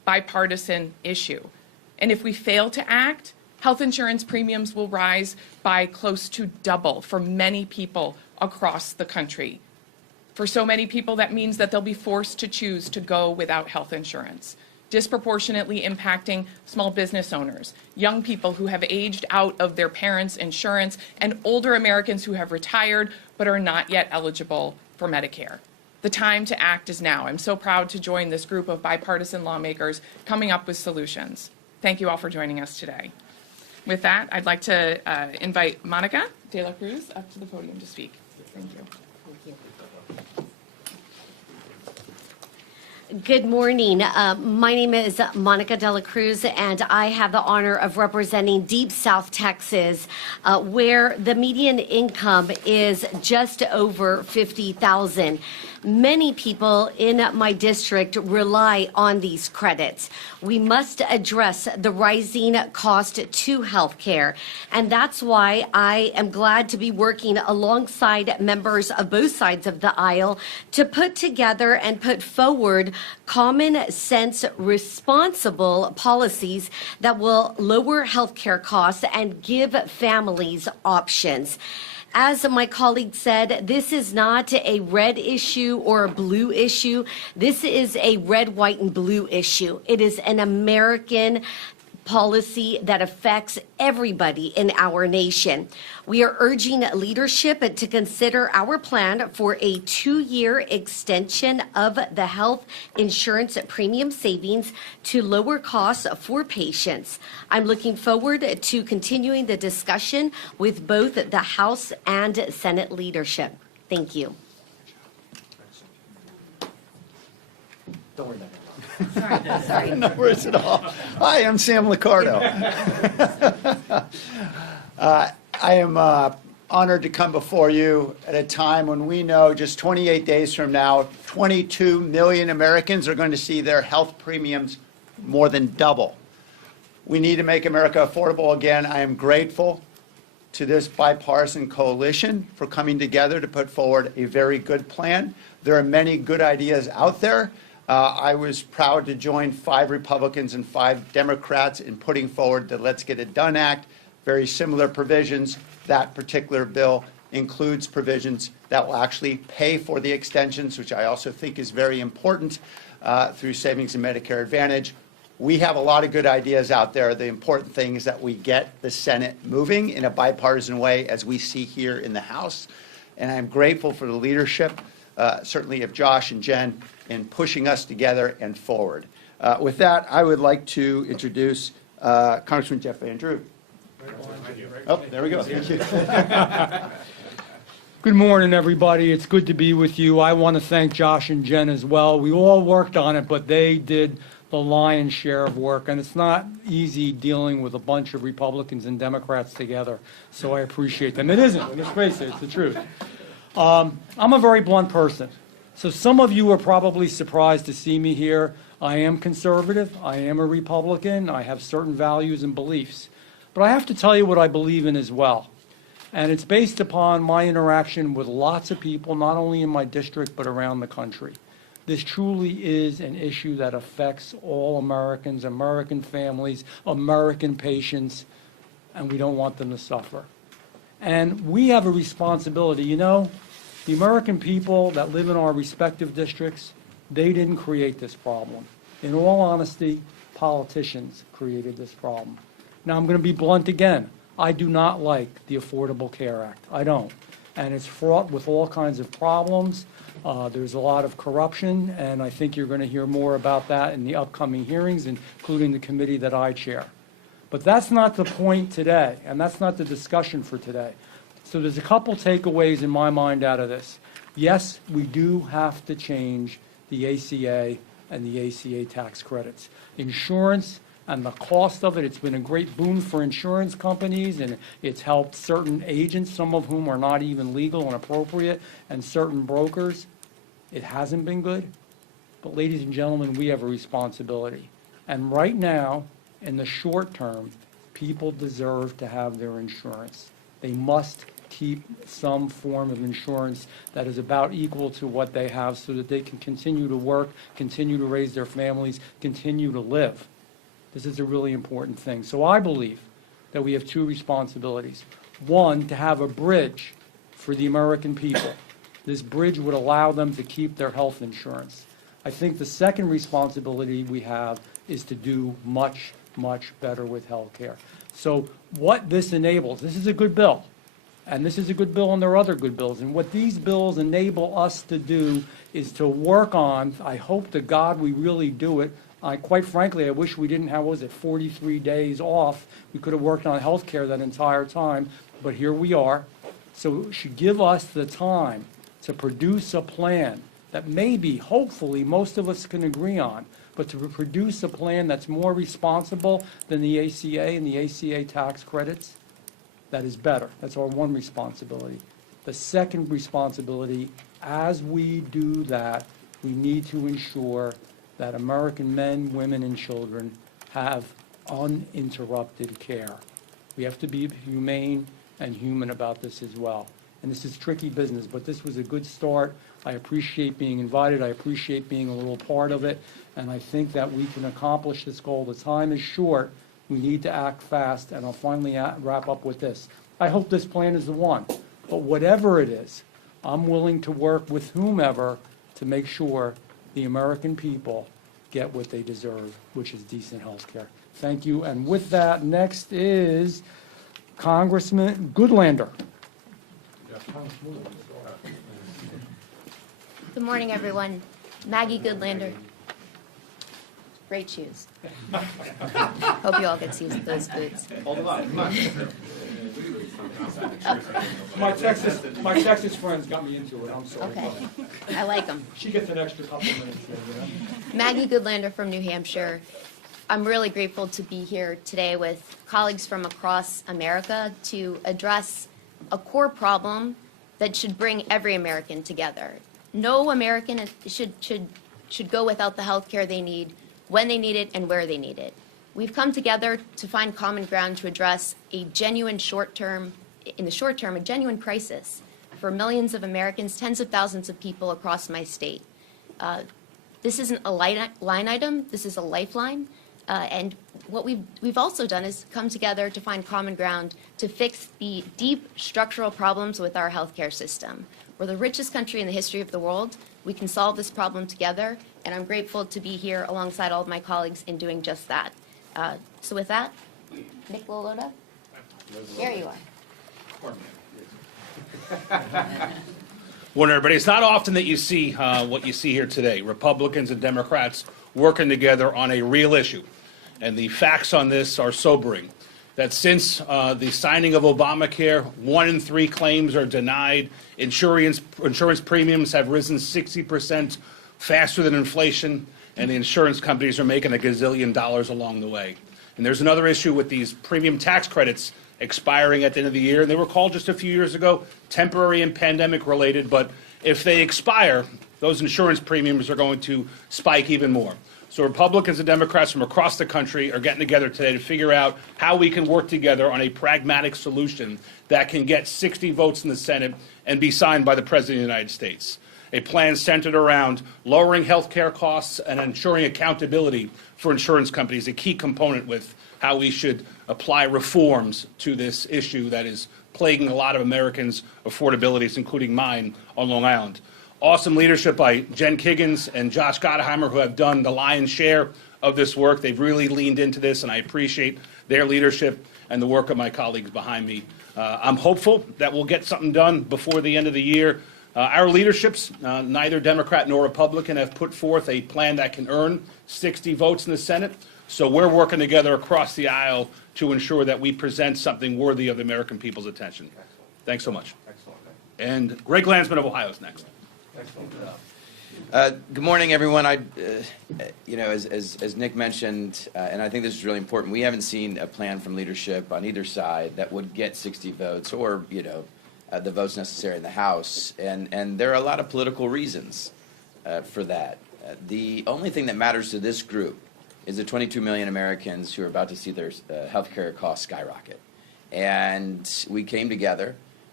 bipartisan issue. And if we fail to act, health insurance premiums will rise by close to double for many people across the country. For so many people, that means that they'll be forced to choose to go without health insurance, disproportionately impacting small business owners, young people who have aged out of their parents' insurance, and older Americans who have retired but are not yet eligible for Medicare. The time to act is now. I'm so proud to join this group of bipartisan lawmakers coming up with solutions. Thank you all for joining us today. With that, I'd like to invite Monica de la Cruz up to the podium to speak. Thank you. Good morning. My name is Monica de la Cruz, and I have the honor of representing Deep South Texas, where the median income is just over $50,000. Many people in my district rely on these credits. We must address the rising cost to health care, and that's why I am glad to be working alongside members of both sides of the aisle to put together and put forward common sense, responsible policies that will lower health care costs and give families options. As my colleague said, this is not a red issue or a blue issue. This is a red, white, and blue issue. It is an American policy that affects everybody in our nation. We are urging leadership to consider our plan for a 2-year extension of the health insurance premium savings to lower costs for patients. I'm looking forward to continuing the discussion with both the House and Senate leadership. Thank you. Don't worry about it. Sorry. No worries at all. Hi, I'm Sam Liccardo. I am honored to come before you at a time when we know just 28 days from now, 22 million Americans are going to see their health premiums more than double. We need to make America affordable again. I am grateful to this bipartisan coalition for coming together to put forward a very good plan. There are many good ideas out there. I was proud to join 5 Republicans and 5 Democrats in putting forward the Let's Get It Done Act, very similar provisions. That particular bill includes provisions that will actually pay for the extensions, which I also think is very important, through savings and Medicare Advantage. We have a lot of good ideas out there. The important thing is that we get the Senate moving in a bipartisan way, as we see here in the House. And I'm grateful for the leadership, certainly of Josh and Jen, in pushing us together and forward. With that, I would like to introduce Congressman Jeff Van Drew. Oh, there we go. Thank you. Good morning, everybody. It's good to be with you. I want to thank Josh and Jen as well. We all worked on it, but they did the lion's share of work, and it's not easy dealing with a bunch of Republicans and Democrats together, so I appreciate them. It isn't. Let's face it, it's the truth. I'm a very blunt person. So some of you are probably surprised to see me here. I am conservative. I am a Republican. I have certain values and beliefs. But I have to tell you what I believe in as well. And it's based upon my interaction with lots of people, not only in my district, but around the country. This truly is an issue that affects all Americans, American families, American patients, and we don't want them to suffer. And we have a responsibility. You know, the American people that live in our respective districts, they didn't create this problem. In all honesty, politicians created this problem. Now, I'm going to be blunt again. I do not like the Affordable Care Act. I don't. And it's fraught with all kinds of problems. There's a lot of corruption, and I think you're going to hear more about that in the upcoming hearings, including the committee that I chair. But that's not the point today, and that's not the discussion for today. So there's a couple takeaways in my mind out of this. Yes, we do have to change the ACA and the ACA tax credits. Insurance and the cost of it, it's been a great boon for insurance companies, and it's helped certain agents, some of whom are not even legal and appropriate, and certain brokers. It hasn't been good. But ladies and gentlemen, we have a responsibility. And right now, in the short term, people deserve to have their insurance. They must keep some form of insurance that is about equal to what they have so that they can continue to work, continue to raise their families, continue to live. This is a really important thing. So I believe that we have two responsibilities. One, to have a bridge for the American people. This bridge would allow them to keep their health insurance. I think the second responsibility we have is to do much, much better with health care. So what this enables, this is a good bill, and this is a good bill and there are other good bills, and what these bills enable us to do is to work on, I hope to God we really do it. Quite frankly, I wish we didn't have, 43 days off. We could have worked on health care that entire time, but here we are. So it should give us the time to produce a plan that maybe, hopefully, most of us can agree on, but to produce a plan that's more responsible than the ACA and the ACA tax credits, that is better. That's our one responsibility. The second responsibility, as we do that, we need to ensure that American men, women, and children have uninterrupted care. We have to be humane and human about this as well. And this is tricky business, but this was a good start. I appreciate being invited. I appreciate being a little part of it. And I think that we can accomplish this goal. The time is short. We need to act fast. And I'll finally wrap up with this. I hope this plan is the one. But whatever it is, I'm willing to work with whomever to make sure the American people get what they deserve, which is decent health care. Thank you. And with that, next is Congressman Goodlander. Good morning, everyone. Maggie Goodlander. Great shoes. Hope you all get to use those boots. My Texas friends got me into it. I'm sorry. Okay. I like them. She gets an extra couple minutes there, you know? Maggie Goodlander from New Hampshire. I'm really grateful to be here today with colleagues from across America to address a core problem that should bring every American together. No American should go without the health care they need, when they need it, and where they need it. We've come together to find common ground to address a genuine in the short term, a genuine crisis for millions of Americans, tens of thousands of people across my state. This isn't a line item, this is a lifeline. And what we've also done is come together to find common ground to fix the deep structural problems with our healthcare system. We're the richest country in the history of the world. We can solve this problem together, and I'm grateful to be here alongside all of my colleagues in doing just that. So with that, Nick Loloda, there you are. Morning, everybody. It's not often that you see what you see here today. Republicans and Democrats working together on a real issue. And the facts on this are sobering. That since the signing of Obamacare, 1 in 3 claims are denied. Insurance premiums have risen 60% faster than inflation, and the insurance companies are making $1 gazillion along the way. And there's another issue with these premium tax credits expiring at the end of the year. They were called just a few years ago temporary and pandemic related, but if they expire, those insurance premiums are going to spike even more. So Republicans and Democrats from across the country are getting together today to figure out how we can work together on a pragmatic solution that can get 60 votes in the Senate and be signed by the President of the United States. A plan centered around lowering health care costs and ensuring accountability for insurance companies, a key component with how we should apply reforms to this issue that is plaguing a lot of Americans' affordabilities, including mine on Long Island. Awesome leadership by Jen Kiggins and Josh Gottheimer, who have done the lion's share of this work. They've really leaned into this, and I appreciate their leadership and the work of my colleagues behind me. I'm hopeful that we'll get something done before the end of the year. Our leaderships, neither Democrat nor Republican, have put forth a plan that can earn 60 votes in the Senate. So we're working together across the aisle to ensure that we present something worthy of the American people's attention. Thanks so much. And Greg Landsman of Ohio is next. Good morning, everyone. As Nick mentioned, and I think this is really important, we haven't seen a plan from leadership on either side that would get 60 votes or, the votes necessary in the House. And there are a lot of political reasons for that. The only thing that matters to this group is the 22 million Americans who are about to see their health care costs skyrocket. And we came together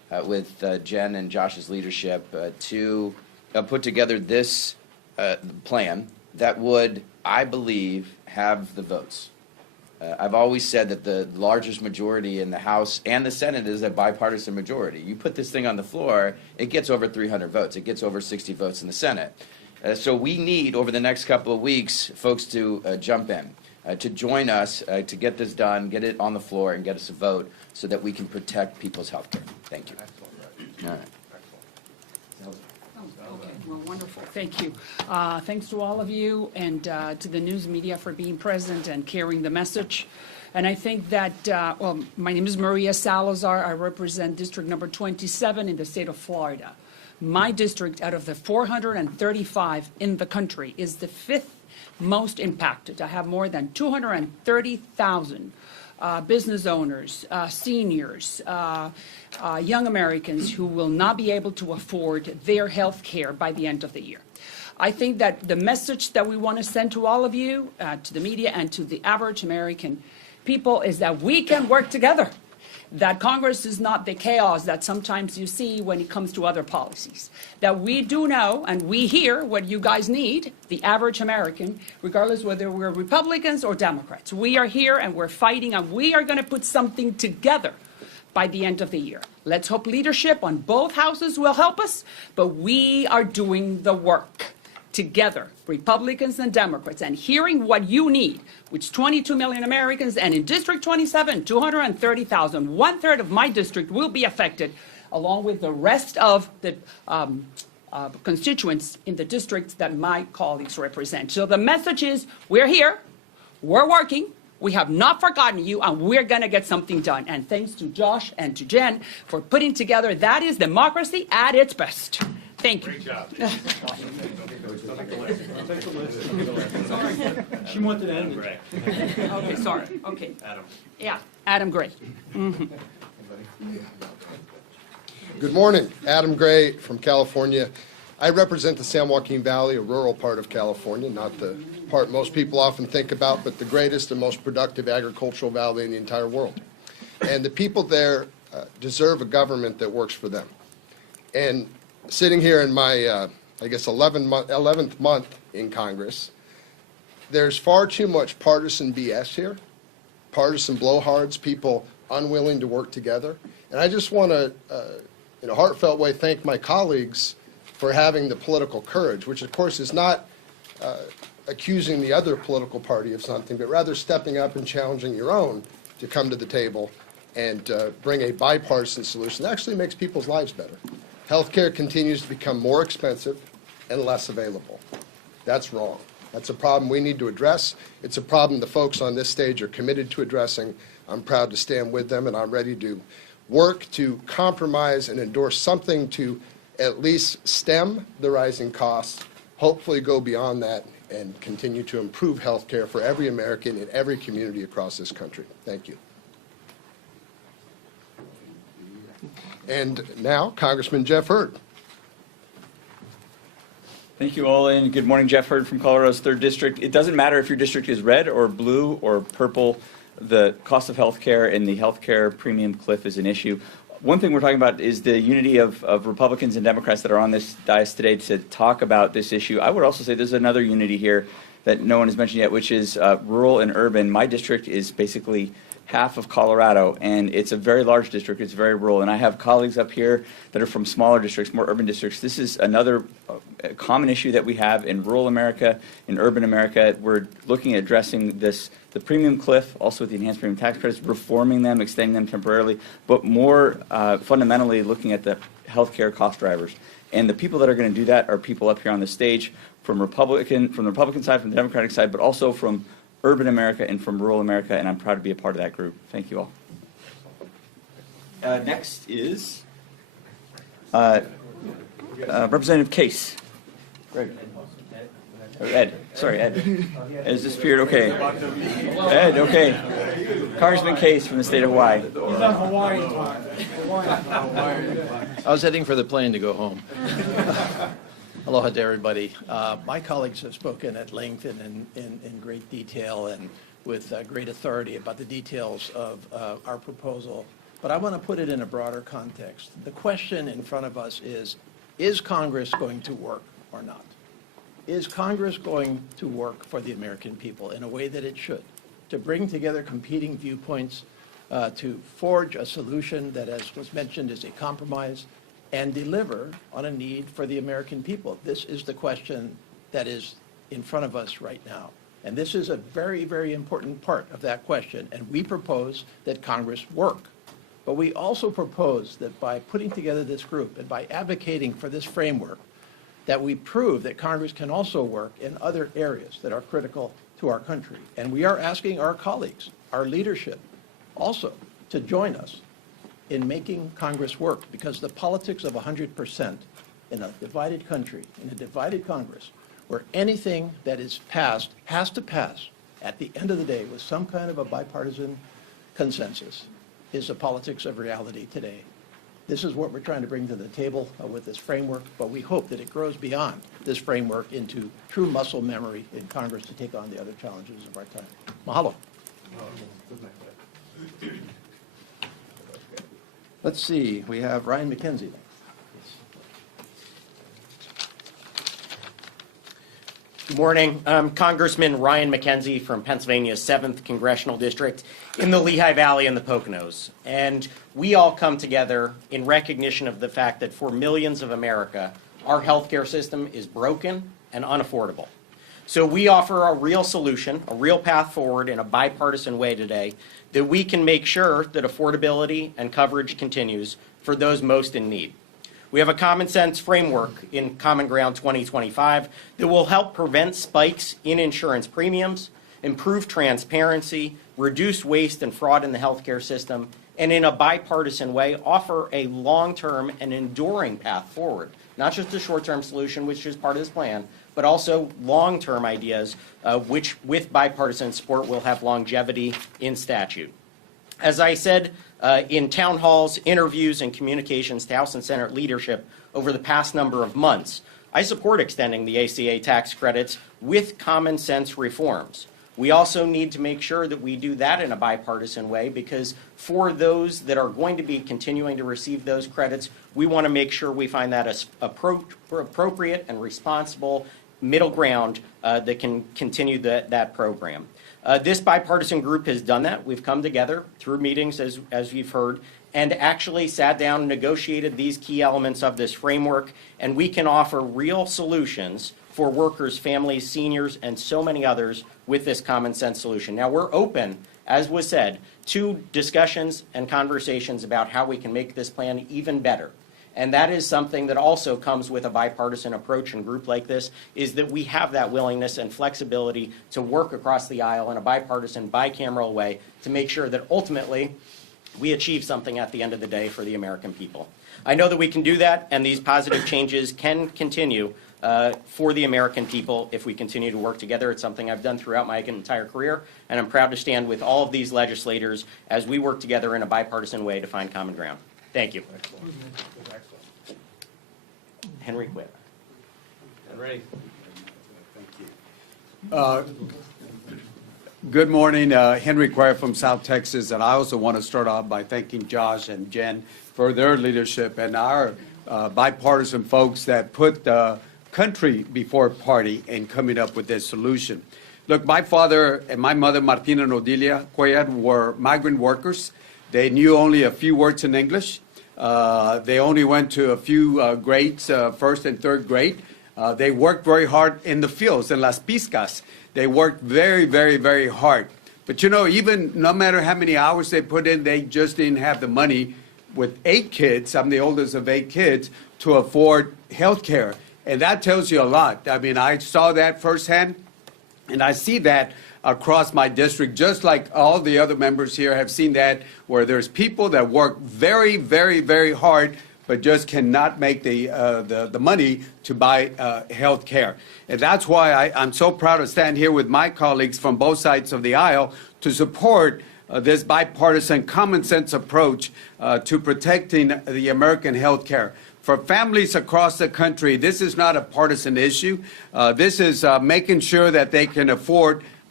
with Jen and Josh's leadership to put together this plan that would, I believe, have the votes. I've always said that the largest majority in the House and the Senate is a bipartisan majority. You put this thing on the floor, it gets over 300 votes. It gets over 60 votes in the Senate. So we need, over the next couple of weeks, folks to jump in, to join us, to get this done, get it on the floor, and get us a vote so that we can protect people's health care. Thank you. All right. Okay, well, wonderful. Thank you. Thanks to all of you and to the news media for being present and carrying the message. And I think that, well, my name is Maria Salazar. I represent District Number 27 in the state of Florida. My district, out of the 435 in the country, is the 5th most impacted. I have more than 230,000 business owners, seniors, young Americans who will not be able to afford their health care by the end of the year. I think that the message that we want to send to all of you, to the media and to the average American people is that we can work together, that Congress is not the chaos that sometimes you see when it comes to other policies, that we do know and we hear what you guys need, the average American, regardless whether we're Republicans or Democrats. We are here and we're fighting and we are going to put something together by the end of the year. Let's hope leadership on both houses will help us, but we are doing the work together, Republicans and Democrats, and hearing what you need, which 22 million Americans, and in District 27, 230,000, 1/3 of my district will be affected, along with the rest of the constituents in the districts that my colleagues represent. So the message is, we're here, we're working, we have not forgotten you, and we're going to get something done. And thanks to Josh and to Jen for putting together, that is democracy at its best. Thank you. Great job. She wanted to end it. Okay, sorry. Okay. Adam. Yeah, Adam Gray. Good morning. Adam Gray from California. I represent the San Joaquin Valley, a rural part of California, not the part most people often think about, but the greatest and most productive agricultural valley in the entire world. And the people there deserve a government that works for them. And sitting here in my, I guess, 11th month in Congress, there's far too much partisan BS here, partisan blowhards, people unwilling to work together. And I just want to, in a heartfelt way, thank my colleagues for having the political courage, which of course is not accusing the other political party of something, but rather stepping up and challenging your own to come to the table and bring a bipartisan solution that actually makes people's lives better. Healthcare continues to become more expensive and less available. That's wrong. That's a problem we need to address. It's a problem the folks on this stage are committed to addressing. I'm proud to stand with them, and I'm ready to work to compromise and endorse something to at least stem the rising costs, hopefully go beyond that, and continue to improve health care for every American in every community across this country. Thank you. And now, Congressman Jeff Hurd. Thank you all, and good morning. Jeff Hurd from Colorado's 3rd District. It doesn't matter if your district is red or blue or purple. The cost of health care and the health care premium cliff is an issue. One thing we're talking about is the unity of Republicans and Democrats that are on this dais today to talk about this issue. I would also say there's another unity here that no one has mentioned yet, which is rural and urban. My district is basically half of Colorado, and it's a very large district. It's very rural, and I have colleagues up here that are from smaller districts, more urban districts. This is another common issue that we have in rural America, in urban America. We're looking at addressing this, the premium cliff, also with the enhanced premium tax credits, reforming them, extending them temporarily, but more fundamentally looking at the healthcare cost drivers. And the people that are going to do that are people up here on the stage from the Republican side, from the Democratic side, but also from urban America and from rural America, and I'm proud to be a part of that group. Thank you all. Next is Representative Case. Greg. Ed. Sorry, Ed. Is this period okay? Ed, okay. Congressman Case from the state of Hawaii. He's on Hawaiian time. I was heading for the plane to go home. Aloha to everybody. My colleagues have spoken at length and in great detail and with great authority about the details of our proposal but I want to put it in a broader context. The question in front of us is Congress going to work or not? Is Congress going to work for the American people in a way that it should, to bring together competing viewpoints, to forge a solution that, as was mentioned, is a compromise, and deliver on a need for the American people? This is the question that is in front of us right now. And this is a very, very important part of that question. And we propose that Congress work. But we also propose that by putting together this group and by advocating for this framework, that we prove that Congress can also work in other areas that are critical to our country. And we are asking our colleagues, our leadership, also to join us in making Congress work, because the politics of 100% in a divided country, in a divided Congress, where anything that is passed has to pass at the end of the day with some kind of a bipartisan consensus, is the politics of reality today. This is what we're trying to bring to the table with this framework, but we hope that it grows beyond this framework into true muscle memory in Congress to take on the other challenges of our time. Mahalo. Let's see, we have Ryan McKenzie. Good morning. I'm Congressman Ryan McKenzie from Pennsylvania's 7th Congressional District in the Lehigh Valley and the Poconos. And we all come together in recognition of the fact that for millions of America, our healthcare system is broken and unaffordable. So we offer a real solution, a real path forward in a bipartisan way today that we can make sure that affordability and coverage continues for those most in need. We have a common sense framework in Common Ground 2025 that will help prevent spikes in insurance premiums, improve transparency, reduce waste and fraud in the healthcare system, and in a bipartisan way offer a long-term and enduring path forward, not just a short-term solution, which is part of this plan, but also long-term ideas which, with bipartisan support, will have longevity in statute. As I said in town halls, interviews, and communications to House and Senate leadership over the past number of months, I support extending the ACA tax credits with common sense reforms. We also need to make sure that we do that in a bipartisan way, because for those that are going to be continuing to receive those credits, we want to make sure we find that as appropriate and responsible middle ground that can continue that program. This bipartisan group has done that. We've come together through meetings, as you've heard, and actually sat down and negotiated these key elements of this framework, and we can offer real solutions for workers, families, seniors, and so many others with this common sense solution. Now, we're open, as was said, to discussions and conversations about how we can make this plan even better. And that is something that also comes with a bipartisan approach and group like this, is that we have that willingness and flexibility to work across the aisle in a bipartisan, bicameral way to make sure that ultimately we achieve something at the end of the day for the American people. I know that we can do that, and these positive changes can continue for the American people if we continue to work together. It's something I've done throughout my entire career, and I'm proud to stand with all of these legislators as we work together in a bipartisan way to find common ground. Thank you. Henry Quitt. Henry. Good morning, Henry Quitt from South Texas, and I also want to start off by thanking Josh and Jen for their leadership and our bipartisan folks that put the country before party in coming up with this solution. Look, my father and my mother, Martina and Odilia Cuellar, were migrant workers. They knew only a few words in English. They only went to a few grades, first and third grade. They worked very hard in the fields, in las piscas. They worked very, very, very hard. But you know, even no matter how many hours they put in, they just didn't have the money with 8 kids, I'm the oldest of 8 kids, to afford health care. And that tells you a lot. I mean, I saw that firsthand, and I see that across my district, just like all the other members here have seen that, where there's people that work very, very, very hard, but just cannot make the money to buy health care. And that's why I'm so proud to stand here with my colleagues from both sides of the aisle to support this bipartisan common sense approach to protecting the American health care. For families across the country, this is not a partisan issue. This is making sure that they can afford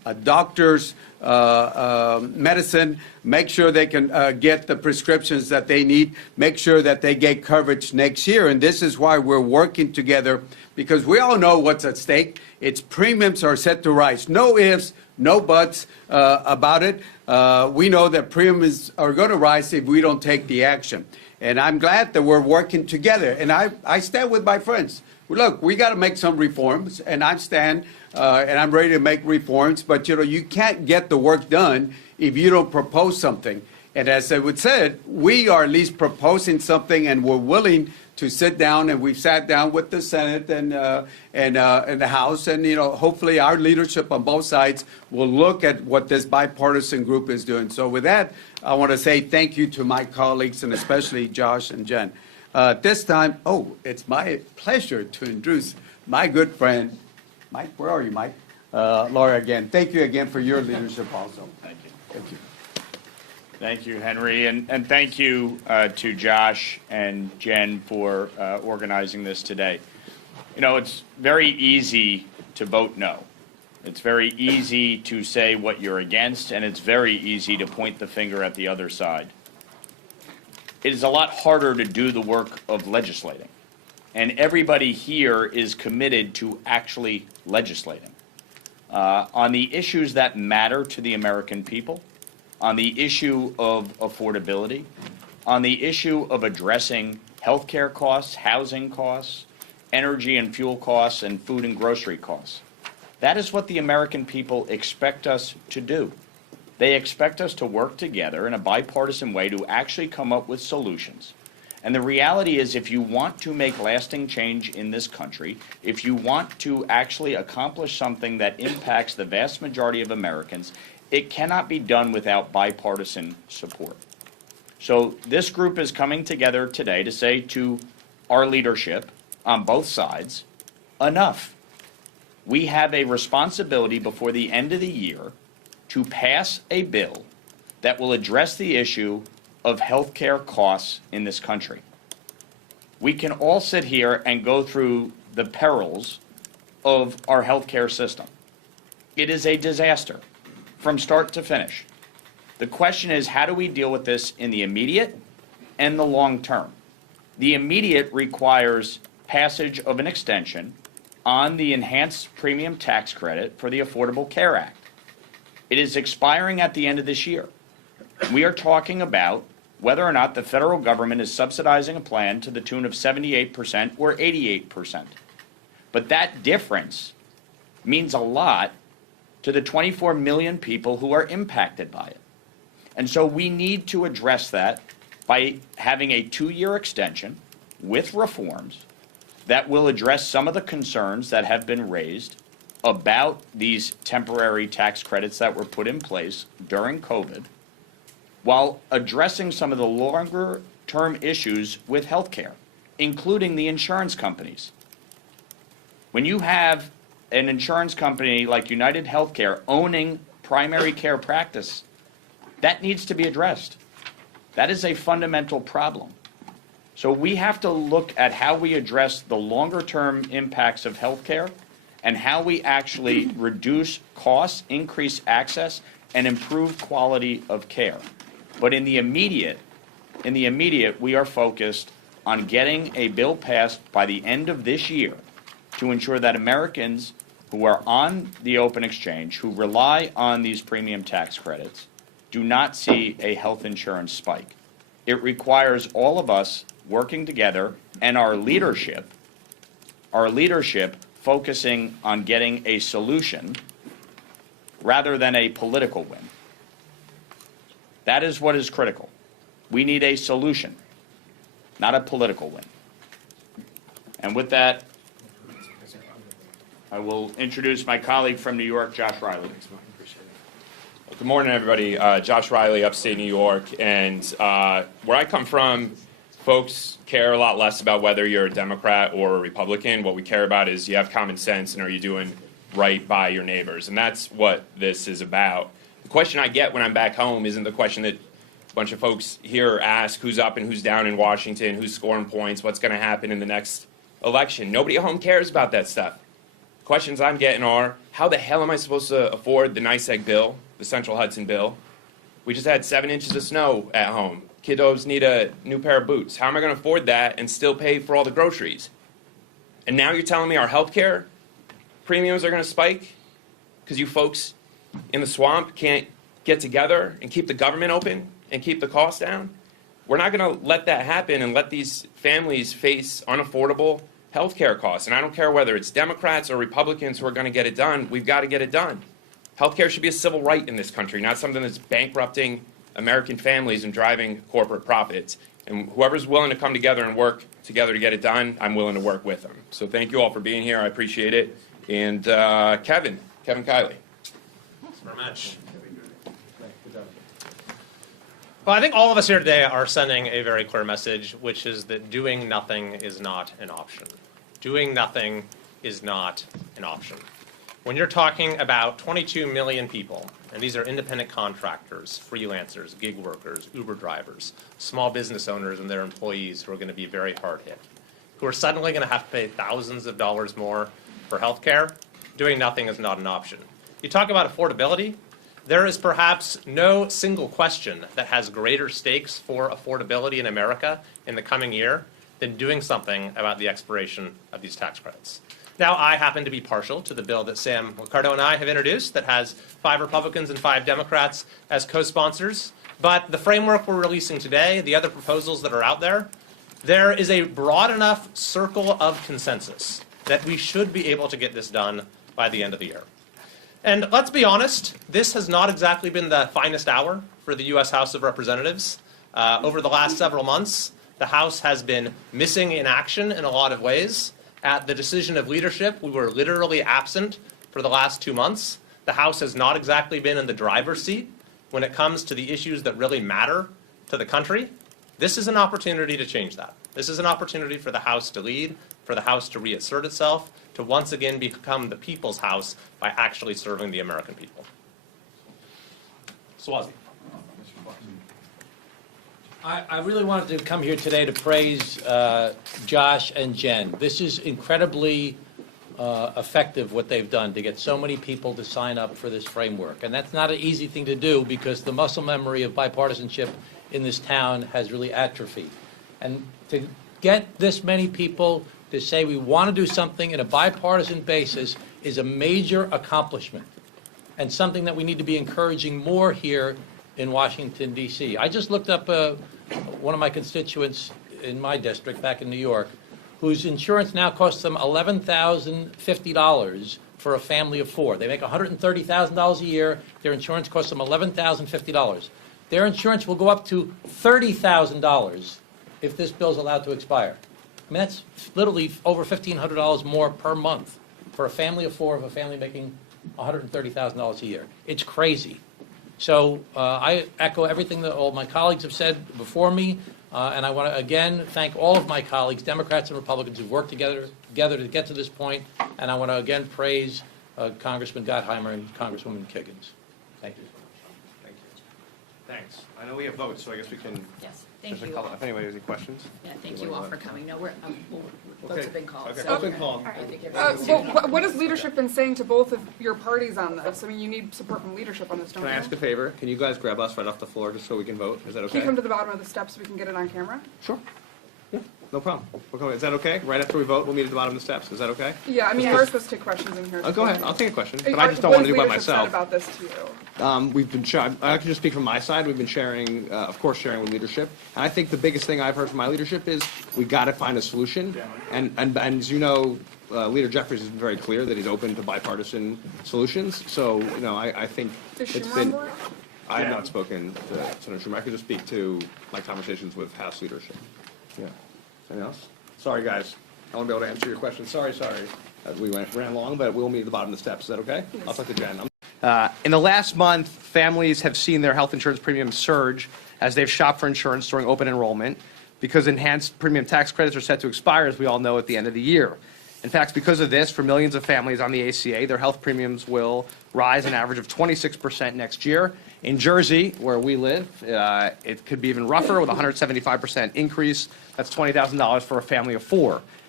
doctors, medicine, make sure they can get the prescriptions that they need, make sure that they get coverage next year. And this is why we're working together, because we all know what's at stake. Its premiums are set to rise. No ifs, no buts about it. We know that premiums are going to rise if we don't take the action. And I'm glad that we're working together. And I stand with my friends. Look, we got to make some reforms, and I stand and I'm ready to make reforms. But, you can't get the work done if you don't propose something. And as I would said, we are at least proposing something, and we're willing to sit down, and we've sat down with the Senate and the House, and hopefully our leadership on both sides will look at what this bipartisan group is doing. So with that, I want to say thank you to my colleagues, and especially Josh and Jen. This time, it's my pleasure to introduce my good friend, Mike. Where are you, Mike? Laura again. Thank you again for your leadership also. Thank you. Thank you. Thank you, Henry, and thank you to Josh and Jen for organizing this today. It's very easy to vote no. It's very easy to say what you're against, and it's very easy to point the finger at the other side. It is a lot harder to do the work of legislating, and everybody here is committed to actually legislating on the issues that matter to the American people, on the issue of affordability, on the issue of addressing health care costs, housing costs, energy and fuel costs, and food and grocery costs. That is what the American people expect us to do. They expect us to work together in a bipartisan way to actually come up with solutions. And the reality is, if you want to make lasting change in this country, if you want to actually accomplish something that impacts the vast majority of Americans, it cannot be done without bipartisan support. So this group is coming together today to say to our leadership on both sides, enough. We have a responsibility before the end of the year to pass a bill that will address the issue of health care costs in this country. We can all sit here and go through the perils of our health care system. It is a disaster from start to finish. The question is, how do we deal with this in the immediate and the long term? The immediate requires passage of an extension on the enhanced premium tax credit for the Affordable Care Act. It is expiring at the end of this year. We are talking about whether or not the federal government is subsidizing a plan to the tune of 78% or 88%. But that difference means a lot to the 24 million people who are impacted by it. And so we need to address that by having a 2-year extension with reforms that will address some of the concerns that have been raised about these temporary tax credits that were put in place during COVID, while addressing some of the longer-term issues with health care, including the insurance companies. When you have an insurance company like United Healthcare owning primary care practice, that needs to be addressed. That is a fundamental problem. So we have to look at how we address the longer-term impacts of health care and how we actually reduce costs, increase access, and improve quality of care. But in the immediate, we are focused on getting a bill passed by the end of this year to ensure that Americans who are on the open exchange, who rely on these premium tax credits, do not see a health insurance spike. It requires all of us working together and our leadership focusing on getting a solution rather than a political win. That is what is critical. We need a solution, not a political win. And with that, I will introduce my colleague from New York, Josh Riley. Good morning, everybody. Josh Riley, upstate New York. And where I come from, folks care a lot less about whether you're a Democrat or a Republican. What we care about is you have common sense and are you doing right by your neighbors. And that's what this is about. The question I get when I'm back home isn't the question that a bunch of folks here ask, who's up and who's down in Washington, who's scoring points, what's going to happen in the next election. Nobody at home cares about that stuff. Questions I'm getting are, how the hell am I supposed to afford the NYSEG bill, the Central Hudson bill? We just had 7 inches of snow at home. Kiddos need a new pair of boots. How am I going to afford that and still pay for all the groceries? And now you're telling me our health care premiums are going to spike because you folks in the swamp can't get together and keep the government open and keep the costs down? We're not going to let that happen and let these families face unaffordable health care costs. And I don't care whether it's Democrats or Republicans who are going to get it done. We've got to get it done. Health care should be a civil right in this country, not something that's bankrupting American families and driving corporate profits. And whoever's willing to come together and work together to get it done, I'm willing to work with them. So thank you all for being here. I appreciate it. And Kevin Kiley. Thanks very much. Well, I think all of us here today are sending a very clear message, which is that doing nothing is not an option. Doing nothing is not an option. When you're talking about 22 million people, and these are independent contractors, freelancers, gig workers, Uber drivers, small business owners and their employees who are going to be very hard hit, who are suddenly going to have to pay thousands of dollars more for health care, doing nothing is not an option. You talk about affordability. There is perhaps no single question that has greater stakes for affordability in America in the coming year than doing something about the expiration of these tax credits. Now, I happen to be partial to the bill that Sam Ricardo and I have introduced that has 5 Republicans and 5 Democrats as co-sponsors. But the framework we're releasing today, the other proposals that are out there, there is a broad enough circle of consensus that we should be able to get this done by the end of the year. And let's be honest, this has not exactly been the finest hour for the U.S. House of Representatives. Over the last several months, the House has been missing in action in a lot of ways. At the decision of leadership, we were literally absent for the last 2 months. The House has not exactly been in the driver's seat when it comes to the issues that really matter to the country. This is an opportunity to change that. This is an opportunity for the House to lead, for the House to reassert itself, to once again become the people's House by actually serving the American people. Swazi. I really wanted to come here today to praise Josh and Jen. This is incredibly effective what they've done to get so many people to sign up for this framework. And that's not an easy thing to do because the muscle memory of bipartisanship in this town has really atrophied. And to get this many people to say we want to do something in a bipartisan basis is a major accomplishment and something that we need to be encouraging more here in Washington, D.C. I just looked up one of my constituents in my district back in New York whose insurance now costs them $11,050 for a family of 4. They make $130,000 a year. Their insurance costs them $11,050. Their insurance will go up to $30,000 if this bill is allowed to expire. I mean, that's literally over $1,500 more per month for a family of 4 of a family making $130,000 a year. It's crazy. So I echo everything that all my colleagues have said before me, and I want to again thank all of my colleagues, Democrats and Republicans, who've worked together to get to this point, and I want to again praise Congressman Gottheimer and Congresswoman Kiggins. Thank you. Thank you. Thanks. I know we have votes, so I guess we can. Yes, thank you. If anybody has any questions. Yeah, thank you all for coming. No, votes have been called. Okay, so votes have been called. I think Well, everyone's- what has leadership been saying to both of your parties on this? I mean, you need support from leadership on this, don't Can you? I ask a favor? Can you guys grab us right off the floor just so we can vote? Is that Can okay? you come to the bottom of the steps so we can get it on camera? Sure. Yeah, no problem. Is that okay? Right after we vote, we'll meet at the bottom of the steps. Is that okay? Yeah, I mean, we're supposed to take questions in here. Go ahead. I'll take a question, but I just don't want to do it by myself. What has leadership said about this to you? We've been. I can just speak from my side. We've been sharing, of course, sharing with leadership. And I think the biggest thing I've heard from my leadership is we got to find a solution. And as you know, Leader Jeffries has been very clear that he's open to bipartisan solutions. So I think Is it's Schumer been. on board? I have not spoken to Senator Schumer. I could just speak to my conversations with House leadership. Yeah. Anything else? Sorry, guys. I won't be able to answer your question. Sorry. We ran long, but we'll meet at the bottom of the steps. Is that okay? Yes. I'll talk to Jen. In the last month, families have seen their health insurance premiums surge as they've shopped for insurance during open enrollment because enhanced premium tax credits are set to expire, as we all know, at the end of the year. In fact, because of this, for millions of families on the ACA, their health premiums will rise an average of 26% next year. In Jersey, where we live, it could be even rougher with a 175% increase. That's $20,000 for a family of 4.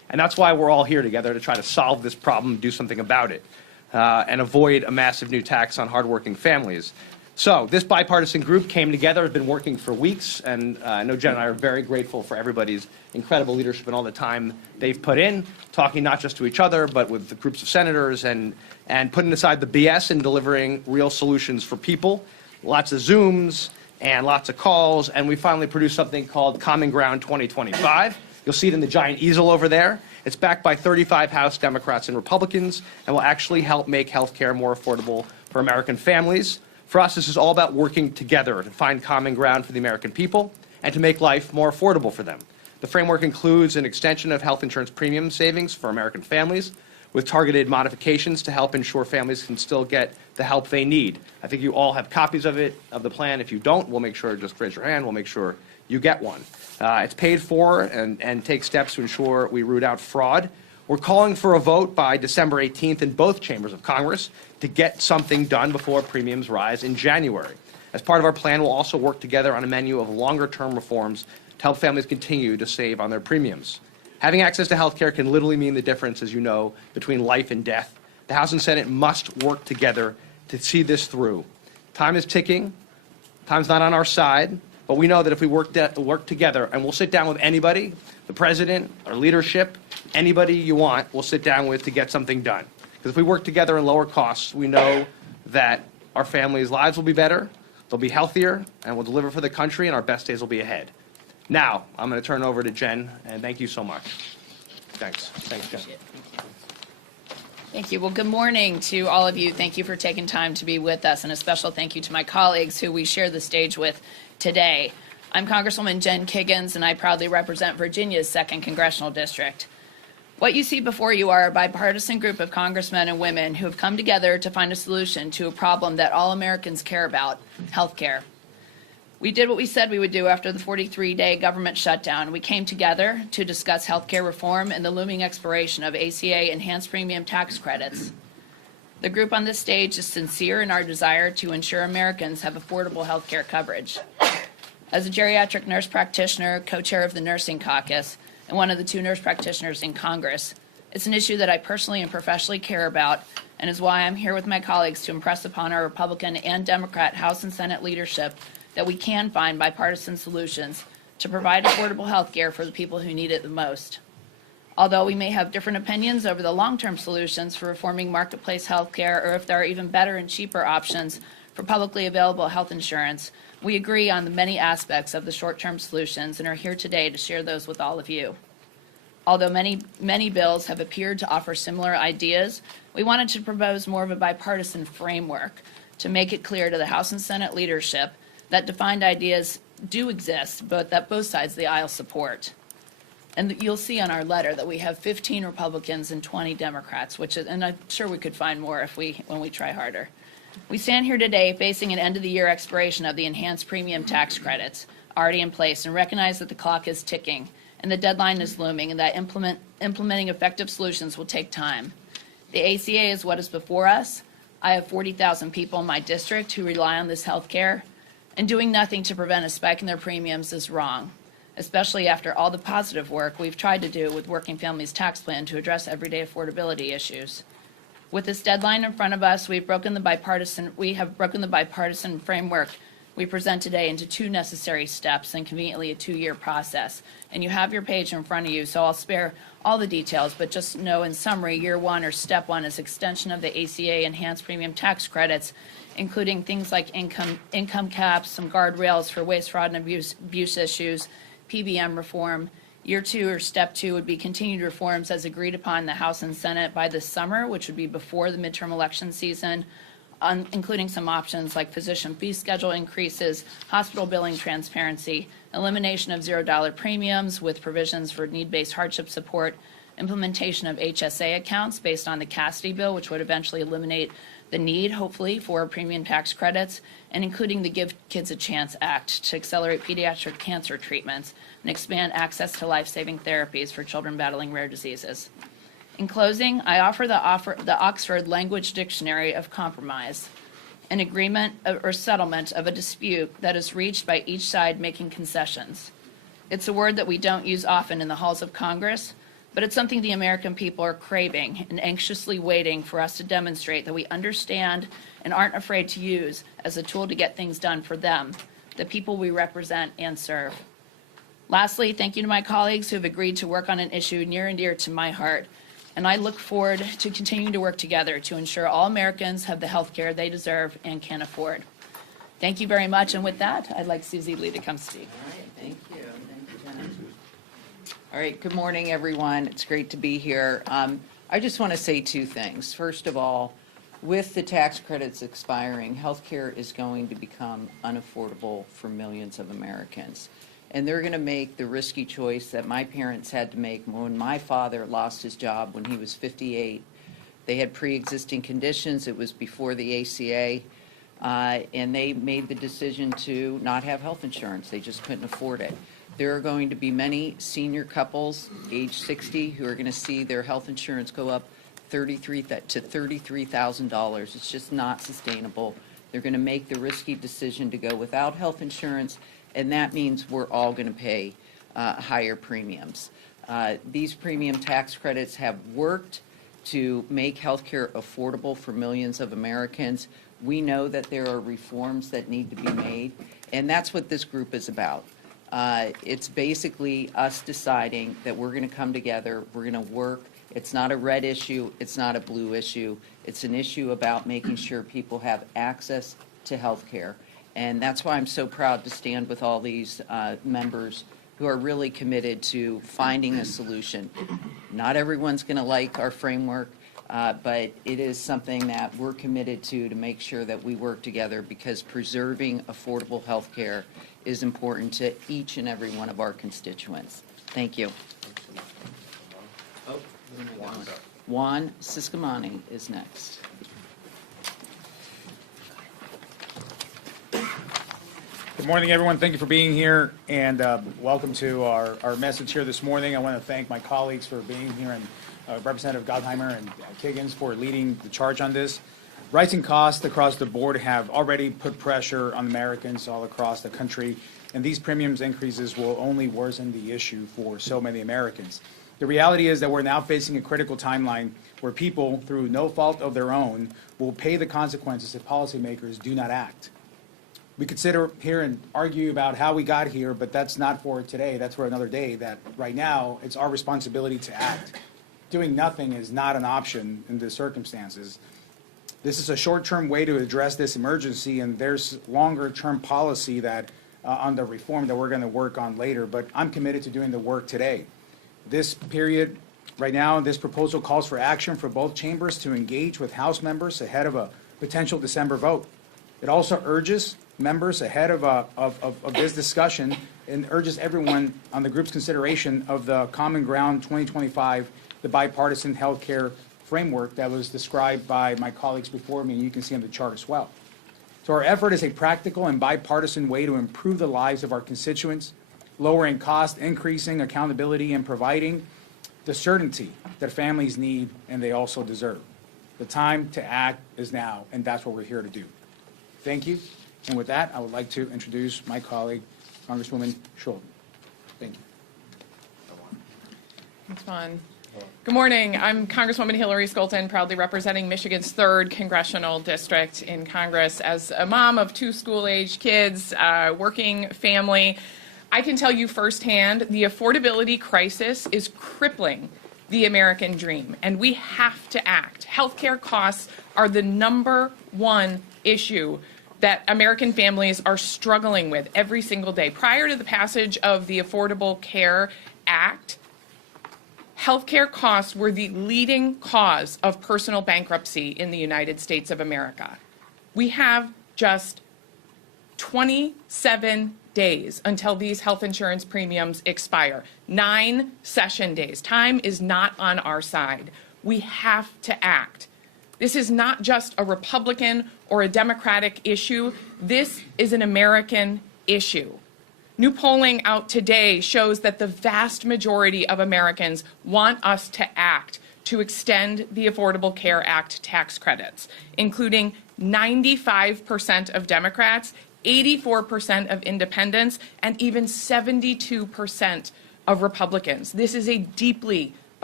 And that's why we're all here together to try to solve this problem, do something about it, and avoid a massive new tax on hardworking families. So this bipartisan group came together, has been working for weeks, and I know Jen and I are very grateful for everybody's incredible leadership and all the time they've put in, talking not just to each other, but with the groups of senators and putting aside the BS and delivering real solutions for people. Lots of Zooms and lots of calls, and we finally produced something called Common Ground 2025. You'll see it in the giant easel over there. It's backed by 35 House Democrats and Republicans and will actually help make health care more affordable for American families. For us, this is all about working together to find common ground for the American people and to make life more affordable for them. The framework includes an extension of health insurance premium savings for American families with targeted modifications to help ensure families can still get the help they need. I think you all have copies of it, of the plan. If you don't, we'll make sure, just raise your hand, we'll make sure you get one. It's paid for and takes steps to ensure we root out fraud. We're calling for a vote by December 18th in both chambers of Congress to get something done before premiums rise in January. As part of our plan, we'll also work together on a menu of longer-term reforms to help families continue to save on their premiums. Having access to health care can literally mean the difference, as you know, between life and death. The House and Senate must work together to see this through. Time is ticking. Time's not on our side. But we know that if we work together, and we'll sit down with anybody, the president, our leadership, anybody you want, we'll sit down with to get something done. Because if we work together and lower costs, we know that our families' lives will be better, they'll be healthier, and we'll deliver for the country, and our best days will be ahead. Now, I'm going to turn it over to Jen, and thank you so much. Thanks. Thanks, Jen. Thank you. Well, good morning to all of you. Thank you for taking time to be with us, and a special thank you to my colleagues who we share the stage with today. I'm Congresswoman Jen Kiggins, and I proudly represent Virginia's 2nd Congressional District. What you see before you are a bipartisan group of congressmen and women who have come together to find a solution to a problem that all Americans care about, health care. We did what we said we would do after the 43-day government shutdown. We came together to discuss health care reform and the looming expiration of ACA enhanced premium tax credits. The group on this stage is sincere in our desire to ensure Americans have affordable health care coverage. As a geriatric nurse practitioner, co-chair of the Nursing Caucus, and one of the 2 nurse practitioners in Congress, it's an issue that I personally and professionally care about, and is why I'm here with my colleagues to impress upon our Republican and Democrat House and Senate leadership that we can find bipartisan solutions to provide affordable health care for the people who need it the most. Although we may have different opinions over the long-term solutions for reforming marketplace health care, or if there are even better and cheaper options for publicly available health insurance, we agree on the many aspects of the short-term solutions and are here today to share those with all of you. Although many bills have appeared to offer similar ideas, we wanted to propose more of a bipartisan framework to make it clear to the House and Senate leadership that defined ideas do exist, but that both sides of the aisle support. And you'll see on our letter that we have 15 Republicans and 20 Democrats, and I'm sure we could find more when we try harder. We stand here today facing an end-of-the-year expiration of the enhanced premium tax credits already in place, and recognize that the clock is ticking and the deadline is looming, and that implementing effective solutions will take time. The ACA is what is before us. I have 40,000 people in my district who rely on this health care, and doing nothing to prevent a spike in their premiums is wrong, especially after all the positive work we've tried to do with Working Families Tax Plan to address everyday affordability issues. With this deadline in front of us, we have broken the bipartisan framework we present today into 2 necessary steps and conveniently a 2-year process. And you have your page in front of you, so I'll spare all the details, but just know in summary, year 1 or step 1 is extension of the ACA enhanced premium tax credits, including things like income caps, some guardrails for waste, fraud, and abuse issues, PBM reform. Year 2 or step 2 would be continued reforms as agreed upon in the House and Senate by this summer, which would be before the midterm election season, including some options like physician fee schedule increases, hospital billing transparency, elimination of $0 premiums with provisions for need-based hardship support, implementation of HSA accounts based on the Cassidy bill, which would eventually eliminate the need, hopefully, for premium tax credits, and including the Give Kids a Chance Act to accelerate pediatric cancer treatments and expand access to life-saving therapies for children battling rare diseases. In closing, I offer the Oxford Language Dictionary of Compromise, an agreement or settlement of a dispute that is reached by each side making concessions. It's a word that we don't use often in the halls of Congress, but it's something the American people are craving and anxiously waiting for us to demonstrate that we understand and aren't afraid to use as a tool to get things done for them, the people we represent and serve. Lastly, thank you to my colleagues who have agreed to work on an issue near and dear to my heart, and I look forward to continuing to work together to ensure all Americans have the health care they deserve and can afford. Thank you very much, and with that, I'd like Susie Lee to come speak. Thank you. Thank you, Jenna. All right, good morning, everyone. It's great to be here. I just want to say two things. First of all, with the tax credits expiring, healthcare is going to become unaffordable for millions of Americans. And they're going to make the risky choice that my parents had to make when my father lost his job when he was 58. They had pre-existing conditions. It was before the ACA. And they made the decision to not have health insurance. They just couldn't afford it. There are going to be many senior couples, age 60, who are going to see their health insurance go up to $33,000. It's just not sustainable. They're going to make the risky decision to go without health insurance, and that means we're all going to pay higher premiums. These premium tax credits have worked to make health care affordable for millions of Americans. We know that there are reforms that need to be made, and that's what this group is about. It's basically us deciding that we're going to come together, we're going to work. It's not a red issue, it's not a blue issue. It's an issue about making sure people have access to health care. And that's why I'm so proud to stand with all these members who are really committed to finding a solution. Not everyone's going to like our framework. But it is something that we're committed to make sure that we work together, because preserving affordable health care is important to each and every one of our constituents. Thank you. Juan Siscomani is next. Good morning, everyone. Thank you for being here, and welcome to our message here this morning. I want to thank my colleagues for being here, and Representative Gottheimer and Kiggins for leading the charge on this. Rising costs across the board have already put pressure on Americans all across the country, and these premiums increases will only worsen the issue for so many Americans. The reality is that we're now facing a critical timeline where people, through no fault of their own, will pay the consequences if policymakers do not act. We could sit here and argue about how we got here, but that's not for today. That's for another day. That right now, it's our responsibility to act. Doing nothing is not an option in the circumstances. This is a short-term way to address this emergency, and there's longer-term policy that on the reform that we're going to work on later, but I'm committed to doing the work today. This period, right now, this proposal calls for action for both chambers to engage with House members ahead of a potential December vote. It also urges members ahead of this discussion and urges everyone on the group's consideration of the Common Ground 2025, the bipartisan health care framework that was described by my colleagues before me, and you can see on the chart as well. So our effort is a practical and bipartisan way to improve the lives of our constituents, lowering cost, increasing accountability, and providing the certainty that families need and they also deserve. The time to act is now, and that's what we're here to do. Thank you. And with that, I would like to introduce my colleague, Congresswoman Schulden. Thank you. It's fun. Good morning. I'm Congresswoman Hillary Skolton, proudly representing Michigan's 3rd congressional district in Congress. As a mom of 2 school-age kids, working family, I can tell you firsthand the affordability crisis is crippling the American dream, and we have to act. Healthcare costs are the #1 issue that American families are struggling with every single day. Prior to the passage of the Affordable Care Act, healthcare costs were the leading cause of personal bankruptcy in the United States of America. We have just 27 days until these health insurance premiums expire. 9 session days. Time is not on our side. We have to act. This is not just a Republican or a Democratic issue. This is an American issue. New polling out today shows that the vast majority of Americans want us to act to extend the Affordable Care Act tax credits, including 95% of Democrats, 84% of independents, and even 72% of Republicans. This is a deeply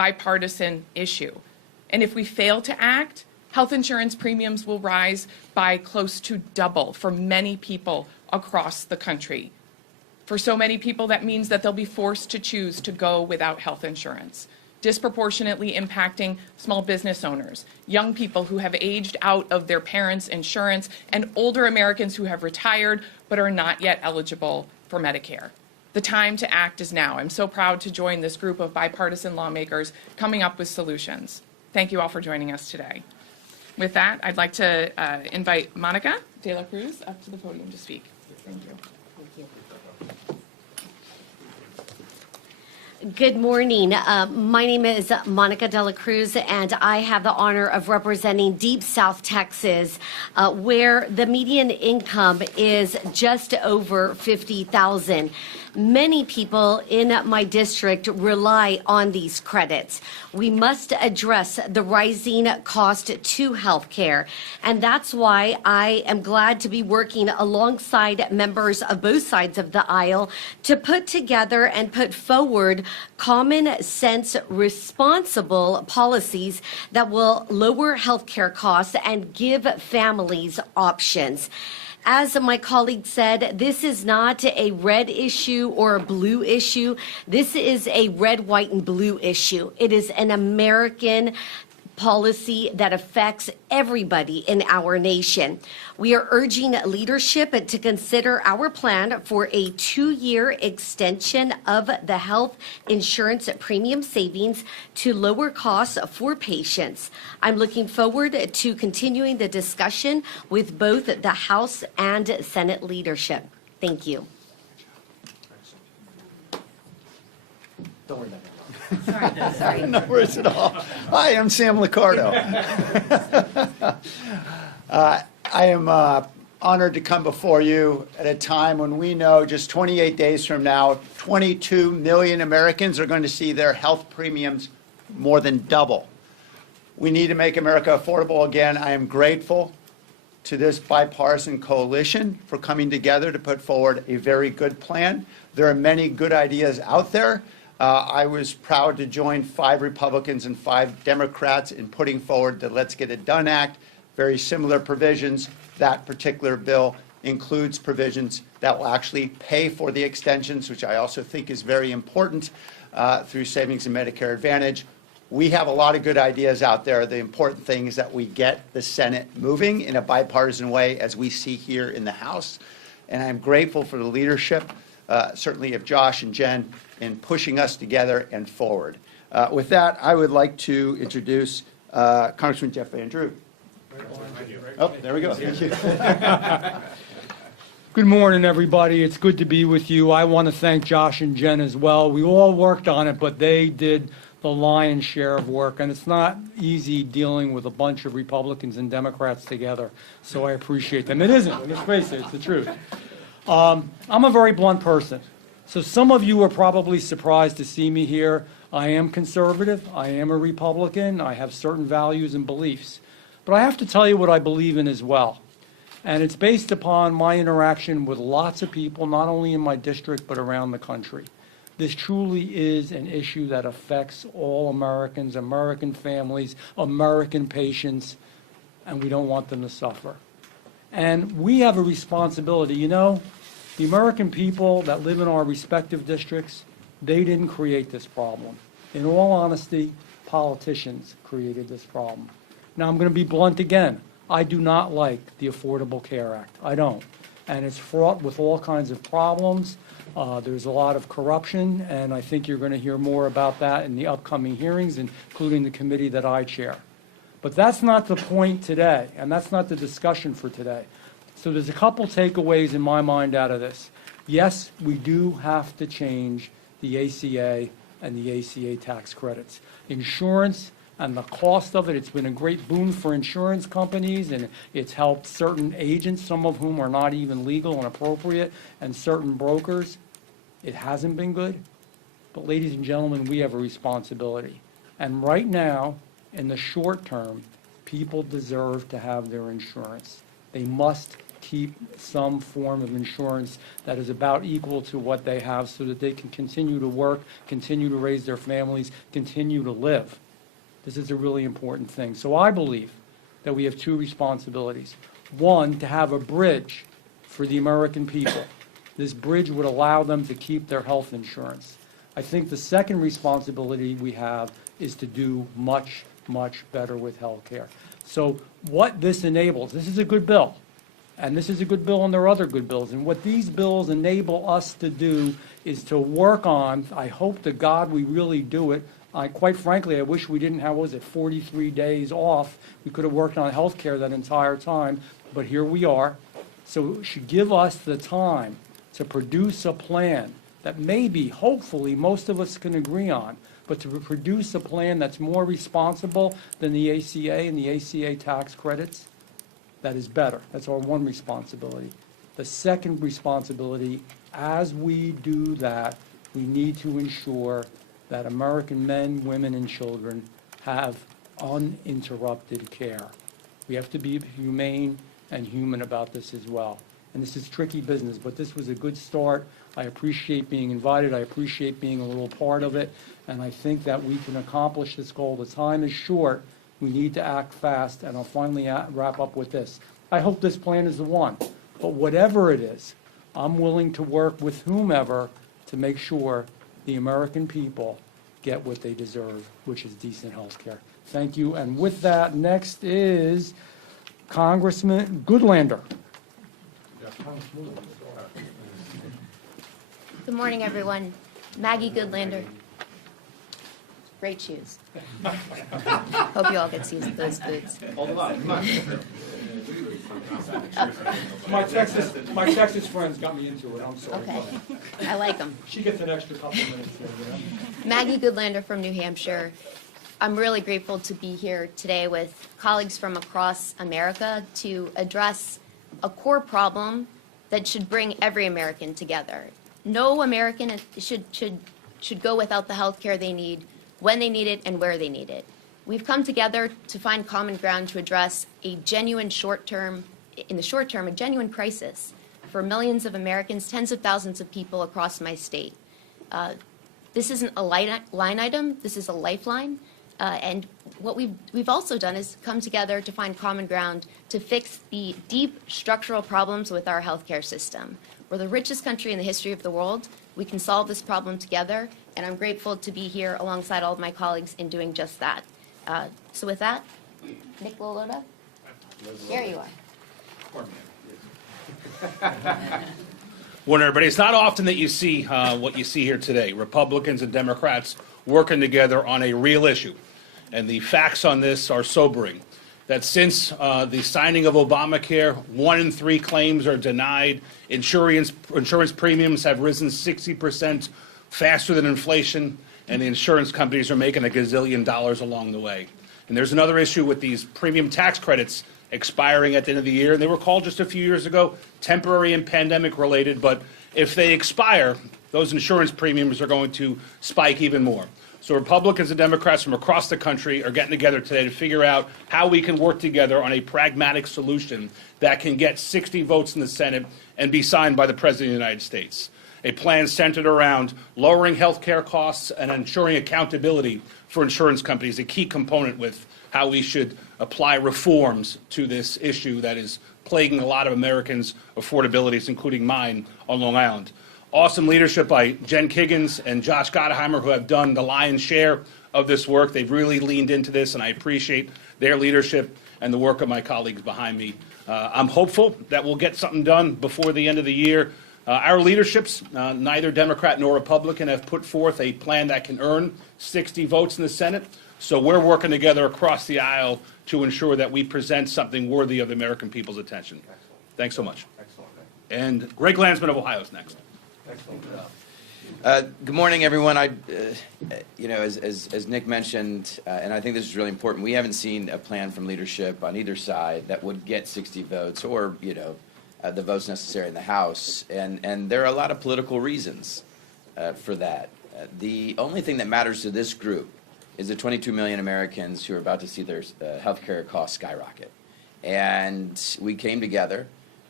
bipartisan issue. And if we fail to act, health insurance premiums will rise by close to double for many people across the country. For so many people, that means that they'll be forced to choose to go without health insurance, disproportionately impacting small business owners, young people who have aged out of their parents' insurance, and older Americans who have retired but are not yet eligible for Medicare. The time to act is now. I'm so proud to join this group of bipartisan lawmakers coming up with solutions. Thank you all for joining us today. With that, I'd like to invite Monica de la Cruz up to the podium to speak. Thank you. Good morning. My name is Monica de la Cruz, and I have the honor of representing Deep South Texas, where the median income is just over $50,000. Many people in my district rely on these credits. We must address the rising cost to health care, and that's why I am glad to be working alongside members of both sides of the aisle to put together and put forward common sense, responsible policies that will lower health care costs and give families options. As my colleague said, this is not a red issue or a blue issue. This is a red, white, and blue issue. It is an American policy that affects everybody in our nation. We are urging leadership to consider our plan for a 2-year extension of the health insurance premium savings to lower costs for patients. I'm looking forward to continuing the discussion with both the House and Senate leadership. Thank you. Don't worry about it. Sorry. No worries at all. Hi, I'm Sam Liccardo. I am honored to come before you at a time when we know just 28 days from now, 22 million Americans are going to see their health premiums more than double. We need to make America affordable again. I am grateful to this bipartisan coalition for coming together to put forward a very good plan. There are many good ideas out there. I was proud to join 5 Republicans and 5 Democrats in putting forward the Let's Get It Done Act, very similar provisions. That particular bill includes provisions that will actually pay for the extensions, which I also think is very important, through savings and Medicare Advantage. We have a lot of good ideas out there. The important thing is that we get the Senate moving in a bipartisan way, as we see here in the House. And I'm grateful for the leadership, certainly of Josh and Jen, in pushing us together and forward. With that, I would like to introduce Congressman Jeff Van Drew. Oh, there we go. Thank you. Good morning, everybody. It's good to be with you. I want to thank Josh and Jen as well. We all worked on it, but they did the lion's share of work, and it's not easy dealing with a bunch of Republicans and Democrats together, so I appreciate them. It isn't. Let's face it, it's the truth. I'm a very blunt person. So some of you are probably surprised to see me here. I am conservative. I am a Republican. I have certain values and beliefs. But I have to tell you what I believe in as well. And it's based upon my interaction with lots of people, not only in my district, but around the country. This truly is an issue that affects all Americans, American families, American patients, and we don't want them to suffer. And we have a responsibility. You know, the American people that live in our respective districts, they didn't create this problem. In all honesty, politicians created this problem. Now, I'm going to be blunt again. I do not like the Affordable Care Act. I don't. And it's fraught with all kinds of problems. There's a lot of corruption, and I think you're going to hear more about that in the upcoming hearings, including the committee that I chair. But that's not the point today, and that's not the discussion for today. So there's a couple takeaways in my mind out of this. Yes, we do have to change the ACA and the ACA tax credits. Insurance and the cost of it, it's been a great boon for insurance companies, and it's helped certain agents, some of whom are not even legal and appropriate, and certain brokers. It hasn't been good. But ladies and gentlemen, we have a responsibility. And right now, in the short term, people deserve to have their insurance. They must keep some form of insurance that is about equal to what they have so that they can continue to work, continue to raise their families, continue to live. This is a really important thing. So I believe that we have two responsibilities. One, to have a bridge for the American people. This bridge would allow them to keep their health insurance. I think the second responsibility we have is to do much, much better with health care. So what this enables, this is a good bill, and this is a good bill and there are other good bills, and what these bills enable us to do is to work on, I hope to God we really do it. Quite frankly, I wish we didn't have, 43 days off. We could have worked on health care that entire time, but here we are. So it should give us the time to produce a plan that maybe, hopefully, most of us can agree on, but to produce a plan that's more responsible than the ACA and the ACA tax credits, that is better. That's our one responsibility. The second responsibility, as we do that, we need to ensure that American men, women, and children have uninterrupted care. We have to be humane and human about this as well. And this is tricky business, but this was a good start. I appreciate being invited. I appreciate being a little part of it. And I think that we can accomplish this goal. The time is short. We need to act fast. And I'll finally wrap up with this. I hope this plan is the one. But whatever it is, I'm willing to work with whomever to make sure the American people get what they deserve, which is decent health care. Thank you. And with that, next is Congressman Goodlander. Good morning, everyone. Maggie Goodlander. Great shoes. Hope you all get to use those boots. My Texas friends got me into it. I'm sorry. Okay. I like them. She gets an extra couple minutes there, you know? Maggie Goodlander from New Hampshire. I'm really grateful to be here today with colleagues from across America to address a core problem that should bring every American together. No American should go without the health care they need, when they need it, and where they need it. We've come together to find common ground to address a genuine in the short term, a genuine crisis for millions of Americans, tens of thousands of people across my state. This isn't a line item, this is a lifeline. And what we've also done is come together to find common ground to fix the deep structural problems with our healthcare system. We're the richest country in the history of the world. We can solve this problem together, and I'm grateful to be here alongside all of my colleagues in doing just that. So with that, Nick Loloda, there you are. Morning, everybody. It's not often that you see what you see here today. Republicans and Democrats working together on a real issue. And the facts on this are sobering. That since the signing of Obamacare, 1 in 3 claims are denied. Insurance premiums have risen 60% faster than inflation, and the insurance companies are making $1 gazillion along the way. And there's another issue with these premium tax credits expiring at the end of the year. And they were called just a few years ago temporary and pandemic related, but if they expire, those insurance premiums are going to spike even more. So Republicans and Democrats from across the country are getting together today to figure out how we can work together on a pragmatic solution that can get 60 votes in the Senate and be signed by the President of the United States. A plan centered around lowering health care costs and ensuring accountability for insurance companies, a key component with how we should apply reforms to this issue that is plaguing a lot of Americans' affordabilities, including mine on Long Island. Awesome leadership by Jen Kiggins and Josh Gottheimer, who have done the lion's share of this work. They've really leaned into this, and I appreciate their leadership and the work of my colleagues behind me. I'm hopeful that we'll get something done before the end of the year. Our leaderships, neither Democrat nor Republican, have put forth a plan that can earn 60 votes in the Senate. So we're working together across the aisle to ensure that we present something worthy of the American people's attention. Excellent. Thanks so much. Excellent. And Greg Landsman of Ohio is next. Good morning, everyone. As Nick mentioned, and I think this is really important, we haven't seen a plan from leadership on either side that would get 60 votes or, the votes necessary in the House. And there are a lot of political reasons for that. The only thing that matters to this group is the 22 million Americans who are about to see their health care costs skyrocket. And we came together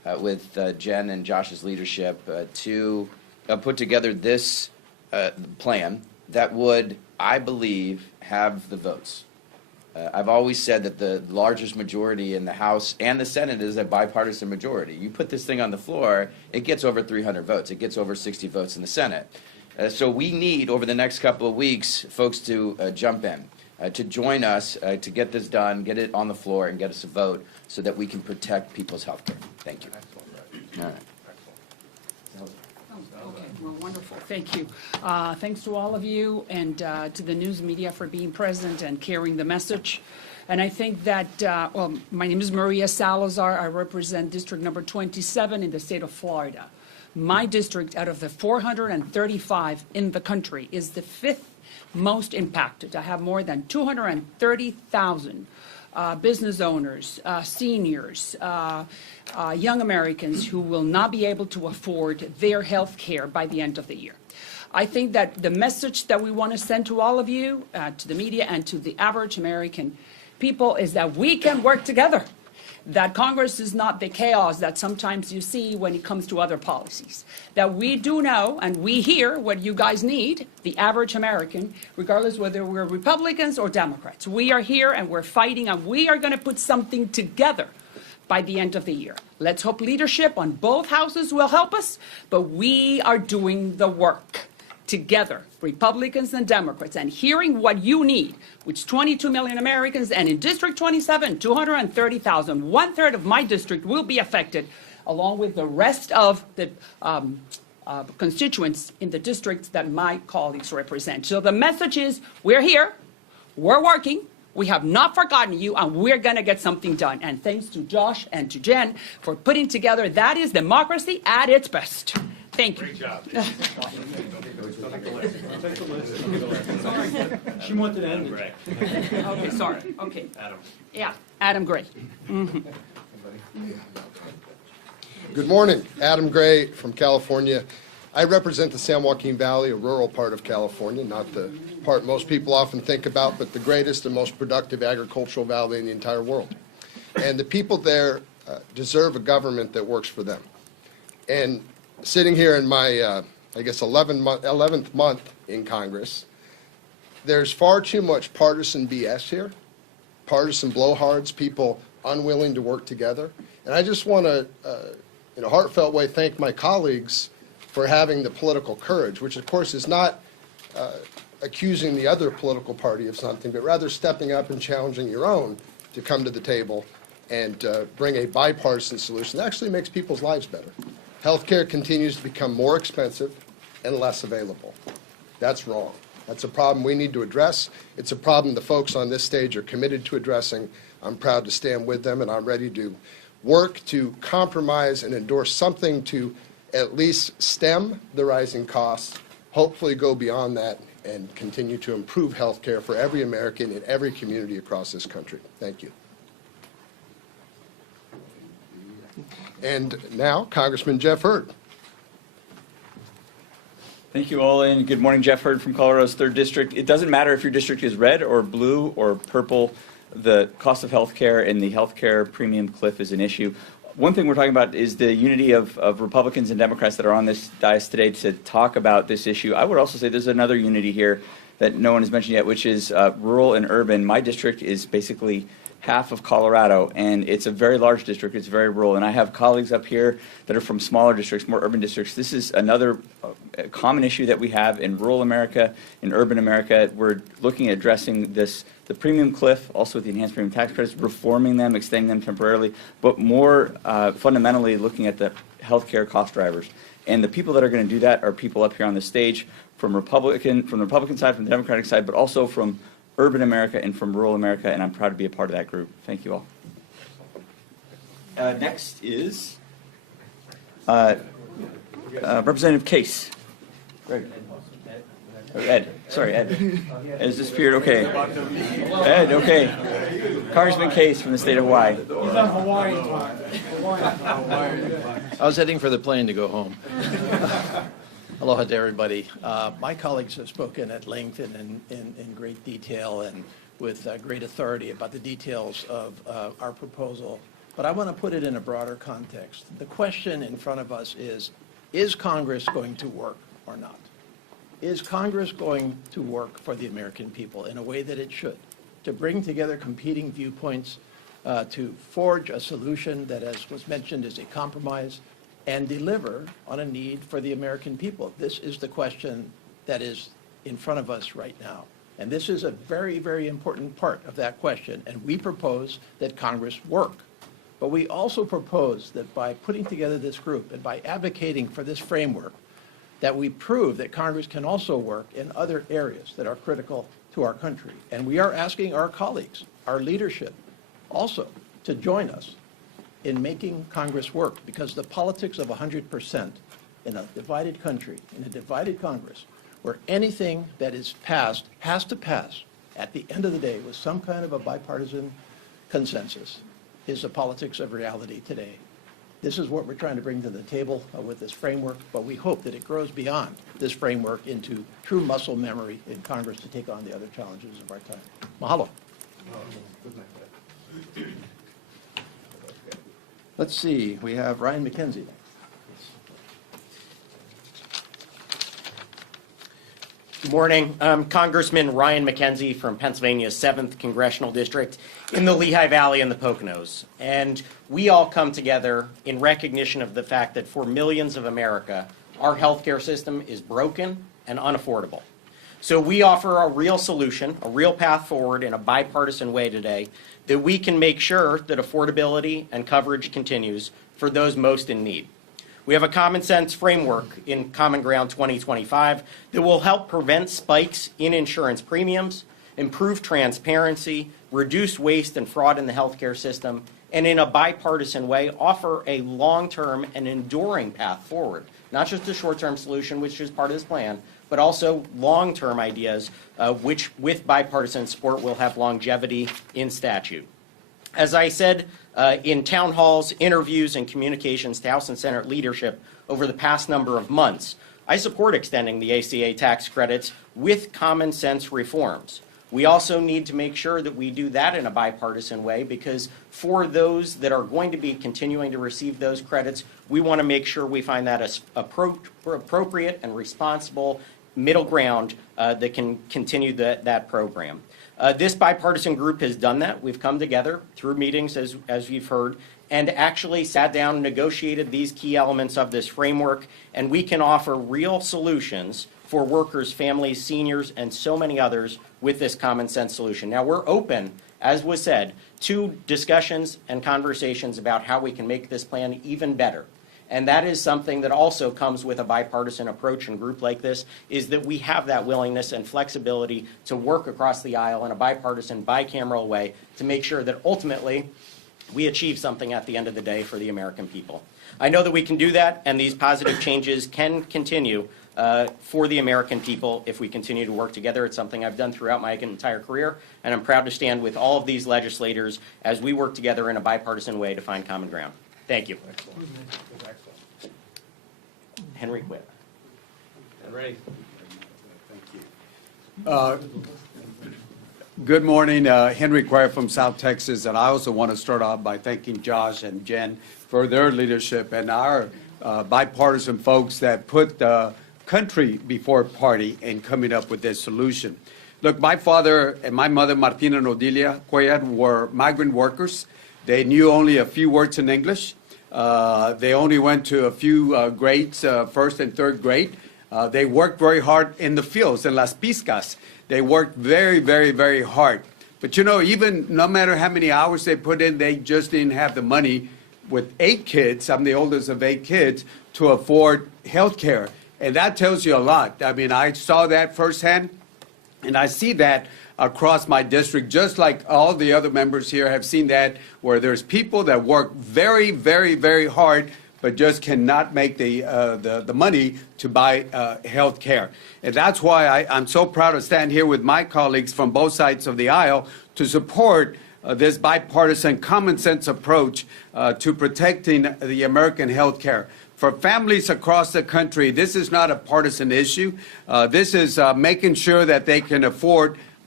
with Jen and Josh's leadership to put together this plan that would, I believe, have the votes. I've always said that the largest majority in the House and the Senate is a bipartisan majority. You put this thing on the floor, it gets over 300 votes. It gets over 60 votes in the Senate. So we need, over the next couple of weeks, folks to jump in, to join us, to get this done, get it on the floor, and get us a vote so that we can protect people's health care. Thank you. All right. Okay, well, wonderful. Thank you. Thanks to all of you and to the news media for being present and carrying the message. And I think that, well, my name is Maria Salazar. I represent District Number 27 in the state of Florida. My district, out of the 435 in the country, is the 5th most impacted. I have more than 230,000 business owners, seniors, young Americans who will not be able to afford their health care by the end of the year. I think that the message that we want to send to all of you, to the media and to the average American people is that we can work together, that Congress is not the chaos that sometimes you see when it comes to other policies, that we do know and we hear what you guys need, the average American, regardless whether we're Republicans or Democrats. We are here and we're fighting and we are going to put something together by the end of the year. Let's hope leadership on both houses will help us, but we are doing the work together, Republicans and Democrats, and hearing what you need, which 22 million Americans, and in District 27, 230,000, 1/3 of my district will be affected, along with the rest of the constituents in the districts that my colleagues represent. So the message is, we're here, we're working, we have not forgotten you, and we're going to get something done. And thanks to Josh and to Jen for putting together, that is democracy at its best. Thank you. Great job. She wanted to end it. Okay, sorry. Okay. Adam. Yeah, Adam Gray. Good morning. Adam Gray from California. I represent the San Joaquin Valley, a rural part of California, not the part most people often think about, but the greatest and most productive agricultural valley in the entire world. And the people there deserve a government that works for them. And sitting here in my, I guess, 11th month in Congress, there's far too much partisan BS here, partisan blowhards, people unwilling to work together. And I just want to, in a heartfelt way, thank my colleagues for having the political courage, which of course is not accusing the other political party of something, but rather stepping up and challenging your own to come to the table and bring a bipartisan solution that actually makes people's lives better. Healthcare continues to become more expensive and less available. That's wrong. That's a problem we need to address. It's a problem the folks on this stage are committed to addressing. I'm proud to stand with them, and I'm ready to work to compromise and endorse something to at least stem the rising costs, hopefully go beyond that, and continue to improve health care for every American in every community across this country. Thank you. And now, Congressman Jeff Hurd. Thank you all, and good morning. Jeff Hurd from Colorado's 3rd District. It doesn't matter if your district is red or blue or purple. The cost of health care and the health care premium cliff is an issue. One thing we're talking about is the unity of Republicans and Democrats that are on this dais today to talk about this issue. I would also say there's another unity here that no one has mentioned yet, which is rural and urban. My district is basically half of Colorado, and it's a very large district. It's very rural, and I have colleagues up here that are from smaller districts, more urban districts. This is another common issue that we have in rural America, in urban America. We're looking at addressing this, the premium cliff, also with the enhanced premium tax credits, reforming them, extending them temporarily, but more fundamentally looking at the healthcare cost drivers. And the people that are going to do that are people up here on the stage from the Republican side, from the Democratic side, but also from urban America and from rural America, and I'm proud to be a part of that group. Thank you all. Next is Representative Case. Greg. Ed. Sorry, Ed. Ed has disappeared. Okay. Ed, okay. Congressman Case from the state of Hawaii. He's on Hawaii time. I was heading for the plane to go home. Aloha to everybody. My colleagues have spoken at length and in great detail and with great authority about the details of our proposal but I want to put it in a broader context. The question in front of us is Congress going to work or not? Is Congress going to work for the American people in a way that it should, to bring together competing viewpoints, to forge a solution that, as was mentioned, is a compromise, and deliver on a need for the American people? This is the question that is in front of us right now. And this is a very, very important part of that question. And we propose that Congress work. But we also propose that by putting together this group and by advocating for this framework, that we prove that Congress can also work in other areas that are critical to our country. And we are asking our colleagues, our leadership, also to join us in making Congress work, because the politics of 100% in a divided country, in a divided Congress, where anything that is passed has to pass at the end of the day with some kind of a bipartisan consensus, is the politics of reality today. This is what we're trying to bring to the table with this framework, but we hope that it grows beyond this framework into true muscle memory in Congress to take on the other challenges of our time. Mahalo. Let's see, we have Ryan McKenzie. Good morning. I'm Congressman Ryan McKenzie from Pennsylvania's 7th Congressional District in the Lehigh Valley and the Poconos. And we all come together in recognition of the fact that for millions of America, our healthcare system is broken and unaffordable. So we offer a real solution, a real path forward in a bipartisan way today that we can make sure that affordability and coverage continues for those most in need. We have a common sense framework in Common Ground 2025 that will help prevent spikes in insurance premiums, improve transparency, reduce waste and fraud in the healthcare system, and in a bipartisan way offer a long-term and enduring path forward. Not just a short-term solution, which is part of this plan, but also long-term ideas, which with bipartisan support will have longevity in statute. As I said in town halls, interviews, and communications to House and Senate leadership over the past number of months, I support extending the ACA tax credits with common sense reforms. We also need to make sure that we do that in a bipartisan way, because for those that are going to be continuing to receive those credits, we want to make sure we find that as appropriate and responsible middle ground that can continue that program. This bipartisan group has done that. We've come together through meetings, as you've heard, and actually sat down and negotiated these key elements of this framework, and we can offer real solutions for workers, families, seniors, and so many others with this common sense solution. Now, we're open, as was said, to discussions and conversations about how we can make this plan even better. And that is something that also comes with a bipartisan approach and group like this, is that we have that willingness and flexibility to work across the aisle in a bipartisan, bicameral way to make sure that ultimately we achieve something at the end of the day for the American people. I know that we can do that, and these positive changes can continue for the American people if we continue to work together. It's something I've done throughout my entire career, and I'm proud to stand with all of these legislators as we work together in a bipartisan way to find common ground. Thank you. Henry Quitt. Henry. Good morning, Henry Quire from South Texas, and I also want to start off by thanking Josh and Jen for their leadership and our bipartisan folks that put the country before party in coming up with this solution. Look, my father and my mother, Martina and Odilia Cuellar, were migrant workers. They knew only a few words in English. They only went to a few grades, first and third grade. They worked very hard in the fields, in Las Piscas. They worked very, very, very hard. But you know, even no matter how many hours they put in, they just didn't have the money with 8 kids, I'm the oldest of 8 kids, to afford health care. And that tells you a lot. I mean, I saw that firsthand, and I see that across my district, just like all the other members here have seen that, where there's people that work very, very, very hard, but just cannot make the money to buy health care. And that's why I'm so proud to stand here with my colleagues from both sides of the aisle to support this bipartisan common sense approach to protecting the American health care. For families across the country, this is not a partisan issue. This is making sure that they can afford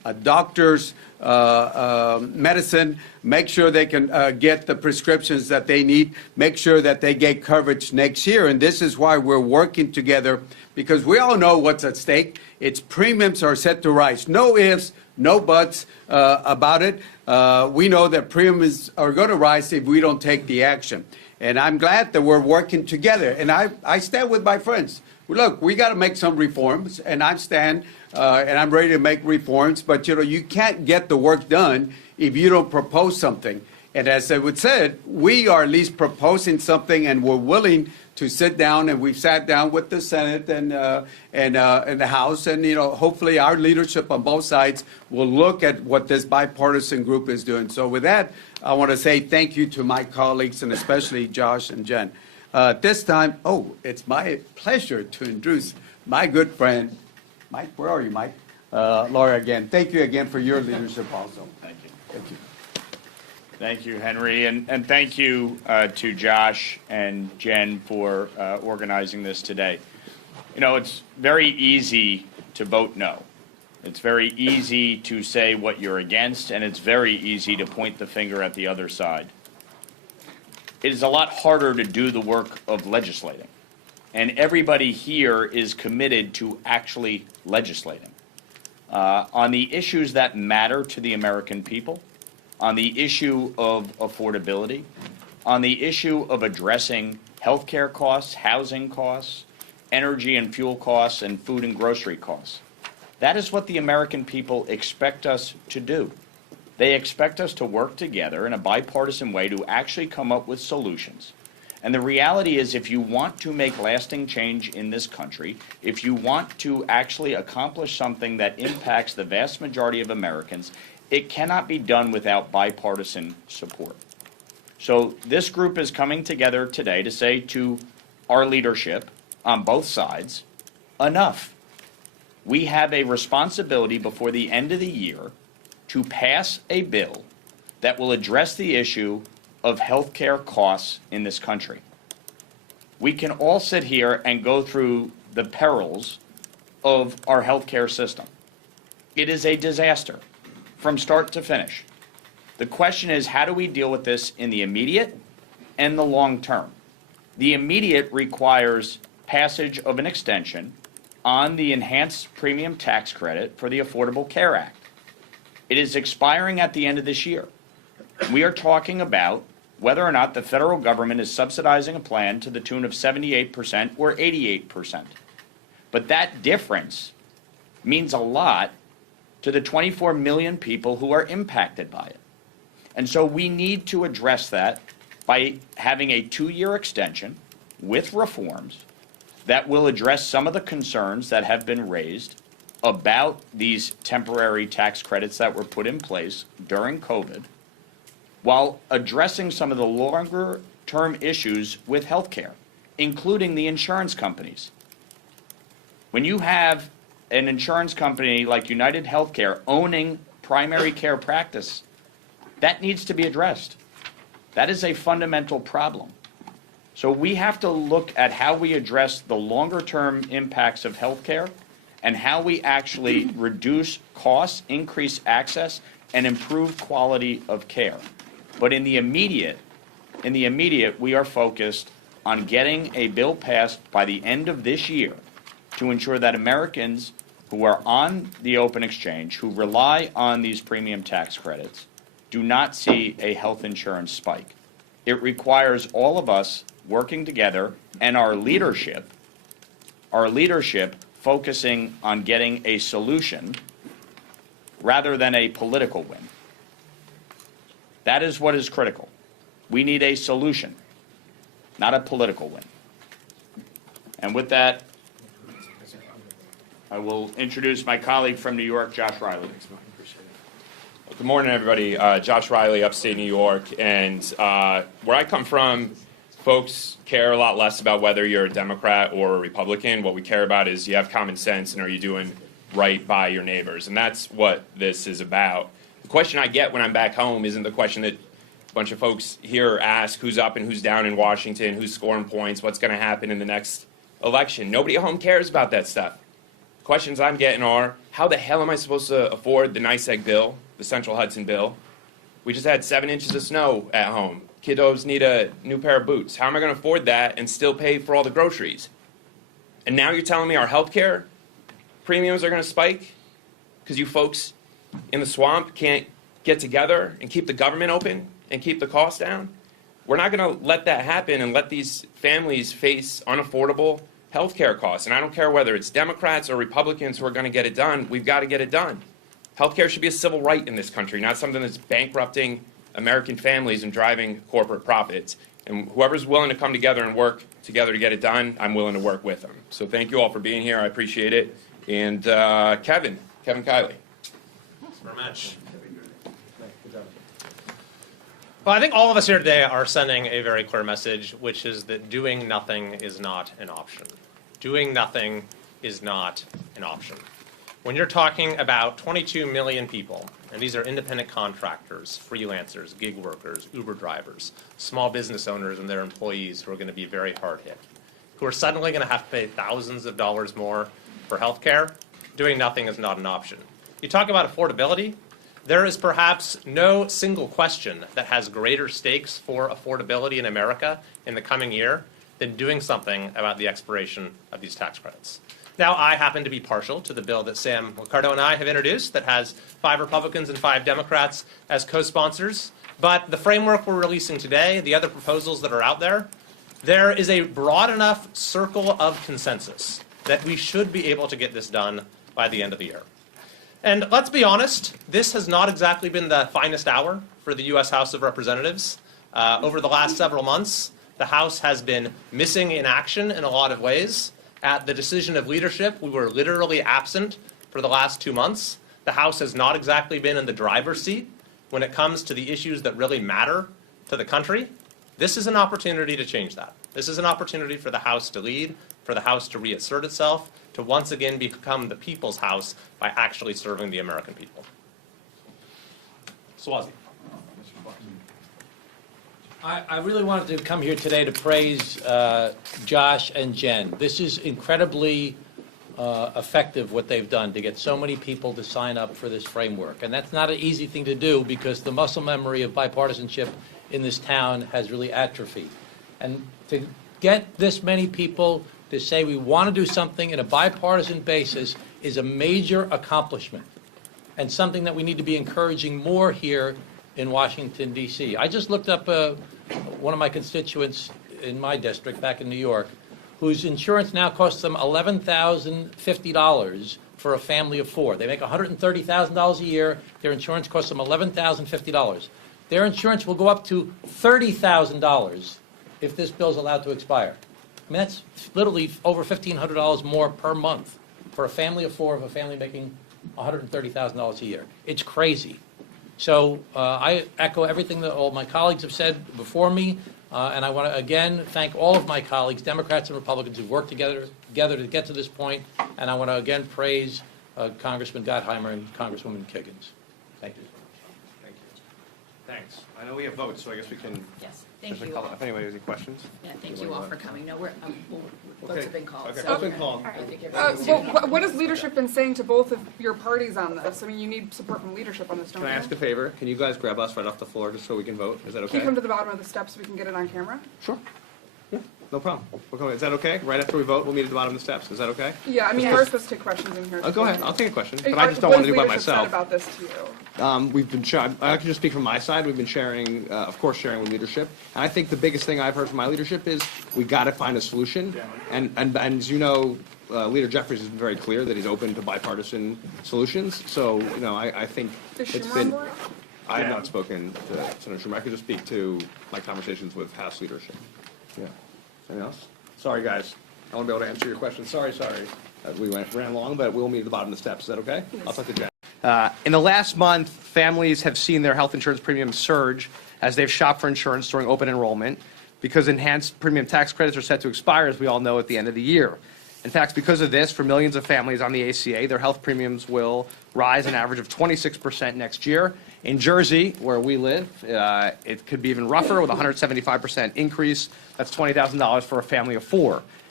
doctors, medicine, make sure they can get the prescriptions that they need, make sure that they get coverage next year. And this is why we're working together, because we all know what's at stake. Its premiums are set to rise. No ifs, no buts about it. We know that premiums are going to rise if we don't take the action. And I'm glad that we're working together. And I stand with my friends. Look, we got to make some reforms, and I stand and I'm ready to make reforms. But, you can't get the work done if you don't propose something. And as I would said, we are at least proposing something, and we're willing to sit down, and we've sat down with the Senate and the House, and hopefully our leadership on both sides will look at what this bipartisan group is doing. So with that, I want to say thank you to my colleagues, and especially Josh and Jen. This time, it's my pleasure to introduce my good friend, Mike. Where are you, Mike? Laura, again, thank you again for your leadership also. Thank you. Thank you. Thank you, Henry, and thank you to Josh and Jen for organizing this today. It's very easy to vote no. It's very easy to say what you're against, and it's very easy to point the finger at the other side. It is a lot harder to do the work of legislating, and everybody here is committed to actually legislating on the issues that matter to the American people, on the issue of affordability, on the issue of addressing health care costs, housing costs, energy and fuel costs, and food and grocery costs. That is what the American people expect us to do. They expect us to work together in a bipartisan way to actually come up with solutions. And the reality is, if you want to make lasting change in this country, if you want to actually accomplish something that impacts the vast majority of Americans, it cannot be done without bipartisan support. So this group is coming together today to say to our leadership on both sides, enough. We have a responsibility before the end of the year to pass a bill that will address the issue of health care costs in this country. We can all sit here and go through the perils of our health care system. It is a disaster from start to finish. The question is, how do we deal with this in the immediate and the long term? The immediate requires passage of an extension on the enhanced premium tax credit for the Affordable Care Act. It is expiring at the end of this year. We are talking about whether or not the federal government is subsidizing a plan to the tune of 78% or 88%. But that difference means a lot to the 24 million people who are impacted by it. And so we need to address that by having a 2-year extension with reforms that will address some of the concerns that have been raised about these temporary tax credits that were put in place during COVID, while addressing some of the longer-term issues with health care, including the insurance companies. When you have an insurance company like United Healthcare owning primary care practice, that needs to be addressed. That is a fundamental problem. So we have to look at how we address the longer-term impacts of healthcare and how we actually reduce costs, increase access, and improve quality of care. But in the immediate, we are focused on getting a bill passed by the end of this year to ensure that Americans who are on the open exchange, who rely on these premium tax credits, do not see a health insurance spike. It requires all of us working together and our leadership focusing on getting a solution rather than a political win. That is what is critical. We need a solution, not a political win. And with that, I will introduce my colleague from New York, Josh Riley. Good morning, everybody. Josh Riley, upstate New York. And where I come from, folks care a lot less about whether you're a Democrat or a Republican. What we care about is you have common sense and are you doing right by your neighbors. And that's what this is about. The question I get when I'm back home isn't the question that a bunch of folks here ask, who's up and who's down in Washington, who's scoring points, what's going to happen in the next election. Nobody at home cares about that stuff. questions I'm getting are, how the hell am I supposed to afford the NYSEG bill, the Central Hudson bill? We just had 7 inches of snow at home. Kiddos need a new pair of boots. How am I going to afford that and still pay for all the groceries? And now you're telling me our health care premiums are going to spike because you folks in the swamp can't get together and keep the government open and keep the costs down? We're not going to let that happen and let these families face unaffordable health care costs. And I don't care whether it's Democrats or Republicans who are going to get it done. We've got to get it done. Health care should be a civil right in this country, not something that's bankrupting American families and driving corporate profits. And whoever's willing to come together and work together to get it done, I'm willing to work with them. So thank you all for being here. I appreciate it. And Kevin Kiley. Thanks very much. Well, I think all of us here today are sending a very clear message, which is that doing nothing is not an option. Doing nothing is not an option. When you're talking about 22 million people, and these are independent contractors, freelancers, gig workers, Uber drivers, small business owners and their employees who are going to be very hard hit, who are suddenly going to have to pay thousands of dollars more for health care, doing nothing is not an option. You talk about affordability. There is perhaps no single question that has greater stakes for affordability in America in the coming year than doing something about the expiration of these tax credits. Now, I happen to be partial to the bill that Sam Ricardo and I have introduced that has 5 Republicans and 5 Democrats as co-sponsors. But the framework we're releasing today, the other proposals that are out there, there is a broad enough circle of consensus that we should be able to get this done by the end of the year. And let's be honest, this has not exactly been the finest hour for the U.S. House of Representatives. Over the last several months, the House has been missing in action in a lot of ways. At the decision of leadership, we were literally absent for the last 2 months. The House has not exactly been in the driver's seat when it comes to the issues that really matter to the country. This is an opportunity to change that. This is an opportunity for the House to lead, for the House to reassert itself, to once again become the people's House by actually serving the American people. Swazi. I really wanted to come here today to praise Josh and Jen. This is incredibly effective what they've done to get so many people to sign up for this framework. And that's not an easy thing to do because the muscle memory of bipartisanship in this town has really atrophied. And to get this many people to say we want to do something in a bipartisan basis is a major accomplishment and something that we need to be encouraging more here in Washington, D.C. I just looked up one of my constituents in my district back in New York whose insurance now costs them $11,050 for a family of 4. They make $130,000 a year. Their insurance costs them $11,050. Their insurance will go up to $30,000 if this bill is allowed to expire. I mean, that's literally over $1,500 more per month for a family of 4 of a family making $130,000 a year. It's crazy. So I echo everything that all my colleagues have said before me, and I want to again thank all of my colleagues, Democrats and Republicans, who've worked together to get to this point, and I want to again praise Congressman Gottheimer and Congresswoman Kiggins. Thank you. Thank you. Thanks. I know we have votes, so I guess we can. Yes, thank you all. If anybody has any questions. Yeah, thank you all for coming. No, votes have been called. Okay, so votes been called. I think everybody's- What has leadership been saying to both of your parties on this? I mean, you need support from leadership on this, don't Can you? I ask a favor? Can you guys grab us right off the floor just so we can vote? Is that Can okay? you come to the bottom of the steps so we can get it on camera? Sure. Yeah, no problem. We'll come. Is that okay? Right after we vote, we'll meet at the bottom of the steps. Is that okay? Yeah, I mean, we're supposed to take questions in here. Go ahead. I'll take a question, but I just don't want to do it by myself. What has leadership said about this to you? We've been. I can just speak from my side. We've been sharing, of course, sharing with leadership. And I think the biggest thing I've heard from my leadership is we got to find a solution. And as you know, Leader Jeffries has been very clear that he's open to bipartisan solutions. So I think Is it's Schumer been. on board? I have not spoken to Senator Schumer. I could just speak to my conversations with House leadership. Yeah. Anything else? Sorry, guys. I want to be able to answer your questions. Sorry. We ran long, but we'll meet at the bottom of the steps. Is that okay? I'll talk to Jen. In the last month, families have seen their health insurance premiums surge as they've shopped for insurance during open enrollment because enhanced premium tax credits are set to expire, as we all know, at the end of the year. In fact, because of this, for millions of families on the ACA, their health premiums will rise an average of 26% next year. In Jersey, where we live, it could be even rougher with a 175% increase. That's $20,000 for a family of 4.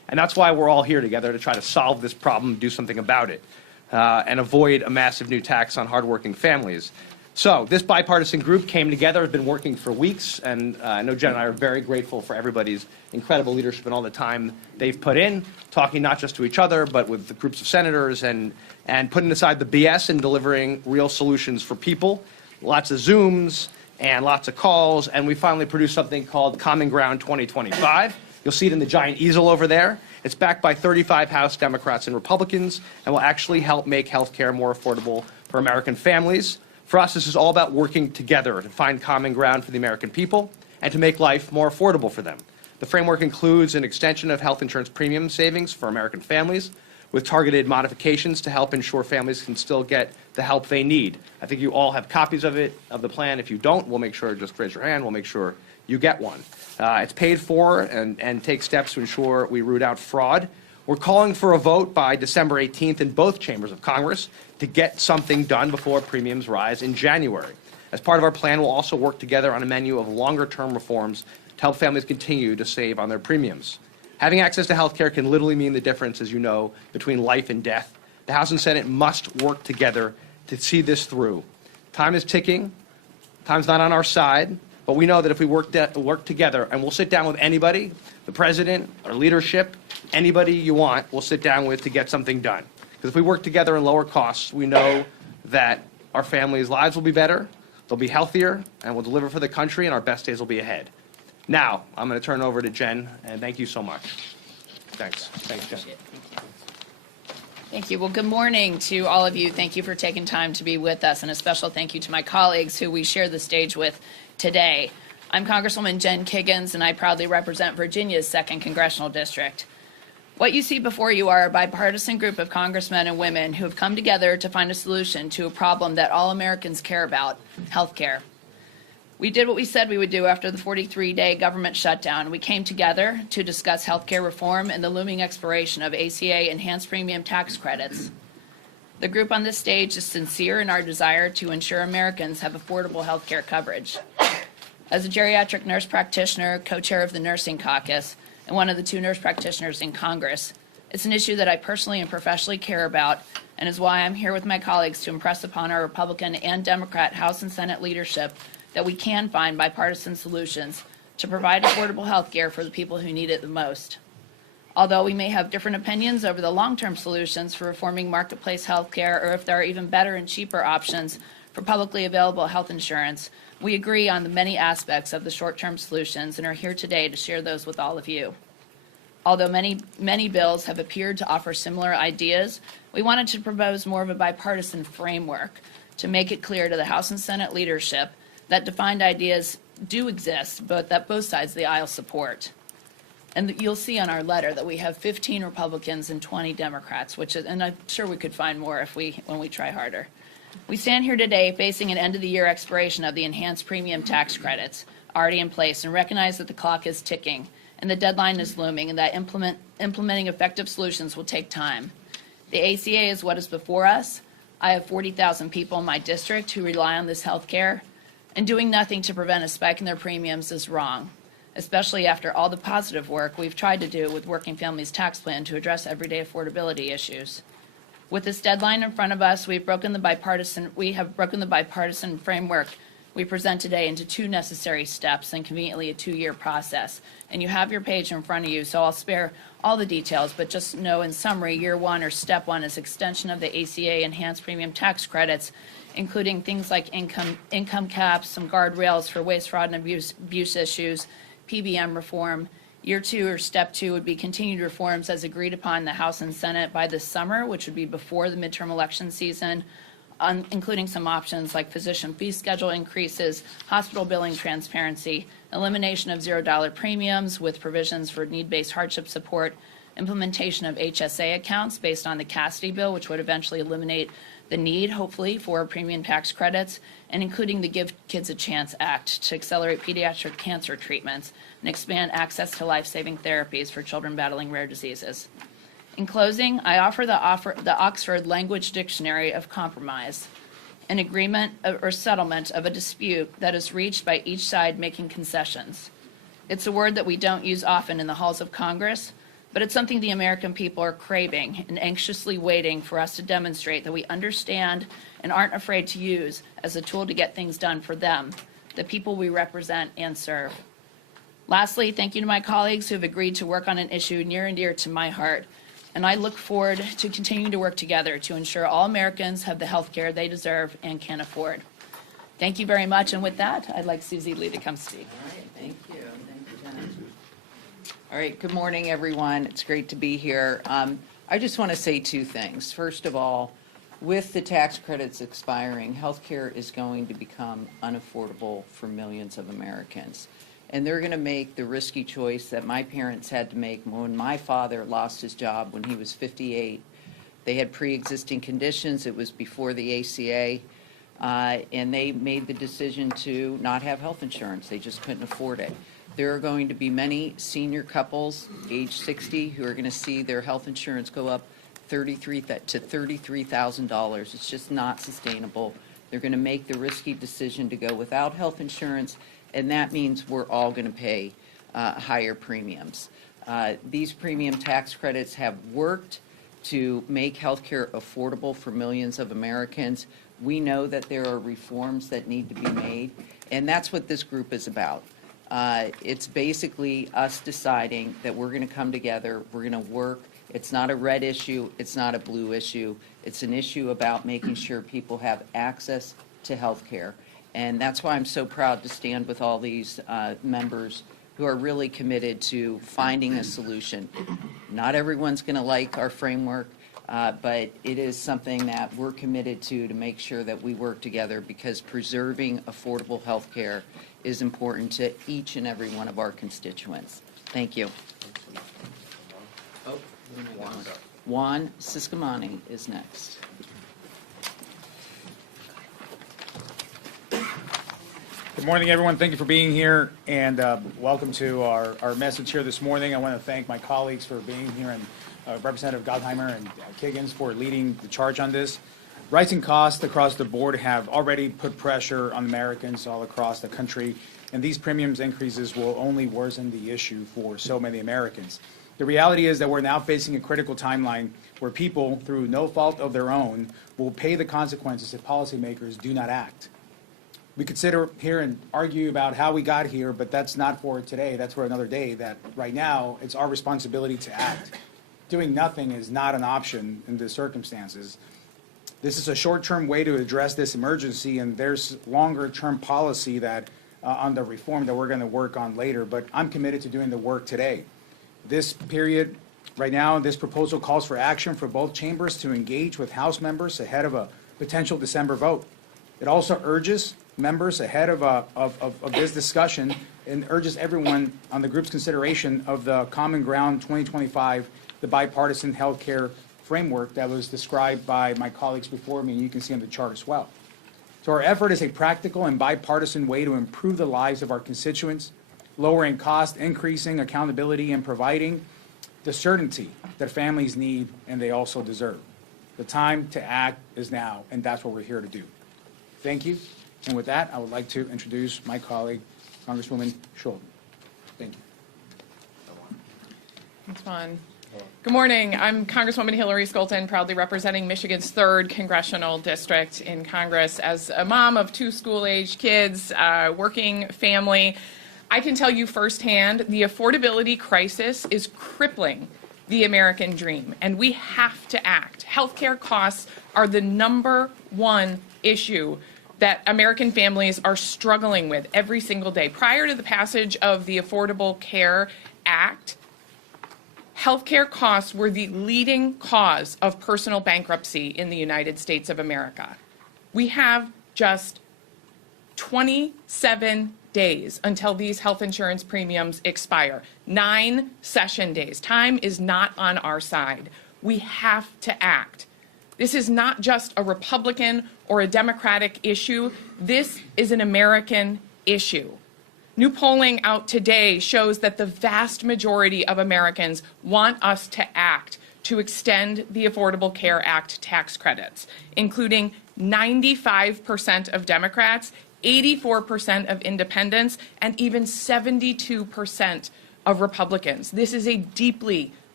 And that's why we're all here together to try to solve this problem, do something about it, and avoid a massive new tax on hardworking families. So this bipartisan group came together, has been working for weeks, and I know Jen and I are very grateful for everybody's incredible leadership and all the time they've put in, talking not just to each other, but with the groups of senators and putting aside the BS and delivering real solutions for people. Lots of Zooms and lots of calls, and we finally produced something called Common Ground 2025. You'll see it in the giant easel over there. It's backed by 35 House Democrats and Republicans and will actually help make health care more affordable for American families. For us, this is all about working together to find common ground for the American people and to make life more affordable for them. The framework includes an extension of health insurance premium savings for American families with targeted modifications to help ensure families can still get the help they need. I think you all have copies of it, of the plan. If you don't, we'll make sure, just raise your hand, we'll make sure you get one. It's paid for and takes steps to ensure we root out fraud. We're calling for a vote by December 18th in both chambers of Congress to get something done before premiums rise in January. As part of our plan, we'll also work together on a menu of longer-term reforms to help families continue to save on their premiums. Having access to health care can literally mean the difference, as you know, between life and death. The House and Senate must work together to see this through. Time is ticking. Time's not on our side. But we know that if we work together, and we'll sit down with anybody, the president, our leadership, anybody you want, we'll sit down with to get something done. Because if we work together and lower costs, we know that our families' lives will be better, they'll be healthier, and we'll deliver for the country, and our best days will be ahead. Now, I'm going to turn it over to Jen, and thank you so much. Thanks. Thanks, Jen. Thank you. Well, good morning to all of you. Thank you for taking time to be with us, and a special thank you to my colleagues who we share the stage with today. I'm Congresswoman Jen Kiggins, and I proudly represent Virginia's 2nd Congressional District. What you see before you are a bipartisan group of congressmen and women who have come together to find a solution to a problem that all Americans care about, health care. We did what we said we would do after the 43-day government shutdown. We came together to discuss health care reform and the looming expiration of ACA enhanced premium tax credits. The group on this stage is sincere in our desire to ensure Americans have affordable health care coverage. As a geriatric nurse practitioner, co-chair of the Nursing Caucus, and one of the 2 nurse practitioners in Congress, it's an issue that I personally and professionally care about, and is why I'm here with my colleagues to impress upon our Republican and Democrat House and Senate leadership that we can find bipartisan solutions to provide affordable health care for the people who need it the most. Although we may have different opinions over the long-term solutions for reforming marketplace health care, or if there are even better and cheaper options for publicly available health insurance, we agree on the many aspects of the short-term solutions and are here today to share those with all of you. Although many bills have appeared to offer similar ideas, we wanted to propose more of a bipartisan framework to make it clear to the House and Senate leadership that defined ideas do exist, but that both sides of the aisle support. And you'll see on our letter that we have 15 Republicans and 20 Democrats, and I'm sure we could find more when we try harder. We stand here today facing an end-of-the-year expiration of the enhanced premium tax credits already in place and recognize that the clock is ticking and the deadline is looming and that implementing effective solutions will take time. The ACA is what is before us. I have 40,000 people in my district who rely on this health care, and doing nothing to prevent a spike in their premiums is wrong, especially after all the positive work we've tried to do with Working Families Tax Plan to address everyday affordability issues. With this deadline in front of us, we have broken the bipartisan framework we present today into 2 necessary steps and conveniently a 2-year process. And you have your page in front of you, so I'll spare all the details, but just know in summary, year 1 or step 1 is extension of the ACA enhanced premium tax credits, including things like income caps, some guardrails for waste, fraud, and abuse issues, PBM reform. Year 2 or step 2 would be continued reforms as agreed upon in the House and Senate by this summer, which would be before the midterm election season, including some options like physician fee schedule increases, hospital billing transparency, elimination of $0 premiums with provisions for need-based hardship support, implementation of HSA accounts based on the Cassidy bill, which would eventually eliminate the need, hopefully, for premium tax credits, and including the Give Kids a Chance Act to accelerate pediatric cancer treatments and expand access to life-saving therapies for children battling rare diseases. In closing, I offer the Oxford Language Dictionary of Compromise, an agreement or settlement of a dispute that is reached by each side making concessions. It's a word that we don't use often in the halls of Congress, but it's something the American people are craving and anxiously waiting for us to demonstrate that we understand and aren't afraid to use as a tool to get things done for them, the people we represent and serve. Lastly, thank you to my colleagues who have agreed to work on an issue near and dear to my heart, and I look forward to continuing to work together to ensure all Americans have the health care they deserve and can afford. Thank you very much, and with that, I'd like Susie Lee to come speak. All right, thank you. Thank you, Jen. All right, good morning, everyone. It's great to be here. I just want to say two things. First of all, with the tax credits expiring, healthcare is going to become unaffordable for millions of Americans. And they're going to make the risky choice that my parents had to make when my father lost his job when he was 58. They had pre-existing conditions. It was before the ACA. And they made the decision to not have health insurance. They just couldn't afford it. There are going to be many senior couples, age 60, who are going to see their health insurance go up to $33,000. It's just not sustainable. They're going to make the risky decision to go without health insurance, and that means we're all going to pay higher premiums. These premium tax credits have worked to make health care affordable for millions of Americans. We know that there are reforms that need to be made, and that's what this group is about. It's basically us deciding that we're going to come together, we're going to work. It's not a red issue, it's not a blue issue. It's an issue about making sure people have access to health care. And that's why I'm so proud to stand with all these members who are really committed to finding a solution. Not everyone's going to like our framework, but it is something that we're committed to make sure that we work together, because preserving affordable health care is important to each and every one of our constituents. Thank you. Oh, Juan Siscomani is next. Good morning, everyone. Thank you for being here, and welcome to our message here this morning. I want to thank my colleagues for being here, and Representative Gottheimer and Kiggins for leading the charge on this. Rising costs across the board have already put pressure on Americans all across the country, and these premiums increases will only worsen the issue for so many Americans. The reality is that we're now facing a critical timeline where people, through no fault of their own, will pay the consequences if policymakers do not act. We could sit here and argue about how we got here, but that's not for today. That's for another day. That right now, it's our responsibility to act. Doing nothing is not an option in the circumstances. This is a short-term way to address this emergency, and there's longer-term policy that on the reform that we're going to work on later, but I'm committed to doing the work today. This period, right now, this proposal calls for action for both chambers to engage with House members ahead of a potential December vote. It also urges members ahead of this discussion and urges everyone on the group's consideration of the Common Ground 2025, the bipartisan health care framework that was described by my colleagues before me, and you can see on the chart as well. So our effort is a practical and bipartisan way to improve the lives of our constituents, lowering cost, increasing accountability, and providing the certainty that families need and they also deserve. The time to act is now, and that's what we're here to do. Thank you. And with that, I would like to introduce my colleague, Congresswoman Schulten. Thank you. Thanks, Juan. Good morning. I'm Congresswoman Hillary Skolten, proudly representing Michigan's 3rd congressional district in Congress. As a mom of 2 school-age kids, working family, I can tell you firsthand the affordability crisis is crippling the American dream, and we have to act. Healthcare costs are the #1 issue that American families are struggling with every single day. Prior to the passage of the Affordable Care Act, healthcare costs were the leading cause of personal bankruptcy in the United States of America. We have just 27 days until these health insurance premiums expire. 9 session days. Time is not on our side. We have to act. This is not just a Republican or a Democratic issue. This is an American issue. New polling out today shows that the vast majority of Americans want us to act to extend the Affordable Care Act tax credits, including 95% of Democrats, 84% of independents, and even 72% of Republicans. This is a deeply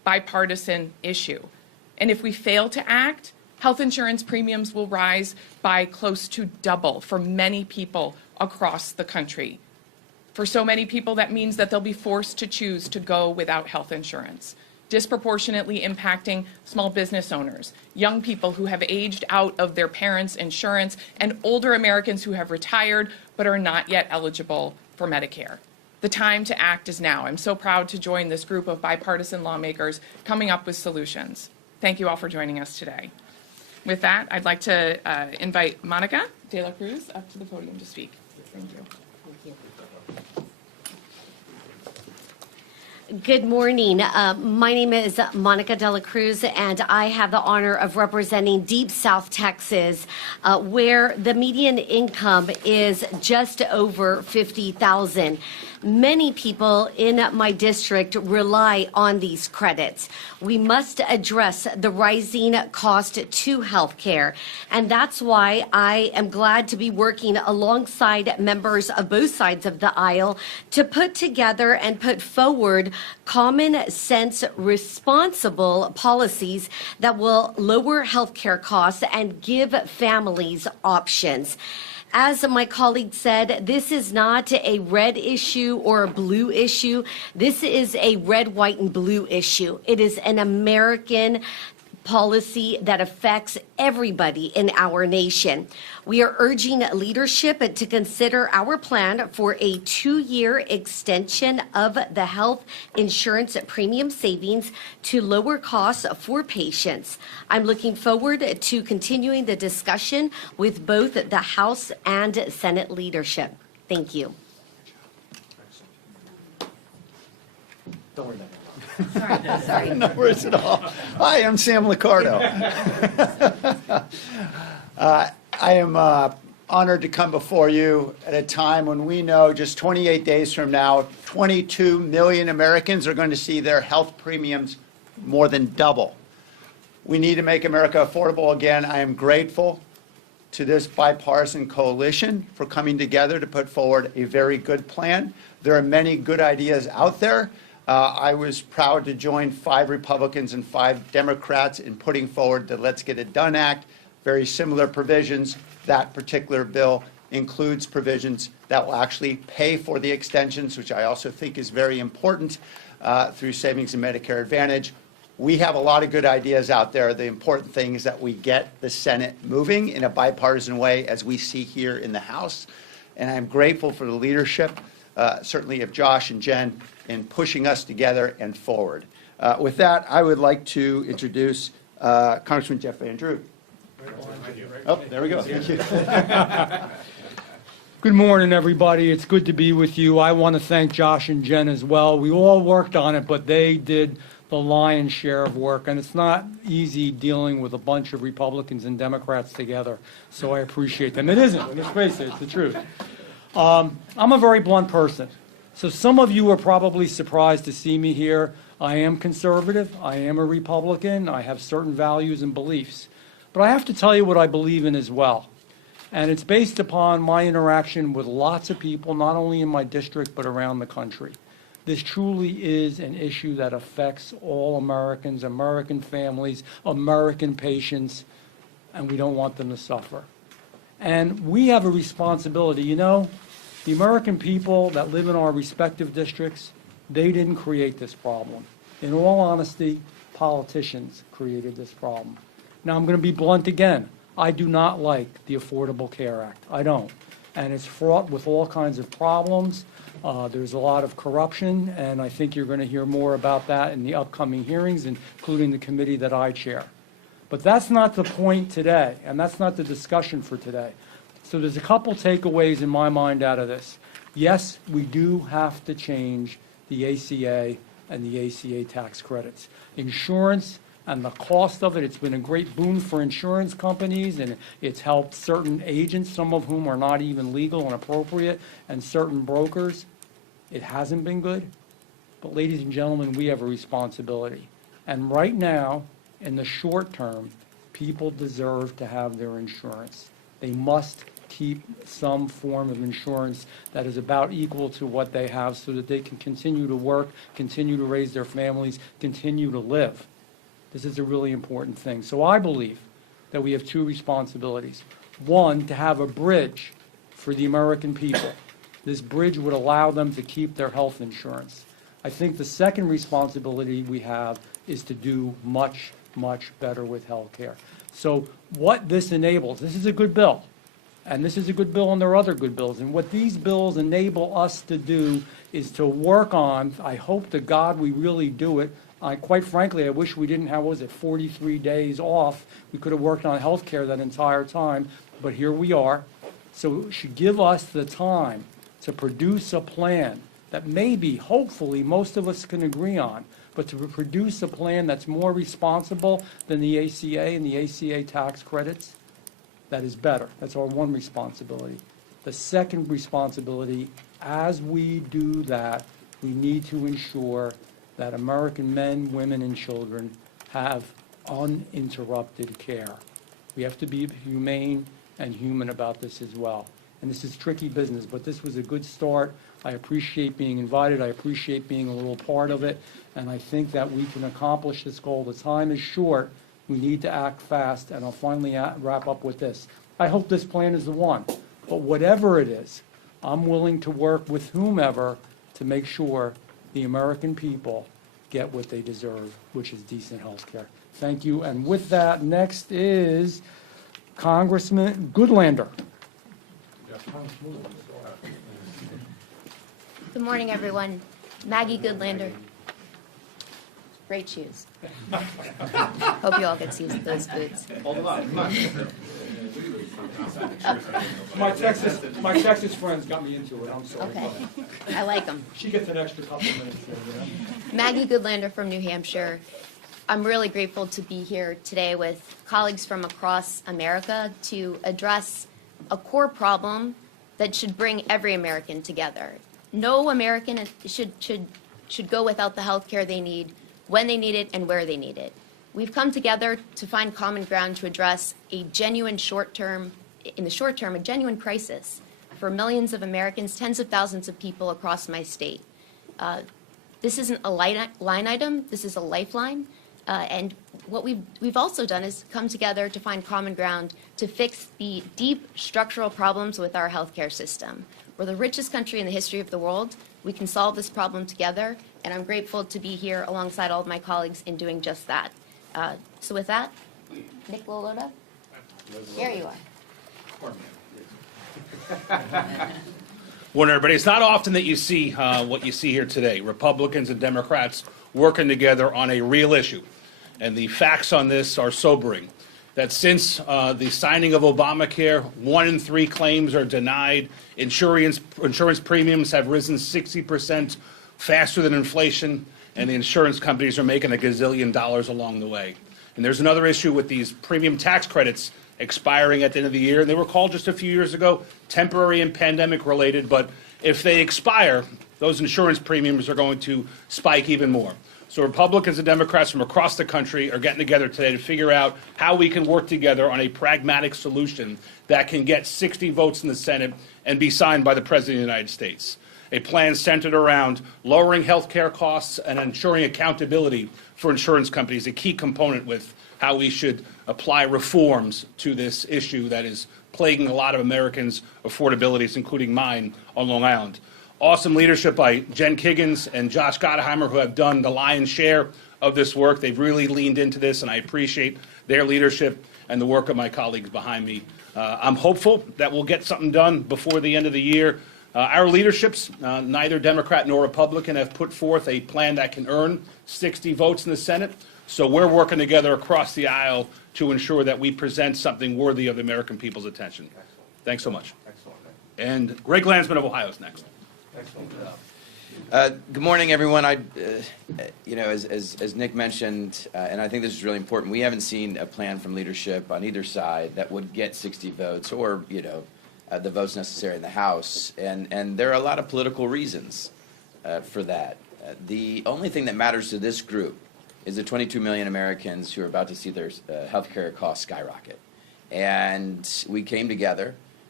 bipartisan issue. And if we fail to act, health insurance premiums will rise by close to double for many people across the country. For so many people, that means that they'll be forced to choose to go without health insurance, disproportionately impacting small business owners, young people who have aged out of their parents' insurance, and older Americans who have retired but are not yet eligible for Medicare. The time to act is now. I'm so proud to join this group of bipartisan lawmakers coming up with solutions. Thank you all for joining us today. With that, I'd like to invite Monica de la Cruz up to the podium to speak. Thank you. Good morning. My name is Monica de la Cruz, and I have the honor of representing Deep South Texas, where the median income is just over $50,000. Many people in my district rely on these credits. We must address the rising cost to health care, and that's why I am glad to be working alongside members of both sides of the aisle to put together and put forward common sense, responsible policies that will lower health care costs and give families options. As my colleague said, this is not a red issue or a blue issue. This is a red, white, and blue issue. It is an American policy that affects everybody in our nation. We are urging leadership to consider our plan for a 2-year extension of the health insurance premium savings to lower costs for patients. I'm looking forward to continuing the discussion with both the House and Senate leadership. Thank you. Don't worry about it. Sorry. No worries at all. Hi, I'm Sam Liccardo. I am honored to come before you at a time when we know just 28 days from now, 22 million Americans are going to see their health premiums more than double. We need to make America affordable again. I am grateful to this bipartisan coalition for coming together to put forward a very good plan. There are many good ideas out there. I was proud to join 5 Republicans and 5 Democrats in putting forward the Let's Get It Done Act, very similar provisions. That particular bill includes provisions that will actually pay for the extensions, which I also think is very important, through savings and Medicare Advantage. We have a lot of good ideas out there. The important thing is that we get the Senate moving in a bipartisan way, as we see here in the House. And I'm grateful for the leadership, certainly of Josh and Jen, in pushing us together and forward. With that, I would like to introduce Congressman Jeff Van Drew. Oh, there we go. Thank you. Good morning, everybody. It's good to be with you. I want to thank Josh and Jen as well. We all worked on it, but they did the lion's share of work, and it's not easy dealing with a bunch of Republicans and Democrats together, so I appreciate them. It isn't. Let's face it, it's the truth. I'm a very blunt person. So some of you are probably surprised to see me here. I am conservative. I am a Republican. I have certain values and beliefs. But I have to tell you what I believe in as well. And it's based upon my interaction with lots of people, not only in my district, but around the country. This truly is an issue that affects all Americans, American families, American patients, and we don't want them to suffer. And we have a responsibility. You know, the American people that live in our respective districts, they didn't create this problem. In all honesty, politicians created this problem. Now, I'm going to be blunt again. I do not like the Affordable Care Act. I don't. And it's fraught with all kinds of problems. There's a lot of corruption, and I think you're going to hear more about that in the upcoming hearings, including the committee that I chair. But that's not the point today, and that's not the discussion for today. So there's a couple takeaways in my mind out of this. Yes, we do have to change the ACA and the ACA tax credits. Insurance and the cost of it, it's been a great boon for insurance companies, and it's helped certain agents, some of whom are not even legal and appropriate, and certain brokers. It hasn't been good. But ladies and gentlemen, we have a responsibility. And right now, in the short term, people deserve to have their insurance. They must keep some form of insurance that is about equal to what they have so that they can continue to work, continue to raise their families, continue to live. This is a really important thing. So I believe that we have two responsibilities. One, to have a bridge for the American people. This bridge would allow them to keep their health insurance. I think the second responsibility we have is to do much, much better with health care. So what this enables, this is a good bill, and this is a good bill and there are other good bills, and what these bills enable us to do is to work on, I hope to God we really do it. Quite frankly, I wish we didn't have, 43 days off. We could have worked on health care that entire time, but here we are. So it should give us the time to produce a plan that maybe, hopefully, most of us can agree on, but to produce a plan that's more responsible than the ACA and the ACA tax credits, that is better. That's our one responsibility. The second responsibility, as we do that, we need to ensure that American men, women, and children have uninterrupted care. We have to be humane and human about this as well. And this is tricky business, but this was a good start. I appreciate being invited. I appreciate being a little part of it. And I think that we can accomplish this goal. The time is short. We need to act fast. And I'll finally wrap up with this. I hope this plan is the one. But whatever it is, I'm willing to work with whomever to make sure the American people get what they deserve, which is decent health care. Thank you. And with that, next is Congressman Goodlander. Good morning, everyone. Maggie Goodlander. Great shoes. Hope you all get to use those boots. My Texas friends got me into it. I'm sorry. Okay. I like them. She gets an extra couple minutes there, yeah. Maggie Goodlander from New Hampshire. I'm really grateful to be here today with colleagues from across America to address a core problem that should bring every American together. No American should go without the health care they need, when they need it, and where they need it. We've come together to find common ground to address a genuine in the short term, a genuine crisis for millions of Americans, tens of thousands of people across my state. This isn't a line item, this is a lifeline. And what we've also done is come together to find common ground to fix the deep structural problems with our healthcare system. We're the richest country in the history of the world. We can solve this problem together, and I'm grateful to be here alongside all of my colleagues in doing just that. So with that, Nick Loloda, there you are. Morning, everybody. It's not often that you see what you see here today. Republicans and Democrats working together on a real issue. And the facts on this are sobering. That since the signing of Obamacare, 1 in 3 claims are denied. Insurance premiums have risen 60% faster than inflation, and the insurance companies are making $1 gazillion along the way. And there's another issue with these premium tax credits expiring at the end of the year. And they were called just a few years ago temporary and pandemic related, but if they expire, those insurance premiums are going to spike even more. So Republicans and Democrats from across the country are getting together today to figure out how we can work together on a pragmatic solution that can get 60 votes in the Senate and be signed by the President of the United States. A plan centered around lowering health care costs and ensuring accountability for insurance companies, a key component with how we should apply reforms to this issue that is plaguing a lot of Americans' affordabilities, including mine on Long Island. Awesome leadership by Jen Kiggins and Josh Gottheimer, who have done the lion's share of this work. They've really leaned into this, and I appreciate their leadership and the work of my colleagues behind me. I'm hopeful that we'll get something done before the end of the year. Our leaderships, neither Democrat nor Republican, have put forth a plan that can earn 60 votes in the Senate. So we're working together across the aisle to ensure that we present something worthy of the American people's attention. Excellent. Thanks so much. Excellent. And Greg Landsman of Ohio is next. Good morning, everyone. As Nick mentioned, and I think this is really important, we haven't seen a plan from leadership on either side that would get 60 votes or, the votes necessary in the House. And there are a lot of political reasons for that. The only thing that matters to this group is the 22 million Americans who are about to see their health care costs skyrocket. And we came together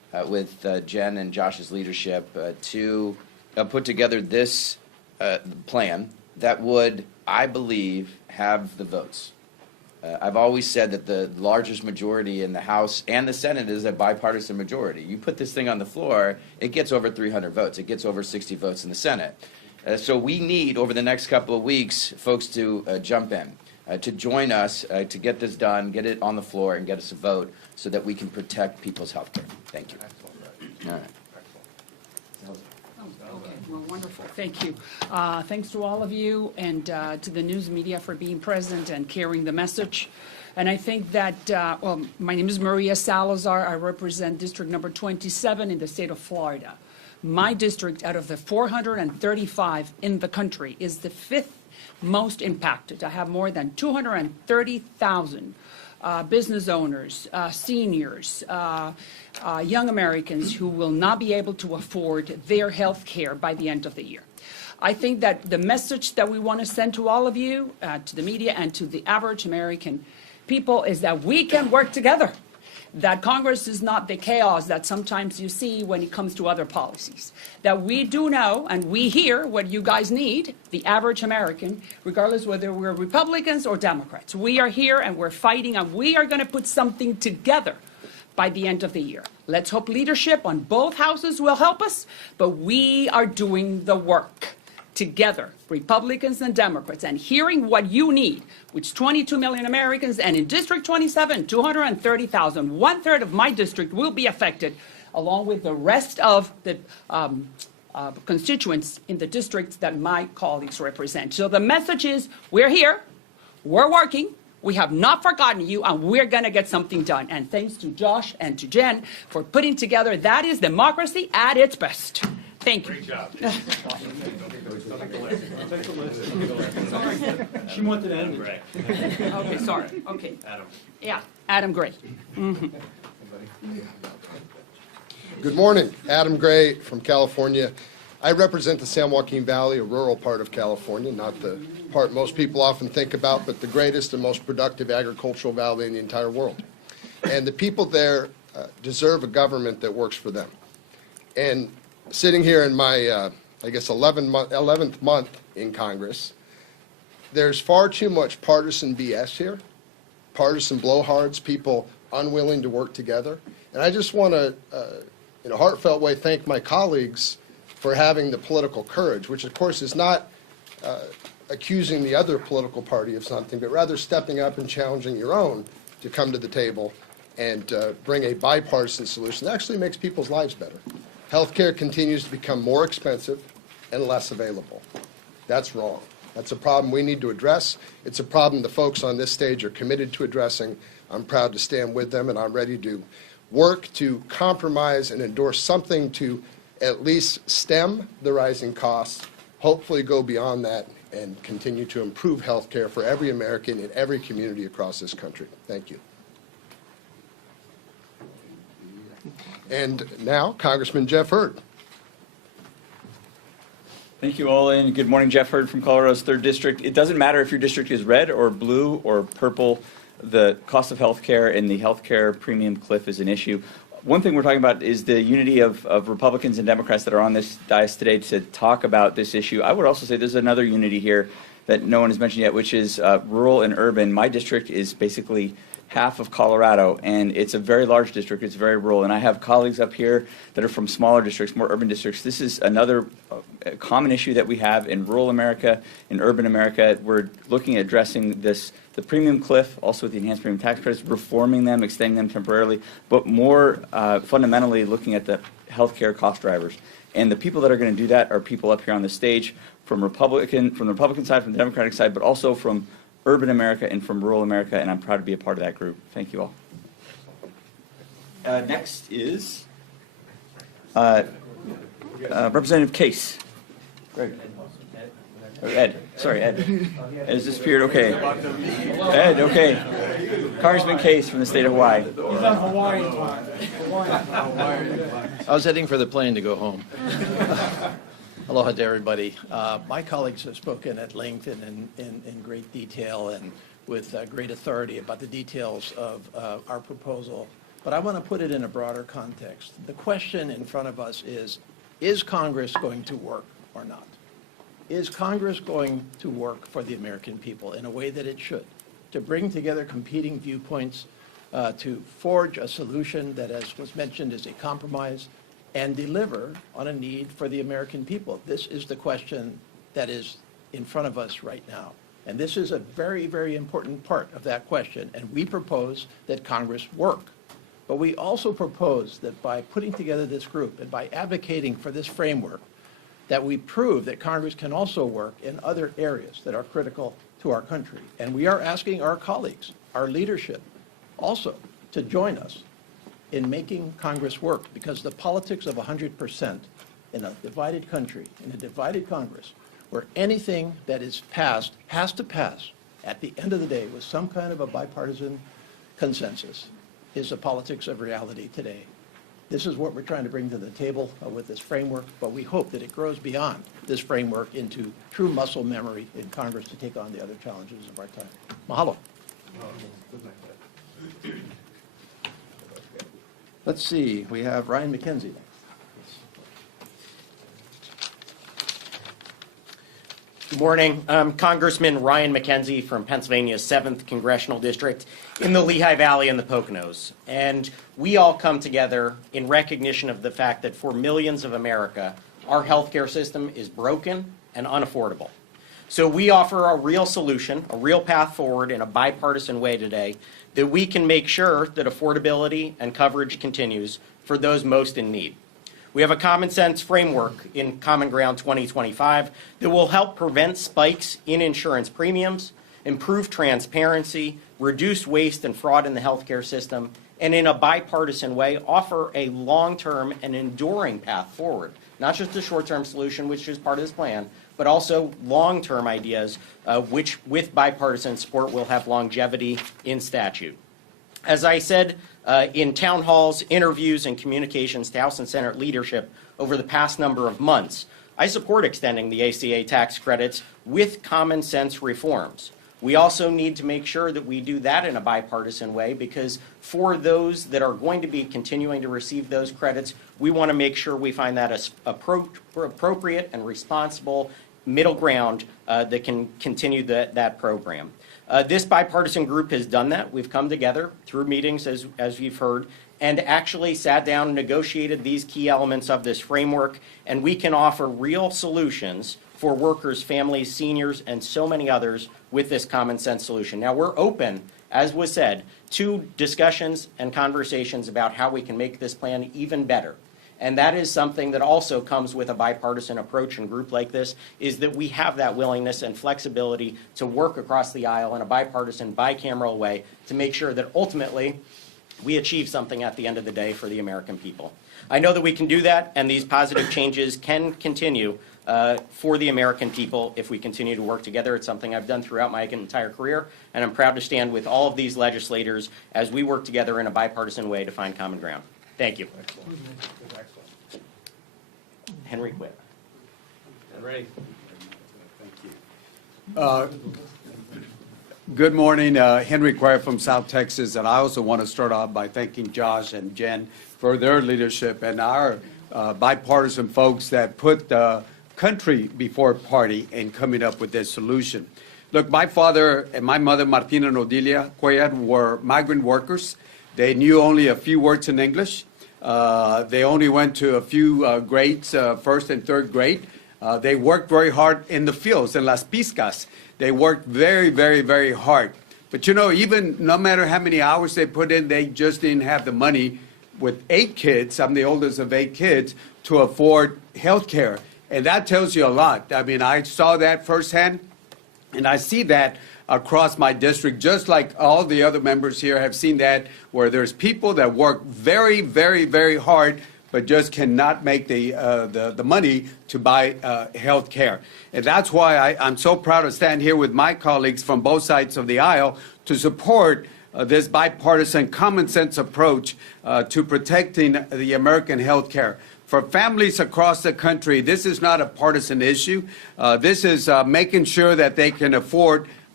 with Jen and Josh's leadership to put together this plan that would, I believe, have the votes. I've always said that the largest majority in the House and the Senate is a bipartisan majority. You put this thing on the floor, it gets over 300 votes. It gets over 60 votes in the Senate. So we need, over the next couple of weeks, folks to jump in, to join us, to get this done, get it on the floor, and get us a vote so that we can protect people's health care. Thank you. All right. Okay, well, wonderful. Thank you. Thanks to all of you and to the news media for being present and carrying the message. And I think that, well, my name is Maria Salazar. I represent District Number 27 in the state of Florida. My district, out of the 435 in the country, is the 5th most impacted. I have more than 230,000 business owners, seniors, young Americans who will not be able to afford their health care by the end of the year. I think that the message that we want to send to all of you, to the media and to the average American people is that we can work together, that Congress is not the chaos that sometimes you see when it comes to other policies, that we do know and we hear what you guys need, the average American, regardless whether we're Republicans or Democrats. We are here and we're fighting and we are going to put something together by the end of the year. Let's hope leadership on both houses will help us, but we are doing the work together, Republicans and Democrats, and hearing what you need, which 22 million Americans, and in District 27, 230,000, 1/3 of my district will be affected, along with the rest of the constituents in the districts that my colleagues represent. So the message is, we're here, we're working, we have not forgotten you, and we're going to get something done. And thanks to Josh and to Jen for putting together, that is democracy at its best. Thank you. Great job. She wanted to end it. Okay, sorry. Okay. Adam. Yeah, Adam Gray. Good morning. Adam Gray from California. I represent the San Joaquin Valley, a rural part of California, not the part most people often think about, but the greatest and most productive agricultural valley in the entire world. And the people there deserve a government that works for them. And sitting here in my, I guess, 11th month in Congress, there's far too much partisan BS here, partisan blowhards, people unwilling to work together. And I just want to, in a heartfelt way, thank my colleagues for having the political courage, which of course is not accusing the other political party of something, but rather stepping up and challenging your own to come to the table and bring a bipartisan solution that actually makes people's lives better. Healthcare continues to become more expensive and less available. That's wrong. That's a problem we need to address. It's a problem the folks on this stage are committed to addressing. I'm proud to stand with them, and I'm ready to work to compromise and endorse something to at least stem the rising costs, hopefully go beyond that, and continue to improve health care for every American in every community across this country. Thank you. And now, Congressman Jeff Hurd. Thank you all, and good morning. Jeff Hurd from Colorado's 3rd District. It doesn't matter if your district is red or blue or purple. The cost of health care and the health care premium cliff is an issue. One thing we're talking about is the unity of Republicans and Democrats that are on this dais today to talk about this issue. I would also say there's another unity here that no one has mentioned yet, which is rural and urban. My district is basically half of Colorado, and it's a very large district. It's very rural, and I have colleagues up here that are from smaller districts, more urban districts. This is another common issue that we have in rural America, in urban America. We're looking at addressing this, the premium cliff, also with the enhanced premium tax credits, reforming them, extending them temporarily, but more fundamentally looking at the healthcare cost drivers. And the people that are going to do that are people up here on the stage from the Republican side, from the Democratic side, but also from urban America and from rural America, and I'm proud to be a part of that group. Thank you all. Next is Representative Case. Greg. Or Ed. Sorry, Ed. Ed has disappeared. Okay. Ed, okay. Congressman Case from the state of Hawaii. He's on Hawaii time. I was heading for the plane to go home. Aloha to everybody. My colleagues have spoken at length and in great detail and with great authority about the details of our proposal but I want to put it in a broader context. The question in front of us is Congress going to work or not? Is Congress going to work for the American people in a way that it should, to bring together competing viewpoints, to forge a solution that, as was mentioned, is a compromise, and deliver on a need for the American people? This is the question that is in front of us right now. And this is a very, very important part of that question. And we propose that Congress work. But we also propose that by putting together this group and by advocating for this framework, that we prove that Congress can also work in other areas that are critical to our country. And we are asking our colleagues, our leadership, also to join us in making Congress work, because the politics of 100% in a divided country, in a divided Congress, where anything that is passed has to pass at the end of the day with some kind of a bipartisan consensus, is the politics of reality today. This is what we're trying to bring to the table with this framework, but we hope that it grows beyond this framework into true muscle memory in Congress to take on the other challenges of our time. Mahalo. Let's see, we have Ryan McKenzie. Good morning. I'm Congressman Ryan McKenzie from Pennsylvania's 7th Congressional District in the Lehigh Valley and the Poconos. And we all come together in recognition of the fact that for millions of America, our healthcare system is broken and unaffordable. So we offer a real solution, a real path forward in a bipartisan way today that we can make sure that affordability and coverage continues for those most in need. We have a common sense framework in Common Ground 2025 that will help prevent spikes in insurance premiums, improve transparency, reduce waste and fraud in the healthcare system, and in a bipartisan way offer a long-term and enduring path forward. Not just a short-term solution, which is part of this plan, but also long-term ideas, which with bipartisan support will have longevity in statute. As I said in town halls, interviews, and communications to House and Senate leadership over the past number of months, I support extending the ACA tax credits with common sense reforms. We also need to make sure that we do that in a bipartisan way, because for those that are going to be continuing to receive those credits, we want to make sure we find that appropriate and responsible middle ground that can continue that program. This bipartisan group has done that. We've come together through meetings, as you've heard, and actually sat down and negotiated these key elements of this framework, and we can offer real solutions for workers, families, seniors, and so many others with this common sense solution. Now, we're open, as was said, to discussions and conversations about how we can make this plan even better. And that is something that also comes with a bipartisan approach and group like this, is that we have that willingness and flexibility to work across the aisle in a bipartisan, bicameral way to make sure that ultimately we achieve something at the end of the day for the American people. I know that we can do that, and these positive changes can continue for the American people if we continue to work together. It's something I've done throughout my entire career, and I'm proud to stand with all of these legislators as we work together in a bipartisan way to find common ground. Thank you. Henry Quitt. Henry. Good morning, Henry Quitt from South Texas, and I also want to start off by thanking Josh and Jen for their leadership and our bipartisan folks that put the country before party in coming up with this solution. Look, my father and my mother, Martina and Odilia Cuellar, were migrant workers. They knew only a few words in English. They only went to a few grades, first and third grade. They worked very hard in the fields, in las piscas. They worked very, very, very hard. But you know, even no matter how many hours they put in, they just didn't have the money with 8 kids, I'm the oldest of 8 kids, to afford health care. And that tells you a lot. I mean, I saw that firsthand, and I see that across my district, just like all the other members here have seen that, where there's people that work very, very, very hard, but just cannot make the money to buy health care. And that's why I'm so proud to stand here with my colleagues from both sides of the aisle to support this bipartisan common sense approach to protecting the American health care. For families across the country, this is not a partisan issue. This is making sure that they can afford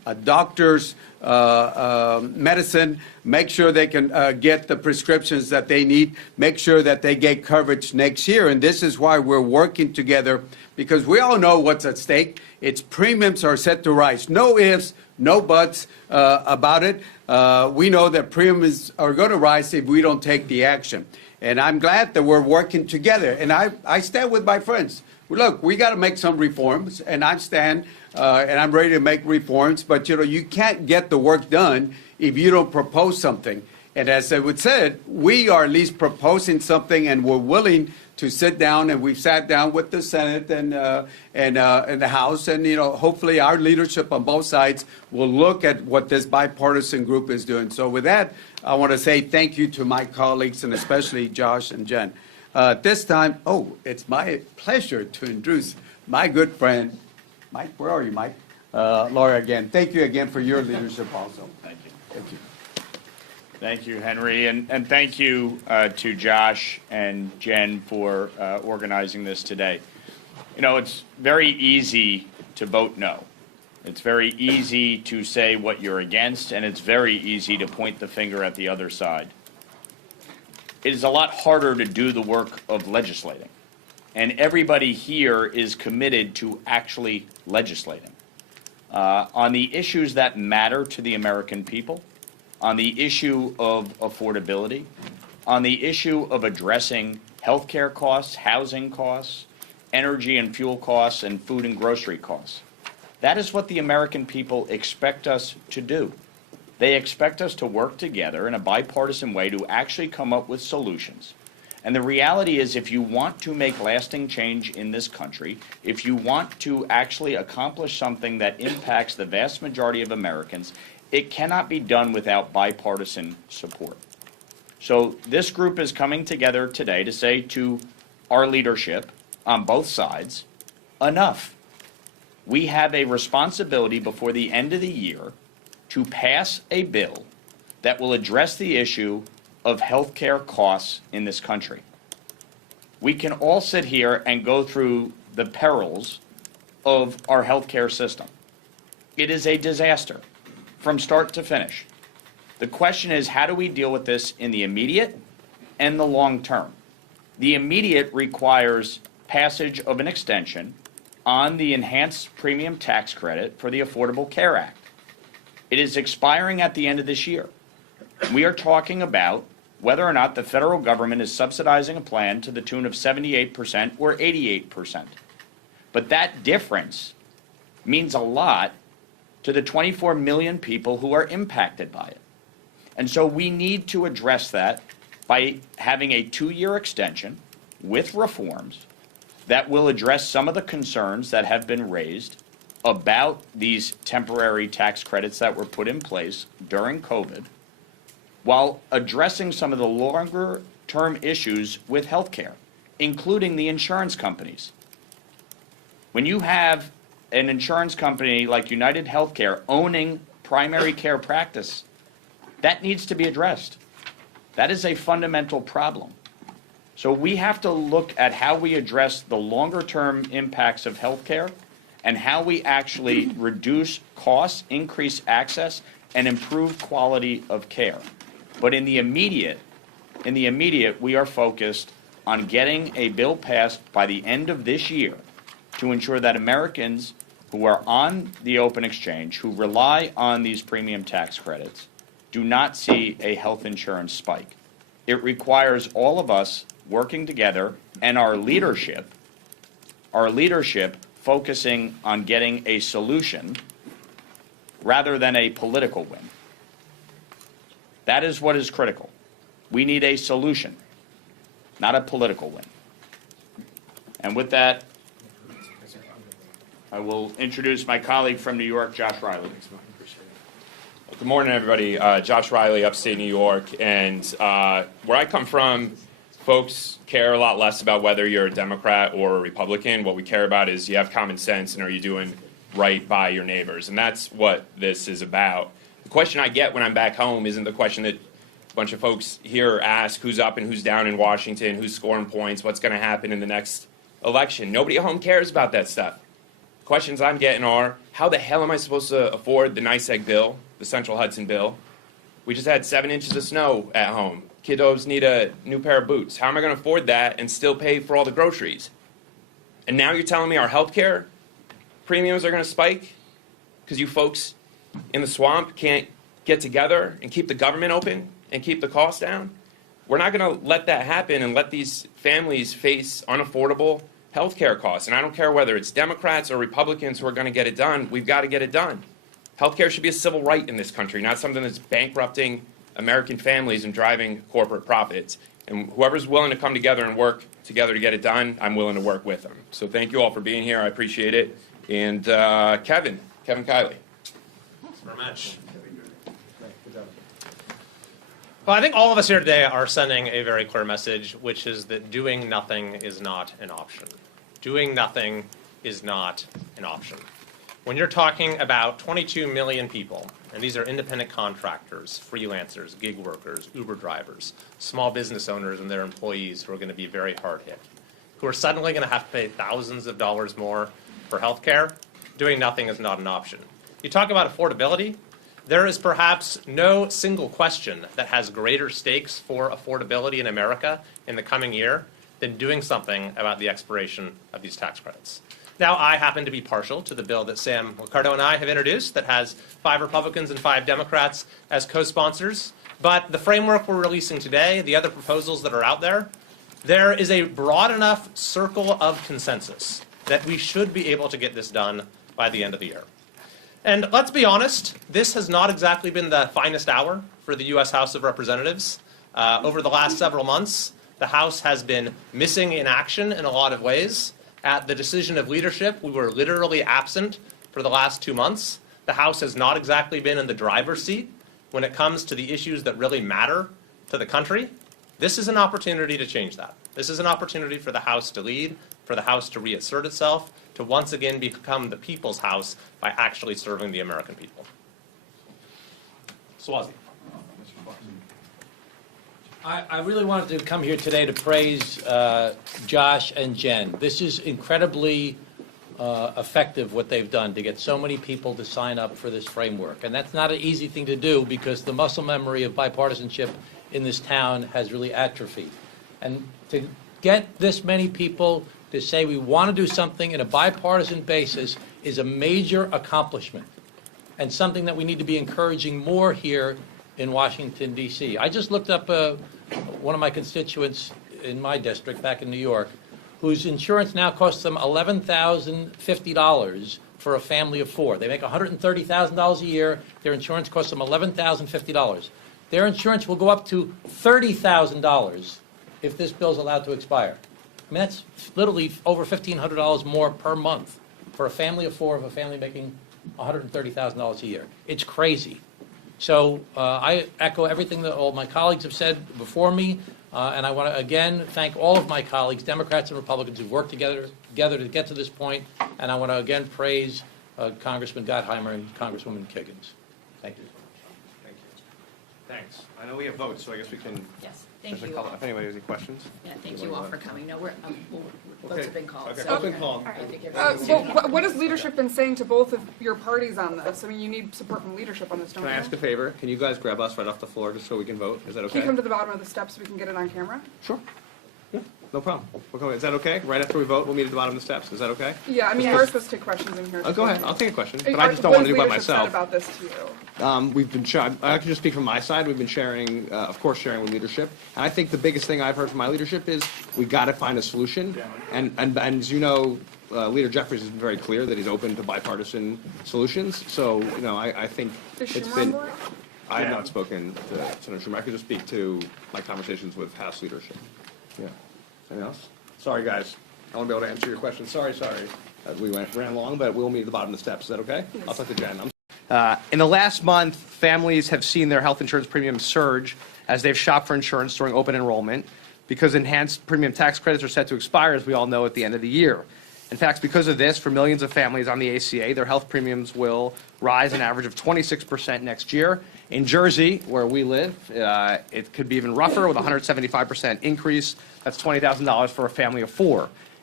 doctors, medicine, make sure they can get the prescriptions that they need, make sure that they get coverage next year. And this is why we're working together, because we all know what's at stake. Its premiums are set to rise. No ifs, no buts about it. We know that premiums are going to rise if we don't take the action. And I'm glad that we're working together. And I stand with my friends. Look, we got to make some reforms, and I stand and I'm ready to make reforms. But you can't get the work done if you don't propose something. And as I would said, we are at least proposing something, and we're willing to sit down, and we've sat down with the Senate and the House, and hopefully our leadership on both sides will look at what this bipartisan group is doing. So with that, I want to say thank you to my colleagues, and especially Josh and Jen. This time, it's my pleasure to introduce my good friend, Mike. Where are you, Mike? Laura again. Thank you again for your leadership also. Thank you. Thank you. Thank you, Henry, and thank you to Josh and Jen for organizing this today. It's very easy to vote no. It's very easy to say what you're against, and it's very easy to point the finger at the other side. It is a lot harder to do the work of legislating, and everybody here is committed to actually legislating on the issues that matter to the American people, on the issue of affordability, on the issue of addressing health care costs, housing costs, energy and fuel costs, and food and grocery costs. That is what the American people expect us to do. They expect us to work together in a bipartisan way to actually come up with solutions. And the reality is, if you want to make lasting change in this country, if you want to actually accomplish something that impacts the vast majority of Americans, it cannot be done without bipartisan support. So this group is coming together today to say to our leadership on both sides, enough. We have a responsibility before the end of the year to pass a bill that will address the issue of health care costs in this country. We can all sit here and go through the perils of our health care system. It is a disaster from start to finish. The question is, how do we deal with this in the immediate and the long term? The immediate requires passage of an extension on the enhanced premium tax credit for the Affordable Care Act. It is expiring at the end of this year. We are talking about whether or not the federal government is subsidizing a plan to the tune of 78% or 88%. But that difference means a lot to the 24 million people who are impacted by it. And so we need to address that by having a 2-year extension with reforms that will address some of the concerns that have been raised about these temporary tax credits that were put in place during COVID, while addressing some of the longer-term issues with health care, including the insurance companies. When you have an insurance company like United Healthcare owning primary care practice, that needs to be addressed. That is a fundamental problem. So we have to look at how we address the longer-term impacts of healthcare and how we actually reduce costs, increase access, and improve quality of care. But in the immediate, we are focused on getting a bill passed by the end of this year to ensure that Americans who are on the open exchange, who rely on these premium tax credits, do not see a health insurance spike. It requires all of us working together and our leadership focusing on getting a solution rather than a political win. That is what is critical. We need a solution, not a political win. And with that, I will introduce my colleague from New York, Josh Riley. Good morning, everybody. Josh Riley, upstate New York. And where I come from, folks care a lot less about whether you're a Democrat or a Republican. What we care about is you have common sense and are you doing right by your neighbors. And that's what this is about. The question I get when I'm back home isn't the question that a bunch of folks here ask, who's up and who's down in Washington, who's scoring points, what's going to happen in the next election. Nobody at home cares about that stuff. Questions I'm getting are, how the hell am I supposed to afford the NYSEG bill, the Central Hudson bill? We just had 7 inches of snow at home. Kiddos need a new pair of boots. How am I going to afford that and still pay for all the groceries? And now you're telling me our health care premiums are going to spike because you folks in the swamp can't get together and keep the government open and keep the costs down? We're not going to let that happen and let these families face unaffordable health care costs. And I don't care whether it's Democrats or Republicans who are going to get it done. We've got to get it done. Health care should be a civil right in this country, not something that's bankrupting American families and driving corporate profits. And whoever's willing to come together and work together to get it done, I'm willing to work with them. So thank you all for being here. I appreciate it. And Kevin Kiley. Thanks very much. Well, I think all of us here today are sending a very clear message, which is that doing nothing is not an option. Doing nothing is not an option. When you're talking about 22 million people, and these are independent contractors, freelancers, gig workers, Uber drivers, small business owners and their employees who are going to be very hard hit, who are suddenly going to have to pay thousands of dollars more for health care, doing nothing is not an option. You talk about affordability. There is perhaps no single question that has greater stakes for affordability in America in the coming year than doing something about the expiration of these tax credits. Now, I happen to be partial to the bill that Sam Ricardo and I have introduced that has 5 Republicans and 5 Democrats as co-sponsors. But the framework we're releasing today, the other proposals that are out there, there is a broad enough circle of consensus that we should be able to get this done by the end of the year. And let's be honest, this has not exactly been the finest hour for the U.S. House of Representatives. Over the last several months, the House has been missing in action in a lot of ways. At the decision of leadership, we were literally absent for the last 2 months. The House has not exactly been in the driver's seat when it comes to the issues that really matter to the country. This is an opportunity to change that. This is an opportunity for the House to lead, for the House to reassert itself, to once again become the people's House by actually serving the American people. Swazi. I really wanted to come here today to praise Josh and Jen. This is incredibly effective what they've done to get so many people to sign up for this framework. And that's not an easy thing to do because the muscle memory of bipartisanship in this town has really atrophied. And to get this many people to say we want to do something in a bipartisan basis is a major accomplishment and something that we need to be encouraging more here in Washington, D.C. I just looked up one of my constituents in my district back in New York whose insurance now costs them $11,050 for a family of 4. They make $130,000 a year. Their insurance costs them $11,050. Their insurance will go up to $30,000 if this bill is allowed to expire. I mean, that's literally over $1,500 more per month for a family of 4 of a family making $130,000 a year. It's crazy. So I echo everything that all my colleagues have said before me, and I want to again thank all of my colleagues, Democrats and Republicans, who've worked together to get to this point, and I want to again praise Congressman Gottheimer and Congresswoman Kiggins. Thank you. Thank you. Thanks. I know we have votes, so I guess we can. Yes, thank you. If anybody has any questions. Yeah, thank you all for coming. No, votes have been called. Okay, So votes have been called. I think So everyone's- what has leadership been saying to both of your parties on this? I mean, you need support from leadership on this, don't Can you? I ask a favor? Can you guys grab us right off the floor just so we can vote? Is that Can okay? you come to the bottom of the steps so we can get it on camera? Sure. Yeah, no problem. We'll come. Is that okay? Right after we vote, we'll meet at the bottom of the steps. Is that okay? Yeah, I mean, you're supposed to take questions in here. Oh, go ahead. I'll take a question, but I just don't want to do it by What has leadership said myself. about this to you? We've been. I can just speak from my side. We've been sharing, of course, sharing with leadership. And I think the biggest thing I've heard from my leadership is we got to find a solution. And as you know, Leader Jeffries has been very clear that he's open to bipartisan solutions. So I think Is it's Schumer been. on board? I have not spoken to Senator Schumer. I could just speak to my conversations with House leadership. Yeah. Anything else? Sorry, guys. I won't be able to answer your question. Sorry. We ran long, but we'll meet at the bottom of the steps. Is that okay? Yes. I'll talk to Jen. In the last month, families have seen their health insurance premiums surge as they've shopped for insurance during open enrollment because enhanced premium tax credits are set to expire, as we all know, at the end of the year. In fact, because of this, for millions of families on the ACA, their health premiums will rise an average of 26% next year. In Jersey, where we live, it could be even rougher with a 175% increase. That's $20,000 for a family of 4.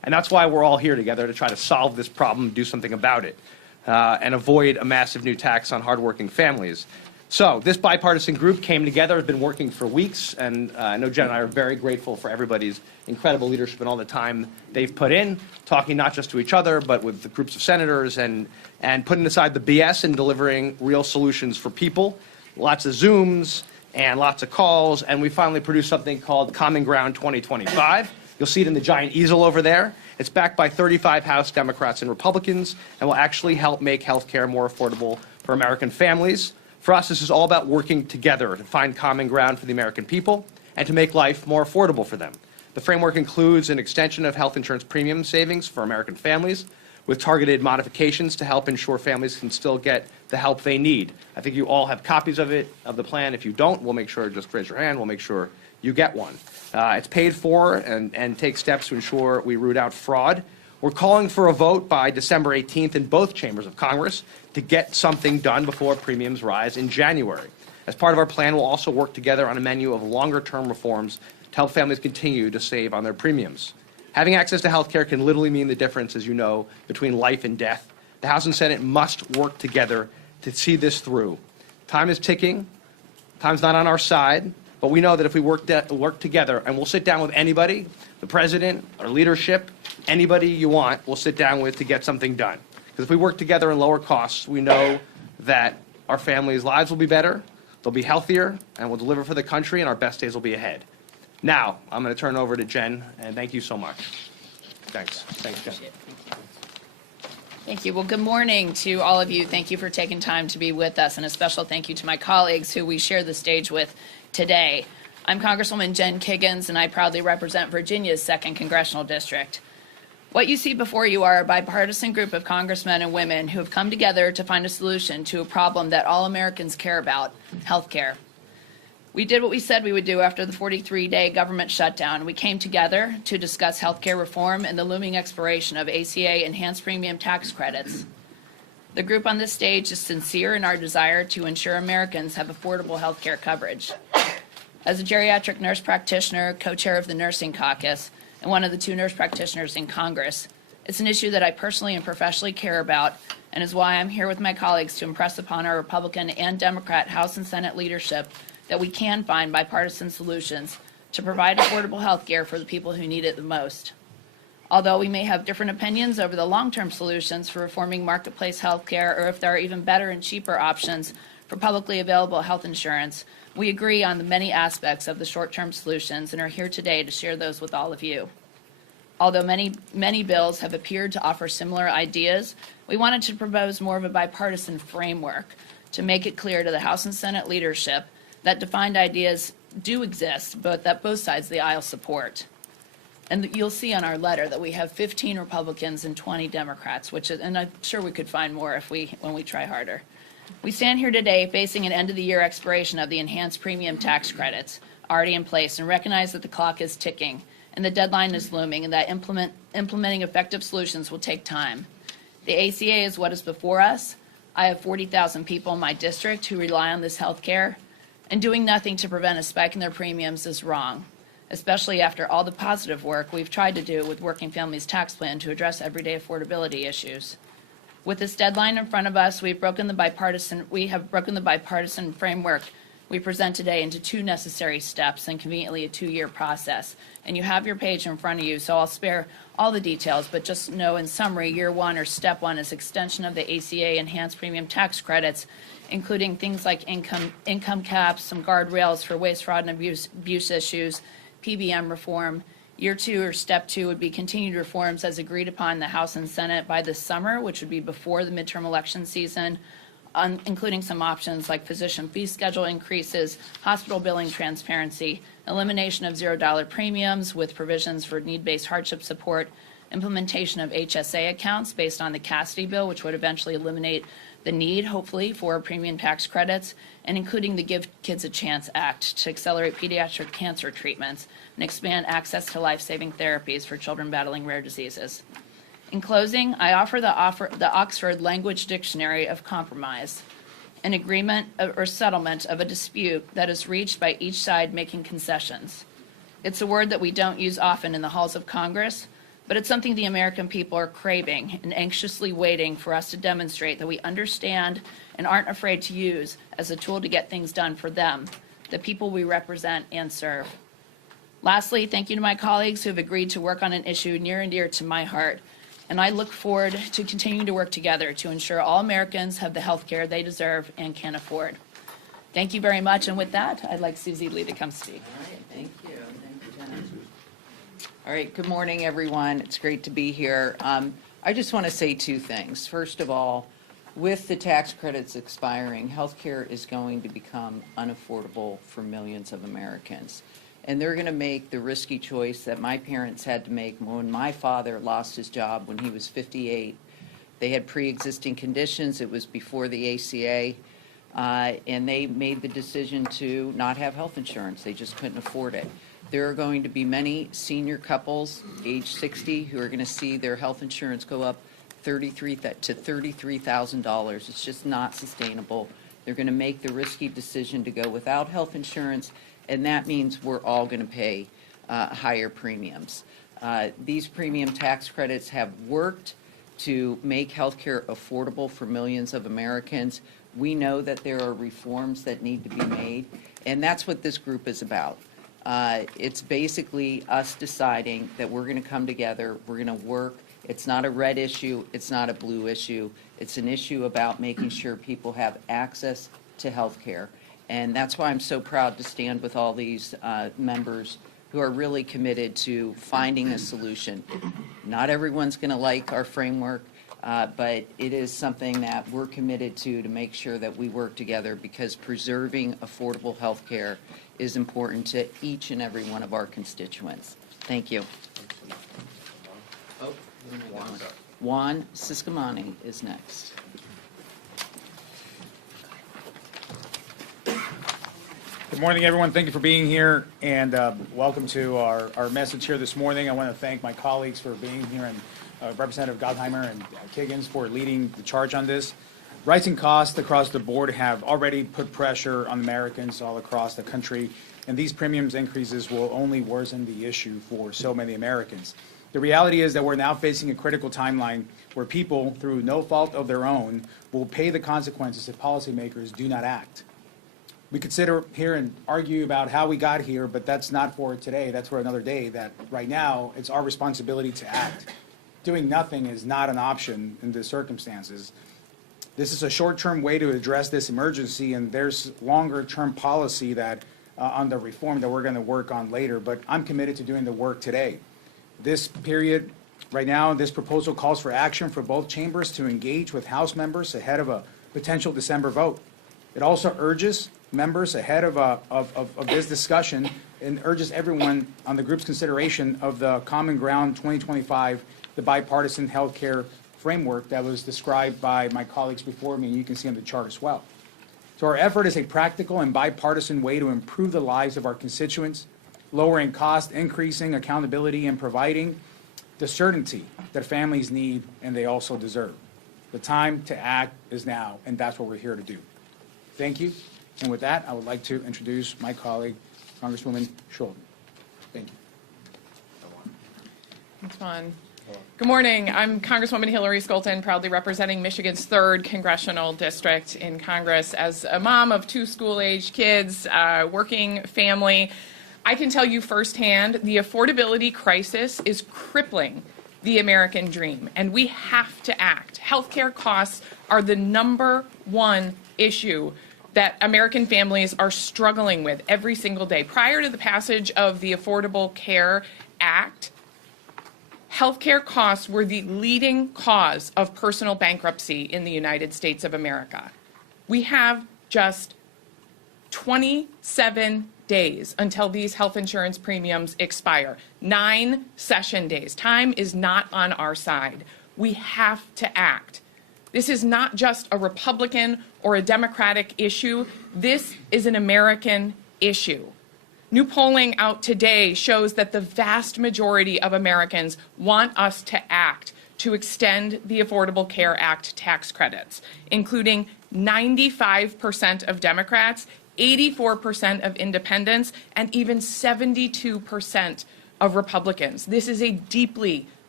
And that's why we're all here together, to try to solve this problem, do something about it, and avoid a massive new tax on hardworking families. So this bipartisan group came together, has been working for weeks, and I know Jen and I are very grateful for everybody's incredible leadership and all the time they've put in, talking not just to each other, but with the groups of senators, and putting aside the BS and delivering real solutions for people. Lots of Zooms and lots of calls, and we finally produced something called Common Ground 2025. You'll see it in the giant easel over there. It's backed by 35 House Democrats and Republicans, and will actually help make health care more affordable for American families. For us, this is all about working together to find common ground for the American people and to make life more affordable for them. The framework includes an extension of health insurance premium savings for American families, with targeted modifications to help ensure families can still get the help they need. I think you all have copies of it, of the plan. If you don't, we'll make sure, just raise your hand, we'll make sure you get one. It's paid for and takes steps to ensure we root out fraud. We're calling for a vote by December 18th in both chambers of Congress to get something done before premiums rise in January. As part of our plan, we'll also work together on a menu of longer-term reforms to help families continue to save on their premiums. Having access to health care can literally mean the difference, as you know, between life and death. The House and Senate must work together to see this through. Time is ticking. Time's not on our side. But we know that if we work together, and we'll sit down with anybody, the president, our leadership, anybody you want, we'll sit down with to get something done. Because if we work together and lower costs, we know that our families' lives will be better, they'll be healthier, and we'll deliver for the country, and our best days will be ahead. Now, I'm going to turn it over to Jen, and thank you so much. Thanks. Thanks, Jen. Thank you. Well, good morning to all of you. Thank you for taking time to be with us, and a special thank you to my colleagues who we share the stage with today. I'm Congresswoman Jen Kiggins, and I proudly represent Virginia's 2nd Congressional District. What you see before you are a bipartisan group of congressmen and women who have come together to find a solution to a problem that all Americans care about, health care. We did what we said we would do after the 43-day government shutdown. We came together to discuss health care reform and the looming expiration of ACA enhanced premium tax credits. The group on this stage is sincere in our desire to ensure Americans have affordable health care coverage. As a geriatric nurse practitioner, co-chair of the Nursing Caucus, and one of the 2 nurse practitioners in Congress, it's an issue that I personally and professionally care about, and is why I'm here with my colleagues to impress upon our Republican and Democrat House and Senate leadership that we can find bipartisan solutions to provide affordable health care for the people who need it the most. Although we may have different opinions over the long-term solutions for reforming marketplace health care, or if there are even better and cheaper options for publicly available health insurance, we agree on the many aspects of the short-term solutions and are here today to share those with all of you. Although many bills have appeared to offer similar ideas, we wanted to propose more of a bipartisan framework to make it clear to the House and Senate leadership that defined ideas do exist, but that both sides of the aisle support. And you'll see on our letter that we have 15 Republicans and 20 Democrats, and I'm sure we could find more when we try harder. We stand here today facing an end-of-the-year expiration of the enhanced premium tax credits already in place, and recognize that the clock is ticking and the deadline is looming, and that implementing effective solutions will take time. The ACA is what is before us. I have 40,000 people in my district who rely on this health care, and doing nothing to prevent a spike in their premiums is wrong, especially after all the positive work we've tried to do with Working Families Tax Plan to address everyday affordability issues. With this deadline in front of us, we have broken the bipartisan framework we present today into 2 necessary steps and conveniently a 2-year process. And you have your page in front of you, so I'll spare all the details, but just know in summary, year 1 or step 1 is extension of the ACA enhanced premium tax credits, including things like income caps, some guardrails for waste, fraud, and abuse issues, PBM reform. Year 2 or step 2 would be continued reforms as agreed upon in the House and Senate by this summer, which would be before the midterm election season, including some options like physician fee schedule increases, hospital billing transparency, elimination of $0 premiums with provisions for need-based hardship support, implementation of HSA accounts based on the Cassidy bill, which would eventually eliminate the need, hopefully, for premium tax credits, and including the Give Kids a Chance Act to accelerate pediatric cancer treatments and expand access to life-saving therapies for children battling rare diseases. In closing, I offer the Oxford Language Dictionary of Compromise, an agreement or settlement of a dispute that is reached by each side making concessions. It's a word that we don't use often in the halls of Congress, but it's something the American people are craving and anxiously waiting for us to demonstrate that we understand and aren't afraid to use as a tool to get things done for them, the people we represent and serve. Lastly, thank you to my colleagues who have agreed to work on an issue near and dear to my heart, and I look forward to continuing to work together to ensure all Americans have the health care they deserve and can afford. Thank you very much, and with that, I'd like Susie Lee to come speak. All right, thank you. Thank you, Jenna. All right, good morning, everyone. It's great to be here. I just want to say two things. First of all, with the tax credits expiring, healthcare is going to become unaffordable for millions of Americans. And they're going to make the risky choice that my parents had to make when my father lost his job when he was 58. They had pre-existing conditions. It was before the ACA. And they made the decision to not have health insurance. They just couldn't afford it. There are going to be many senior couples, age 60, who are going to see their health insurance go up to $33,000. It's just not sustainable. They're going to make the risky decision to go without health insurance, and that means we're all going to pay higher premiums. These premium tax credits have worked to make health care affordable for millions of Americans. We know that there are reforms that need to be made, and that's what this group is about. It's basically us deciding that we're going to come together, we're going to work. It's not a red issue, it's not a blue issue. It's an issue about making sure people have access to health care. And that's why I'm so proud to stand with all these members who are really committed to finding a solution. Not everyone's going to like our framework, but it is something that we're committed to make sure that we work together, because preserving affordable health care is important to each and every one of our constituents. Thank you. Oh, Juan Siscomani is next. Good morning, everyone. Thank you for being here, and welcome to our message here this morning. I want to thank my colleagues for being here, and Representative Gottheimer and Kiggins for leading the charge on this. Rising costs across the board have already put pressure on Americans all across the country, and these premiums increases will only worsen the issue for so many Americans. The reality is that we're now facing a critical timeline where people, through no fault of their own, will pay the consequences if policymakers do not act. We could sit here and argue about how we got here, but that's not for today. That's for another day. That right now, it's our responsibility to act. Doing nothing is not an option in the circumstances. This is a short-term way to address this emergency, and there's longer-term policy that on the reform that we're going to work on later. But I'm committed to doing the work today. This period, right now, this proposal calls for action for both chambers to engage with House members ahead of a potential December vote. It also urges members ahead of this discussion and urges everyone on the group's consideration of the Common Ground 2025, the bipartisan health care framework that was described by my colleagues before me, and you can see on the chart as well. So our effort is a practical and bipartisan way to improve the lives of our constituents, lowering cost, increasing accountability, and providing the certainty that families need and they also deserve. The time to act is now, and that's what we're here to do. Thank you. And with that, I would like to introduce my colleague, Congresswoman Schultz. Thank you. That's fun. Good morning. I'm Congresswoman Hillary Skolton, proudly representing Michigan's 3rd congressional district in Congress. As a mom of 2 school-aged kids, working family, I can tell you firsthand the affordability crisis is crippling the American dream, and we have to act. Healthcare costs are the #1 issue that American families are struggling with every single day. Prior to the passage of the Affordable Care Act, healthcare costs were the leading cause of personal bankruptcy in the United States of America. We have just 27 days until these health insurance premiums expire. 9 session days. Time is not on our side. We have to act. This is not just a Republican or a Democratic issue. This is an American issue. New polling out today shows that the vast majority of Americans want us to act to extend the Affordable Care Act tax credits, including 95% of Democrats, 84% of independents, and even 72% of Republicans. This is a deeply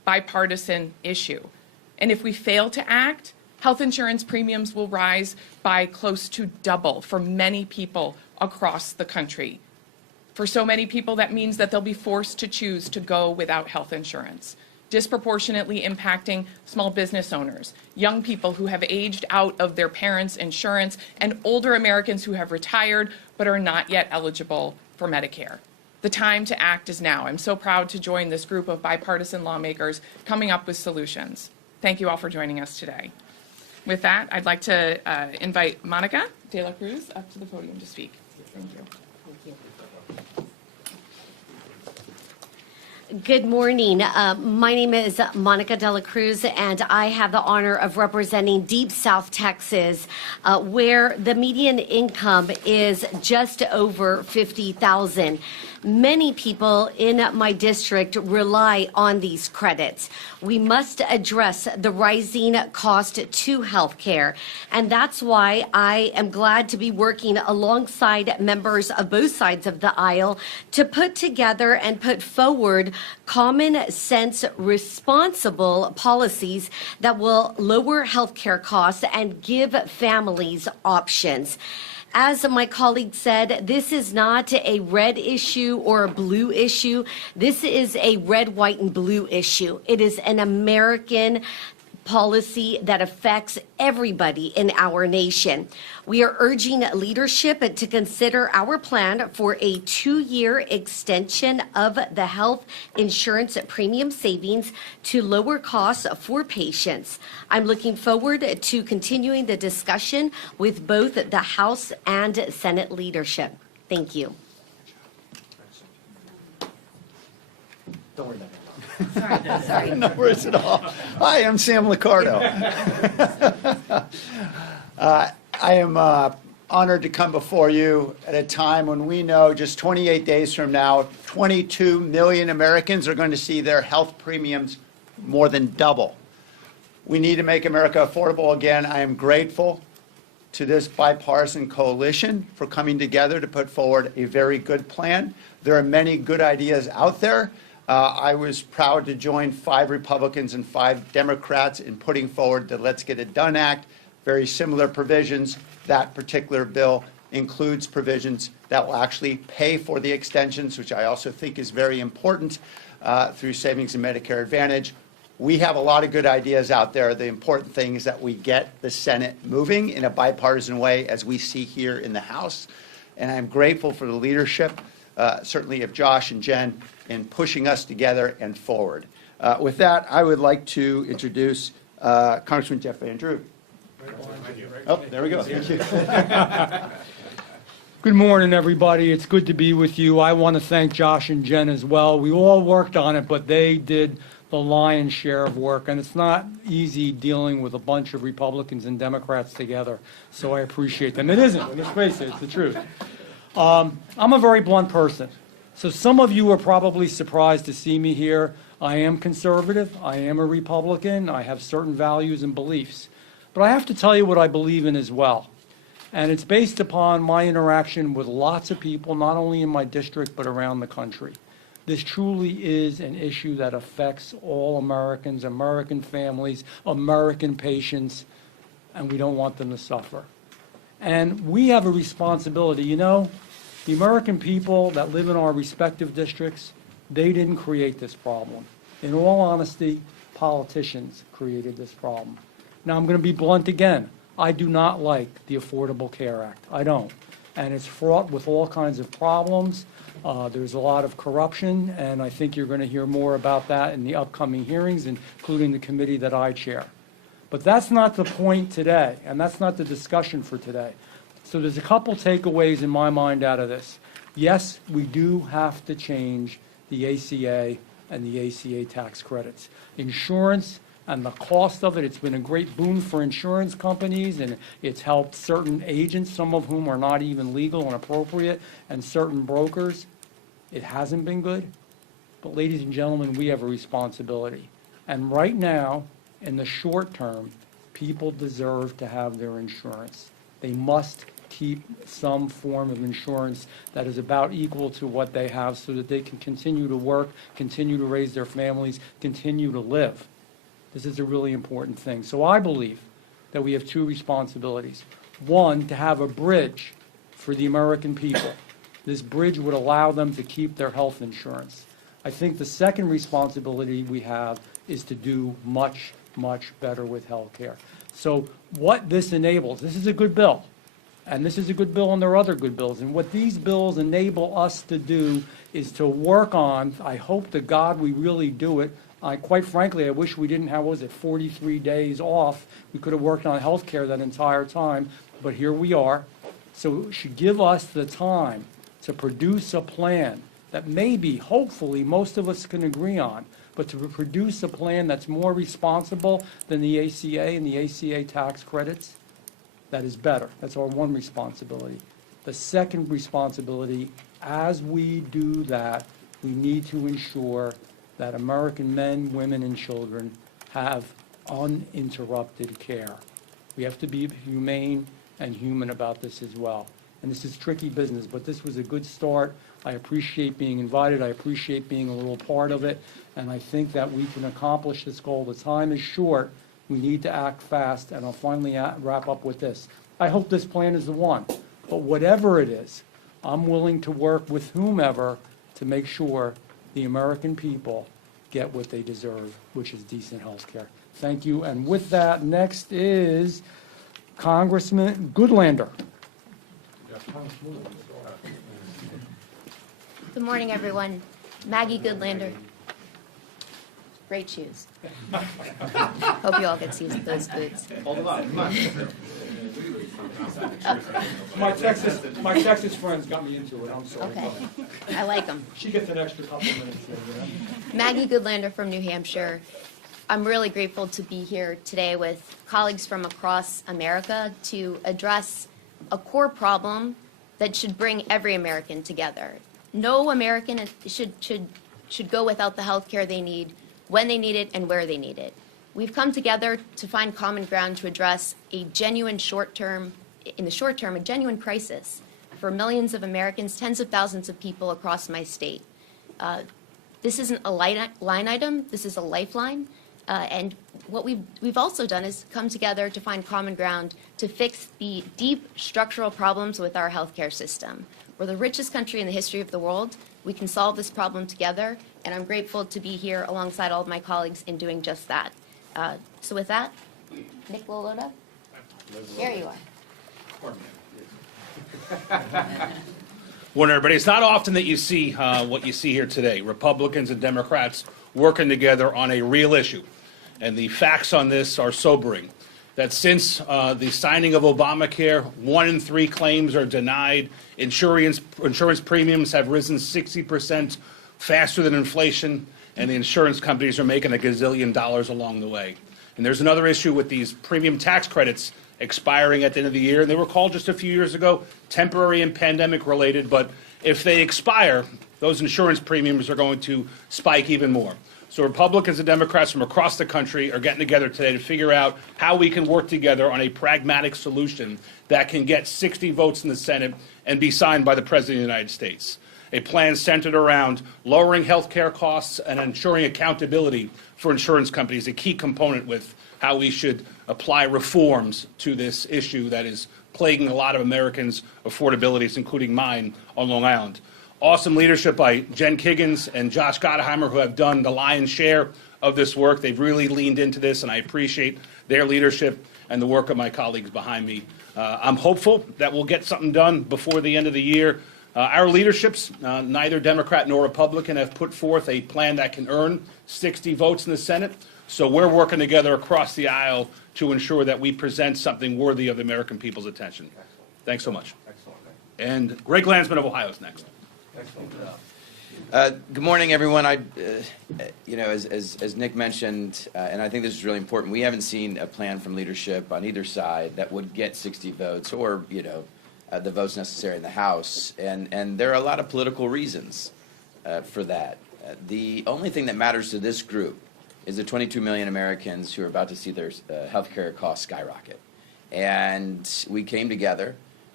bipartisan issue. And if we fail to act, health insurance premiums will rise by close to double for many people across the country. For so many people, that means that they'll be forced to choose to go without health insurance, disproportionately impacting small business owners, young people who have aged out of their parents' insurance, and older Americans who have retired but are not yet eligible for Medicare. The time to act is now. I'm so proud to join this group of bipartisan lawmakers coming up with solutions. Thank you all for joining us today. With that, I'd like to invite Monica de la Cruz up to the podium to speak. Thank you. Good morning. My name is Monica de la Cruz, and I have the honor of representing Deep South Texas, where the median income is just over $50,000. Many people in my district rely on these credits. We must address the rising cost to health care, and that's why I am glad to be working alongside members of both sides of the aisle to put together and put forward common sense, responsible policies that will lower health care costs and give families options. As my colleague said, this is not a red issue or a blue issue. This is a red, white, and blue issue. It is an American policy that affects everybody in our nation. We are urging leadership to consider our plan for a 2-year extension of the health insurance premium savings to lower costs for patients. I'm looking forward to continuing the discussion with both the House and Senate leadership. Thank you. Don't worry about it. Sorry. No worries at all. Hi, I'm Sam Liccardo. I am honored to come before you at a time when we know just 28 days from now, 22 million Americans are going to see their health premiums more than double. We need to make America affordable again. I am grateful to this bipartisan coalition for coming together to put forward a very good plan. There are many good ideas out there. I was proud to join 5 Republicans and 5 Democrats in putting forward the Let's Get It Done Act, very similar provisions. That particular bill includes provisions that will actually pay for the extensions, which I also think is very important, through savings and Medicare Advantage. We have a lot of good ideas out there. The important thing is that we get the Senate moving in a bipartisan way, as we see here in the House. And I'm grateful for the leadership, certainly of Josh and Jen, in pushing us together and forward. With that, I would like to introduce Congressman Jeff Van Drew. Oh, there we go. Thank you. Good morning, everybody. It's good to be with you. I want to thank Josh and Jen as well. We all worked on it, but they did the lion's share of work, and it's not easy dealing with a bunch of Republicans and Democrats together, so I appreciate them. It isn't. Let's face it, it's the truth. I'm a very blunt person. So some of you are probably surprised to see me here. I am conservative. I am a Republican. I have certain values and beliefs. But I have to tell you what I believe in as well. And it's based upon my interaction with lots of people, not only in my district, but around the country. This truly is an issue that affects all Americans, American families, American patients, and we don't want them to suffer. And we have a responsibility. You know, the American people that live in our respective districts, they didn't create this problem. In all honesty, politicians created this problem. Now, I'm going to be blunt again. I do not like the Affordable Care Act. I don't. And it's fraught with all kinds of problems. There's a lot of corruption, and I think you're going to hear more about that in the upcoming hearings, including the committee that I chair. But that's not the point today, and that's not the discussion for today. So there's a couple takeaways in my mind out of this. Yes, we do have to change the ACA and the ACA tax credits. Insurance and the cost of it, it's been a great boon for insurance companies, and it's helped certain agents, some of whom are not even legal and appropriate, and certain brokers. It hasn't been good. But ladies and gentlemen, we have a responsibility. And right now, in the short term, people deserve to have their insurance. They must keep some form of insurance that is about equal to what they have so that they can continue to work, continue to raise their families, continue to live. This is a really important thing. So I believe that we have two responsibilities. One, to have a bridge for the American people. This bridge would allow them to keep their health insurance. I think the second responsibility we have is to do much, much better with health care. So what this enables, this is a good bill, and this is a good bill, and there are other good bills. And what these bills enable us to do is to work on, I hope to God we really do it. Quite frankly, I wish we didn't have, 43 days off. We could have worked on health care that entire time, but here we are. So it should give us the time to produce a plan that maybe, hopefully, most of us can agree on, but to produce a plan that's more responsible than the ACA and the ACA tax credits, that is better. That's our one responsibility. The second responsibility, as we do that, we need to ensure that American men, women, and children have uninterrupted care. We have to be humane and human about this as well. And this is tricky business, but this was a good start. I appreciate being invited. I appreciate being a little part of it. And I think that we can accomplish this goal. The time is short. We need to act fast. And I'll finally wrap up with this. I hope this plan is the one. But whatever it is, I'm willing to work with whomever to make sure the American people get what they deserve, which is decent health care. Thank you. And with that, next is Congressman Goodlander. Good morning, everyone. Maggie Goodlander. Great shoes. Hope you all get to use those boots. Hold on. My Texas friends got me into it. I'm sorry. Okay. I like them. She gets an extra couple minutes there, you know? Maggie Goodlander from New Hampshire. I'm really grateful to be here today with colleagues from across America to address a core problem that should bring every American together. No American should go without the health care they need, when they need it, and where they need it. We've come together to find common ground to address a genuine in the short term, a genuine crisis for millions of Americans, tens of thousands of people across my state. This isn't a line item, this is a lifeline. And what we've also done is come together to find common ground to fix the deep structural problems with our healthcare system. We're the richest country in the history of the world. We can solve this problem together, and I'm grateful to be here alongside all of my colleagues in doing just that. So with that, Nick Lolota, there you are. Morning, everybody. It's not often that you see what you see here today. Republicans and Democrats working together on a real issue. And the facts on this are sobering. That since the signing of Obamacare, 1 in 3 claims are denied. Insurance premiums have risen 60% faster than inflation, and the insurance companies are making $1 gazillion along the way. And there's another issue with these premium tax credits expiring at the end of the year. And they were called just a few years ago temporary and pandemic related, but if they expire, those insurance premiums are going to spike even more. So Republicans and Democrats from across the country are getting together today to figure out how we can work together on a pragmatic solution that can get 60 votes in the Senate and be signed by the President of the United States. A plan centered around lowering health care costs and ensuring accountability for insurance companies, a key component with how we should apply reforms to this issue that is plaguing a lot of Americans' affordabilities, including mine on Long Island. Awesome leadership by Jen Kiggins and Josh Gottheimer, who have done the lion's share of this work. They've really leaned into this, and I appreciate their leadership and the work of my colleagues behind me. I'm hopeful that we'll get something done before the end of the year. Our leaderships, neither Democrat nor Republican, have put forth a plan that can earn 60 votes in the Senate. So we're working together across the aisle to ensure that we present something worthy of the American people's attention. Thanks so much. And Greg Landsman of Ohio is next. Good morning, everyone. As Nick mentioned, and I think this is really important, we haven't seen a plan from leadership on either side that would get 60 votes or, the votes necessary in the House. And there are a lot of political reasons for that. The only thing that matters to this group is the 22 million Americans who are about to see their health care costs skyrocket. And we came together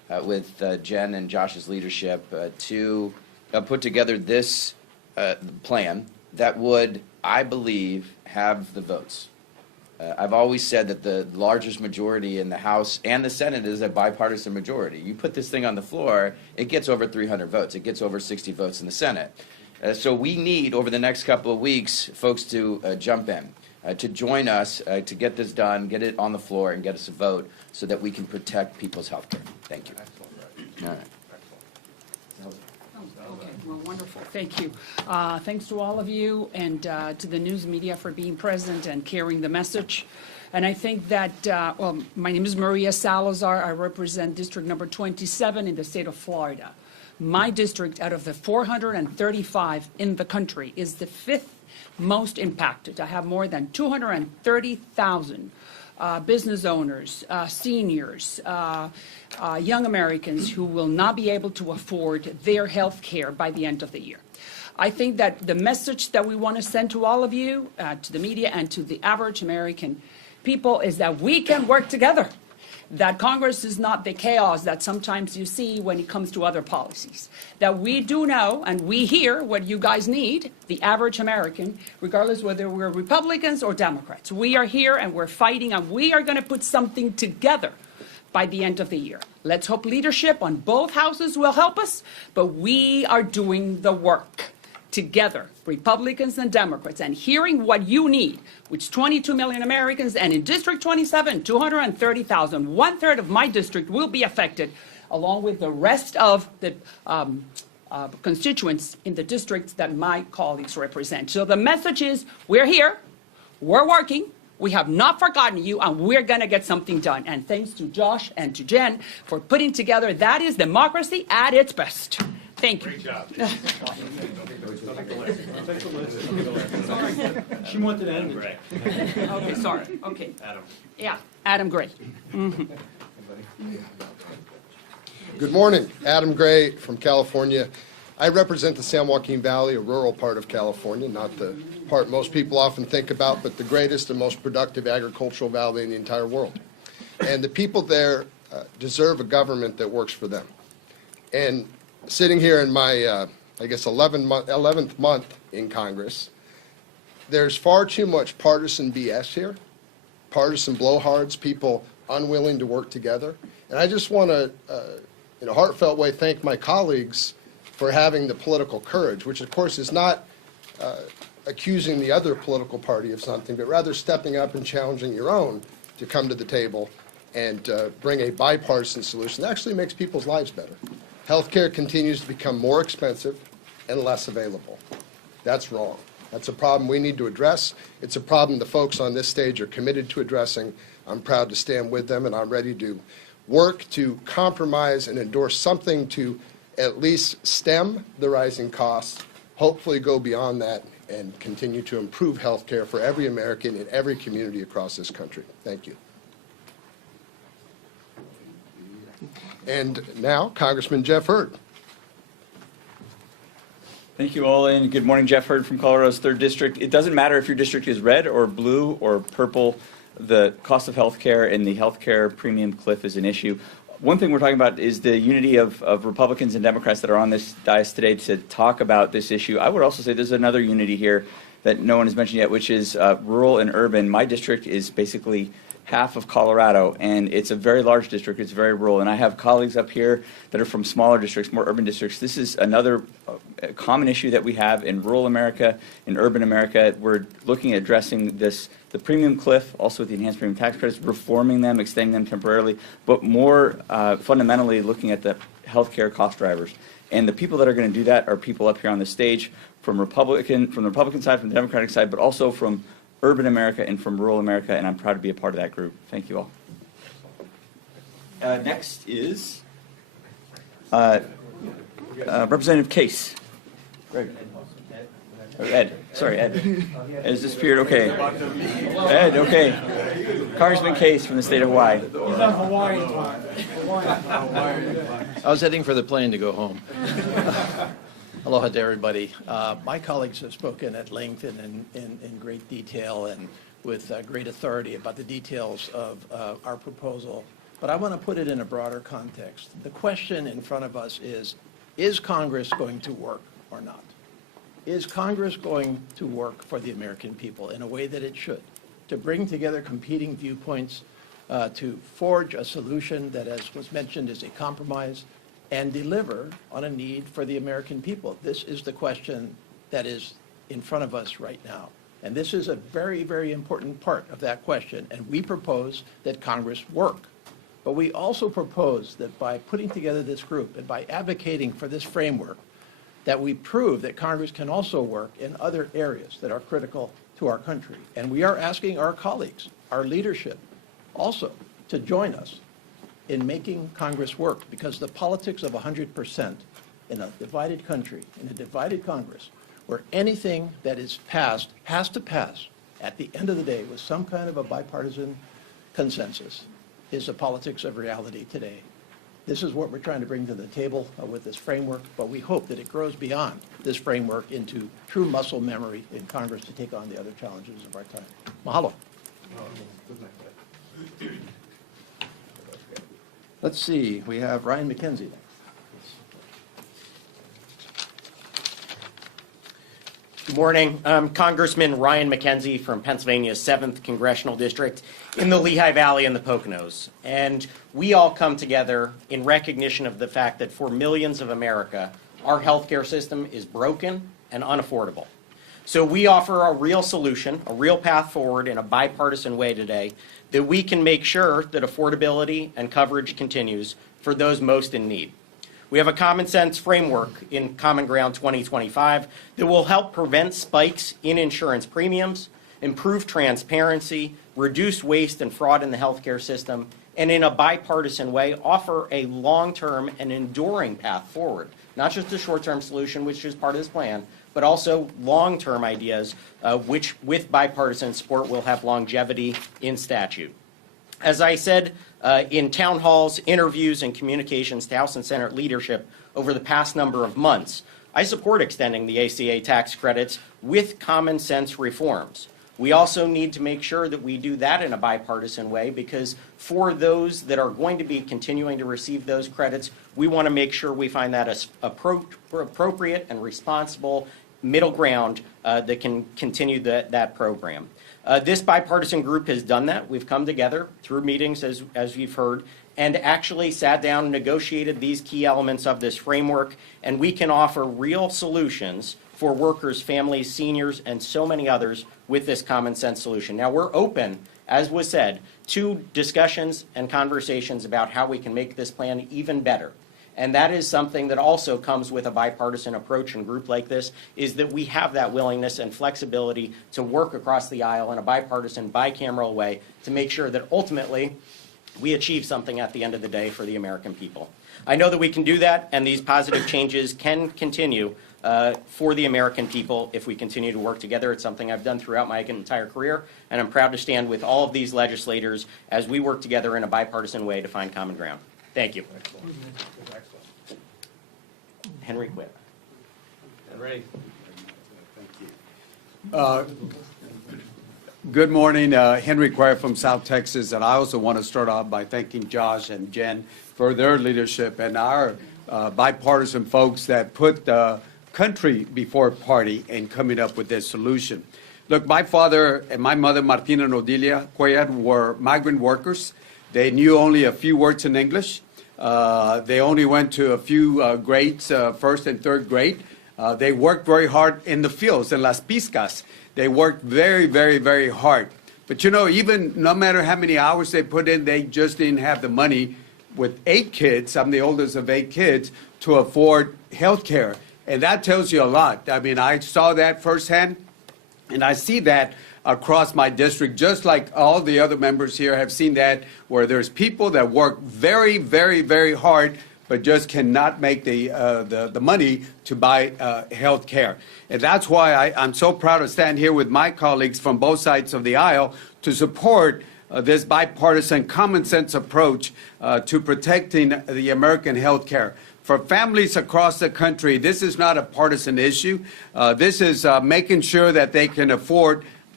with Jen and Josh's leadership to put together this plan that would, I believe, have the votes. I've always said that the largest majority in the House and the Senate is a bipartisan majority. You put this thing on the floor, it gets over 300 votes. It gets over 60 votes in the Senate. So we need, over the next couple of weeks, folks to jump in, to join us, to get this done, get it on the floor, and get us a vote so that we can protect people's health care. Thank you. All right. Okay, well, wonderful. Thank you. Thanks to all of you and to the news media for being present and carrying the message. And I think that, well, my name is Maria Salazar. I represent District Number 27 in the state of Florida. My district, out of the 435 in the country, is the 5th most impacted. I have more than 230,000 business owners, seniors, young Americans who will not be able to afford their health care by the end of the year. I think that the message that we want to send to all of you, to the media and to the average American people is that we can work together, that Congress is not the chaos that sometimes you see when it comes to other policies, that we do know and we hear what you guys need, the average American, regardless whether we're Republicans or Democrats. We are here and we're fighting and we are going to put something together by the end of the year. Let's hope leadership on both houses will help us, but we are doing the work together, Republicans and Democrats, and hearing what you need, which 22 million Americans, and in District 27, 230,000, 1/3 of my district will be affected, along with the rest of the constituents in the districts that my colleagues represent. So the message is, we're here, we're working, we have not forgotten you, and we're going to get something done. And thanks to Josh and to Jen for putting together, that is democracy at its best. Thank you. Great job. She wanted to end it. Okay, sorry. Okay. Adam. Yeah, Adam Gray. Good morning. Adam Gray from California. I represent the San Joaquin Valley, a rural part of California, not the part most people often think about, but the greatest and most productive agricultural valley in the entire world. And the people there deserve a government that works for them. And sitting here in my, I guess, 11th month in Congress, there's far too much partisan BS here, partisan blowhards, people unwilling to work together. And I just want to, in a heartfelt way, thank my colleagues for having the political courage, which, of course, is not accusing the other political party of something, but rather stepping up and challenging your own to come to the table and bring a bipartisan solution that actually makes people's lives better. Healthcare continues to become more expensive and less available. That's wrong. That's a problem we need to address. It's a problem the folks on this stage are committed to addressing. I'm proud to stand with them, and I'm ready to work to compromise and endorse something to at least stem the rising costs, hopefully go beyond that, and continue to improve healthcare for every American in every community across this country. Thank you. And now, Congressman Jeff Hurd. Thank you all, and good morning. Jeff Hurd from Colorado's 3rd District. It doesn't matter if your district is red or blue or purple. The cost of health care and the health care premium cliff is an issue. One thing we're talking about is the unity of Republicans and Democrats that are on this dais today to talk about this issue. I would also say there's another unity here that no one has mentioned yet, which is rural and urban. My district is basically half of Colorado, and it's a very large district. It's very rural, and I have colleagues up here that are from smaller districts, more urban districts. This is another common issue that we have in rural America, in urban America. We're looking at addressing this, the premium cliff, also with the enhanced premium tax credits, reforming them, extending them temporarily, but more fundamentally looking at the healthcare cost drivers. And the people that are going to do that are people up here on the stage from the Republican side, from the Democratic side, but also from urban America and from rural America, and I'm proud to be a part of that group. Thank you all. Next is Representative Case. Greg. Or Ed. Sorry, Ed. Ed has disappeared. Okay. Ed, okay. Congressman Case from the state of Hawaii. He's on Hawaii time. I was heading for the plane to go home. Aloha to everybody. My colleagues have spoken at length and in great detail and with great authority about the details of our proposal but I want to put it in a broader context. The question in front of us is Congress going to work or not? Is Congress going to work for the American people in a way that it should, to bring together competing viewpoints, to forge a solution that, as was mentioned, is a compromise, and deliver on a need for the American people? This is the question that is in front of us right now. And this is a very, very important part of that question. And we propose that Congress work. But we also propose that by putting together this group and by advocating for this framework, that we prove that Congress can also work in other areas that are critical to our country. And we are asking our colleagues, our leadership, also to join us in making Congress work, because the politics of 100% in a divided country, in a divided Congress, where anything that is passed has to pass at the end of the day with some kind of a bipartisan consensus, is the politics of reality today. This is what we're trying to bring to the table with this framework, but we hope that it grows beyond this framework into true muscle memory in Congress to take on the other challenges of our time. Mahalo. Let's see, we have Ryan McKenzie next. Good morning. I'm Congressman Ryan McKenzie from Pennsylvania's 7th Congressional District in the Lehigh Valley and the Poconos. And we all come together in recognition of the fact that for millions of America, our healthcare system is broken and unaffordable. So we offer a real solution, a real path forward in a bipartisan way today that we can make sure that affordability and coverage continues for those most in need. We have a common sense framework in Common Ground 2025 that will help prevent spikes in insurance premiums, improve transparency, reduce waste and fraud in the healthcare system, and in a bipartisan way offer a long-term and enduring path forward. Not just a short-term solution, which is part of this plan, but also long-term ideas, which with bipartisan support will have longevity in statute. As I said in town halls, interviews, and communications to House and Senate leadership over the past number of months, I support extending the ACA tax credits with common sense reforms. We also need to make sure that we do that in a bipartisan way, because for those that are going to be continuing to receive those credits, we want to make sure we find that as appropriate and responsible middle ground that can continue that program. This bipartisan group has done that. We've come together through meetings, as you've heard, and actually sat down and negotiated these key elements of this framework, and we can offer real solutions for workers, families, seniors, and so many others with this common sense solution. Now, we're open, as was said, to discussions and conversations about how we can make this plan even better. And that is something that also comes with a bipartisan approach and group like this, is that we have that willingness and flexibility to work across the aisle in a bipartisan, bicameral way to make sure that ultimately we achieve something at the end of the day for the American people. I know that we can do that, and these positive changes can continue for the American people if we continue to work together. It's something I've done throughout my entire career, and I'm proud to stand with all of these legislators as we work together in a bipartisan way to find common ground. Thank you. Henry Quick. Henry. Good morning, Henry Quare from South Texas, and I also want to start off by thanking Josh and Jen for their leadership and our bipartisan folks that put the country before party in coming up with this solution. Look, my father and my mother, Martina and Odilia Cuellar, were migrant workers. They knew only a few words in English. They only went to a few grades, first and third grade. They worked very hard in the fields, in las piscas. They worked very, very, very hard. But you know, even no matter how many hours they put in, they just didn't have the money with 8 kids, I'm the oldest of 8 kids, to afford health care. And that tells you a lot. I mean, I saw that firsthand, and I see that across my district, just like all the other members here have seen that, where there's people that work very, very, very hard, but just cannot make the money to buy health care. And that's why I'm so proud to stand here with my colleagues from both sides of the aisle to support this bipartisan common sense approach to protecting the American health care. For families across the country, this is not a partisan issue. This is making sure that they can afford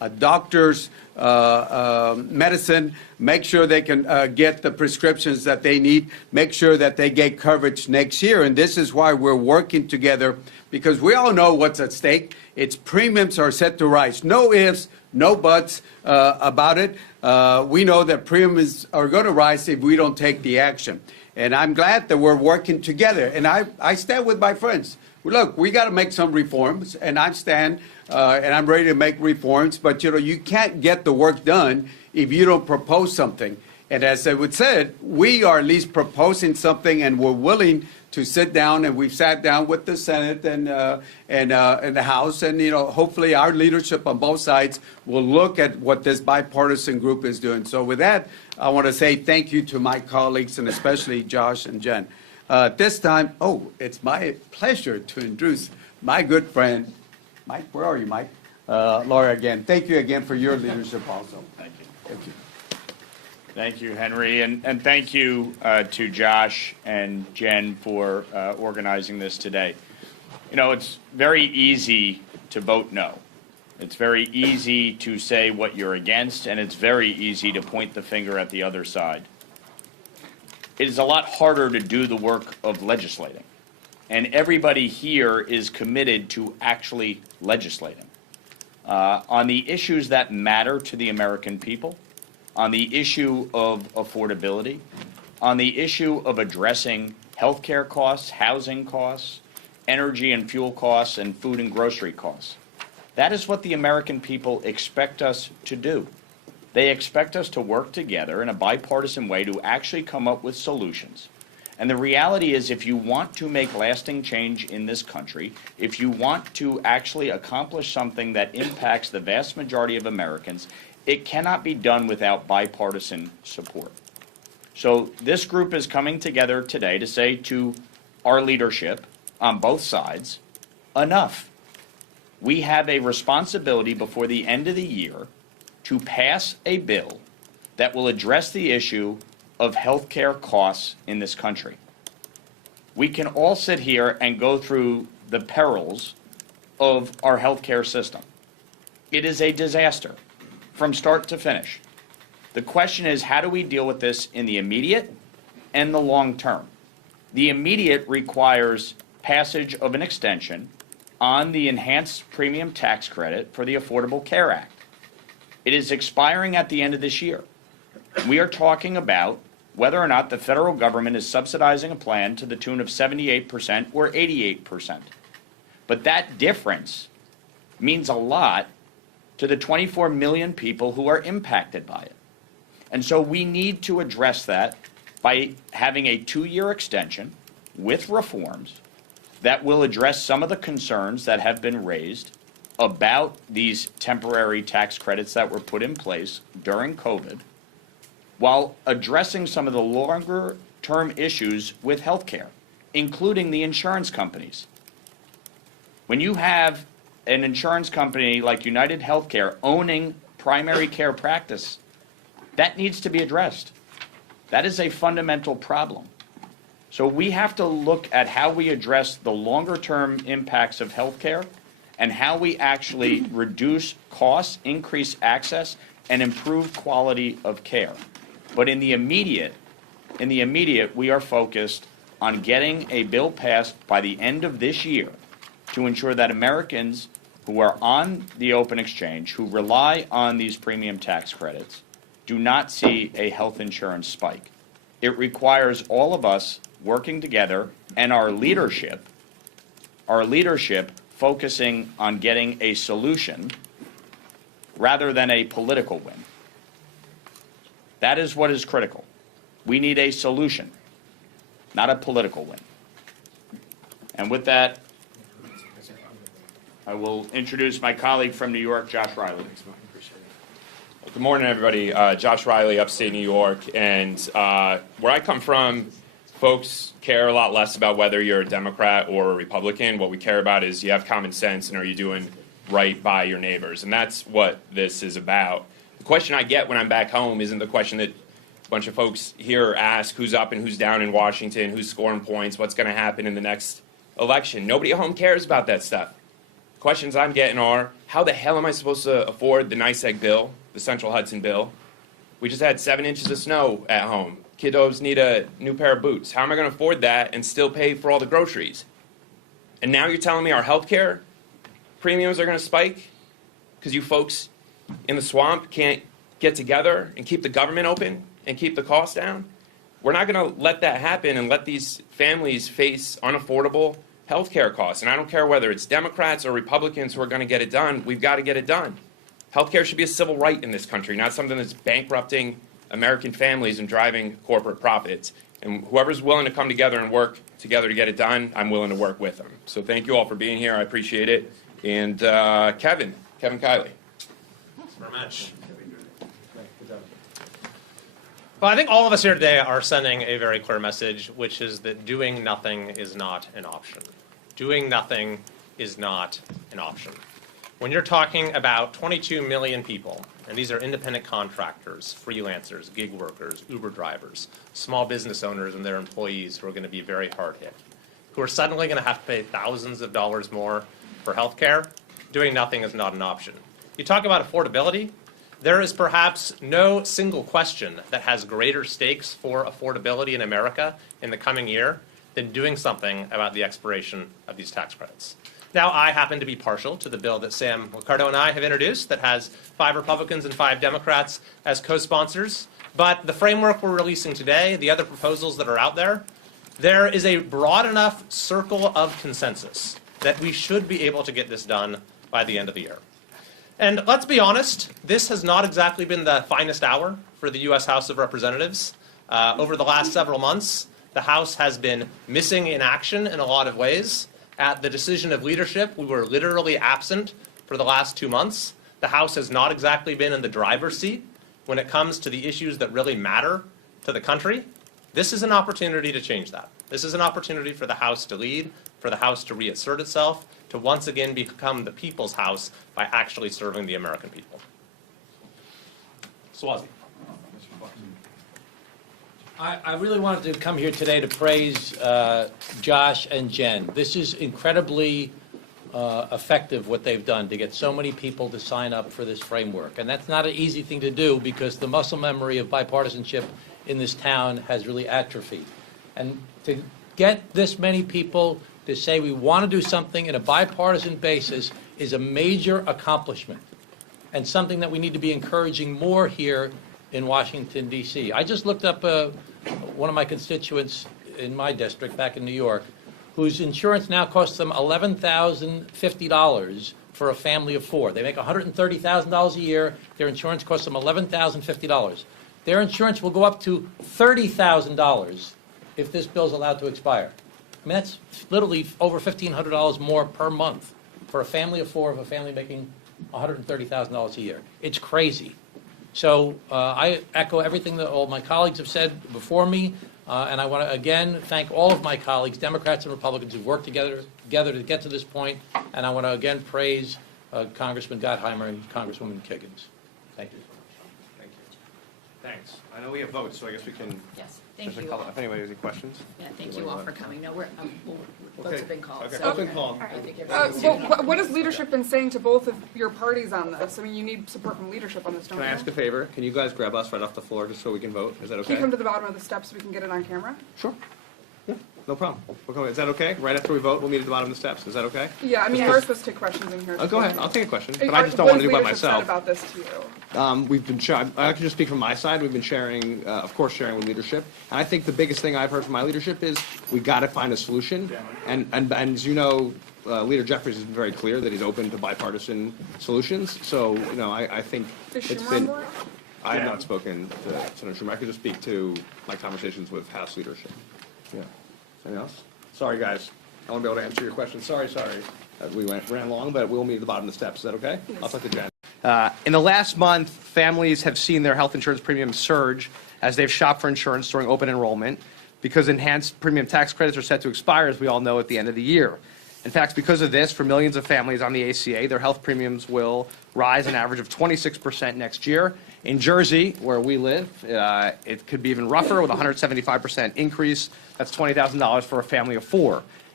doctors, medicine, make sure they can get the prescriptions that they need, make sure that they get coverage next year. And this is why we're working together, because we all know what's at stake. Its premiums are set to rise. No ifs, no buts about it. We know that premiums are going to rise if we don't take the action. And I'm glad that we're working together. And I stand with my friends. Look, we got to make some reforms, and I stand and I'm ready to make reforms. But, you can't get the work done if you don't propose something. And as I would said, we are at least proposing something, and we're willing to sit down, and we've sat down with the Senate and the House, and hopefully our leadership on both sides will look at what this bipartisan group is doing. So with that, I want to say thank you to my colleagues, and especially Josh and Jen. This time, it's my pleasure to introduce my good friend, Mike. Where are you, Mike? Laura, again. Thank you again for your leadership also. Thank you. Thank you. Thank you, Henry, and thank you to Josh and Jen for organizing this today. It's very easy to vote no. It's very easy to say what you're against, and it's very easy to point the finger at the other side. It is a lot harder to do the work of legislating, and everybody here is committed to actually legislating on the issues that matter to the American people, on the issue of affordability, on the issue of addressing health care costs, housing costs, energy and fuel costs, and food and grocery costs. That is what the American people expect us to do. They expect us to work together in a bipartisan way to actually come up with solutions. And the reality is, if you want to make lasting change in this country, if you want to actually accomplish something that impacts the vast majority of Americans, it cannot be done without bipartisan support. So this group is coming together today to say to our leadership on both sides, enough. We have a responsibility before the end of the year to pass a bill that will address the issue of health care costs in this country. We can all sit here and go through the perils of our health care system. It is a disaster from start to finish. The question is, how do we deal with this in the immediate and the long term? The immediate requires passage of an extension on the enhanced premium tax credit for the Affordable Care Act. It is expiring at the end of this year. We are talking about whether or not the federal government is subsidizing a plan to the tune of 78% or 88%. But that difference means a lot to the 24 million people who are impacted by it. And so we need to address that by having a 2-year extension with reforms that will address some of the concerns that have been raised about these temporary tax credits that were put in place during COVID, while addressing some of the longer-term issues with health care, including the insurance companies. When you have an insurance company like United Healthcare owning primary care practice, that needs to be addressed. That is a fundamental problem. So we have to look at how we address the longer-term impacts of health care and how we actually reduce costs, increase access, and improve quality of care. But in the immediate, we are focused on getting a bill passed by the end of this year to ensure that Americans who are on the open exchange, who rely on these premium tax credits, do not see a health insurance spike. It requires all of us working together and our leadership focusing on getting a solution rather than a political win. That is what is critical. We need a solution, not a political win. And with that, I will introduce my colleague from New York, Josh Riley. Good morning, everybody. Josh Riley, upstate New York. And where I come from, folks care a lot less about whether you're a Democrat or a Republican. What we care about is you have common sense and are you doing right by your neighbors. And that's what this is about. The question I get when I'm back home isn't the question that a bunch of folks here ask, who's up and who's down in Washington, who's scoring points, what's going to happen in the next election. Nobody at home cares about that stuff. questions I'm getting are, how the hell am I supposed to afford the NYSEG bill, the Central Hudson bill? We just had 7 inches of snow at home. Kiddos need a new pair of boots. How am I going to afford that and still pay for all the groceries? And now you're telling me our health care premiums are going to spike because you folks in the swamp can't get together and keep the government open and keep the costs down? We're not going to let that happen and let these families face unaffordable health care costs. And I don't care whether it's Democrats or Republicans who are going to get it done. We've got to get it done. Health care should be a civil right in this country, not something that's bankrupting American families and driving corporate profits. And whoever's willing to come together and work together to get it done, I'm willing to work with them. So thank you all for being here. I appreciate it. And Kevin Kiley. Thanks very much. Well, I think all of us here today are sending a very clear message, which is that doing nothing is not an option. Doing nothing is not an option. When you're talking about 22 million people, and these are independent contractors, freelancers, gig workers, Uber drivers, small business owners and their employees who are going to be very hard hit, who are suddenly going to have to pay thousands of dollars more for health care, doing nothing is not an option. You talk about affordability. There is perhaps no single question that has greater stakes for affordability in America in the coming year than doing something about the expiration of these tax credits. Now, I happen to be partial to the bill that Sam Ricardo and I have introduced that has 5 Republicans and 5 Democrats as co-sponsors. But the framework we're releasing today, the other proposals that are out there, there is a broad enough circle of consensus that we should be able to get this done by the end of the year. And let's be honest, this has not exactly been the finest hour for the U.S. House of Representatives. Over the last several months, the House has been missing in action in a lot of ways. At the decision of leadership, we were literally absent for the last 2 months. The House has not exactly been in the driver's seat when it comes to the issues that really matter to the country. This is an opportunity to change that. This is an opportunity for the House to lead, for the House to reassert itself, to once again become the people's House by actually serving the American people. Swazi. I really wanted to come here today to praise Josh and Jen. This is incredibly effective what they've done to get so many people to sign up for this framework. And that's not an easy thing to do because the muscle memory of bipartisanship in this town has really atrophied. And to get this many people to say we want to do something in a bipartisan basis is a major accomplishment and something that we need to be encouraging more here in Washington, D.C. I just looked up one of my constituents in my district back in New York whose insurance now costs them $11,050 for a family of 4. They make $130,000 a year. Their insurance costs them $11,050. Their insurance will go up to $30,000 if this bill is allowed to expire. I mean, that's literally over $1,500 more per month for a family of 4 of a family making $130,000 a year. It's crazy. So I echo everything that all my colleagues have said before me, and I want to again thank all of my colleagues, Democrats and Republicans, who've worked together to get to this point, and I want to again praise Congressman Gottheimer and Congresswoman Kiggins. Thank you. Thank you. Thanks. I know we have votes, so I guess we can. Yes, thank you. If anybody has any questions. Yeah, thank you all for coming. No, votes have been called. Okay, so votes been called. I think everybody's What has leadership been saying to both of your parties on this? I mean, you need support from leadership on this, don't Can I you? ask a favor? Can you guys grab us right off the floor just so we can vote? Is that Can okay? you come to the bottom of the steps so we can get it on camera? Sure. Yeah, no problem. Is that okay? Right after we vote, we'll meet at the bottom of the steps. Is that okay? Yeah, I mean, we're supposed to take questions in here. Go ahead. I'll take a question, but I just don't want to do it by myself. What has leadership said about this to you? We've been I can just speak from my side. We've been sharing, of course, sharing with leadership. And I think the biggest thing I've heard from my leadership is we got to find a solution. And as you know, Leader Jeffries has been very clear that he's open to bipartisan solutions. So, you know, I think Is it's Schumer been. on board? I have not spoken to Senator Schumer. I could just speak to my conversations with House leadership. Yeah. Anything else? Sorry, guys. I won't be able to answer your question. Sorry. We ran long, but we'll meet at the bottom of the steps. Is that okay? I'll talk to Jen. In the last month, families have seen their health insurance premiums surge as they've shopped for insurance during open enrollment because enhanced premium tax credits are set to expire, as we all know, at the end of the year. In fact, because of this, for millions of families on the ACA, their health premiums will rise an average of 26% next year. In Jersey, where we live, it could be even rougher with a 175% increase. That's $20,000 for a family of 4.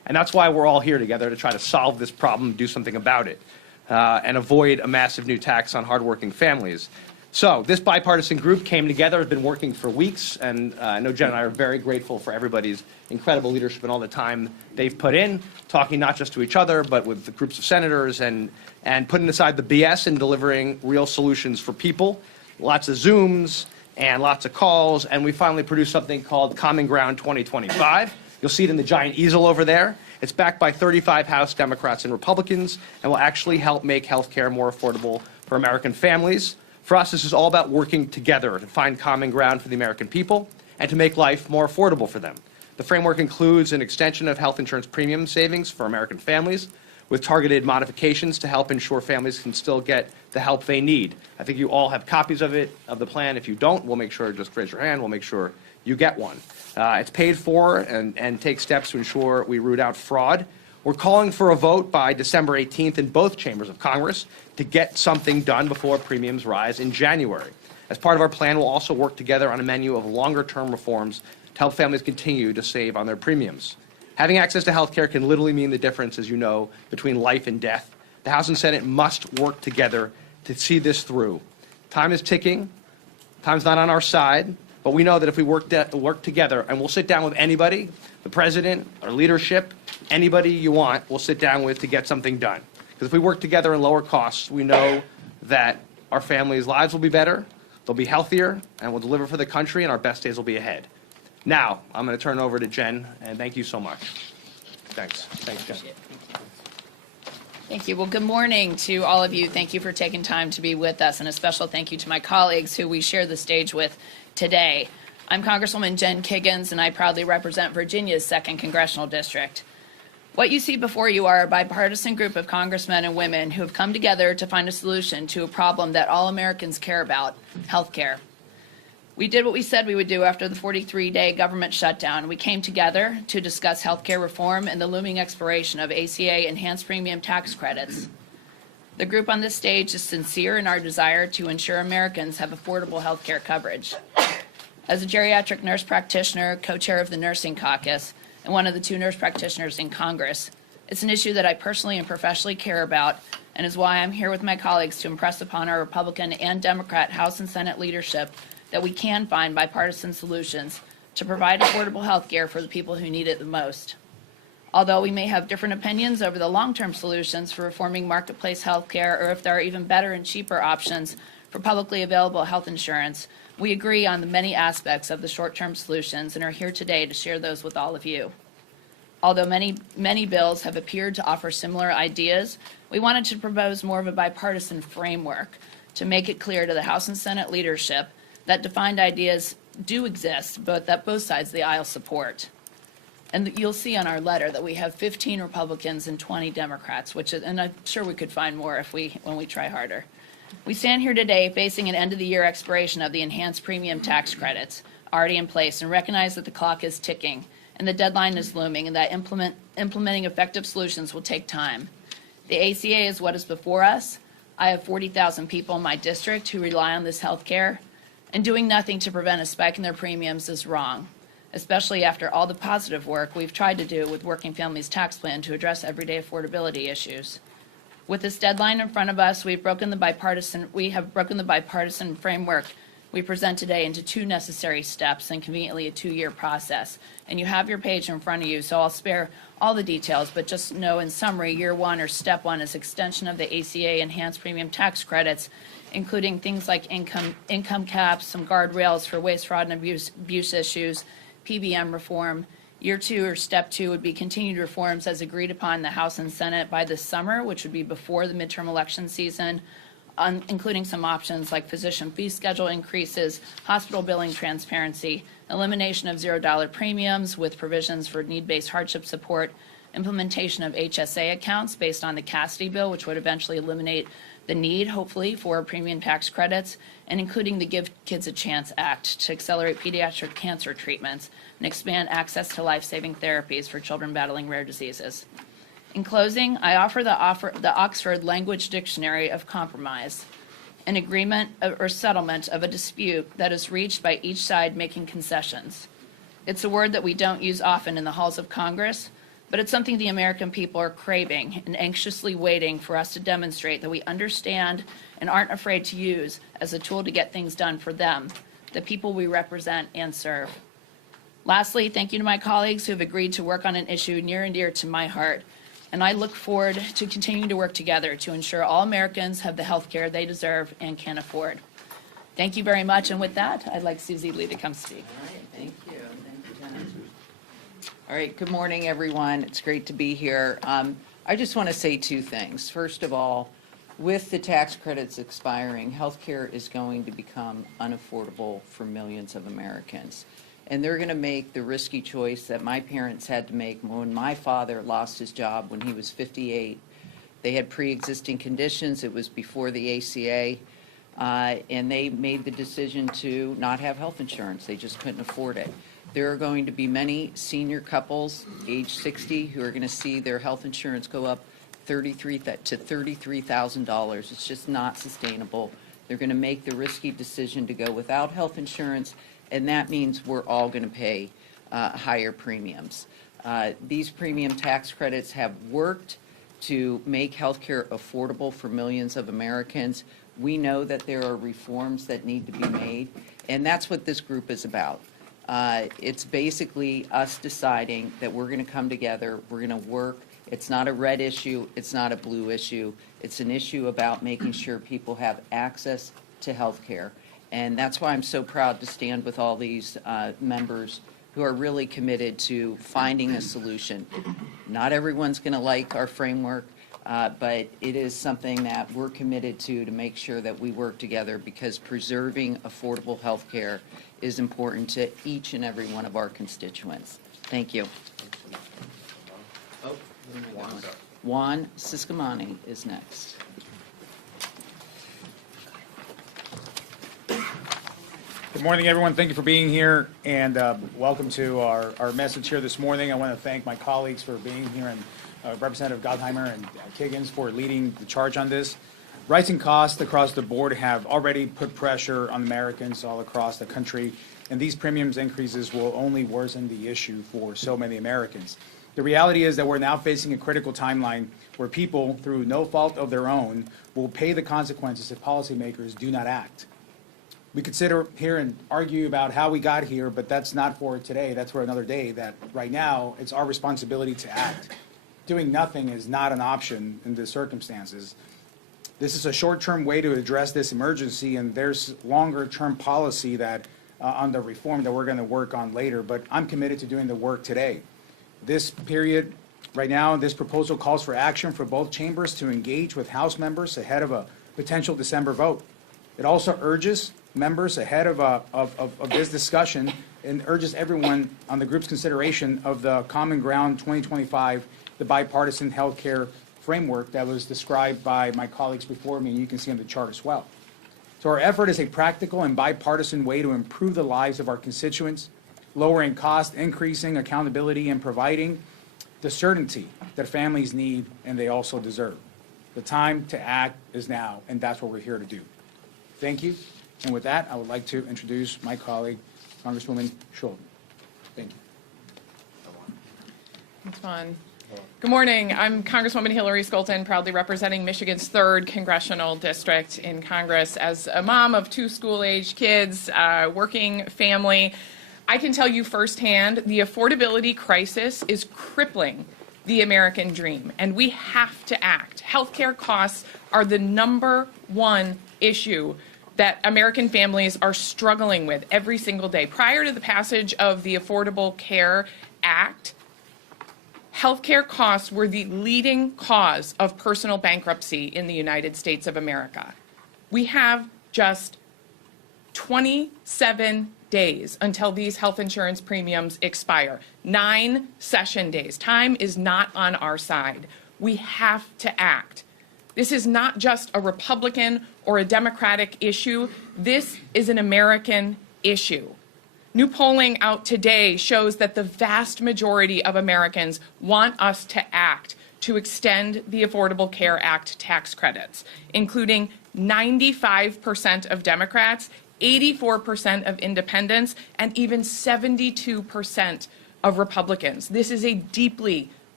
And that's why we're all here together, to try to solve this problem, do something about it, and avoid a massive new tax on hardworking families. So this bipartisan group came together, has been working for weeks, and I know Jen and I are very grateful for everybody's incredible leadership and all the time they've put in, talking not just to each other, but with the groups of senators, and putting aside the BS and delivering real solutions for people. Lots of Zooms and lots of calls, and we finally produced something called Common Ground 2025. You'll see it in the giant easel over there. It's backed by 35 House Democrats and Republicans, and will actually help make health care more affordable for American families. For us, this is all about working together to find common ground for the American people and to make life more affordable for them. The framework includes an extension of health insurance premium savings for American families, with targeted modifications to help ensure families can still get the help they need. I think you all have copies of it, of the plan. If you don't, we'll make sure, just raise your hand, we'll make sure you get one. It's paid for and takes steps to ensure we root out fraud. We're calling for a vote by December 18th in both chambers of Congress to get something done before premiums rise in January. As part of our plan, we'll also work together on a menu of longer-term reforms to help families continue to save on their premiums. Having access to health care can literally mean the difference, as you know, between life and death. The House and Senate must work together to see this through. Time is ticking. Time's not on our side. But we know that if we work together, and we'll sit down with anybody, the president, our leadership, anybody you want, we'll sit down with to get something done. Because if we work together and lower costs, we know that our families' lives will be better, they'll be healthier, and we'll deliver for the country, and our best days will be ahead. Now, I'm going to turn it over to Jen, and thank you so much. Thanks. Thanks, Jen. Thank you. Well, good morning to all of you. Thank you for taking time to be with us, and a special thank you to my colleagues who we share the stage with today. I'm Congresswoman Jen Kiggins, and I proudly represent Virginia's 2nd Congressional District. What you see before you are a bipartisan group of congressmen and women who have come together to find a solution to a problem that all Americans care about, health care. We did what we said we would do after the 43-day government shutdown. We came together to discuss health care reform and the looming expiration of ACA enhanced premium tax credits. The group on this stage is sincere in our desire to ensure Americans have affordable health care coverage. As a geriatric nurse practitioner, co-chair of the Nursing Caucus, and one of the 2 nurse practitioners in Congress, it's an issue that I personally and professionally care about, and is why I'm here with my colleagues to impress upon our Republican and Democrat House and Senate leadership that we can find bipartisan solutions to provide affordable health care for the people who need it the most. Although we may have different opinions over the long-term solutions for reforming marketplace health care, or if there are even better and cheaper options for publicly available health insurance, we agree on the many aspects of the short-term solutions and are here today to share those with all of you. Although many bills have appeared to offer similar ideas, we wanted to propose more of a bipartisan framework to make it clear to the House and Senate leadership that defined ideas do exist, but that both sides of the aisle support. And you'll see on our letter that we have 15 Republicans and 20 Democrats, and I'm sure we could find more when we try harder. We stand here today facing an end-of-the-year expiration of the enhanced premium tax credits already in place, and recognize that the clock is ticking and the deadline is looming, and that implementing effective solutions will take time. The ACA is what is before us. I have 40,000 people in my district who rely on this health care, and doing nothing to prevent a spike in their premiums is wrong, especially after all the positive work we've tried to do with Working Families Tax Plan to address everyday affordability issues. With this deadline in front of us, we have broken the bipartisan framework we present today into 2 necessary steps and conveniently a 2-year process. And you have your page in front of you, so I'll spare all the details, but just know in summary, year 1 or step 1 is extension of the ACA enhanced premium tax credits, including things like income caps, some guardrails for waste, fraud, and abuse issues, PBM reform. Year 2 or step 2 would be continued reforms as agreed upon in the House and Senate by this summer, which would be before the midterm election season, including some options like physician fee schedule increases, hospital billing transparency, elimination of $0 premiums with provisions for need-based hardship support, implementation of HSA accounts based on the Cassidy bill, which would eventually eliminate the need, hopefully, for premium tax credits, and including the Give Kids a Chance Act to accelerate pediatric cancer treatments and expand access to life-saving therapies for children battling rare diseases. In closing, I offer the Oxford Language Dictionary of Compromise, an agreement or settlement of a dispute that is reached by each side making concessions. It's a word that we don't use often in the halls of Congress, but it's something the American people are craving and anxiously waiting for us to demonstrate that we understand and aren't afraid to use as a tool to get things done for them, the people we represent and serve. Lastly, thank you to my colleagues who have agreed to work on an issue near and dear to my heart, and I look forward to continuing to work together to ensure all Americans have the health care they deserve and can afford. Thank you very much, and with that, I'd like Susie Lee to come speak. Thank you. Thank you, Jenna. All right, good morning, everyone. It's great to be here. I just want to say two things. First of all, with the tax credits expiring, healthcare is going to become unaffordable for millions of Americans. And they're going to make the risky choice that my parents had to make when my father lost his job when he was 58. They had pre-existing conditions. It was before the ACA. And they made the decision to not have health insurance. They just couldn't afford it. There are going to be many senior couples, age 60, who are going to see their health insurance go up to $33,000. It's just not sustainable. They're going to make the risky decision to go without health insurance, and that means we're all going to pay higher premiums. These premium tax credits have worked to make health care affordable for millions of Americans. We know that there are reforms that need to be made, and that's what this group is about. It's basically us deciding that we're going to come together, we're going to work. It's not a red issue, it's not a blue issue. It's an issue about making sure people have access to health care. And that's why I'm so proud to stand with all these members who are really committed to finding a solution. Not everyone's going to like our framework, but it is something that we're committed to make sure that we work together, because preserving affordable health care is important to each and every one of our constituents. Thank you. Juan Siscomani is next. Good morning, everyone. Thank you for being here, and welcome to our message here this morning. I want to thank my colleagues for being here, and Representative Gottheimer and Kiggins for leading the charge on this. Rising costs across the board have already put pressure on Americans all across the country, and these premiums increases will only worsen the issue for so many Americans. The reality is that we're now facing a critical timeline where people, through no fault of their own, will pay the consequences if policymakers do not act. We could sit here and argue about how we got here, but that's not for today. That's for another day. That right now, it's our responsibility to act. Doing nothing is not an option in the circumstances. This is a short-term way to address this emergency, and there's longer-term policy that on the reform that we're going to work on later, but I'm committed to doing the work today. This period, right now, this proposal calls for action for both chambers to engage with House members ahead of a potential December vote. It also urges members ahead of this discussion and urges everyone on the group's consideration of the Common Ground 2025, the bipartisan health care framework that was described by my colleagues before me, and you can see on the chart as well. So our effort is a practical and bipartisan way to improve the lives of our constituents, lowering cost, increasing accountability, and providing the certainty that families need and they also deserve. The time to act is now, and that's what we're here to do. Thank you. And with that, I would like to introduce my colleague, Congresswoman Schultz. Thank you. Thanks, Juan. Good morning. I'm Congresswoman Hillary Skolton, proudly representing Michigan's 3rd congressional district in Congress. As a mom of 2 school-age kids, working family, I can tell you firsthand the affordability crisis is crippling the American dream, and we have to act. Healthcare costs are the #1 issue that American families are struggling with every single day. Prior to the passage of the Affordable Care Act, healthcare costs were the leading cause of personal bankruptcy in the United States of America. We have just 27 days until these health insurance premiums expire. 9 session days. Time is not on our side. We have to act. This is not just a Republican or a Democratic issue. This is an American issue. New polling out today shows that the vast majority of Americans want us to act to extend the Affordable Care Act tax credits, including 95% of Democrats, 84% of independents, and even 72% of Republicans. This is a deeply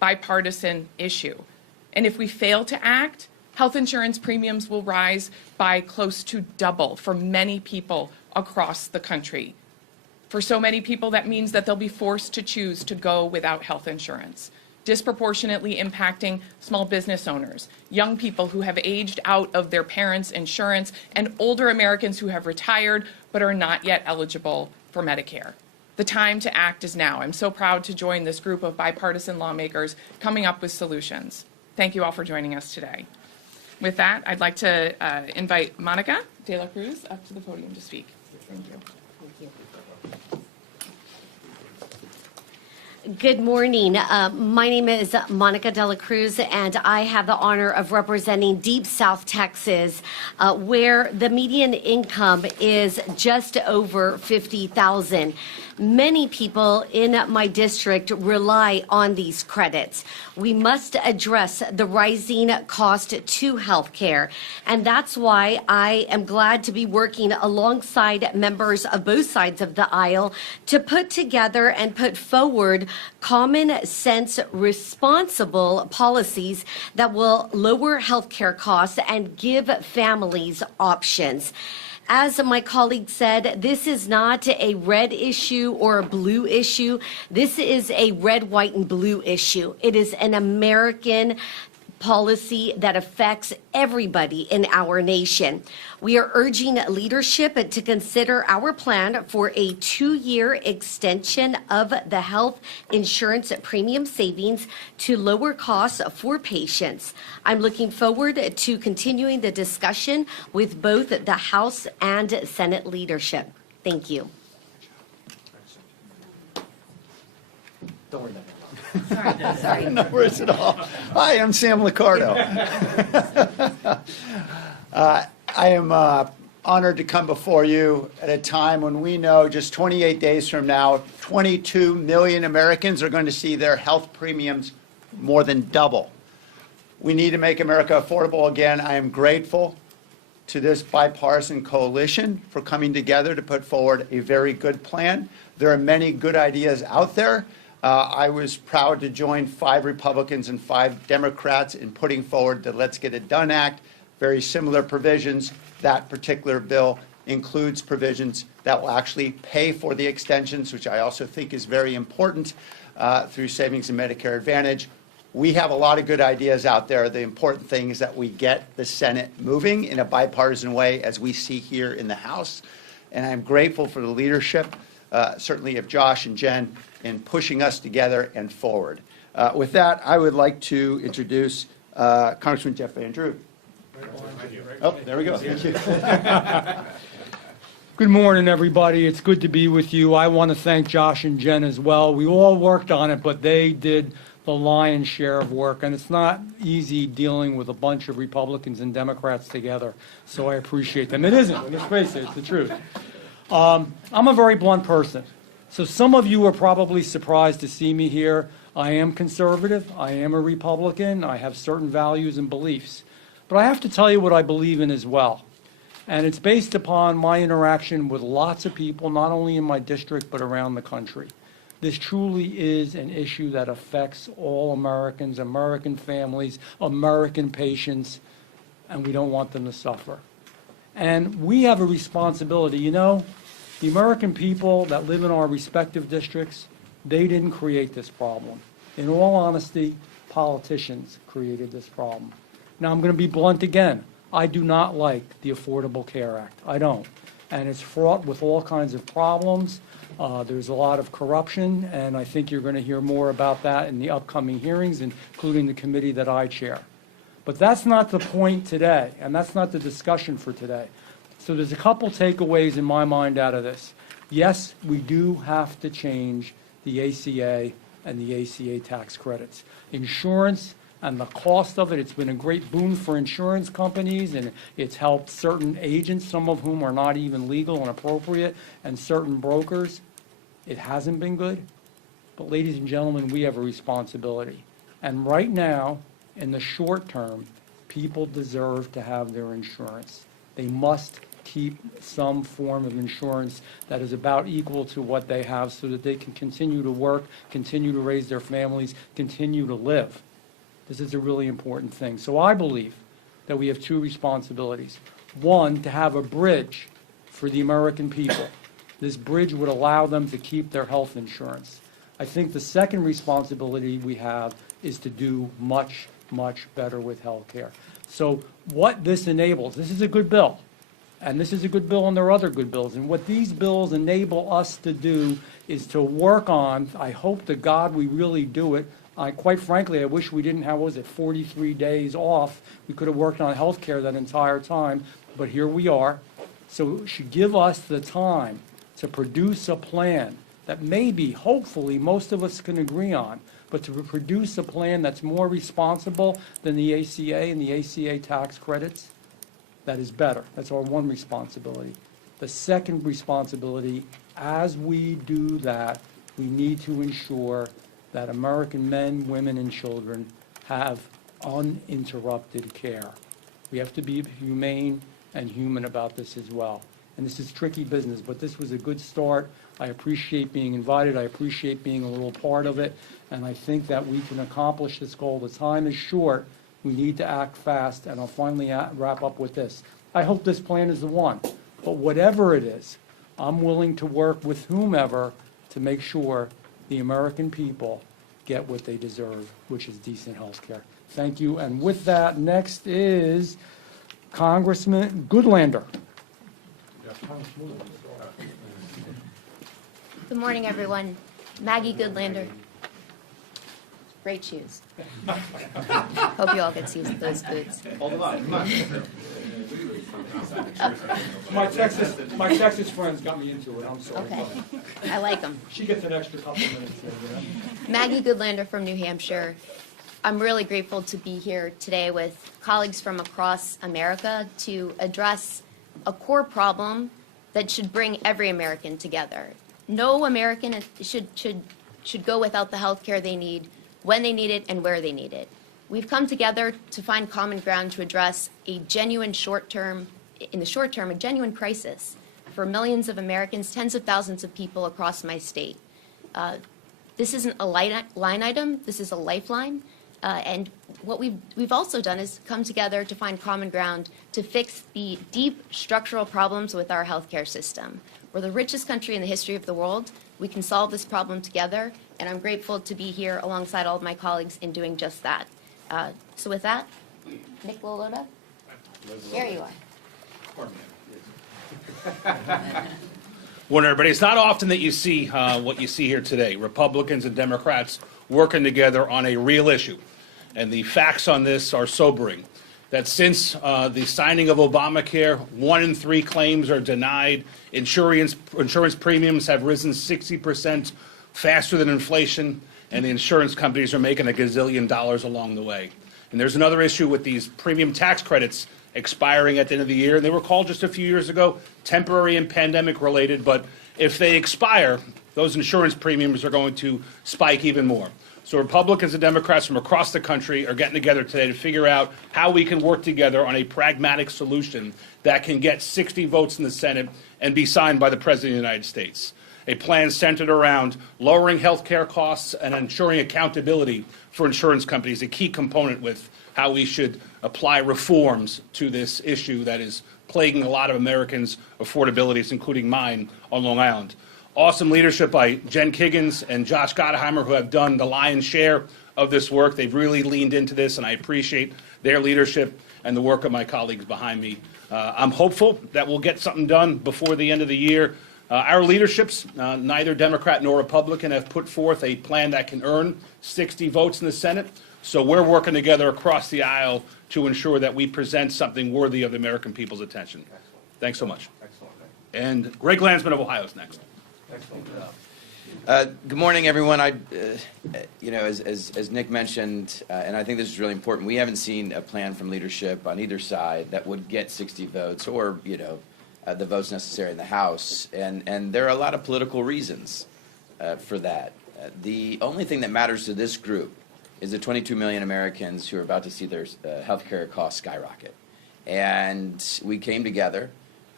bipartisan issue. And if we fail to act, health insurance premiums will rise by close to double for many people across the country. For so many people, that means that they'll be forced to choose to go without health insurance, disproportionately impacting small business owners, young people who have aged out of their parents' insurance, and older Americans who have retired but are not yet eligible for Medicare. The time to act is now. I'm so proud to join this group of bipartisan lawmakers coming up with solutions. Thank you all for joining us today. With that, I'd like to invite Monica de la Cruz up to the podium to speak. Thank you. Good morning. My name is Monica de la Cruz, and I have the honor of representing Deep South Texas, where the median income is just over $50,000. Many people in my district rely on these credits. We must address the rising cost to health care, and that's why I am glad to be working alongside members of both sides of the aisle to put together and put forward common sense, responsible policies that will lower health care costs and give families options. As my colleague said, this is not a red issue or a blue issue. This is a red, white, and blue issue. It is an American policy that affects everybody in our nation. We are urging leadership to consider our plan for a 2-year extension of the health insurance premium savings to lower costs for patients. I'm looking forward to continuing the discussion with both the House and Senate leadership. Thank you. Don't worry about it. Sorry. No worries at all. Hi, I'm Sam Liccardo. I am honored to come before you at a time when we know just 28 days from now, 22 million Americans are going to see their health premiums more than double. We need to make America affordable again. I am grateful to this bipartisan coalition for coming together to put forward a very good plan. There are many good ideas out there. I was proud to join 5 Republicans and 5 Democrats in putting forward the Let's Get It Done Act, very similar provisions. That particular bill includes provisions that will actually pay for the extensions, which I also think is very important, through savings and Medicare Advantage. We have a lot of good ideas out there. The important thing is that we get the Senate moving in a bipartisan way, as we see here in the House. And I'm grateful for the leadership, certainly of Josh and Jen, in pushing us together and forward. With that, I would like to introduce Congressman Jeff Van Drew. Oh, there we go. Thank you. Good morning, everybody. It's good to be with you. I want to thank Josh and Jen as well. We all worked on it, but they did the lion's share of work, and it's not easy dealing with a bunch of Republicans and Democrats together, so I appreciate them. It isn't. Let's face it, it's the truth. I'm a very blunt person. So some of you are probably surprised to see me here. I am conservative. I am a Republican. I have certain values and beliefs. But I have to tell you what I believe in as well. And it's based upon my interaction with lots of people, not only in my district, but around the country. This truly is an issue that affects all Americans, American families, American patients, and we don't want them to suffer. And we have a responsibility. You know, the American people that live in our respective districts, they didn't create this problem. In all honesty, politicians created this problem. Now, I'm going to be blunt again. I do not like the Affordable Care Act. I don't. And it's fraught with all kinds of problems. There's a lot of corruption, and I think you're going to hear more about that in the upcoming hearings, including the committee that I chair. But that's not the point today, and that's not the discussion for today. So there's a couple takeaways in my mind out of this. Yes, we do have to change the ACA and the ACA tax credits. Insurance and the cost of it, it's been a great boon for insurance companies, and it's helped certain agents, some of whom are not even legal and appropriate, and certain brokers. It hasn't been good. But ladies and gentlemen, we have a responsibility. And right now, in the short term, people deserve to have their insurance. They must keep some form of insurance that is about equal to what they have so that they can continue to work, continue to raise their families, continue to live. This is a really important thing. So I believe that we have two responsibilities. One, to have a bridge for the American people. This bridge would allow them to keep their health insurance. I think the second responsibility we have is to do much, much better with health care. So what this enables, this is a good bill, and this is a good bill and there are other good bills. And what these bills enable us to do is to work on, I hope to God we really do it. Quite frankly, I wish we didn't have, 43 days off. We could have worked on health care that entire time, but here we are. So it should give us the time to produce a plan that maybe, hopefully, most of us can agree on, but to produce a plan that's more responsible than the ACA and the ACA tax credits, that is better. That's our one responsibility. The second responsibility, as we do that, we need to ensure that American men, women, and children have uninterrupted care. We have to be humane and human about this as well. And this is tricky business, but this was a good start. I appreciate being invited. I appreciate being a little part of it. And I think that we can accomplish this goal. The time is short. We need to act fast. And I'll finally wrap up with this. I hope this plan is the one. But whatever it is, I'm willing to work with whomever to make sure the American people get what they deserve, which is decent health care. Thank you. And with that, next is Congressman Goodlander. Good morning, everyone. Maggie Goodlander. Great shoes. Hope you all get to use those boots. Hold them up. My Texas friends got me into it. I'm sorry. Okay. I like them. She gets an extra couple minutes there, Maggie Goodlander from New Hampshire. I'm really grateful to be here today with colleagues from across America to address a core problem that should bring every American together. No American should go without the health care they need, when they need it, and where they need it. We've come together to find common ground to address a genuine in the short term, a genuine crisis for millions of Americans, tens of thousands of people across my state. This isn't a line item, this is a lifeline. And what we've also done is come together to find common ground to fix the deep structural problems with our healthcare system. We're the richest country in the history of the world. We can solve this problem together, and I'm grateful to be here alongside all of my colleagues in doing just that. So with that, Nick Loloda, here you are. Morning, everybody. It's not often that you see what you see here today. Republicans and Democrats working together on a real issue. And the facts on this are sobering. That since the signing of Obamacare, 1 in 3 claims are denied. Insurance premiums have risen 60% faster than inflation, and the insurance companies are making $1 gazillion along the way. And there's another issue with these premium tax credits expiring at the end of the year. And they were called just a few years ago temporary and pandemic related, but if they expire, those insurance premiums are going to spike even more. So Republicans and Democrats from across the country are getting together today to figure out how we can work together on a pragmatic solution that can get 60 votes in the Senate and be signed by the President of the United States. A plan centered around lowering health care costs and ensuring accountability for insurance companies, a key component with how we should apply reforms to this issue that is plaguing a lot of Americans' affordabilities, including mine on Long Island. Awesome leadership by Jen Kiggins and Josh Gottheimer, who have done the lion's share of this work. They've really leaned into this, and I appreciate their leadership and the work of my colleagues behind me. I'm hopeful that we'll get something done before the end of the year. Our leaderships, neither Democrat nor Republican, have put forth a plan that can earn 60 votes in the Senate. So we're working together across the aisle to ensure that we present something worthy of the American people's attention. Thanks so much. And Greg Landsman of Ohio is next. Good morning, everyone. As Nick mentioned, and I think this is really important, we haven't seen a plan from leadership on either side that would get 60 votes or, the votes necessary in the House. And there are a lot of political reasons for that. The only thing that matters to this group is the 22 million Americans who are about to see their health care costs skyrocket. And we came together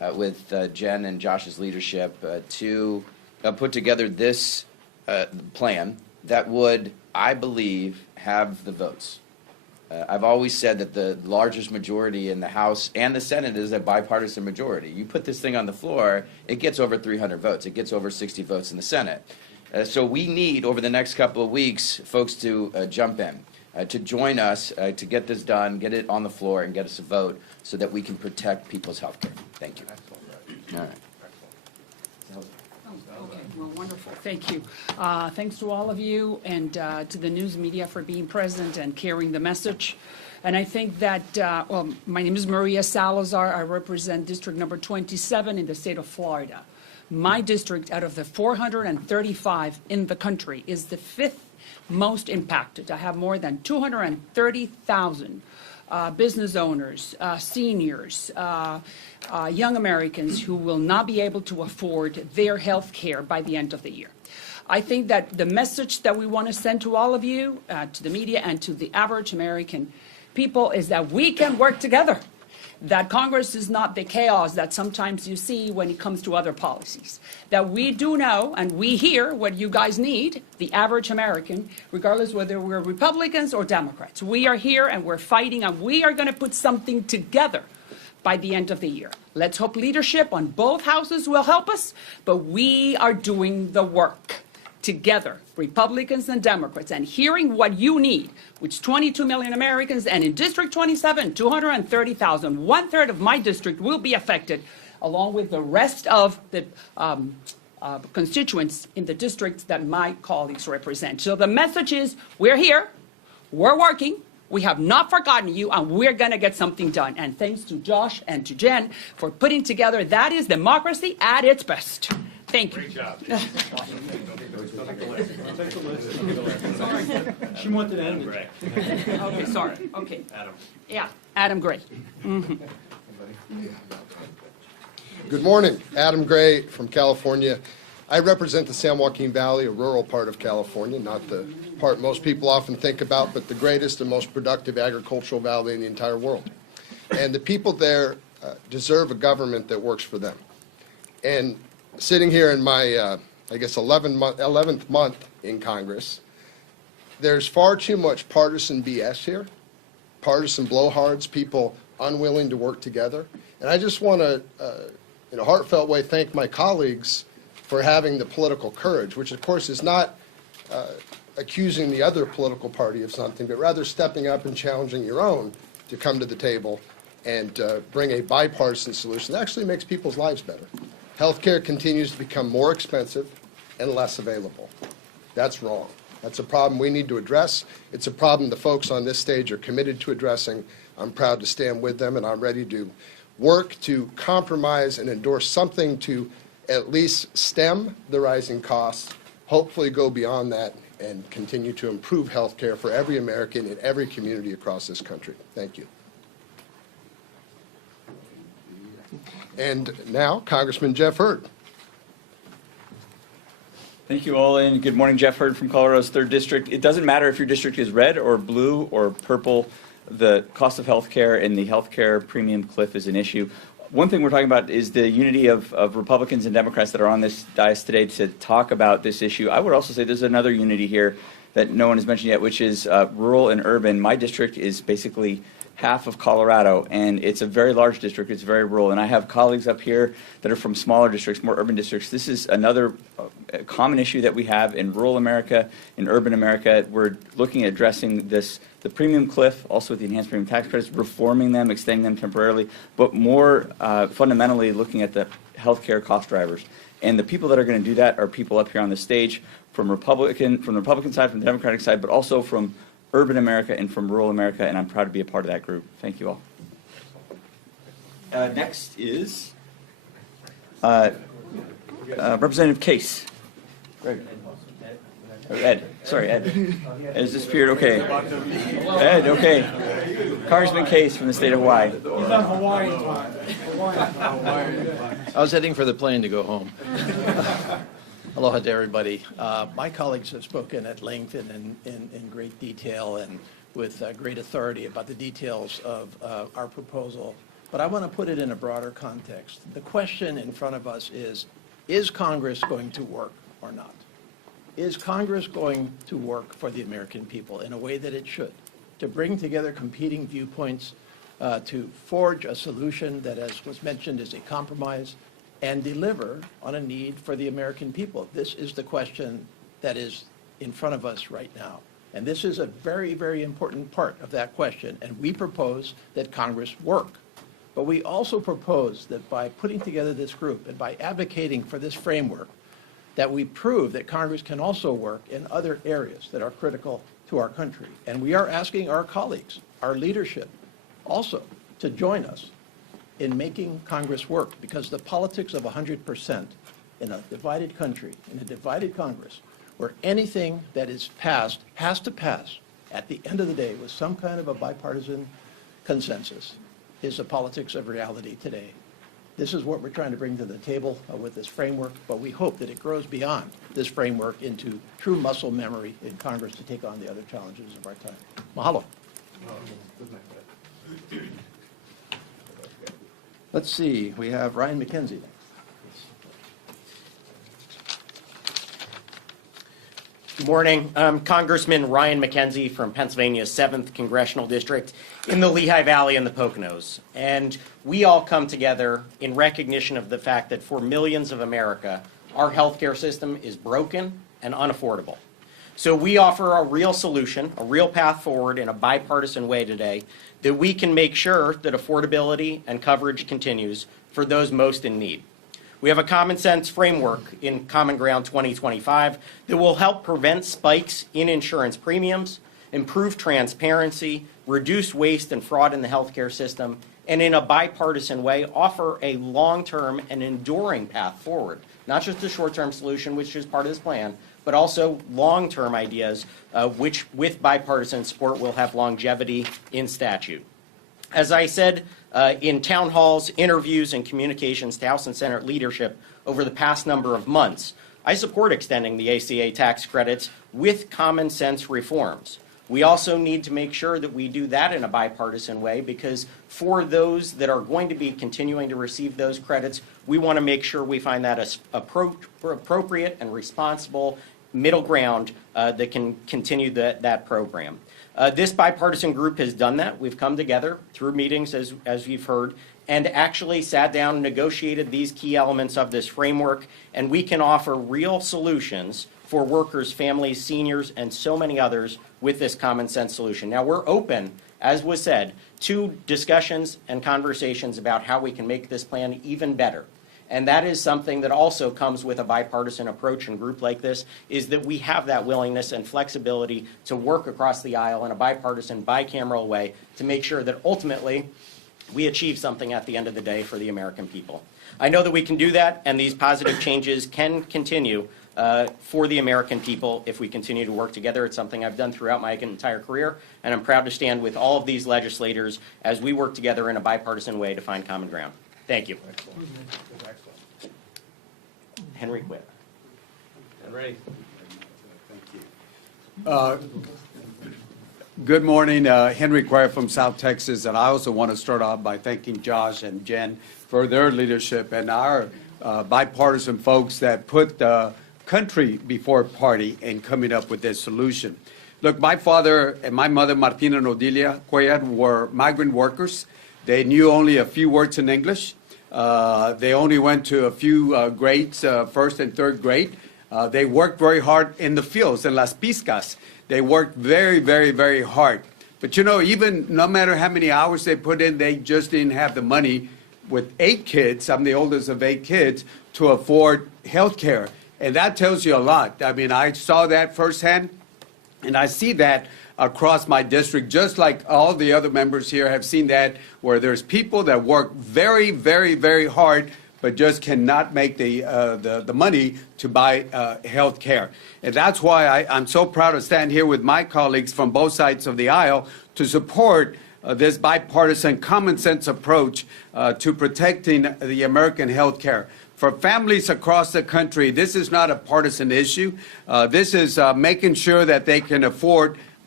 with Jen and Josh's leadership to put together this plan that would, I believe, have the votes. I've always said that the largest majority in the House and the Senate is a bipartisan majority. You put this thing on the floor, it gets over 300 votes. It gets over 60 votes in the Senate. So we need, over the next couple of weeks, folks to jump in, to join us, to get this done, get it on the floor, and get us a vote so that we can protect people's health care. Thank you. All right. Okay, well, wonderful. Thank you. Thanks to all of you and to the news media for being present and carrying the message. And I think that, well, my name is Maria Salazar. I represent District Number 27 in the state of Florida. My district, out of the 435 in the country, is the 5th most impacted. I have more than 230,000 business owners, seniors, young Americans who will not be able to afford their health care by the end of the year. I think that the message that we want to send to all of you, to the media and to the average American people is that we can work together, that Congress is not the chaos that sometimes you see when it comes to other policies, that we do know and we hear what you guys need, the average American, regardless whether we're Republicans or Democrats. We are here and we're fighting and we are going to put something together by the end of the year. Let's hope leadership on both houses will help us, but we are doing the work together, Republicans and Democrats, and hearing what you need, which 22 million Americans, and in District 27, 230,000, 1/3 of my district will be affected, along with the rest of the constituents in the districts that my colleagues represent. So the message is, we're here, we're working, we have not forgotten you, and we're going to get something done. And thanks to Josh and to Jen for putting together, that is democracy at its best. Thank you. Great job. She wanted to end it. Okay, sorry. Okay. Adam. Yeah, Adam Gray. Good morning. Adam Gray from California. I represent the San Joaquin Valley, a rural part of California, not the part most people often think about, but the greatest and most productive agricultural valley in the entire world. And the people there deserve a government that works for them. And sitting here in my, I guess, 11th month in Congress, there's far too much partisan BS here, partisan blowhards, people unwilling to work together. And I just want to, in a heartfelt way, thank my colleagues for having the political courage, which, of course, is not accusing the other political party of something, but rather stepping up and challenging your own to come to the table and bring a bipartisan solution that actually makes people's lives better. Healthcare continues to become more expensive and less available. That's wrong. That's a problem we need to address. It's a problem the folks on this stage are committed to addressing. I'm proud to stand with them, and I'm ready to work to compromise and endorse something to at least stem the rising costs, hopefully go beyond that, and continue to improve health care for every American in every community across this country. Thank you. And now, Congressman Jeff Hurd. Thank you all, and good morning. Jeff Hurd from Colorado's 3rd District. It doesn't matter if your district is red or blue or purple. The cost of health care and the health care premium cliff is an issue. One thing we're talking about is the unity of Republicans and Democrats that are on this dais today to talk about this issue. I would also say there's another unity here that no one has mentioned yet, which is rural and urban. My district is basically half of Colorado, and it's a very large district. It's very rural, and I have colleagues up here that are from smaller districts, more urban districts. This is another common issue that we have in rural America, in urban America. We're looking at addressing this, the premium cliff, also with the enhanced premium tax credits, reforming them, extending them temporarily, but more fundamentally looking at the healthcare cost drivers. And the people that are going to do that are people up here on the stage from the Republican side, from the Democratic side, but also from urban America and from rural America, and I'm proud to be a part of that group. Thank you all. Next is Representative Case. Greg. Ed. Sorry, Ed. Ed has disappeared. Okay. Ed, okay. Congressman Case from the state of Hawaii. He's on Hawaiian time. I was heading for the plane to go home. Aloha to everybody. My colleagues have spoken at length and in great detail and with great authority about the details of our proposal but I want to put it in a broader context. The question in front of us is Congress going to work or not? Is Congress going to work for the American people in a way that it should, to bring together competing viewpoints, to forge a solution that, as was mentioned, is a compromise, and deliver on a need for the American people? This is the question that is in front of us right now. And this is a very, very important part of that question. And we propose that Congress work. But we also propose that by putting together this group and by advocating for this framework, that we prove that Congress can also work in other areas that are critical to our country. And we are asking our colleagues, our leadership, also to join us in making Congress work, because the politics of 100% in a divided country, in a divided Congress, where anything that is passed has to pass at the end of the day with some kind of a bipartisan consensus, is the politics of reality today. This is what we're trying to bring to the table with this framework, but we hope that it grows beyond this framework into true muscle memory in Congress to take on the other challenges of our time. Mahalo. Let's see, we have Ryan McKenzie next. Good morning. I'm Congressman Ryan McKenzie from Pennsylvania's 7th Congressional District in the Lehigh Valley and the Poconos. And we all come together in recognition of the fact that for millions of America, our healthcare system is broken and unaffordable. So we offer a real solution, a real path forward in a bipartisan way today that we can make sure that affordability and coverage continues for those most in need. We have a common sense framework in Common Ground 2025 that will help prevent spikes in insurance premiums, improve transparency, reduce waste and fraud in the healthcare system, and in a bipartisan way offer a long-term and enduring path forward. Not just a short-term solution, which is part of this plan, but also long-term ideas, which with bipartisan support will have longevity in statute. As I said in town halls, interviews, and communications to House and Senate leadership over the past number of months, I support extending the ACA tax credits with common sense reforms. We also need to make sure that we do that in a bipartisan way, because for those that are going to be continuing to receive those credits, we want to make sure we find that as appropriate and responsible middle ground that can continue that program. This bipartisan group has done that. We've come together through meetings, as you've heard, and actually sat down and negotiated these key elements of this framework, and we can offer real solutions for workers, families, seniors, and so many others with this common sense solution. Now, we're open, as was said, to discussions and conversations about how we can make this plan even better. And that is something that also comes with a bipartisan approach and group like this, is that we have that willingness and flexibility to work across the aisle in a bipartisan, bicameral way to make sure that ultimately we achieve something at the end of the day for the American people. I know that we can do that, and these positive changes can continue for the American people if we continue to work together. It's something I've done throughout my entire career, and I'm proud to stand with all of these legislators as we work together in a bipartisan way to find common ground. Thank you. Henry Quick. Henry. Good morning, Henry Quare from South Texas, and I also want to start off by thanking Josh and Jen for their leadership and our bipartisan folks that put the country before party in coming up with this solution. Look, my father and my mother, Martina and Odilia Cuellar, were migrant workers. They knew only a few words in English. They only went to a few grades, first and third grade. They worked very hard in the fields, in las piscas. They worked very, very, very hard. But you know, even no matter how many hours they put in, they just didn't have the money with 8 kids, I'm the oldest of 8 kids, to afford health care. And that tells you a lot. I mean, I saw that firsthand, and I see that across my district, just like all the other members here have seen that, where there's people that work very, very, very hard, but just cannot make the money to buy health care. And that's why I'm so proud to stand here with my colleagues from both sides of the aisle to support this bipartisan common sense approach to protecting the American health care. For families across the country, this is not a partisan issue. This is making sure that they can afford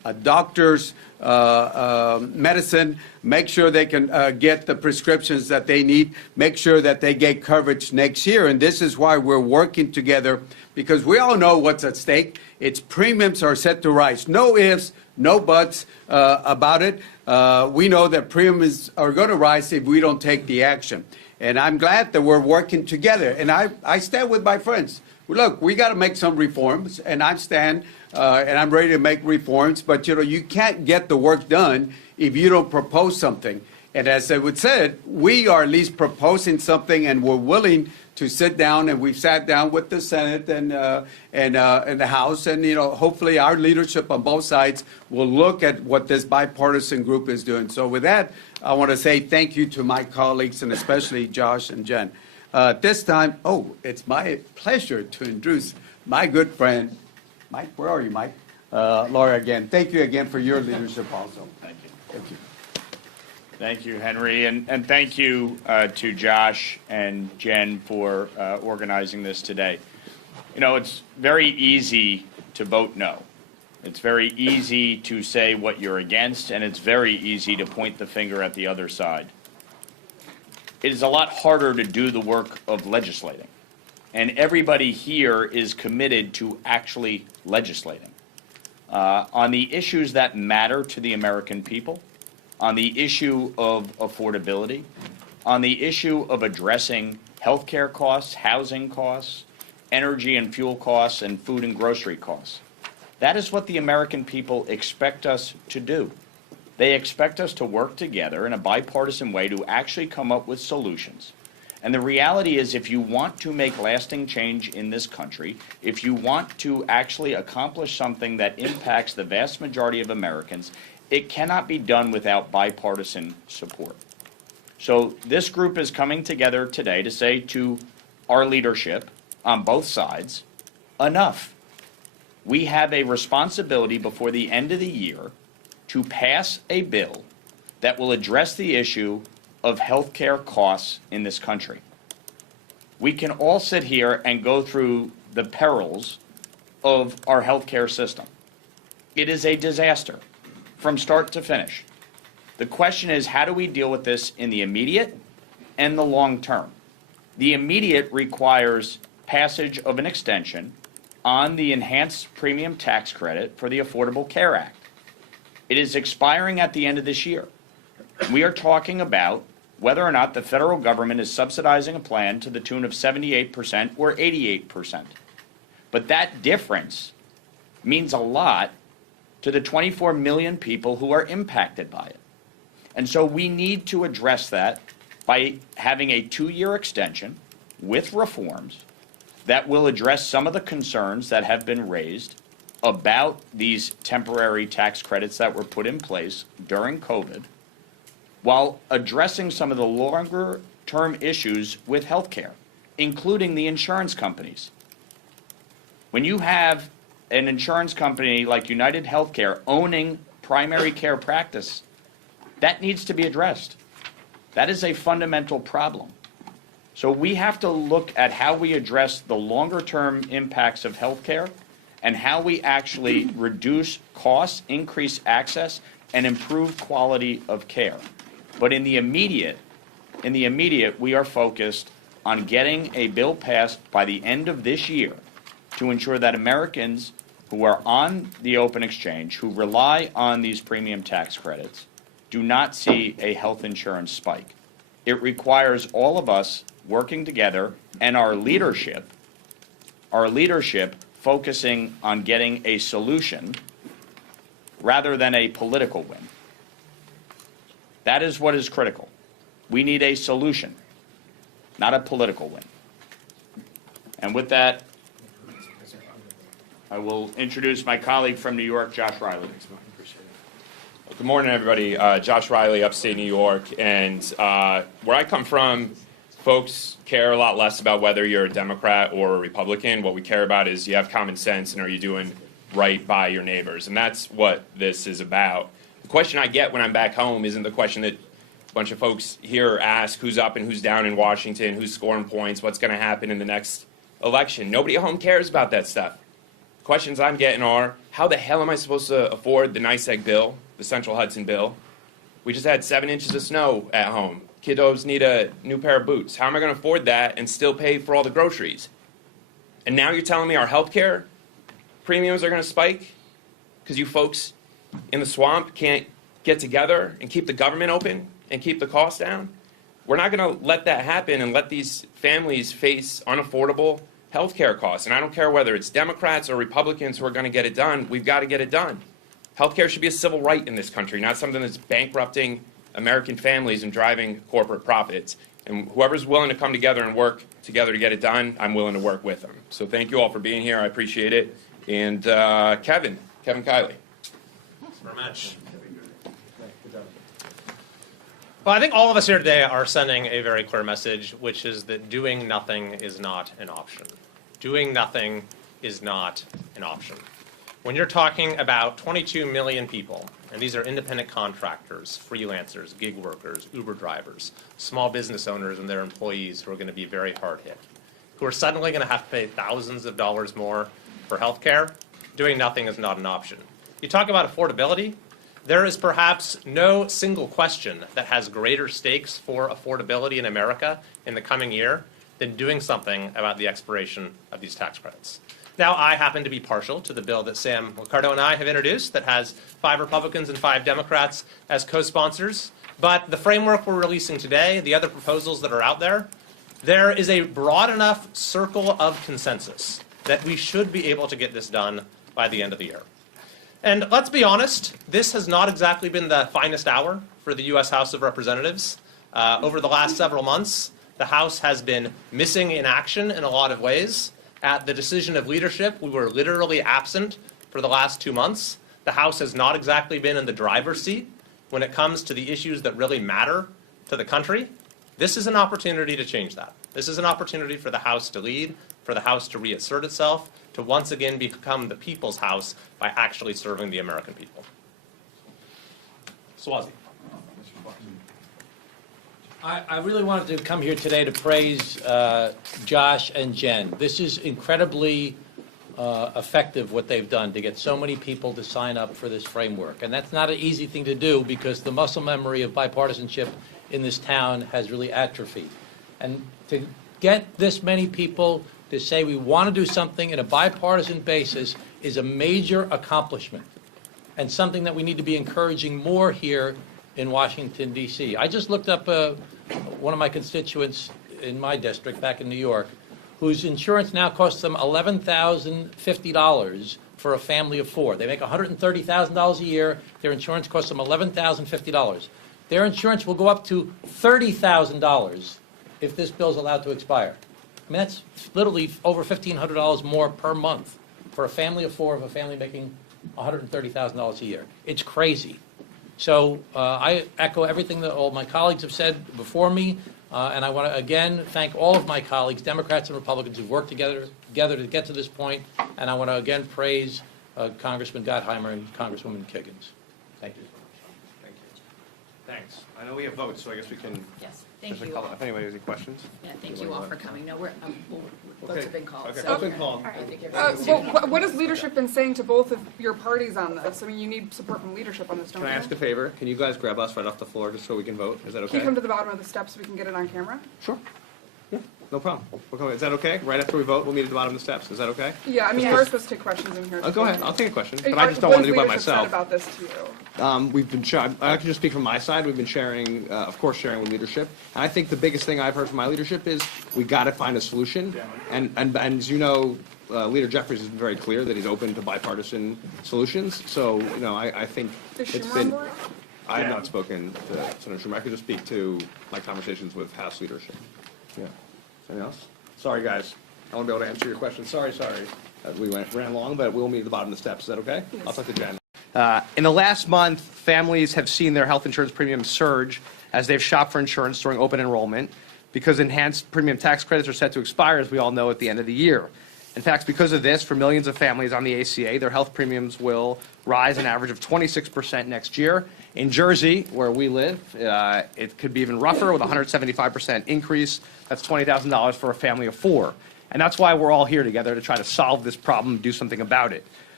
doctors, medicine, make sure they can get the prescriptions that they need, make sure that they get coverage next year. And this is why we're working together, because we all know what's at stake. Its premiums are set to rise. No ifs, no buts about it. We know that premiums are going to rise if we don't take the action. And I'm glad that we're working together. And I stand with my friends. Look, we got to make some reforms, and I stand and I'm ready to make reforms. But, you can't get the work done if you don't propose something. And as I would said, we are at least proposing something, and we're willing to sit down, and we've sat down with the Senate and the House, and hopefully our leadership on both sides will look at what this bipartisan group is doing. So with that, I want to say thank you to my colleagues, and especially Josh and Jen. This time, it's my pleasure to introduce my good friend, Mike. Where are you, Mike? Laura, again. Thank you again for your leadership also. Thank you. Thank you. Thank you, Henry, and thank you to Josh and Jen for organizing this today. It's very easy to vote no. It's very easy to say what you're against, and it's very easy to point the finger at the other side. It is a lot harder to do the work of legislating, and everybody here is committed to actually legislating on the issues that matter to the American people, on the issue of affordability, on the issue of addressing health care costs, housing costs, energy and fuel costs, and food and grocery costs. That is what the American people expect us to do. They expect us to work together in a bipartisan way to actually come up with solutions. And the reality is, if you want to make lasting change in this country, if you want to actually accomplish something that impacts the vast majority of Americans, it cannot be done without bipartisan support. So this group is coming together today to say to our leadership on both sides, enough. We have a responsibility before the end of the year to pass a bill that will address the issue of health care costs in this country. We can all sit here and go through the perils of our health care system. It is a disaster from start to finish. The question is, how do we deal with this in the immediate and the long term? The immediate requires passage of an extension on the enhanced premium tax credit for the Affordable Care Act. It is expiring at the end of this year. We are talking about whether or not the federal government is subsidizing a plan to the tune of 78% or 88%. But that difference means a lot to the 24 million people who are impacted by it. And so we need to address that by having a 2-year extension with reforms that will address some of the concerns that have been raised about these temporary tax credits that were put in place during COVID, while addressing some of the longer-term issues with health care, including the insurance companies. When you have an insurance company like United Healthcare owning primary care practice, that needs to be addressed. That is a fundamental problem. So we have to look at how we address the longer-term impacts of healthcare and how we actually reduce costs, increase access, and improve quality of care. But in the immediate, we are focused on getting a bill passed by the end of this year to ensure that Americans who are on the open exchange, who rely on these premium tax credits, do not see a health insurance spike. It requires all of us working together and our leadership focusing on getting a solution rather than a political win. That is what is critical. We need a solution, not a political win. And with that, I will introduce my colleague from New York, Josh Riley. Good morning, everybody. Josh Riley, upstate New York. And where I come from, folks care a lot less about whether you're a Democrat or a Republican. What we care about is you have common sense and are you doing right by your neighbors. And that's what this is about. The question I get when I'm back home isn't the question that a bunch of folks here ask, who's up and who's down in Washington, who's scoring points, what's going to happen in the next election. Nobody at home cares about that stuff. Questions I'm getting are, how the hell am I supposed to afford the NYSEG bill, the Central Hudson bill? We just had 7 inches of snow at home. Kiddos need a new pair of boots. How am I going to afford that and still pay for all the groceries? And now you're telling me our health care premiums are going to spike because you folks in the swamp can't get together and keep the government open and keep the costs down? We're not going to let that happen and let these families face unaffordable health care costs. And I don't care whether it's Democrats or Republicans who are going to get it done. We've got to get it done. Health care should be a civil right in this country, not something that's bankrupting American families and driving corporate profits. And whoever's willing to come together and work together to get it done, I'm willing to work with them. So thank you all for being here. I appreciate it. And Kevin Kiley. Thanks very much. Well, I think all of us here today are sending a very clear message, which is that doing nothing is not an option. Doing nothing is not an option. When you're talking about 22 million people, and these are independent contractors, freelancers, gig workers, Uber drivers, small business owners and their employees who are going to be very hard hit, who are suddenly going to have to pay thousands of dollars more for health care, doing nothing is not an option. You talk about affordability. There is perhaps no single question that has greater stakes for affordability in America in the coming year than doing something about the expiration of these tax credits. Now, I happen to be partial to the bill that Sam Ricardo and I have introduced that has 5 Republicans and 5 Democrats as co-sponsors. But the framework we're releasing today, the other proposals that are out there, there is a broad enough circle of consensus that we should be able to get this done by the end of the year. And let's be honest, this has not exactly been the finest hour for the U.S. House of Representatives. Over the last several months, the House has been missing in action in a lot of ways. At the decision of leadership, we were literally absent for the last 2 months. The House has not exactly been in the driver's seat when it comes to the issues that really matter to the country. This is an opportunity to change that. This is an opportunity for the House to lead, for the House to reassert itself, to once again become the people's House by actually serving the American people. Swazi. I really wanted to come here today to praise Josh and Jen. This is incredibly effective what they've done to get so many people to sign up for this framework. And that's not an easy thing to do because the muscle memory of bipartisanship in this town has really atrophied. And to get this many people to say we want to do something in a bipartisan basis is a major accomplishment and something that we need to be encouraging more here in Washington, D.C. I just looked up one of my constituents in my district back in New York whose insurance now costs them $11,050 for a family of 4. They make $130,000 a year. Their insurance costs them $11,050. Their insurance will go up to $30,000 if this bill is allowed to expire. I mean, that's literally over $1,500 more per month for a family of 4 of a family making $130,000 a year. It's crazy. So I echo everything that all my colleagues have said before me, and I want to again thank all of my colleagues, Democrats and Republicans, who've worked together to get to this point, and I want to again praise Congressman Gottheimer and Congresswoman Kiggins. Thank you. Thank you. Thanks. I know we have votes, so I guess we can. Yes, thank you. If anybody has any questions. Yeah, thank you all for coming. No, votes have been called. Okay, so votes been called. I think everybody's- What has leadership been saying to both of your parties on this? I mean, you need support from leadership on this, don't Can you? I ask a favor? Can you guys grab us right off the floor just so we can vote? Is that Can okay? you come to the bottom of the steps so we can get it on camera? Sure. Yeah, no problem. We'll come. Is that okay? Right after we vote, we'll meet at the bottom of the steps. Is that okay? Yeah, I mean, Just- we're supposed to take questions in here. Go ahead. I'll take a question, but What I just don't want to do it by has leadership myself. said about this to you? We've been. I can just speak from my side. We've been sharing, of course, sharing with leadership. And I think the biggest thing I've heard from my leadership is we got to find a solution. And as you know, Leader Jeffries has been very clear that he's open to bipartisan solutions. So I think Is it's Schumer been. on board? I have not spoken to Senator Schumer. I could just speak to my conversations with House leadership. Yeah. Anything else? Sorry, guys. I won't be able to answer your question. Sorry. We ran long, but we'll meet at the bottom of the steps. Is that okay? I'll talk to Jen. In the last month, families have seen their health insurance premiums surge as they've shopped for insurance during open enrollment because enhanced premium tax credits are set to expire, as we all know, at the end of the year. In fact, because of this, for millions of families on the ACA, their health premiums will rise an average of 26% next year. In Jersey, where we live, it could be even rougher with a 175% increase. That's $20,000 for a family of 4. And that's why we're all here together to try to solve this problem and do something about it.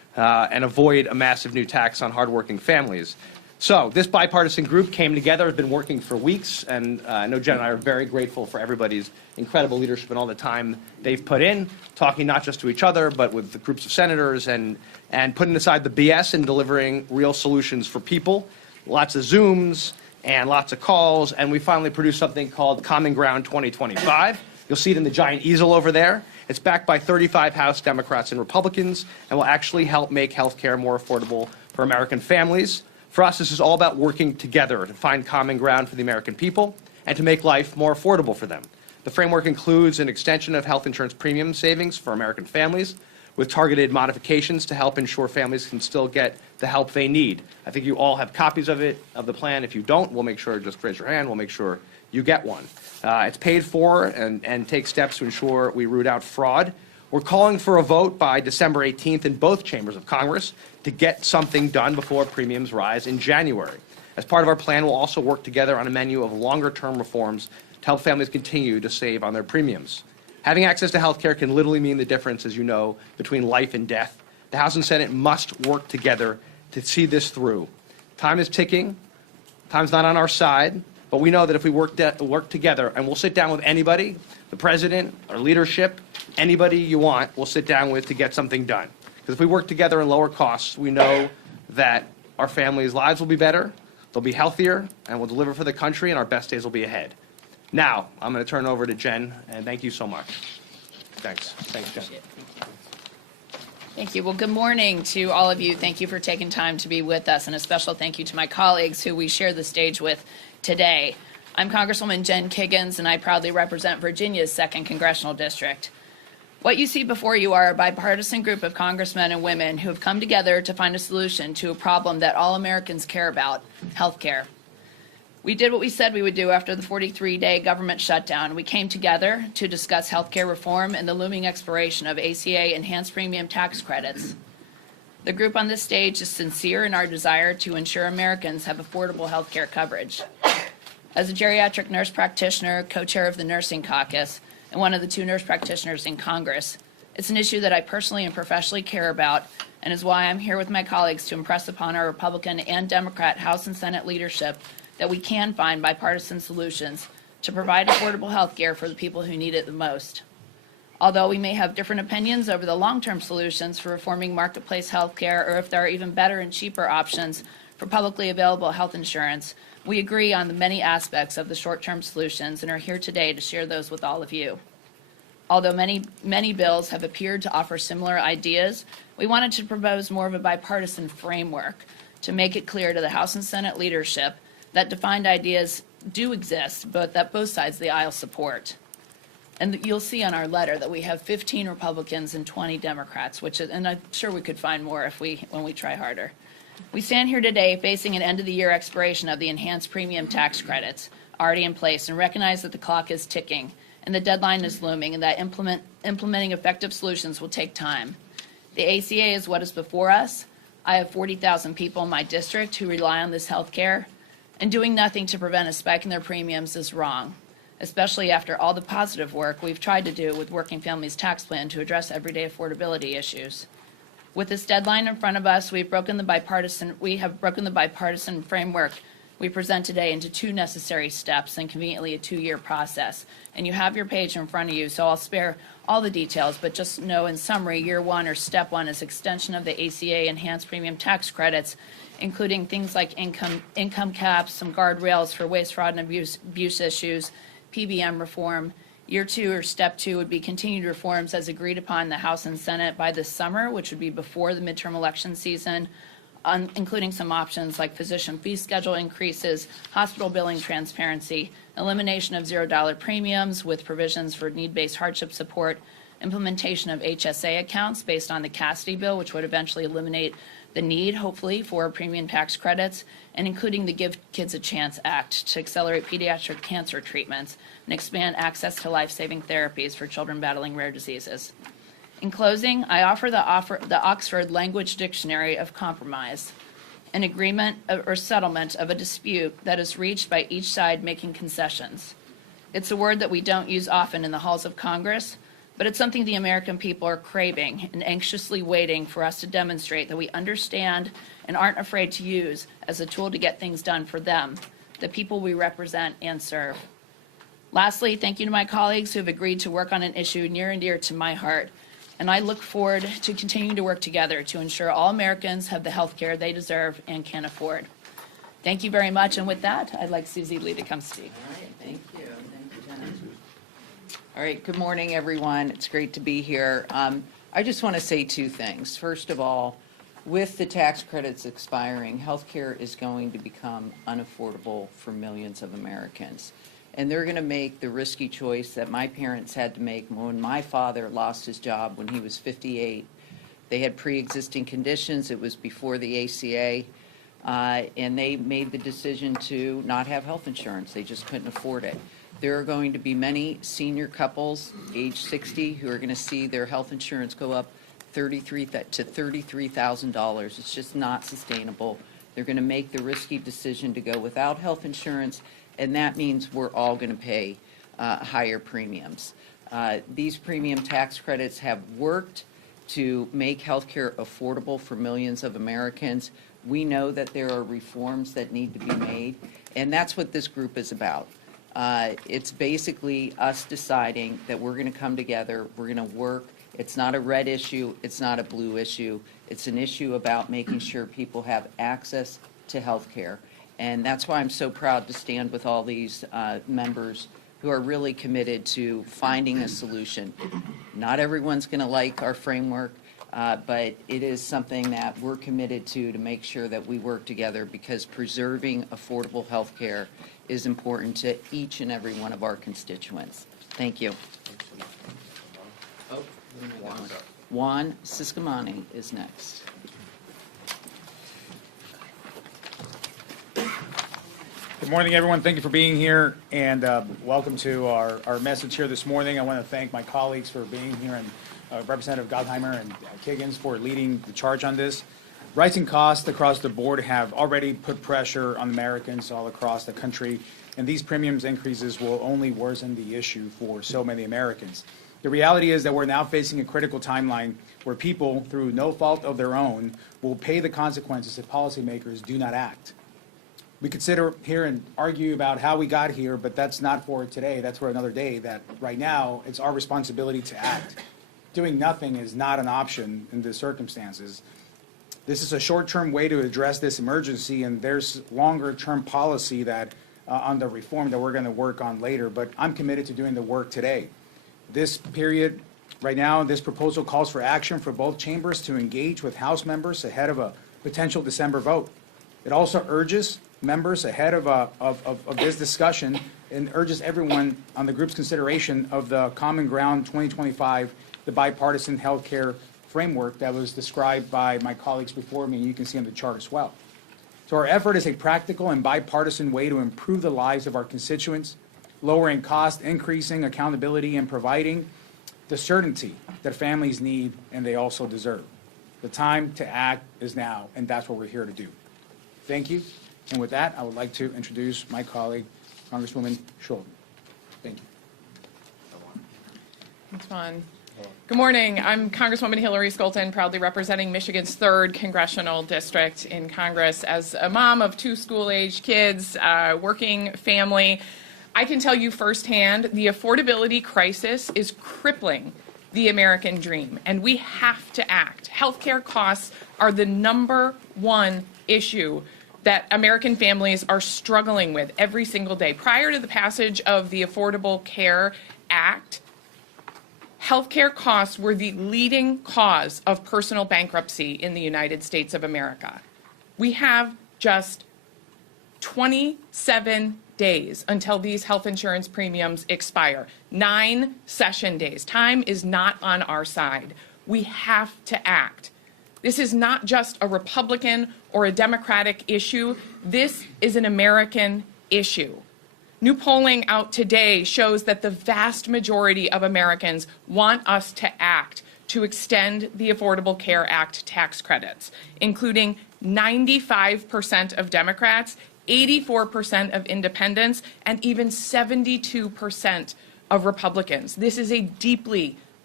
and avoid a massive new tax on hardworking families. So this bipartisan group came together, has been working for weeks, and I know Jen and I are very grateful for everybody's incredible leadership and all the time they've put in, talking not just to each other, but with the groups of senators and putting aside the BS and delivering real solutions for people. Lots of Zooms and lots of calls, and we finally produced something called Common Ground 2025. You'll see it in the giant easel over there. It's backed by 35 House Democrats and Republicans and will actually help make health care more affordable for American families. For us, this is all about working together to find common ground for the American people and to make life more affordable for them. The framework includes an extension of health insurance premium savings for American families with targeted modifications to help ensure families can still get the help they need. I think you all have copies of it, of the plan. If you don't, we'll make sure, just raise your hand, we'll make sure you get one. It's paid for and takes steps to ensure we root out fraud. We're calling for a vote by December 18th in both chambers of Congress to get something done before premiums rise in January. As part of our plan, we'll also work together on a menu of longer-term reforms to help families continue to save on their premiums. Having access to health care can literally mean the difference, as you know, between life and death. The House and Senate must work together to see this through. Time is ticking. Time's not on our side. But we know that if we work together, and we'll sit down with anybody, the president, our leadership, anybody you want, we'll sit down with to get something done. Because if we work together and lower costs, we know that our families' lives will be better, they'll be healthier, and we'll deliver for the country, and our best days will be ahead. Now, I'm going to turn it over to Jen, and thank you so much. Thanks. Thanks, Jen. Thank you. Well, good morning to all of you. Thank you for taking time to be with us, and a special thank you to my colleagues who we share the stage with today. I'm Congresswoman Jen Kiggins, and I proudly represent Virginia's 2nd Congressional District. What you see before you are a bipartisan group of congressmen and women who have come together to find a solution to a problem that all Americans care about, health care. We did what we said we would do after the 43-day government shutdown. We came together to discuss health care reform and the looming expiration of ACA enhanced premium tax credits. The group on this stage is sincere in our desire to ensure Americans have affordable health care coverage. As a geriatric nurse practitioner, co-chair of the Nursing Caucus, and one of the 2 nurse practitioners in Congress, it's an issue that I personally and professionally care about, and is why I'm here with my colleagues to impress upon our Republican and Democrat House and Senate leadership that we can find bipartisan solutions to provide affordable health care for the people who need it the most. Although we may have different opinions over the long-term solutions for reforming marketplace health care, or if there are even better and cheaper options for publicly available health insurance, we agree on the many aspects of the short-term solutions and are here today to share those with all of you. Although many bills have appeared to offer similar ideas, we wanted to propose more of a bipartisan framework to make it clear to the House and Senate leadership that defined ideas do exist, but that both sides of the aisle support. And you'll see on our letter that we have 15 Republicans and 20 Democrats, and I'm sure we could find more when we try harder. We stand here today facing an end-of-the-year expiration of the enhanced premium tax credits already in place, and recognize that the clock is ticking and the deadline is looming, and that implementing effective solutions will take time. The ACA is what is before us. I have 40,000 people in my district who rely on this health care, and doing nothing to prevent a spike in their premiums is wrong, especially after all the positive work we've tried to do with Working Families Tax Plan to address everyday affordability issues. With this deadline in front of us, we have broken the bipartisan framework we present today into 2 necessary steps and conveniently a 2-year process. And you have your page in front of you, so I'll spare all the details, but just know in summary, year 1 or step 1 is extension of the ACA enhanced premium tax credits, including things like income caps, some guardrails for waste, fraud, and abuse issues, PBM reform. Year 2 or step 2 would be continued reforms as agreed upon in the House and Senate by this summer, which would be before the midterm election season, including some options like physician fee schedule increases, hospital billing transparency, elimination of $0 premiums with provisions for need-based hardship support, implementation of HSA accounts based on the Cassidy bill, which would eventually eliminate the need, hopefully, for premium tax credits, and including the Give Kids a Chance Act to accelerate pediatric cancer treatments and expand access to life-saving therapies for children battling rare diseases. In closing, I offer the Oxford Language Dictionary of Compromise, an agreement or settlement of a dispute that is reached by each side making concessions. It's a word that we don't use often in the halls of Congress, but it's something the American people are craving and anxiously waiting for us to demonstrate that we understand and aren't afraid to use as a tool to get things done for them, the people we represent and serve. Lastly, thank you to my colleagues who have agreed to work on an issue near and dear to my heart, and I look forward to continuing to work together to ensure all Americans have the health care they deserve and can afford. Thank you very much, and with that, I'd like Susie Lee to come speak. All right, thank you. Thank you, Jenna. All right, good morning, everyone. It's great to be here. I just want to say two things. First of all, with the tax credits expiring, healthcare is going to become unaffordable for millions of Americans. And they're going to make the risky choice that my parents had to make when my father lost his job when he was 58. They had pre-existing conditions. It was before the ACA. And they made the decision to not have health insurance. They just couldn't afford it. There are going to be many senior couples, age 60, who are going to see their health insurance go up to $33,000. It's just not sustainable. They're going to make the risky decision to go without health insurance, and that means we're all going to pay higher premiums. These premium tax credits have worked to make health care affordable for millions of Americans. We know that there are reforms that need to be made, and that's what this group is about. It's basically us deciding that we're going to come together, we're going to work. It's not a red issue, it's not a blue issue. It's an issue about making sure people have access to health care. And that's why I'm so proud to stand with all these members who are really committed to finding a solution. Not everyone's going to like our framework, but it is something that we're committed to make sure that we work together, because preserving affordable health care is important to each and every one of our constituents. Thank you. Juan Siscomani is next. Good morning, everyone. Thank you for being here, and welcome to our message here this morning. I want to thank my colleagues for being here, and Representative Gottheimer and Kiggins for leading the charge on this. Rising costs across the board have already put pressure on Americans all across the country, and these premiums increases will only worsen the issue for so many Americans. The reality is that we're now facing a critical timeline where people, through no fault of their own, will pay the consequences if policymakers do not act. We could sit here and argue about how we got here, but that's not for today. That's for another day. That right now, it's our responsibility to act. Doing nothing is not an option in the circumstances. This is a short-term way to address this emergency, and there's longer-term policy that on the reform that we're going to work on later, but I'm committed to doing the work today. This period, right now, this proposal calls for action for both chambers to engage with House members ahead of a potential December vote. It also urges members ahead of this discussion and urges everyone on the group's consideration of the Common Ground 2025, the bipartisan health care framework that was described by my colleagues before me, and you can see on the chart as well. So our effort is a practical and bipartisan way to improve the lives of our constituents, lowering cost, increasing accountability, and providing the certainty that families need and they also deserve. The time to act is now, and that's what we're here to do. Thank you. And with that, I would like to introduce my colleague, Congresswoman Schultz. Thank you. Thanks, Juan. Good morning. I'm Congresswoman Hillary Skolton, proudly representing Michigan's 3rd congressional district in Congress. As a mom of 2 school-age kids, working family, I can tell you firsthand the affordability crisis is crippling the American dream, and we have to act. Healthcare costs are the #1 issue that American families are struggling with every single day. Prior to the passage of the Affordable Care Act, healthcare costs were the leading cause of personal bankruptcy in the United States of America. We have just 27 days until these health insurance premiums expire. 9 session days. Time is not on our side. We have to act. This is not just a Republican or a Democratic issue. This is an American issue. New polling out today shows that the vast majority of Americans want us to act to extend the Affordable Care Act tax credits, including 95% of Democrats, 84% of independents, and even 72% of Republicans. This is a deeply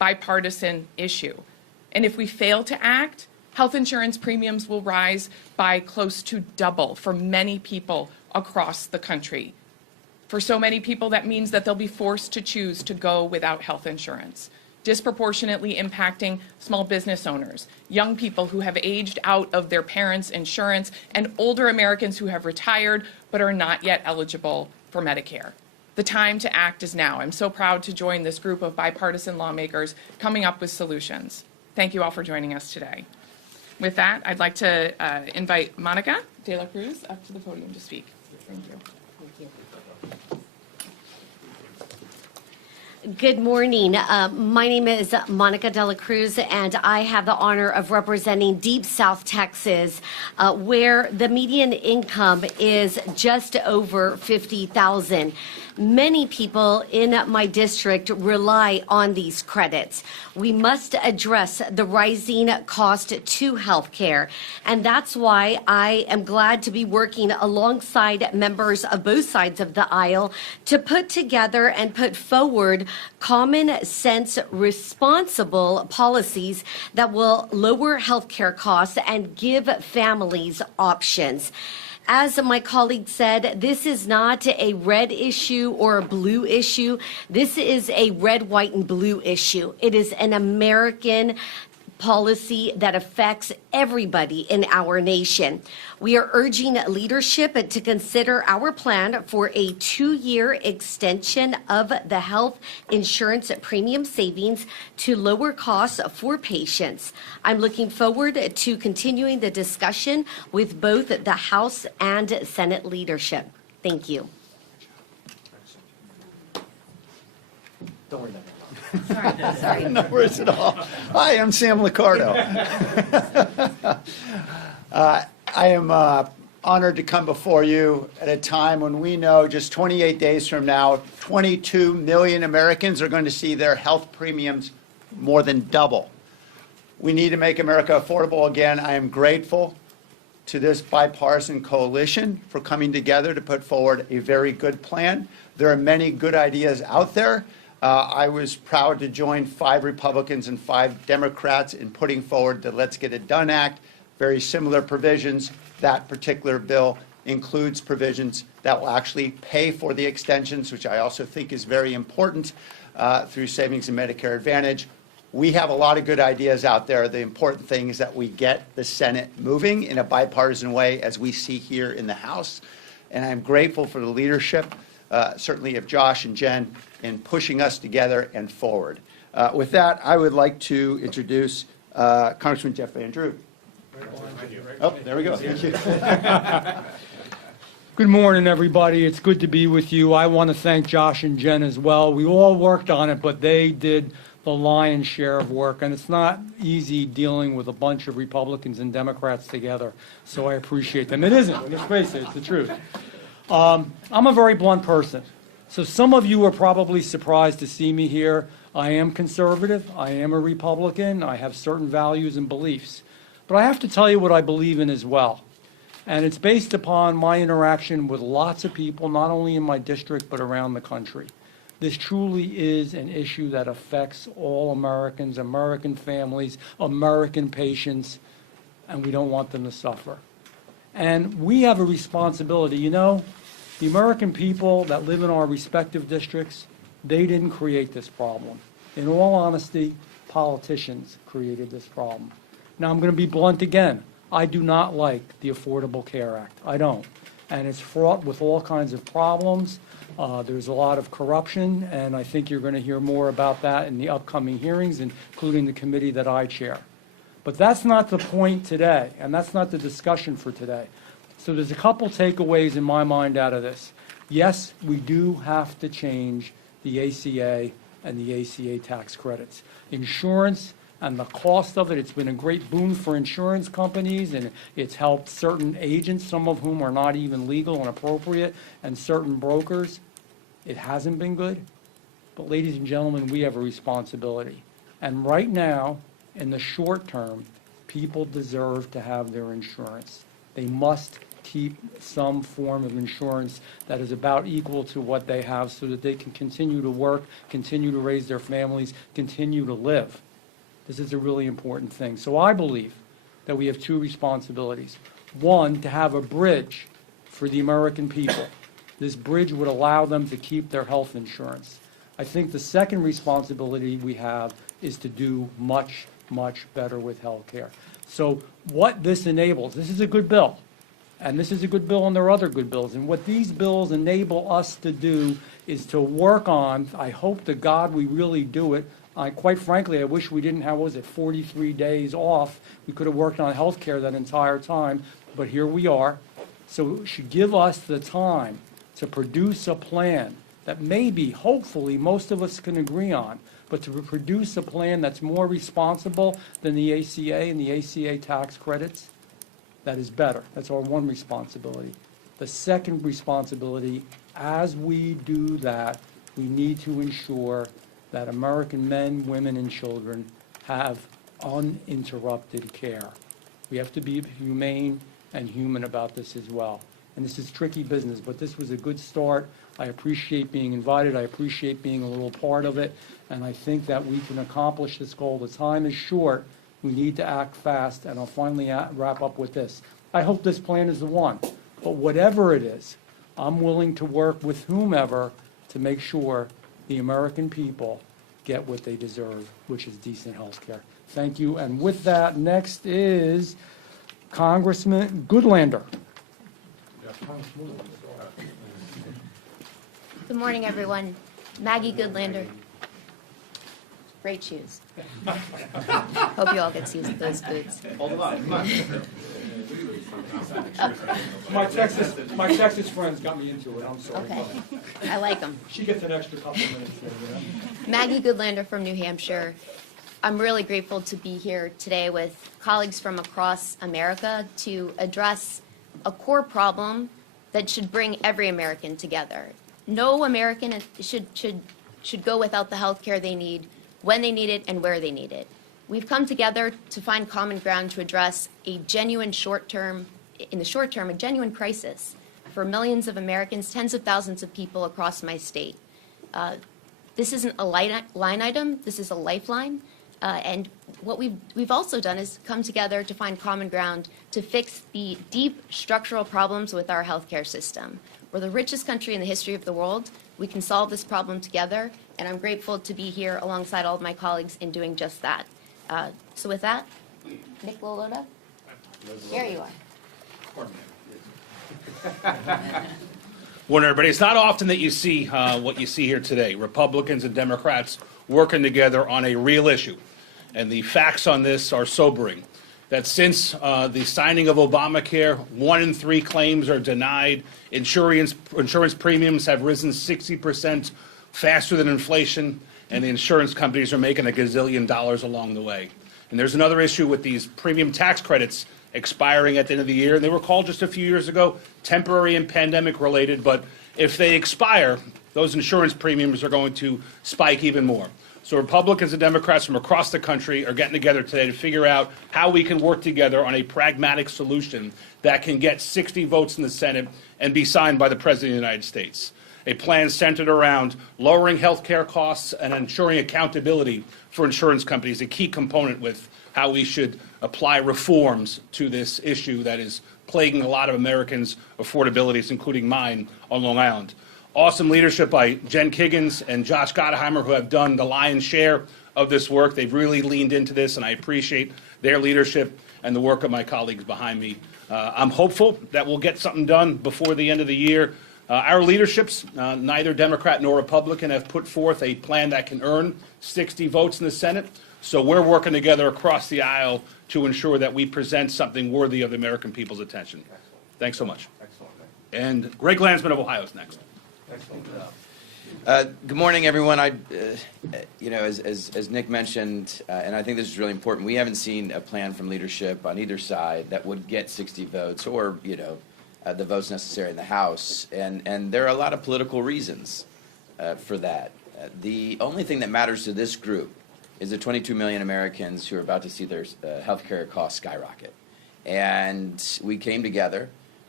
bipartisan issue. And if we fail to act, health insurance premiums will rise by close to double for many people across the country. For so many people, that means that they'll be forced to choose to go without health insurance, disproportionately impacting small business owners, young people who have aged out of their parents' insurance, and older Americans who have retired but are not yet eligible for Medicare. The time to act is now. I'm so proud to join this group of bipartisan lawmakers coming up with solutions. Thank you all for joining us today. With that, I'd like to invite Monica de la Cruz up to the podium to speak. Thank you. Good morning. My name is Monica de la Cruz, and I have the honor of representing Deep South Texas, where the median income is just over $50,000. Many people in my district rely on these credits. We must address the rising cost to health care, and that's why I am glad to be working alongside members of both sides of the aisle to put together and put forward common sense, responsible policies that will lower health care costs and give families options. As my colleague said, this is not a red issue or a blue issue. This is a red, white, and blue issue. It is an American policy that affects everybody in our nation. We are urging leadership to consider our plan for a 2-year extension of the health insurance premium savings to lower costs for patients. I'm looking forward to continuing the discussion with both the House and Senate leadership. Thank you. Don't worry about it. Sorry. No worries at all. Hi, I'm Sam Liccardo. I am honored to come before you at a time when we know just 28 days from now, 22 million Americans are going to see their health premiums more than double. We need to make America affordable again. I am grateful to this bipartisan coalition for coming together to put forward a very good plan. There are many good ideas out there. I was proud to join 5 Republicans and 5 Democrats in putting forward the Let's Get It Done Act, very similar provisions. That particular bill includes provisions that will actually pay for the extensions, which I also think is very important, through savings and Medicare Advantage. We have a lot of good ideas out there. The important thing is that we get the Senate moving in a bipartisan way, as we see here in the House. And I'm grateful for the leadership, certainly of Josh and Jen, in pushing us together and forward. With that, I would like to introduce Congressman Jeff Van Drew. Oh, there we go. Thank you. Good morning, everybody. It's good to be with you. I want to thank Josh and Jen as well. We all worked on it, but they did the lion's share of work, and it's not easy dealing with a bunch of Republicans and Democrats together, so I appreciate them. It isn't. Let's face it, it's the truth. I'm a very blunt person. So some of you are probably surprised to see me here. I am conservative. I am a Republican. I have certain values and beliefs. But I have to tell you what I believe in as well. And it's based upon my interaction with lots of people, not only in my district, but around the country. This truly is an issue that affects all Americans, American families, American patients, and we don't want them to suffer. And we have a responsibility. You know, the American people that live in our respective districts, they didn't create this problem. In all honesty, politicians created this problem. Now, I'm going to be blunt again. I do not like the Affordable Care Act. I don't. And it's fraught with all kinds of problems. There's a lot of corruption, and I think you're going to hear more about that in the upcoming hearings, including the committee that I chair. But that's not the point today, and that's not the discussion for today. So there's a couple takeaways in my mind out of this. Yes, we do have to change the ACA and the ACA tax credits. Insurance and the cost of it, it's been a great boon for insurance companies, and it's helped certain agents, some of whom are not even legal and appropriate, and certain brokers. It hasn't been good. But ladies and gentlemen, we have a responsibility. And right now, in the short term, people deserve to have their insurance. They must keep some form of insurance that is about equal to what they have so that they can continue to work, continue to raise their families, continue to live. This is a really important thing. So I believe that we have two responsibilities. One, to have a bridge for the American people. This bridge would allow them to keep their health insurance. I think the second responsibility we have is to do much, much better with health care. So what this enables, this is a good bill, and this is a good bill and there are other good bills, and what these bills enable us to do is to work on, I hope to God we really do it. Quite frankly, I wish we didn't have, 43 days off. We could have worked on health care that entire time, but here we are. So it should give us the time to produce a plan that maybe, hopefully, most of us can agree on, but to produce a plan that's more responsible than the ACA and the ACA tax credits, that is better. That's our one responsibility. The second responsibility, as we do that, we need to ensure that American men, women, and children have uninterrupted care. We have to be humane and human about this as well. And this is tricky business, but this was a good start. I appreciate being invited. I appreciate being a little part of it. And I think that we can accomplish this goal. The time is short. We need to act fast. And I'll finally wrap up with this. I hope this plan is the one. But whatever it is, I'm willing to work with whomever to make sure the American people get what they deserve, which is decent health care. Thank you. And with that, next is Congressman Goodlander. Good morning, everyone. Maggie Goodlander. Great shoes. Hope you all get to use those boots. My Texas friends got me into it. I'm sorry. Okay. I like them. She gets an extra couple minutes there. Maggie Goodlander from New Hampshire. I'm really grateful to be here today with colleagues from across America to address a core problem that should bring every American together. No American should go without the health care they need, when they need it, and where they need it. We've come together to find common ground to address a genuine in the short term, a genuine crisis for millions of Americans, tens of thousands of people across my state. This isn't a line item, this is a lifeline. And what we've also done is come together to find common ground to fix the deep structural problems with our healthcare system. We're the richest country in the history of the world. We can solve this problem together, and I'm grateful to be here alongside all of my colleagues in doing just that. So with that, Nick Loloda, here you are. Morning, everybody. It's not often that you see what you see here today. Republicans and Democrats working together on a real issue. And the facts on this are sobering. That since the signing of Obamacare, 1 in 3 claims are denied. Insurance premiums have risen 60% faster than inflation, and the insurance companies are making $1 gazillion along the way. And there's another issue with these premium tax credits expiring at the end of the year. And they were called just a few years ago temporary and pandemic related, but if they expire, those insurance premiums are going to spike even more. So Republicans and Democrats from across the country are getting together today to figure out how we can work together on a pragmatic solution that can get 60 votes in the Senate and be signed by the President of the United States. A plan centered around lowering health care costs and ensuring accountability for insurance companies, a key component with how we should apply reforms to this issue that is plaguing a lot of Americans' affordabilities, including mine on Long Island. Awesome leadership by Jen Kiggins and Josh Gottheimer, who have done the lion's share of this work. They've really leaned into this, and I appreciate their leadership and the work of my colleagues behind me. I'm hopeful that we'll get something done before the end of the year. Our leaderships, neither Democrat nor Republican, have put forth a plan that can earn 60 votes in the Senate. So we're working together across the aisle to ensure that we present something worthy of the American people's attention. Thanks so much. And Greg Landsman of Ohio is next. Good morning, everyone. As Nick mentioned, and I think this is really important, we haven't seen a plan from leadership on either side that would get 60 votes or, the votes necessary in the House. And there are a lot of political reasons for that. The only thing that matters to this group is the 22 million Americans who are about to see their health care costs skyrocket. And we came together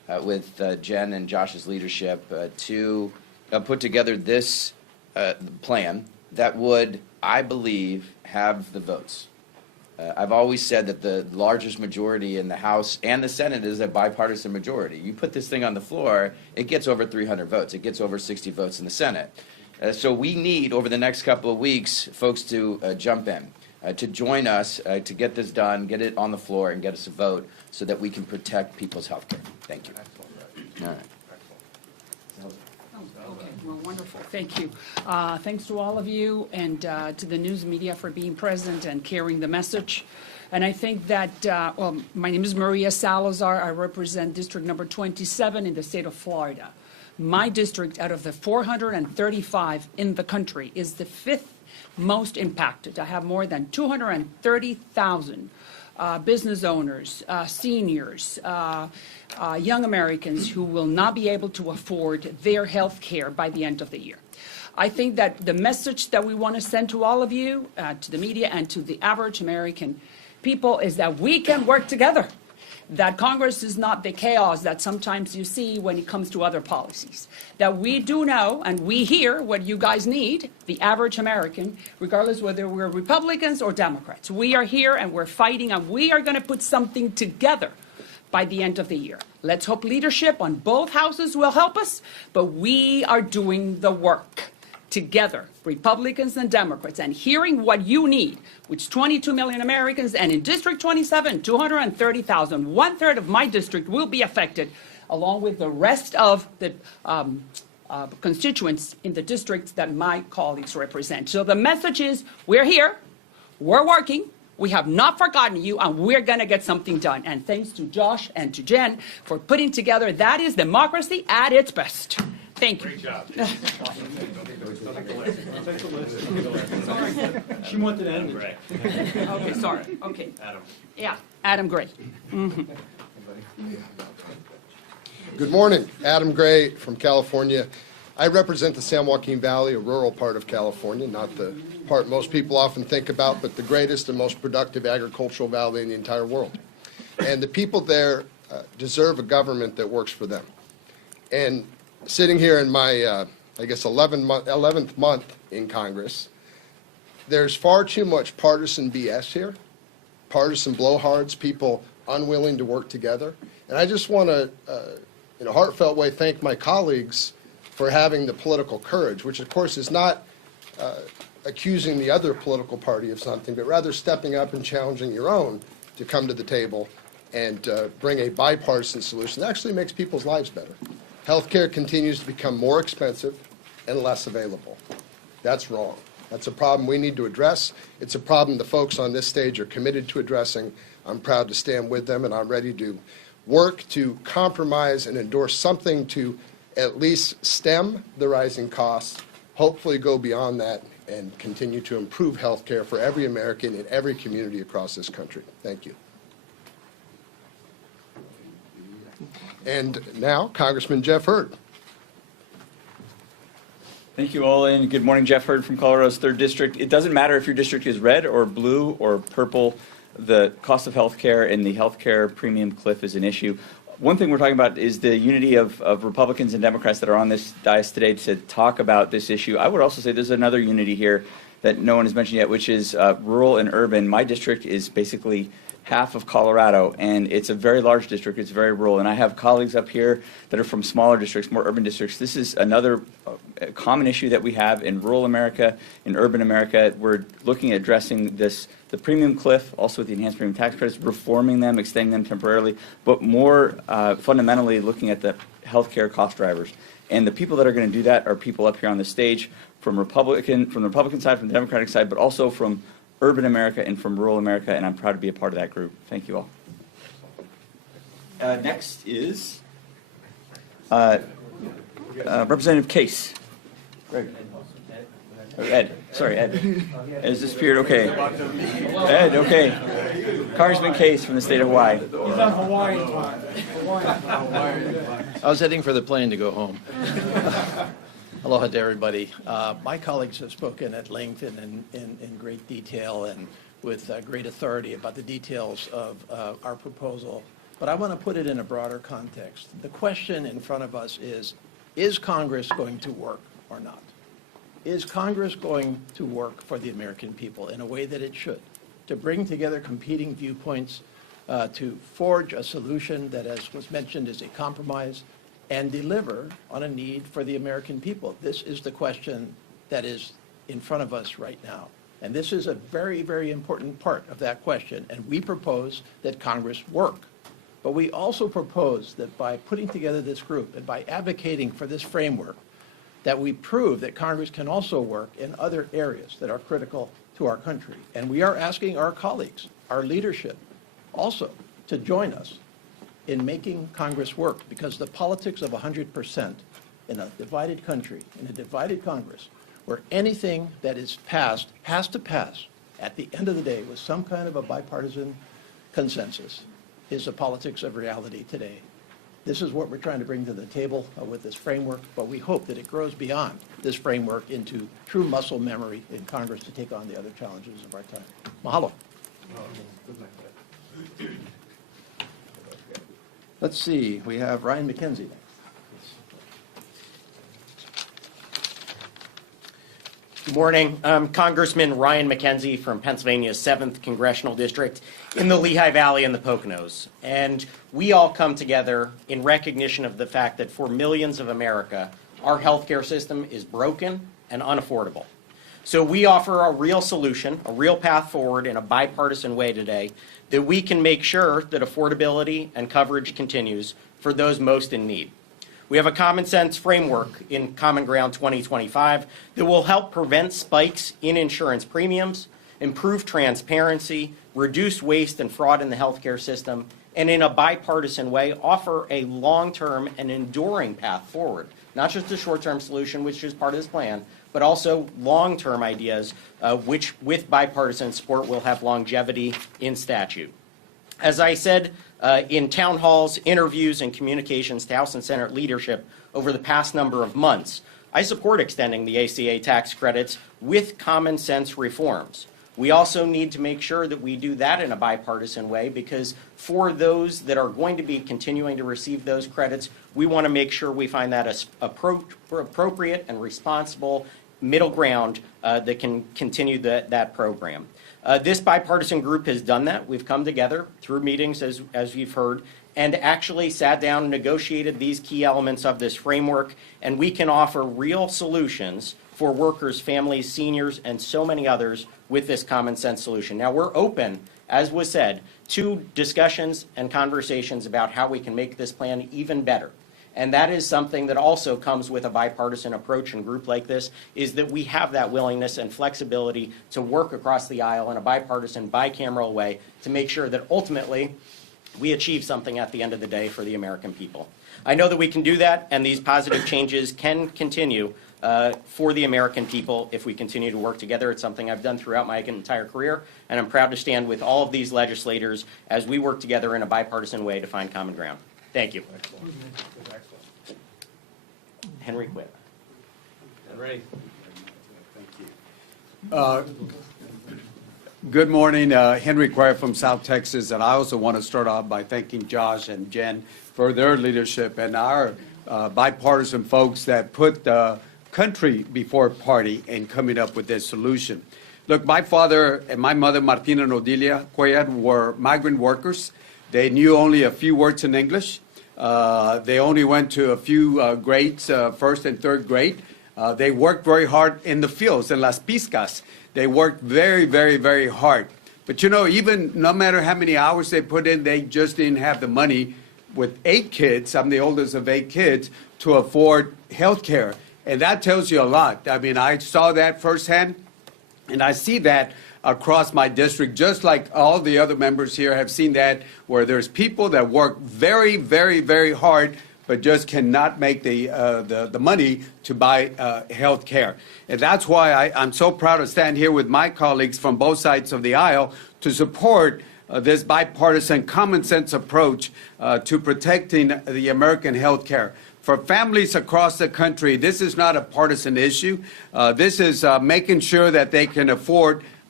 with Jen and Josh's leadership to put together this plan that would, I believe, have the votes. I've always said that the largest majority in the House and the Senate is a bipartisan majority. You put this thing on the floor, it gets over 300 votes. It gets over 60 votes in the Senate. So we need, over the next couple of weeks, folks to jump in, to join us, to get this done, get it on the floor, and get us a vote so that we can protect people's health care. Thank you. All right. Okay, well, wonderful. Thank you. Thanks to all of you and to the news media for being present and carrying the message. And I think that, well, my name is Maria Salazar. I represent District Number 27 in the state of Florida. My district, out of the 435 in the country, is the 5th most impacted. I have more than 230,000 business owners, seniors, young Americans who will not be able to afford their health care by the end of the year. I think that the message that we want to send to all of you, to the media and to the average American people, is that we can work together, that Congress is not the chaos that sometimes you see when it comes to other policies, that we do know and we hear what you guys need, the average American, regardless whether we're Republicans or Democrats. We are here and we're fighting, and we are going to put something together by the end of the year. Let's hope leadership on both houses will help us, but we are doing the work together, Republicans and Democrats, and hearing what you need, which 22 million Americans, and in District 27, 230,000, 1/3 of my district will be affected, along with the rest of the constituents in the districts that my colleagues represent. So the message is, we're here, we're working, we have not forgotten you, and we're going to get something done. And thanks to Josh and to Jen for putting together, that is democracy at its best. Thank you. Great job. She wanted to end it. Okay, sorry. Okay. Adam. Yeah, Adam Gray. Good morning. Adam Gray from California. I represent the San Joaquin Valley, a rural part of California, not the part most people often think about, but the greatest and most productive agricultural valley in the entire world. And the people there deserve a government that works for them. And sitting here in my, I guess, 11th month in Congress, there's far too much partisan BS here, partisan blowhards, people unwilling to work together. And I just want to, in a heartfelt way, thank my colleagues for having the political courage, which of course is not accusing the other political party of something, but rather stepping up and challenging your own to come to the table and bring a bipartisan solution that actually makes people's lives better. Healthcare continues to become more expensive and less available. That's wrong. That's a problem we need to address. It's a problem the folks on this stage are committed to addressing. I'm proud to stand with them, and I'm ready to work to compromise and endorse something to at least stem the rising costs, hopefully go beyond that, and continue to improve health care for every American in every community across this country. Thank you. And now, Congressman Jeff Hurd. Thank you all, and good morning. Jeff Hurd from Colorado's 3rd District. It doesn't matter if your district is red or blue or purple. The cost of health care and the health care premium cliff is an issue. One thing we're talking about is the unity of Republicans and Democrats that are on this dais today to talk about this issue. I would also say there's another unity here that no one has mentioned yet, which is rural and urban. My district is basically half of Colorado, and it's a very large district. It's very rural, and I have colleagues up here that are from smaller districts, more urban districts. This is another common issue that we have in rural America, in urban America. We're looking at addressing this, the premium cliff, also with the enhanced premium tax credits, reforming them, extending them temporarily, but more fundamentally looking at the healthcare cost drivers. And the people that are going to do that are people up here on the stage from the Republican side, from the Democratic side, but also from urban America and from rural America, and I'm proud to be a part of that group. Thank you all. Next is Representative Case. Greg. Ed. Sorry, Ed. Has disappeared. Okay. Ed, okay. Congressman Case from the state of Hawaii. He's on Hawaiian time. I was heading for the plane to go home. Aloha to everybody. My colleagues have spoken at length and in great detail and with great authority about the details of our proposal. But but I want to put it in a broader context. The question in front of us is Congress going to work or not? Is Congress going to work for the American people in a way that it should, to bring together competing viewpoints, to forge a solution that, as was mentioned, is a compromise, and deliver on a need for the American people? This is the question that is in front of us right now. And this is a very, very important part of that question. And we propose that Congress work. But we also propose that by putting together this group and by advocating for this framework, that we prove that Congress can also work in other areas that are critical to our country. And we are asking our colleagues, our leadership, also to join us in making Congress work, because the politics of 100% in a divided country, in a divided Congress, where anything that is passed has to pass at the end of the day with some kind of a bipartisan consensus, is the politics of reality today. This is what we're trying to bring to the table with this framework, but we hope that it grows beyond this framework into true muscle memory in Congress to take on the other challenges of our time. Mahalo. Let's see, we have Ryan McKenzie. Good morning. I'm Congressman Ryan McKenzie from Pennsylvania's 7th Congressional District in the Lehigh Valley and the Poconos. And we all come together in recognition of the fact that for millions of America, our healthcare system is broken and unaffordable. So we offer a real solution, a real path forward in a bipartisan way today that we can make sure that affordability and coverage continues for those most in need. We have a common sense framework in Common Ground 2025 that will help prevent spikes in insurance premiums, improve transparency, reduce waste and fraud in the healthcare system, and in a bipartisan way offer a long-term and enduring path forward. Not just a short-term solution, which is part of this plan, but also long-term ideas, which with bipartisan support will have longevity in statute. As I said in town halls, interviews, and communications to House and Senate leadership over the past number of months, I support extending the ACA tax credits with common sense reforms. We also need to make sure that we do that in a bipartisan way, because for those that are going to be continuing to receive those credits, we want to make sure we find that as appropriate and responsible middle ground that can continue that program. This bipartisan group has done that. We've come together through meetings, as you've heard, and actually sat down and negotiated these key elements of this framework, and we can offer real solutions for workers, families, seniors, and so many others with this common sense solution. Now, we're open, as was said, to discussions and conversations about how we can make this plan even better. And that is something that also comes with a bipartisan approach and group like this, is that we have that willingness and flexibility to work across the aisle in a bipartisan, bicameral way to make sure that ultimately we achieve something at the end of the day for the American people. I know that we can do that, and these positive changes can continue for the American people if we continue to work together. It's something I've done throughout my entire career, and I'm proud to stand with all of these legislators as we work together in a bipartisan way to find common ground. Thank you. Henry Quitt. Henry. Good morning, Henry Quitt from South Texas, and I also want to start off by thanking Josh and Jen for their leadership and our bipartisan folks that put the country before party in coming up with this solution. Look, my father and my mother, Martina and Odilia Quitt, were migrant workers. They knew only a few words in English. They only went to a few grades, first and third grade. They worked very hard in the fields, in las piscas. They worked very, very, very hard. But you know, even no matter how many hours they put in, they just didn't have the money with 8 kids, I'm the oldest of 8 kids, to afford health care. And that tells you a lot. I mean, I saw that firsthand, and I see that across my district, just like all the other members here have seen that, where there's people that work very, very, very hard, but just cannot make the money to buy health care. And that's why I'm so proud to stand here with my colleagues from both sides of the aisle to support this bipartisan common sense approach to protecting the American health care. For families across the country, this is not a partisan issue. This is making sure that they can afford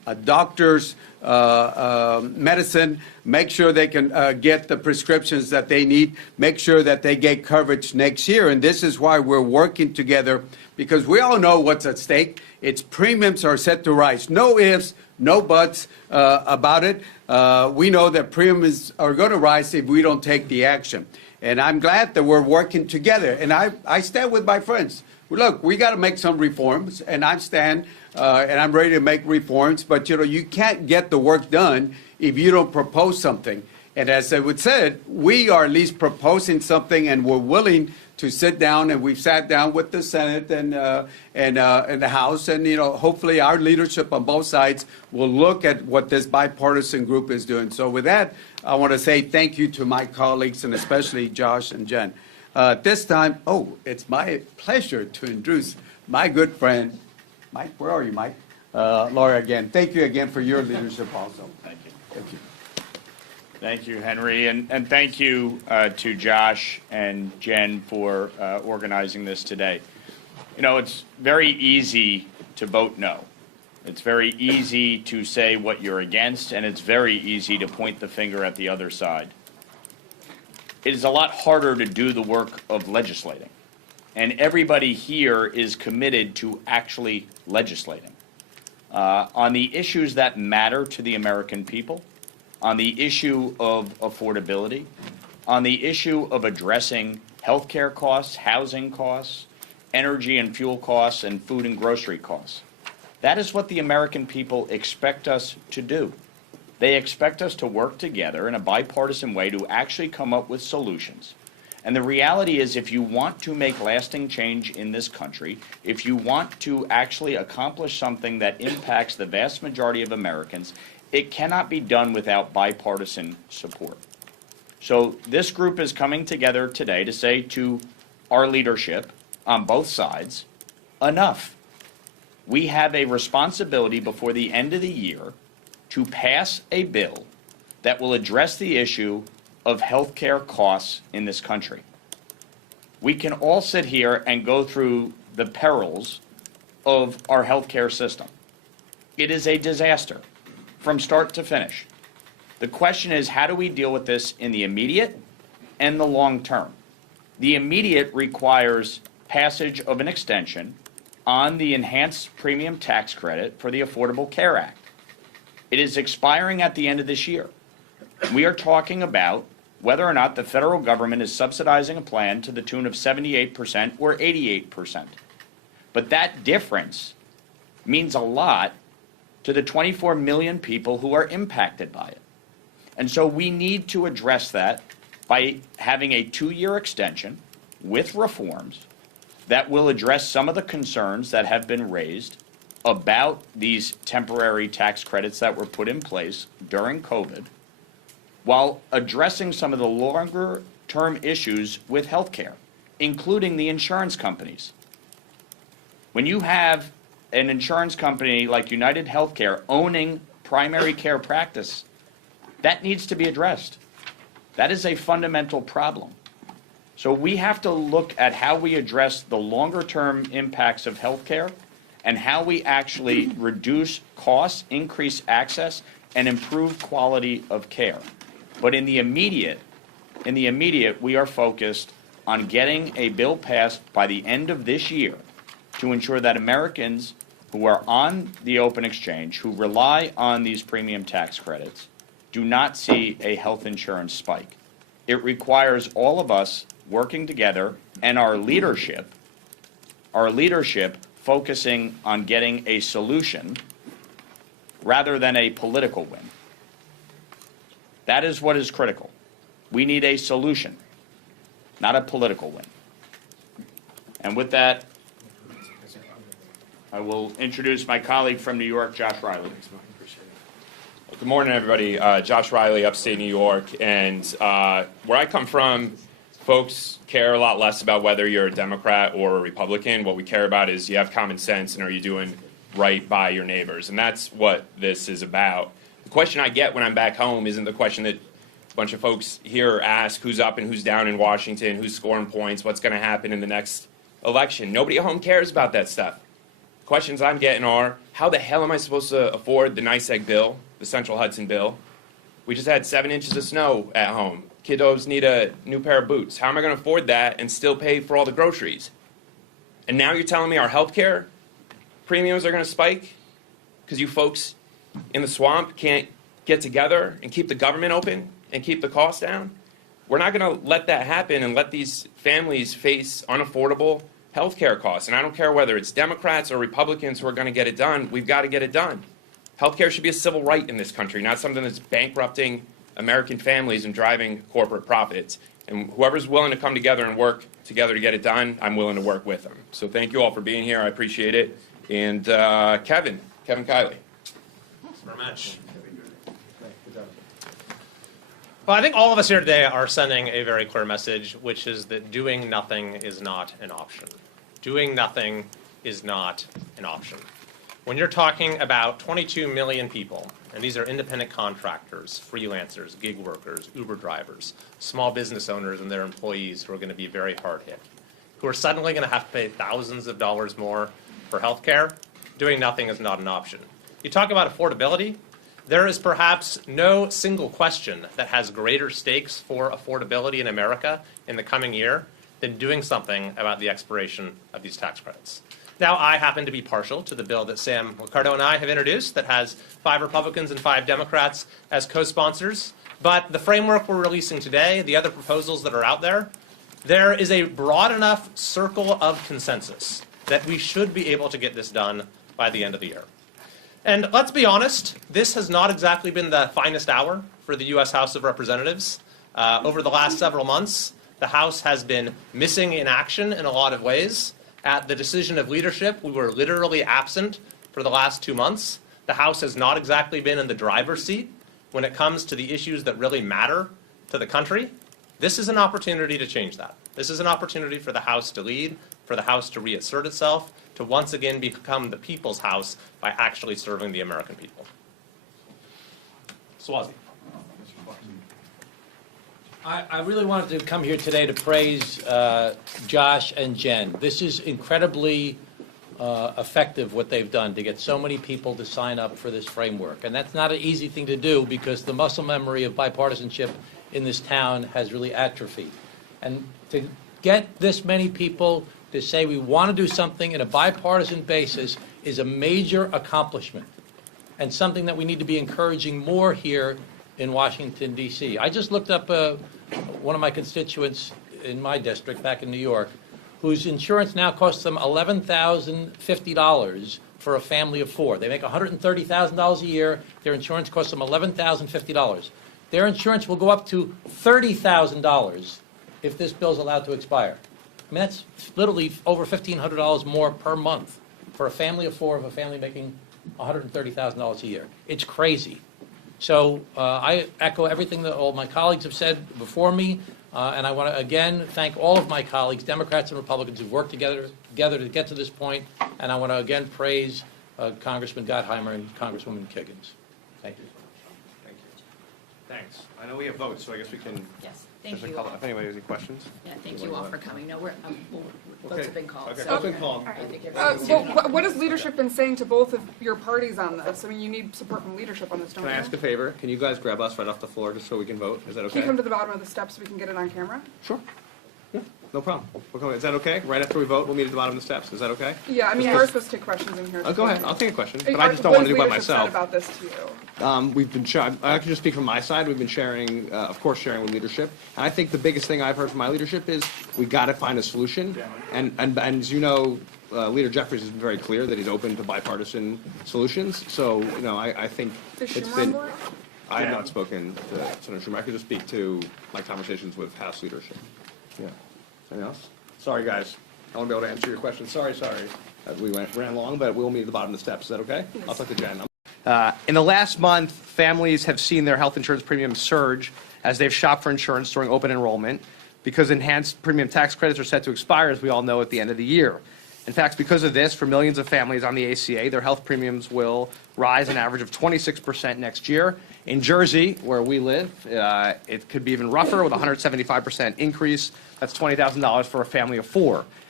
doctors, medicine, make sure they can get the prescriptions that they need, make sure that they get coverage next year. And this is why we're working together, because we all know what's at stake. Its premiums are set to rise. No ifs, no buts about it. We know that premiums are going to rise if we don't take the action. And I'm glad that we're working together. And I stand with my friends. Look, we got to make some reforms, and I stand and I'm ready to make reforms. But, you can't get the work done if you don't propose something. And as I would said, we are at least proposing something, and we're willing to sit down, and we've sat down with the Senate and the House, and hopefully our leadership on both sides will look at what this bipartisan group is doing. So with that, I want to say thank you to my colleagues, and especially Josh and Jen. This time, it's my pleasure to introduce my good friend, Mike. Where are you, Mike? Laura again. Thank you again for your leadership also. Thank you. Thank you. Thank you, Henry, and thank you to Josh and Jen for organizing this today. It's very easy to vote no. It's very easy to say what you're against, and it's very easy to point the finger at the other side. It is a lot harder to do the work of legislating, and everybody here is committed to actually legislating on the issues that matter to the American people, on the issue of affordability, on the issue of addressing health care costs, housing costs, energy and fuel costs, and food and grocery costs. That is what the American people expect us to do. They expect us to work together in a bipartisan way to actually come up with solutions. And the reality is, if you want to make lasting change in this country, if you want to actually accomplish something that impacts the vast majority of Americans, it cannot be done without bipartisan support. So this group is coming together today to say to our leadership on both sides, enough. We have a responsibility before the end of the year to pass a bill that will address the issue of health care costs in this country. We can all sit here and go through the perils of our health care system. It is a disaster from start to finish. The question is, how do we deal with this in the immediate and the long term? The immediate requires passage of an extension on the enhanced premium tax credit for the Affordable Care Act. It is expiring at the end of this year. We are talking about whether or not the federal government is subsidizing a plan to the tune of 78% or 88%. But that difference means a lot to the 24 million people who are impacted by it. And so we need to address that by having a 2-year extension with reforms that will address some of the concerns that have been raised about these temporary tax credits that were put in place during COVID, while addressing some of the longer-term issues with health care, including the insurance companies. When you have an insurance company like United Healthcare owning primary care practice, that needs to be addressed. That is a fundamental problem. So we have to look at how we address the longer-term impacts of healthcare and how we actually reduce costs, increase access, and improve quality of care. But in the immediate, we are focused on getting a bill passed by the end of this year to ensure that Americans who are on the open exchange, who rely on these premium tax credits, do not see a health insurance spike. It requires all of us working together and our leadership focusing on getting a solution rather than a political win. That is what is critical. We need a solution, not a political win. And with that, I will introduce my colleague from New York, Josh Riley. Good morning, everybody. Josh Riley, upstate New York. And where I come from, folks care a lot less about whether you're a Democrat or a Republican. What we care about is you have common sense and are you doing right by your neighbors. And that's what this is about. The question I get when I'm back home isn't the question that a bunch of folks here ask, who's up and who's down in Washington, who's scoring points, what's going to happen in the next election. Nobody at home cares about that stuff. Questions I'm getting are, how the hell am I supposed to afford the NYSEG bill, the Central Hudson bill? We just had 7 inches of snow at home. Kiddos need a new pair of boots. How am I going to afford that and still pay for all the groceries? And now you're telling me our health care premiums are going to spike because you folks in the swamp can't get together and keep the government open and keep the costs down? We're not going to let that happen and let these families face unaffordable health care costs. And I don't care whether it's Democrats or Republicans who are going to get it done. We've got to get it done. Health care should be a civil right in this country, not something that's bankrupting American families and driving corporate profits. And whoever's willing to come together and work together to get it done, I'm willing to work with them. So thank you all for being here. I appreciate it. And Kevin Kiley. Thanks very much. Well, I think all of us here today are sending a very clear message, which is that doing nothing is not an option. Doing nothing is not an option. When you're talking about 22 million people, and these are independent contractors, freelancers, gig workers, Uber drivers, small business owners and their employees who are going to be very hard hit, who are suddenly going to have to pay thousands of dollars more for health care, doing nothing is not an option. You talk about affordability. There is perhaps no single question that has greater stakes for affordability in America in the coming year than doing something about the expiration of these tax credits. Now, I happen to be partial to the bill that Sam Ricardo and I have introduced that has 5 Republicans and 5 Democrats as co-sponsors. But the framework we're releasing today, the other proposals that are out there, there is a broad enough circle of consensus that we should be able to get this done by the end of the year. And let's be honest, this has not exactly been the finest hour for the U.S. House of Representatives. Over the last several months, the House has been missing in action in a lot of ways. At the decision of leadership, we were literally absent for the last 2 months. The House has not exactly been in the driver's seat when it comes to the issues that really matter to the country. This is an opportunity to change that. This is an opportunity for the House to lead, for the House to reassert itself, to once again become the people's House by actually serving the American people. Swazi. I really wanted to come here today to praise Josh and Jen. This is incredibly effective what they've done to get so many people to sign up for this framework. And that's not an easy thing to do because the muscle memory of bipartisanship in this town has really atrophied. And to get this many people to say we want to do something in a bipartisan basis is a major accomplishment and something that we need to be encouraging more here in Washington, D.C. I just looked up one of my constituents in my district back in New York whose insurance now costs them $11,050 for a family of 4. They make $130,000 a year. Their insurance costs them $11,050. Their insurance will go up to $30,000 if this bill is allowed to expire. I mean, that's literally over $1,500 more per month for a family of 4 of a family making $130,000 a year. It's crazy. So I echo everything that all my colleagues have said before me, and I want to again thank all of my colleagues, Democrats and Republicans, who've worked together to get to this point, and I want to again praise Congressman Gottheimer and Congresswoman Kiggins. Thank you. Thank you. Thanks. I know we have votes, so I guess we can. Yes, thank you all. If anybody has any questions. Yeah, thank you all for coming. No, votes have been called. Okay, so votes have been called. I think everyone's What has leadership been saying to both of your parties on this? I mean, you need support from leadership on this, don't Can you? I ask a favor? Can you guys grab us right off the floor just so we can vote? Is that Can okay? you come to the bottom of the steps so we can get it on camera? Sure. Yeah, no problem. Is that okay? Right after we vote, we'll meet at the bottom of the steps. Is that okay? Yeah, I mean, you're supposed to take questions in here. Oh, go ahead. I'll take a question, but I just don't want to do it by myself. What has leadership said about this to you? We've been I can just speak from my side. We've been sharing, of course, sharing with leadership. And I think the biggest thing I've heard from my leadership is we got to find a solution. And as you know, Leader Jeffries has been very clear that he's open to bipartisan solutions. So, you know, I think Is it's Schumer been. on board? I have not spoken to Senator Schumer. I could just speak to my conversations with House leadership. Yeah. Anything else? Sorry, guys. I won't be able to answer your question. Sorry. We ran long, but we'll meet at the bottom of the steps. Is that okay? Yes. I'll talk to Jen. In the last month, families have seen their health insurance premiums surge as they've shopped for insurance during open enrollment because enhanced premium tax credits are set to expire, as we all know, at the end of the year. In fact, because of this, for millions of families on the ACA, their health premiums will rise an average of 26% next year. In Jersey, where we live, it could be even rougher with a 175% increase. That's $20,000 for a family of 4.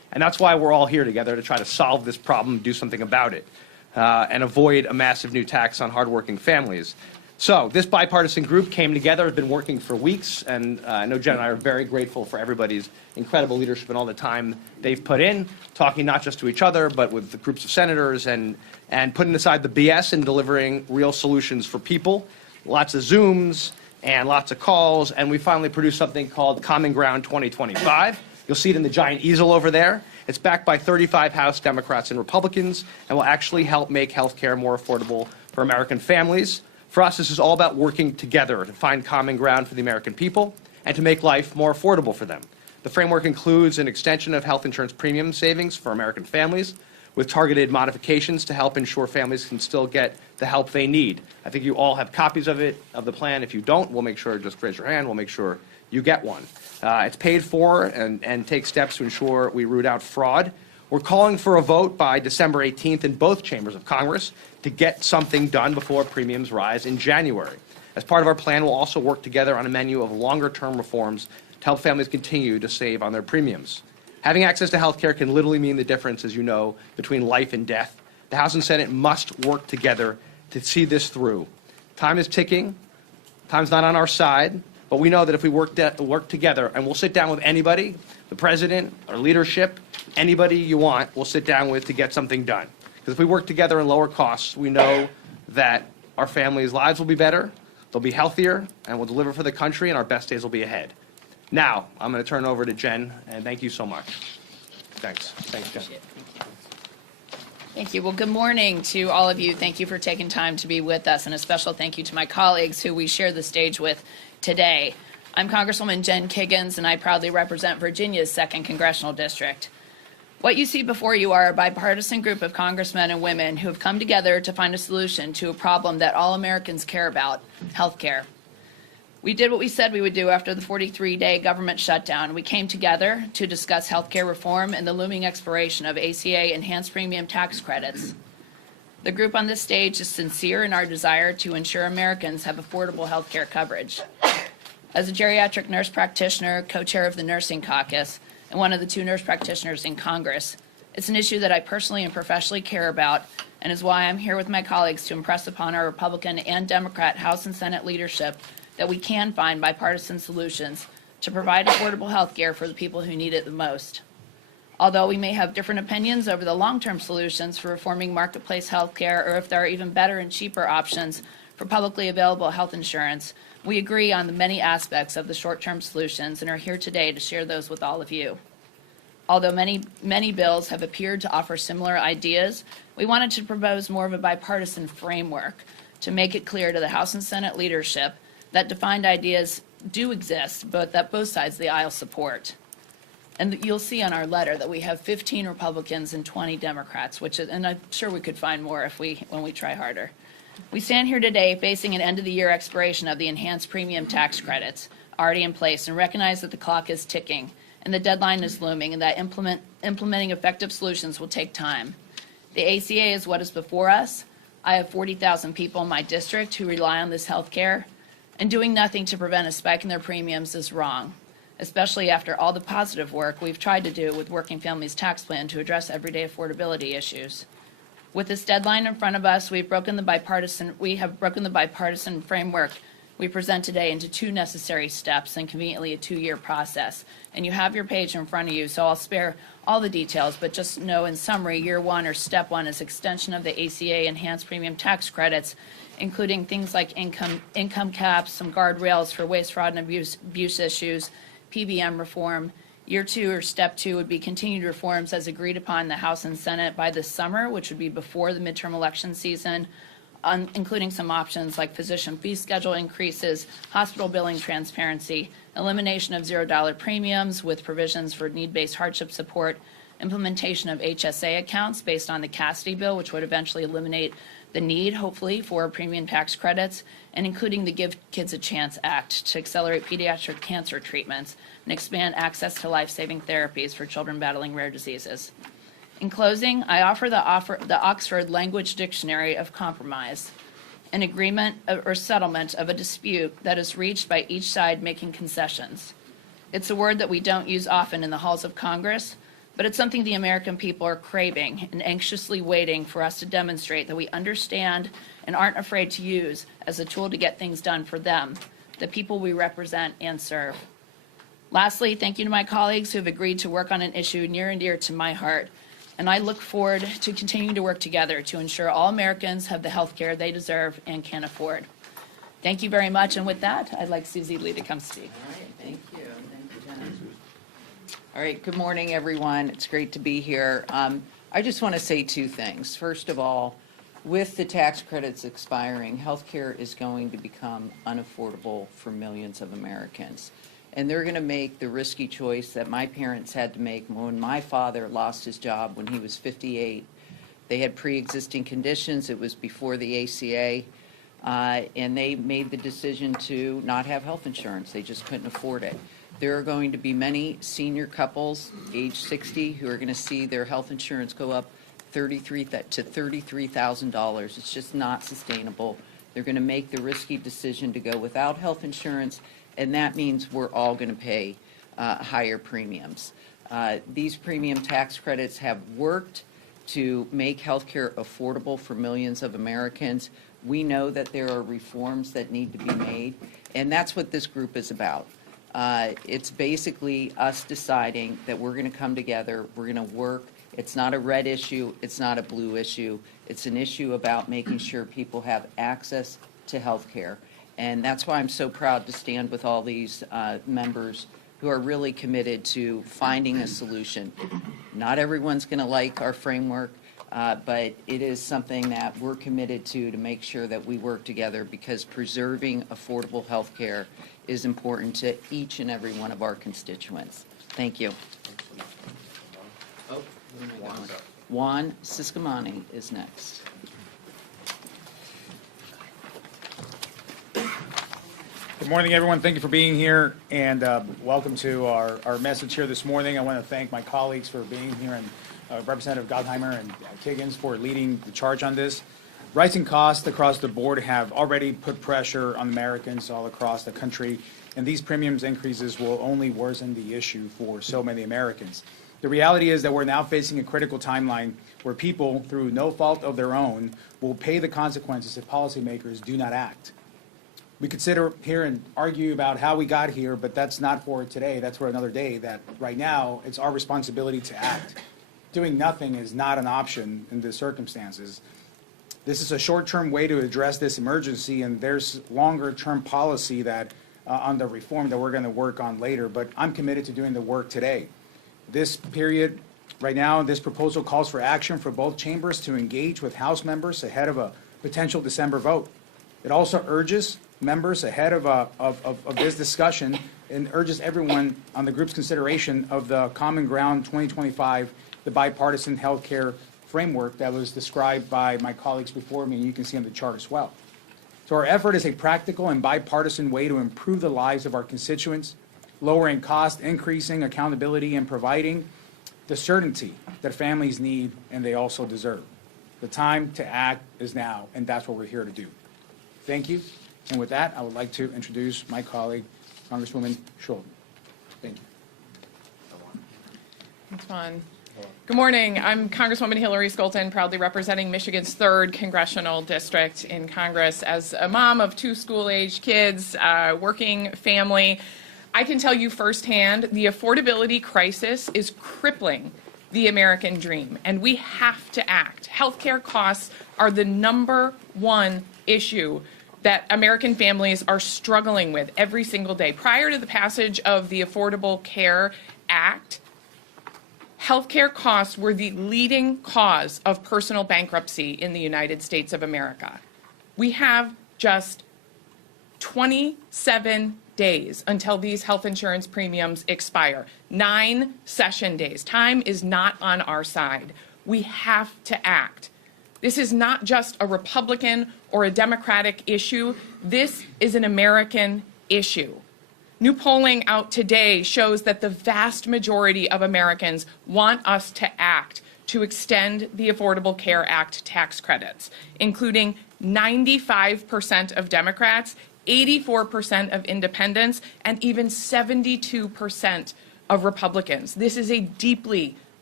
And that's why we're all here together, to try to solve this problem, do something about it, and avoid a massive new tax on hardworking families. So this bipartisan group came together, has been working for weeks, and I know Jen and I are very grateful for everybody's incredible leadership and all the time they've put in, talking not just to each other, but with the groups of senators, and putting aside the BS and delivering real solutions for people. Lots of Zooms and lots of calls, and we finally produced something called Common Ground 2025. You'll see it in the giant easel over there. It's backed by 35 House Democrats and Republicans, and will actually help make health care more affordable for American families. For us, this is all about working together to find common ground for the American people and to make life more affordable for them. The framework includes an extension of health insurance premium savings for American families, with targeted modifications to help ensure families can still get the help they need. I think you all have copies of it, of the plan. If you don't, we'll make sure, just raise your hand, we'll make sure you get one. It's paid for and takes steps to ensure we root out fraud. We're calling for a vote by December 18th in both chambers of Congress to get something done before premiums rise in January. As part of our plan, we'll also work together on a menu of longer-term reforms to help families continue to save on their premiums. Having access to health care can literally mean the difference, as you know, between life and death. The House and Senate must work together to see this through. Time is ticking. Time's not on our side. But we know that if we work together, and we'll sit down with anybody, the president, our leadership, anybody you want, we'll sit down with to get something done. Because if we work together and lower costs, we know that our families' lives will be better, they'll be healthier, and we'll deliver for the country, and our best days will be ahead. Now, I'm going to turn it over to Jen, and thank you so much. Thanks. Thanks, Jen. Thank you. Well, good morning to all of you. Thank you for taking time to be with us, and a special thank you to my colleagues who we share the stage with today. I'm Congresswoman Jen Kiggins, and I proudly represent Virginia's 2nd Congressional District. What you see before you are a bipartisan group of congressmen and women who have come together to find a solution to a problem that all Americans care about, health care. We did what we said we would do after the 43-day government shutdown. We came together to discuss health care reform and the looming expiration of ACA enhanced premium tax credits. The group on this stage is sincere in our desire to ensure Americans have affordable health care coverage. As a geriatric nurse practitioner, co-chair of the Nursing Caucus, and one of the 2 nurse practitioners in Congress, it's an issue that I personally and professionally care about, and is why I'm here with my colleagues to impress upon our Republican and Democrat House and Senate leadership that we can find bipartisan solutions to provide affordable health care for the people who need it the most. Although we may have different opinions over the long-term solutions for reforming marketplace health care, or if there are even better and cheaper options for publicly available health insurance, we agree on the many aspects of the short-term solutions and are here today to share those with all of you. Although many bills have appeared to offer similar ideas, we wanted to propose more of a bipartisan framework to make it clear to the House and Senate leadership that defined ideas do exist, but that both sides of the aisle support. And you'll see on our letter that we have 15 Republicans and 20 Democrats, and I'm sure we could find more when we try harder. We stand here today facing an end-of-the-year expiration of the enhanced premium tax credits already in place, and recognize that the clock is ticking and the deadline is looming, and that implementing effective solutions will take time. The ACA is what is before us. I have 40,000 people in my district who rely on this health care, and doing nothing to prevent a spike in their premiums is wrong, especially after all the positive work we've tried to do with Working Families Tax Plan to address everyday affordability issues. With this deadline in front of us, we have broken the bipartisan framework we present today into 2 necessary steps and conveniently a 2-year process. And you have your page in front of you, so I'll spare all the details, but just know in summary, year 1 or step 1 is extension of the ACA enhanced premium tax credits, including things like income caps, some guardrails for waste, fraud, and abuse issues, PBM reform. Year 2 or step 2 would be continued reforms as agreed upon in the House and Senate by this summer, which would be before the midterm election season, including some options like physician fee schedule increases, hospital billing transparency, elimination of $0 premiums with provisions for need-based hardship support, implementation of HSA accounts based on the Cassidy bill, which would eventually eliminate the need, hopefully, for premium tax credits, and including the Give Kids a Chance Act to accelerate pediatric cancer treatments and expand access to life-saving therapies for children battling rare diseases. In closing, I offer the Oxford Language Dictionary of Compromise, an agreement or settlement of a dispute that is reached by each side making concessions. It's a word that we don't use often in the halls of Congress, but it's something the American people are craving and anxiously waiting for us to demonstrate that we understand and aren't afraid to use as a tool to get things done for them, the people we represent and serve. Lastly, thank you to my colleagues who have agreed to work on an issue near and dear to my heart, and I look forward to continuing to work together to ensure all Americans have the health care they deserve and can afford. Thank you very much, and with that, I'd like Susie Lee to come speak. All right, thank you. Thank you, Jenna. All right, good morning, everyone. It's great to be here. I just want to say two things. First of all, with the tax credits expiring, healthcare is going to become unaffordable for millions of Americans. And they're going to make the risky choice that my parents had to make when my father lost his job when he was 58. They had pre-existing conditions. It was before the ACA. And they made the decision to not have health insurance. They just couldn't afford it. There are going to be many senior couples, age 60, who are going to see their health insurance go up to $33,000. It's just not sustainable. They're going to make the risky decision to go without health insurance, and that means we're all going to pay higher premiums. These premium tax credits have worked to make health care affordable for millions of Americans. We know that there are reforms that need to be made, and that's what this group is about. It's basically us deciding that we're going to come together, we're going to work. It's not a red issue, it's not a blue issue. It's an issue about making sure people have access to health care. And that's why I'm so proud to stand with all these members who are really committed to finding a solution. Not everyone's going to like our framework, but it is something that we're committed to make sure that we work together, because preserving affordable health care is important to each and every one of our constituents. Thank you. Juan Siscomani is next. Good morning, everyone. Thank you for being here, and welcome to our message here this morning. I want to thank my colleagues for being here, and Representative Gottheimer and Kiggins for leading the charge on this. Rising costs across the board have already put pressure on Americans all across the country, and these premiums increases will only worsen the issue for so many Americans. The reality is that we're now facing a critical timeline where people, through no fault of their own, will pay the consequences if policymakers do not act. We could sit here and argue about how we got here, but that's not for today. That's for another day. That right now, it's our responsibility to act. Doing nothing is not an option in the circumstances. This is a short-term way to address this emergency, and there's longer-term policy that on the reform that we're going to work on later, but I'm committed to doing the work today. This period, right now, this proposal calls for action for both chambers to engage with House members ahead of a potential December vote. It also urges members ahead of this discussion and urges everyone on the group's consideration of the Common Ground 2025, the bipartisan health care framework that was described by my colleagues before me, and you can see on the chart as well. So our effort is a practical and bipartisan way to improve the lives of our constituents, lowering cost, increasing accountability, and providing the certainty that families need and they also deserve. The time to act is now, and that's what we're here to do. Thank you. And with that, I would like to introduce my colleague, Congresswoman Schultz. Thank you. Thanks, Juan. Good morning. I'm Congresswoman Hillary Skolton, proudly representing Michigan's 3rd congressional district in Congress. As a mom of 2 school-aged kids, working family, I can tell you firsthand the affordability crisis is crippling the American dream, and we have to act. Healthcare costs are the #1 issue that American families are struggling with every single day. Prior to the passage of the Affordable Care Act, healthcare costs were the leading cause of personal bankruptcy in the United States of America. We have just 27 days until these health insurance premiums expire. 9 session days. Time is not on our side. We have to act. This is not just a Republican or a Democratic issue. This is an American issue. New polling out today shows that the vast majority of Americans want us to act to extend the Affordable Care Act tax credits, including 95% of Democrats, 84% of independents, and even 72% of Republicans. This is a deeply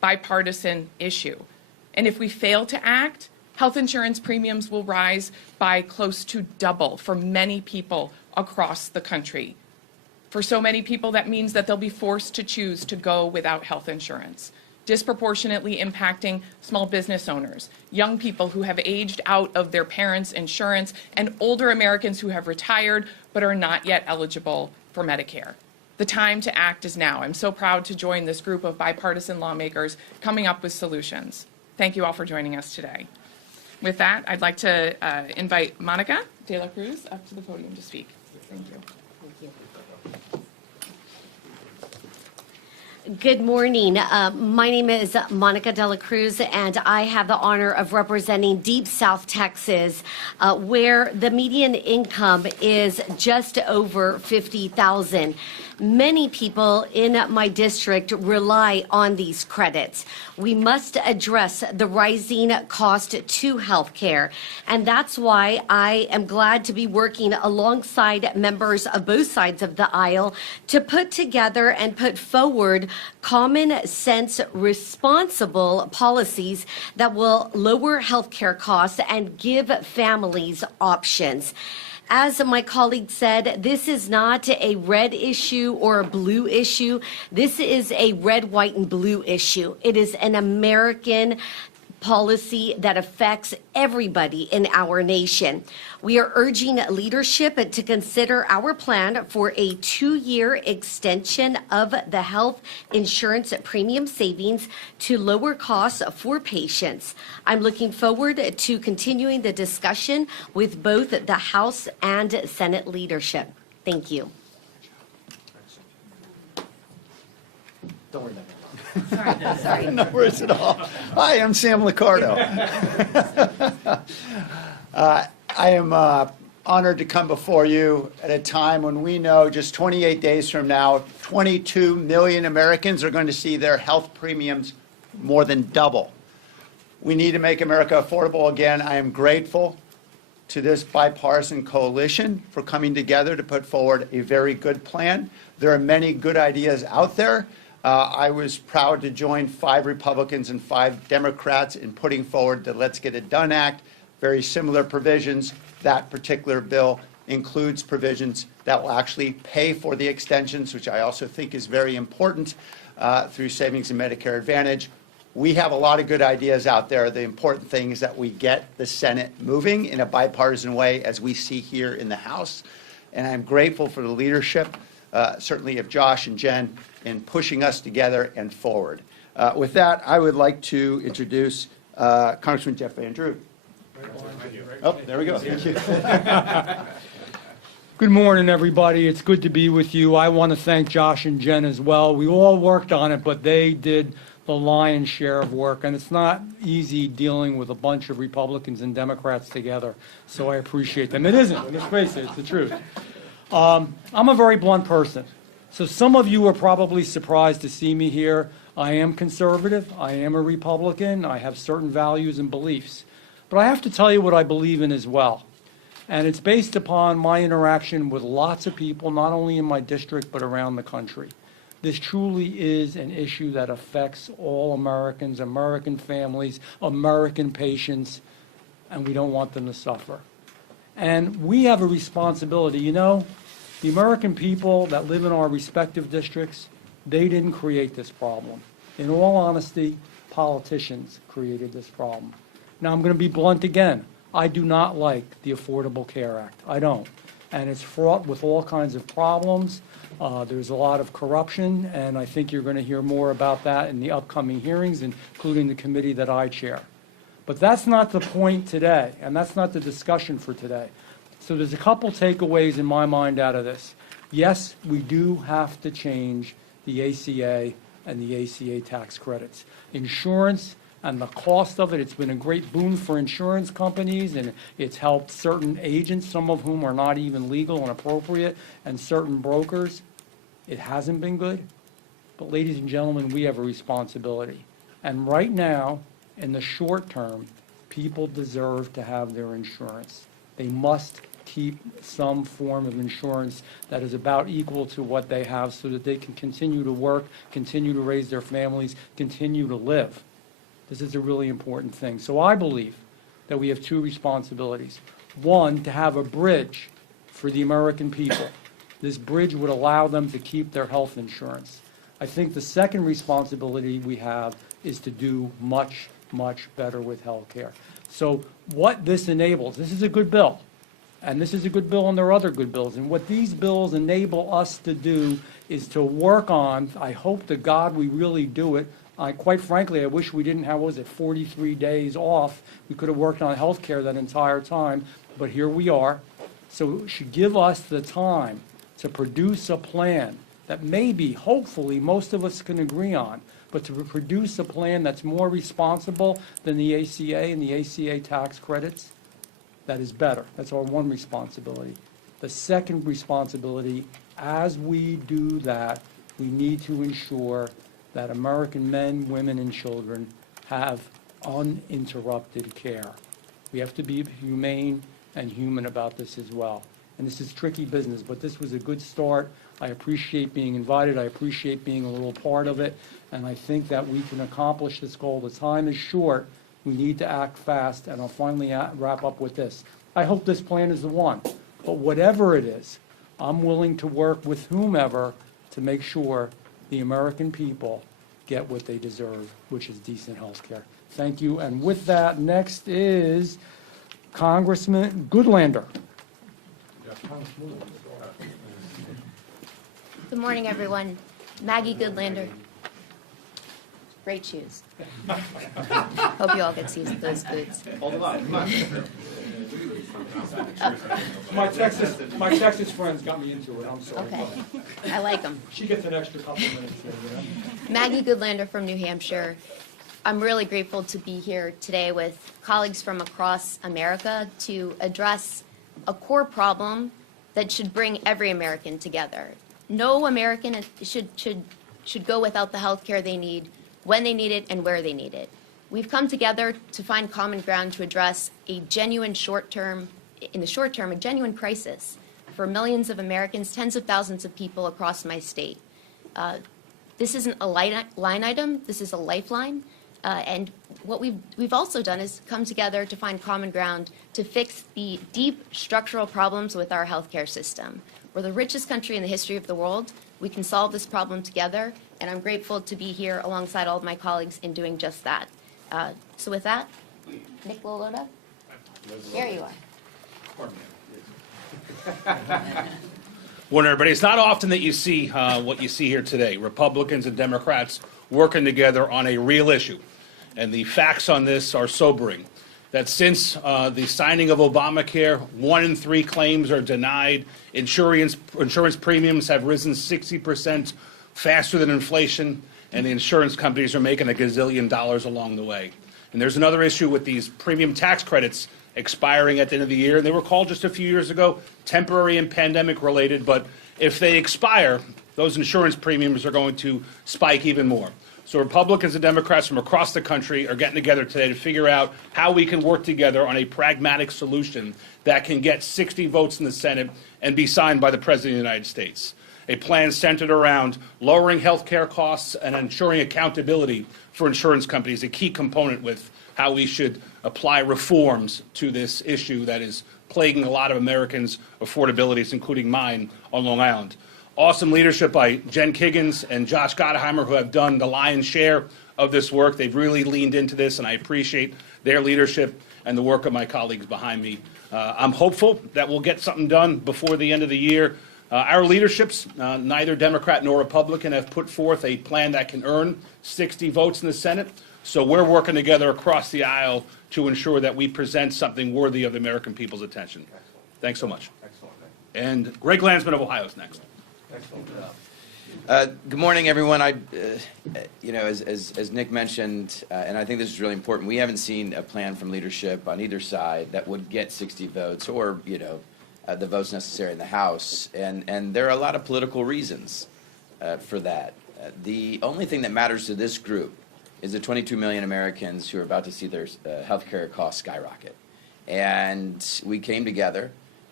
bipartisan issue. And if we fail to act, health insurance premiums will rise by close to double for many people across the country. For so many people, that means that they'll be forced to choose to go without health insurance, disproportionately impacting small business owners, young people who have aged out of their parents' insurance, and older Americans who have retired but are not yet eligible for Medicare. The time to act is now. I'm so proud to join this group of bipartisan lawmakers coming up with solutions. Thank you all for joining us today. With that, I'd like to invite Monica de la Cruz up to the podium to speak. Thank you. Good morning. My name is Monica de la Cruz, and I have the honor of representing Deep South Texas, where the median income is just over $50,000. Many people in my district rely on these credits. We must address the rising cost to health care, and that's why I am glad to be working alongside members of both sides of the aisle to put together and put forward common sense, responsible policies that will lower health care costs and give families options. As my colleague said, this is not a red issue or a blue issue. This is a red, white, and blue issue. It is an American policy that affects everybody in our nation. We are urging leadership to consider our plan for a 2-year extension of the health insurance premium savings to lower costs for patients. I'm looking forward to continuing the discussion with both the House and Senate leadership. Thank you. Don't worry about it. Sorry. No worries at all. Hi, I'm Sam Liccardo. I am honored to come before you at a time when we know just 28 days from now, 22 million Americans are going to see their health premiums more than double. We need to make America affordable again. I am grateful to this bipartisan coalition for coming together to put forward a very good plan. There are many good ideas out there. I was proud to join 5 Republicans and 5 Democrats in putting forward the Let's Get It Done Act, very similar provisions. That particular bill includes provisions that will actually pay for the extensions, which I also think is very important, through savings and Medicare Advantage. We have a lot of good ideas out there. The important thing is that we get the Senate moving in a bipartisan way, as we see here in the House. And I'm grateful for the leadership, certainly of Josh and Jen, in pushing us together and forward. With that, I would like to introduce Congressman Jeff Van Drew. Oh, there we go. Thank you. Good morning, everybody. It's good to be with you. I want to thank Josh and Jen as well. We all worked on it, but they did the lion's share of work, and it's not easy dealing with a bunch of Republicans and Democrats together, so I appreciate them. It isn't. Let's face it, it's the truth. I'm a very blunt person. So some of you are probably surprised to see me here. I am conservative. I am a Republican. I have certain values and beliefs. But I have to tell you what I believe in as well. And it's based upon my interaction with lots of people, not only in my district, but around the country. This truly is an issue that affects all Americans, American families, American patients, and we don't want them to suffer. And we have a responsibility. You know, the American people that live in our respective districts, they didn't create this problem. In all honesty, politicians created this problem. Now, I'm going to be blunt again. I do not like the Affordable Care Act. I don't. And it's fraught with all kinds of problems. There's a lot of corruption, and I think you're going to hear more about that in the upcoming hearings, including the committee that I chair. But that's not the point today, and that's not the discussion for today. So there's a couple takeaways in my mind out of this. Yes, we do have to change the ACA and the ACA tax credits. Insurance and the cost of it, it's been a great boon for insurance companies, and it's helped certain agents, some of whom are not even legal and appropriate, and certain brokers. It hasn't been good. But ladies and gentlemen, we have a responsibility. And right now, in the short term, people deserve to have their insurance. They must keep some form of insurance that is about equal to what they have so that they can continue to work, continue to raise their families, continue to live. This is a really important thing. So I believe that we have two responsibilities. One, to have a bridge for the American people. This bridge would allow them to keep their health insurance. I think the second responsibility we have is to do much, much better with health care. So what this enables, this is a good bill, and this is a good bill and there are other good bills, and what these bills enable us to do is to work on, I hope to God we really do it. Quite frankly, I wish we didn't have, 43 days off. We could have worked on health care that entire time, but here we are. So it should give us the time to produce a plan that maybe, hopefully, most of us can agree on, but to produce a plan that's more responsible than the ACA and the ACA tax credits, that is better. That's our one responsibility. The second responsibility, as we do that, we need to ensure that American men, women, and children have uninterrupted care. We have to be humane and human about this as well. And this is tricky business, but this was a good start. I appreciate being invited. I appreciate being a little part of it. And I think that we can accomplish this goal. The time is short. We need to act fast. And I'll finally wrap up with this. I hope this plan is the one. But whatever it is, I'm willing to work with whomever to make sure the American people get what they deserve, which is decent health care. Thank you. And with that, next is Congressman Goodlander. Good morning, everyone. Maggie Goodlander. Great shoes. Hope you all get to use those boots. My Texas friends got me into it. I'm sorry. Okay. I like them. She gets an extra couple minutes here, you know? Maggie Goodlander from New Hampshire. I'm really grateful to be here today with colleagues from across America to address a core problem that should bring every American together. No American should go without the health care they need, when they need it, and where they need it. We've come together to find common ground to address a genuine in the short term, a genuine crisis for millions of Americans, tens of thousands of people across my state. This isn't a line item, this is a lifeline. And what we've also done is come together to find common ground to fix the deep structural problems with our healthcare system. We're the richest country in the history of the world. We can solve this problem together, and I'm grateful to be here alongside all of my colleagues in doing just that. So with that, Nick Loloda, there you are. Morning, everybody. It's not often that you see what you see here today. Republicans and Democrats working together on a real issue. And the facts on this are sobering. That since the signing of Obamacare, 1 in 3 claims are denied. Insurance premiums have risen 60% faster than inflation, and the insurance companies are making $1 gazillion along the way. And there's another issue with these premium tax credits expiring at the end of the year. And they were called just a few years ago temporary and pandemic related, but if they expire, those insurance premiums are going to spike even more. So Republicans and Democrats from across the country are getting together today to figure out how we can work together on a pragmatic solution that can get 60 votes in the Senate and be signed by the President of the United States. A plan centered around lowering health care costs and ensuring accountability for insurance companies, a key component with how we should apply reforms to this issue that is plaguing a lot of Americans' affordabilities, including mine on Long Island. Awesome leadership by Jen Kiggins and Josh Gottheimer, who have done the lion's share of this work. They've really leaned into this, and I appreciate their leadership and the work of my colleagues behind me. I'm hopeful that we'll get something done before the end of the year. Our leaderships, neither Democrat nor Republican, have put forth a plan that can earn 60 votes in the Senate. So we're working together across the aisle to ensure that we present something worthy of the American people's attention. Thanks so much. And Greg Landsman of Ohio is next. Good morning, everyone. As Nick mentioned, and I think this is really important, we haven't seen a plan from leadership on either side that would get 60 votes or, the votes necessary in the House. And there are a lot of political reasons for that. The only thing that matters to this group is the 22 million Americans who are about to see their health care costs skyrocket. And we came together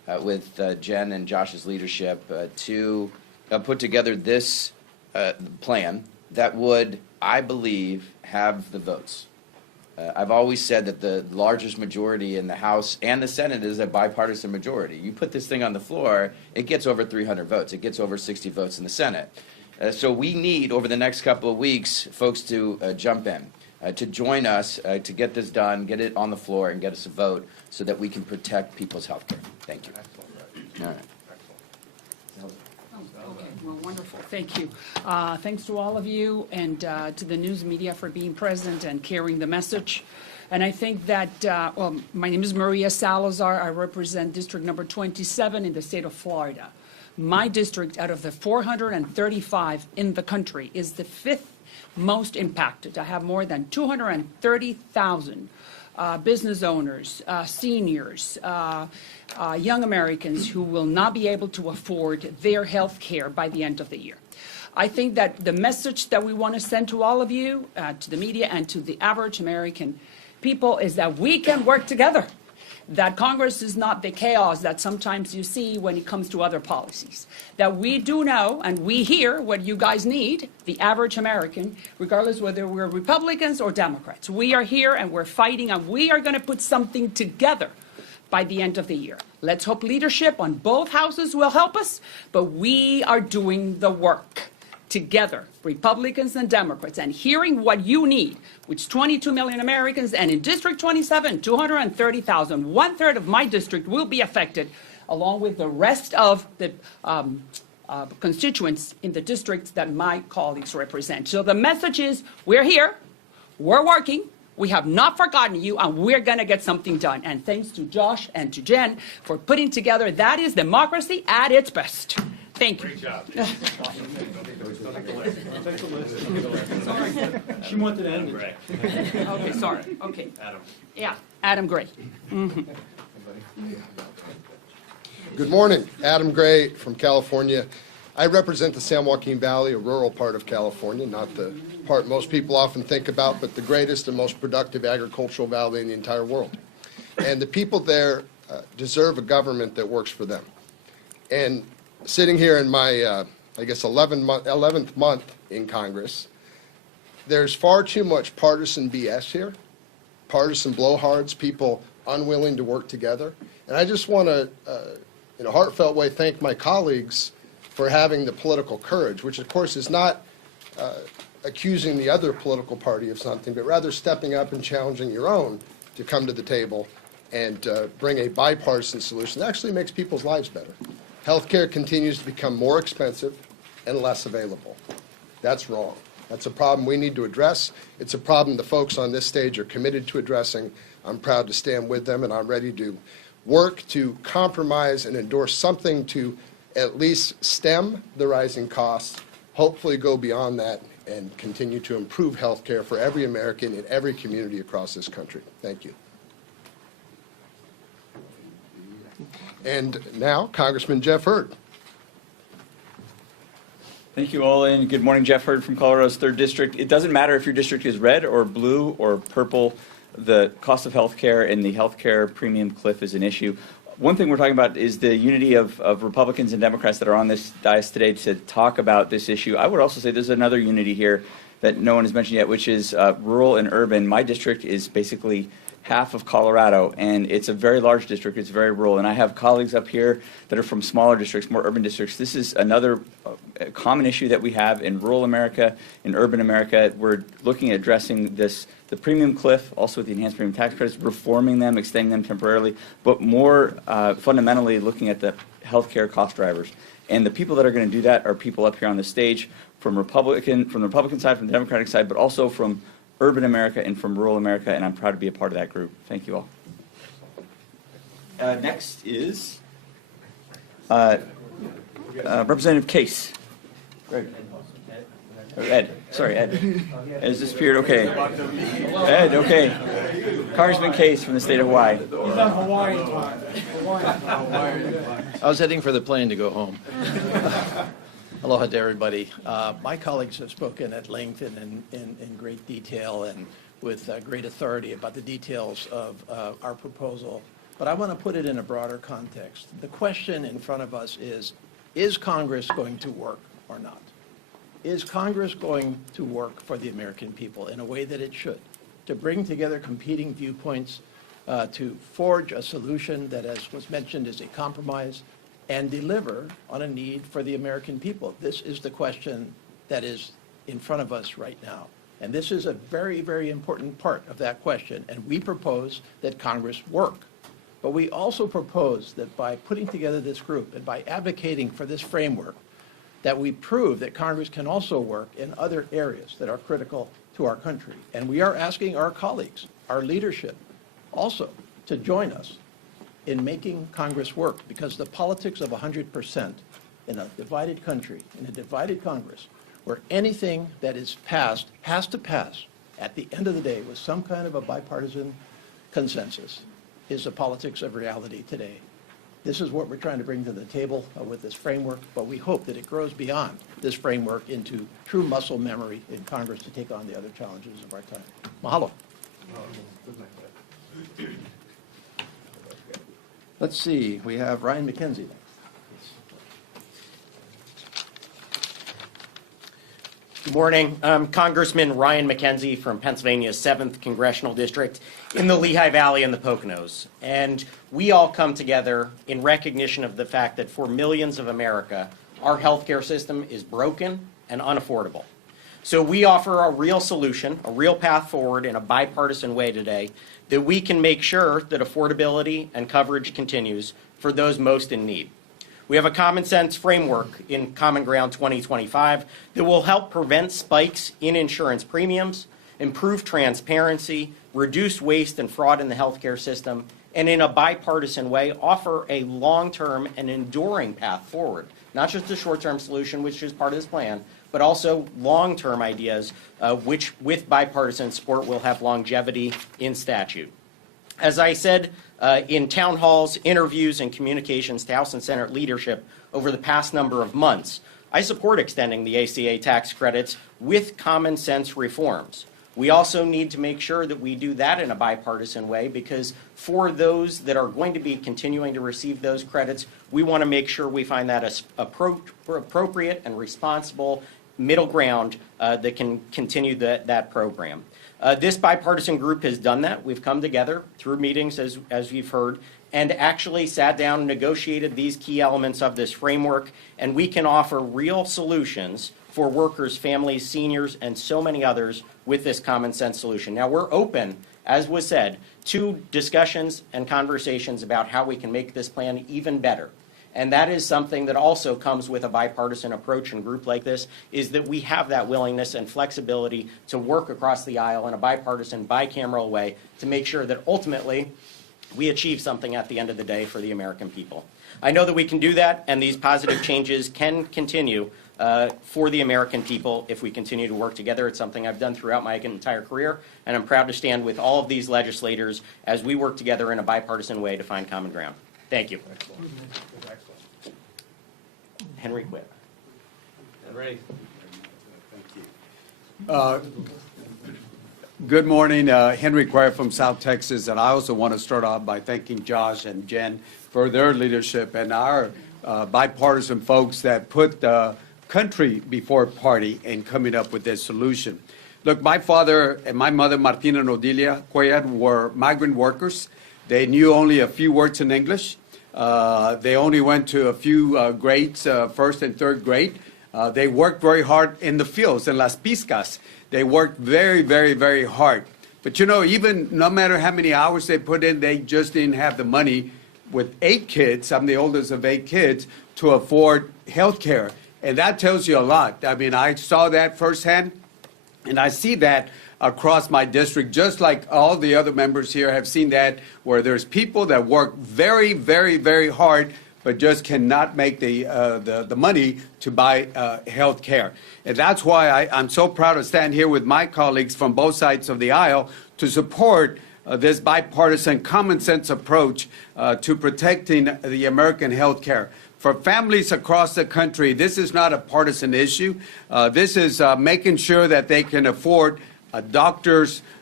with Jen and Josh's leadership to put together this plan that would, I believe, have the votes. I've always said that the largest majority in the House and the Senate is a bipartisan majority. You put this thing on the floor, it gets over 300 votes. It gets over 60 votes in the Senate. So we need, over the next couple of weeks, folks to jump in, to join us, to get this done, get it on the floor, and get us a vote so that we can protect people's health care. Thank you. All right. Okay, well, wonderful. Thank you. Thanks to all of you and to the news media for being present and carrying the message. And I think that, well, my name is Maria Salazar. I represent District Number 27 in the state of Florida. My district, out of the 435 in the country, is the 5th most impacted. I have more than 230,000 business owners, seniors, young Americans who will not be able to afford their health care by the end of the year. I think that the message that we want to send to all of you, to the media and to the average American people is that we can work together, that Congress is not the chaos that sometimes you see when it comes to other policies, that we do know and we hear what you guys need, the average American, regardless whether we're Republicans or Democrats. We are here and we're fighting and we are going to put something together by the end of the year. Let's hope leadership on both houses will help us, but we are doing the work together, Republicans and Democrats, and hearing what you need, which 22 million Americans, and in District 27, 230,000, 1/3 of my district will be affected, along with the rest of the constituents in the districts that my colleagues represent. So the message is, we're here, we're working, we have not forgotten you, and we're going to get something done. And thanks to Josh and to Jen for putting together, that is democracy at its best. Thank you. Great job. She wanted to end it. Right. Okay, sorry. Okay. Adam. Yeah, Adam Gray. Good morning. Adam Gray from California. I represent the San Joaquin Valley, a rural part of California, not the part most people often think about, but the greatest and most productive agricultural valley in the entire world. And the people there deserve a government that works for them. And sitting here in my, I guess, 11th month in Congress, there's far too much partisan BS here, partisan blowhards, people unwilling to work together. And I just want to, in a heartfelt way, thank my colleagues for having the political courage, which, of course, is not accusing the other political party of something, but rather stepping up and challenging your own to come to the table and bring a bipartisan solution that actually makes people's lives better. Healthcare continues to become more expensive and less available. That's wrong. That's a problem we need to address. It's a problem the folks on this stage are committed to addressing. I'm proud to stand with them, and I'm ready to work to compromise and endorse something to at least stem the rising costs, hopefully go beyond that, and continue to improve health care for every American in every community across this country. Thank you. And now, Congressman Jeff Hurd. Thank you all, and good morning. Jeff Hurd from Colorado's 3rd District. It doesn't matter if your district is red or blue or purple. The cost of health care and the health care premium cliff is an issue. One thing we're talking about is the unity of Republicans and Democrats that are on this dais today to talk about this issue. I would also say there's another unity here that no one has mentioned yet, which is rural and urban. My district is basically half of Colorado, and it's a very large district. It's very rural, and I have colleagues up here that are from smaller districts, more urban districts. This is another common issue that we have in rural America, in urban America. We're looking at addressing this, the premium cliff, also with the enhanced premium tax credits, reforming them, extending them temporarily, but more fundamentally looking at the healthcare cost drivers. And the people that are going to do that are people up here on the stage from the Republican side, from the Democratic side, but also from urban America and from rural America, and I'm proud to be a part of that group. Thank you all. Next is Representative Case. Greg. Ed. Sorry, Ed. Ed has disappeared. Okay. Ed, okay. Congressman Case from the state of Hawaii. He's on Hawaiian time. I was heading for the plane to go home. Aloha to everybody. My colleagues have spoken at length and in great detail and with great authority about the details of our proposal but I want to put it in a broader context. The question in front of us is Congress going to work or not? Is Congress going to work for the American people in a way that it should, to bring together competing viewpoints, to forge a solution that, as was mentioned, is a compromise, and deliver on a need for the American people? This is the question that is in front of us right now. And this is a very, very important part of that question. And we propose that Congress work. But we also propose that by putting together this group and by advocating for this framework, that we prove that Congress can also work in other areas that are critical to our country. And we are asking our colleagues, our leadership, also to join us in making Congress work, because the politics of 100% in a divided country, in a divided Congress, where anything that is passed has to pass at the end of the day with some kind of a bipartisan consensus, is the politics of reality today. This is what we're trying to bring to the table with this framework, but we hope that it grows beyond this framework into true muscle memory in Congress to take on the other challenges of our time. Mahalo. Let's see, we have Ryan McKenzie next. Good morning. I'm Congressman Ryan McKenzie from Pennsylvania's 7th Congressional District in the Lehigh Valley and the Poconos. And we all come together in recognition of the fact that for millions of America, our healthcare system is broken and unaffordable. So we offer a real solution, a real path forward in a bipartisan way today that we can make sure that affordability and coverage continues for those most in need. We have a common sense framework in Common Ground 2025 that will help prevent spikes in insurance premiums, improve transparency, reduce waste and fraud in the healthcare system, and in a bipartisan way offer a long-term and enduring path forward. Not just a short-term solution, which is part of this plan, but also long-term ideas, which with bipartisan support will have longevity in statute. As I said in town halls, interviews, and communications to House and Senate leadership over the past number of months, I support extending the ACA tax credits with common sense reforms. We also need to make sure that we do that in a bipartisan way, because for those that are going to be continuing to receive those credits, we want to make sure we find that as appropriate and responsible middle ground that can continue that program. This bipartisan group has done that. We've come together through meetings, as you've heard, and actually sat down and negotiated these key elements of this framework, and we can offer real solutions for workers, families, seniors, and so many others with this common sense solution. Now, we're open, as was said, to discussions and conversations about how we can make this plan even better. And that is something that also comes with a bipartisan approach and group like this, is that we have that willingness and flexibility to work across the aisle in a bipartisan, bicameral way to make sure that ultimately we achieve something at the end of the day for the American people. I know that we can do that, and these positive changes can continue for the American people if we continue to work together. It's something I've done throughout my entire career, and I'm proud to stand with all of these legislators as we work together in a bipartisan way to find common ground. Thank you. Henry Quitt. Henry. Good morning, Henry Quitt from South Texas, and I also want to start off by thanking Josh and Jen for their leadership and our bipartisan folks that put the country before party in coming up with this solution. Look, my father and my mother, Martina and Odilia Quitt, were migrant workers. They knew only a few words in English. They only went to a few grades, first and third grade. They worked very hard in the fields, in las piscas. They worked very, very, very hard. But you know, even no matter how many hours they put in, they just didn't have the money with 8 kids, I'm the oldest of 8 kids, to afford health care. And that tells you a lot. I mean, I saw that firsthand, and I see that across my district, just like all the other members here have seen that, where there's people that work very, very, very hard, but just cannot make the money to buy health care. And that's why I'm so proud to stand here with my colleagues from both sides of the aisle to support this bipartisan common sense approach to protecting the American health care. For families across the country, this is not a partisan issue. This is making sure that they can afford doctors,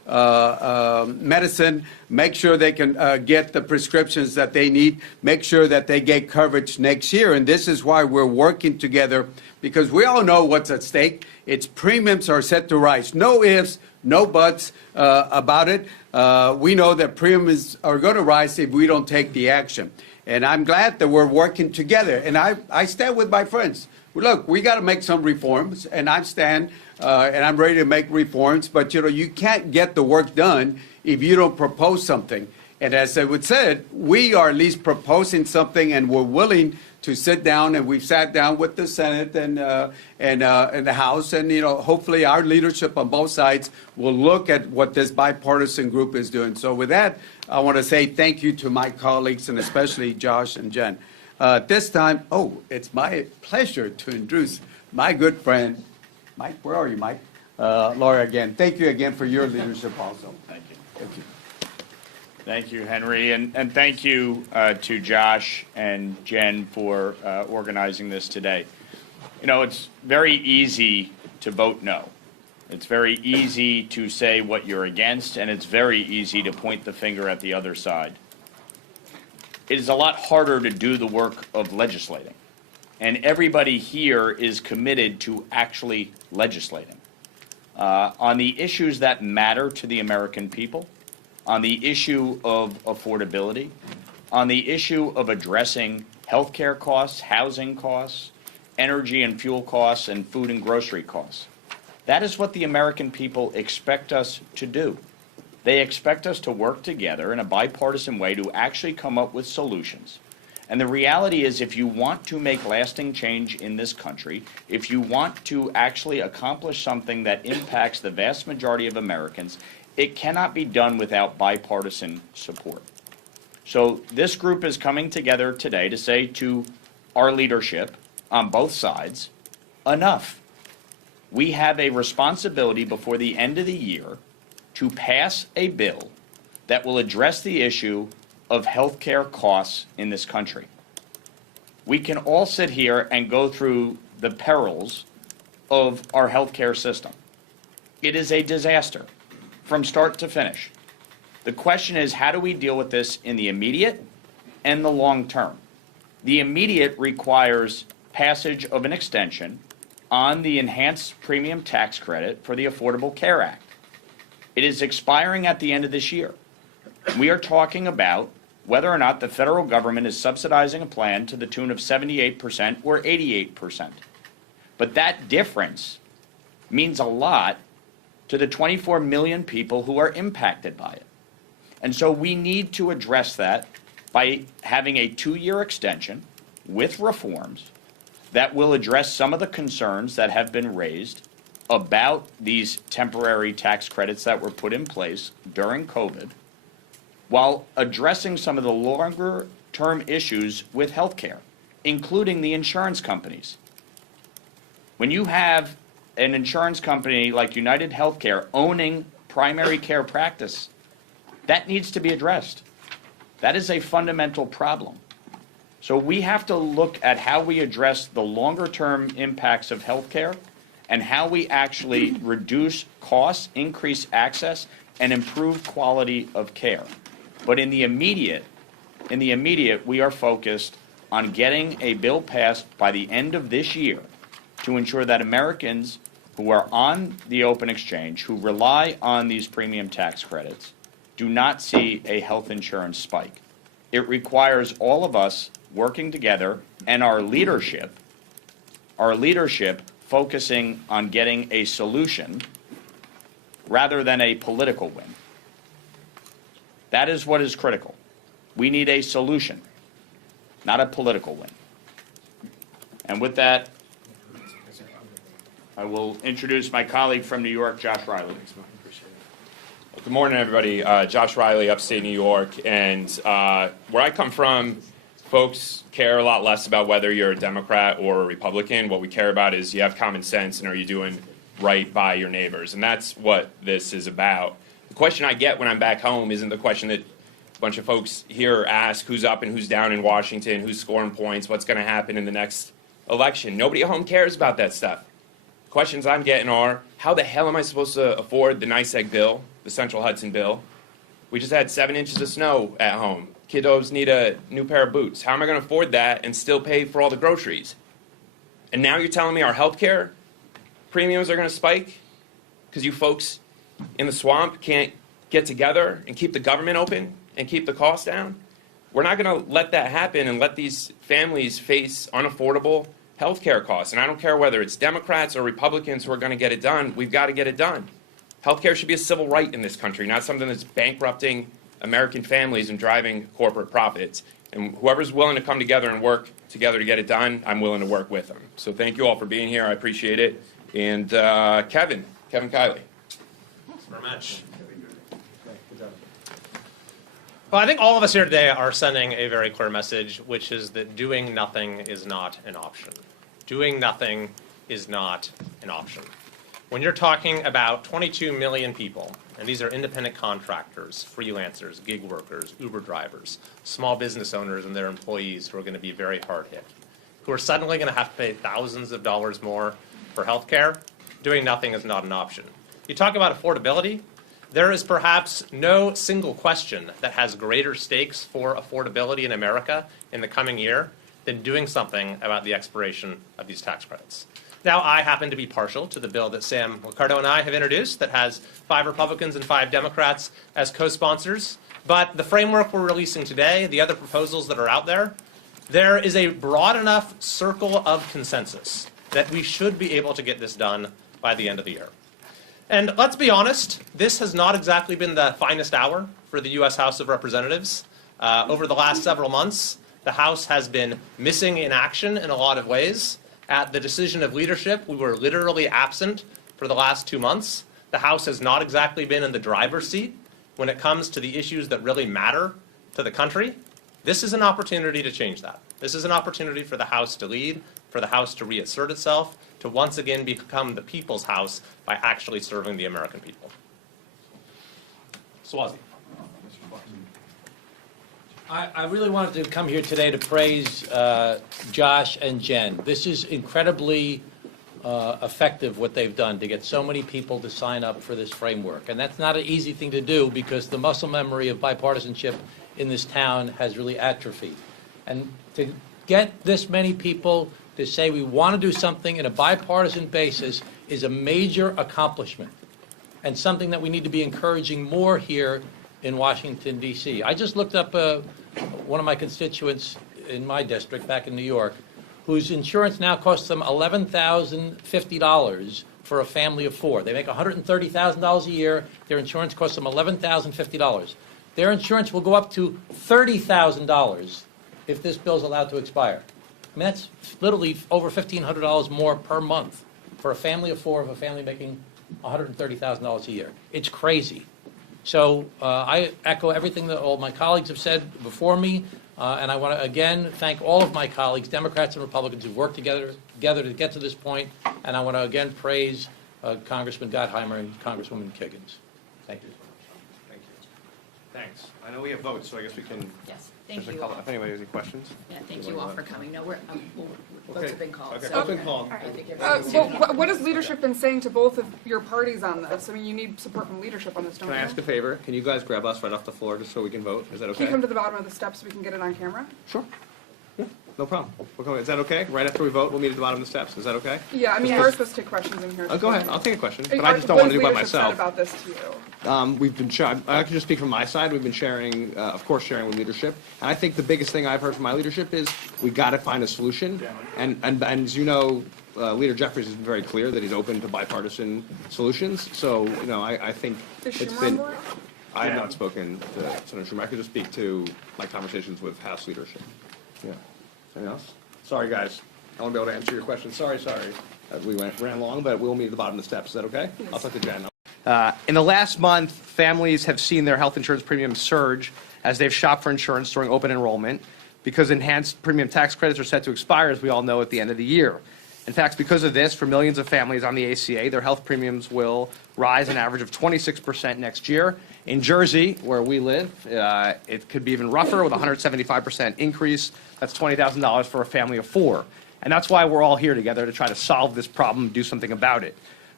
medicine, make sure they can get the prescriptions that they need, make sure that they get coverage next year. And this is why we're working together, because we all know what's at stake. Its premiums are set to rise. No ifs, no buts about it. We know that premiums are going to rise if we don't take the action. And I'm glad that we're working together. And I stand with my friends. Look, we got to make some reforms, and I stand and I'm ready to make reforms. But, you can't get the work done if you don't propose something. And as I would said, we are at least proposing something, and we're willing to sit down, and we've sat down with the Senate and the House, and hopefully our leadership on both sides will look at what this bipartisan group is doing. So with that, I want to say thank you to my colleagues, and especially Josh and Jen. This time, it's my pleasure to introduce my good friend, Mike. Where are you, Mike? Laura again. Thank you again for your leadership also. Thank you. Thank you. Thank you, Henry, and thank you to Josh and Jen for organizing this today. It's very easy to vote no. It's very easy to say what you're against, and it's very easy to point the finger at the other side. It is a lot harder to do the work of legislating, and everybody here is committed to actually legislating on the issues that matter to the American people, on the issue of affordability, on the issue of addressing health care costs, housing costs, energy and fuel costs, and food and grocery costs. That is what the American people expect us to do. They expect us to work together in a bipartisan way to actually come up with solutions. And the reality is, if you want to make lasting change in this country, if you want to actually accomplish something that impacts the vast majority of Americans, it cannot be done without bipartisan support. So this group is coming together today to say to our leadership on both sides, enough. We have a responsibility before the end of the year to pass a bill that will address the issue of health care costs in this country. We can all sit here and go through the perils of our health care system. It is a disaster from start to finish. The question is, how do we deal with this in the immediate and the long term? The immediate requires passage of an extension on the enhanced premium tax credit for the Affordable Care Act. It is expiring at the end of this year. We are talking about whether or not the federal government is subsidizing a plan to the tune of 78% or 88%. But that difference means a lot to the 24 million people who are impacted by it. And so we need to address that by having a 2-year extension with reforms that will address some of the concerns that have been raised about these temporary tax credits that were put in place during COVID, while addressing some of the longer-term issues with health care, including the insurance companies. When you have an insurance company like United Healthcare owning primary care practice, that needs to be addressed. That is a fundamental problem. So we have to look at how we address the longer-term impacts of healthcare and how we actually reduce costs, increase access, and improve quality of care. But in the immediate, we are focused on getting a bill passed by the end of this year to ensure that Americans who are on the open exchange, who rely on these premium tax credits, do not see a health insurance spike. It requires all of us working together and our leadership focusing on getting a solution rather than a political win. That is what is critical. We need a solution, not a political win. And with that, I will introduce my colleague from New York, Josh Riley. Good morning, everybody. Josh Riley, upstate New York. And where I come from, folks care a lot less about whether you're a Democrat or a Republican. What we care about is you have common sense and are you doing right by your neighbors. And that's what this is about. The question I get when I'm back home isn't the question that a bunch of folks here ask, who's up and who's down in Washington, who's scoring points, what's going to happen in the next election. Nobody at home cares about that stuff. Questions I'm getting are, how the hell am I supposed to afford the NICEAG bill, the Central Hudson bill? We just had 7 inches of snow at home. Kiddos need a new pair of boots. How am I going to afford that and still pay for all the groceries? And now you're telling me our health care premiums are going to spike because you folks in the swamp can't get together and keep the government open and keep the costs down? We're not going to let that happen and let these families face unaffordable health care costs. And I don't care whether it's Democrats or Republicans who are going to get it done. We've got to get it done. Health care should be a civil right in this country, not something that's bankrupting American families and driving corporate profits. And whoever's willing to come together and work together to get it done, I'm willing to work with them. So thank you all for being here. I appreciate it. And Kevin Kiley. Thanks very much. Well, I think all of us here today are sending a very clear message, which is that doing nothing is not an option. Doing nothing is not an option. When you're talking about 22 million people, and these are independent contractors, freelancers, gig workers, Uber drivers, small business owners and their employees who are going to be very hard hit, who are suddenly going to have to pay thousands of dollars more for health care, doing nothing is not an option. You talk about affordability. There is perhaps no single question that has greater stakes for affordability in America in the coming year than doing something about the expiration of these tax credits. Now, I happen to be partial to the bill that Sam Ricardo and I have introduced that has 5 Republicans and 5 Democrats as co-sponsors. But the framework we're releasing today, the other proposals that are out there, there is a broad enough circle of consensus that we should be able to get this done by the end of the year. And let's be honest, this has not exactly been the finest hour for the U.S. House of Representatives. Over the last several months, the House has been missing in action in a lot of ways. At the decision of leadership, we were literally absent for the last 2 months. The House has not exactly been in the driver's seat when it comes to the issues that really matter to the country. This is an opportunity to change that. This is an opportunity for the House to lead, for the House to reassert itself, to once again become the people's House by actually serving the American people. Swazi. I really wanted to come here today to praise Josh and Jen. This is incredibly effective what they've done to get so many people to sign up for this framework. And that's not an easy thing to do because the muscle memory of bipartisanship in this town has really atrophied. And to get this many people to say we want to do something in a bipartisan basis is a major accomplishment and something that we need to be encouraging more here in Washington, D.C. I just looked up one of my constituents in my district back in New York whose insurance now costs them $11,050 for a family of 4. They make $130,000 a year. Their insurance costs them $11,050. Their insurance will go up to $30,000 if this bill is allowed to expire. I mean, that's literally over $1,500 more per month for a family of 4 of a family making $130,000 a year. It's crazy. So I echo everything that all my colleagues have said before me, and I want to again thank all of my colleagues, Democrats and Republicans, who've worked together to get to this point, and I want to again praise Congressman Gottheimer and Congresswoman Kiggins. Thank you. Thank you. Thanks. I know we have votes, so I guess we can. Yes, thank There's a you couple- all. If anybody has any questions? Yeah, thank you all for coming. No, votes have been called. Okay, so votes have been called. I think everyone's doing it. What has leadership been saying to both of your parties on this? I mean, you need support from leadership on this, don't Can you? I ask a favor? Can you guys grab us right off the floor just so we can vote? Is that Can okay? you come to the bottom of the steps so we can get it on camera? Sure. Yeah, no problem. We'll come. Is that okay? Right after we vote, we'll meet at the bottom of the steps. Is that okay? Yeah, I mean, you're supposed to take questions in here. Oh, go ahead. I'll take a question, but I just don't want to do it by What has leadership said myself. about this to you? We've been I can just speak from my side. We've been sharing, of course, sharing with leadership. And I think the biggest thing I've heard from my leadership is we got to find a solution. And as you know, Leader Jeffries has been very clear that he's open to bipartisan solutions. So, you know, I think Is it's Schumer been. on board? I have not spoken to Senator Schumer. I could just speak to my conversations with House leadership. Yeah. Anything else? Sorry, guys. I won't be able to answer your question. Sorry. We ran long, but we'll meet at the bottom of the steps. Is that okay? Yes. I'll talk to Jen. In the last month, families have seen their health insurance premiums surge as they've shopped for insurance during open enrollment because enhanced premium tax credits are set to expire, as we all know, at the end of the year. In fact, because of this, for millions of families on the ACA, their health premiums will rise an average of 26% next year. In Jersey, where we live, it could be even rougher with a 175% increase. That's $20,000 for a family of 4. And that's why we're all here together to try to solve this problem and do something about it.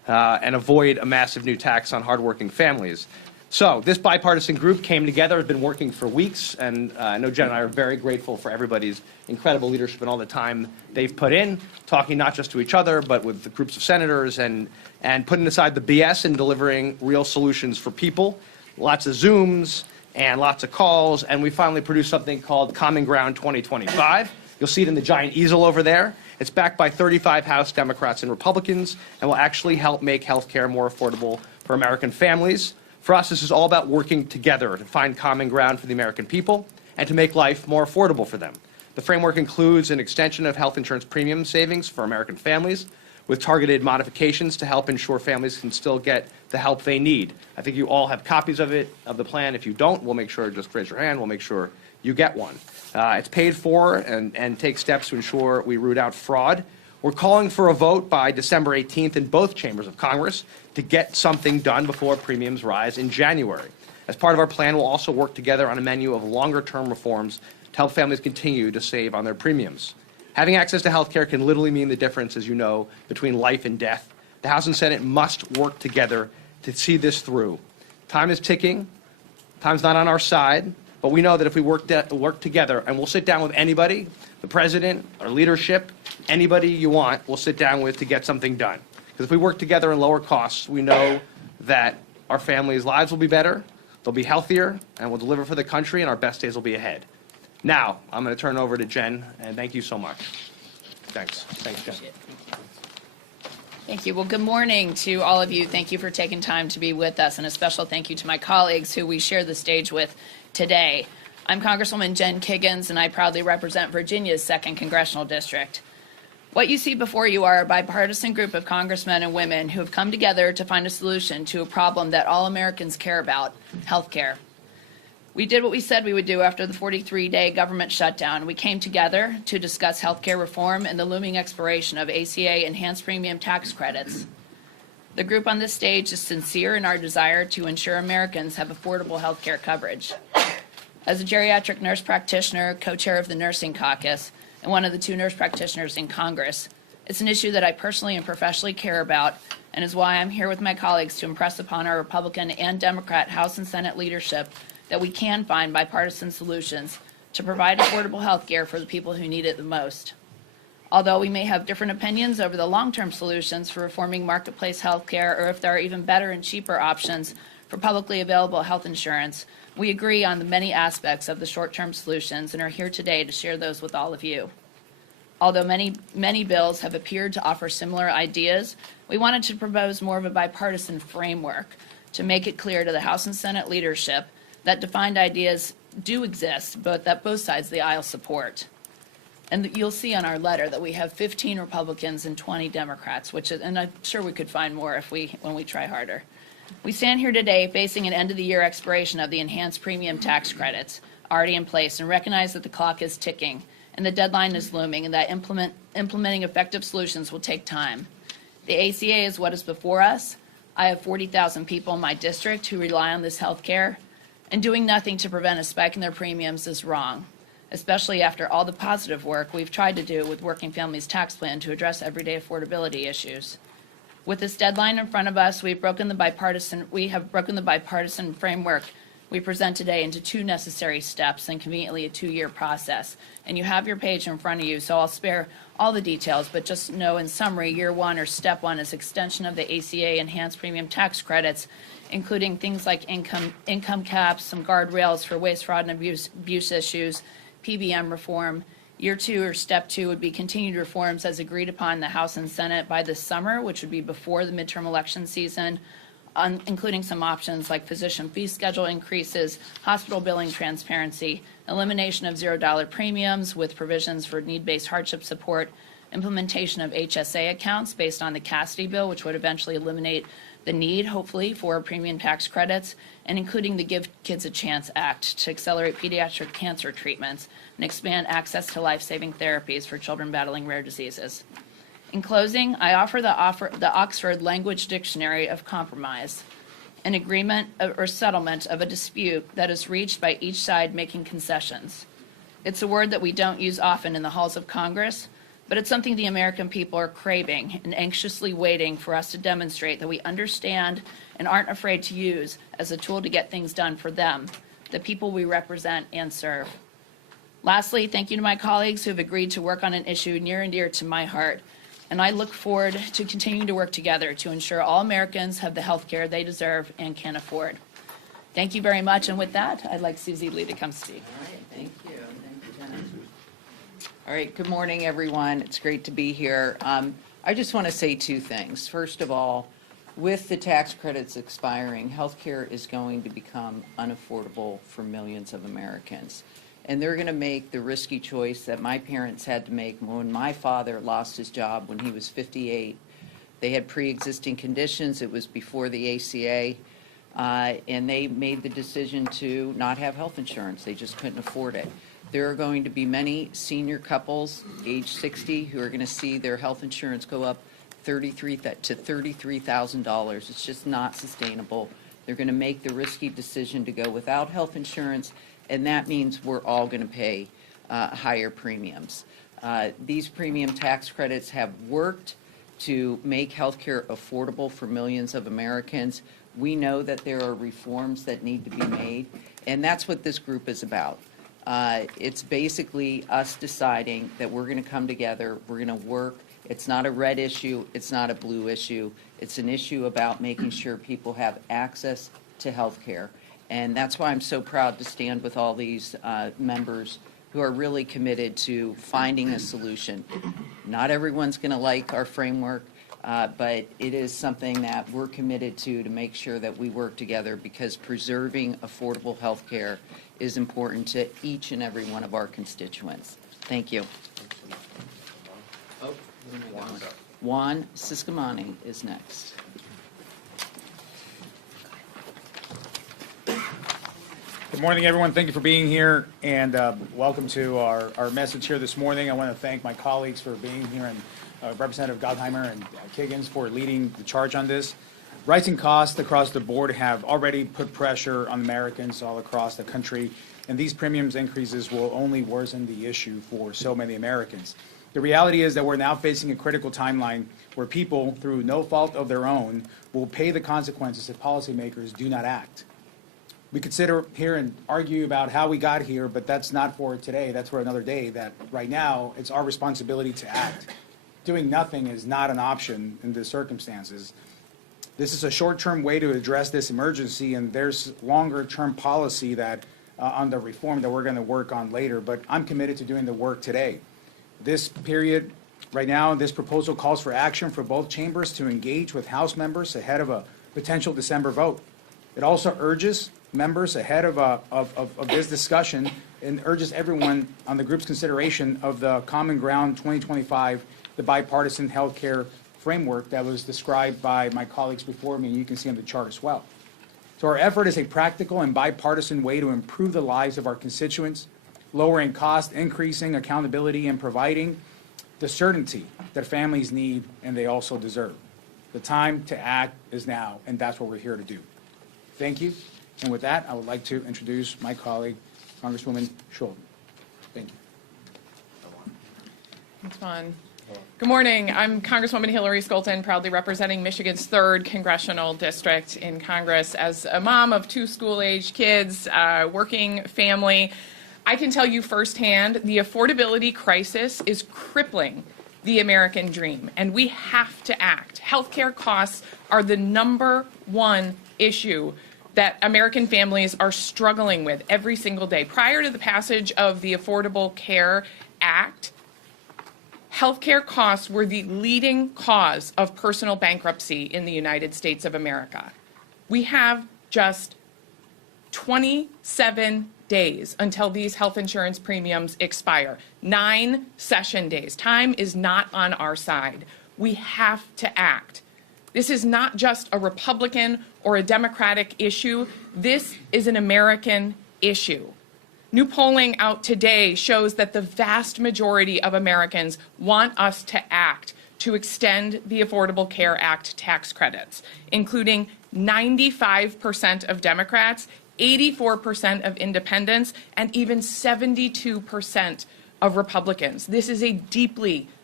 and avoid a massive new tax on hardworking families. So this bipartisan group came together, has been working for weeks, and I know Jen and I are very grateful for everybody's incredible leadership and all the time they've put in, talking not just to each other, but with the groups of senators and putting aside the BS and delivering real solutions for people. Lots of Zooms and lots of calls, and we finally produced something called Common Ground 2025. You'll see it in the giant easel over there. It's backed by 35 House Democrats and Republicans and will actually help make health care more affordable for American families. For us, this is all about working together to find common ground for the American people and to make life more affordable for them. The framework includes an extension of health insurance premium savings for American families with targeted modifications to help ensure families can still get the help they need. I think you all have copies of it, of the plan. If you don't, we'll make sure, just raise your hand, we'll make sure you get one. It's paid for and takes steps to ensure we root out fraud. We're calling for a vote by December 18th in both chambers of Congress to get something done before premiums rise in January. As part of our plan, we'll also work together on a menu of longer-term reforms to help families continue to save on their premiums. Having access to health care can literally mean the difference, as you know, between life and death. The House and Senate must work together to see this through. Time is ticking. Time's not on our side. But we know that if we work together, and we'll sit down with anybody, the president, our leadership, anybody you want, we'll sit down with to get something done. Because if we work together and lower costs, we know that our families' lives will be better, they'll be healthier, and we'll deliver for the country, and our best days will be ahead. Now, I'm going to turn it over to Jen, and thank you so much. Thanks. Thanks, Jen. Thank you. Well, good morning to all of you. Thank you for taking time to be with us, and a special thank you to my colleagues who we share the stage with today. I'm Congresswoman Jen Kiggins, and I proudly represent Virginia's 2nd Congressional District. What you see before you are a bipartisan group of congressmen and women who have come together to find a solution to a problem that all Americans care about, health care. We did what we said we would do after the 43-day government shutdown. We came together to discuss health care reform and the looming expiration of ACA enhanced premium tax credits. The group on this stage is sincere in our desire to ensure Americans have affordable health care coverage. As a geriatric nurse practitioner, co-chair of the Nursing Caucus, and one of the 2 nurse practitioners in Congress, it's an issue that I personally and professionally care about, and is why I'm here with my colleagues to impress upon our Republican and Democrat House and Senate leadership that we can find bipartisan solutions to provide affordable health care for the people who need it the most. Although we may have different opinions over the long-term solutions for reforming marketplace health care, or if there are even better and cheaper options for publicly available health insurance, we agree on the many aspects of the short-term solutions and are here today to share those with all of you. Although many bills have appeared to offer similar ideas, we wanted to propose more of a bipartisan framework to make it clear to the House and Senate leadership that defined ideas do exist, but that both sides of the aisle support. And you'll see on our letter that we have 15 Republicans and 20 Democrats, and I'm sure we could find more when we try harder. We stand here today facing an end-of-the-year expiration of the enhanced premium tax credits already in place, and recognize that the clock is ticking and the deadline is looming, and that implementing effective solutions will take time. The ACA is what is before us. I have 40,000 people in my district who rely on this health care, and doing nothing to prevent a spike in their premiums is wrong, especially after all the positive work we've tried to do with Working Families Tax Plan to address everyday affordability issues. With this deadline in front of us, we have broken the bipartisan framework we present today into 2 necessary steps and conveniently a 2-year process. And you have your page in front of you, so I'll spare all the details, but just know in summary, year 1 or step 1 is extension of the ACA enhanced premium tax credits, including things like income caps, some guardrails for waste, fraud, and abuse issues, PBM reform. Year 2 or step 2 would be continued reforms as agreed upon in the House and Senate by this summer, which would be before the midterm election season, including some options like physician fee schedule increases, hospital billing transparency, elimination of $0 premiums with provisions for need-based hardship support, implementation of HSA accounts based on the Cassidy bill, which would eventually eliminate the need, hopefully, for premium tax credits, and including the Give Kids a Chance Act to accelerate pediatric cancer treatments and expand access to life-saving therapies for children battling rare diseases. In closing, I offer the Oxford Language Dictionary of Compromise, an agreement or settlement of a dispute that is reached by each side making concessions. It's a word that we don't use often in the halls of Congress, but it's something the American people are craving and anxiously waiting for us to demonstrate that we understand and aren't afraid to use as a tool to get things done for them, the people we represent and serve. Lastly, thank you to my colleagues who have agreed to work on an issue near and dear to my heart, and I look forward to continuing to work together to ensure all Americans have the health care they deserve and can afford. Thank you very much, and with that, I'd like Susie Lee to come speak. All right, thank you. Thank you, Jenna. All right, good morning, everyone. It's great to be here. I just want to say two things. First of all, with the tax credits expiring, healthcare is going to become unaffordable for millions of Americans. And they're going to make the risky choice that my parents had to make when my father lost his job when he was 58. They had pre-existing conditions. It was before the ACA. And they made the decision to not have health insurance. They just couldn't afford it. There are going to be many senior couples, age 60, who are going to see their health insurance go up to $33,000. It's just not sustainable. They're going to make the risky decision to go without health insurance, and that means we're all going to pay higher premiums. These premium tax credits have worked to make health care affordable for millions of Americans. We know that there are reforms that need to be made, and that's what this group is about. It's basically us deciding that we're going to come together, we're going to work. It's not a red issue, it's not a blue issue. It's an issue about making sure people have access to health care. And that's why I'm so proud to stand with all these members who are really committed to finding a solution. Not everyone's going to like our framework. But it is something that we're committed to make sure that we work together, because preserving affordable health care is important to each and every one of our constituents. Thank you. Juan Siscomani is next. Good morning, everyone. Thank you for being here, and welcome to our message here this morning. I want to thank my colleagues for being here, and Representative Gottheimer and Kiggins for leading the charge on this. Rising costs across the board have already put pressure on Americans all across the country, and these premiums increases will only worsen the issue for so many Americans. The reality is that we're now facing a critical timeline where people, through no fault of their own, will pay the consequences if policymakers do not act. We could sit here and argue about how we got here, but that's not for today. That's for another day. That right now, it's our responsibility to act. Doing nothing is not an option in the circumstances. This is a short-term way to address this emergency, and there's longer-term policy that on the reform that we're going to work on later, but I'm committed to doing the work today. This period, right now, this proposal calls for action for both chambers to engage with House members ahead of a potential December vote. It also urges members ahead of this discussion and urges everyone on the group's consideration of the Common Ground 2025, the bipartisan health care framework that was described by my colleagues before me, and you can see on the chart as well. So our effort is a practical and bipartisan way to improve the lives of our constituents, lowering cost, increasing accountability, and providing the certainty that families need and they also deserve. The time to act is now, and that's what we're here to do. Thank you. And with that, I would like to introduce my colleague, Congresswoman Schultz. Thank you. It's fun. Good morning. I'm Congresswoman Hillary Skolton, proudly representing Michigan's 3rd congressional district in Congress. As a mom of 2 school-age kids, working family, I can tell you firsthand the affordability crisis is crippling the American dream, and we have to act. Healthcare costs are the #1 issue that American families are struggling with every single day. Prior to the passage of the Affordable Care Act, healthcare costs were the leading cause of personal bankruptcy in the United States of America. We have just 27 days until these health insurance premiums expire. 9 session days. Time is not on our side. We have to act. This is not just a Republican or a Democratic issue. This is an American issue. New polling out today shows that the vast majority of Americans want us to act to extend the Affordable Care Act tax credits, including 95% of Democrats, 84% of independents, and even 72% of Republicans. This is a deeply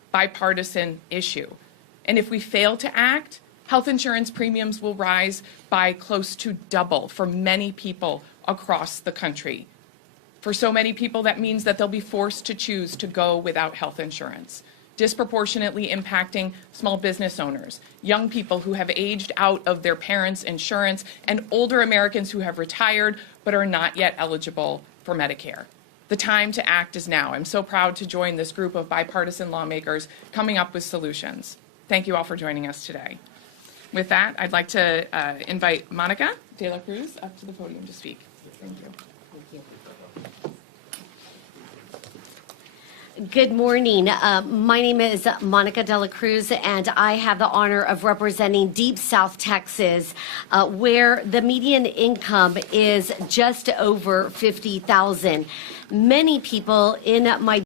bipartisan issue. And if we fail to act, health insurance premiums will rise by close to double for many people across the country. For so many people, that means that they'll be forced to choose to go without health insurance, disproportionately impacting small business owners, young people who have aged out of their parents' insurance, and older Americans who have retired but are not yet eligible for Medicare. The time to act is now. I'm so proud to join this group of bipartisan lawmakers coming up with solutions. Thank you all for joining us today. With that, I'd like to invite Monica de la Cruz up to the podium to speak. Thank you. Good morning. My name is Monica de la Cruz, and I have the honor of representing Deep South Texas, where the median income is just over $50,000. Many people in my